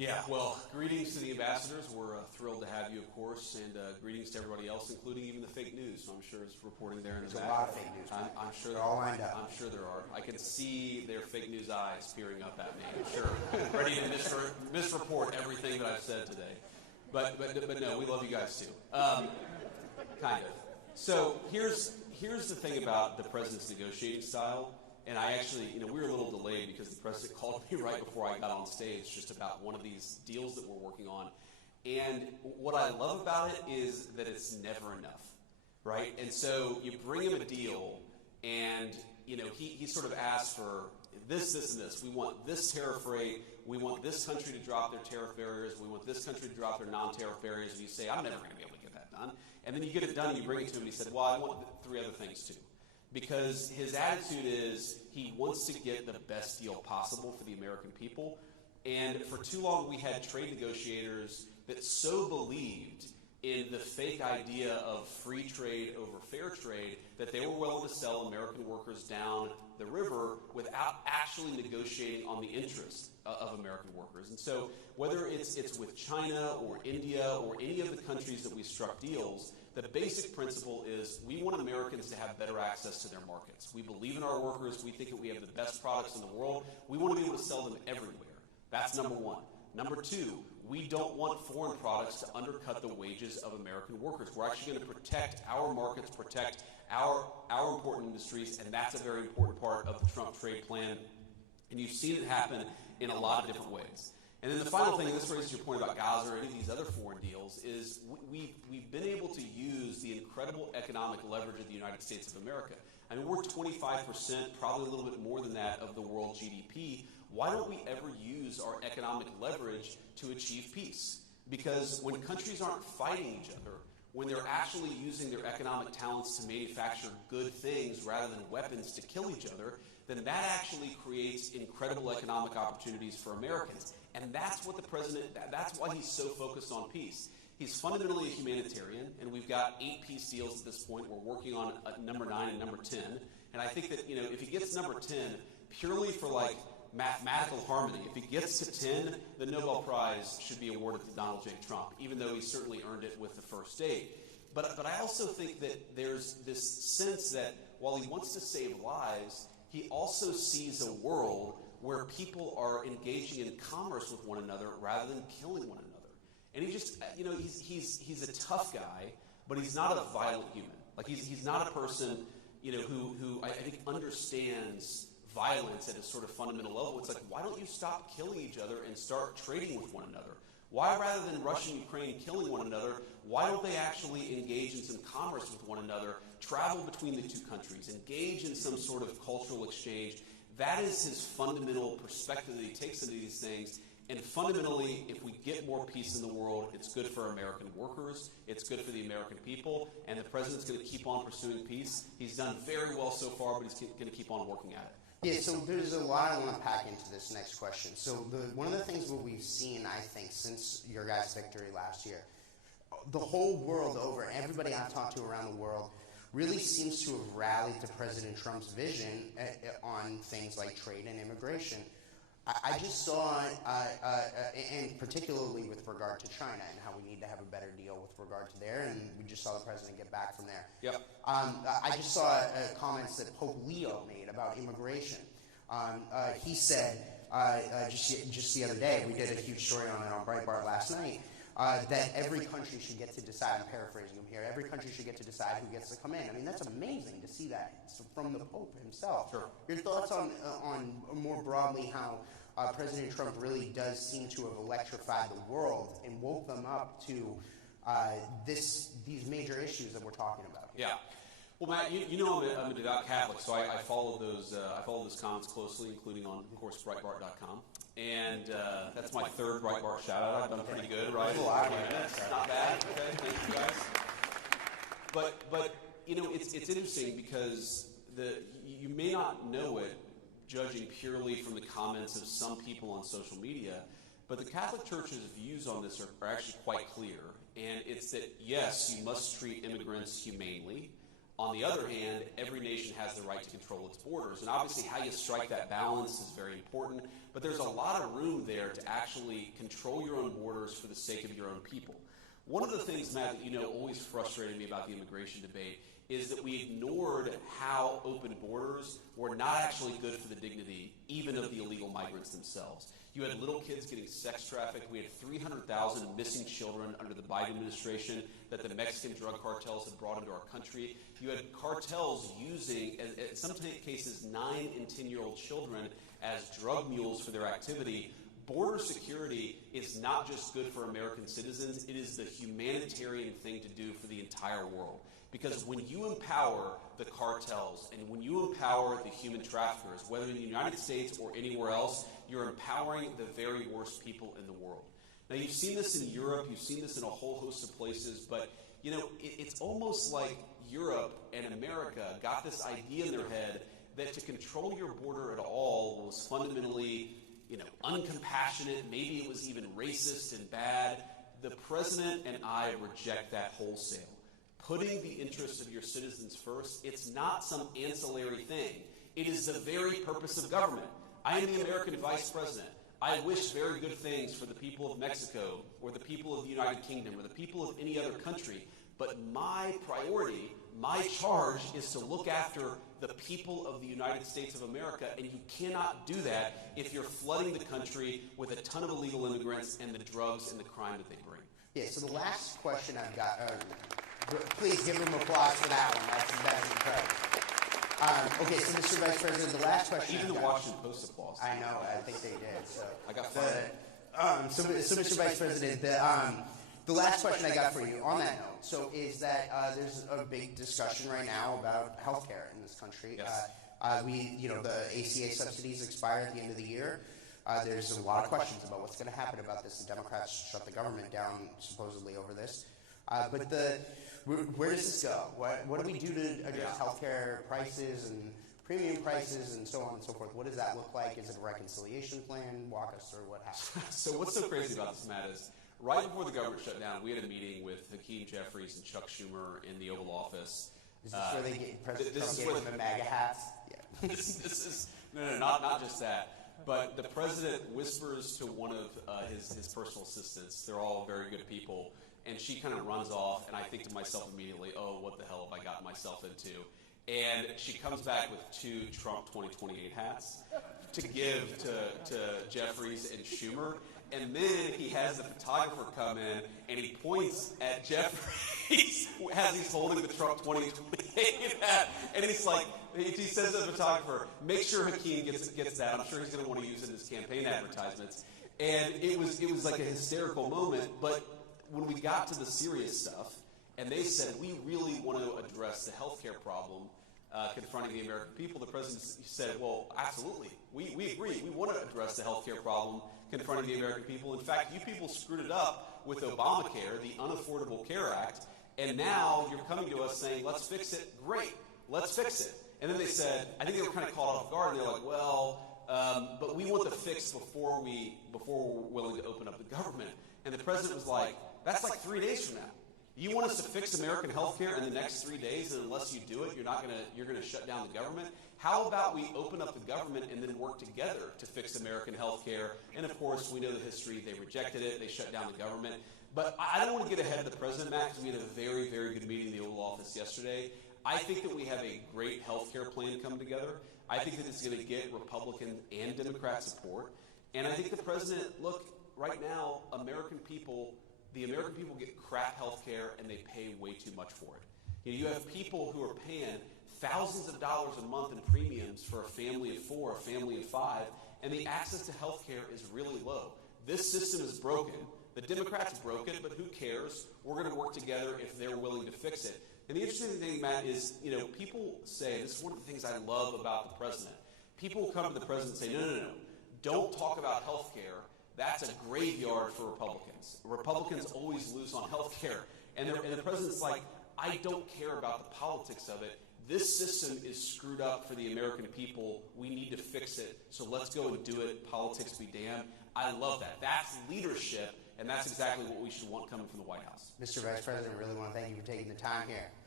Yeah, well, greetings to the ambassadors. We're thrilled to have you, of course, and greetings to everybody else, including even the fake news. I'm sure it's reporting there in the There's back. a lot of fake news. I'm sure They're all lined up. I'm sure there are. I can see their fake news eyes peering up at me. I'm sure, ready to misreport everything that I've said today. But no, we love you guys too. Kind of. So here's the thing about the president's negotiating style. And I actually, we were a little delayed because the president called me right before I got on stage just about one of these deals that we're working on. And what I love about it is that it's never enough, right? And so you bring him a deal, and he sort of asks for this, and this. We want this tariff rate. We want this country to drop their tariff barriers. We want this country to drop their non-tariff barriers. And you say, I'm never going to be able to get that done. And then you get it done, and you bring it to him, and he said, well, I want 3 other things too. Because his attitude is he wants to get the best deal possible for the American people. And for too long, we had trade negotiators that so believed in the fake idea of free trade over fair trade that they were willing to sell American workers down the river without actually negotiating on the interests of American workers. And so whether it's with China or India or any of the countries that we struck deals, the basic principle is we want Americans to have better access to their markets. We believe in our workers. We think that we have the best products in the world. We want to be able to sell them everywhere. That's number one. Number two, we don't want foreign products to undercut the wages of American workers. We're actually going to protect our markets, protect our important industries, and that's a very important part of the Trump trade plan. And you've seen it happen in a lot of different ways. And then the final thing, and this raises your point about Gaza or any of these other foreign deals, is we've been able to use the incredible economic leverage of the United States of America. I mean, we're 25%, probably a little bit more than that, of the world GDP. Why don't we ever use our economic leverage to achieve peace? Because when countries aren't fighting each other, when they're actually using their economic talents to manufacture good things rather than weapons to kill each other, then that actually creates incredible economic opportunities for Americans. And that's what the president, that's why he's so focused on peace. He's fundamentally a humanitarian, and we've got 8 peace deals at this point. We're working on number 9 and number 10. And I think that, if he gets number 10, purely for mathematical harmony, if he gets to 10, the Nobel Prize should be awarded to Donald J. Trump, even though he certainly earned it with the first 8. But I also think that there's this sense that while he wants to save lives, he also sees a world where people are engaging in commerce with one another rather than killing one another. And he just, he's a tough guy, but he's not a violent human. Like he's not a person, who I think understands violence at a sort of fundamental level. It's like, why don't you stop killing each other and start trading with one another? Why, rather than Russia and Ukraine killing one another, why don't they actually engage in some commerce with one another, travel between the 2 countries, engage in some sort of cultural exchange? That is his fundamental perspective that he takes into these things. And fundamentally, if we get more peace in the world, it's good for American workers, it's good for the American people, and the president's going to keep on pursuing peace. He's done very well so far, but he's going to keep on working at it. Yeah, so there's a lot I want to pack into this next question. So one of the things that we've seen, I think, since your guys' victory last year, the whole world over, everybody I've talked to around the world, really seems to have rallied to President Trump's vision on things like trade and immigration. I just saw, and particularly with regard to China and how we need to have a better deal with regard to there, and we just saw the president get back from there. Yep. I just saw comments that Pope Leo made about immigration. He said, just the other day, we did a huge story on it on Breitbart last night, that every country should get to decide, I'm paraphrasing him here, every country should get to decide who gets to come in. I mean, that's amazing to see that from the Pope himself. Sure. Your thoughts on more broadly how President Trump really does seem to have electrified the world and woke them up to these major issues that we're talking about? Yeah. Well, Matt, I'm a devout Catholic, so I followed those comments closely, including on, of course, Breitbart.com. And that's my 3rd Breitbart shout-out. I've done pretty good, right? Not bad. Okay, thank you guys. But it's interesting because you may not know it, judging purely from the comments of some people on social media, but the Catholic Church's views on this are actually quite clear. And it's that, yes, you must treat immigrants humanely. On the other hand, every nation has the right to control its borders. And obviously how you strike that balance is very important. But there's a lot of room there to actually control your own borders for the sake of your own people. One of the things, Matt, that always frustrated me about the immigration debate is that we ignored how open borders were not actually good for the dignity, even of the illegal migrants themselves. You had little kids getting sex trafficked. We had 300,000 missing children under the Biden administration that the Mexican drug cartels had brought into our country. You had cartels using, in some cases, 9 and 10-year-old children as drug mules for their activity. Border security is not just good for American citizens, it is the humanitarian thing to do for the entire world. Because when you empower the cartels and when you empower the human traffickers, whether in the United States or anywhere else, you're empowering the very worst people in the world. Now, you've seen this in Europe, you've seen this in a whole host of places, but it's almost like Europe and America got this idea in their head that to control your border at all was fundamentally uncompassionate, maybe it was even racist and bad. The president and I reject that wholesale. Putting the interests of your citizens first, it's not some ancillary thing. It is the very purpose of government. I am the American vice president. I wish very good things for the people of Mexico or the people of the United Kingdom or the people of any other country. But my priority, my charge is to look after the people of the United States of America, and you cannot do that if you're flooding the country with a ton of illegal immigrants and the drugs and the crime that they bring. Yeah, so the last question I've got, please give them applause for that one. That's incredible. Okay, so Mr. Vice President, the last question Even the Washington Post applause. I know, I think they did. So I got fired. So Mr. Vice President, the last question I got for you on that note, so is that there's a big discussion right now about health care in this country. Yes. The ACA subsidies expire at the end of the year. There's a lot of questions about what's going to happen about this. The Democrats shut the government down supposedly over this. But where does this go? What do we do to address healthcare prices and premium prices and so on and so forth? What does that look like? Is it a reconciliation plan? Walk us through what happened. So what's so crazy about this, Matt, is right before the government shut down, we had a meeting with Hakeem Jeffries and Chuck Schumer in the Oval Office. Is this where they get President Trump gave them the MAGA hats? Yeah. this is not just that. But the president whispers to one of his personal assistants. They're all very good people. And she kind of runs off, and I think to myself immediately, oh, what the hell have I gotten myself into? And she comes back with 2 Trump 2028 hats to give to Jeffries and Schumer. And then he has the photographer come in, and he points at Jeffries as he's holding the Trump 2028 hat. And he's like, he says to the photographer, make sure Hakeem gets that. I'm sure he's going to want to use it in his campaign advertisements. And it was like a hysterical moment, but when we got to the serious stuff, and they said, we really want to address the healthcare problem confronting the American people, the president said, well, absolutely. We agree. We want to address the healthcare problem confronting the American people. In fact, you people screwed it up with Obamacare, the Unaffordable Care Act, and now you're coming to us saying, let's fix it. Great. Let's fix it. And then they said, I think they were kind of caught off guard, and they're like, well, but we want the fix before we're willing to open up the government. And the president was like, that's like 3 days from now. You want us to fix American health care in the next 3 days, and unless you do it, you're gonna shut down the government? How about we open up the government and then work together to fix American health care? And of course, we know the history. They rejected it. They shut down the government. But I don't want to get ahead of the president, Matt, because we had a very, very good meeting in the Oval Office yesterday. I think that we have a great health care plan come together. I think that it's going to get Republican and Democrat support. And I think the president, look, right now, the American people get crap health care and they pay way too much for it. You have people who are paying thousands of dollars a month in premiums for a family of 4, a family of 5, and the access to health care is really low. This system is broken. The Democrats broke it, but who cares? We're going to work together if they're willing to fix it. And the interesting thing, Matt, is, people say, this is one of the things I love about the president. People will come to the president and say, no. Don't talk about health care. That's a graveyard for Republicans. Republicans always lose on health care. And the president's like, I don't care about the politics of it. This system is screwed up for the American people. We need to fix it. So let's go and do it. Politics be damned. I love that. That's leadership, and that's exactly what we should want coming from the White House. Mr. Vice President, I really want to thank you for taking the time here.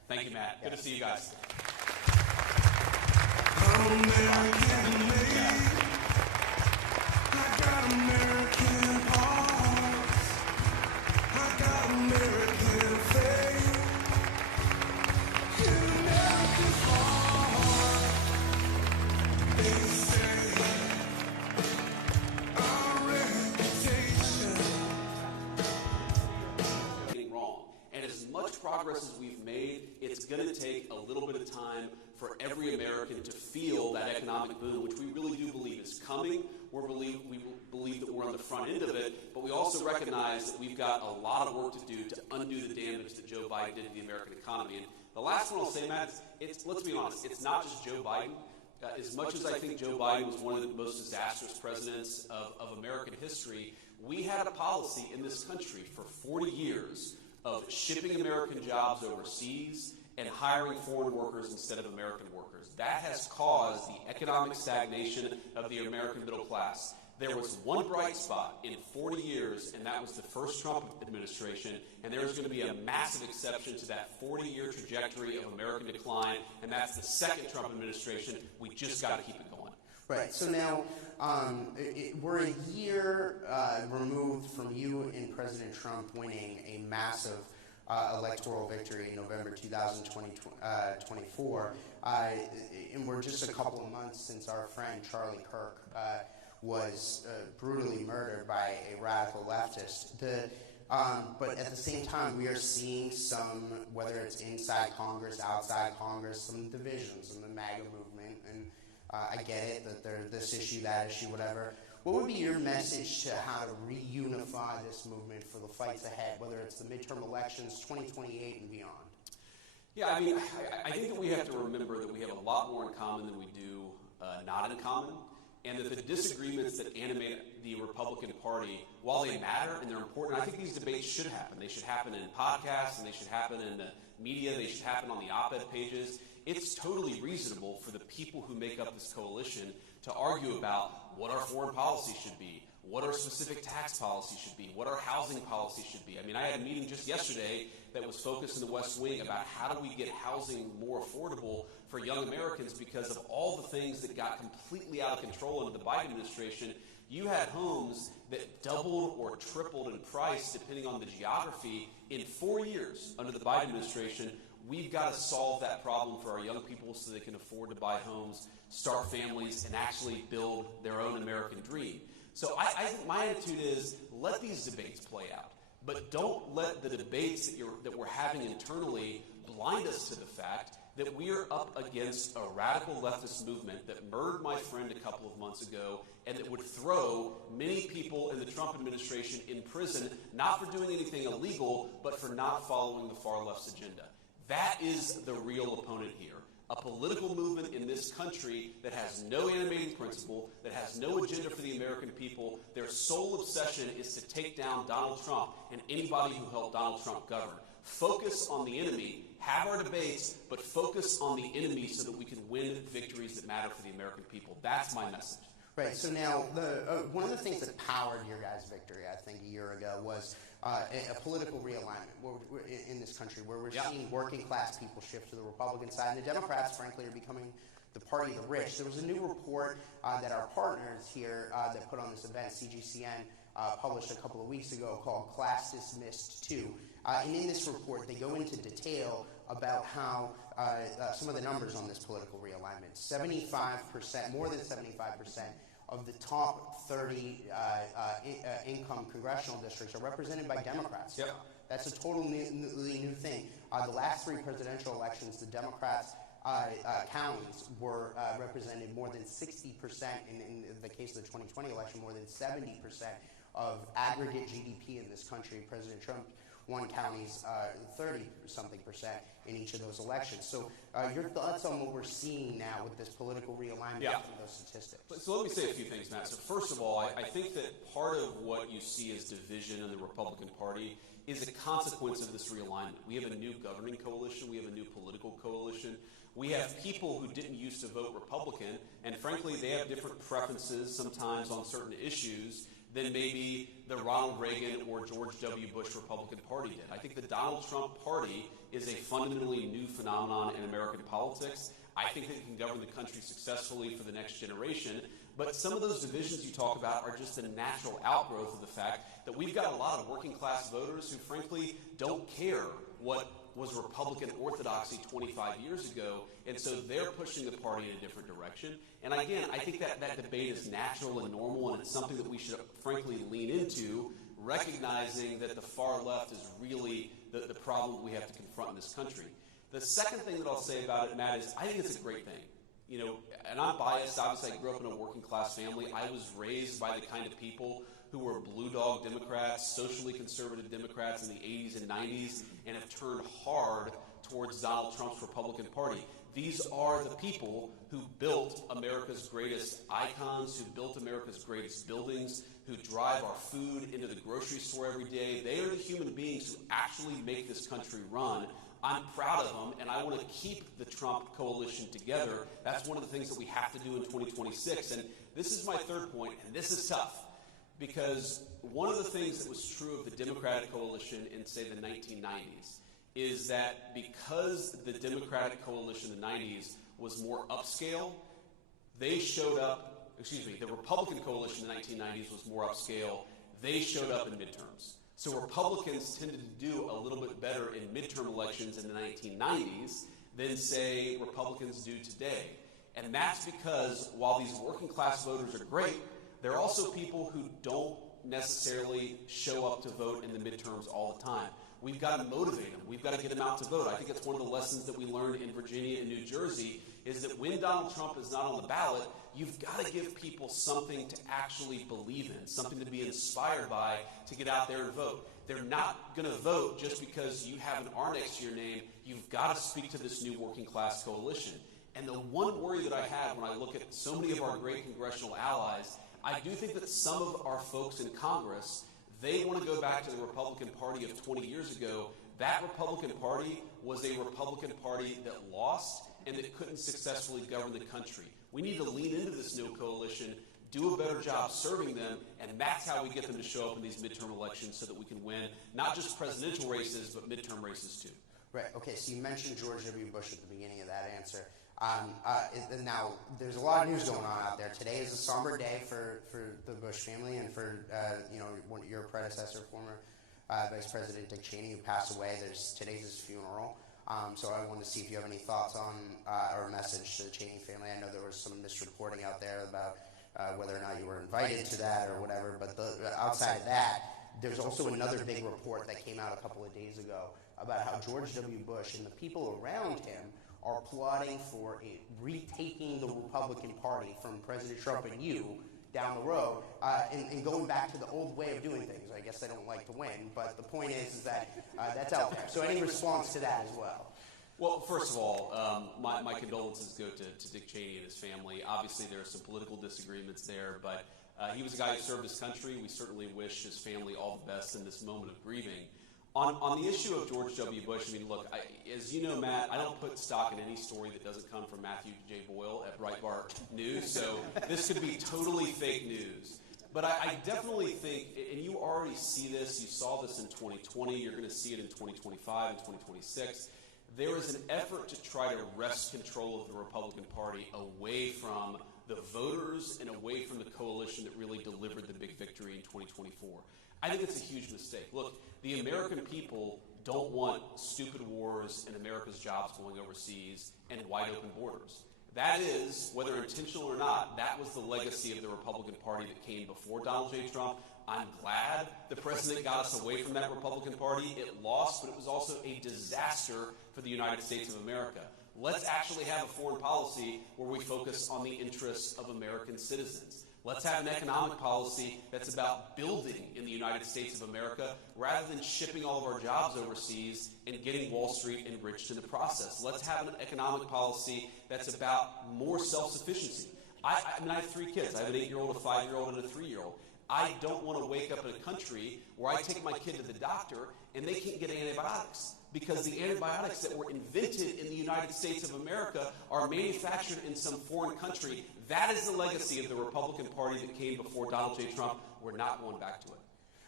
Thank you, Matt. Good to see you guys. I'm American made. I got American hearts. I got American faith. In America's heart, they say our reputation. Getting wrong. And as much progress as we've made, it's going to take a little bit of time for every American to feel that economic boom, which we really do believe is coming. We believe that we're on the front end of it, but we also recognize that we've got a lot of work to do to undo the damage that Joe Biden did to the American economy. And the last one I'll say, Matt, let's be honest, it's not just Joe Biden. As much as I think Joe Biden was one of the most disastrous presidents of American history, we had a policy in this country for 40 years of shipping American jobs overseas and hiring foreign workers instead of American workers. That has caused the economic stagnation of the American middle class. There was one bright spot in 40 years, and that was the first Trump administration, and there's going to be a massive exception to that 40-year trajectory of American decline, and that's the second Trump administration. We just got to keep it going. Right. So now we're a year removed from you and President Trump winning a massive electoral victory in November 2024. And we're just a couple of months since our friend Charlie Kirk was brutally murdered by a radical leftist. But at the same time, we are seeing some, whether it's inside Congress, outside Congress, some divisions in the MAGA movement. And I get it that there's this issue, that issue, whatever. What would be your message to how to reunify this movement for the fights ahead, whether it's the midterm elections, 2028 and beyond? Yeah, I mean, I think that we have to remember that we have a lot more in common than we do not in common, and that the disagreements that animate the Republican Party, while they matter and they're important, I think these debates should happen. They should happen in podcasts, and they should happen in the media, they should happen on the op-ed pages. It's totally reasonable for the people who make up this coalition to argue about what our foreign policy should be, what our specific tax policy should be, what our housing policy should be. I mean, I had a meeting just yesterday that was focused in the West Wing about how do we get housing more affordable for young Americans because of all the things that got completely out of control under the Biden administration. You had homes that doubled or tripled in price depending on the geography in 4 years under the Biden administration. We've got to solve that problem for our young people so they can afford to buy homes, start families, and actually build their own American dream. So I think my attitude is let these debates play out, but don't let the debates that we're having internally blind us to the fact that we are up against a radical leftist movement that murdered my friend a couple of months ago and that would throw many people in the Trump administration in prison, not for doing anything illegal, but for not following the far left's agenda. That is the real opponent here. A political movement in this country that has no animating principle, that has no agenda for the American people. Their sole obsession is to take down Donald Trump and anybody who helped Donald Trump govern. Focus on the enemy, have our debates, but focus on the enemy so that we can win victories that matter for the American people. That's my message. Right. So now, one of the things that powered your guys' victory, I think, a year ago was a political realignment in this country, where we're seeing working-class people shift to the Republican side, and the Democrats, frankly, are becoming the party of the rich. There was a new report that our partners here that put on this event, CGCN, published a couple of weeks ago called Class Dismissed 2. And in this report, they go into detail about how some of the numbers on this political realignment. 75%, more than 75% of the top 30 income congressional districts are represented by Democrats. Yep. That's a totally new thing. The last three presidential elections, the Democrats' counties were represented more than 60%, in the case of the 2020 election, more than 70% of aggregate GDP in this country. President Trump won counties 30-something% in each of those elections. So your thoughts on what we're seeing now with this political realignment from those statistics? So let me say a few things, Matt. So first of all, I think that part of what you see as division in the Republican Party is a consequence of this realignment. We have a new governing coalition. We have a new political coalition. We have people who didn't used to vote Republican, and frankly, they have different preferences sometimes on certain issues than maybe the Ronald Reagan or George W. Bush Republican Party did. I think the Donald Trump Party is a fundamentally new phenomenon in American politics. I think that it can govern the country successfully for the next generation. But some of those divisions you talk about are just a natural outgrowth of the fact that we've got a lot of working class voters who frankly don't care what was Republican orthodoxy 25 years ago, and so they're pushing the party in a different direction. And again, I think that debate is natural and normal, and it's something that we should frankly lean into, recognizing that the far left is really the problem we have to confront in this country. The second thing that I'll say about it, Matt, is I think it's a great thing. You know, and I'm biased. Obviously, I grew up in a working class family. I was raised by the kind of people who were blue dog Democrats, socially conservative Democrats in the 80s and 90s, and have turned hard towards Donald Trump's Republican Party. These are the people who built America's greatest icons, who built America's greatest buildings, who drive our food into the grocery store every day. They are the human beings who actually make this country run. I'm proud of them, and I want to keep the Trump coalition together. That's one of the things that we have to do in 2026. And this is my third point, and this is tough, because one of the things that was true of the Democratic coalition in, say, the 1990s is that because the Democratic coalition in the 90s was more upscale, they showed up, the Republican coalition in the 1990s was more upscale, they showed up in midterms. So Republicans tended to do a little bit better in midterm elections in the 1990s than, say, Republicans do today. And that's because while these working class voters are great, there are also people who don't necessarily show up to vote in the midterms all the time. We've got to motivate them. We've got to get them out to vote. I think it's one of the lessons that we learned in Virginia and New Jersey is that when Donald Trump is not on the ballot, you've got to give people something to actually believe in, something to be inspired by to get out there and vote. They're not going to vote just because you have an R next to your name. You've got to speak to this new working class coalition. And the one worry that I have when I look at so many of our great congressional allies, I do think that some of our folks in Congress, they want to go back to the Republican Party of 20 years ago. That Republican Party was a Republican Party that lost and that couldn't successfully govern the country. We need to lean into this new coalition, do a better job serving them, and that's how we get them to show up in these midterm elections so that we can win not just presidential races, but midterm races too. Right. Okay, so you mentioned George W. Bush at the beginning of that answer. Now, there's a lot of news going on out there. Today is a somber day for the Bush family and for your predecessor, former Vice President Dick Cheney, who passed away. Today's his funeral. So I wanted to see if you have any thoughts on or a message to the Cheney family. I know there was some misreporting out there about whether or not you were invited to that or whatever. But outside of that, there's also another big report that came out a couple of days ago about how George W. Bush and the people around him are plotting for retaking the Republican Party from President Trump and you down the road and going back to the old way of doing things. I guess they don't like to win, but the point is that that's out there. So any response to that as well? Well, first of all, my condolences go to Dick Cheney and his family. Obviously, there are some political disagreements there, but he was a guy who served his country. We certainly wish his family all the best in this moment of grieving. On the issue of George W. Bush, I mean, look, as you know, Matt, I don't put stock in any story that doesn't come from Matthew J. Boyle at Breitbart News, so this could be totally fake news. But I definitely think, and you already see this, you saw this in 2020, you're going to see it in 2025 and 2026, there is an effort to try to wrest control of the Republican Party away from the voters and away from the coalition that really delivered the big victory in 2024. I think it's a huge mistake. Look, the American people don't want stupid wars and America's jobs going overseas and wide open borders. That is, whether intentional or not, that was the legacy of the Republican Party that came before Donald J. Trump. I'm glad the president got us away from that Republican Party. It lost, but it was also a disaster for the United States of America. Let's actually have a foreign policy where we focus on the interests of American citizens. Let's have an economic policy that's about building in the United States of America rather than shipping all of our jobs overseas and getting Wall Street enriched in the process. Let's have an economic policy that's about more self-sufficiency. I have 3 kids. I have an 8-year-old, a 5-year-old, and a 3-year-old. I don't want to wake up in a country where I take my kid to the doctor and they can't get antibiotics because the antibiotics that were invented in the United States of America are manufactured in some foreign country. That is the legacy of the Republican Party that came before Donald J. Trump. We're not going back to it.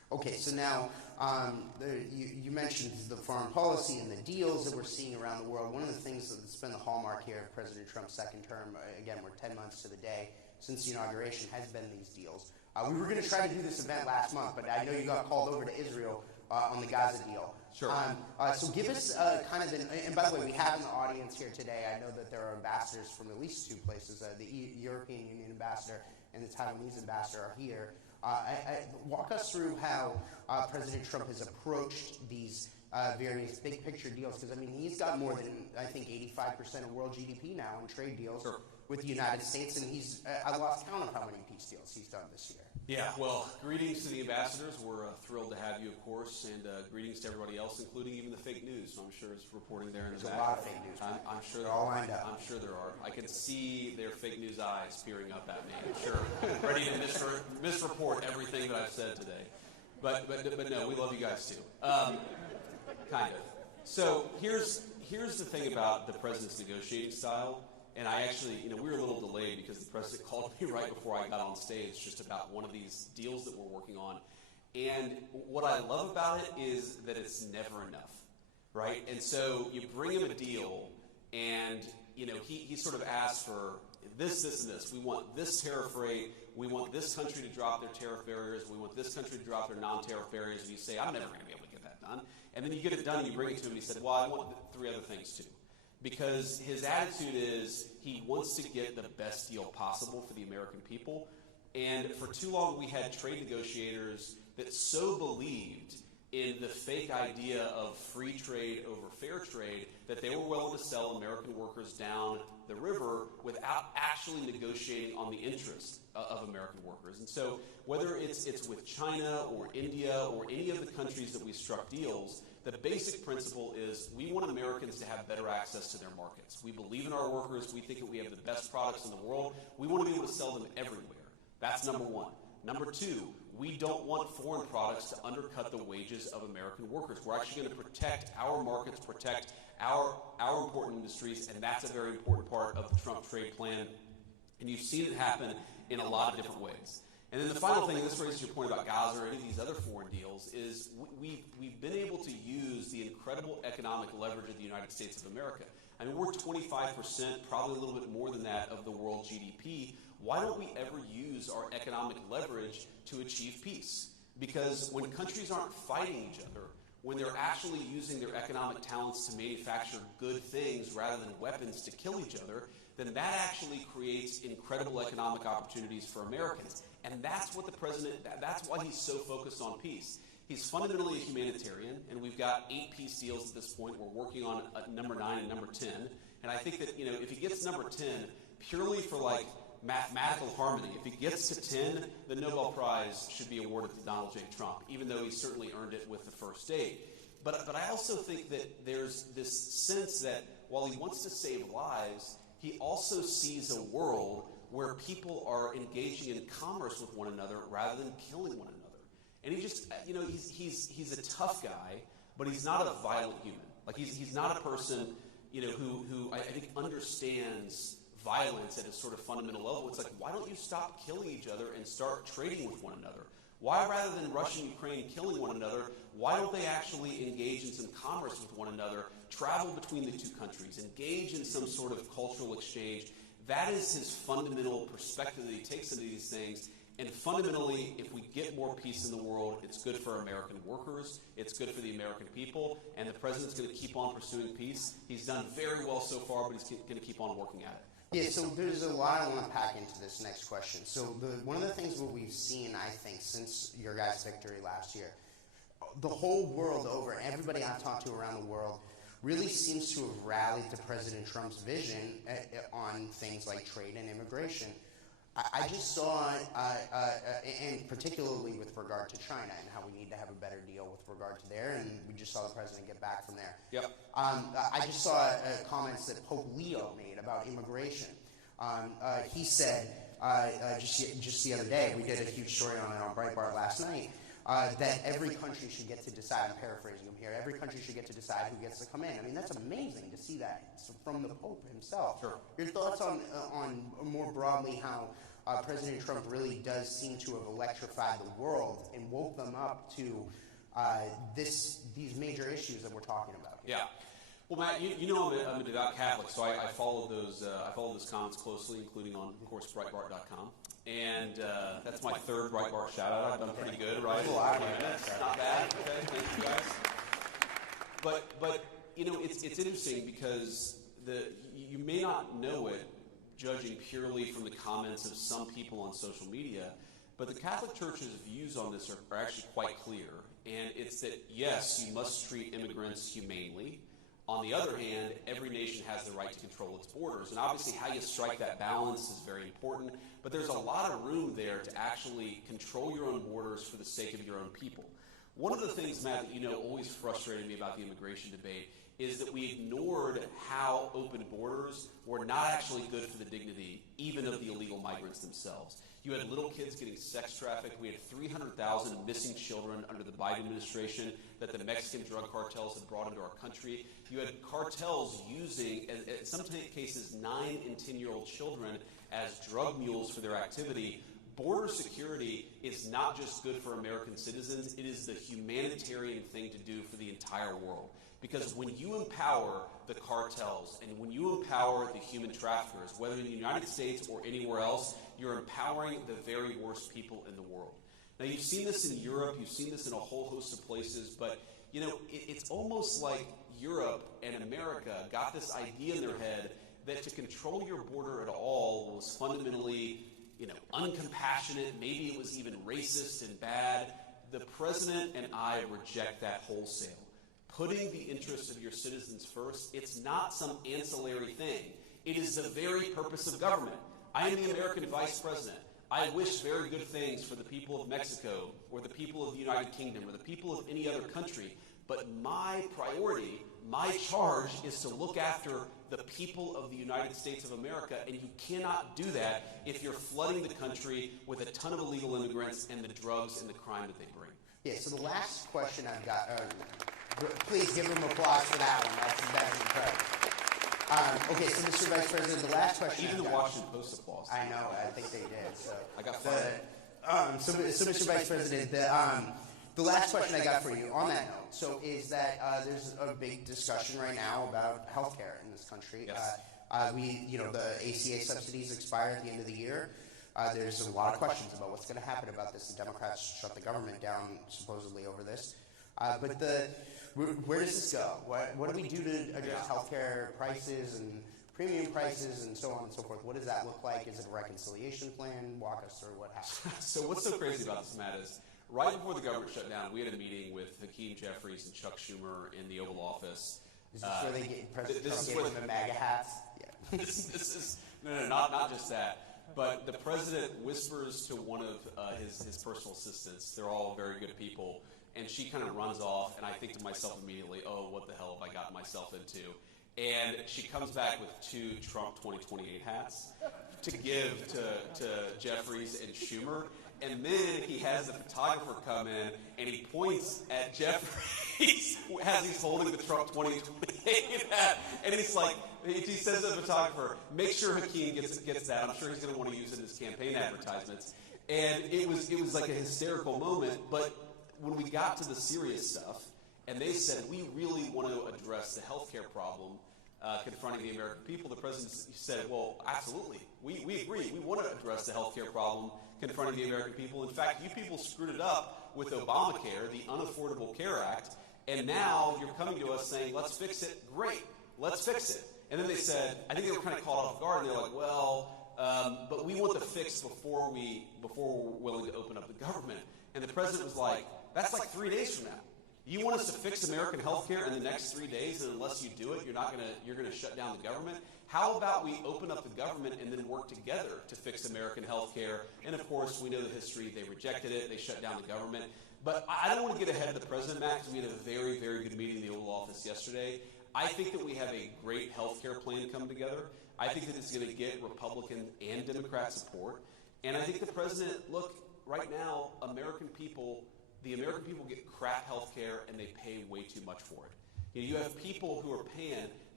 Okay, so now you mentioned the foreign policy and the deals that we're seeing around the world. One of the things that's been the hallmark here of President Trump's second term, again, we're 10 months to the day since the inauguration, has been these deals. We were going to try to do this event last month, but I know you got called over to Israel on the Gaza deal. Sure. So give us kind of and by the way, we have in the audience here today, I know that there are ambassadors from at least two places. The European Union ambassador and the Taiwanese ambassador are here. Walk us through how President Trump has approached these various big picture deals, because I mean he's got more than I think 85% of world GDP now in trade deals with the United States, and he's I lost count of how many peace deals he's done this year. Yeah, well, greetings to the ambassadors. We're thrilled to have you, of course, and greetings to everybody else, including even the fake news. I'm sure it's reporting there in the back. There's a lot of fake news. I'm sure they're all lined up. I'm sure there are. I can see their fake news eyes peering up at me. I'm sure, ready to misreport everything that I've said today. But no, we love you guys too. Kind of. So here's the thing about the president's negotiating style. And I actually, we were a little delayed because the president called me right before I got on stage just about one of these deals that we're working on. And what I love about it is that it's never enough, right? And so you bring him a deal, and he sort of asks for this, and this. We want this tariff rate. We want this country to drop their tariff barriers. We want this country to drop their non-tariff barriers. And you say, I'm never going to be able to get that done. And then you get it done, and you bring it to him, and he said, well, I want 3 other things too. Because his attitude is he wants to get the best deal possible for the American people. And for too long, we had trade negotiators that so believed in the fake idea of free trade over fair trade that they were willing to sell American workers down the river without actually negotiating on the interests of American workers. And so whether it's with China or India or any of the countries that we struck deals, the basic principle is we want Americans to have better access to their markets. We believe in our workers. We think that we have the best products in the world. We want to be able to sell them everywhere. That's number one. Number two, we don't want foreign products to undercut the wages of American workers. We're actually going to protect our markets, protect our important industries, and that's a very important part of the Trump trade plan. And you've seen it happen in a lot of different ways. And then the final thing, and this raises your point about Gaza or any of these other foreign deals, is we've been able to use the incredible economic leverage of the United States of America. I mean, we're 25%, probably a little bit more than that, of the world GDP. Why don't we ever use our economic leverage to achieve peace? Because when countries aren't fighting each other, when they're actually using their economic talents to manufacture good things rather than weapons to kill each other, then that actually creates incredible economic opportunities for Americans. And that's what the president, that's why he's so focused on peace. He's fundamentally a humanitarian, and we've got 8 peace deals at this point. We're working on number 9 and number 10. And I think that, if he gets number 10, purely for mathematical harmony, if he gets to 10, the Nobel Prize should be awarded to Donald J. Trump, even though he certainly earned it with the first 8. But I also think that there's this sense that while he wants to save lives, he also sees a world where people are engaging in commerce with one another rather than killing one another. And he just, he's a tough guy, but he's not a violent human. He's not a person, who I think understands violence at a sort of fundamental level. It's why don't you stop killing each other and start trading with one another? Why, rather than Russia and Ukraine killing one another, why don't they actually engage in some commerce with one another, travel between the two countries, engage in some sort of cultural exchange? That is his fundamental perspective that he takes into these things. And fundamentally, if we get more peace in the world, it's good for American workers, it's good for the American people, and the president's going to keep on pursuing peace. He's done very well so far, but he's going to keep on working at it. Yeah, so there's a lot I want to pack into this next question. So one of the things that we've seen, I think, since your guys' victory last year, the whole world over, everybody I've talked to around the world, really seems to have rallied to President Trump's vision on things like trade and immigration. I just saw, and particularly with regard to China and how we need to have a better deal with regard to there, and we just saw the president get back from there. Yep. I just saw comments that Pope Leo made about immigration. He said, just the other day, we did a huge story on it on Breitbart last night, that every country should get to decide, I'm paraphrasing him here, every country should get to decide who gets to come in. I mean, that's amazing to see that from the Pope himself. Sure. Your thoughts on more broadly how President Trump really does seem to have electrified the world and woke them up to these major issues that we're talking about here. Yeah. Well, Matt, you know I'm a devout Catholic, so I followed those comments closely, including on, of course, Breitbart.com. And that's my third Breitbart shout-out. I've done pretty good, right? Not bad. Okay, thank you guys. But it's interesting because you may not know it, judging purely from the comments of some people on social media, but the Catholic Church's views on this are actually quite clear. And it's that, yes, you must treat immigrants humanely. On the other hand, every nation has the right to control its borders. And obviously how you strike that balance is very important. But there's a lot of room there to actually control your own borders for the sake of your own people. One of the things, Matt, that always frustrated me about the immigration debate is that we ignored how open borders were not actually good for the dignity, even of the illegal migrants themselves. You had little kids getting sex trafficked. We had 300,000 missing children under the Biden administration that the Mexican drug cartels had brought into our country. You had cartels using, in some cases, 9 and 10-year-old children as drug mules for their activity. Border security is not just good for American citizens, it is the humanitarian thing to do for the entire world. Because when you empower the cartels and when you empower the human traffickers, whether in the United States or anywhere else, you're empowering the very worst people in the world. Now, you've seen this in Europe, you've seen this in a whole host of places, but it's almost like Europe and America got this idea in their head that to control your border at all was fundamentally uncompassionate, maybe it was even racist and bad. The president and I reject that wholesale. Putting the interests of your citizens first, it's not some ancillary thing. It is the very purpose of government. I am the American vice president. I wish very good things for the people of Mexico or the people of the United Kingdom or the people of any other country. But my priority, my charge is to look after the people of the United States of America, and you cannot do that if you're flooding the country with a ton of illegal immigrants and the drugs and the crime that they bring. Yeah, so the last question I've got, please give them applause for that one. That's incredible. Okay, so Mr. Vice President, the last question. Even the Washington Post applause. I know, I think they did. So I got fired. So Mr. Vice President, the last question I got for you on that note, so is that there's a big discussion right now about healthcare in this country. Yes. The ACA subsidies expire at the end of the year. There's a lot of questions about what's going to happen about this. The Democrats shut the government down supposedly over this. But where does this go? What do we do to address healthcare prices and premium prices and so on and so forth? What does that look like? Is it a reconciliation plan? Walk us through what happened. So what's so crazy about this, Matt, is right before the government shut down, we had a meeting with Hakeem Jeffries and Chuck Schumer in the Oval Office. Is this where they get President Trump gave them the MAGA hats? Yeah. this is not just that. But the president whispers to one of his personal assistants. They're all very good people. And she kind of runs off, and I think to myself immediately, oh, what the hell have I gotten myself into? And she comes back with 2 Trump 2028 hats to give to Jeffries and Schumer. And then he has the photographer come in, and he points at Jeffries as he's holding the Trump 2028 hat. And he's like, he says to the photographer, make sure Hakeem gets that. I'm sure he's going to want to use it in his campaign advertisements. And it was like a hysterical moment. But when we got to the serious stuff, and they said, we really want to address the healthcare problem confronting the American people, the president said, well, absolutely. We agree. We want to address the healthcare problem confronting the American people. In fact, you people screwed it up with Obamacare, the Unaffordable Care Act, and now you're coming to us saying, let's fix it. Great. Let's fix it. And then they said, I think they were kind of caught off guard, and they're like, well, but we want the fix before we're willing to open up the government. And the president was like, that's like 3 days from now. You want us to fix American health care in the next 3 days, and unless you do it, you're gonna shut down the government? How about we open up the government and then work together to fix American health care? And of course, we know the history. They rejected it. They shut down the government. But I don't want to get ahead of the president, Matt, because we had a very, very good meeting in the Oval Office yesterday. I think that we have a great health care plan come together. I think that it's going to get Republican and Democrat support. And I think the president, look, right now, the American people get crap health care and they pay way too much for it. You have people who are paying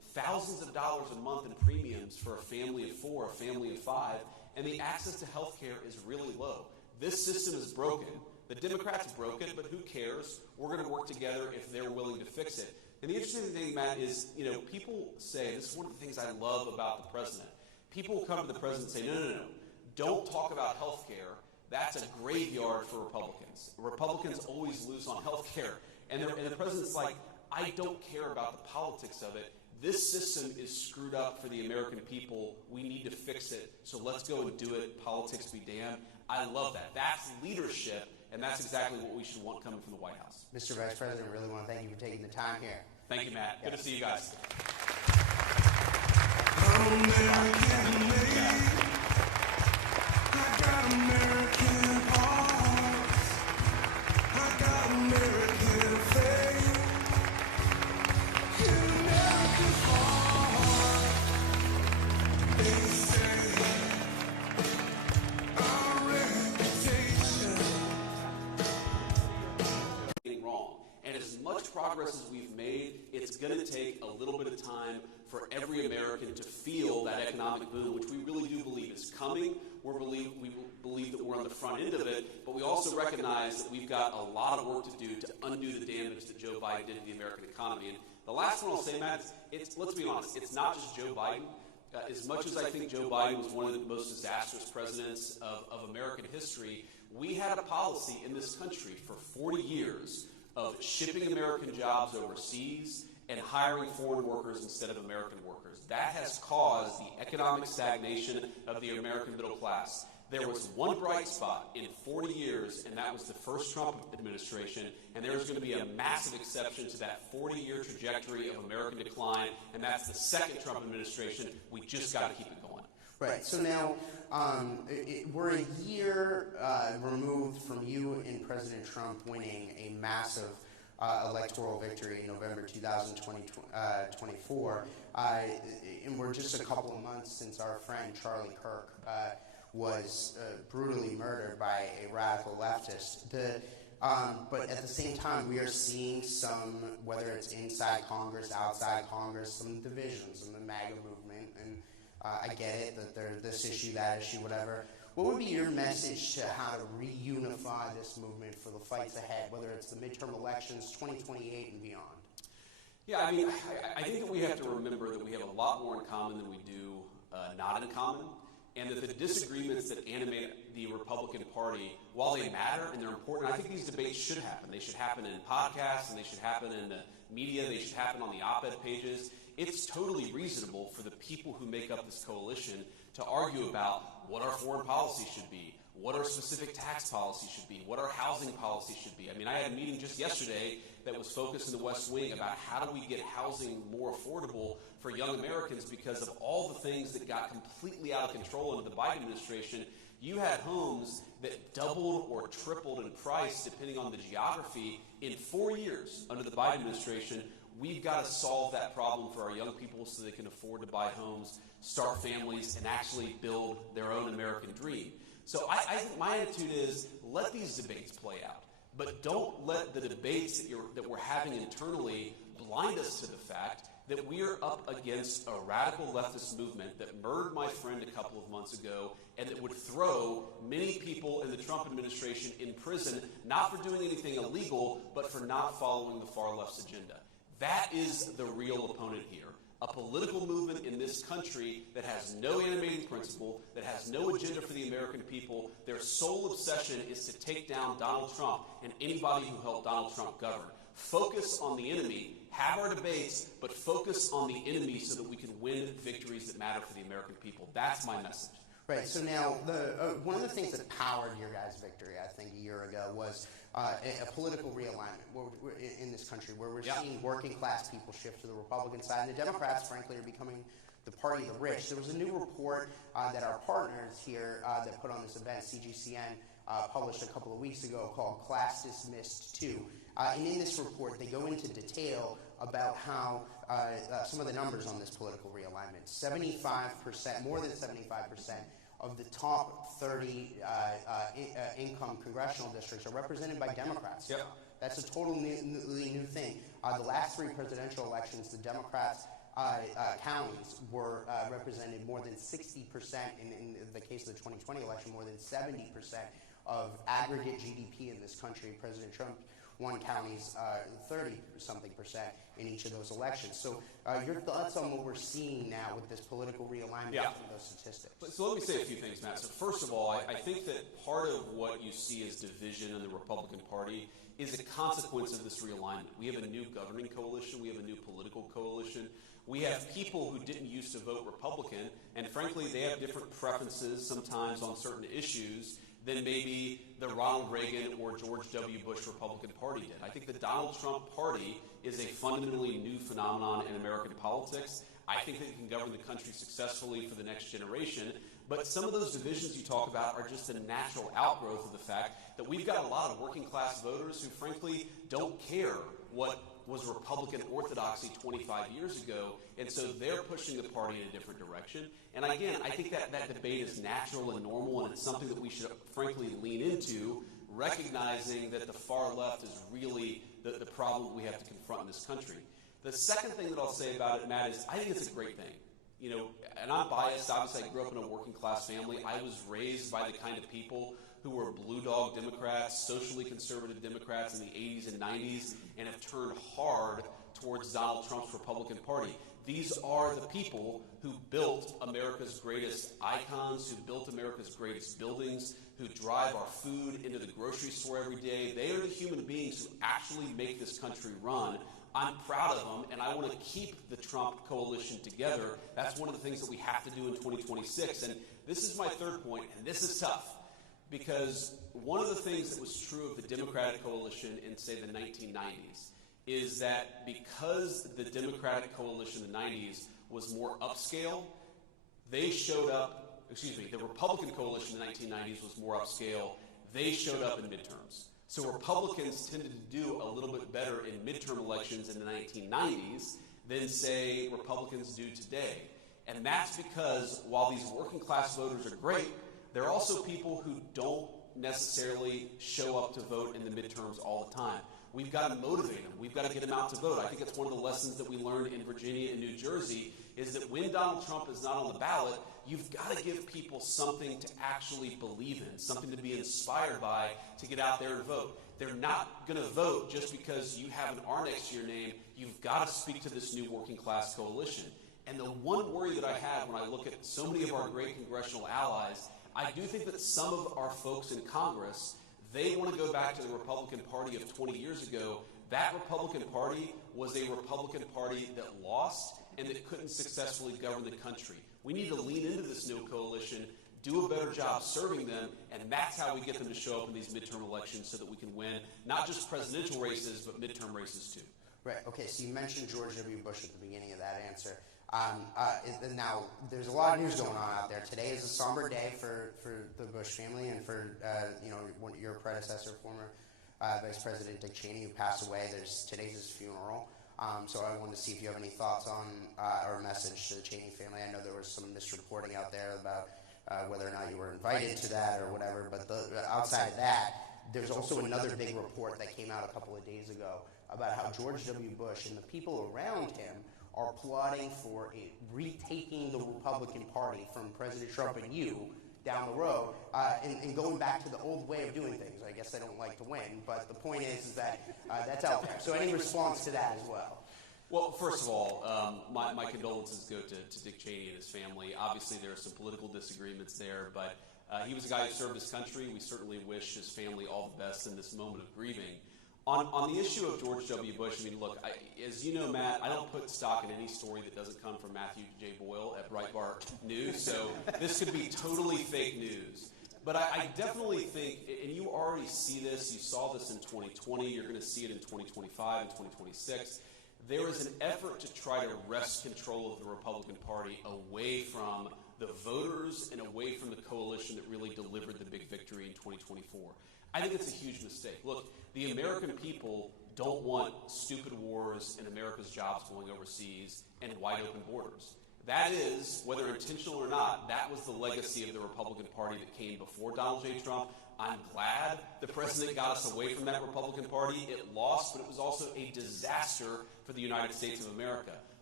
thousands of dollars a month in premiums for a family of 4, a family of 5, and the access to health care is really low. This system is broken. The Democrats broke it, but who cares? We're going to work together if they're willing to fix it. And the interesting thing, Matt, is, people say, this is one of the things I love about the president. People come to the president and say, no. Don't talk about health care. That's a graveyard for Republicans. Republicans always lose on health care. And the president's like, I don't care about the politics of it. This system is screwed up for the American people. We need to fix it. So let's go and do it. Politics be damned. I love that. That's leadership, and that's exactly what we should want coming from the White House. Mr. Vice President, I really want to thank you for taking the time here. Thank you, Matt. Good to see you guys. American made. I got American hearts. I got American faith. In American heart, they say our reputation. Wrong. And as much progress as we've made, it's going to take a little bit of time for every American to feel that economic boom, which we really do believe is coming. We believe that we're on the front end of it, but we also recognize that we've got a lot of work to do to undo the damage that Joe Biden did to the American economy. And the last one I'll say, Matt, is let's be honest, it's not just Joe Biden. As much as I think Joe Biden was one of the most disastrous presidents of American history, we had a policy in this country for 40 years of shipping American jobs overseas and hiring foreign workers instead of American workers. That has caused the economic stagnation of the American middle class. There was one bright spot in 40 years, and that was the first Trump administration, and there's going to be a massive exception to that 40-year trajectory of American decline, and that's the second Trump administration. We just got to keep it going. Right. So now we're a year removed from you and President Trump winning a massive electoral victory in November 2024. And we're just a couple of months since our friend Charlie Kirk was brutally murdered by a radical leftist. But at the same time, we are seeing some, whether it's inside Congress, outside Congress, some divisions in the MAGA movement. And I get it that there's this issue, that issue, whatever. What would be your message to how to reunify this movement for the fights ahead, whether it's the midterm elections, 2028 and beyond? Yeah, I mean, I think that we have to remember that we have a lot more in common than we do not in common, and that the disagreements that animate the Republican Party, while they matter and they're important, I think these debates should happen. They should happen in podcasts, and they should happen in the media, they should happen on the op-ed pages. It's totally reasonable for the people who make up this coalition to argue about what our foreign policy should be, what our specific tax policy should be, what our housing policy should be. I mean, I had a meeting just yesterday that was focused in the West Wing about how do we get housing more affordable for young Americans because of all the things that got completely out of control under the Biden administration. You had homes that doubled or tripled in price depending on the geography in 4 years under the Biden administration. We've got to solve that problem for our young people so they can afford to buy homes, start families, and actually build their own American dream. So I think my attitude is let these debates play out, but don't let the debates that we're having internally blind us to the fact that we are up against a radical leftist movement that murdered my friend a couple of months ago and that would throw many people in the Trump administration in prison, not for doing anything illegal, but for not following the far left's agenda. That is the real opponent here. A political movement in this country that has no animating principle, that has no agenda for the American people. Their sole obsession is to take down Donald Trump and anybody who helped Donald Trump govern. Focus on the enemy, have our debates, but focus on the enemy so that we can win victories that matter for the American people. That's my message. Right. So now, one of the things that powered your guys' victory, I think, a year ago was a political realignment in this country, where we're seeing working class people shift to the Republican side, and the Democrats, frankly, are becoming the party of the rich. There was a new report that our partners here that put on this event, CGCN, published a couple of weeks ago called Class Dismissed 2. And in this report, they go into detail about how some of the numbers on this political realignment, 75%, more than 75%, of the top 30 income congressional districts are represented by Democrats. Yep. That's a totally new thing. The last three presidential elections, the Democrats counties were represented more than 60%, in the case of the 2020 election, more than 70% of aggregate GDP in this country. President Trump won counties 30-something% in each of those elections. So your thoughts on what we're seeing now with this political realignment from those statistics? So let me say a few things, Matt. So first of all, I think that part of what you see as division in the Republican Party is a consequence of this realignment. We have a new governing coalition. We have a new political coalition. We have people who didn't used to vote Republican, and frankly, they have different preferences sometimes on certain issues than maybe the Ronald Reagan or George W. Bush Republican Party did. I think the Donald Trump Party is a fundamentally new phenomenon in American politics. I think that it can govern the country successfully for the next generation. But some of those divisions you talk about are just a natural outgrowth of the fact that we've got a lot of working class voters who frankly don't care what was Republican orthodoxy 25 years ago, and so they're pushing the party in a different direction. And again, I think that debate is natural and normal, and it's something that we should frankly lean into, recognizing that the far left is really the problem we have to confront in this country. The second thing that I'll say about it, Matt, is I think it's a great thing. You know, and I'm biased. Obviously, I grew up in a working class family. I was raised by the kind of people who were blue dog Democrats, socially conservative Democrats in the 80s and 90s, and have turned hard towards Donald Trump's Republican Party. These are the people who built America's greatest icons, who built America's greatest buildings, who drive our food into the grocery store every day. They are the human beings who actually make this country run. I'm proud of them, and I want to keep the Trump coalition together. That's one of the things that we have to do in 2026. And this is my third point, and this is tough, because one of the things that was true of the Democratic coalition in, say, the 1990s is that because the Democratic coalition in the 90s was more upscale, they showed up, the Republican coalition in the 1990s was more upscale, they showed up in midterms. So Republicans tended to do a little bit better in midterm elections in the 1990s than, say, Republicans do today. And that's because while these working class voters are great, there are also people who don't necessarily show up to vote in the midterms all the time. We've got to motivate them. We've got to get them out to vote. I think it's one of the lessons that we learned in Virginia and New Jersey is that when Donald Trump is not on the ballot, you've got to give people something to actually believe in, something to be inspired by to get out there and vote. They're not going to vote just because you have an R next to your name. You've got to speak to this new working class coalition. And the one worry that I have when I look at so many of our great congressional allies, I do think that some of our folks in Congress, they want to go back to the Republican Party of 20 years ago. That Republican Party was a Republican Party that lost and that couldn't successfully govern the country. We need to lean into this new coalition, do a better job serving them, and that's how we get them to show up in these midterm elections so that we can win not just presidential races, but midterm races too. Right. Okay, so you mentioned George W. Bush at the beginning of that answer. Now, there's a lot of news going on out there. Today is a somber day for the Bush family and for your predecessor, former Vice President Dick Cheney, who passed away. Today's his funeral. So I wanted to see if you have any thoughts on or a message to the Cheney family. I know there was some misreporting out there about whether or not you were invited to that or whatever. But outside of that, there's also another big report that came out a couple of days ago about how George W. Bush and the people around him are plotting for retaking the Republican Party from President Trump and you down the road and going back to the old way of doing things. I guess they don't like to win, but the point is that that's out there. So any response to that as well? Well, first of all, my condolences go to Dick Cheney and his family. Obviously, there are some political disagreements there, but he was a guy who served his country. We certainly wish his family all the best in this moment of grieving. On the issue of George W. Bush, I mean, look, as you know, Matt, I don't put stock in any story that doesn't come from Matthew J. Boyle at Breitbart News, so this could be totally fake news. But I definitely think, and you already see this, you saw this in 2020, you're going to see it in 2025 and 2026, there is an effort to try to wrest control of the Republican Party away from the voters and away from the coalition that really delivered the big victory in 2024. I think it's a huge mistake. Look, the American people don't want stupid wars and America's jobs going overseas and wide open borders. That is, whether intentional or not, that was the legacy of the Republican Party that came before Donald J. Trump. I'm glad the president got us away from that Republican Party. It lost, but it was also a disaster for the United States of America.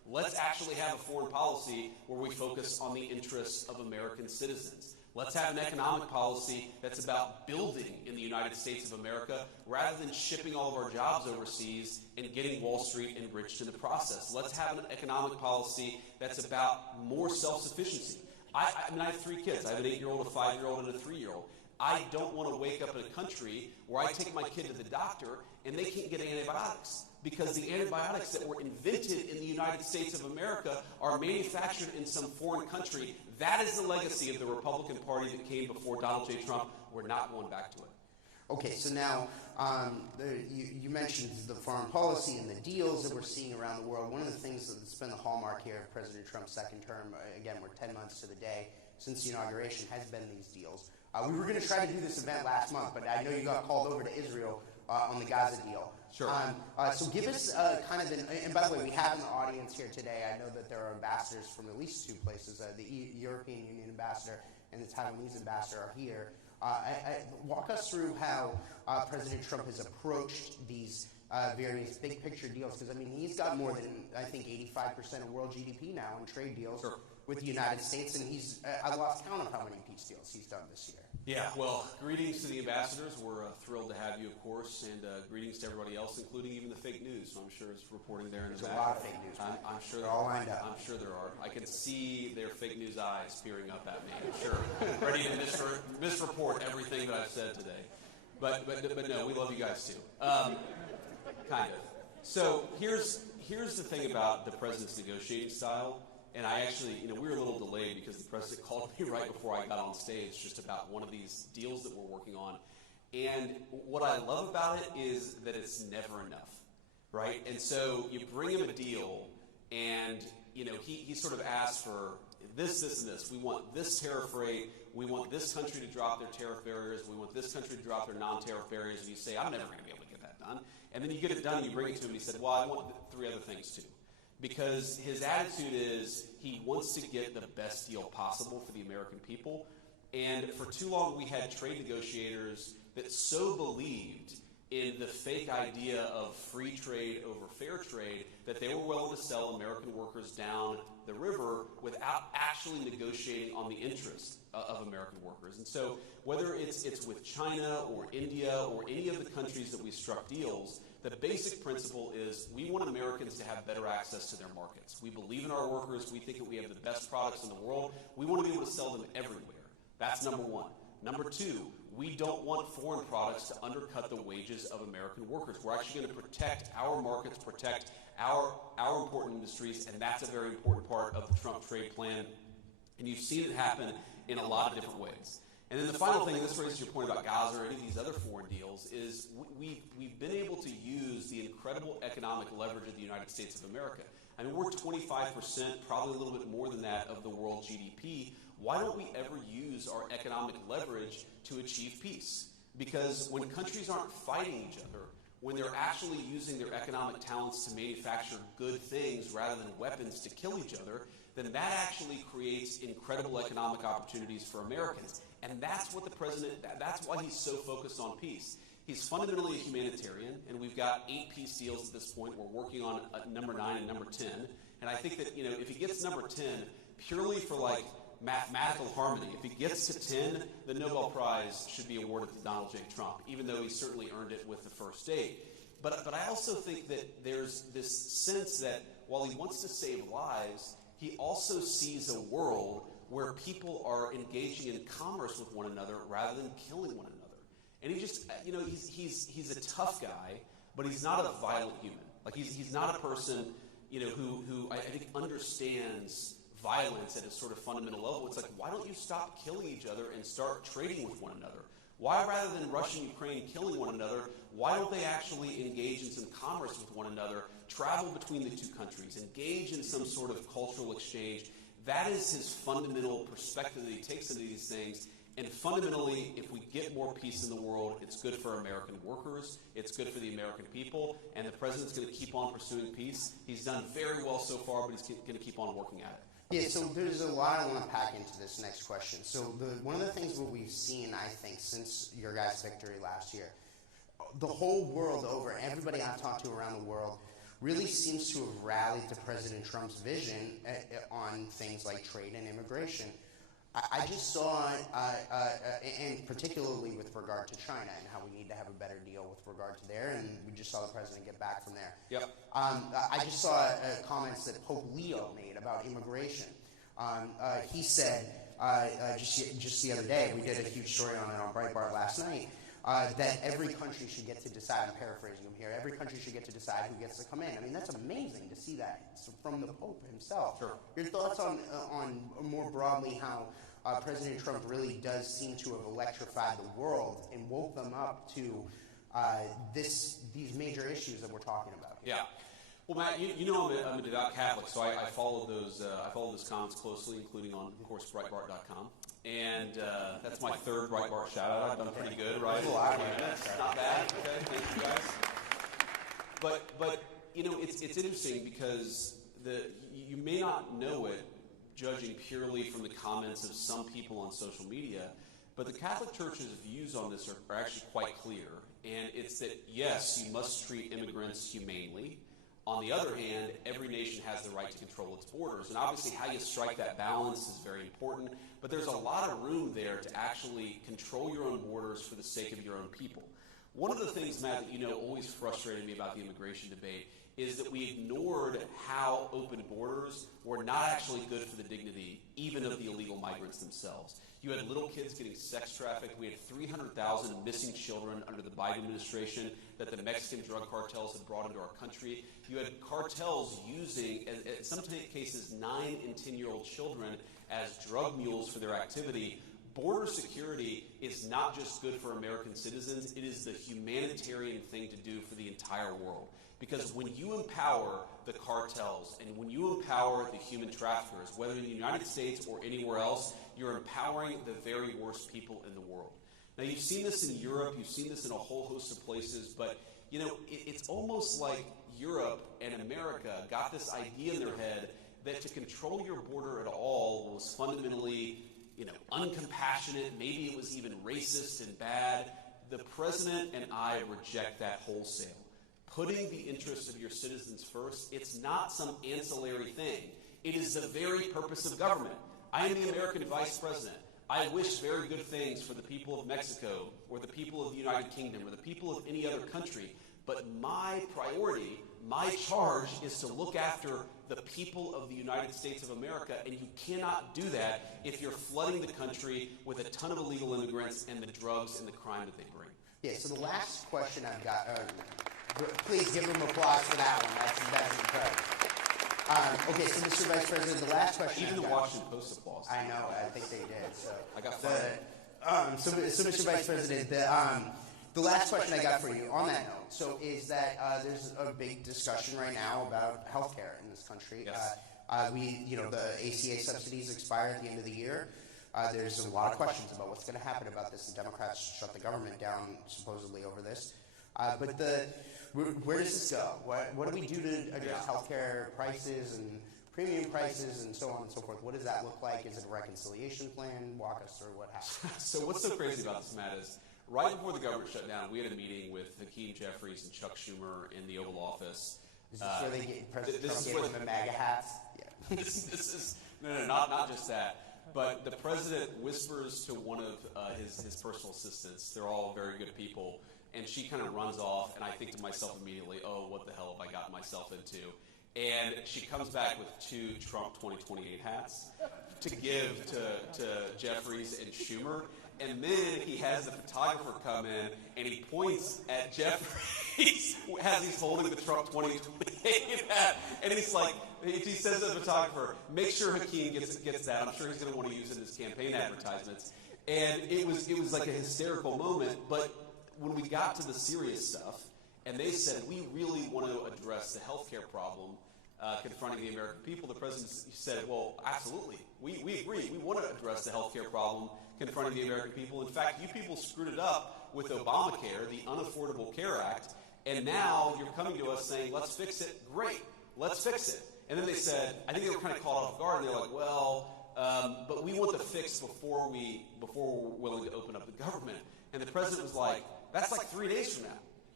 Let's actually have a foreign policy where we focus on the interests of American citizens. Let's have an economic policy that's about building in the United States of America rather than shipping all of our jobs overseas and getting Wall Street enriched in the process. Let's have an economic policy that's about more self-sufficiency. I mean, I have 3 kids. I have an 8-year-old, a 5-year-old, and a 3-year-old. I don't want to wake up in a country where I take my kid to the doctor and they can't get antibiotics, because the antibiotics that were invented in the United States of America are manufactured in some foreign country. That is the legacy of the Republican Party that came before Donald J. Trump. We're not going back to it. Okay, so now you mentioned the foreign policy and the deals that we're seeing around the world. One of the things that's been the hallmark here of President Trump's second term, again, we're 10 months to the day since the inauguration, has been these deals. We were going to try to do this event last month, but I know you got called over to Israel on the Gaza deal. Sure. So give us kind of and by the way, we have in the audience here today, I know that there are ambassadors from at least 2 places. The European Union ambassador and the Taiwanese ambassador are here. Walk us through how President Trump has approached these various big picture deals, because, I mean, he's got more than, I think, 85% of world GDP now in trade deals with the United States, and I lost count of how many peace deals he's done this year. Yeah, well, greetings to the ambassadors. We're thrilled to have you, of course, and greetings to everybody else, including even the fake news. So I'm sure it's reporting there in the back. There's a lot of fake news. I'm sure they're all lined up. I'm sure there are. I can see their fake news eyes peering up at me. I'm sure, ready to misreport everything that I've said today. But no, we love you guys too. Kind of. So here's the thing about the president's negotiating style. And I actually, we were a little delayed because the president called me right before I got on stage just about one of these deals that we're working on. And what I love about it is that it's never enough, right? And so you bring him a deal, and, he sort of asks for this, and this. We want this tariff rate. We want this country to drop their tariff barriers. We want this country to drop their non-tariff barriers. And you say, I'm never going to be able to get that done. And then you get it done, and you bring it to him, and he said, well, I want 3 other things too. Because his attitude is he wants to get the best deal possible for the American people. And for too long, we had trade negotiators that so believed in the fake idea of free trade over fair trade that they were willing to sell American workers down the river without actually negotiating on the interests of American workers. And so whether it's with China or India or any of the countries that we struck deals, the basic principle is we want Americans to have better access to their markets. We believe in our workers. We think that we have the best products in the world. We want to be able to sell them everywhere. That's number 1. Number 2, we don't want foreign products to undercut the wages of American workers. We're actually going to protect our markets, protect our important industries, and that's a very important part of the Trump trade plan. And you've seen it happen in a lot of different ways. And then the final thing, and this raises your point about Gaza or any of these other foreign deals, is we've been able to use the incredible economic leverage of the United States of America. I mean, we're 25%, probably a little bit more than that, of the world GDP. Why don't we ever use our economic leverage to achieve peace? Because when countries aren't fighting each other, when they're actually using their economic talents to manufacture good things rather than weapons to kill each other, then that actually creates incredible economic opportunities for Americans. And that's what the president, that's why he's so focused on peace. He's fundamentally a humanitarian, and we've got 8 peace deals at this point. We're working on number 9 and number 10. And I think that, if he gets number 10, purely for mathematical harmony, if he gets to 10, the Nobel Prize should be awarded to Donald J. Trump, even though he certainly earned it with the first 8. But I also think that there's this sense that while he wants to save lives, he also sees a world where people are engaging in commerce with one another rather than killing one another. And he just, he's a tough guy, but he's not a violent human. He's not a person, who I think understands violence at a sort of fundamental level. It's like, why don't you stop killing each other and start trading with one another? Why, rather than Russia and Ukraine killing one another, why don't they actually engage in some commerce with one another, travel between the 2 countries, engage in some sort of cultural exchange? That is his fundamental perspective that he takes into these things. And fundamentally, if we get more peace in the world, it's good for American workers, it's good for the American people, and the president's going to keep on pursuing peace. He's done very well so far, but he's going to keep on working at it. Yeah, so there's a lot I want to pack into this next question. So one of the things that we've seen, I think, since your guys' victory last year, the whole world over, everybody I've talked to around the world, really seems to have rallied to President Trump's vision on things like trade and immigration. I just saw, and particularly with regard to China and how we need to have a better deal with regard to there, and we just saw the president get back from there. Yep. I just saw comments that Pope Leo made about immigration. He said, just the other day, we did a huge story on it on Breitbart last night, that every country should get to decide, I'm paraphrasing him here, every country should get to decide who gets to come in. I mean, that's amazing to see that from the Pope himself. Sure. Your thoughts on more broadly how President Trump really does seem to have electrified the world and woke them up to these major issues that we're talking about here. Yeah. Well, Matt, you know I'm a devout Catholic, so I followed those comments closely, including on, of course, Breitbart.com. And that's my third Breitbart shout-out. I've done pretty good, right? Not bad. Okay, thank you guys. But you know, it's interesting because you may not know it, judging purely from the comments of some people on social media, but the Catholic Church's views on this are actually quite clear. And it's that, yes, you must treat immigrants humanely. On the other hand, every nation has the right to control its borders. And obviously how you strike that balance is very important. But there's a lot of room there to actually control your own borders for the sake of your own people. One of the things, Matt, that always frustrated me about the immigration debate is that we ignored how open borders were not actually good for the dignity, even of the illegal migrants themselves. You had little kids getting sex trafficked. We had 300,000 missing children under the Biden administration that the Mexican drug cartels had brought into our country. You had cartels using, in some cases, 9 and 10-year-old children as drug mules for their activity. Border security is not just good for American citizens, it is the humanitarian thing to do for the entire world. Because when you empower the cartels and when you empower the human traffickers, whether in the United States or anywhere else, you're empowering the very worst people in the world. Now, you've seen this in Europe, you've seen this in a whole host of places, but it's almost like Europe and America got this idea in their head that to control your border at all was fundamentally uncompassionate, maybe it was even racist and bad. The president and I reject that wholesale. Putting the interests of your citizens first, it's not some ancillary thing. It is the very purpose of government. I am the American vice president. I wish very good things for the people of Mexico or the people of the United Kingdom or the people of any other country. But my priority, my charge is to look after the people of the United States of America, and you cannot do that if you're flooding the country with a ton of illegal immigrants and the drugs and the crime that they bring. Yeah, so the last question I've got, please give them applause for that one. That's incredible. Okay, so Mr. Vice President, the last question Even the Washington Post applause. I know, I think they did. So I got fired. So Mr. Vice President, the last question I got for you on that note, is that there's a big discussion right now about health care in this country. Yes. The ACA subsidies expire at the end of the year. There's a lot of questions about what's going to happen about this. The Democrats shut the government down supposedly over this. But where does this go? What do we do to address healthcare prices and premium prices and so on and so forth? What does that look like? Is it a reconciliation plan? Walk us through what happened. So what's so crazy about this, Matt, is right before the government shut down, we had a meeting with Hakeem Jeffries and Chuck Schumer in the Oval Office. Is this where they get President Trump gave them the MAGA hats? Yeah. This is not just that. But the president whispers to one of his personal assistants. They're all very good people. And she kind of runs off, and I think to myself immediately, oh, what the hell have I gotten myself into? And she comes back with 2 Trump 2028 hats to give to Jeffries and Schumer. And then he has the photographer come in, and he points at Jeffries as he's holding the Trump 2028 hat. And he's like, he says to the photographer, make sure Hakeem gets that. I'm sure he's going to want to use it in his campaign advertisements. And it was like a hysterical moment, but when we got to the serious stuff, and they said, we really want to address the healthcare problem confronting the American people, the president said, well, absolutely. We agree. We want to address the healthcare problem confronting the American people. In fact, you people screwed it up with Obamacare, the Unaffordable Care Act, and now you're coming to us saying, let's fix it. Great. Let's fix it. And then they said, I think they were kind of caught off guard, and they're like, well, but we want the fix before we're willing to open up the government. And the president was like, that's like 3 days from now.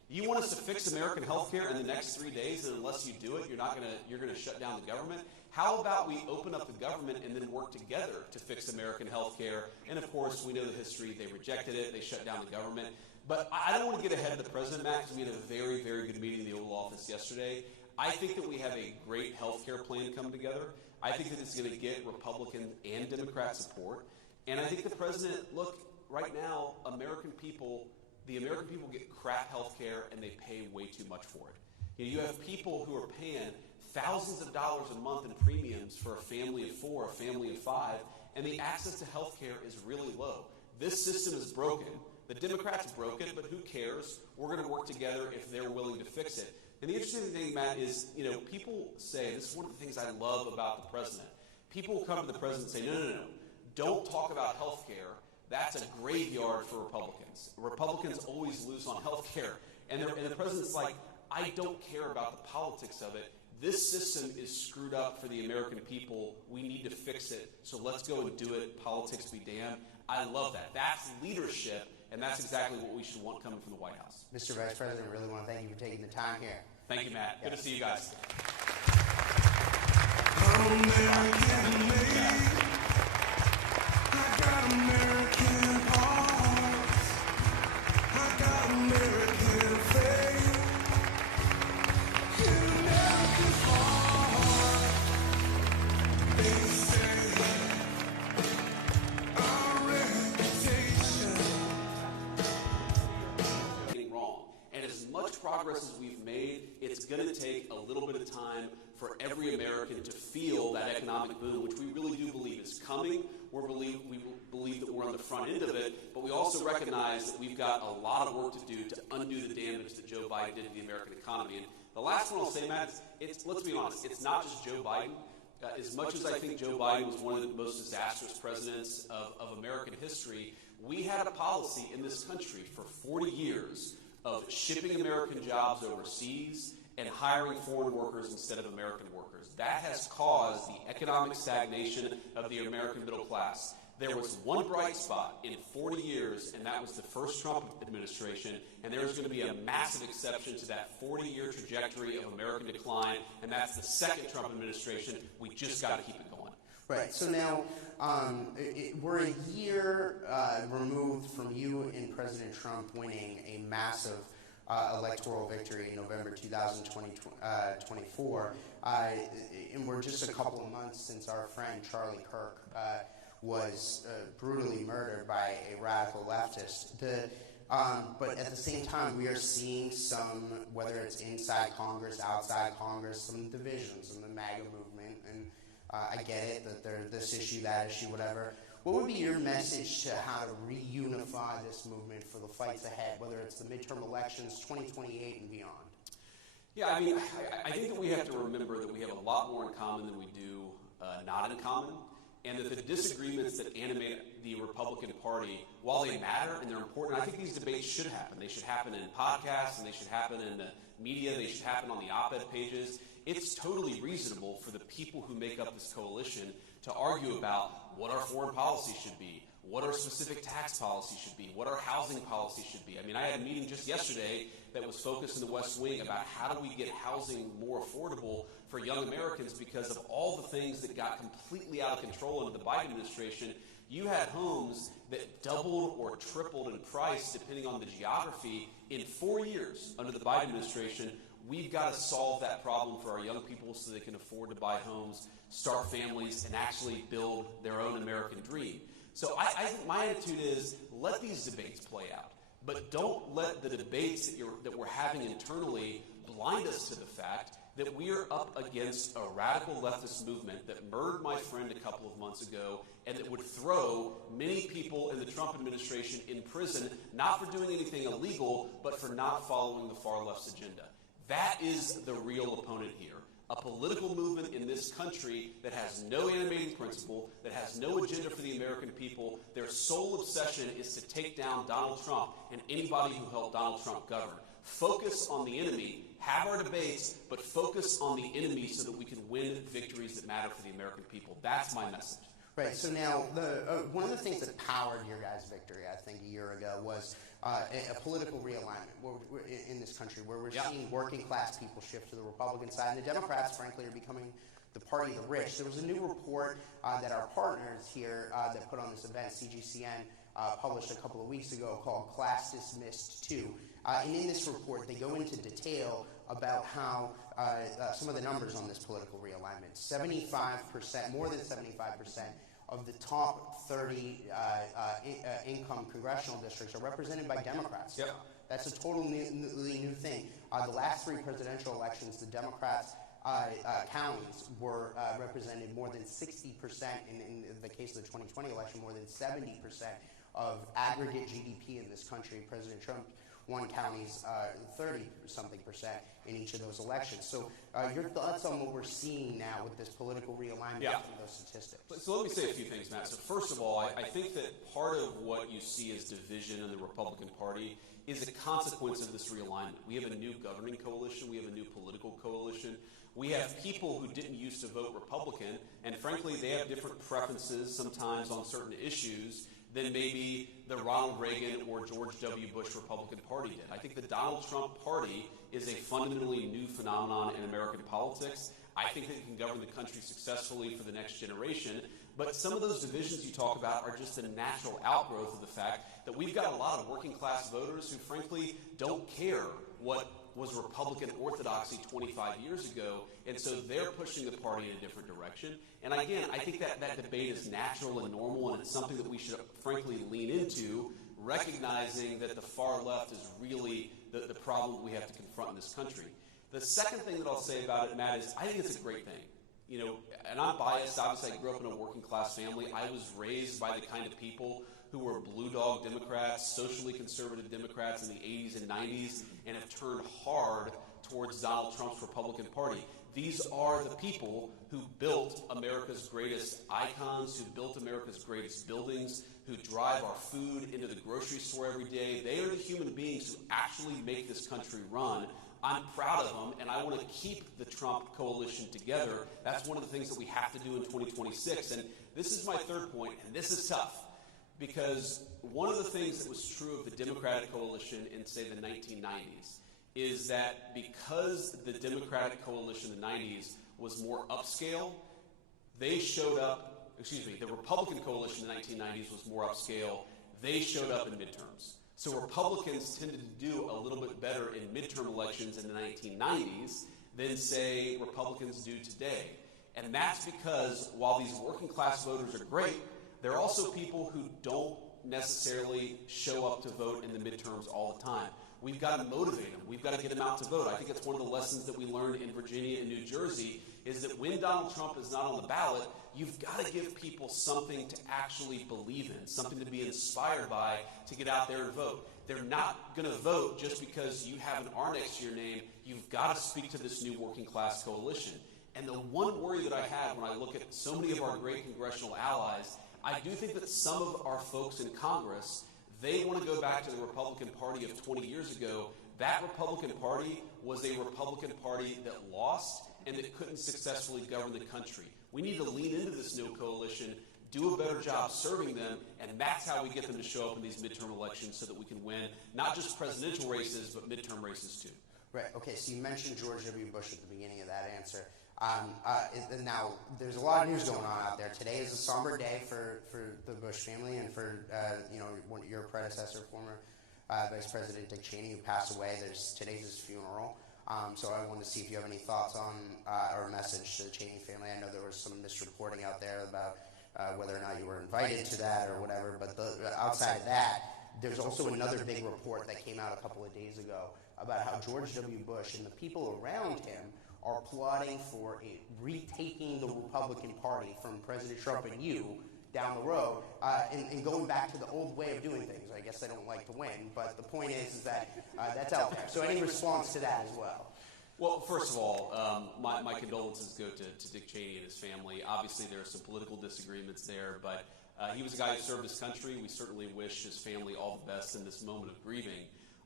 You want us to fix American health care in the next 3 days, and unless you do it, you're going to shut down the government? How about we open up the government and then work together to fix American health care? And of course, we know the history. They rejected it. They shut down the government. But I don't want to get ahead of the president, Matt, because we had a very, very good meeting in the Oval Office yesterday. I think that we have a great health care plan come together. I think that it's going to get Republican and Democrat support. And I think the president, look, right now, the American people get crap health care and they pay way too much for it. You have people who are paying thousands of dollars a month in premiums for a family of 4, a family of 5, and the access to health care is really low. This system is broken. The Democrats broke it, but who cares? We're going to work together if they're willing to fix it. And the interesting thing, Matt, is, people say, this is one of the things I love about the president. People will come to the president and say, no, don't talk about health care. That's a graveyard for Republicans. Republicans always lose on health care. And the president's like, I don't care about the politics of it. This system is screwed up for the American people. We need to fix it. So let's go and do it. Politics be damned. I love that. That's leadership, and that's exactly what we should want coming from the White House. Mr. Vice President, I really want to thank you for taking the time here. Thank you, Matt. Good to see you guys. American made. I got American hearts. I got American faith. In America's heart, they say our reputation. Getting wrong. And as much progress as we've made, it's going to take a little bit of time for every American to feel that economic boom, which we really do believe is coming. We believe that we're on the front end of it, but we also recognize that we've got a lot of work to do to undo the damage that Joe Biden did to the American economy. And the last one I'll say, Matt, let's be honest, it's not just Joe Biden. As much as I think Joe Biden was one of the most disastrous presidents of American history, we had a policy in this country for 40 years of shipping American jobs overseas and hiring foreign workers instead of American workers. That has caused the economic stagnation of the American middle class. There was one bright spot in 40 years, and that was the first Trump administration, and there's going to be a massive exception to that 40-year trajectory of American decline, and that's the second Trump administration. We just got to keep it going. Right. So now we're a year removed from you and President Trump winning a massive electoral victory in November 2024. And we're just a couple of months since our friend Charlie Kirk was brutally murdered by a radical leftist. But at the same time, we are seeing some, whether it's inside Congress, outside Congress, some divisions in the MAGA movement. And I get it that there's this issue, that issue, whatever. What would be your message to how to reunify this movement for the fights ahead, whether it's the midterm elections, 2028 and beyond? Yeah, I mean, I think that we have to remember that we have a lot more in common than we do not in common, and that the disagreements that animate the Republican Party, while they matter and they're important, I think these debates should happen. They should happen in podcasts, and they should happen in the media, they should happen on the op-ed pages. It's totally reasonable for the people who make up this coalition to argue about what our foreign policy should be, what our specific tax policy should be, what our housing policy should be. I mean, I had a meeting just yesterday that was focused in the West Wing about how do we get housing more affordable for young Americans, because of all the things that got completely out of control under the Biden administration. You had homes that doubled or tripled in price depending on the geography in 4 years under the Biden administration. We've got to solve that problem for our young people so they can afford to buy homes, start families, and actually build their own American dream. So I think my attitude is, let these debates play out. But don't let the debates that we're having internally blind us to the fact that we are up against a radical leftist movement that murdered my friend a couple of months ago, and that would throw many people in the Trump administration in prison, not for doing anything illegal, but for not following the far left's agenda. That is the real opponent here. A political movement in this country that has no animating principle, that has no agenda for the American people. Their sole obsession is to take down Donald Trump and anybody who helped Donald Trump govern. Focus on the enemy, have our debates, but focus on the enemy so that we can win victories that matter for the American people. That's my message. Right. So now, one of the things that powered your guys' victory, I think, a year ago was a political realignment in this country, where we're seeing working class people shift to the Republican side, and the Democrats, frankly, are becoming the party of the rich. There was a new report that our partners here that put on this event, CGCN, published a couple of weeks ago called Class Dismissed 2. And in this report, they go into detail about how some of the numbers on this political realignment. 75%, more than 75% of the top 30 income congressional districts are represented by Democrats. Yep. That's a totally new thing. The last three presidential elections, the Democrats' counties were represented more than 60%, in the case of the 2020 election, more than 70% of aggregate GDP in this country. President Trump won counties 30-something% in each of those elections. So your thoughts on what we're seeing now with this political realignment from those statistics? So let me say a few things, Matt. So first of all, I think that part of what you see as division in the Republican Party is a consequence of this realignment. We have a new governing coalition. We have a new political coalition. We have people who didn't used to vote Republican, and frankly, they have different preferences sometimes on certain issues than maybe the Ronald Reagan or George W. Bush Republican Party did. I think the Donald Trump Party is a fundamentally new phenomenon in American politics. I think that it can govern the country successfully for the next generation. But some of those divisions you talk about are just a natural outgrowth of the fact that we've got a lot of working class voters who frankly don't care what was Republican orthodoxy 25 years ago, and so they're pushing the party in a different direction. And again, I think that debate is natural and normal, and it's something that we should frankly lean into, recognizing that the far left is really the problem we have to confront in this country. The second thing that I'll say about it, Matt, is I think it's a great thing. You know, and I'm biased. Obviously, I grew up in a working class family. I was raised by the kind of people who were blue dog Democrats, socially conservative Democrats in the 80s and 90s, and have turned hard towards Donald Trump's Republican Party. These are the people who built America's greatest icons, who built America's greatest buildings, who drive our food into the grocery store every day. They are the human beings who actually make this country run. I'm proud of them, and I want to keep the Trump coalition together. That's one of the things that we have to do in 2026. And this is my third point, and this is tough, because one of the things that was true of the Democratic coalition in, say, the 1990s is that because the Democratic coalition in the 90s was more upscale, they showed up, the Republican coalition in the 1990s was more upscale, they showed up in midterms. So Republicans tended to do a little bit better in midterm elections in the 1990s than, say, Republicans do today. And that's because while these working class voters are great, there are also people who don't necessarily show up to vote in the midterms all the time. We've got to motivate them. We've got to get them out to vote. I think it's one of the lessons that we learned in Virginia and New Jersey is that when Donald Trump is not on the ballot, you've got to give people something to actually believe in, something to be inspired by to get out there and vote. They're not going to vote just because you have an R next to your name. You've got to speak to this new working class coalition. And the one worry that I have when I look at so many of our great congressional allies, I do think that some of our folks in Congress, they want to go back to the Republican Party of 20 years ago. That Republican Party was a Republican Party that lost and that couldn't successfully govern the country. We need to lean into this new coalition, do a better job serving them, and that's how we get them to show up in these midterm elections so that we can win not just presidential races, but midterm races too. Right. Okay, so you mentioned George W. Bush at the beginning of that answer. Now, there's a lot of news going on out there. Today is a somber day for the Bush family and for your predecessor, former Vice President Dick Cheney, who passed away. Today's his funeral. So I wanted to see if you have any thoughts on or a message to the Cheney family. I know there was some misreporting out there about whether or not you were invited to that or whatever. But outside of that, there's also another big report that came out a couple of days ago about how George W. Bush and the people around him are plotting for retaking the Republican Party from President Trump and you down the road and going back to the old way of doing things. I guess they don't like to win, but the point is that that's out there. So any response to that as well? Well, first of all, my condolences go to Dick Cheney and his family. Obviously, there are some political disagreements there, but he was a guy who served his country. We certainly wish his family all the best in this moment of grieving.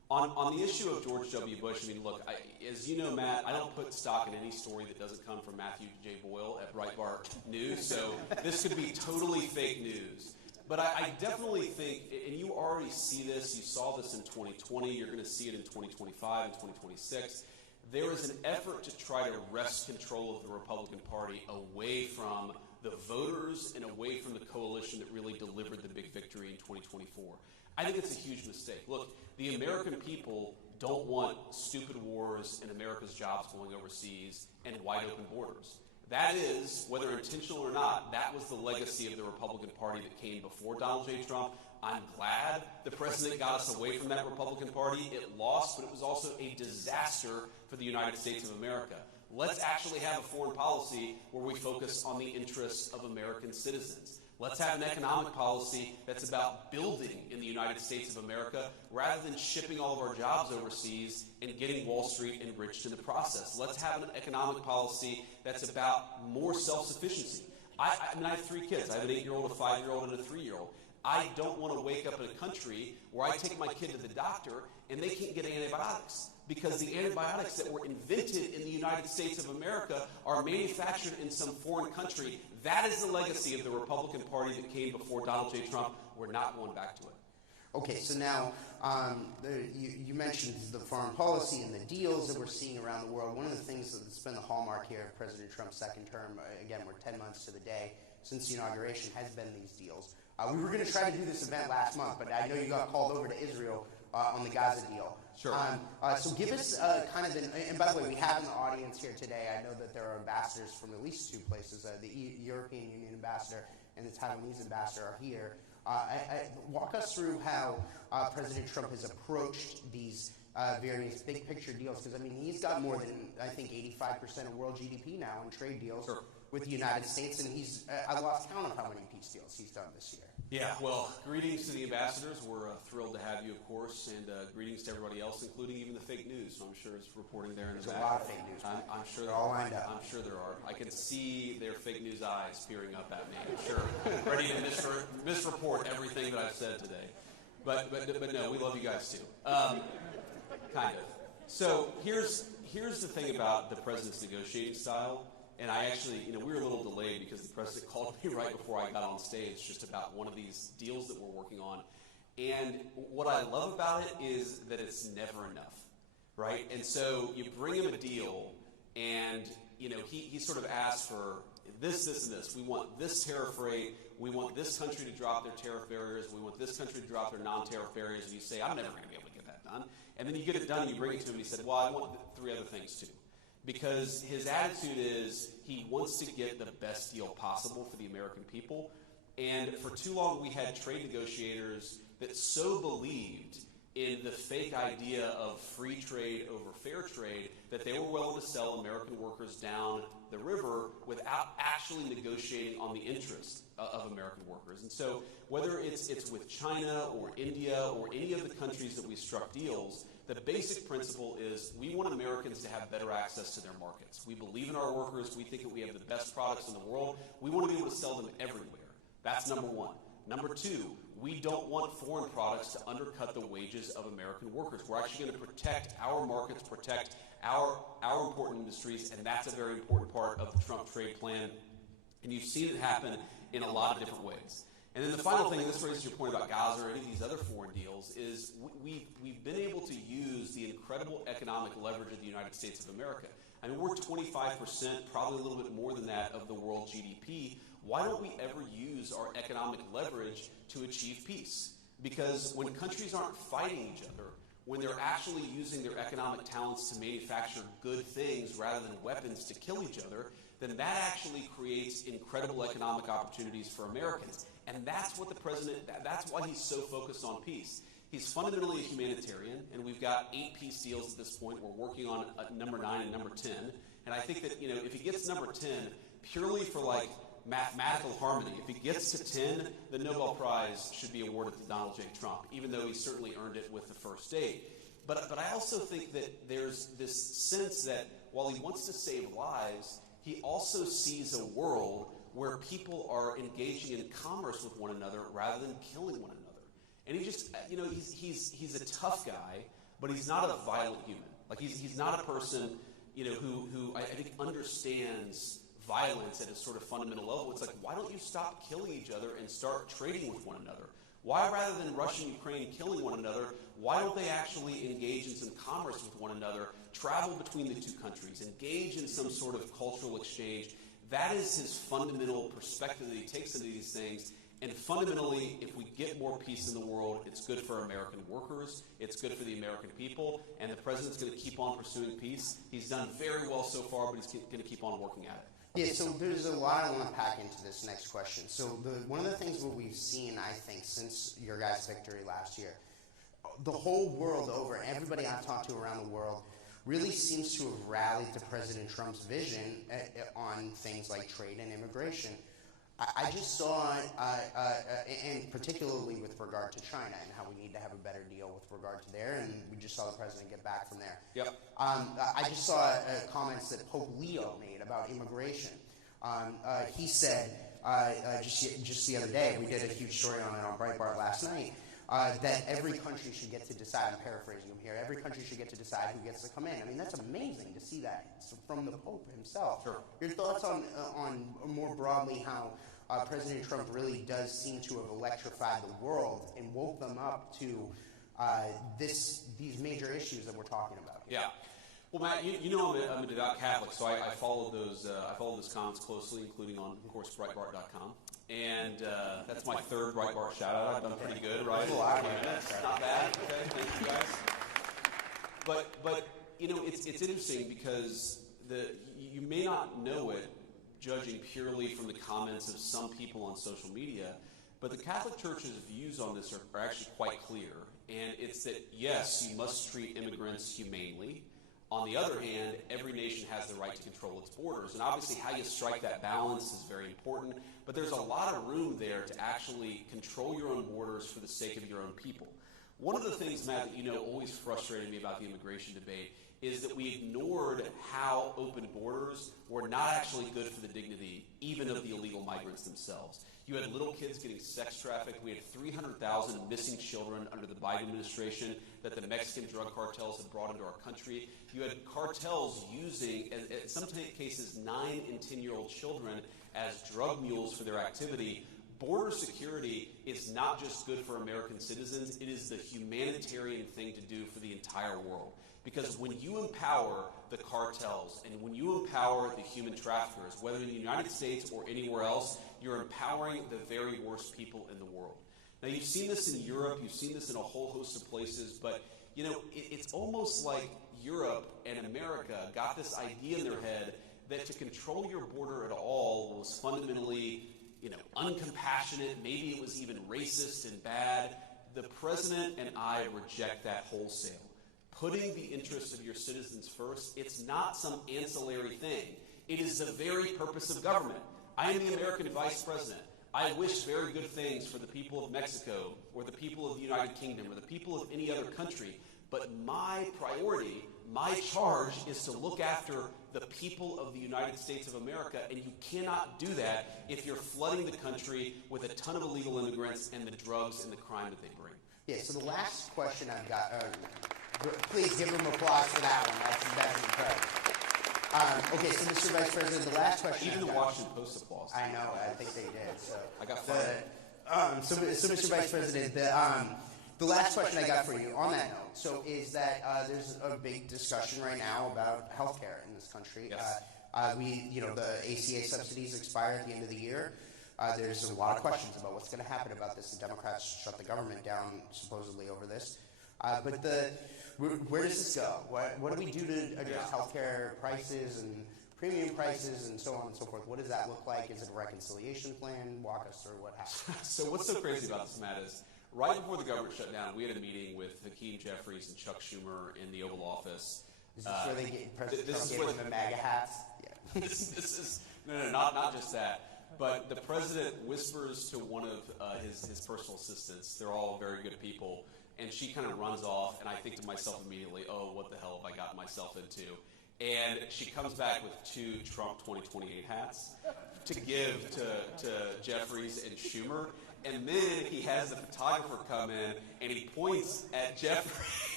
On the issue of George W. Bush, I mean, look, as you know, Matt, I don't put stock in any story that doesn't come from Matthew J. Boyle at Breitbart News, so this could be totally fake news. But I definitely think, and you already see this, you saw this in 2020, you're going to see it in 2025 and 2026, there is an effort to try to wrest control of the Republican Party away from the voters and away from the coalition that really delivered the big victory in 2024. I think it's a huge mistake. Look, the American people don't want stupid wars and America's jobs going overseas and wide open borders. That is, whether intentional or not, that was the legacy of the Republican Party that came before Donald J. Trump. I'm glad the president got us away from that Republican Party. It lost, but it was also a disaster for the United States of America. Let's actually have a foreign policy where we focus on the interests of American citizens. Let's have an economic policy that's about building in the United States of America rather than shipping all of our jobs overseas and getting Wall Street enriched in the process. Let's have an economic policy that's about more self-sufficiency. I mean, I have 3 kids. I have an 8-year-old, a 5-year-old, and a 3-year-old. I don't want to wake up in a country where I take my kid to the doctor and they can't get antibiotics because the antibiotics that were invented in the United States of America are manufactured in some foreign country. That is the legacy of the Republican Party that came before Donald J. Trump. We're not going back to it. Okay, so now you mentioned the foreign policy and the deals that we're seeing around the world. One of the things that's been the hallmark here of President Trump's second term, again, we're 10 months to the day since the inauguration, has been these deals. We were going to try to do this event last month, but I know you got called over to Israel on the Gaza deal. Sure. So give us kind of and by the way, we have in the audience here today, I know that there are ambassadors from at least 2 places. The European Union ambassador and the Taiwanese ambassador are here. Walk us through how President Trump has approached these various big picture deals, because I mean he's got more than I think 85% of world GDP now in trade deals with the United States, and he's I lost count of how many peace deals he's done this year. Yeah, well, greetings to the ambassadors. We're thrilled to have you, of course, and greetings to everybody else, including even the fake news. So I'm sure it's reporting there in the back. There's a lot of fake news. I'm sure they're all lined up. I'm sure there are. I can see their fake news eyes peering up at me. I'm sure, ready to misreport everything that I've said today. But no, we love you guys too. Kind of. So here's the thing about the president's negotiating style. And I actually, we were a little delayed because the president called me right before I got on stage just about one of these deals that we're working on. And what I love about it is that it's never enough, right? And so you bring him a deal and, he sort of asks for this, and this. We want this tariff rate. We want this country to drop their tariff barriers. We want this country to drop their non-tariff barriers. And you say, I'm never going to be able to get that done. And then you get it done and you bring it to him and he said, well, I want 3 other things too. Because his attitude is he wants to get the best deal possible for the American people. And for too long, we had trade negotiators that so believed in the fake idea of free trade over fair trade that they were willing to sell American workers down the river without actually negotiating on the interests of American workers. And so whether it's with China or India or any of the countries that we struck deals, the basic principle is we want Americans to have better access to their markets. We believe in our workers. We think that we have the best products in the world. We want to be able to sell them everywhere. That's number 1. Number 2, we don't want foreign products to undercut the wages of American workers. We're actually going to protect our markets, protect our important industries, and that's a very important part of the Trump trade plan. And you've seen it happen in a lot of different ways. And then the final thing, and this raises your point about Gaza or any of these other foreign deals, is we've been able to use the incredible economic leverage of the United States of America. I mean, we're 25%, probably a little bit more than that, of the world GDP. Why don't we ever use our economic leverage to achieve peace? Because when countries aren't fighting each other, when they're actually using their economic talents to manufacture good things rather than weapons to kill each other, then that actually creates incredible economic opportunities for Americans. And that's what the president, that's why he's so focused on peace. He's fundamentally a humanitarian, and we've got 8 peace deals at this point. We're working on number 9 and number 10. And I think that, if he gets number 10, purely for mathematical harmony, if he gets to 10, the Nobel Prize should be awarded to Donald J. Trump, even though he certainly earned it with the first 8. But I also think that there's this sense that while he wants to save lives, he also sees a world where people are engaging in commerce with one another rather than killing one another. And he just, he's a tough guy. but he's not a violent human. Like he's not a person, who I think understands violence at a sort of fundamental level. It's like, why don't you stop killing each other and start trading with one another? Why, rather than Russia and Ukraine killing one another, why don't they actually engage in some commerce with one another, travel between the two countries, engage in some sort of cultural exchange? That is his fundamental perspective that he takes into these things. And fundamentally, if we get more peace in the world, it's good for American workers, it's good for the American people, and the president's going to keep on pursuing peace. He's done very well so far, but he's going to keep on working at it. Yeah, so there's a lot I want to pack into this next question. So one of the things that we've seen, I think, since your guys' victory last year, the whole world over, everybody I've talked to around the world, really seems to have rallied to President Trump's vision on things like trade and immigration. I just saw, and particularly with regard to China and how we need to have a better deal with regard to there, and we just saw the president get back from there. Yep. I just saw comments that Pope Leo made about immigration. He said, just the other day, we did a huge story on it on Breitbart last night, that every country should get to decide, I'm paraphrasing him here, every country should get to decide who gets to come in. I mean, that's amazing to see that from the Pope himself. Sure. Your thoughts on more broadly how President Trump really does seem to have electrified the world and woke them up to these major issues that we're talking about here. Yeah. Well, Matt, I'm a devout Catholic, so I followed those comments closely, including on, of course, Breitbart.com. And that's my third Breitbart shout-out. I've done pretty good, right? Not bad. Okay, thank you guys. But it's interesting because you may not know it, judging purely from the comments of some people on social media, but the Catholic Church's views on this are actually quite clear. And it's that, yes, you must treat immigrants humanely. On the other hand, every nation has the right to control its borders. And obviously how you strike that balance is very important. But there's a lot of room there to actually control your own borders for the sake of your own people. One of the things, Matt, that always frustrated me about the immigration debate is that we ignored how open borders were not actually good for the dignity, even of the illegal migrants themselves. You had little kids getting sex trafficked. We had 300,000 missing children under the Biden administration that the Mexican drug cartels had brought into our country. You had cartels using, in some cases, 9 and 10-year-old children as drug mules for their activity. Border security is not just good for American citizens, it is the humanitarian thing to do for the entire world. Because when you empower the cartels and when you empower the human traffickers, whether in the United States or anywhere else, you're empowering the very worst people in the world. Now, you've seen this in Europe, you've seen this in a whole host of places, but it's almost like Europe and America got this idea in their head that to control your border at all was fundamentally uncompassionate, maybe it was even racist and bad. The president and I reject that wholesale. Putting the interests of your citizens first, it's not some ancillary thing. It is the very purpose of government. I am the American vice president. I wish very good things for the people of Mexico or the people of the United Kingdom or the people of any other country. But my priority, my charge is to look after the people of the United States of America, and you cannot do that if you're flooding the country with a ton of illegal immigrants and the drugs and the crime that they bring. Yeah, so the last question I've got, please give them applause for that one. That's incredible. Okay, so Mr. Vice President, the last question. Even the Washington Post applause. I know, I think they did. So I got fired. So Mr. Vice President, the last question I got for you on that note, so is that there's a big discussion right now about healthcare in this country. Yes. The ACA subsidies expire at the end of the year. There's a lot of questions about what's going to happen about this. The Democrats shut the government down supposedly over this. But where does this go? What do we do to address healthcare prices and premium prices and so on and so forth? What does that look like? Is it a reconciliation plan? Walk us through what happened. So what's so crazy about this, Matt, is right before the government shut down, we had a meeting with Hakeem Jeffries and Chuck Schumer in the Oval Office. Is this where they get President Trump gave them the MAGA hats? Yeah. This is not just that. But the president whispers to one of his personal assistants. They're all very good people. And she kind of runs off, and I think to myself immediately, oh, what the hell have I gotten myself into? And she comes back with 2 Trump 2028 hats to give to Jeffries and Schumer. And then he has the photographer come in, and he points at Jeffries.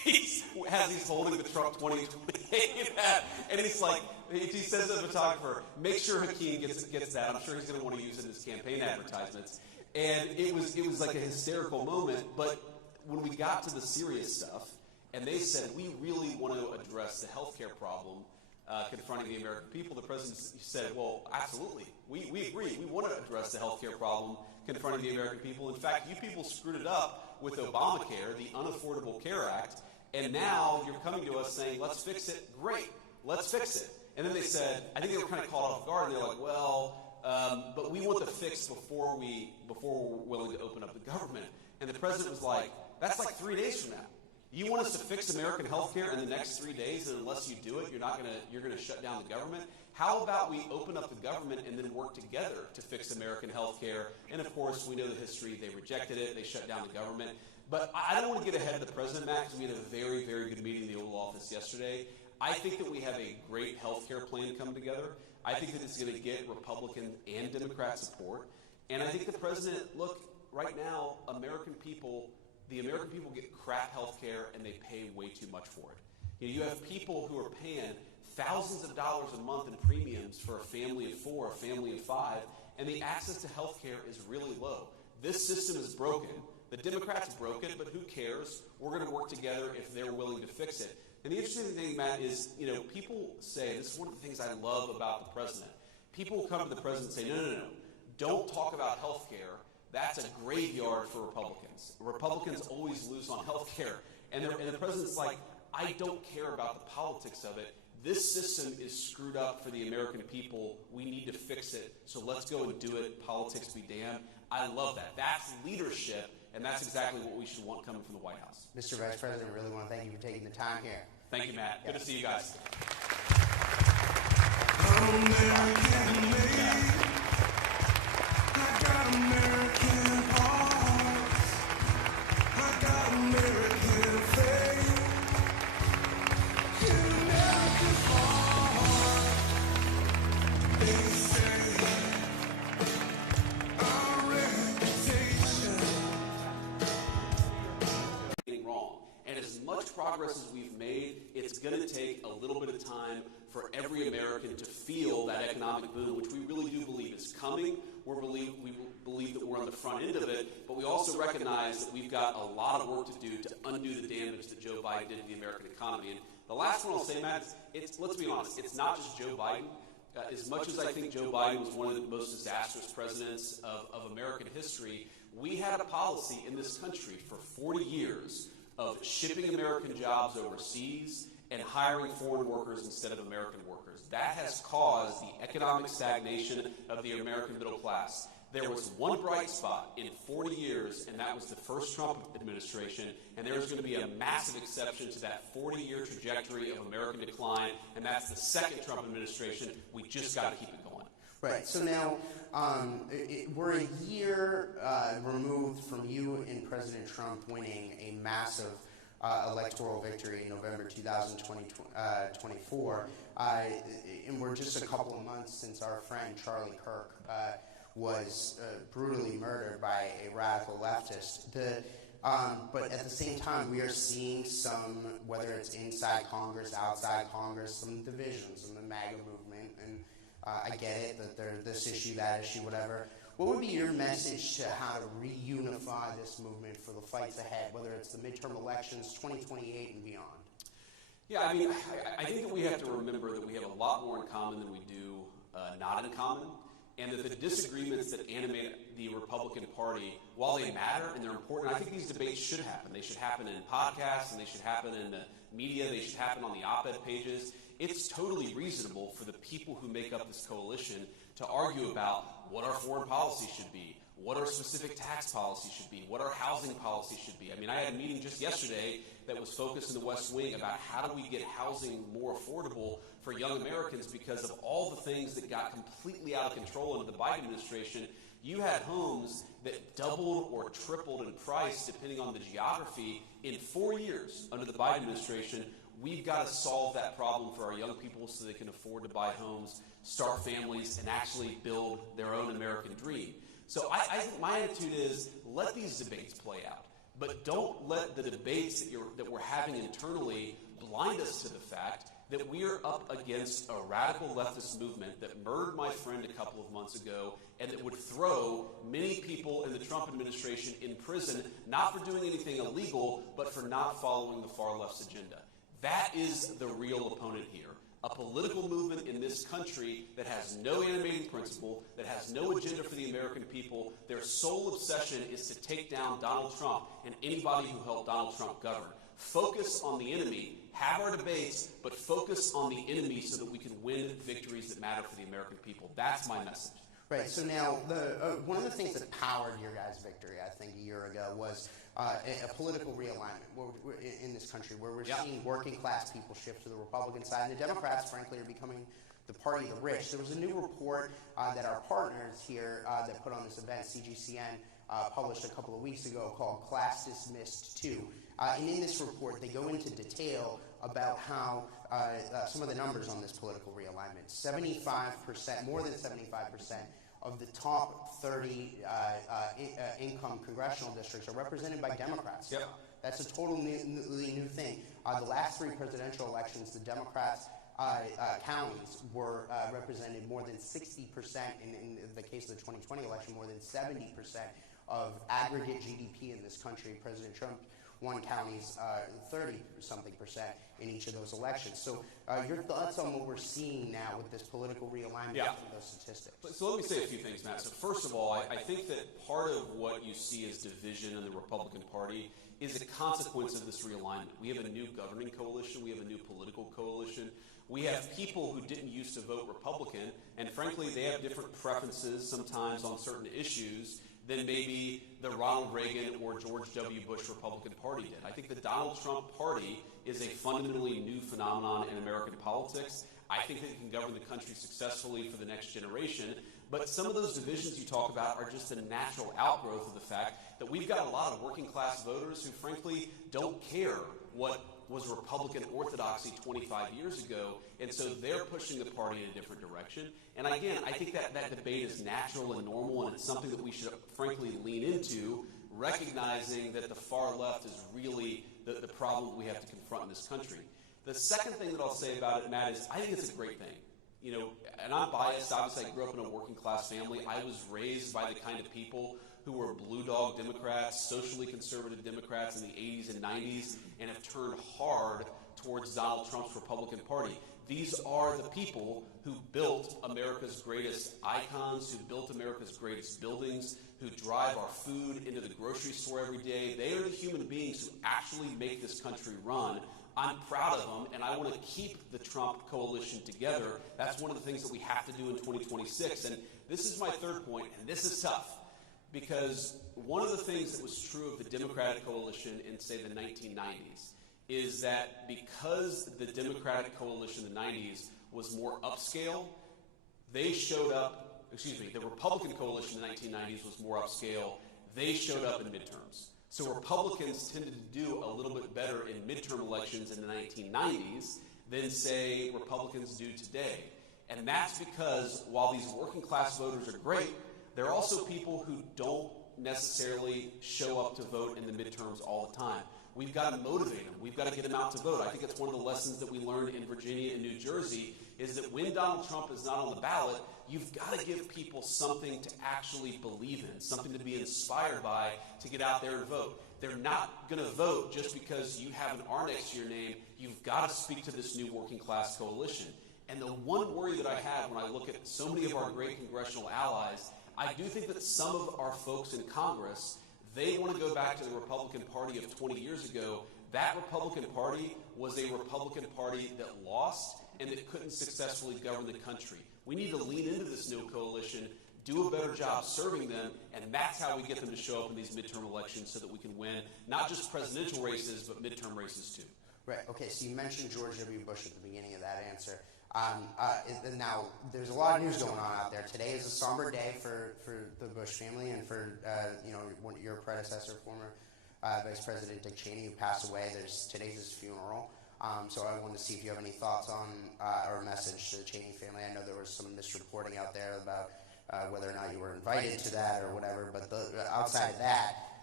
He's holding the Trump 2028 hat, and he's like, he says to the photographer, make sure Hakeem gets that. I'm sure he's going to want to use it in his campaign advertisements. And it was like a hysterical moment. But when we got to the serious stuff, and they said, we really want to address the healthcare problem confronting the American people, the president said, well, absolutely. We agree. We want to address the healthcare problem confronting the American people. In fact, you people screwed it up with Obamacare, the Unaffordable Care Act, and now you're coming to us saying, let's fix it. Great, let's fix it. And then they said, I think they were kind of caught off guard, and they're like, well, but we want the fix before we're willing to open up the government. And the president was like, that's like 3 days from now. You want us to fix American health care in the next 3 days, and unless you do it, you're gonna shut down the government? How about we open up the government and then work together to fix American health care? And of course, we know the history. They rejected it. They shut down the government. But I don't want to get ahead of the president, Matt, because we had a very, very good meeting in the Oval Office yesterday. I think that we have a great health care plan come together. I think that it's going to get Republican and Democrat support. And I think the president, look, right now, the American people get crap health care, and they pay way too much for it. You have people who are paying thousands of dollars a month in premiums for a family of 4, a family of 5, and the access to health care is really low. This system is broken. The Democrats broke it, but who cares? We're going to work together if they're willing to fix it. And the interesting thing, Matt, is, people say, this is one of the things I love about the president. People will come to the president and say, no. Don't talk about health care. That's a graveyard for Republicans. Republicans always lose on health care. And the president's like, I don't care about the politics of it. This system is screwed up for the American people. We need to fix it. So let's go and do it. Politics be damned. I love that. That's leadership, and that's exactly what we should want coming from the White House. Mr. Vice President, I really want to thank you for taking the time here. Thank you, Matt. Good to see you guys. American made. I got American hearts. I got American faith. In American heart, they say our reputation. Wrong. And as much progress as we've made, it's going to take a little bit of time for every American to feel that economic boom, which we really do believe is coming. We believe that we're on the front end of it, but we also recognize that we've got a lot of work to do to undo the damage that Joe Biden did to the American economy. And the last one I'll say, Matt, is let's be honest, it's not just Joe Biden. As much as I think Joe Biden was one of the most disastrous presidents of American history, we had a policy in this country for 40 years of shipping American jobs overseas and hiring foreign workers instead of American workers. That has caused the economic stagnation of the American middle class. There was one bright spot in 40 years, and that was the first Trump administration, and there's going to be a massive exception to that 40-year trajectory of American decline, and that's the second Trump administration. We just got to keep it going. Right. So now we're a year removed from you and President Trump winning a massive electoral victory in November 2024. And we're just a couple of months since our friend Charlie Kirk was brutally murdered by a radical leftist. But at the same time, we are seeing some, whether it's inside Congress, outside Congress, some divisions in the MAGA movement. And I get it that there's this issue, that issue, whatever. What would be your message to how to reunify this movement for the fights ahead, whether it's the midterm elections, 2028 and beyond? Yeah, I mean, I think that we have to remember that we have a lot more in common than we do not in common, and that the disagreements that animate the Republican Party, while they matter and they're important, I think these debates should happen. They should happen in podcasts, and they should happen in the media. They should happen on the op-ed pages. It's totally reasonable for the people who make up this coalition to argue about what our foreign policy should be, what our specific tax policy should be, what our housing policy should be. I mean, I had a meeting just yesterday that was focused in the West Wing about how do we get housing more affordable for young Americans, because of all the things that got completely out of control under the Biden administration. You had homes that doubled or tripled in price depending on the geography in 4 years under the Biden administration. We've got to solve that problem for our young people so they can afford to buy homes, start families, and actually build their own American dream. So I think my attitude is, let these debates play out. But don't let the debates that we're having internally blind us to the fact that we are up against a radical leftist movement that murdered my friend a couple of months ago and that would throw many people in the Trump administration in prison, not for doing anything illegal, but for not following the far left's agenda. That is the real opponent here. A political movement in this country that has no animating principle, that has no agenda for the American people. Their sole obsession is to take down Donald Trump and anybody who helped Donald Trump govern. Focus on the enemy, have our debates, but focus on the enemy so that we can win victories that matter for the American people. That's my message. Right. So now, one of the things that powered your guys' victory, I think, a year ago was a political realignment in this country, where we're seeing working class people shift to the Republican side, and the Democrats, frankly, are becoming the party of the rich. There was a new report that our partners here that put on this event, CGCN, published a couple of weeks ago called Class Dismissed 2. And in this report, they go into detail about how some of the numbers on this political realignment, 75%, more than 75%, of the top 30 income congressional districts are represented by Democrats. Yep. That's a totally new thing. The last three presidential elections, the Democrats' counties were represented more than 60%, in the case of the 2020 election, more than 70% of aggregate GDP in this country. President Trump won counties 30-something% in each of those elections. So your thoughts on what we're seeing now with this political realignment of those statistics? So let me say a few things, Matt. So first of all, I think that part of what you see as division in the Republican Party is a consequence of this realignment. We have a new governing coalition. We have a new political coalition. We have people who didn't used to vote Republican, and frankly, they have different preferences sometimes on certain issues than maybe the Ronald Reagan or George W. Bush Republican Party did. I think the Donald Trump Party is a fundamentally new phenomenon in American politics. I think that it can govern the country successfully for the next generation. But some of those divisions you talk about are just a natural outgrowth of the fact that we've got a lot of working class voters who frankly don't care what was Republican orthodoxy 25 years ago, and so they're pushing the party in a different direction. And again, I think that debate is natural and normal, and it's something that we should frankly lean into, recognizing that the far left is really the problem we have to confront in this country. The second thing that I'll say about it, Matt, is I think it's a great thing. You know, and I'm biased. Obviously, I grew up in a working class family. I was raised by the kind of people who were blue dog Democrats, socially conservative Democrats in the 80s and 90s, and have turned hard towards Donald Trump's Republican Party. These are the people who built America's greatest icons, who built America's greatest buildings, who drive our food into the grocery store every day. They are the human beings who actually make this country run. I'm proud of them, and I want to keep the Trump coalition together. That's one of the things that we have to do in 2026. And this is my third point, and this is tough, because one of the things that was true of the Democratic coalition in, say, the 1990s is that because the Democratic coalition in the 90s was more upscale, they showed up, the Republican coalition in the 1990s was more upscale, they showed up in midterms. So Republicans tended to do a little bit better in midterm elections in the 1990s than, say, Republicans do today. And that's because while these working class voters are great, there are also people who don't necessarily show up to vote in the midterms all the time. We've got to motivate them. We've got to get them out to vote. I think it's one of the lessons that we learned in Virginia and New Jersey is that when Donald Trump is not on the ballot, you've got to give people something to actually believe in, something to be inspired by to get out there and vote. They're not going to vote just because you have an R next to your name. You've got to speak to this new working class coalition. And the one worry that I have when I look at so many of our great congressional allies, I do think that some of our folks in Congress, they want to go back to the Republican Party of 20 years ago. That Republican Party was a Republican Party that lost and that couldn't successfully govern the country. We need to lean into this new coalition, do a better job serving them, and that's how we get them to show up in these midterm elections so that we can win not just presidential races, but midterm races too. Right. Okay, so you mentioned George W. Bush at the beginning of that answer. Now, there's a lot of news going on out there. Today is a somber day for the Bush family and for your predecessor, former Vice President Dick Cheney, who passed away. Today's his funeral. So I wanted to see if you have any thoughts on or a message to the Cheney family. I know there was some misreporting out there about whether or not you were invited to that or whatever. But outside of that,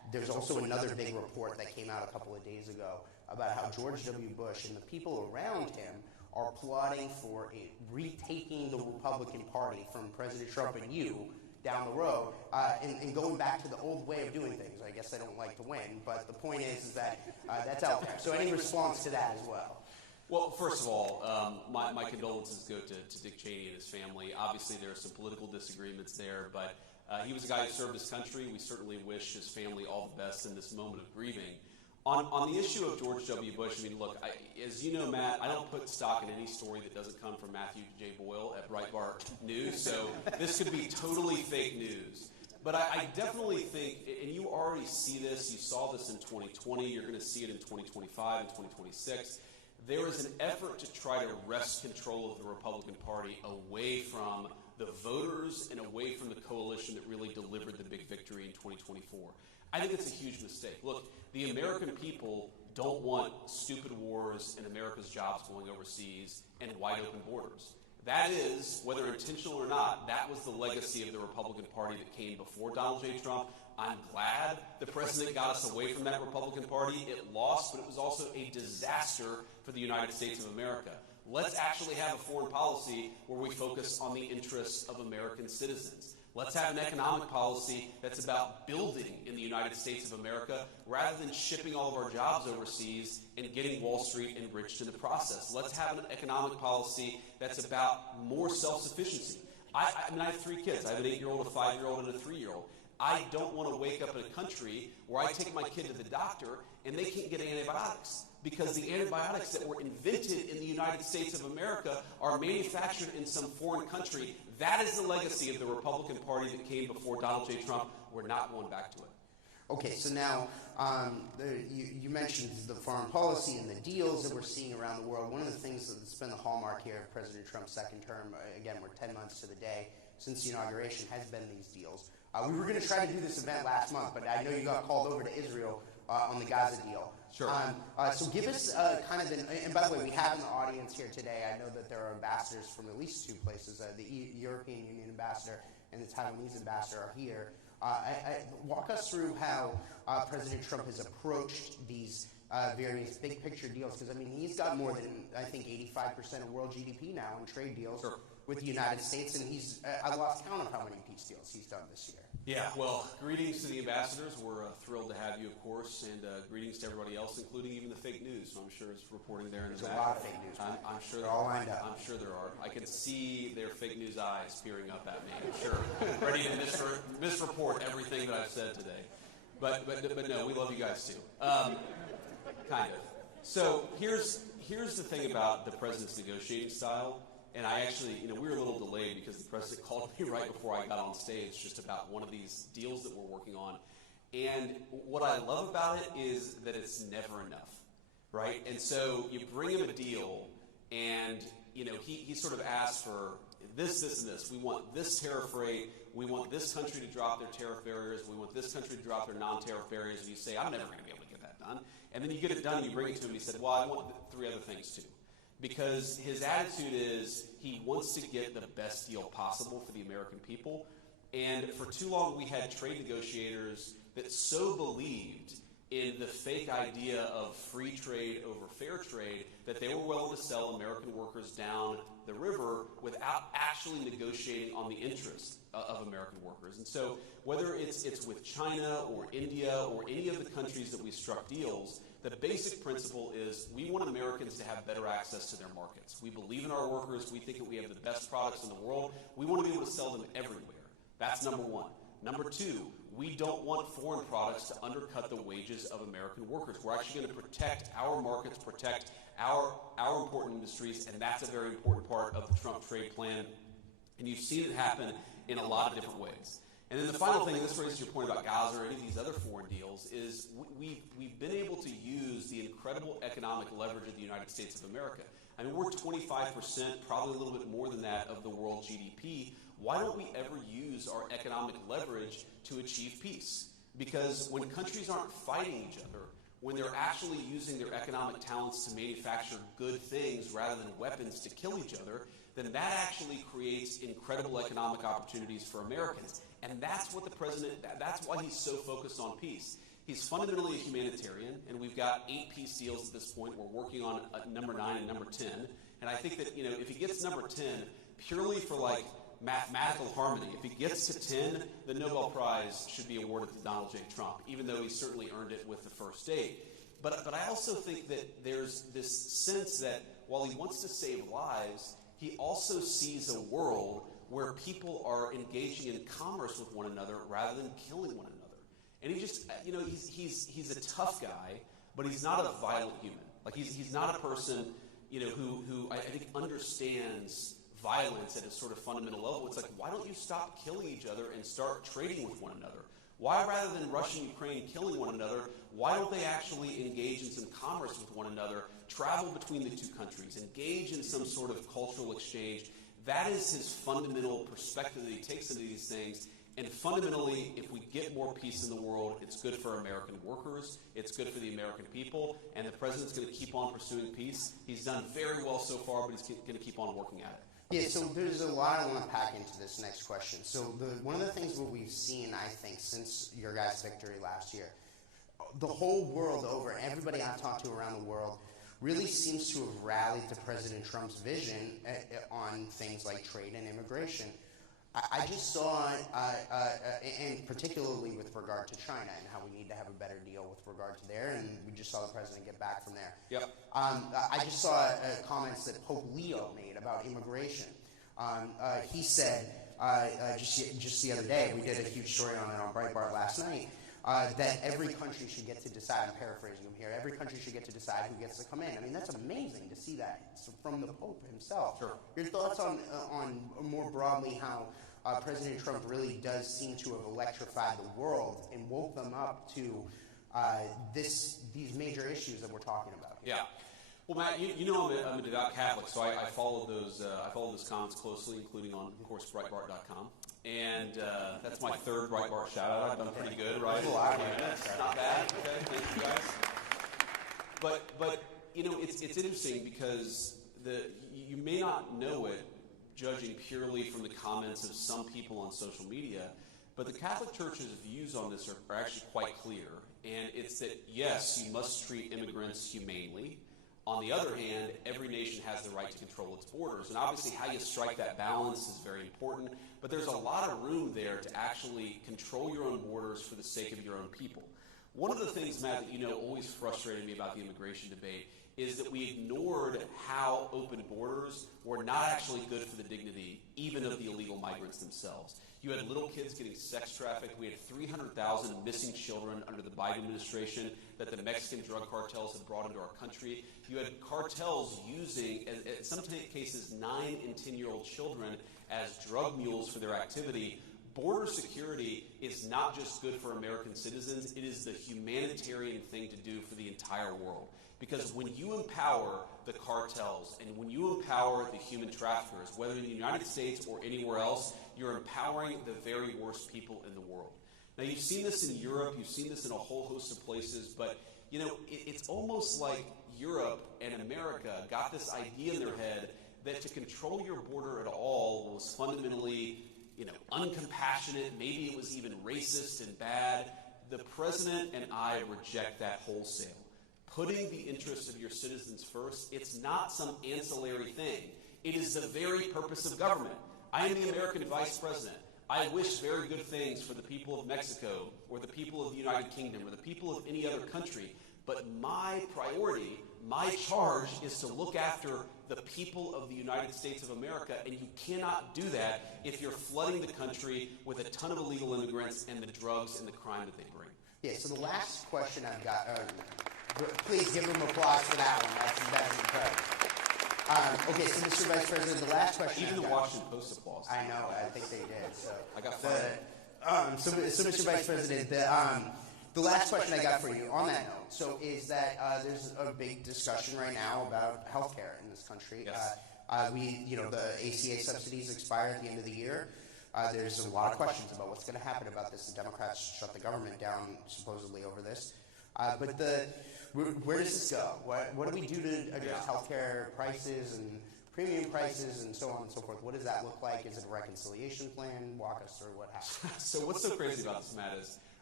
there's also another big report that came out a couple of days ago about how George W. Bush and the people around him are plotting for retaking the Republican Party from President Trump and you down the road, and going back to the old way of doing things. I guess they don't like to win, but the point is that that's out there. So any response to that as well? Well, first of all, my condolences go to Dick Cheney and his family. Obviously, there are some political disagreements there, but he was a guy who served his country. We certainly wish his family all the best in this moment of grieving. On the issue of George W. Bush, I mean, look, as you know, Matt, I don't put stock in any story that doesn't come from Matthew J. Boyle at Breitbart News, so this could be totally fake news. But I definitely think, and you already see this, you saw this in 2020, you're going to see it in 2025 and 2026, there is an effort to try to wrest control of the Republican Party away from the voters and away from the coalition that really delivered the big victory in 2024. I think it's a huge mistake. Look, the American people don't want stupid wars and America's jobs going overseas and wide open borders. That is, whether intentional or not, that was the legacy of the Republican Party that came before Donald J. Trump. I'm glad the president got us away from that Republican Party. It lost, but it was also a disaster for the United States of America. Let's actually have a foreign policy where we focus on the interests of American citizens. Let's have an economic policy that's about building in the United States of America rather than shipping all of our jobs overseas and getting Wall Street enriched in the process. Let's have an economic policy that's about more self-sufficiency. I mean, I have 3 kids. I have an 8-year-old, a 5-year-old, and a 3-year-old. I don't want to wake up in a country where I take my kid to the doctor and they can't get antibiotics, because the antibiotics that were invented in the United States of America are manufactured in some foreign country. That is the legacy of the Republican Party that came before Donald J. Trump. We're not going back to it. Okay, so now you mentioned the foreign policy and the deals that we're seeing around the world. One of the things that's been the hallmark here of President Trump's second term, again, we're 10 months to the day since the inauguration, has been these deals. We were going to try to do this event last month, but I know you got called over to Israel on the Gaza deal. Sure. So give us kind of and by the way, we have in the audience here today, I know that there are ambassadors from at least 2 places. The European Union ambassador and the Taiwanese ambassador are here. Walk us through how President Trump has approached these various big picture deals, because, I mean, he's got more than, I think, 85% of world GDP now in trade deals with the United States, and I lost count of how many peace deals he's done this year. Yeah, well, greetings to the ambassadors. We're thrilled to have you, of course, and greetings to everybody else, including even the fake news. So I'm sure it's reporting there in the back. There's a lot of fake news. I'm sure they're all lined up. I'm sure there are. I can see their fake news eyes peering up at me. I'm sure, ready to misreport everything that I've said today. But no, we love you guys too. Kind of. So here's the thing about the president's negotiating style. And I actually, we were a little delayed because the president called me right before I got on stage just about one of these deals that we're working on. And what I love about it is that it's never enough, right? And so you bring him a deal, and, he sort of asks for this, and this. We want this tariff rate. We want this country to drop their tariff barriers. We want this country to drop their non-tariff barriers. And you say, I'm never going to be able to get that done. And then you get it done, and you bring it to him, and he said, well, I want 3 other things too. Because his attitude is he wants to get the best deal possible for the American people. And for too long, we had trade negotiators that so believed in the fake idea of free trade over fair trade that they were willing to sell American workers down the river without actually negotiating on the interests of American workers. And so whether it's with China or India or any of the countries that we struck deals, the basic principle is we want Americans to have better access to their markets. We believe in our workers. We think that we have the best products in the world. We want to be able to sell them everywhere. That's number 1. Number 2, we don't want foreign products to undercut the wages of American workers. We're actually going to protect our markets, protect our important industries, and that's a very important part of the Trump trade plan. And you've seen it happen in a lot of different ways. And then the final thing, and this raises your point about Gaza or any of these other foreign deals, is we've been able to use the incredible economic leverage of the United States of America. I mean, we're 25%, probably a little bit more than that, of the world GDP. Why don't we ever use our economic leverage to achieve peace? Because when countries aren't fighting each other, when they're actually using their economic talents to manufacture good things rather than weapons to kill each other, then that actually creates incredible economic opportunities for Americans. And that's what the president, that's why he's so focused on peace. He's fundamentally a humanitarian, and we've got 8 peace deals at this point. We're working on number 9 and number 10. And I think that, if he gets number 10, purely for like mathematical harmony, if he gets to 10, the Nobel Prize should be awarded to Donald J. Trump, even though he certainly earned it with the first 8. But I also think that there's this sense that while he wants to save lives, he also sees a world where people are engaging in commerce with one another rather than killing one another. And he just, he's a tough guy, but he's not a violent human. Like he's not a person, who I think understands violence at a sort of fundamental level. It's like, why don't you stop killing each other and start trading with one another? Why, rather than Russia and Ukraine killing one another, why don't they actually engage in some commerce with one another, travel between the 2 countries, engage in some sort of cultural exchange? That is his fundamental perspective that he takes into these things. And fundamentally, if we get more peace in the world, it's good for American workers, it's good for the American people, and the president's going to keep on pursuing peace. He's done very well so far, but he's going to keep on working at it. Yeah, so there's a lot I want to pack into this next question. So one of the things that we've seen, I think, since your guys' victory last year, the whole world over, everybody I've talked to around the world, really seems to have rallied to President Trump's vision on things like trade and immigration. I just saw, and particularly with regard to China and how we need to have a better deal with regard to there, and we just saw the president get back from there. Yep. I just saw comments that Pope Leo made about immigration. He said, just the other day, we did a huge story on it on Breitbart last night, that every country should get to decide, I'm paraphrasing him here, every country should get to decide who gets to come in. I mean, that's amazing to see that from the Pope himself. Sure. Your thoughts on more broadly how President Trump really does seem to have electrified the world and woke them up to these major issues that we're talking about here. Yeah. Well, Matt, I'm a devout Catholic, so I followed those comments closely, including on, of course, Breitbart.com. And that's my 3rd Breitbart shout-out. I've done pretty good, right? Not bad. Okay, thank you guys. But it's interesting because you may not know it, judging purely from the comments of some people on social media, but the Catholic Church's views on this are actually quite clear. And it's that, yes, you must treat immigrants humanely. On the other hand, every nation has the right to control its borders. And obviously how you strike that balance is very important. But there's a lot of room there to actually control your own borders for the sake of your own people. One of the things, Matt, that always frustrated me about the immigration debate is that we ignored how open borders were not actually good for the dignity, even of the illegal migrants themselves. You had little kids getting sex trafficked. We had 300,000 missing children under the Biden administration that the Mexican drug cartels had brought into our country. You had cartels using, in some cases, 9 and 10-year-old children as drug mules for their activity. Border security is not just good for American citizens, it is the humanitarian thing to do for the entire world. Because when you empower the cartels and when you empower the human traffickers, whether in the United States or anywhere else, you're empowering the very worst people in the world. Now, you've seen this in Europe, you've seen this in a whole host of places, but it's almost like Europe and America got this idea in their head that to control your border at all was fundamentally uncompassionate, maybe it was even racist and bad. The president and I reject that wholesale. Putting the interests of your citizens first, it's not some ancillary thing. It is the very purpose of government. I am the American vice president. I wish very good things for the people of Mexico or the people of the United Kingdom or the people of any other country. But my priority, my charge is to look after the people of the United States of America, and you cannot do that if you're flooding the country with a ton of illegal immigrants and the drugs and the crime that they bring. Yeah, so the last question I've got, please give them applause for that one. That's incredible. Okay, so Mr. Vice President, the last question Even the Washington Post applause. I know, I think they did. So I got fired. So Mr. Vice President, the last question I got for you on that note, is that there's a big discussion right now about health care in this country. Yes. The ACA subsidies expire at the end of the year. There's a lot of questions about what's going to happen about this. The Democrats shut the government down supposedly over this. But where does this go? What do we do to address healthcare prices and premium prices and so on and so forth? What does that look like? Is it a reconciliation plan? Walk us through what happens. So what's so crazy about this, Matt, is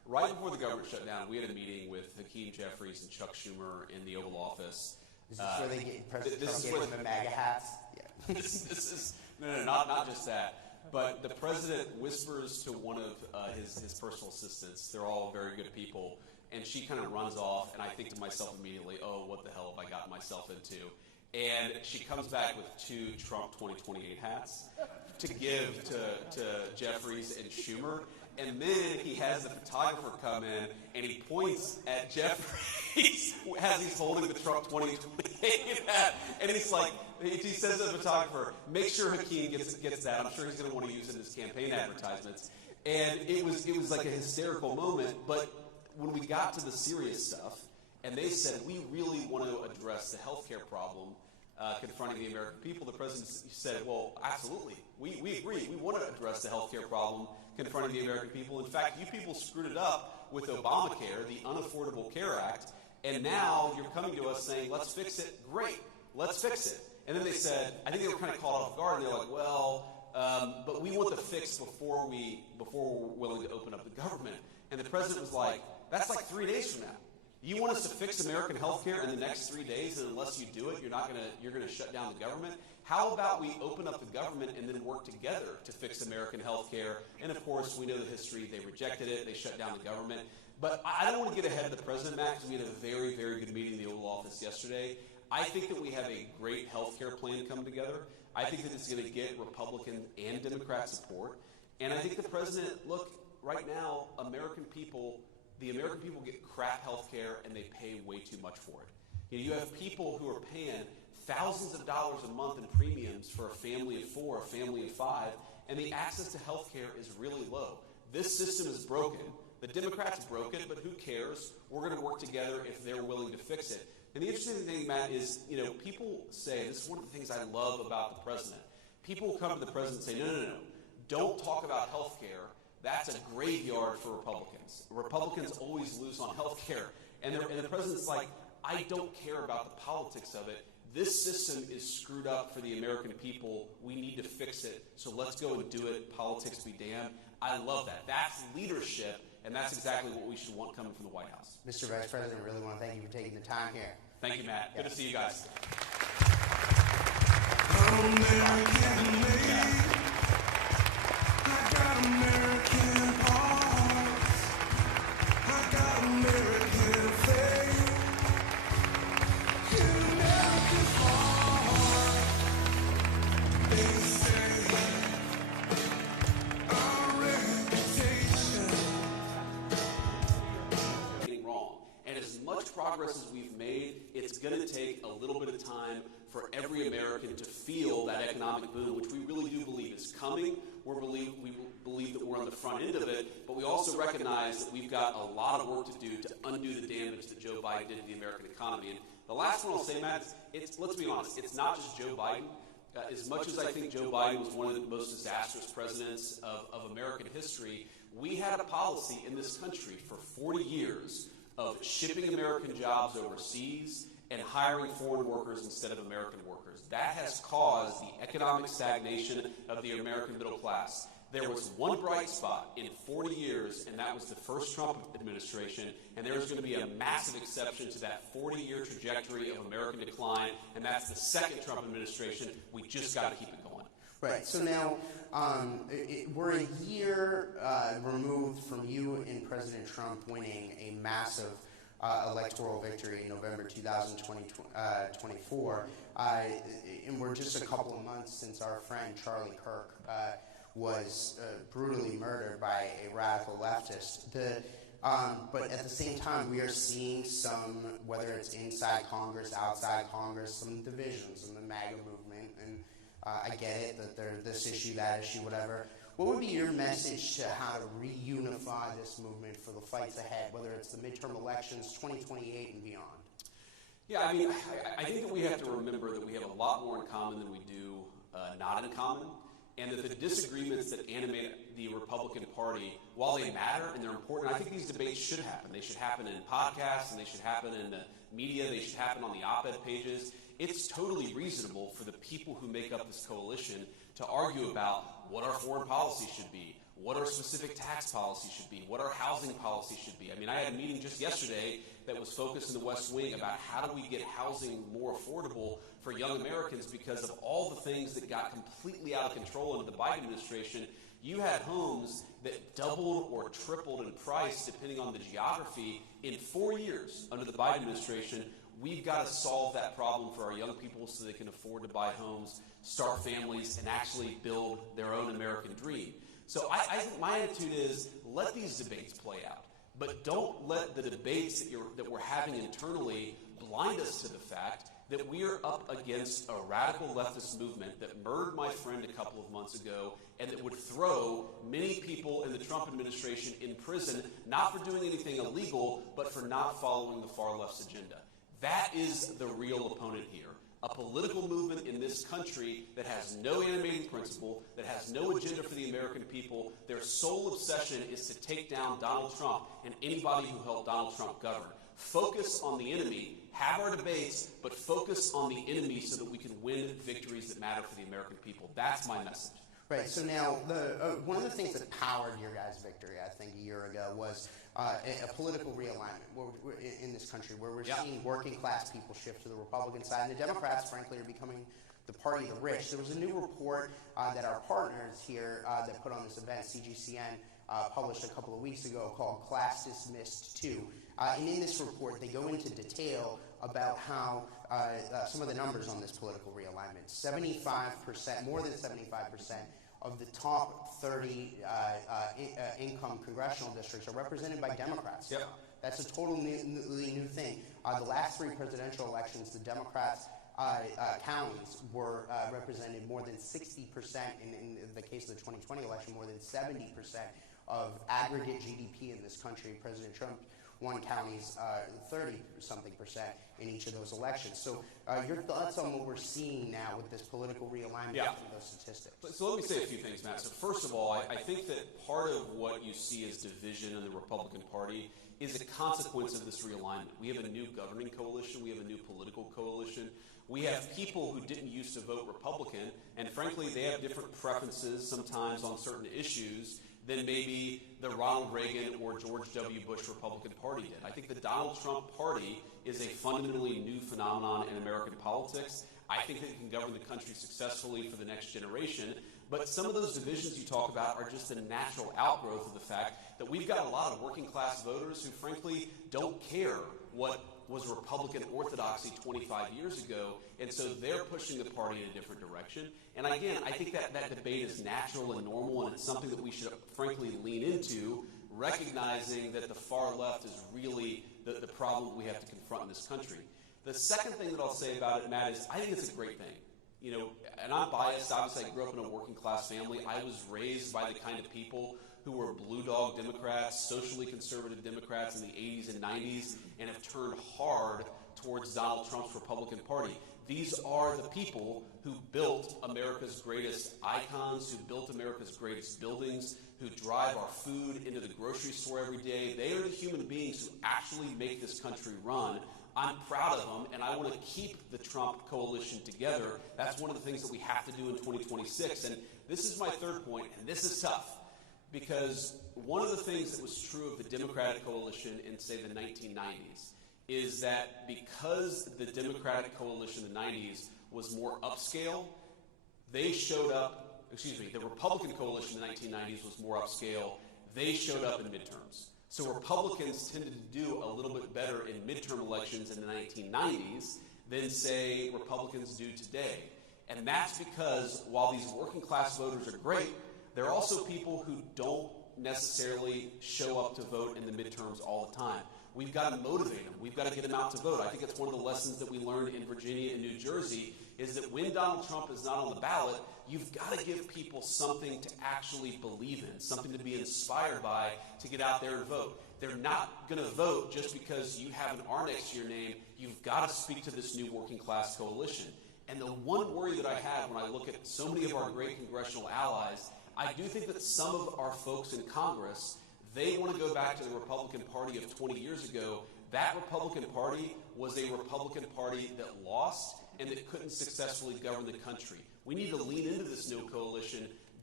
right before the government shut down, we had a meeting with Hakeem Jeffries and Chuck Schumer in the Oval Office. Is this where they get President this Trump is gave where- them the MAGA hats? Yeah. this is not just that, but the president whispers to one of his personal assistants. They're all very good people, and she kind of runs off, and I think to myself immediately, oh, what the hell have I gotten myself into? And she comes back with 2 Trump 2028 hats to give to Jeffries and Schumer. And then he has the photographer come in, and he points at Jeffries as he's holding the Trump 2028 hat. And he's like, he says to the photographer, make sure Hakeem gets that. I'm sure he's going to want to use it in his campaign advertisements. And it was like a hysterical moment. But when we got to the serious stuff, and they said, we really want to address the healthcare problem confronting the American people, the president said, well, absolutely. We agree. We want to address the healthcare problem confronting the American people. In fact, you people screwed it up with Obamacare, the Unaffordable Care Act, and now you're coming to us saying, let's fix it. Great, let's fix it. And then they said, I think they were kind of caught off guard, and they're like, well, but we want the fix before we're willing to open up the government. And the president was like, that's like 3 days from now. You want us to fix American health care in the next 3 days, and unless you do it, you're gonna shut down the government? How about we open up the government and then work together to fix American health care? And of course, we know the history. They rejected it. They shut down the government. But I don't want to get ahead of the president, Matt, because we had a very, very good meeting in the Oval Office yesterday. I think that we have a great health care plan come together. I think that it's going to get Republican and Democrat support. And I think the president, look, right now, the American people get crap health care, and they pay way too much for it. You have people who are paying thousands of dollars a month in premiums for a family of 4, a family of 5, and the access to health care is really low. This system is broken. The Democrats broke it, but who cares? We're going to work together if they're willing to fix it. And the interesting thing, Matt, is, people say, this is one of the things I love about the president. People will come to the president and say, no. Don't talk about health care. That's a graveyard for Republicans. Republicans always lose on health care. And the president's like, I don't care about the politics of it. This system is screwed up for the American people. We need to fix it. So let's go and do it. Politics be damned. I love that. That's leadership, and that's exactly what we should want coming from the White House. Mr. Vice President, I really want to thank you for taking the time here. Thank you, Matt. Good to see you guys. American made. I got American hearts. I got American faith. In American heart, they say our reputation. Getting wrong. And as much progress as we've made, it's going to take a little bit of time for every American to feel that economic boom, which we really do believe is coming. We believe that we're on the front end of it, but we also recognize that we've got a lot of work to do to undo the damage that Joe Biden did to the American economy. And the last one I'll say, Matt, let's be honest, it's not just Joe Biden. As much as I think Joe Biden was one of the most disastrous presidents of American history, we had a policy in this country for 40 years of shipping American jobs overseas and hiring foreign workers instead of American workers. That has caused the economic stagnation of the American middle class. There was one bright spot in 40 years, and that was the first Trump administration, and there's going to be a massive exception to that 40-year trajectory of American decline, and that's the second Trump administration. We just got to keep it going. Right. So now we're a year removed from you and President Trump winning a massive electoral victory in November 2024. And we're just a couple of months since our friend Charlie Kirk was brutally murdered by a radical leftist. But at the same time, we are seeing some, whether it's inside Congress, outside Congress, some divisions in the MAGA movement. And I get it that there's this issue, that issue, whatever. What would be your message to how to reunify this movement for the fights ahead, whether it's the midterm elections, 2028 and beyond? Yeah, I mean, I think that we have to remember that we have a lot more in common than we do not in common, and that the disagreements that animate the Republican Party, while they matter and they're important, I think these debates should happen. They should happen in podcasts, and they should happen in the media, they should happen on the op-ed pages. It's totally reasonable for the people who make up this coalition to argue about what our foreign policy should be, what our specific tax policy should be, what our housing policy should be. I mean, I had a meeting just yesterday that was focused in the West Wing about how do we get housing more affordable for young Americans because of all the things that got completely out of control under the Biden administration. You had homes that doubled or tripled in price depending on the geography in 4 years under the Biden administration. We've got to solve that problem for our young people so they can afford to buy homes, start families, and actually build their own American dream. So I think my attitude is let these debates play out, but don't let the debates that we're having internally blind us to the fact that we are up against a radical leftist movement that murdered my friend a couple of months ago and that would throw many people in the Trump administration in prison, not for doing anything illegal, but for not following the far left's agenda. That is the real opponent here. A political movement in this country that has no animating principle, that has no agenda for the American people. Their sole obsession is to take down Donald Trump and anybody who helped Donald Trump govern. Focus on the enemy, have our debates, but focus on the enemy so that we can win victories that matter for the American people. That's my message. Right. So now, one of the things that powered your guys' victory, I think, a year ago was a political realignment in this country, where we're seeing working-class people shift to the Republican side, and the Democrats, frankly, are becoming the party of the rich. There was a new report that our partners here that put on this event, CGCN, published a couple of weeks ago called Class Dismissed 2. And in this report, they go into detail about how some of the numbers on this political realignment. 75%, more than 75% of the top 30 income congressional districts are represented by Democrats. Yep. That's a totally new thing. The last three presidential elections, the Democrats' counties were represented more than 60%, in the case of the 2020 election, more than 70% of aggregate GDP in this country. President Trump won counties 30-something% in each of those elections. So your thoughts on what we're seeing now with this political realignment of those statistics? So let me say a few things, Matt. So first of all, I think that part of what you see as division in the Republican Party is a consequence of this realignment. We have a new governing coalition. We have a new political coalition. We have people who didn't used to vote Republican, and frankly, they have different preferences sometimes on certain issues than maybe the Ronald Reagan or George W. Bush Republican Party did. I think the Donald Trump Party is a fundamentally new phenomenon in American politics. I think that it can govern the country successfully for the next generation. But some of those divisions you talk about are just a natural outgrowth of the fact that we've got a lot of working class voters who frankly don't care what was Republican orthodoxy 25 years ago, and so they're pushing the party in a different direction. And again, I think that debate is natural and normal, and it's something that we should frankly lean into, recognizing that the far left is really the problem we have to confront in this country. The second thing that I'll say about it, Matt, is I think it's a great thing. You know, and I'm biased. Obviously, I grew up in a working class family. I was raised by the kind of people who were blue dog Democrats, socially conservative Democrats in the 80s and 90s, and have turned hard towards Donald Trump's Republican Party. These are the people who built America's greatest icons, who built America's greatest buildings, who drive our food into the grocery store every day. They are the human beings who actually make this country run. I'm proud of them, and I want to keep the Trump coalition together. That's one of the things that we have to do in 2026. And this is my third point, and this is tough, because one of the things that was true of the Democratic coalition in, say, the 1990s is that because the Democratic coalition in the 90s was more upscale, they showed up, the Republican coalition in the 1990s was more upscale, they showed up in midterms. So Republicans tended to do a little bit better in midterm elections in the 1990s than, say, Republicans do today. And that's because while these working class voters are great, there are also people who don't necessarily show up to vote in the midterms all the time. We've got to motivate them. We've got to get them out to vote. I think it's one of the lessons that we learned in Virginia and New Jersey is that when Donald Trump is not on the ballot, you've got to give people something to actually believe in, something to be inspired by to get out there and vote. They're not going to vote just because you have an R next to your name. You've got to speak to this new working class coalition. And the one worry that I have when I look at so many of our great congressional allies, I do think that some of our folks in Congress, they want to go back to the Republican Party of 20 years ago. That Republican Party was a Republican Party that lost and that couldn't successfully govern the country. We need to lean into this new coalition,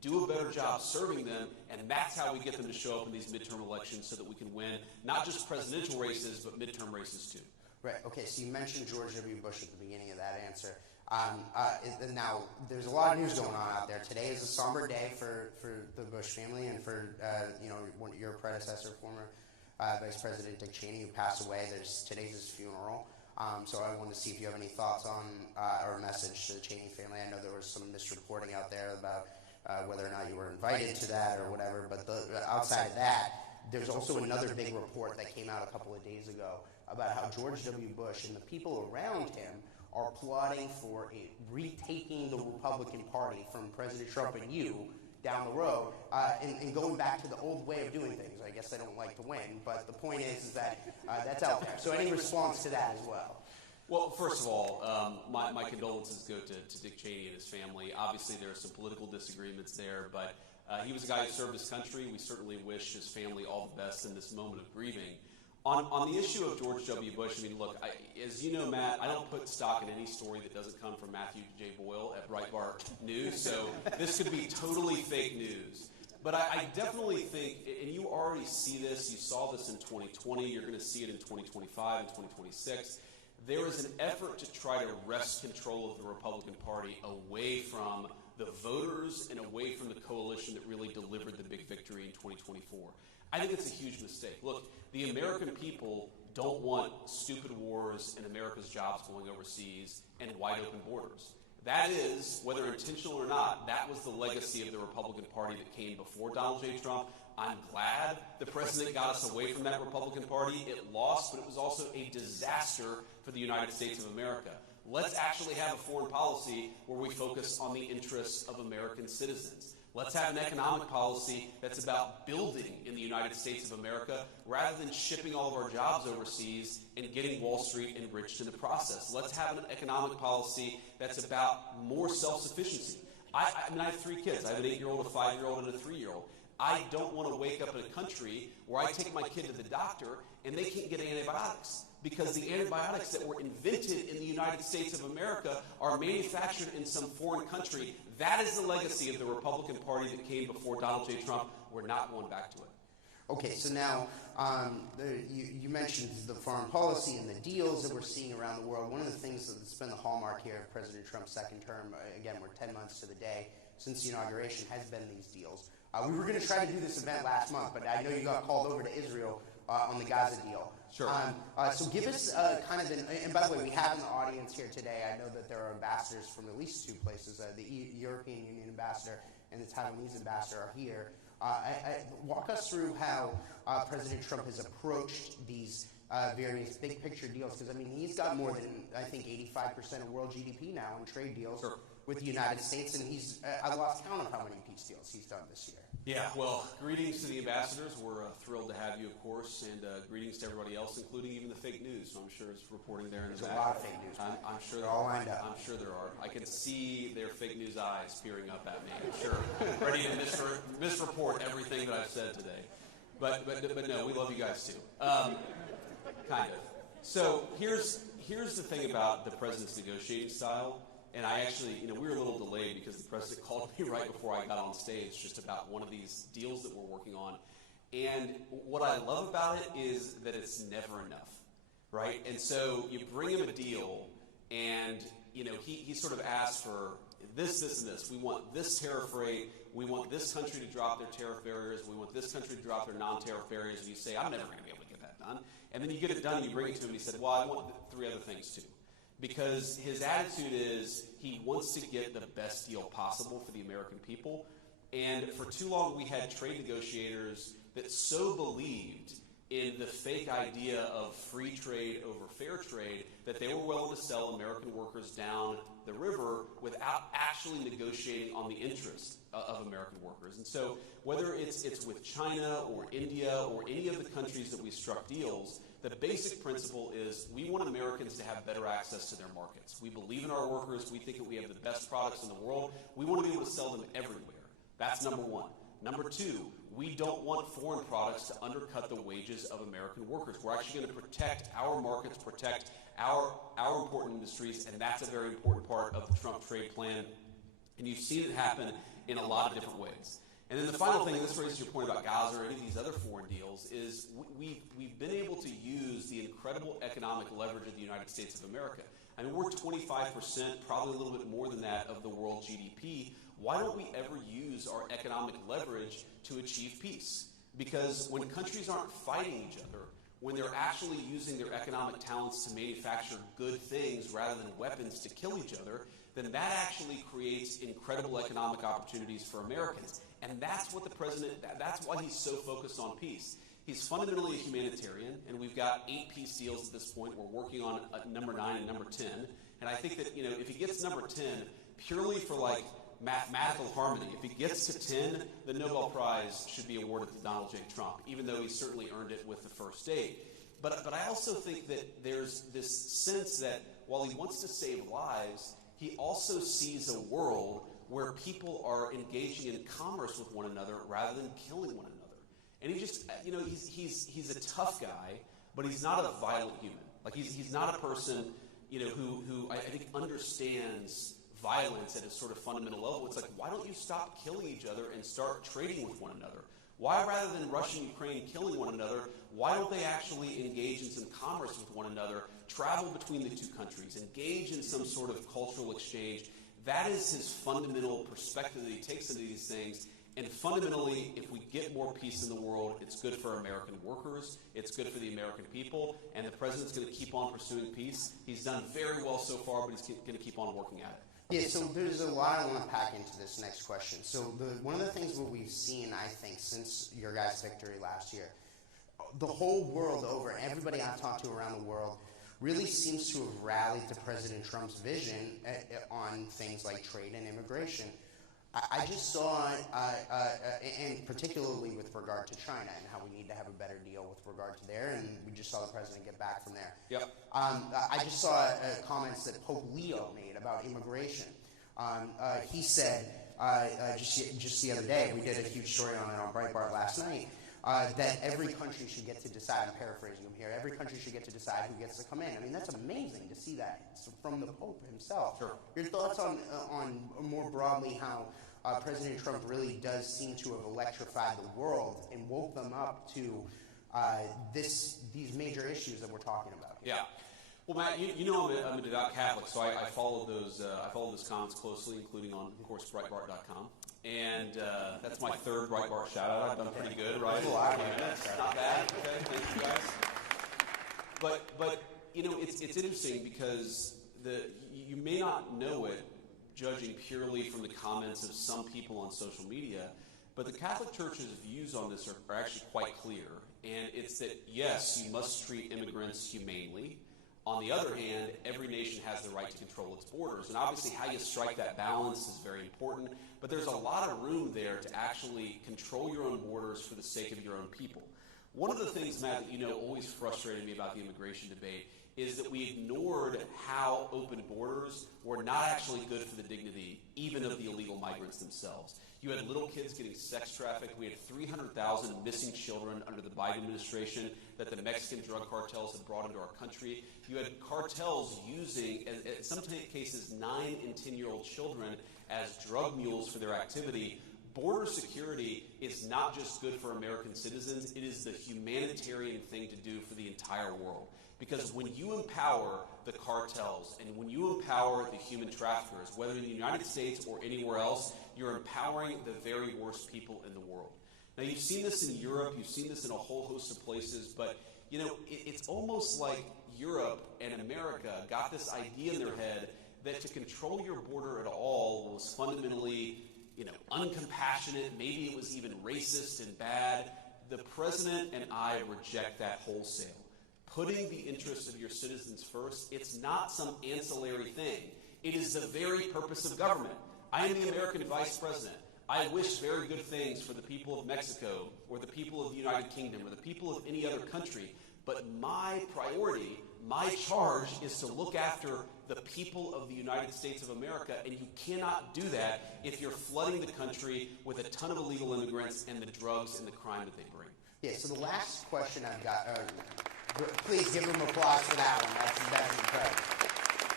do a better job serving them, and that's how we get them to show up in these midterm elections so that we can win not just presidential races, but midterm races too. Right. Okay. So you mentioned George W. Bush at the beginning of that answer. Now, there's a lot of news going on out there. Today is a somber day for the Bush family and for your predecessor, former Vice President Dick Cheney, who passed away. Today's his funeral. So I wanted to see if you have any thoughts on or a message to the Cheney family. I know there was some misreporting out there about whether or not you were invited to that or whatever. But outside of that, there's also another big report that came out a couple of days ago about how George W. Bush and the people around him are plotting for retaking the Republican Party from President Trump and you down the road and going back to the old way of doing things. I guess they don't like to win, but the point is that that's out there. So any response to that as well? Well, first of all, my condolences go to Dick Cheney and his family. Obviously, there are some political disagreements there, but he was a guy who served his country. We certainly wish his family all the best in this moment of grieving. On the issue of George W. Bush, I mean, look, as you know, Matt, I don't put stock in any story that doesn't come from Matthew J. Boyle at Breitbart News, so this could be totally fake news. But I definitely think, and you already see this, you saw this in 2020, you're going to see it in 2025 and 2026, there is an effort to try to wrest control of the Republican Party away from the voters and away from the coalition that really delivered the big victory in 2024. I think it's a huge mistake. Look, the American people don't want stupid wars and America's jobs going overseas and wide open borders. That is, whether intentional or not, that was the legacy of the Republican Party that came before Donald J. Trump. I'm glad the president got us away from that Republican Party. It lost, but it was also a disaster for the United States of America. Let's actually have a foreign policy where we focus on the interests of American citizens. Let's have an economic policy that's about building in the United States of America rather than shipping all of our jobs overseas and getting Wall Street enriched in the process. Let's have an economic policy that's about more self-sufficiency. I mean, I have 3 kids. I have an 8-year-old, a 5-year-old, and a 3-year-old. I don't want to wake up in a country where I take my kid to the doctor and they can't get antibiotics because the antibiotics that were invented in the United States of America are manufactured in some foreign country. That is the legacy of the Republican Party that came before Donald J. Trump. We're not going back to it. Okay, so now you mentioned the foreign policy and the deals that we're seeing around the world. One of the things that's been the hallmark here of President Trump's second term, again, we're 10 months to the day since the inauguration, has been these deals. We were going to try to do this event last month, but I know you got called over to Israel on the Gaza deal. Sure. So give us kind of and by the way, we have in the audience here today, I know that there are ambassadors from at least 2 places. The European Union ambassador and the Taiwanese ambassador are here. Walk us through how President Trump has approached these various big picture deals, because I mean he's got more than I think 85% of world GDP now in trade deals with the United States, and he's I lost count of how many peace deals he's done this year. Yeah, well, greetings to the ambassadors. We're thrilled to have you, of course, and greetings to everybody else, including even the fake news. So I'm sure it's reporting there in the back. There's a lot of fake news. I'm sure they're all lined up. I'm sure there are. I can see their fake news eyes peering up at me. I'm sure, ready to misreport everything that I've said today. But no, we love you guys too. Kind of. So here's the thing about the president's negotiating style. And I actually, we were a little delayed because the president called me right before I got on stage just about one of these deals that we're working on. And what I love about it is that it's never enough, right? And so you bring him a deal and, he sort of asks for this, and this. We want this tariff rate. We want this country to drop their tariff barriers. We want this country to drop their non-tariff barriers. And you say, I'm never going to be able to get that done. And then you get it done and you bring it to him and he said, well, I want 3 other things too. Because his attitude is he wants to get the best deal possible for the American people. And for too long, we had trade negotiators that so believed in the fake idea of free trade over fair trade that they were willing to sell American workers down the river without actually negotiating on the interests of American workers. And so whether it's with China or India or any of the countries that we struck deals, the basic principle is we want Americans to have better access to their markets. We believe in our workers. We think that we have the best products in the world. We want to be able to sell them everywhere. That's number one. Number two, we don't want foreign products to undercut the wages of American workers. We're actually going to protect our markets, protect our important industries, and that's a very important part of the Trump trade plan. And you've seen it happen in a lot of different ways. And then the final thing, and this raises your point about Gaza or any of these other foreign deals, is we've been able to use the incredible economic leverage of the United States of America. I mean, we're 25%, probably a little bit more than that, of the world GDP. Why don't we ever use our economic leverage to achieve peace? Because when countries aren't fighting each other, when they're actually using their economic talents to manufacture good things rather than weapons to kill each other, then that actually creates incredible economic opportunities for Americans. And that's what the president, that's why he's so focused on peace. He's fundamentally a humanitarian, and we've got 8 peace deals at this point. We're working on number 9 and number 10. And I think that, if he gets number 10, purely for like mathematical harmony, if he gets to 10, the Nobel Prize should be awarded to Donald J. Trump, even though he certainly earned it with the first 8. But I also think that there's this sense that while he wants to save lives, he also sees a world where people are engaging in commerce with one another rather than killing one another. And he just, he's a tough guy, but he's not a violent human. Like he's not a person, who I think understands violence at a sort of fundamental level. It's like, why don't you stop killing each other and start trading with one another? Why, rather than Russia and Ukraine killing one another, why don't they actually engage in some commerce with one another, travel between the two countries, engage in some sort of cultural exchange? That is his fundamental perspective that he takes into these things. And fundamentally, if we get more peace in the world, it's good for American workers, it's good for the American people, and the president's going to keep on pursuing peace. He's done very well so far, but he's going to keep on working at it. Yeah, so there's a lot I want to pack into this next question. So one of the things that we've seen, I think, since your guys' victory last year, the whole world over, everybody I've talked to around the world, really seems to have rallied to President Trump's vision on things like trade and immigration. I just saw, and particularly with regard to China and how we need to have a better deal with regard to there, and we just saw the president get back from there. Yep. I just saw comments that Pope Leo made about immigration. He said, just the other day, we did a huge story on it on Breitbart last night, that every country should get to decide, I'm paraphrasing him here, every country should get to decide who gets to come in. I mean, that's amazing to see that from the Pope himself. Sure. Your thoughts on more broadly how President Trump really does seem to have electrified the world and woke them up to these major issues that we're talking about here. Yeah. Well, Matt, I'm a devout Catholic, so I followed those comments closely, including on, of course, Breitbart.com. And that's my 3rd Breitbart shout-out. I've done pretty good, right? Not bad. Okay, thank you guys. But it's interesting because you may not know it, judging purely from the comments of some people on social media, but the Catholic Church's views on this are actually quite clear. And it's that, yes, you must treat immigrants humanely. On the other hand, every nation has the right to control its borders. And obviously how you strike that balance is very important. But there's a lot of room there to actually control your own borders for the sake of your own people. One of the things, Matt, that always frustrated me about the immigration debate is that we ignored how open borders were not actually good for the dignity, even of the illegal migrants themselves. You had little kids getting sex trafficked. We had 300,000 missing children under the Biden administration that the Mexican drug cartels had brought into our country. You had cartels using, in some cases, 9 and 10-year-old children as drug mules for their activity. Border security is not just good for American citizens, it is the humanitarian thing to do for the entire world. Because when you empower the cartels and when you empower the human traffickers, whether in the United States or anywhere else, you're empowering the very worst people in the world. Now, you've seen this in Europe, you've seen this in a whole host of places, but it's almost like Europe and America got this idea in their head that to control your border at all was fundamentally uncompassionate, maybe it was even racist and bad. The president and I reject that wholesale. Putting the interests of your citizens first, it's not some ancillary thing. It is the very purpose of government. I am the American vice president. I wish very good things for the people of Mexico or the people of the United Kingdom or the people of any other country. But my priority, my charge is to look after the people of the United States of America, and you cannot do that if you're flooding the country with a ton of illegal immigrants and the drugs and the crime that they bring. Yeah, so the last question I've got, please give them applause for that one. That's incredible.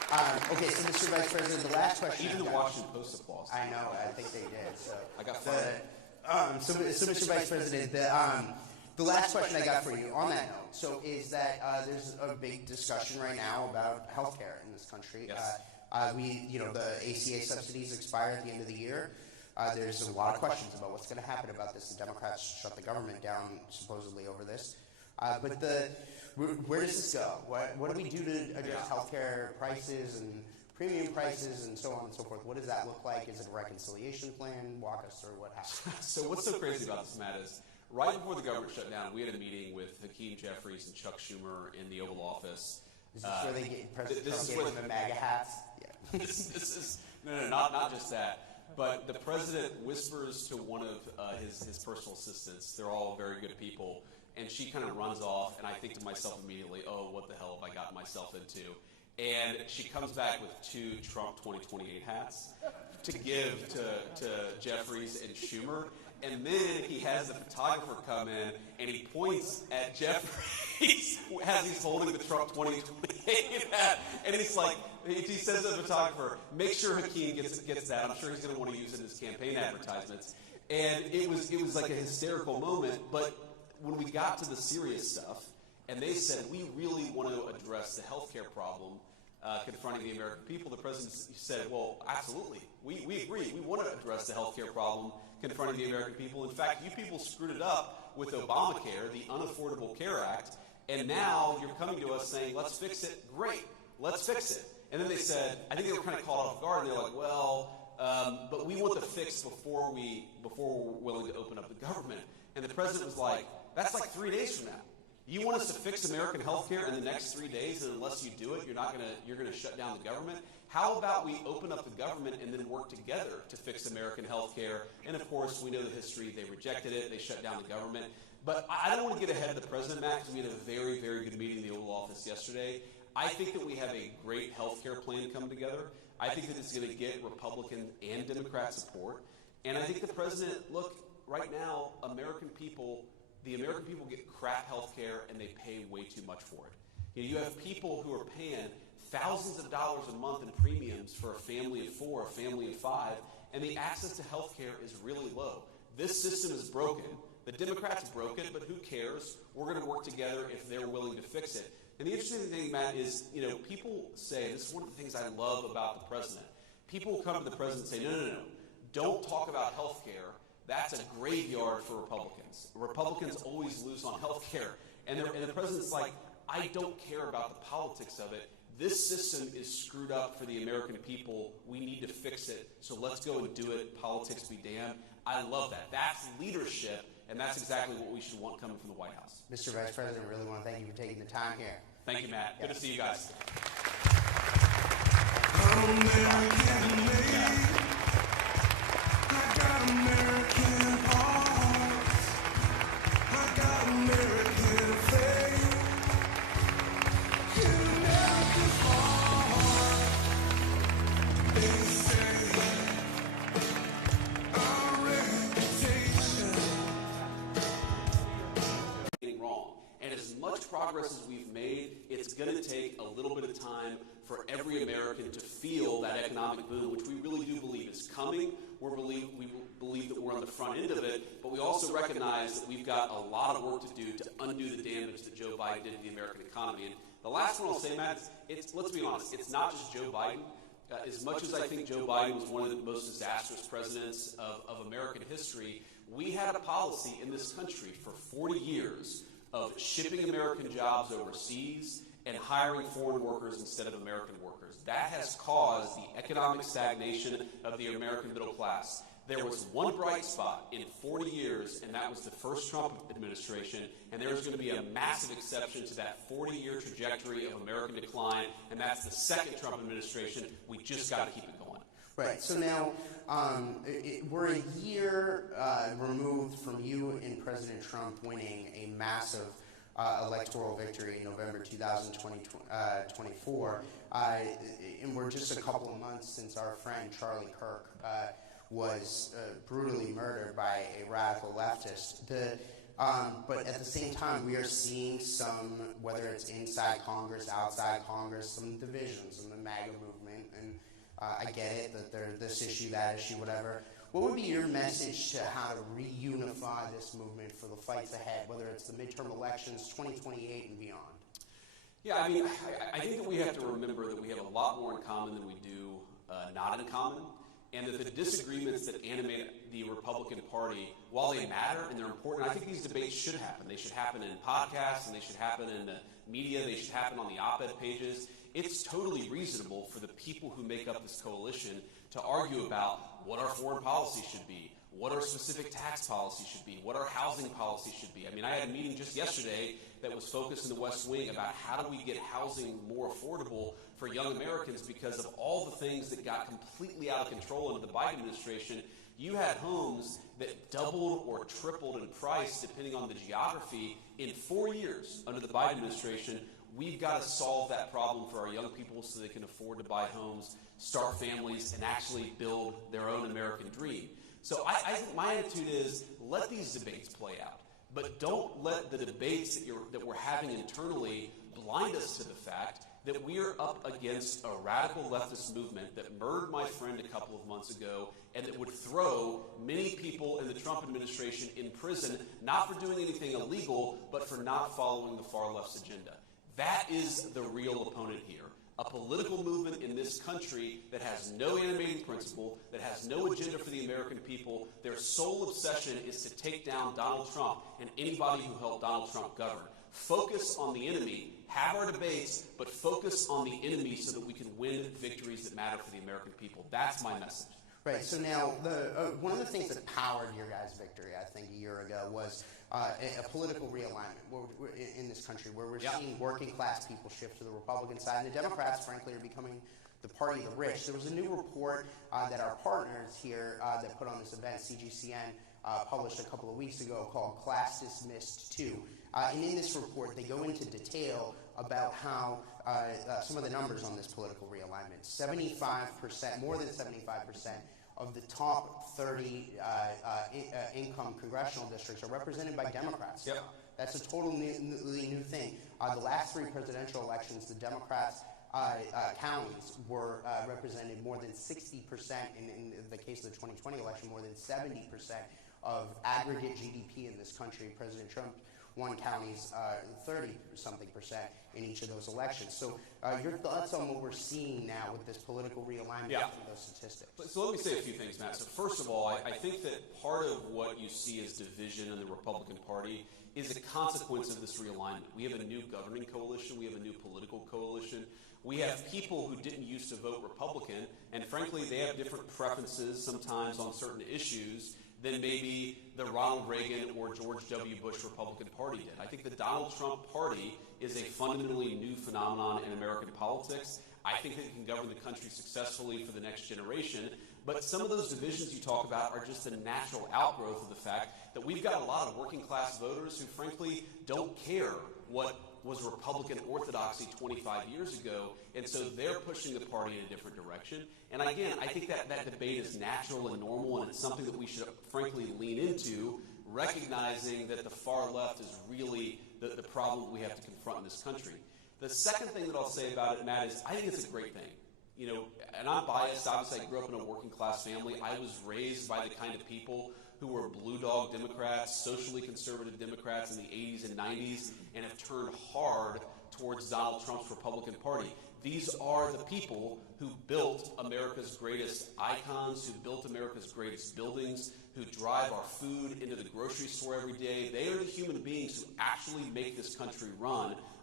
Okay, so Mr. Vice President, the last question. Even the Washington Post applause. I know, I think they did. So I got fired. so Mr. Vice President, the last question I got for you on that note, so is that there's a big discussion right now about healthcare in this country. Yes. The ACA subsidies expire at the end of the year. There's a lot of questions about what's going to happen about this. The Democrats shut the government down supposedly over this. Where does this go? What do we do to address healthcare prices and premium prices and so on and so forth? What does that look like? Is it a reconciliation plan? Walk us through what happened. So what's so crazy about this, Matt, is right before the government shut down, we had a meeting with Hakeem Jeffries and Chuck Schumer in the Oval Office. Is this where they get President this Trump is gave where them the MAGA hats? Yeah. this is not just that. But the president whispers to one of his personal assistants. They're all very good people. And she kind of runs off, and I think to myself immediately, oh, what the hell have I gotten myself into? And she comes back with 2 Trump 2028 hats to give to Jeffries and Schumer. And then he has the photographer come in, and he points at Jeffries as he's holding the Trump 2028 hat. And he's like, he says to the photographer, make sure Hakeem gets that. I'm sure he's going to want to use it in his campaign advertisements. And it was like a hysterical moment. But when we got to the serious stuff, and they said, we really want to address the healthcare problem confronting the American people, the president said, well, absolutely. We agree. We want to address the healthcare problem confronting the American people. In fact, you people screwed it up with Obamacare, the Unaffordable Care Act, and now you're coming to us saying, let's fix it. Great. Let's fix it. And then they said, I think they were kind of caught off guard, and they're like, well, but we want the fix before we're willing to open up the government. And the president was like, that's like 3 days from now. You want us to fix American health care in the next 3 days, and unless you do it, you're gonna shut down the government? How about we open up the government and then work together to fix American health care? And of course, we know the history. They rejected it. They shut down the government. But I don't want to get ahead of the president, Matt, because we had a very, very good meeting in the Oval Office yesterday. I think that we have a great health care plan come together. I think that it's going to get Republican and Democrat support. And I think the president, look, right now, the American people get crap health care, and they pay way too much for it. You have people who are paying thousands of dollars a month in premiums for a family of 4, a family of 5, and the access to health care is really low. This system is broken. The Democrats broke it, but who cares? We're going to work together if they're willing to fix it. And the interesting thing, Matt, is, people say, this is one of the things I love about the president. People will come to the president and say, no. Don't talk about health care. That's a graveyard for Republicans. Republicans always lose on health care. And the president's like, I don't care about the politics of it. This system is screwed up for the American people. We need to fix it. So let's go and do it. Politics be damned. I love that. That's leadership, and that's exactly what we should want coming from the White House. Mr. Vice President, I really want to thank you for taking the time here. Thank you, Matt. Good to see you guys. American made. I got American hearts. I got American faith. In American heart, they say our reputation. Wrong. And as much progress as we've made, it's going to take a little bit of time for every American to feel that economic boom, which we really do believe is coming. We believe that we're on the front end of it, but we also recognize that we've got a lot of work to do to undo the damage that Joe Biden did to the American economy. And the last one I'll say, Matt, is let's be honest, it's not just Joe Biden. As much as I think Joe Biden was one of the most disastrous presidents of American history, we had a policy in this country for 40 years of shipping American jobs overseas and hiring foreign workers instead of American workers. That has caused the economic stagnation of the American middle class. There was one bright spot in 40 years, and that was the first Trump administration, and there's going to be a massive exception to that 40-year trajectory of American decline, and that's the second Trump administration. We just got to keep it going. Right. So now we're a year removed from you and President Trump winning a massive electoral victory in November 2024. And we're just a couple of months since our friend Charlie Kirk was brutally murdered by a radical leftist. But at the same time, we are seeing some, whether it's inside Congress, outside Congress, some divisions in the MAGA movement. And I get it that there's this issue, that issue, whatever. What would be your message to how to reunify this movement for the fights ahead, whether it's the midterm elections, 2028 and beyond? Yeah, I mean, I think that we have to remember that we have a lot more in common than we do not in common, and that the disagreements that animate the Republican Party, while they matter and they're important, I think these debates should happen. They should happen in podcasts, and they should happen in the media, they should happen on the op-ed pages. It's totally reasonable for the people who make up this coalition to argue about what our foreign policy should be, what our specific tax policy should be, what our housing policy should be. I mean, I had a meeting just yesterday that was focused in the West Wing about how do we get housing more affordable for young Americans because of all the things that got completely out of control under the Biden administration. You had homes that doubled or tripled in price depending on the geography in 4 years under the Biden administration. We've got to solve that problem for our young people so they can afford to buy homes, start families, and actually build their own American dream. So I think my attitude is let these debates play out, but don't let the debates that we're having internally blind us to the fact that we are up against a radical leftist movement that murdered my friend a couple of months ago and that would throw many people in the Trump administration in prison, not for doing anything illegal, but for not following the far left's agenda. That is the real opponent here. A political movement in this country that has no animating principle, that has no agenda for the American people. Their sole obsession is to take down Donald Trump and anybody who helped Donald Trump govern. Focus on the enemy, have our debates, but focus on the enemy so that we can win victories that matter for the American people. That's my message. Right. So now, one of the things that powered your guys' victory, I think, a year ago was a political realignment in this country, where we're seeing working class people shift to the Republican side, and the Democrats, frankly, are becoming the party of the rich. There was a new report that our partners here that put on this event, CGCN, published a couple of weeks ago called Class Dismissed 2. And in this report, they go into detail about how some of the numbers on this political realignment, 75%, more than 75%, of the top 30 income congressional districts are represented by Democrats. Yep. That's a totally new thing. The last three presidential elections, the Democrats' counties were represented more than 60%, in the case of the 2020 election, more than 70% of aggregate GDP in this country. President Trump won counties 30-something% in each of those elections. So your thoughts on what we're seeing now with this political realignment of those statistics? So let me say a few things, Matt. So first of all, I think that part of what you see as division in the Republican Party is a consequence of this realignment. We have a new governing coalition. We have a new political coalition. We have people who didn't used to vote Republican, and frankly, they have different preferences sometimes on certain issues than maybe the Ronald Reagan or George W. Bush Republican Party did. I think the Donald Trump Party is a fundamentally new phenomenon in American politics. I think that it can govern the country successfully for the next generation. But some of those divisions you talk about are just a natural outgrowth of the fact that we've got a lot of working class voters who frankly don't care what was Republican orthodoxy 25 years ago, and so they're pushing the party in a different direction. And again, I think that debate is natural and normal, and it's something that we should frankly lean into, recognizing that the far left is really the problem we have to confront in this country. The second thing that I'll say about it, Matt, is I think it's a great thing. You know, and I'm biased. Obviously, I grew up in a working class family. I was raised by the kind of people who were blue dog Democrats, socially conservative Democrats in the 80s and 90s, and have turned hard towards Donald Trump's Republican Party. These are the people who built America's greatest icons, who built America's greatest buildings, who drive our food into the grocery store every day. They are the human beings who actually make this country run.